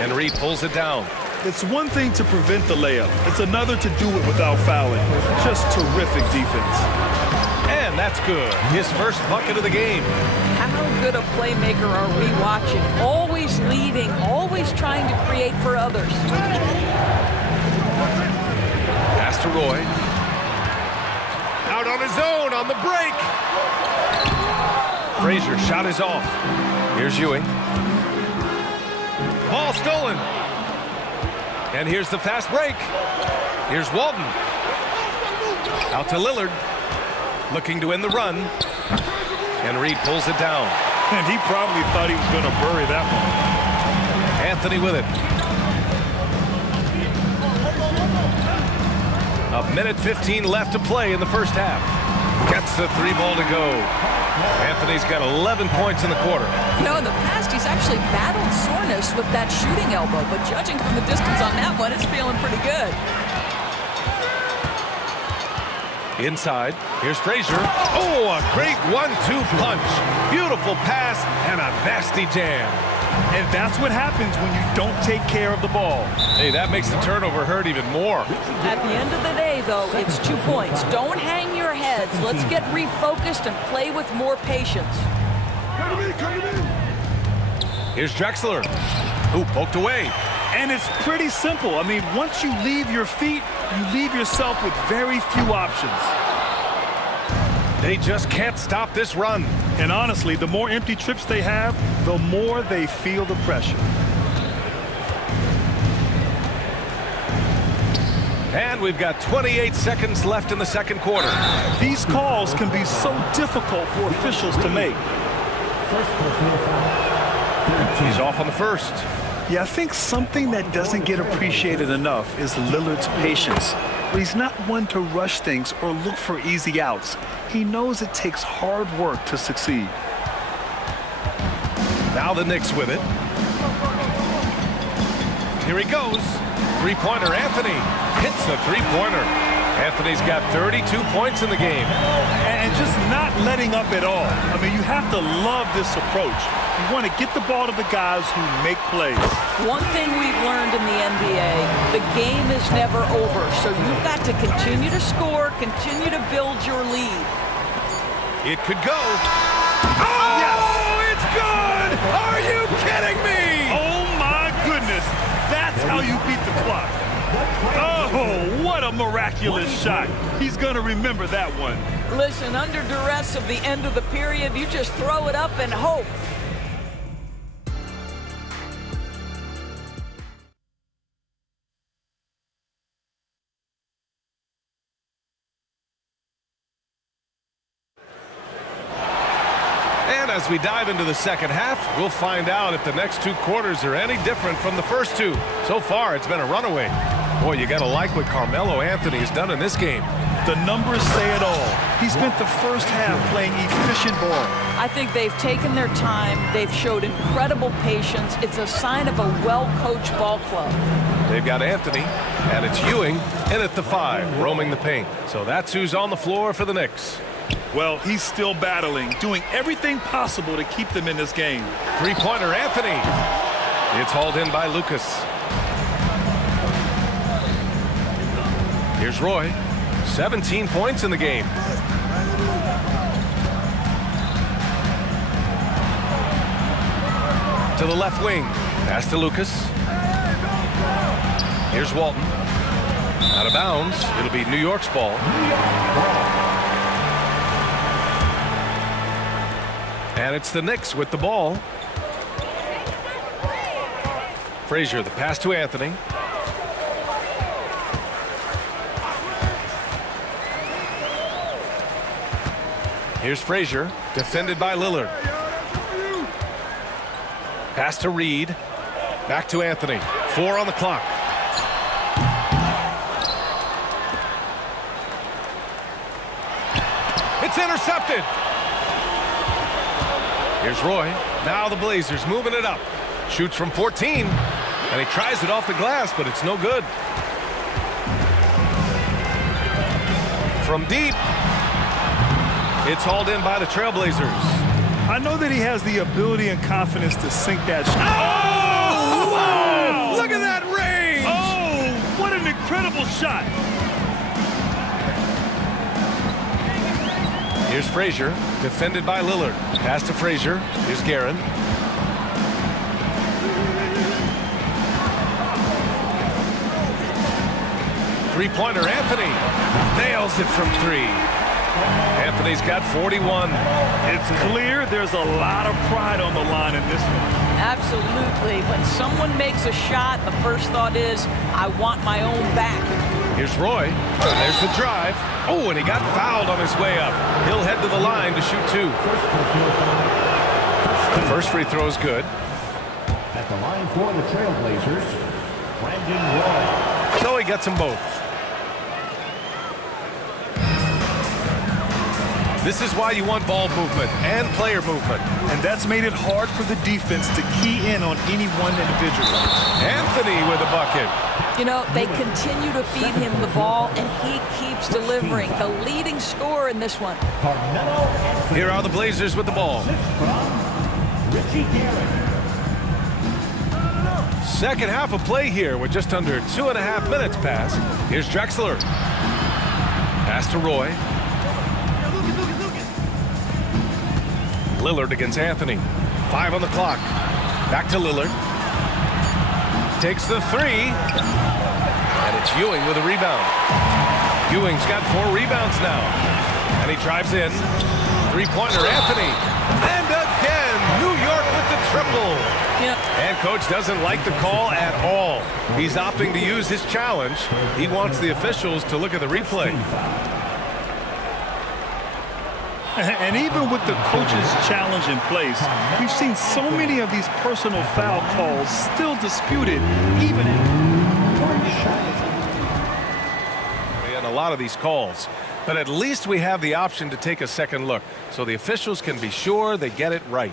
And Reed pulls it down. It's one thing to prevent the layup. It's another to do it without fouling. Just terrific defense. And that's good. His first bucket of the game. How good a playmaker are we watching? Always leading, always trying to create for others. Pass to Roy. Out on his own on the break. Frazier shot is off. Here's Ewing. Ball stolen. And here's the fast break. Here's Walton. Out to Lillard. Looking to end the run. And Reed pulls it down. And he probably thought he was going to bury that one. Anthony with it. A minute 15 left to play in the first half. Gets the 3 ball to go. Anthony's got 11 points in the quarter. You know, in the past, he's actually battled soreness with that shooting elbow, but judging from the distance on that one, it's feeling pretty good. Inside, here's Frazier. Oh, a great 1-2 punch. Beautiful pass and a nasty jam. And that's what happens when you don't take care of the ball. Hey, that makes the turnover hurt even more. At the end of the day, though, it's 2 points. Don't hang your heads. Let's get refocused and play with more patience. Here's Drexler, who poked away. And it's pretty simple. I mean, once you leave your feet, you leave yourself with very few options. They just can't stop this run. And honestly, the more empty trips they have, the more they feel the pressure. And we've got 28 seconds left in the second quarter. These calls can be so difficult for officials to make. He's off on the first. Yeah, I think something that doesn't get appreciated enough is Lillard's patience. He's not one to rush things or look for easy outs. He knows it takes hard work to succeed. Now the Knicks with it. Here he goes. Three-pointer, Anthony hits the three-pointer. Anthony's got 32 points in the game. And just not letting up at all. I mean, you have to love this approach. You want to get the ball to the guys who make plays. One thing we've learned in the NBA, the game is never over. So you've got to continue to score, continue to build your lead. It could go. Oh, yes. It's good! Are you kidding me? Oh, my goodness. That's how you beat the clock. Oh, what a miraculous shot. He's going to remember that one. Listen, under duress of the end of the period, you just throw it up and hope. And as we dive into the second half, we'll find out if the next 2 quarters are any different from the first 2. So far, it's been a runaway. Boy, you got to like what Carmelo Anthony has done in this game. The numbers say it all. He spent the first half playing efficient ball. I think they've taken their time. They've showed incredible patience. It's a sign of a well-coached ball club. They've got Anthony, and it's Ewing in at the 5, roaming the paint. So that's who's on the floor for the Knicks. Well, he's still battling, doing everything possible to keep them in this game. Three-pointer, Anthony. It's hauled in by Lucas. Here's Roy. 17 points in the game. To the left wing. Pass to Lucas. Here's Walton. Out of bounds. It'll be New York's ball. And it's the Knicks with the ball. Frazier, the pass to Anthony. Here's Frazier, defended by Lillard. Pass to Reed. Back to Anthony. 4 on the clock. It's intercepted. Here's Roy. Now the Blazers moving it up. Shoots from 14, and he tries it off the glass, but it's no good. From deep, it's hauled in by the Trailblazers. I know that he has the ability and confidence to sink that shot. Oh! Wow! Look at that range! Oh, what an incredible shot. Here's Frazier, defended by Lillard. Pass to Frazier. Here's Guerin. Three-pointer, Anthony. Nails it from three. Anthony's got 41. It's clear there's a lot of pride on the line in this one. Absolutely. When someone makes a shot, the first thought is, I want my own back. Here's Roy. There's the drive. Oh, and he got fouled on his way up. He'll head to the line to shoot two. The first free throw is good. At the line for the Trailblazers, Brandon Roy. So he gets them both. This is why you want ball movement and player movement. And that's made it hard for the defense to key in on any one individual. Anthony with a bucket. You know, they continue to feed him the ball, and he keeps delivering. The leading scorer in this one. Here are the Blazers with the ball. Richie Guerin. Second half of play here with just under 2.5 minutes passed. Here's Drexler. Pass to Roy. Lillard against Anthony. 5 on the clock. Back to Lillard. Takes the three. And it's Ewing with a rebound. Ewing's got 4 rebounds now. And he drives in. Three-pointer, Anthony. And again, New York with the triple. Yep. And coach doesn't like the call at all. He's opting to use his challenge. He wants the officials to look at the replay. And even with the coach's challenge in place, we've seen so many of these personal foul calls still disputed, even in a lot of these calls. But at least we have the option to take a second look, so the officials can be sure they get it right.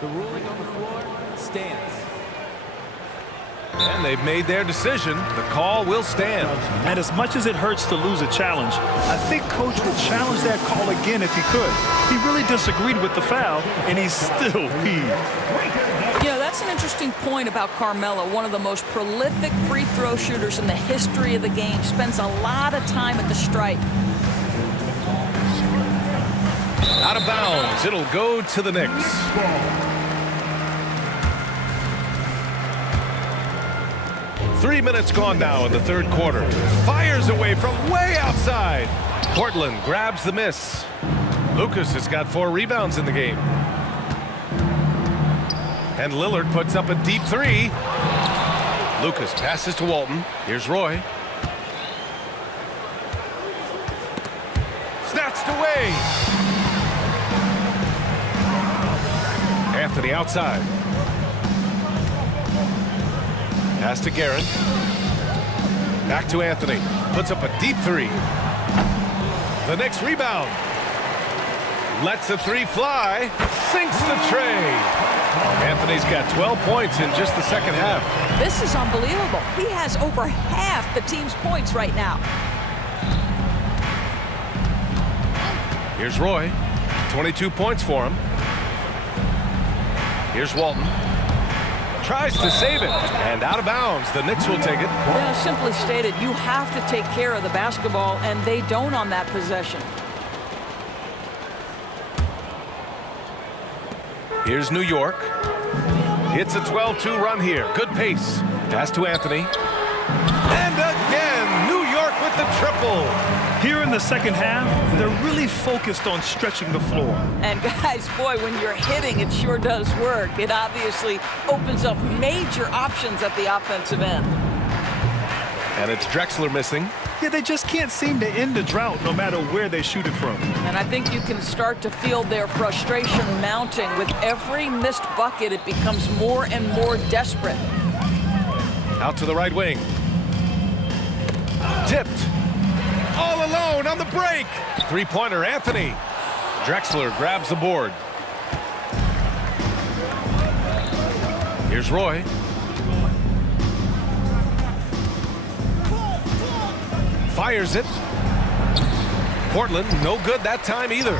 The ruling on the floor stands. And they've made their decision. The call will stand. And as much as it hurts to lose a challenge, I think Coach would challenge that call again if he could. He really disagreed with the foul, and he's still peeved. You know, that's an interesting point about Carmelo, one of the most prolific free throw shooters in the history of the game. Spends a lot of time at the stripe. Out of bounds. It'll go to the Knicks. 3 minutes gone now in the third quarter. Fires away from way outside. Portland grabs the miss. Lucas has got 4 rebounds in the game. And Lillard puts up a deep three. Lucas passes to Walton. Here's Roy. Snatched away. Anthony outside. Pass to Guerin. Back to Anthony. Puts up a deep three. The next rebound. Lets the three fly. Sinks the tray. Anthony's got 12 points in just the second half. This is unbelievable. He has over half the team's points right now. Here's Roy. 22 points for him. Here's Walton. Tries to save it, and out of bounds. The Knicks will take it. Yeah, simply stated, you have to take care of the basketball, and they don't on that possession. Here's New York. It's a 12-2 run here. Good pace. Pass to Anthony. And again, New York with the triple. Here in the second half, they're really focused on stretching the floor. And guys, boy, when you're hitting, it sure does work. It obviously opens up major options at the offensive end. And it's Drexler missing. Yeah, they just can't seem to end the drought no matter where they shoot it from. And I think you can start to feel their frustration mounting. With every missed bucket, it becomes more and more desperate. Out to the right wing. Tipped. All alone on the break. Three-pointer, Anthony. Drexler grabs the board. Here's Roy. Fires it. Portland, no good that time either.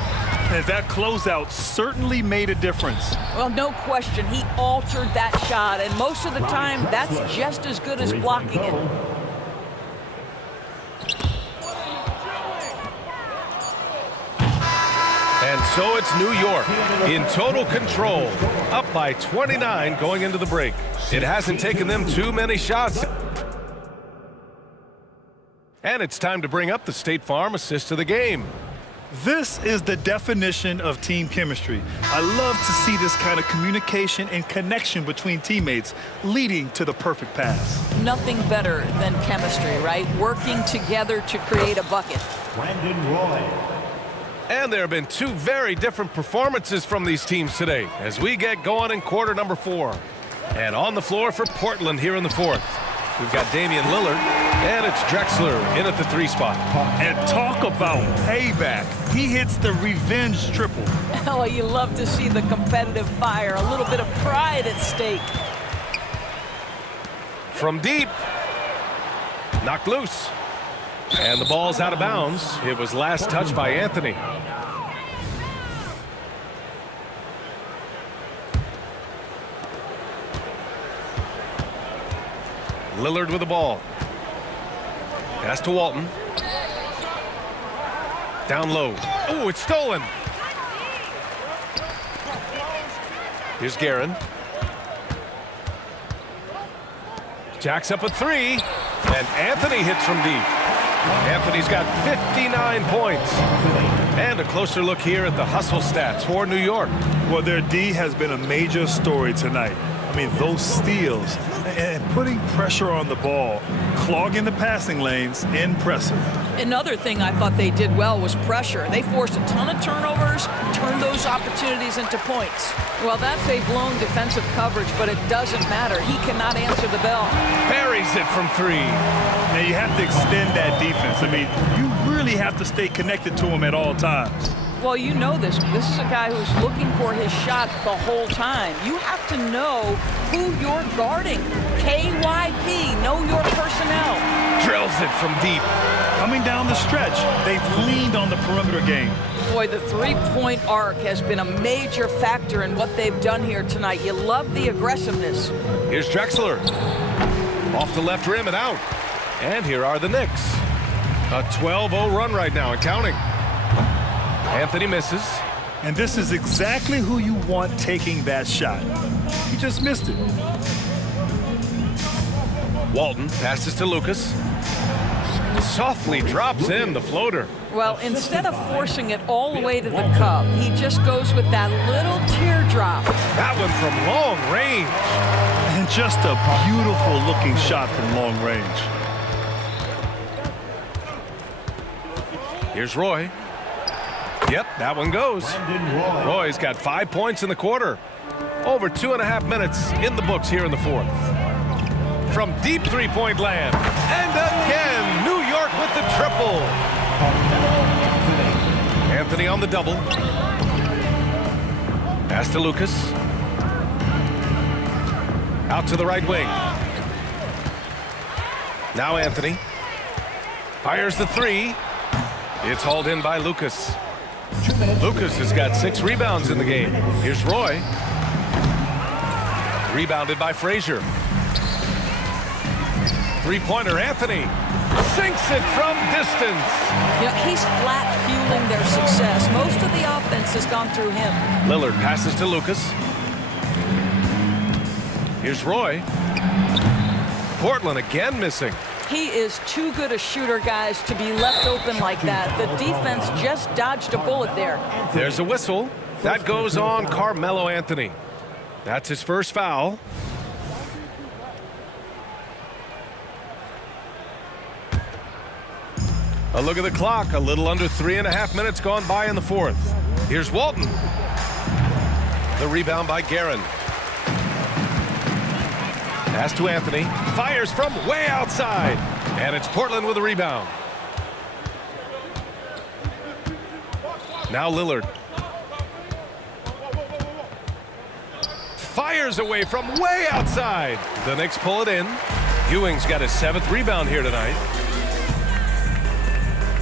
And that closeout certainly made a difference. Well, no question. He altered that shot, and most of the time, that's just as good as blocking it. And so it's New York in total control, up by 29 going into the break. It hasn't taken them too many shots. And it's time to bring up the State Farm assist of the game. This is the definition of team chemistry. I love to see this kind of communication and connection between teammates leading to the perfect pass. Nothing better than chemistry, right? Working together to create a bucket. Brandon Roy. And there have been two very different performances from these teams today as we get going in quarter number 4. And on the floor for Portland here in the 4th. We've got Damian Lillard, and it's Drexler in at the 3 spot. And talk about payback. He hits the revenge triple. Oh, you love to see the competitive fire, a little bit of pride at stake. From deep, knocked loose. And the ball's out of bounds. It was last touched by Anthony. Lillard with the ball. Pass to Walton. Down low. Oh, it's stolen. Here's Guerin. Jacks up a 3. And Anthony hits from deep. Anthony's got 59 points. And a closer look here at the hustle stats for New York. Well, their D has been a major story tonight. I mean, those steals and putting pressure on the ball, clogging the passing lanes, impressive. Another thing I thought they did well was pressure. They forced a ton of turnovers, turned those opportunities into points. Well, that's a blown defensive coverage, but it doesn't matter. He cannot answer the bell. Buries it from 3. Now, you have to extend that defense. I mean, you really have to stay connected to him at all times. Well, you know this. This is a guy who's looking for his shot the whole time. You have to know who you're guarding. KYP, know your personnel. Drills it from deep. Coming down the stretch, they've leaned on the perimeter game. Boy, the three-point arc has been a major factor in what they've done here tonight. You love the aggressiveness. Here's Drexler. Off the left rim and out. And here are the Knicks. A 12-0 run right now and counting. Anthony misses. And this is exactly who you want taking that shot. He just missed it. Walton passes to Lucas. Softly drops in the floater. Well, instead of forcing it all the way to the cup, he just goes with that little teardrop. That one from long range. And just a beautiful looking shot from long range. Here's Roy. Yep, that one goes. Roy's got 5 points in the quarter. Over 2.5 minutes in the books here in the 4th. From deep three-point land. And again, New York with the triple. Anthony on the double. Pass to Lucas. Out to the right wing. Now Anthony. Fires the 3. It's hauled in by Lucas. Lucas has got 6 rebounds in the game. Here's Roy. Rebounded by Frazier. Three-pointer, Anthony. Sinks it from distance. You know, he's flat fueling their success. Most of the offense has gone through him. Lillard passes to Lucas. Here's Roy. Portland again missing. He is too good a shooter, guys, to be left open like that. The defense just dodged a bullet there. There's a whistle. That goes on Carmelo Anthony. That's his first foul. A look at the clock. A little under 3.5 minutes gone by in the 4th. Here's Walton. The rebound by Guerin. Pass to Anthony. Fires from way outside. And it's Portland with a rebound. Now Lillard. Fires away from way outside. The Knicks pull it in. Ewing's got his 7th rebound here tonight.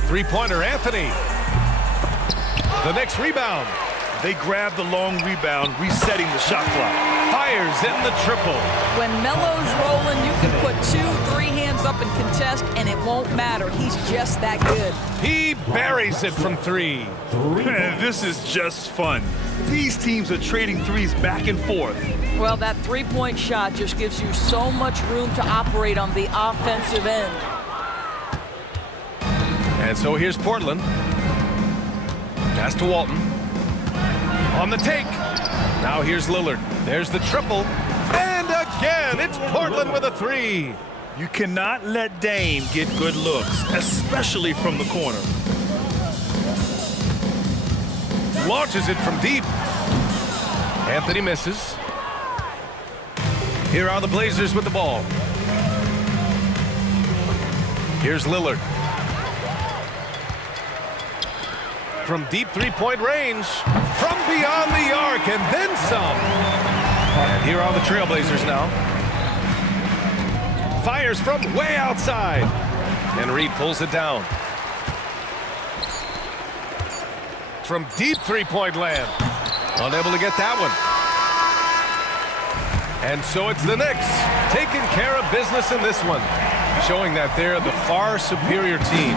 Three-pointer, Anthony. The Knicks rebound. They grab the long rebound, resetting the shot clock. Fires in the triple. When Melo's rolling, you can put 2-3 hands up and contest, and it won't matter. He's just that good. He buries it from 3. This is just fun. These teams are trading threes back and forth. Well, that three-point shot just gives you so much room to operate on the offensive end. And so here's Portland. Pass to Walton. On the take. Now here's Lillard. There's the triple. And again, it's Portland with a 3. You cannot let Dame get good looks, especially from the corner. Launches it from deep. Anthony misses. Here are the Blazers with the ball. Here's Lillard. From deep three-point range. From beyond the arc and then some. And here are the Trailblazers now. Fires from way outside. And Reed pulls it down. From deep three-point land. Unable to get that one. And so it's the Knicks taking care of business in this one, showing that they're the far superior team.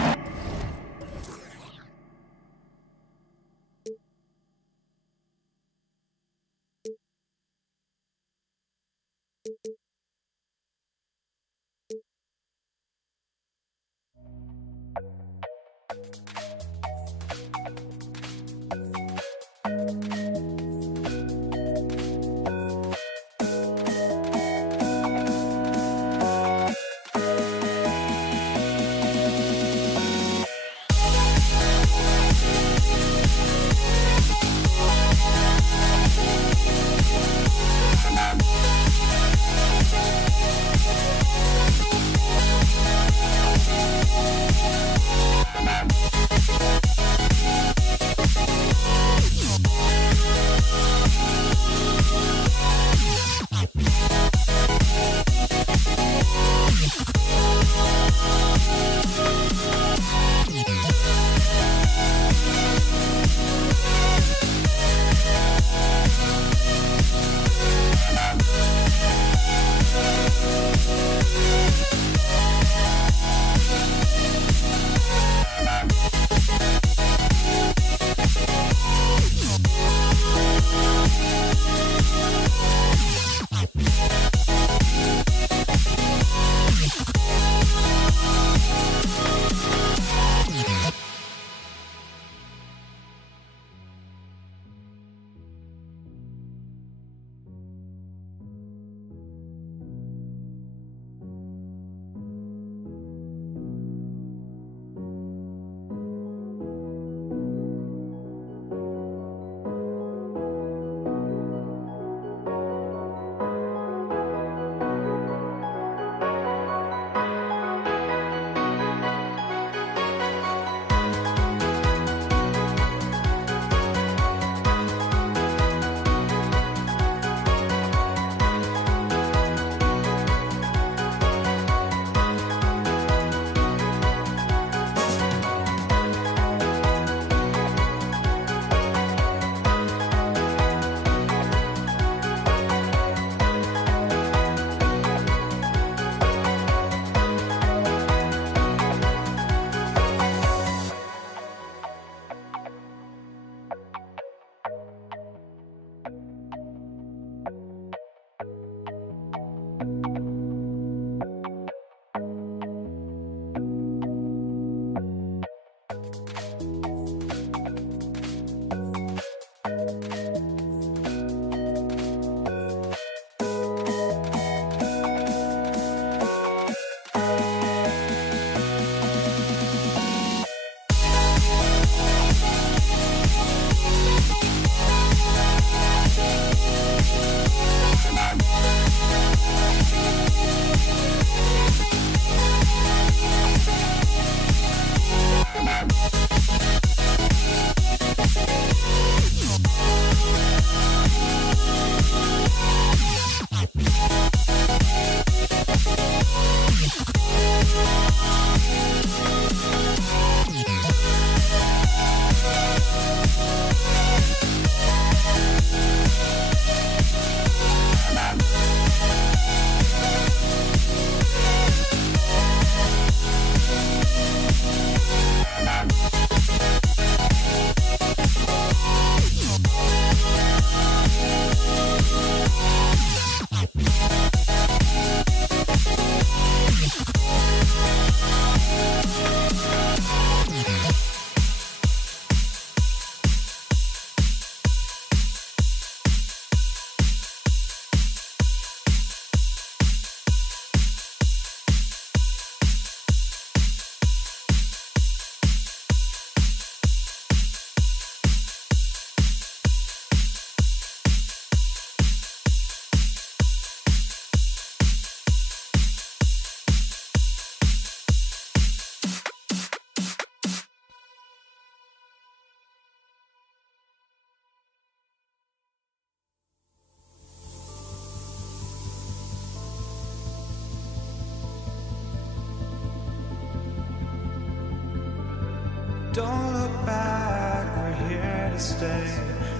Don't look back, we're here to stay.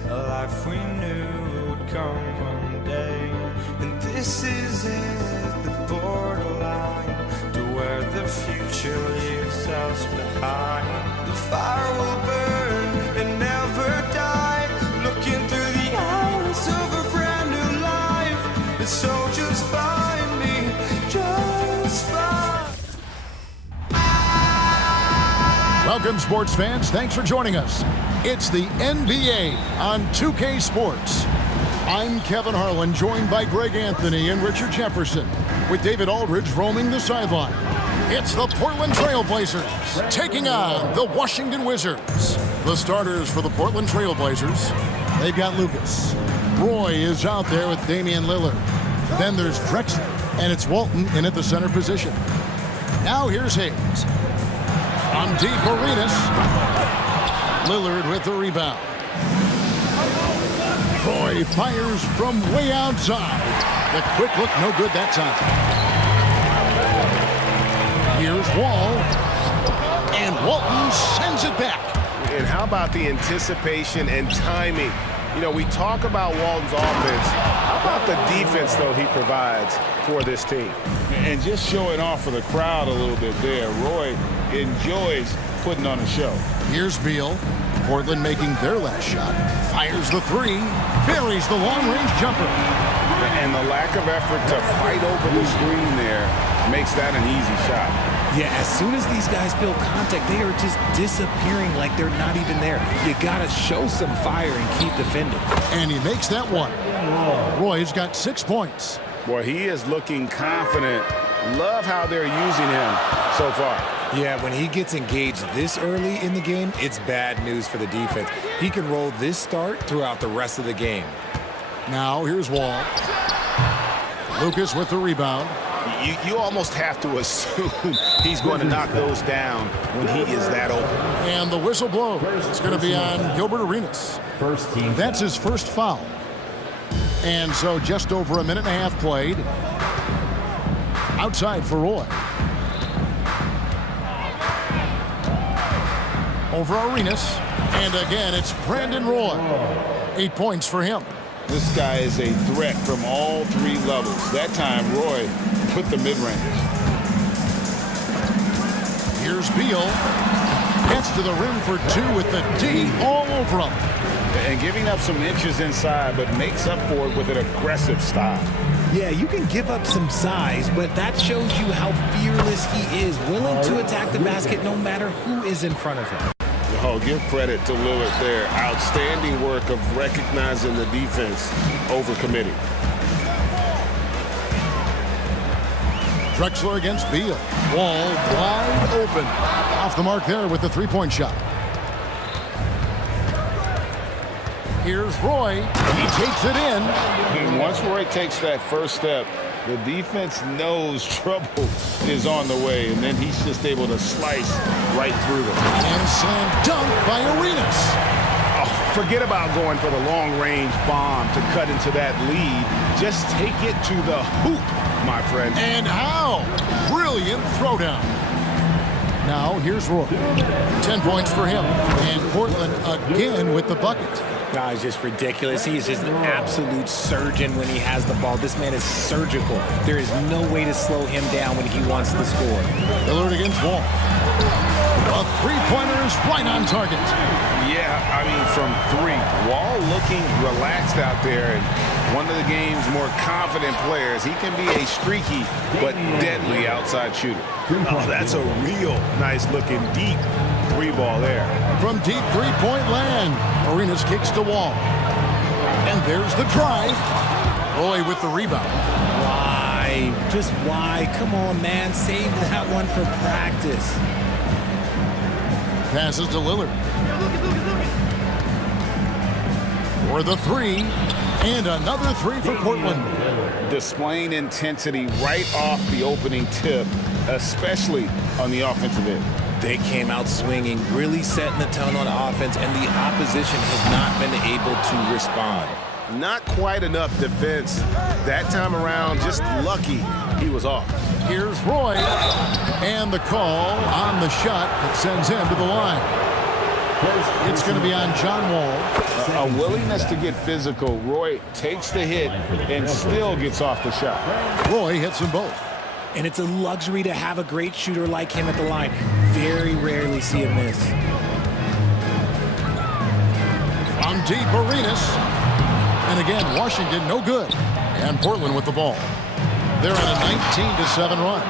A life we knew would come one day. And this is it, the borderline to where the future leaves us behind. The fire will burn and never die, looking through the eyes of a brand new life. And so just find me, just find. Welcome, sports fans. Thanks for joining us. It's the NBA on 2K Sports. I'm Kevin Harlan, joined by Greg Anthony and Richard Jefferson, with David Aldridge roaming the sideline. It's the Portland Trailblazers taking on the Washington Wizards. The starters for the Portland Trailblazers, they've got Lucas. Roy is out there with Damian Lillard. Then there's Drexler, and it's Walton in at the center position. Now here's Hayes. On deep, Arenas. Lillard with the rebound. Roy fires from way outside. The quick look, no good that time. Here's Wall. And Walton sends it back. And how about the anticipation and timing? You know, we talk about Walton's offense. How about the defense, though, he provides for this team? And just showing off for the crowd a little bit there. Roy enjoys putting on a show. Here's Beal. Portland making their last shot. Fires the three. Buries the long-range jumper. And the lack of effort to fight over the screen there makes that an easy shot. Yeah, as soon as these guys feel contact, they are just disappearing like they're not even there. You got to show some fire and keep defending. And he makes that one. Roy's got 6 points. Boy, he is looking confident. Love how they're using him so far. Yeah, when he gets engaged this early in the game, it's bad news for the defense. He can roll this start throughout the rest of the game. Now here's Wall. Lucas with the rebound. You almost have to assume he's going to knock those down when he is that open. And the whistle blows. It's going to be on Gilbert Arenas. First team. That's his first foul. And so just over a minute and a half played. Outside for Roy. Over Arenas. And again, it's Brandon Roy. 8 points for him. This guy is a threat from all three levels. That time, Roy put the mid-range. Here's Beal. Gets to the rim for two with the D all over him. And giving up some inches inside, but makes up for it with an aggressive style. Yeah, you can give up some size, but that shows you how fearless he is, willing to attack the basket no matter who is in front of him. Oh, give credit to Lillard there. Outstanding work of recognizing the defense over committing. Drexler against Beal. Wall wide open. Off the mark there with the three-point shot. Here's Roy. He takes it in. And once Roy takes that first step, the defense knows trouble is on the way, and then he's just able to slice right through them. And slam dunk by Arenas. Oh, forget about going for the long-range bomb to cut into that lead. Just take it to the hoop, my friend. And how? Brilliant throwdown. Now here's Roy. 10 points for him. And Portland again with the bucket. Guy's just ridiculous. He is just an absolute surgeon when he has the ball. This man is surgical. There is no way to slow him down when he wants to score. Lillard against Wall. A three-pointer is right on target. Yeah, I mean, from three. Wall looking relaxed out there, and one of the game's more confident players. He can be a streaky but deadly outside shooter. Oh, that's a real nice-looking deep three ball there. From deep three-point land, Arenas kicks to Wall. And there's the drive. Roy with the rebound. Why? Just why? Come on, man. Save that one for practice. Passes to Lillard. For the three. And another three for Portland. Displaying intensity right off the opening tip, especially on the offensive end. They came out swinging, really setting the tone on offense, and the opposition has not been able to respond. Not quite enough defense. That time around, just lucky he was off. Here's Roy. And the call on the shot that sends him to the line. It's going to be on John Wall. A willingness to get physical. Roy takes the hit and still gets off the shot. Roy hits them both. And it's a luxury to have a great shooter like him at the line. Very rarely see him miss. From deep, Arenas. And again, Washington no good. And Portland with the ball. They're on a 19-7 run.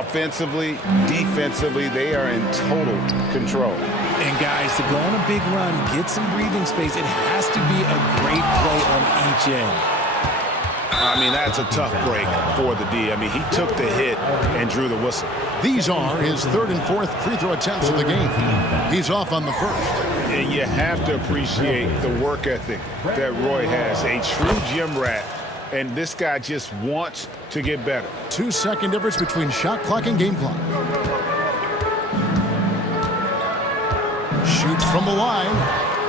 Offensively, defensively, they are in total control. And guys, to go on a big run, get some breathing space, it has to be a great play on each end. I mean, that's a tough break for the D. I mean, he took the hit and drew the whistle. These are his third and fourth free throw attempts of the game. He's off on the first. And you have to appreciate the work ethic that Roy has. A true gym rat. And this guy just wants to get better. 2-second difference between shot clock and game clock. Shoots from the line,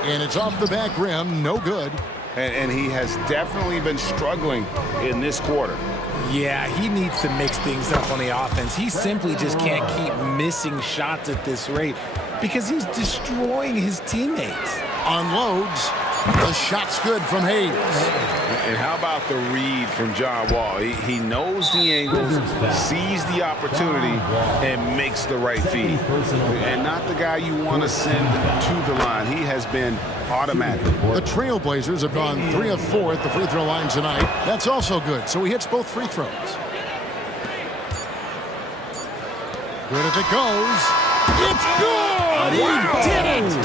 and it's off the back rim, no good. And he has definitely been struggling in this quarter. Yeah, he needs to mix things up on the offense. He simply just can't keep missing shots at this rate because he's destroying his teammates. Unloads. The shot's good from Hayes. And how about the read from John Wall? He knows the angles, sees the opportunity, and makes the right feed. And not the guy you want to send to the line. He has been automatic. The Trailblazers have gone 3 of 4 at the free throw line tonight. That's also good, so he hits both free throws. Good if it goes. It's good! He did it!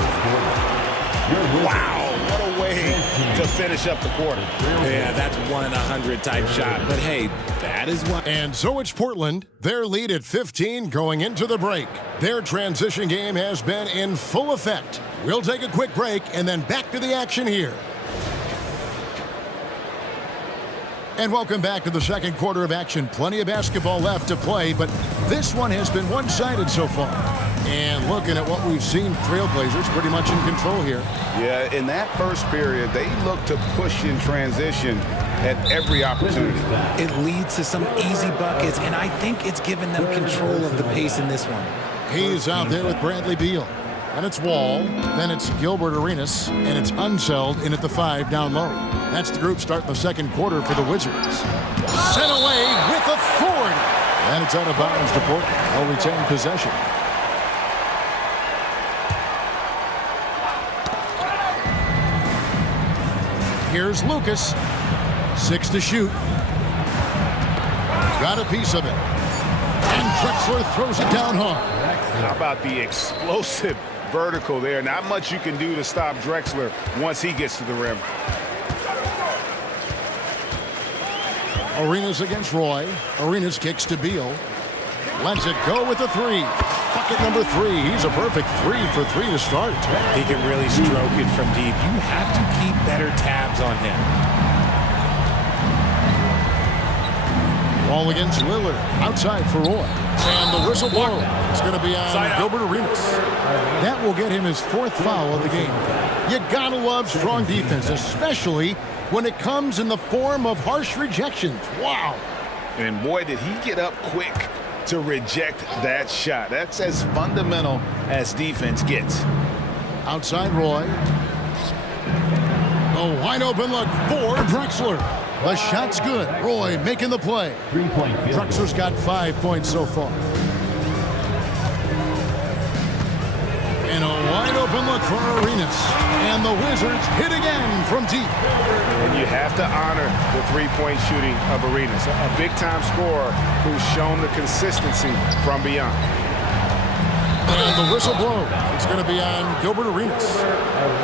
Wow, what a way to finish up the quarter. Yeah, that's 1 in 100 type shot. But hey, that is one. And so it's Portland. Their lead at 15 going into the break. Their transition game has been in full effect. We'll take a quick break and then back to the action here. And welcome back to the second quarter of action. Plenty of basketball left to play, but this one has been one-sided so far. And looking at what we've seen, Trailblazers pretty much in control here. Yeah, in that first period, they looked to push in transition at every opportunity. It leads to some easy buckets, and I think it's given them control of the pace in this one. He's out there with Bradley Beal. And it's Wall, then it's Gilbert Arenas, and it's Unseld in at the 5 down low. That's the group starting the second quarter for the Wizards. Sent away with authority. And it's out of bounds to Portland. They'll retain possession. Here's Lucas. 6 to shoot. Got a piece of it. And Drexler throws it down hard. How about the explosive vertical there? Not much you can do to stop Drexler once he gets to the rim. Arenas against Roy. Arenas kicks to Beal. Lets it go with a 3. Bucket number 3. He's a perfect 3 for 3 to start. He can really stroke it from deep. You have to keep better tabs on him. Ball against Lillard. Outside for Roy. And the whistle blow. It's going to be on Gilbert Arenas. That will get him his 4th foul of the game. You gotta love strong defense, especially when it comes in the form of harsh rejections. Wow. And boy, did he get up quick to reject that shot. That's as fundamental as defense gets. Outside Roy. A wide open look for Drexler. The shot's good. Roy making the play. Drexler's got 5 points so far. And a wide open look for Arenas. And the Wizards hit again from deep. And you have to honor the three-point shooting of Arenas. A big-time scorer who's shown the consistency from beyond. And the whistle blow. It's going to be on Gilbert Arenas.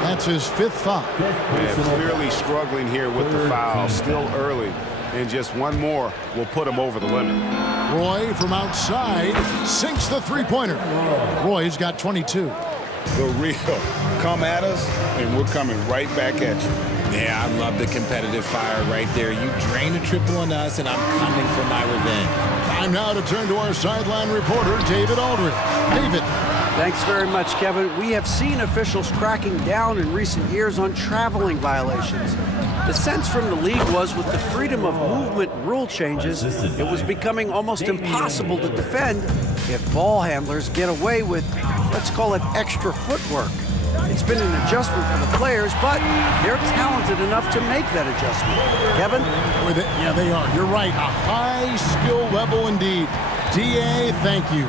That's his 5th foul. And clearly struggling here with the foul. Still early. And just one more will put him over the limit. Roy from outside sinks the three-pointer. Roy's got 22. The real come at us, and we're coming right back at you. Yeah, I love the competitive fire right there. You drain a triple on us, and I'm coming for my revenge. Time now to turn to our sideline reporter, David Aldridge. David. Thanks very much, Kevin. We have seen officials cracking down in recent years on traveling violations. The sense from the league was with the freedom of movement rule changes, it was becoming almost impossible to defend if ball handlers get away with, let's call it, extra footwork. It's been an adjustment for the players, but they're talented enough to make that adjustment. Kevin? Yeah, they are. You're right. A high skill level indeed. DA, thank you.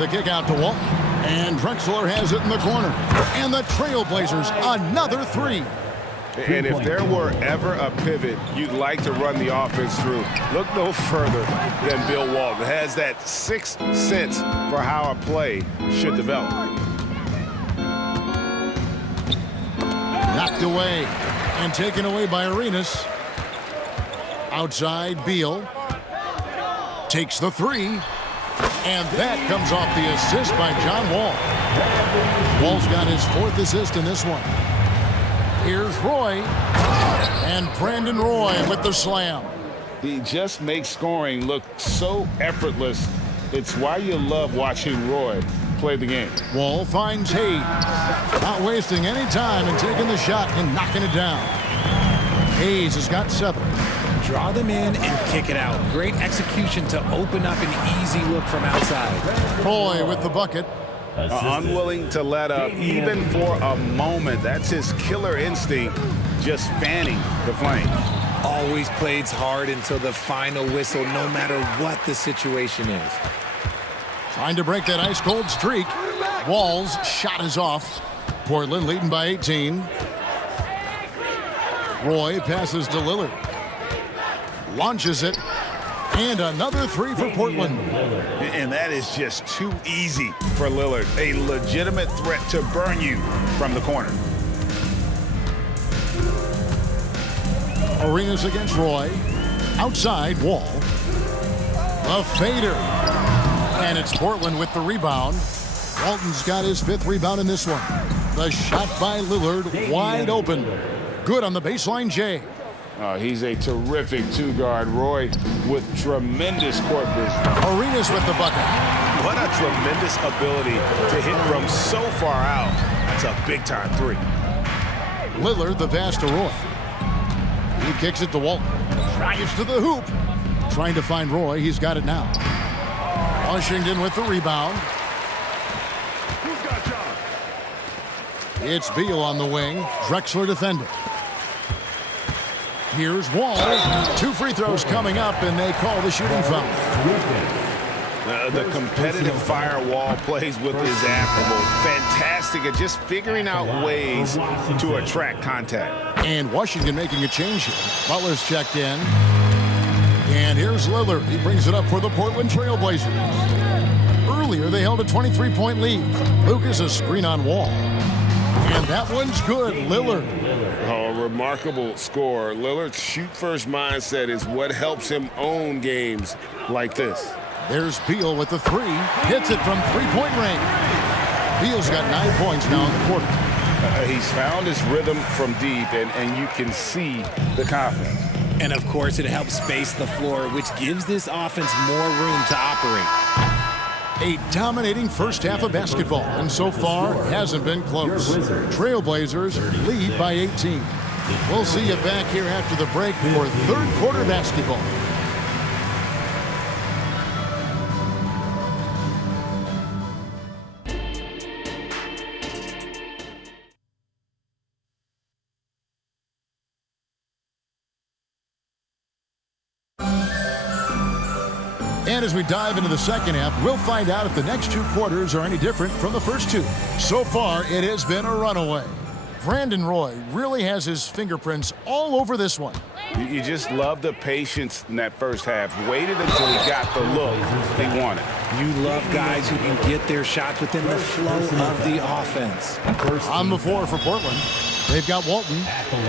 The kick out to Walton. And Drexler has it in the corner. And the Trailblazers, another three. And if there were ever a pivot you'd like to run the offense through, look no further than Bill Walton. Has that sixth sense for how a play should develop. Knocked away and taken away by Arenas. Outside, Beal takes the three. And that comes off the assist by John Wall. Wall's got his fourth assist in this one. Here's Roy. And Brandon Roy with the slam. He just makes scoring look so effortless. It's why you love watching Roy play the game. Wall finds Hayes. Not wasting any time and taking the shot and knocking it down. Hayes has got 7. Draw them in and kick it out. Great execution to open up an easy look from outside. Roy with the bucket. Unwilling to let up, even for a moment. That's his killer instinct, just fanning the flame. Always plays hard until the final whistle, no matter what the situation is. Trying to break that ice-cold streak. Wall's shot is off. Portland leading by 18. Roy passes to Lillard. Launches it. And another three for Portland. And that is just too easy for Lillard. A legitimate threat to burn you from the corner. Arenas against Roy. Outside, Wall. A fader. And it's Portland with the rebound. Walton's got his 5th rebound in this one. The shot by Lillard, wide open. Good on the baseline, Jay. He's a terrific 2-guard. Roy with tremendous court vision. Arenas with the bucket. What a tremendous ability to hit from so far out. That's a big-time 3. Lillard the pass to Roy. He kicks it to Walton. Drives to the hoop. Trying to find Roy. He's got it now. Washington with the rebound. It's Beal on the wing. Drexler defending. Here's Wall. 2 free throws coming up, and they call the shooting foul. The competitive fire Wall plays with is admirable. Fantastic at just figuring out ways to attract contact. And Washington making a change here. Butler's checked in. And here's Lillard. He brings it up for the Portland Trailblazers. Earlier, they held a 23-point lead. Lucas a screen on Wall. And that one's good. Lillard. Oh, a remarkable score. Lillard's shoot-first mindset is what helps him own games like this. There's Beal with the 3. Hits it from 3-point range. Beal's got 9 points now in the quarter. He's found his rhythm from deep, and you can see the confidence. And, of course, it helps space the floor, which gives this offense more room to operate. A dominating first half of basketball, and so far hasn't been close. Trailblazers lead by 18. We'll see you back here after the break for third quarter basketball. And as we dive into the second half, we'll find out if the next 2 quarters are any different from the first 2. So far, it has been a runaway. Brandon Roy really has his fingerprints all over this one. You just love the patience in that first half. Waited until he got the look he wanted. You love guys who can get their shots within the flow of the offense. On the floor for Portland, they've got Walton,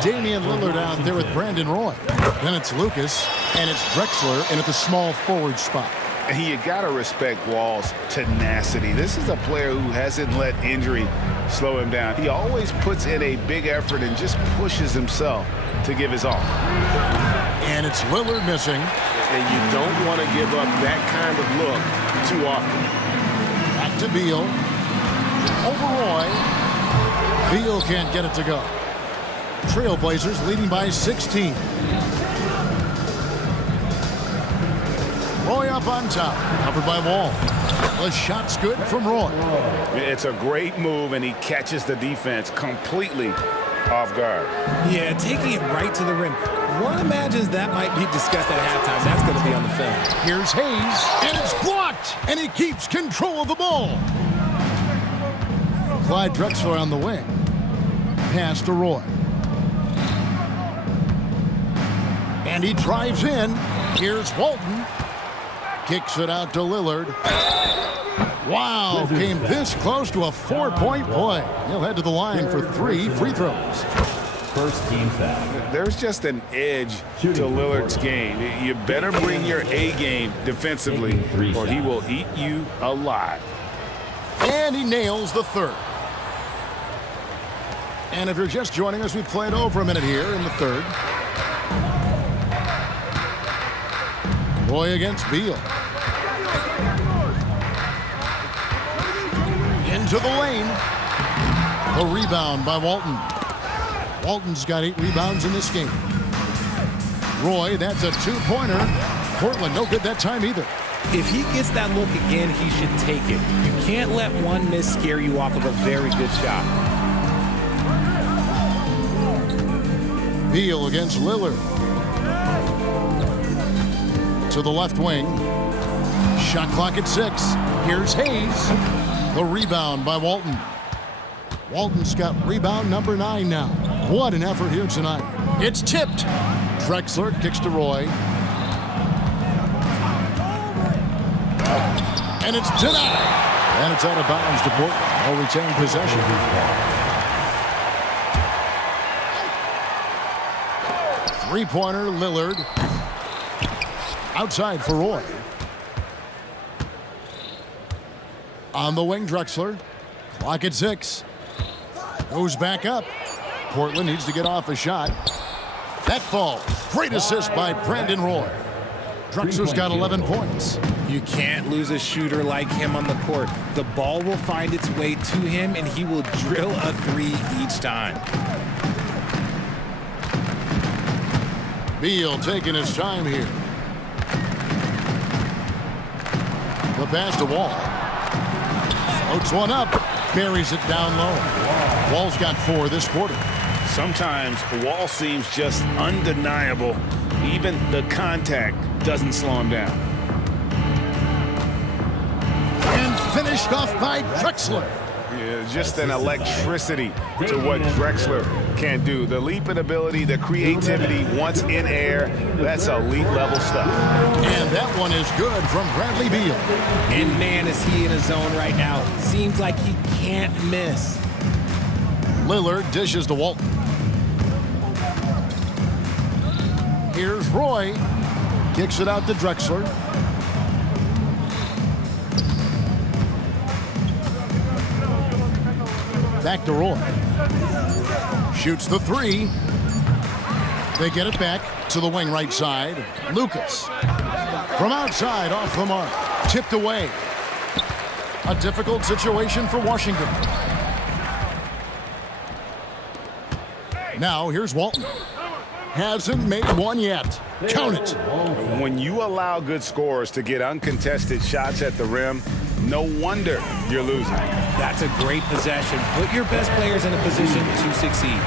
Damian Lillard out there with Brandon Roy. Then it's Lucas, and it's Drexler in at the small forward spot. And you got to respect Wall's tenacity. This is a player who hasn't let injury slow him down. He always puts in a big effort and just pushes himself to give his all. And it's Lillard missing. And you don't want to give up that kind of look too often. Back to Beal. Over Roy. Beal can't get it to go. Trailblazers leading by 16. Roy up on top, covered by Wall. The shot's good from Roy. It's a great move, and he catches the defense completely off guard. Yeah, taking it right to the rim. One imagines that might be discussed at halftime. That's going to be on the film. Here's Hayes, and it's blocked, and he keeps control of the ball. Clyde Drexler on the wing. Pass to Roy. And he drives in. Here's Walton. Kicks it out to Lillard. Wow, came this close to a 4-point play. He'll head to the line for 3 free throws. First team foul. There's just an edge to Lillard's game. You better bring your A game defensively, or he will eat you alive. And he nails the third. And if you're just joining us, we've played over a minute here in the third. Roy against Beal. Into the lane. A rebound by Walton. Walton's got 8 rebounds in this game. Roy, that's a 2-pointer. Portland, no good that time either. If he gets that look again, he should take it. You can't let one miss scare you off of a very good shot. Beal against Lillard. To the left wing. Shot clock at 6. Here's Hayes. The rebound by Walton. Walton's got rebound number 9 now. What an effort here tonight. It's tipped. Drexler kicks to Roy. And it's denied. And it's out of bounds to Portland. They'll retain possession. Three-pointer, Lillard. Outside for Roy. On the wing, Drexler. Clock at 6. Goes back up. Portland needs to get off a shot. That falls. Great assist by Brandon Roy. Drexler's got 11 points. You can't lose a shooter like him on the court. The ball will find its way to him, and he will drill a 3 each time. Beal taking his time here. The pass to Wall. Floats one up. Buries it down low. Wall's got 4 this quarter. Sometimes Wall seems just undeniable. Even the contact doesn't slow him down. And finished off by Drexler. Yeah, just an electricity to what Drexler can do. The leaping ability, the creativity once in air, that's elite level stuff. And that one is good from Bradley Beal. And man, is he in a zone right now. Seems like he can't miss. Lillard dishes to Walton. Here's Roy. Kicks it out to Drexler. Back to Roy. Shoots the 3. They get it back to the wing right side. Lucas. From outside, off the mark. Tipped away. A difficult situation for Washington. Now here's Walton. Hasn't made one yet. Count it. When you allow good scorers to get uncontested shots at the rim, no wonder you're losing. That's a great possession. Put your best players in a position to succeed.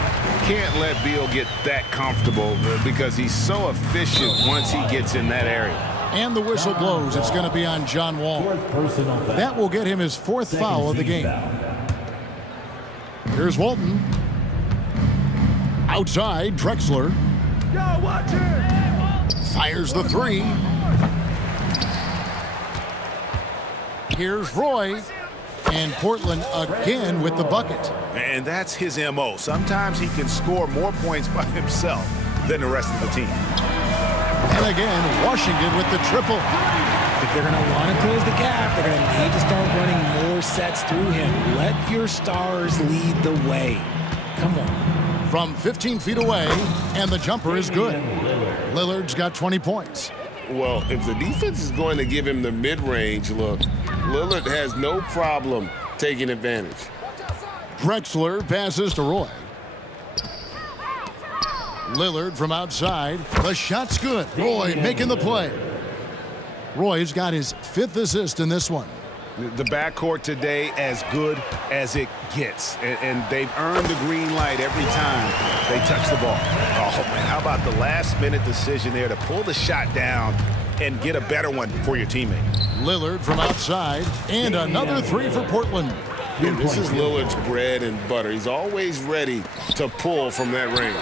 Can't let Beal get that comfortable because he's so efficient once he gets in that area. And the whistle blows. It's going to be on John Wall. That will get him his 4th foul of the game. Here's Walton. Outside, Drexler. Fires the 3. Here's Roy. And Portland again with the bucket. And that's his MO. Sometimes he can score more points by himself than the rest of the team. And again, Washington with the triple. If they're going to want to close the gap, they're going to need to start running more sets through him. Let your stars lead the way. Come on. From 15 feet away, and the jumper is good. Lillard's got 20 points. Well, if the defense is going to give him the mid-range look, Lillard has no problem taking advantage. Drexler passes to Roy. Lillard from outside. The shot's good. Roy making the play. Roy's got his 5th assist in this one. The backcourt today as good as it gets. And they've earned the green light every time they touch the ball. Oh, man, how about the last-minute decision there to pull the shot down and get a better one for your teammate. Lillard from outside, and another three for Portland. And this is Lillard's bread and butter. He's always ready to pull from that range.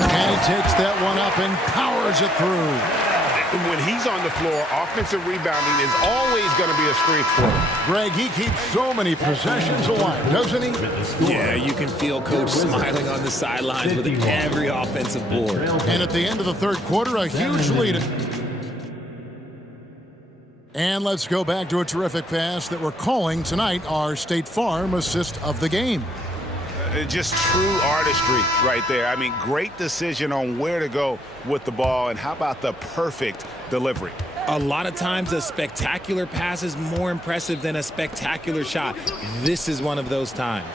And he takes that one up and powers it through. When he's on the floor, offensive rebounding is always going to be a strength for him. Greg, he keeps so many possessions alive, doesn't he? Yeah, you can feel Coach smiling on the sidelines with every offensive board. And at the end of the third quarter, a huge lead. And let's go back to a terrific pass that we're calling tonight our State Farm assist of the game. Just true artistry right there. I mean, great decision on where to go with the ball, and how about the perfect delivery? A lot of times a spectacular pass is more impressive than a spectacular shot. This is one of those times.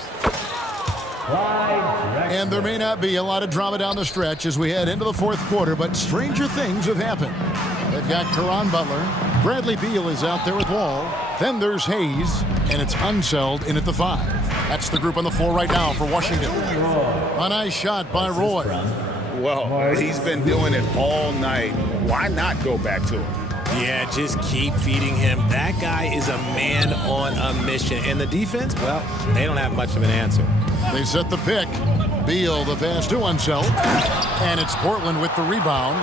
And there may not be a lot of drama down the stretch as we head into the fourth quarter, but stranger things have happened. They've got Caron Butler. Bradley Beal is out there with Wall. Then there's Hayes, and it's Unseld in at the 5. That's the group on the floor right now for Washington. A nice shot by Roy. Well, he's been doing it all night. Why not go back to him? Yeah, just keep feeding him. That guy is a man on a mission. And the defense, well, they don't have much of an answer. They set the pick. Beal the pass to Unseld. And it's Portland with the rebound.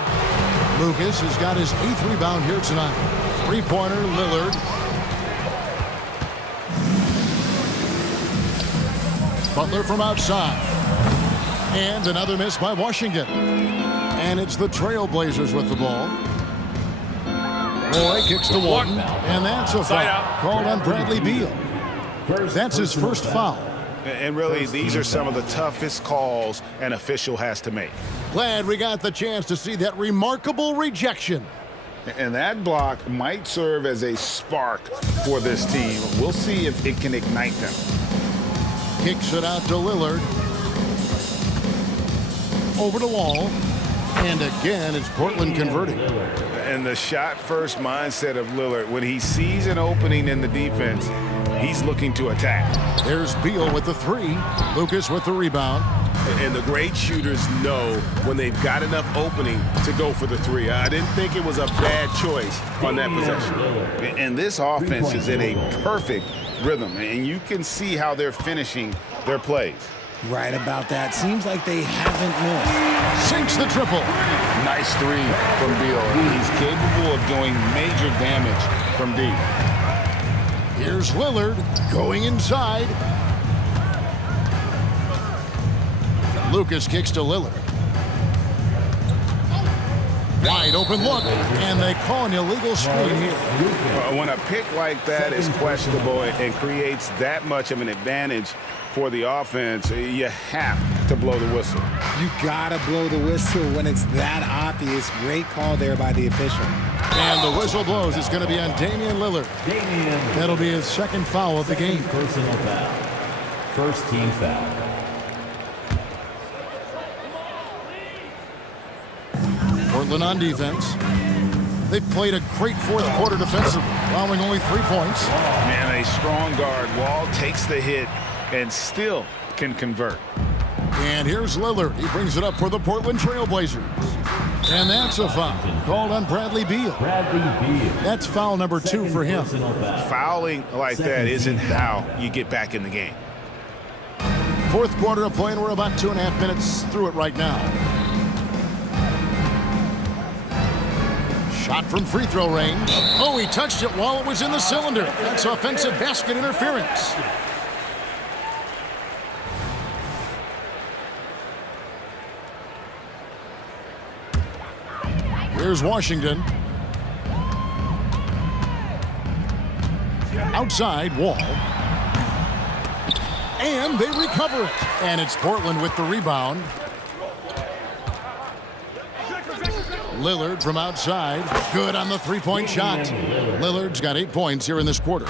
Lucas has got his 8th rebound here tonight. Three-pointer, Lillard. Butler from outside. And another miss by Washington. And it's the Trailblazers with the ball. Roy kicks to Walton. And that's a foul called on Bradley Beal. That's his first foul. And really, these are some of the toughest calls an official has to make. Glad we got the chance to see that remarkable rejection. And that block might serve as a spark for this team. We'll see if it can ignite them. Kicks it out to Lillard. Over to Wall. And again, it's Portland converting. And the shot-first mindset of Lillard, when he sees an opening in the defense, he's looking to attack. There's Beal with the 3. Lucas with the rebound. And the great shooters know when they've got enough opening to go for the 3. I didn't think it was a bad choice on that possession. And this offense is in a perfect rhythm, and you can see how they're finishing their plays. Right about that. Seems like they haven't missed. Sinks the triple. Nice 3 from Beal. He's capable of doing major damage from deep. Here's Lillard going inside. Lucas kicks to Lillard. Wide open look, and they call an illegal screen here. When a pick like that is questionable and creates that much of an advantage for the offense, you have to blow the whistle. You gotta blow the whistle when it's that obvious. Great call there by the official. And the whistle blows. It's going to be on Damian Lillard. That'll be his second foul of the game. Personal foul. First team foul. Portland on defense. They've played a great fourth quarter defensively, allowing only 3 points. Man, a strong guard. Wall takes the hit and still can convert. And here's Lillard. He brings it up for the Portland Trailblazers. And that's a foul called on Bradley Beal. That's foul number 2 for him. Fouling like that isn't how you get back in the game. Fourth quarter of play, and we're about 2.5 minutes through it right now. Shot from free throw range. Oh, he touched it while it was in the cylinder. That's offensive basket interference. Here's Washington. Outside, Wall. And they recover it. And it's Portland with the rebound. Lillard from outside. Good on the three-point shot. Lillard's got 8 points here in this quarter.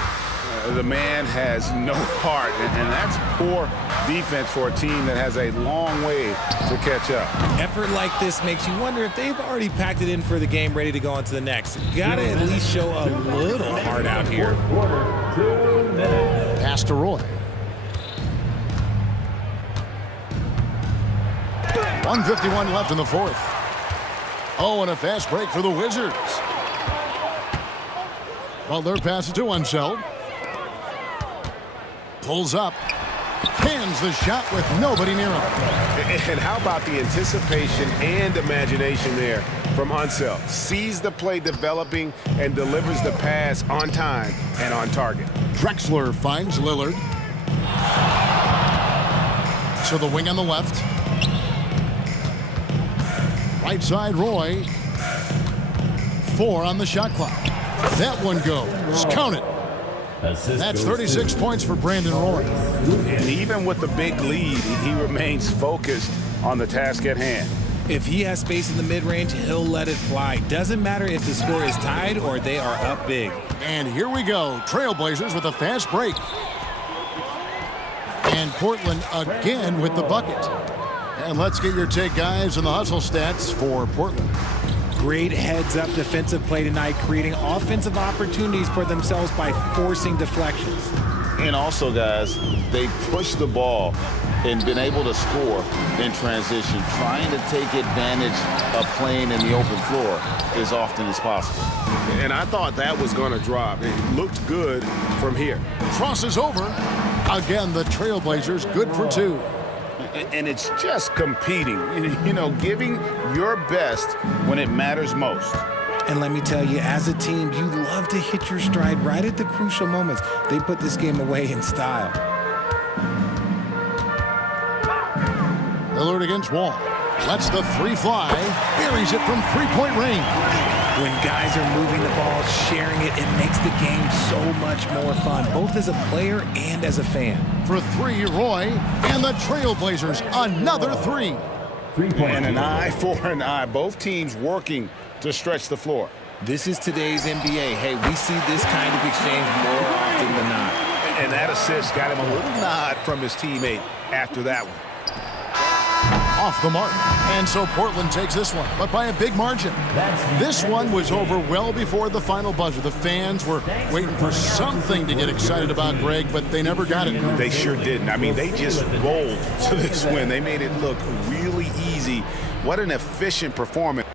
The man has no heart, and that's poor defense for a team that has a long way to catch up. Effort like this makes you wonder if they've already packed it in for the game, ready to go on to the next. Got to at least show a little heart out here. Pass to Roy. 1:51 left in the fourth. Oh, and a fast break for the Wizards. Butler passes to Unseld. Pulls up. Cans the shot with nobody near him. And how about the anticipation and imagination there from Unseld? Sees the play developing and delivers the pass on time and on target. Drexler finds Lillard. To the wing on the left. Right side, Roy. 4 on the shot clock. That one goes. Count it. That's 36 points for Brandon Roy. And even with the big lead, he remains focused on the task at hand. If he has space in the mid-range, he'll let it fly. Doesn't matter if the score is tied or they are up big. And here we go. Trailblazers with a fast break. And Portland again with the bucket. And let's get your take, guys, on the hustle stats for Portland. Great heads-up defensive play tonight, creating offensive opportunities for themselves by forcing deflections. And also, guys, they pushed the ball and been able to score in transition, trying to take advantage of playing in the open floor as often as possible. And I thought that was going to drop. It looked good from here. Crosses over. Again, the Trailblazers good for 2. And it's just competing, you know, giving your best when it matters most. And let me tell you, as a team, you love to hit your stride right at the crucial moments. They put this game away in style. Lillard against Wall. Lets the 3 fly. Buries it from 3-point range. When guys are moving the ball, sharing it, it makes the game so much more fun, both as a player and as a fan. For 3, Roy, and the Trailblazers, another 3. And an eye for an eye. Both teams working to stretch the floor. This is today's NBA. Hey, we see this kind of exchange more often than not. And that assist got him a little nod from his teammate after that one. Off the mark. And so Portland takes this one, but by a big margin. This one was over well before the final buzzer. The fans were waiting for something to get excited about, Greg, but they never got it. They sure didn't. I mean, they just rolled to this win. They made it look really easy. What an efficient performance.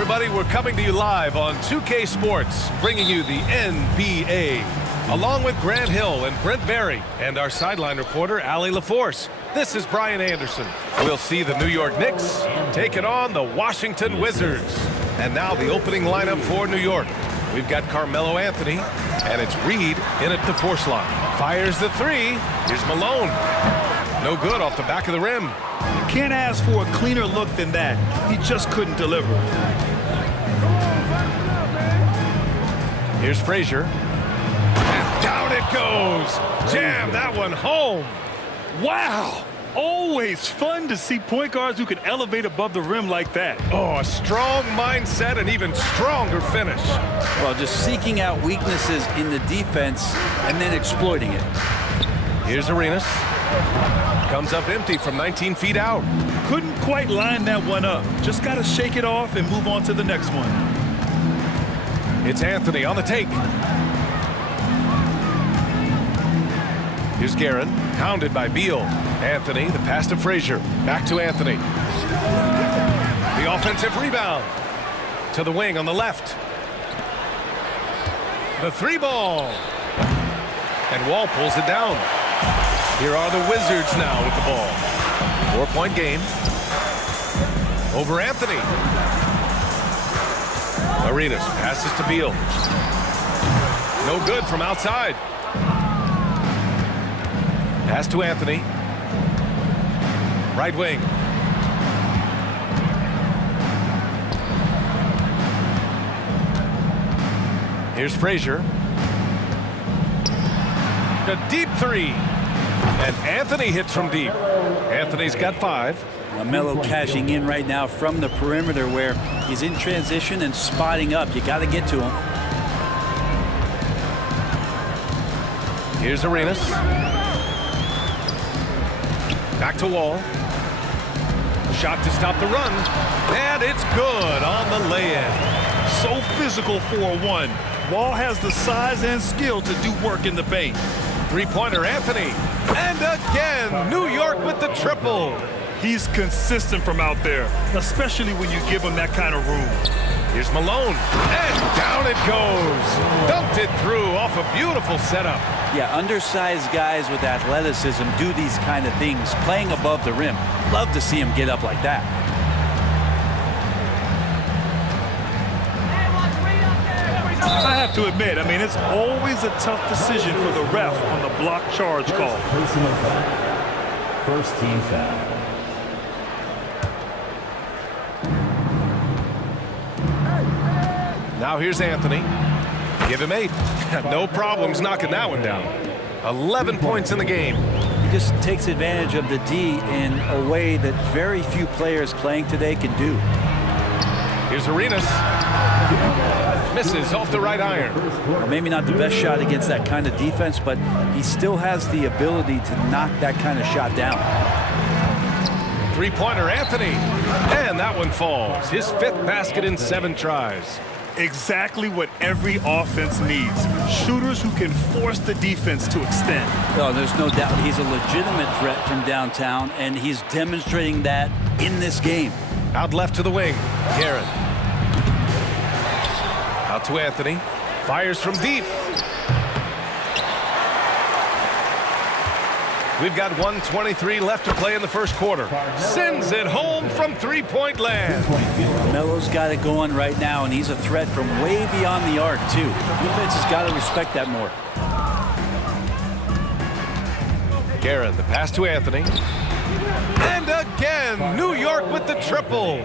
everybody. We're coming to you live on 2K Sports, bringing you the NBA, along with Grant Hill and Brent Barry, and our sideline reporter, Allie LaForce. This is Brian Anderson. We'll see the New York Knicks taking on the Washington Wizards. And now the opening lineup for New York. We've got Carmelo Anthony, and it's Reed in at the 4 slot. Fires the 3. Here's Malone. No good off the back of the rim. You can't ask for a cleaner look than that. He just couldn't deliver. Here's Frazier. And down it goes. Jam that one home. Wow! Always fun to see point guards who can elevate above the rim like that. Oh, a strong mindset and even stronger finish. Well, just seeking out weaknesses in the defense and then exploiting it. Here's Arenas. Comes up empty from 19 feet out. Couldn't quite line that one up. Just got to shake it off and move on to the next one. It's Anthony on the take. Here's Guerin, hounded by Beal. Anthony, the pass to Frazier. Back to Anthony. The offensive rebound. To the wing on the left. The 3 ball. And Wall pulls it down. Here are the Wizards now with the ball. 4-point game. Over Anthony. Arenas passes to Beal. No good from outside. Pass to Anthony. Right wing. Here's Frazier. A deep 3. And Anthony hits from deep. Anthony's got 5. Melo cashing in right now from the perimeter where he's in transition and spotting up. You got to get to him. Here's Arenas. Back to Wall. Shot to stop the run. And it's good on the lay-in. So physical for a 1. Wall has the size and skill to do work in the paint. 3-pointer Anthony. And again, New York with the triple. He's consistent from out there, especially when you give him that kind of room. Here's Malone. And down it goes. Dumped it through off a beautiful setup. Yeah, undersized guys with athleticism do these kind of things, playing above the rim. Love to see him get up like that. I have to admit, I mean, it's always a tough decision for the ref on the block charge call. Personal foul. First team foul. Now here's Anthony. Give him 8. No problems knocking that one down. 11 points in the game. He just takes advantage of the D in a way that very few players playing today can do. Here's Arenas. Misses off the right iron. Well, maybe not the best shot against that kind of defense, but he still has the ability to knock that kind of shot down. 3-pointer Anthony. And that one falls. His 5th basket in 7 tries. Exactly what every offense needs. Shooters who can force the defense to extend. No, there's no doubt he's a legitimate threat from downtown, and he's demonstrating that in this game. Out left to the wing. Guerin. Out to Anthony. Fires from deep. We've got 1:23 left to play in the first quarter. Sends it home from 3-point land. Melo's got it going right now, and he's a threat from way beyond the arc, too. Defense has got to respect that more. Guerin, the pass to Anthony. And again, New York with the triple.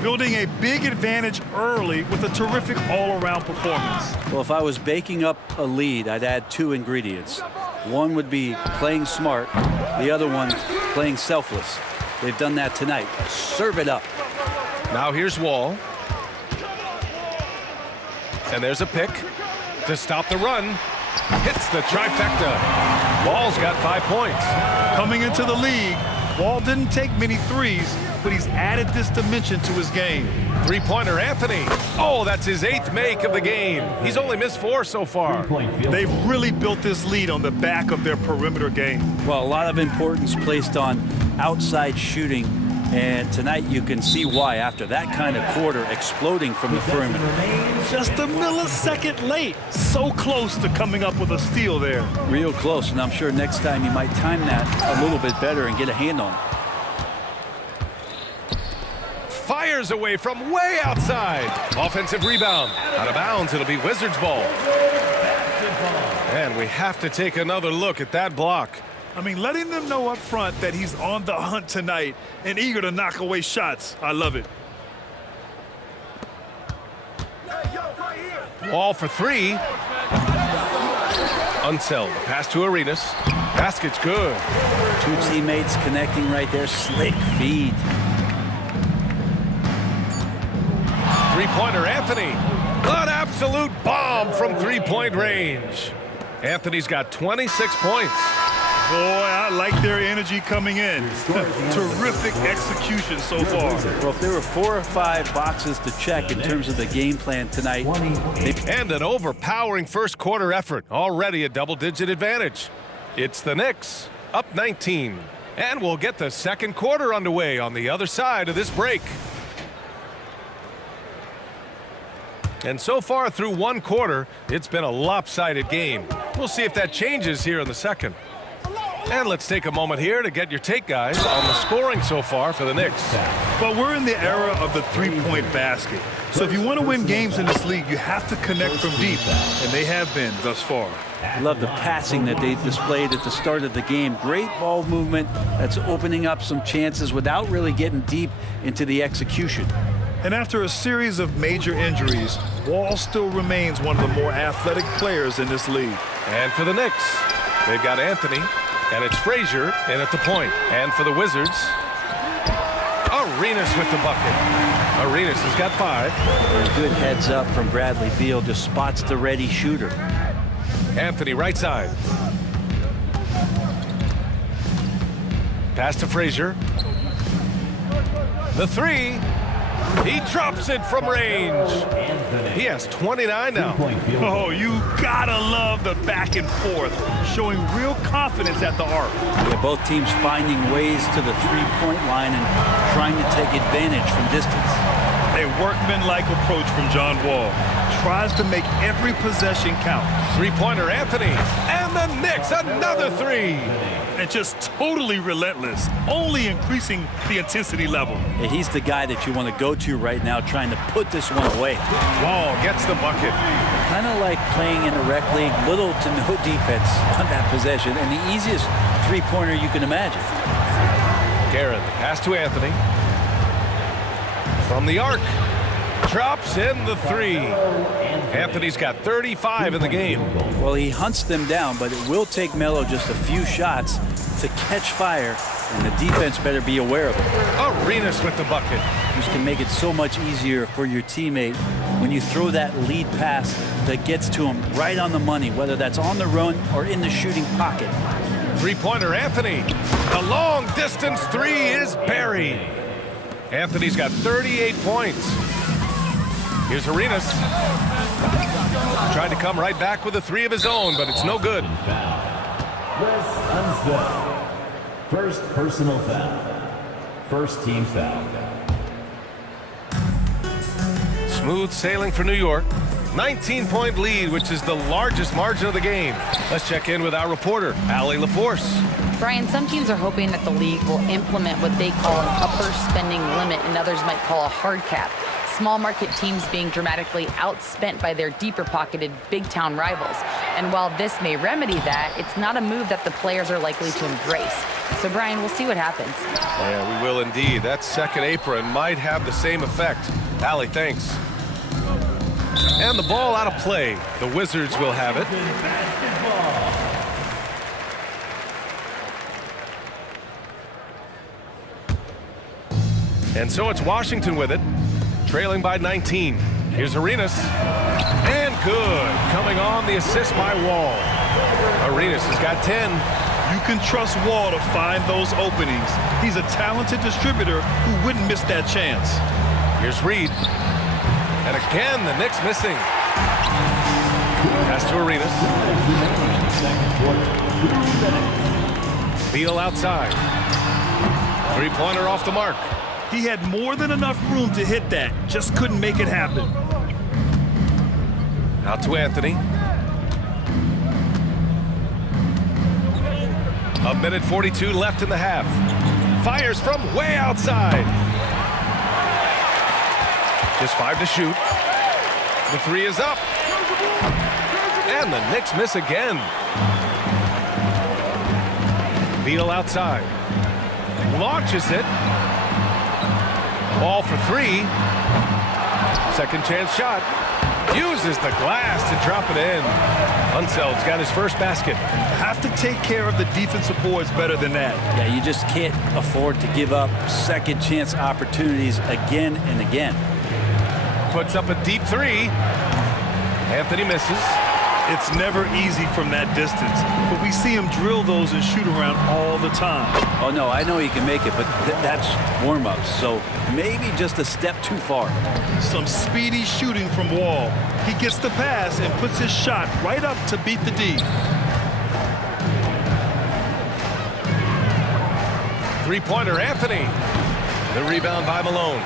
Building a big advantage early with a terrific all-around performance. Well, if I was baking up a lead, I'd add 2 ingredients. One would be playing smart. The other one, playing selfless. They've done that tonight. Serve it up. Now here's Wall. And there's a pick to stop the run. Hits the trifecta. Wall's got 5 points. Coming into the league, Wall didn't take many threes, but he's added this dimension to his game. 3-pointer Anthony. Oh, that's his 8th make of the game. He's only missed 4 so far. They've really built this lead on the back of their perimeter game. Well, a lot of importance placed on outside shooting And tonight you can see why after that kind of quarter exploding from the perimeter. Just a millisecond late. So close to coming up with a steal there. Real close, and I'm sure next time you might time that a little bit better and get a hand on it. Fires away from way outside. Offensive rebound. Out of bounds, it'll be Wizards ball. And we have to take another look at that block. I mean, letting them know up front that he's on the hunt tonight and eager to knock away shots. I love it. Wall for three. Unseld. Pass to Arenas. Basket's good. Two teammates connecting right there. Slick feed. Three-pointer, Anthony. An absolute bomb from three-point range. Anthony's got 26 points. Boy, I like their energy coming in. Terrific execution so far. Well, if there were 4 or 5 boxes to check in terms of the game plan tonight. And an overpowering first quarter effort. Already a double-digit advantage. It's the Knicks, up 19. And we'll get the second quarter underway on the other side of this break. And so far through one quarter, it's been a lopsided game. We'll see if that changes here in the second. And let's take a moment here to get your take, guys, on the scoring so far for the Knicks. Well, we're in the era of the three-point basket. So if you want to win games in this league, you have to connect from deep, and they have been thus far. I love the passing that they displayed at the start of the game. Great ball movement that's opening up some chances without really getting deep into the execution. And after a series of major injuries, Wall still remains one of the more athletic players in this league. And for the Knicks, they've got Anthony, and it's Frazier in at the point. And for the Wizards, Arenas with the bucket. Arenas has got 5. A good heads up from Bradley Beal, just spots the ready shooter. Anthony right side. Pass to Frazier. The 3. He drops it from range. He has 29 now. Oh, you gotta love the back and forth, showing real confidence at the arc. Yeah, both teams finding ways to the three-point line and trying to take advantage from distance. A workman-like approach from John Wall. Tries to make every possession count. Three-pointer, Anthony. And the Knicks, another 3. And just totally relentless, only increasing the intensity level. Yeah, he's the guy that you want to go to right now, trying to put this one away. Wall gets the bucket. Kind of like playing in a rec league, little to no defense on that possession, and the easiest three-pointer you can imagine. Garrett, the pass to Anthony. From the arc. Drops in the 3. Anthony's got 35 in the game. Well, he hunts them down, but it will take Melo just a few shots to catch fire, and the defense better be aware of it. Arenas with the bucket. This can make it so much easier for your teammate when you throw that lead pass that gets to him right on the money, whether that's on the run or in the shooting pocket. Three-pointer, Anthony. The long-distance 3 is buried. Anthony's got 38 points. Here's Arenas. Tried to come right back with a 3 of his own, but it's no good. Wes Unseld. First personal foul. First team foul. Smooth sailing for New York. 19-point lead, which is the largest margin of the game. Let's check in with our reporter, Allie LaForce. Brian, some teams are hoping that the league will implement what they call an upper spending limit and others might call a hard cap. Small market teams being dramatically outspent by their deeper pocketed big town rivals. And while this may remedy that, it's not a move that the players are likely to embrace. So Brian, we'll see what happens. Yeah, we will indeed. That second apron might have the same effect. Allie, thanks. And the ball out of play. The Wizards will have it. And so it's Washington with it, trailing by 19. Here's Arenas. And good. Coming on the assist by Wall. Arenas has got 10. You can trust Wall to find those openings. He's a talented distributor who wouldn't miss that chance. Here's Reed. And again, the Knicks missing. Pass to Arenas. Beal outside. Three-pointer off the mark. He had more than enough room to hit that, just couldn't make it happen. Out to Anthony. 1:42 left in the half. Fires from way outside. Just 5 to shoot. The 3 is up. And the Knicks miss again. Beal outside. Launches it. Ball for 3. Second chance shot. Uses the glass to drop it in. Unseld's got his first basket. Have to take care of the defensive boards better than that. Yeah, you just can't afford to give up second chance opportunities again and again. Puts up a deep 3. Anthony misses. It's never easy from that distance, but we see him drill those and shoot around all the time. Oh, no, I know he can make it, but that's warm-ups, so maybe just a step too far. Some speedy shooting from Wall. He gets the pass and puts his shot right up to beat the D. Three-pointer, Anthony. The rebound by Malone.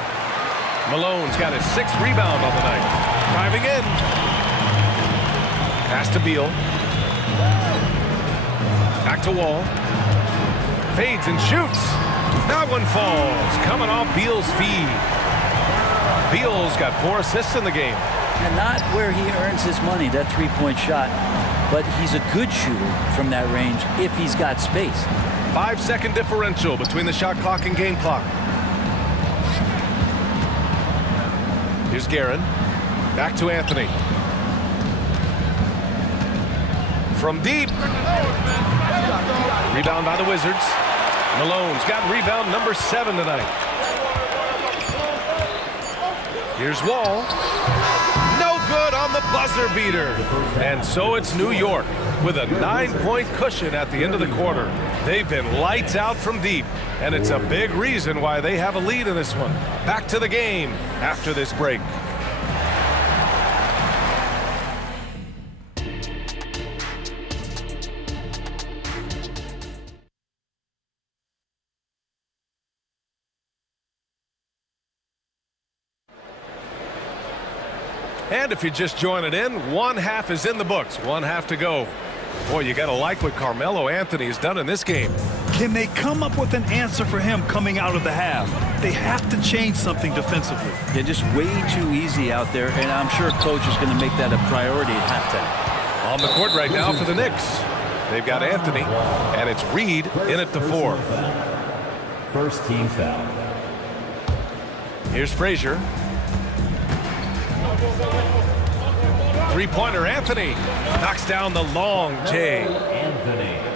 Malone's got his 6th rebound on the night. Driving in. Pass to Beal. Back to Wall. Fades and shoots. That one falls. Coming off Beal's feed. Beal's got 4 assists in the game. And not where he earns his money, that three-point shot. But he's a good shooter from that range if he's got space. 5-second differential between the shot clock and game clock. Here's Guerin. Back to Anthony. From deep. Rebound by the Wizards. Malone's got rebound number 7 tonight. Here's Wall. No good on the buzzer beater. And so it's New York with a 9-point cushion at the end of the quarter. They've been lights out from deep, and it's a big reason why they have a lead in this one. Back to the game after this break. And if you're just joining in, 1 half is in the books. 1 half to go. Boy, you got to like what Carmelo Anthony has done in this game. Can they come up with an answer for him coming out of the half? They have to change something defensively. They're just way too easy out there, and I'm sure coach is going to make that a priority at halftime. On the court right now for the Knicks. They've got Anthony, and it's Reed in at the 4. First team foul. Here's Frazier. Three-pointer, Anthony. Knocks down the long J.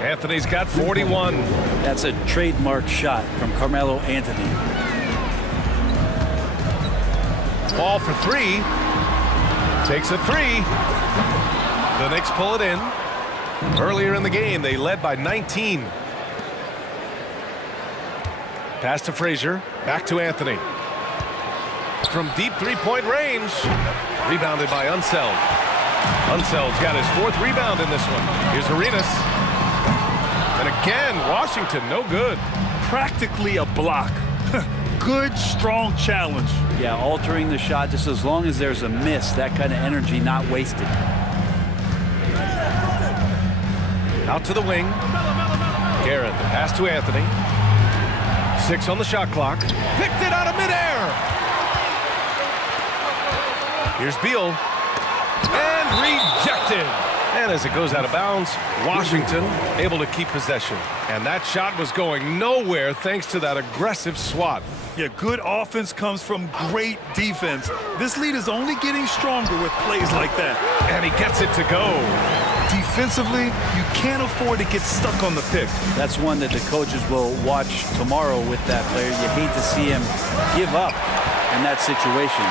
Anthony's got 41. That's a trademark shot from Carmelo Anthony. Ball for 3. Takes a 3. The Knicks pull it in. Earlier in the game, they led by 19. Pass to Frazier. Back to Anthony. From deep three-point range. Rebounded by Unseld. Unseld's got his 4th rebound in this one. Here's Arenas. And again, Washington, no good. Practically a block. Good, strong challenge. Yeah, altering the shot just as long as there's a miss. That kind of energy not wasted. Out to the wing. Guerin, the pass to Anthony. 6 on the shot clock. Picked it out of midair. Here's Beal. And rejected. And as it goes out of bounds, Washington able to keep possession. And that shot was going nowhere thanks to that aggressive swat. Yeah, good offense comes from great defense. This lead is only getting stronger with plays like that. And he gets it to go. Defensively, you can't afford to get stuck on the pick. That's one that the coaches will watch tomorrow with that player. You hate to see him give up in that situation.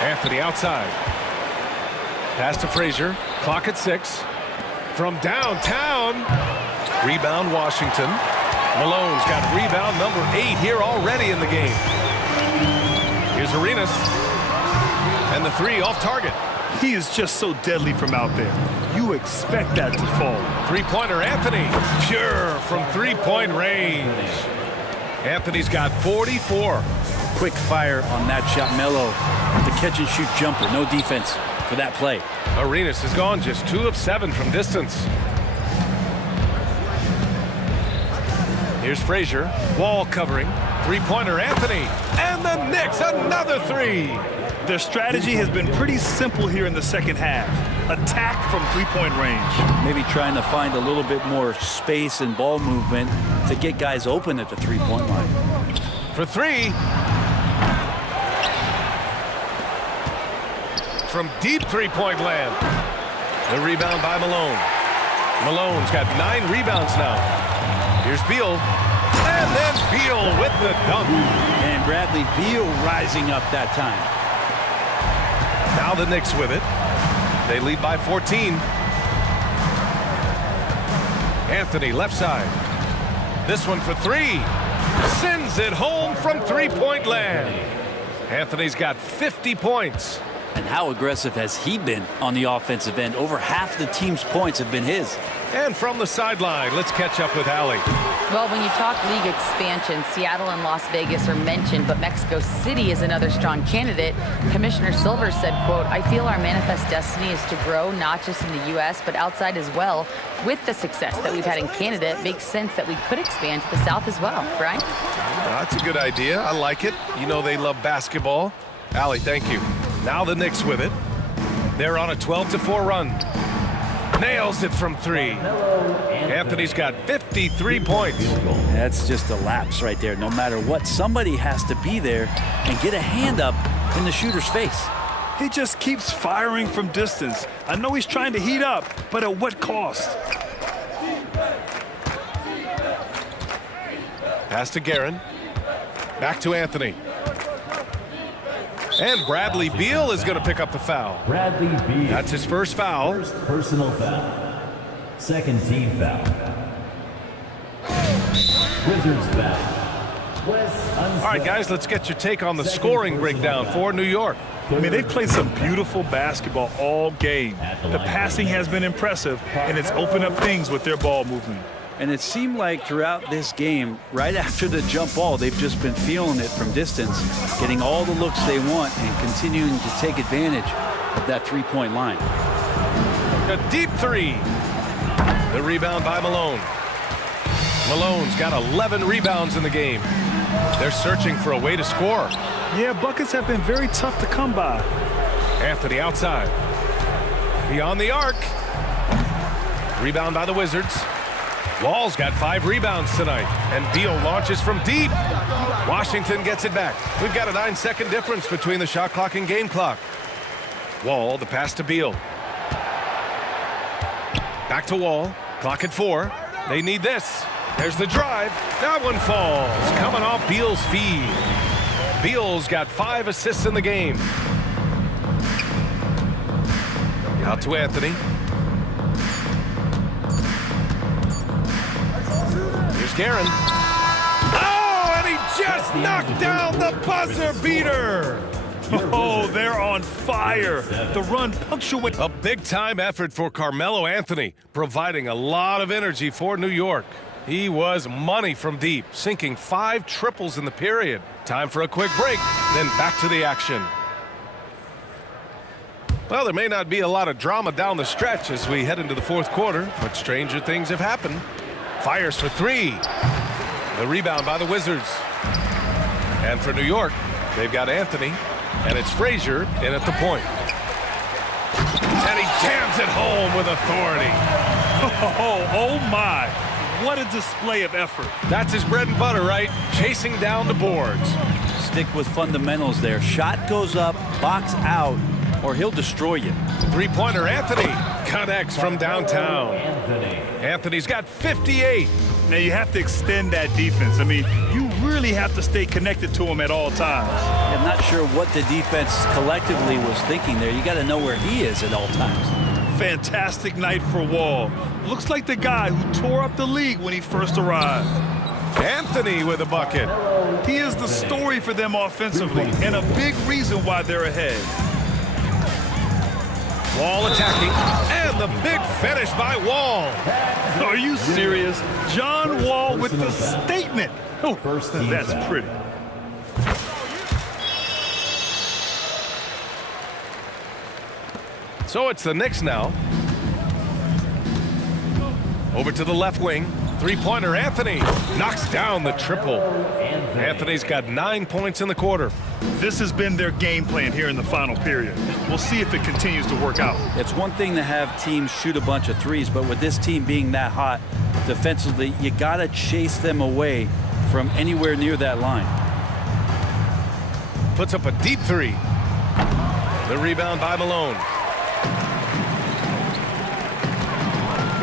Anthony outside. Pass to Frazier. Clock at 6. From downtown. Rebound Washington. Malone's got rebound number 8 here already in the game. Here's Arenas. And the 3 off target. He is just so deadly from out there. You expect that to fall. Three-pointer Anthony. Pure from three-point range. Anthony's got 44. Quick fire on that shot. Melo with the catch and shoot jumper. No defense for that play. Arenas has gone just 2 of 7 from distance. Here's Frazier. Wall covering. Three-pointer Anthony. And the Knicks another 3. Their strategy has been pretty simple here in the second half. Attack from three-point range. Maybe trying to find a little bit more space and ball movement to get guys open at the three-point line. For 3. From deep three-point land. The rebound by Malone. Malone's got 9 rebounds now. Here's Beal. And then Beal with the dunk. And Bradley Beal rising up that time. Now the Knicks with it. They lead by 14. Anthony left side. This one for 3. Sends it home from three-point land. Anthony's got 50 points. And how aggressive has he been on the offensive end? Over half the team's points have been his. And from the sideline, let's catch up with Allie. Well, when you talk league expansion, Seattle and Las Vegas are mentioned, but Mexico City is another strong candidate. Commissioner Silver said, quote, "I feel our manifest destiny is to grow not just in the U.S., but outside as well. With the success that we've had in Canada, it makes sense that we could expand to the South as well." Brian? That's a good idea. I like it. You know they love basketball. Allie, thank you. Now the Knicks with it. They're on a 12-4 run. Nails it from 3. Anthony's got 53 points. That's just a lapse right there. No matter what, somebody has to be there and get a hand up in the shooter's face. He just keeps firing from distance. I know he's trying to heat up, but at what cost? Pass to Guerin. Back to Anthony. And Bradley Beal is going to pick up the foul. Bradley Beal. That's his first foul. First personal foul. Second team foul. Wizards foul. All right, guys, let's get your take on the scoring breakdown for New York. I mean, they've played some beautiful basketball all game. The passing has been impressive, and it's opened up things with their ball movement. And it seemed like throughout this game, right after the jump ball, they've just been feeling it from distance, getting all the looks they want and continuing to take advantage of that three-point line. A deep 3. The rebound by Malone. Malone's got 11 rebounds in the game. They're searching for a way to score. Yeah, buckets have been very tough to come by. Anthony outside. Beyond the arc. Rebound by the Wizards. Wall's got 5 rebounds tonight, and Beal launches from deep. Washington gets it back. We've got a 9-second difference between the shot clock and game clock. Wall, the pass to Beal. Back to Wall. Clock at 4. They need this. There's the drive. That one falls. Coming off Beal's feed. Beal's got 5 assists in the game. Out to Anthony. Here's Guerin. Oh, and he just knocked down the buzzer beater. Oh, they're on fire. The run punctuates. A big-time effort for Carmelo Anthony, providing a lot of energy for New York. He was money from deep, sinking 5 triples in the period. Time for a quick break, then back to the action. Well, there may not be a lot of drama down the stretch as we head into the fourth quarter, but stranger things have happened. Fires for 3. The rebound by the Wizards. And for New York, they've got Anthony, and it's Frazier in at the point. And he jams it home with authority. Oh my. What a display of effort. That's his bread and butter, right? Chasing down the boards. Stick with fundamentals there. Shot goes up, box out, or he'll destroy you. Three-pointer Anthony connects from downtown. Anthony's got 58. Now you have to extend that defense. I mean, you really have to stay connected to him at all times. I'm not sure what the defense collectively was thinking there. You got to know where he is at all times. Fantastic night for Wall. Looks like the guy who tore up the league when he first arrived. Anthony with a bucket. He is the story for them offensively and a big reason why they're ahead. Wall attacking, and the big finish by Wall. Are you serious? John Wall with the statement. Oh, that's pretty. So it's the Knicks now. Over to the left wing. Three-pointer Anthony knocks down the triple. Anthony's got 9 points in the quarter. This has been their game plan here in the final period. We'll see if it continues to work out. It's one thing to have teams shoot a bunch of threes, but with this team being that hot defensively, you got to chase them away from anywhere near that line. Puts up a deep three. The rebound by Malone.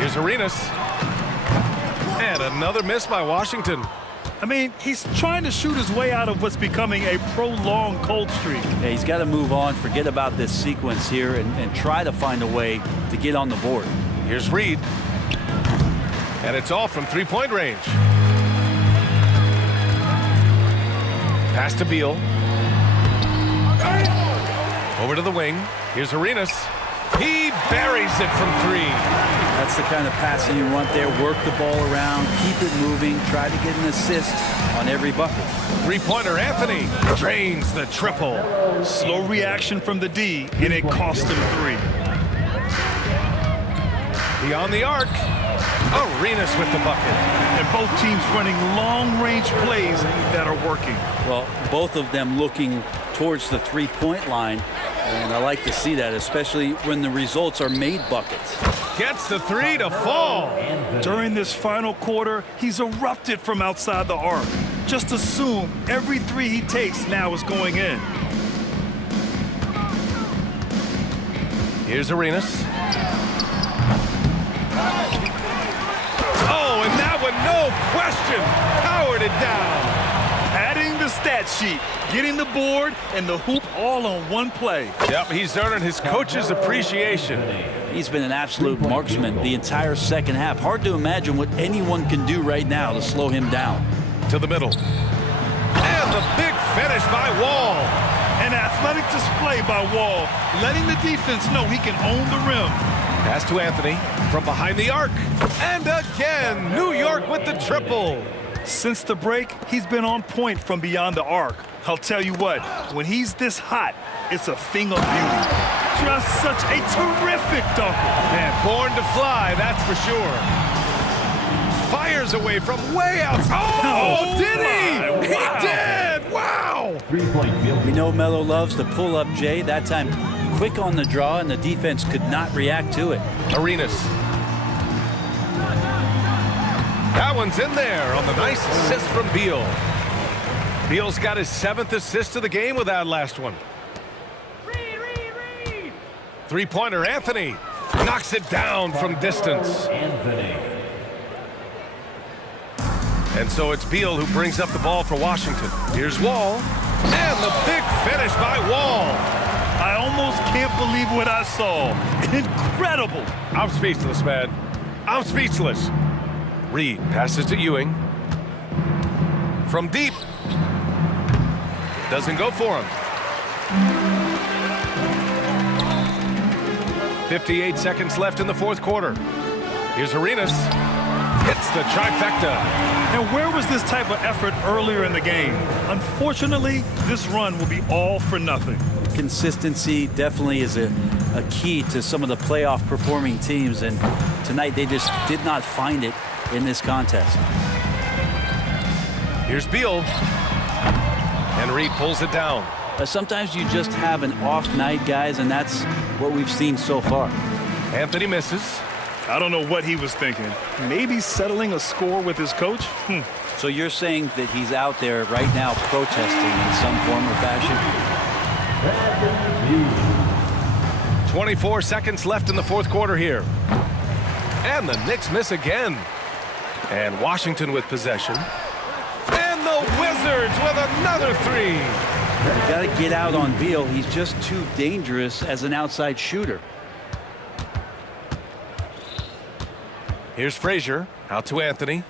Here's Arenas. And another miss by Washington. I mean, he's trying to shoot his way out of what's becoming a prolonged cold streak. Yeah, he's got to move on, forget about this sequence here, and try to find a way to get on the board. Here's Reed. And it's all from three-point range. Pass to Beal. Over to the wing. Here's Arenas. He buries it from three. That's the kind of passing you want there. Work the ball around, keep it moving, try to get an assist on every bucket. Three-pointer Anthony drains the triple. Slow reaction from the D, and it cost him three. Beyond the arc, Arenas with the bucket. And both teams running long-range plays that are working. Well, both of them looking towards the three-point line, and I like to see that, especially when the results are made buckets. Gets the three to fall. During this final quarter, he's erupted from outside the arc. Just assume every three he takes now is going in. Here's Arenas. Oh, and that one, no question, powered it down. Adding the stat sheet, getting the board, and the hoop all on one play. Yep, he's earning his coach's appreciation. He's been an absolute marksman the entire second half. Hard to imagine what anyone can do right now to slow him down. To the middle. And the big finish by Wall. An athletic display by Wall, letting the defense know he can own the rim. Pass to Anthony from behind the arc. And again, New York with the triple. Since the break, he's been on point from beyond the arc. I'll tell you what, when he's this hot, it's a thing of beauty. Just such a terrific dunker. Man, born to fly, that's for sure. Fires away from way out. Oh, did he? Wow. He did! Wow! Three-point field. We know Melo loves to pull up Jay. That time, quick on the draw, and the defense could not react to it. Arenas. That one's in there on the nice assist from Beal. Beal's got his 7th assist of the game with that last one. Three-pointer Anthony knocks it down from distance. Anthony. And so it's Beal who brings up the ball for Washington. Here's Wall. And the big finish by Wall. I almost can't believe what I saw. Incredible. I'm speechless, man. I'm speechless. Reed passes to Ewing. From deep. Doesn't go for him. 58 seconds left in the fourth quarter. Here's Arenas. Hits the trifecta. And where was this type of effort earlier in the game? Unfortunately, this run will be all for nothing. Consistency definitely is a key to some of the playoff performing teams, and tonight they just did not find it in this contest. Here's Beal. And Reed pulls it down. Sometimes you just have an off night, guys, and that's what we've seen so far. Anthony misses. I don't know what he was thinking. Maybe settling a score with his coach? So you're saying that he's out there right now protesting in some form or fashion? 24 seconds left in the fourth quarter here. And the Knicks miss again. And Washington with possession. And the Wizards with another three. You got to get out on Beal. He's just too dangerous as an outside shooter. Here's Frazier. Out to Anthony.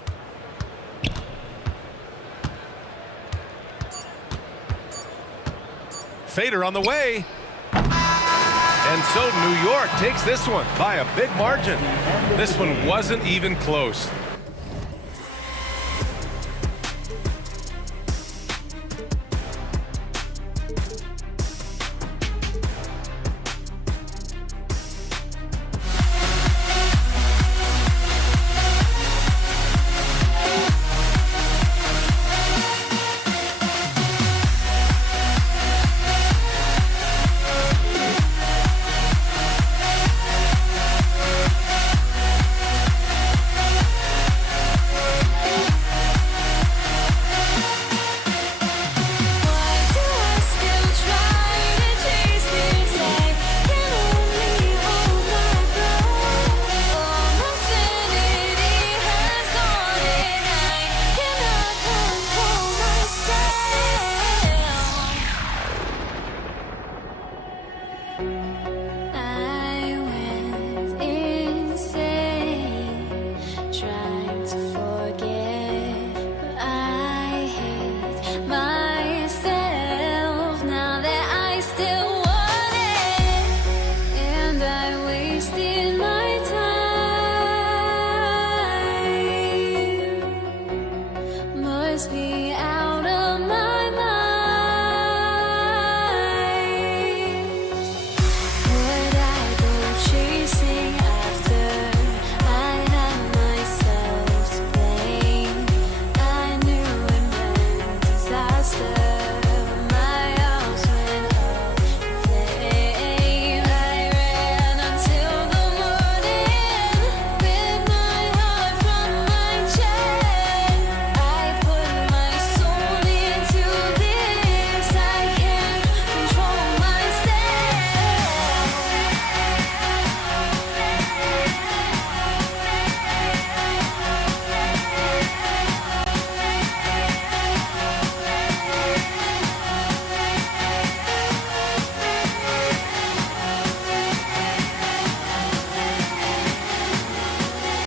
Fader on the way. And so New York takes this one by a big margin. This one wasn't even close.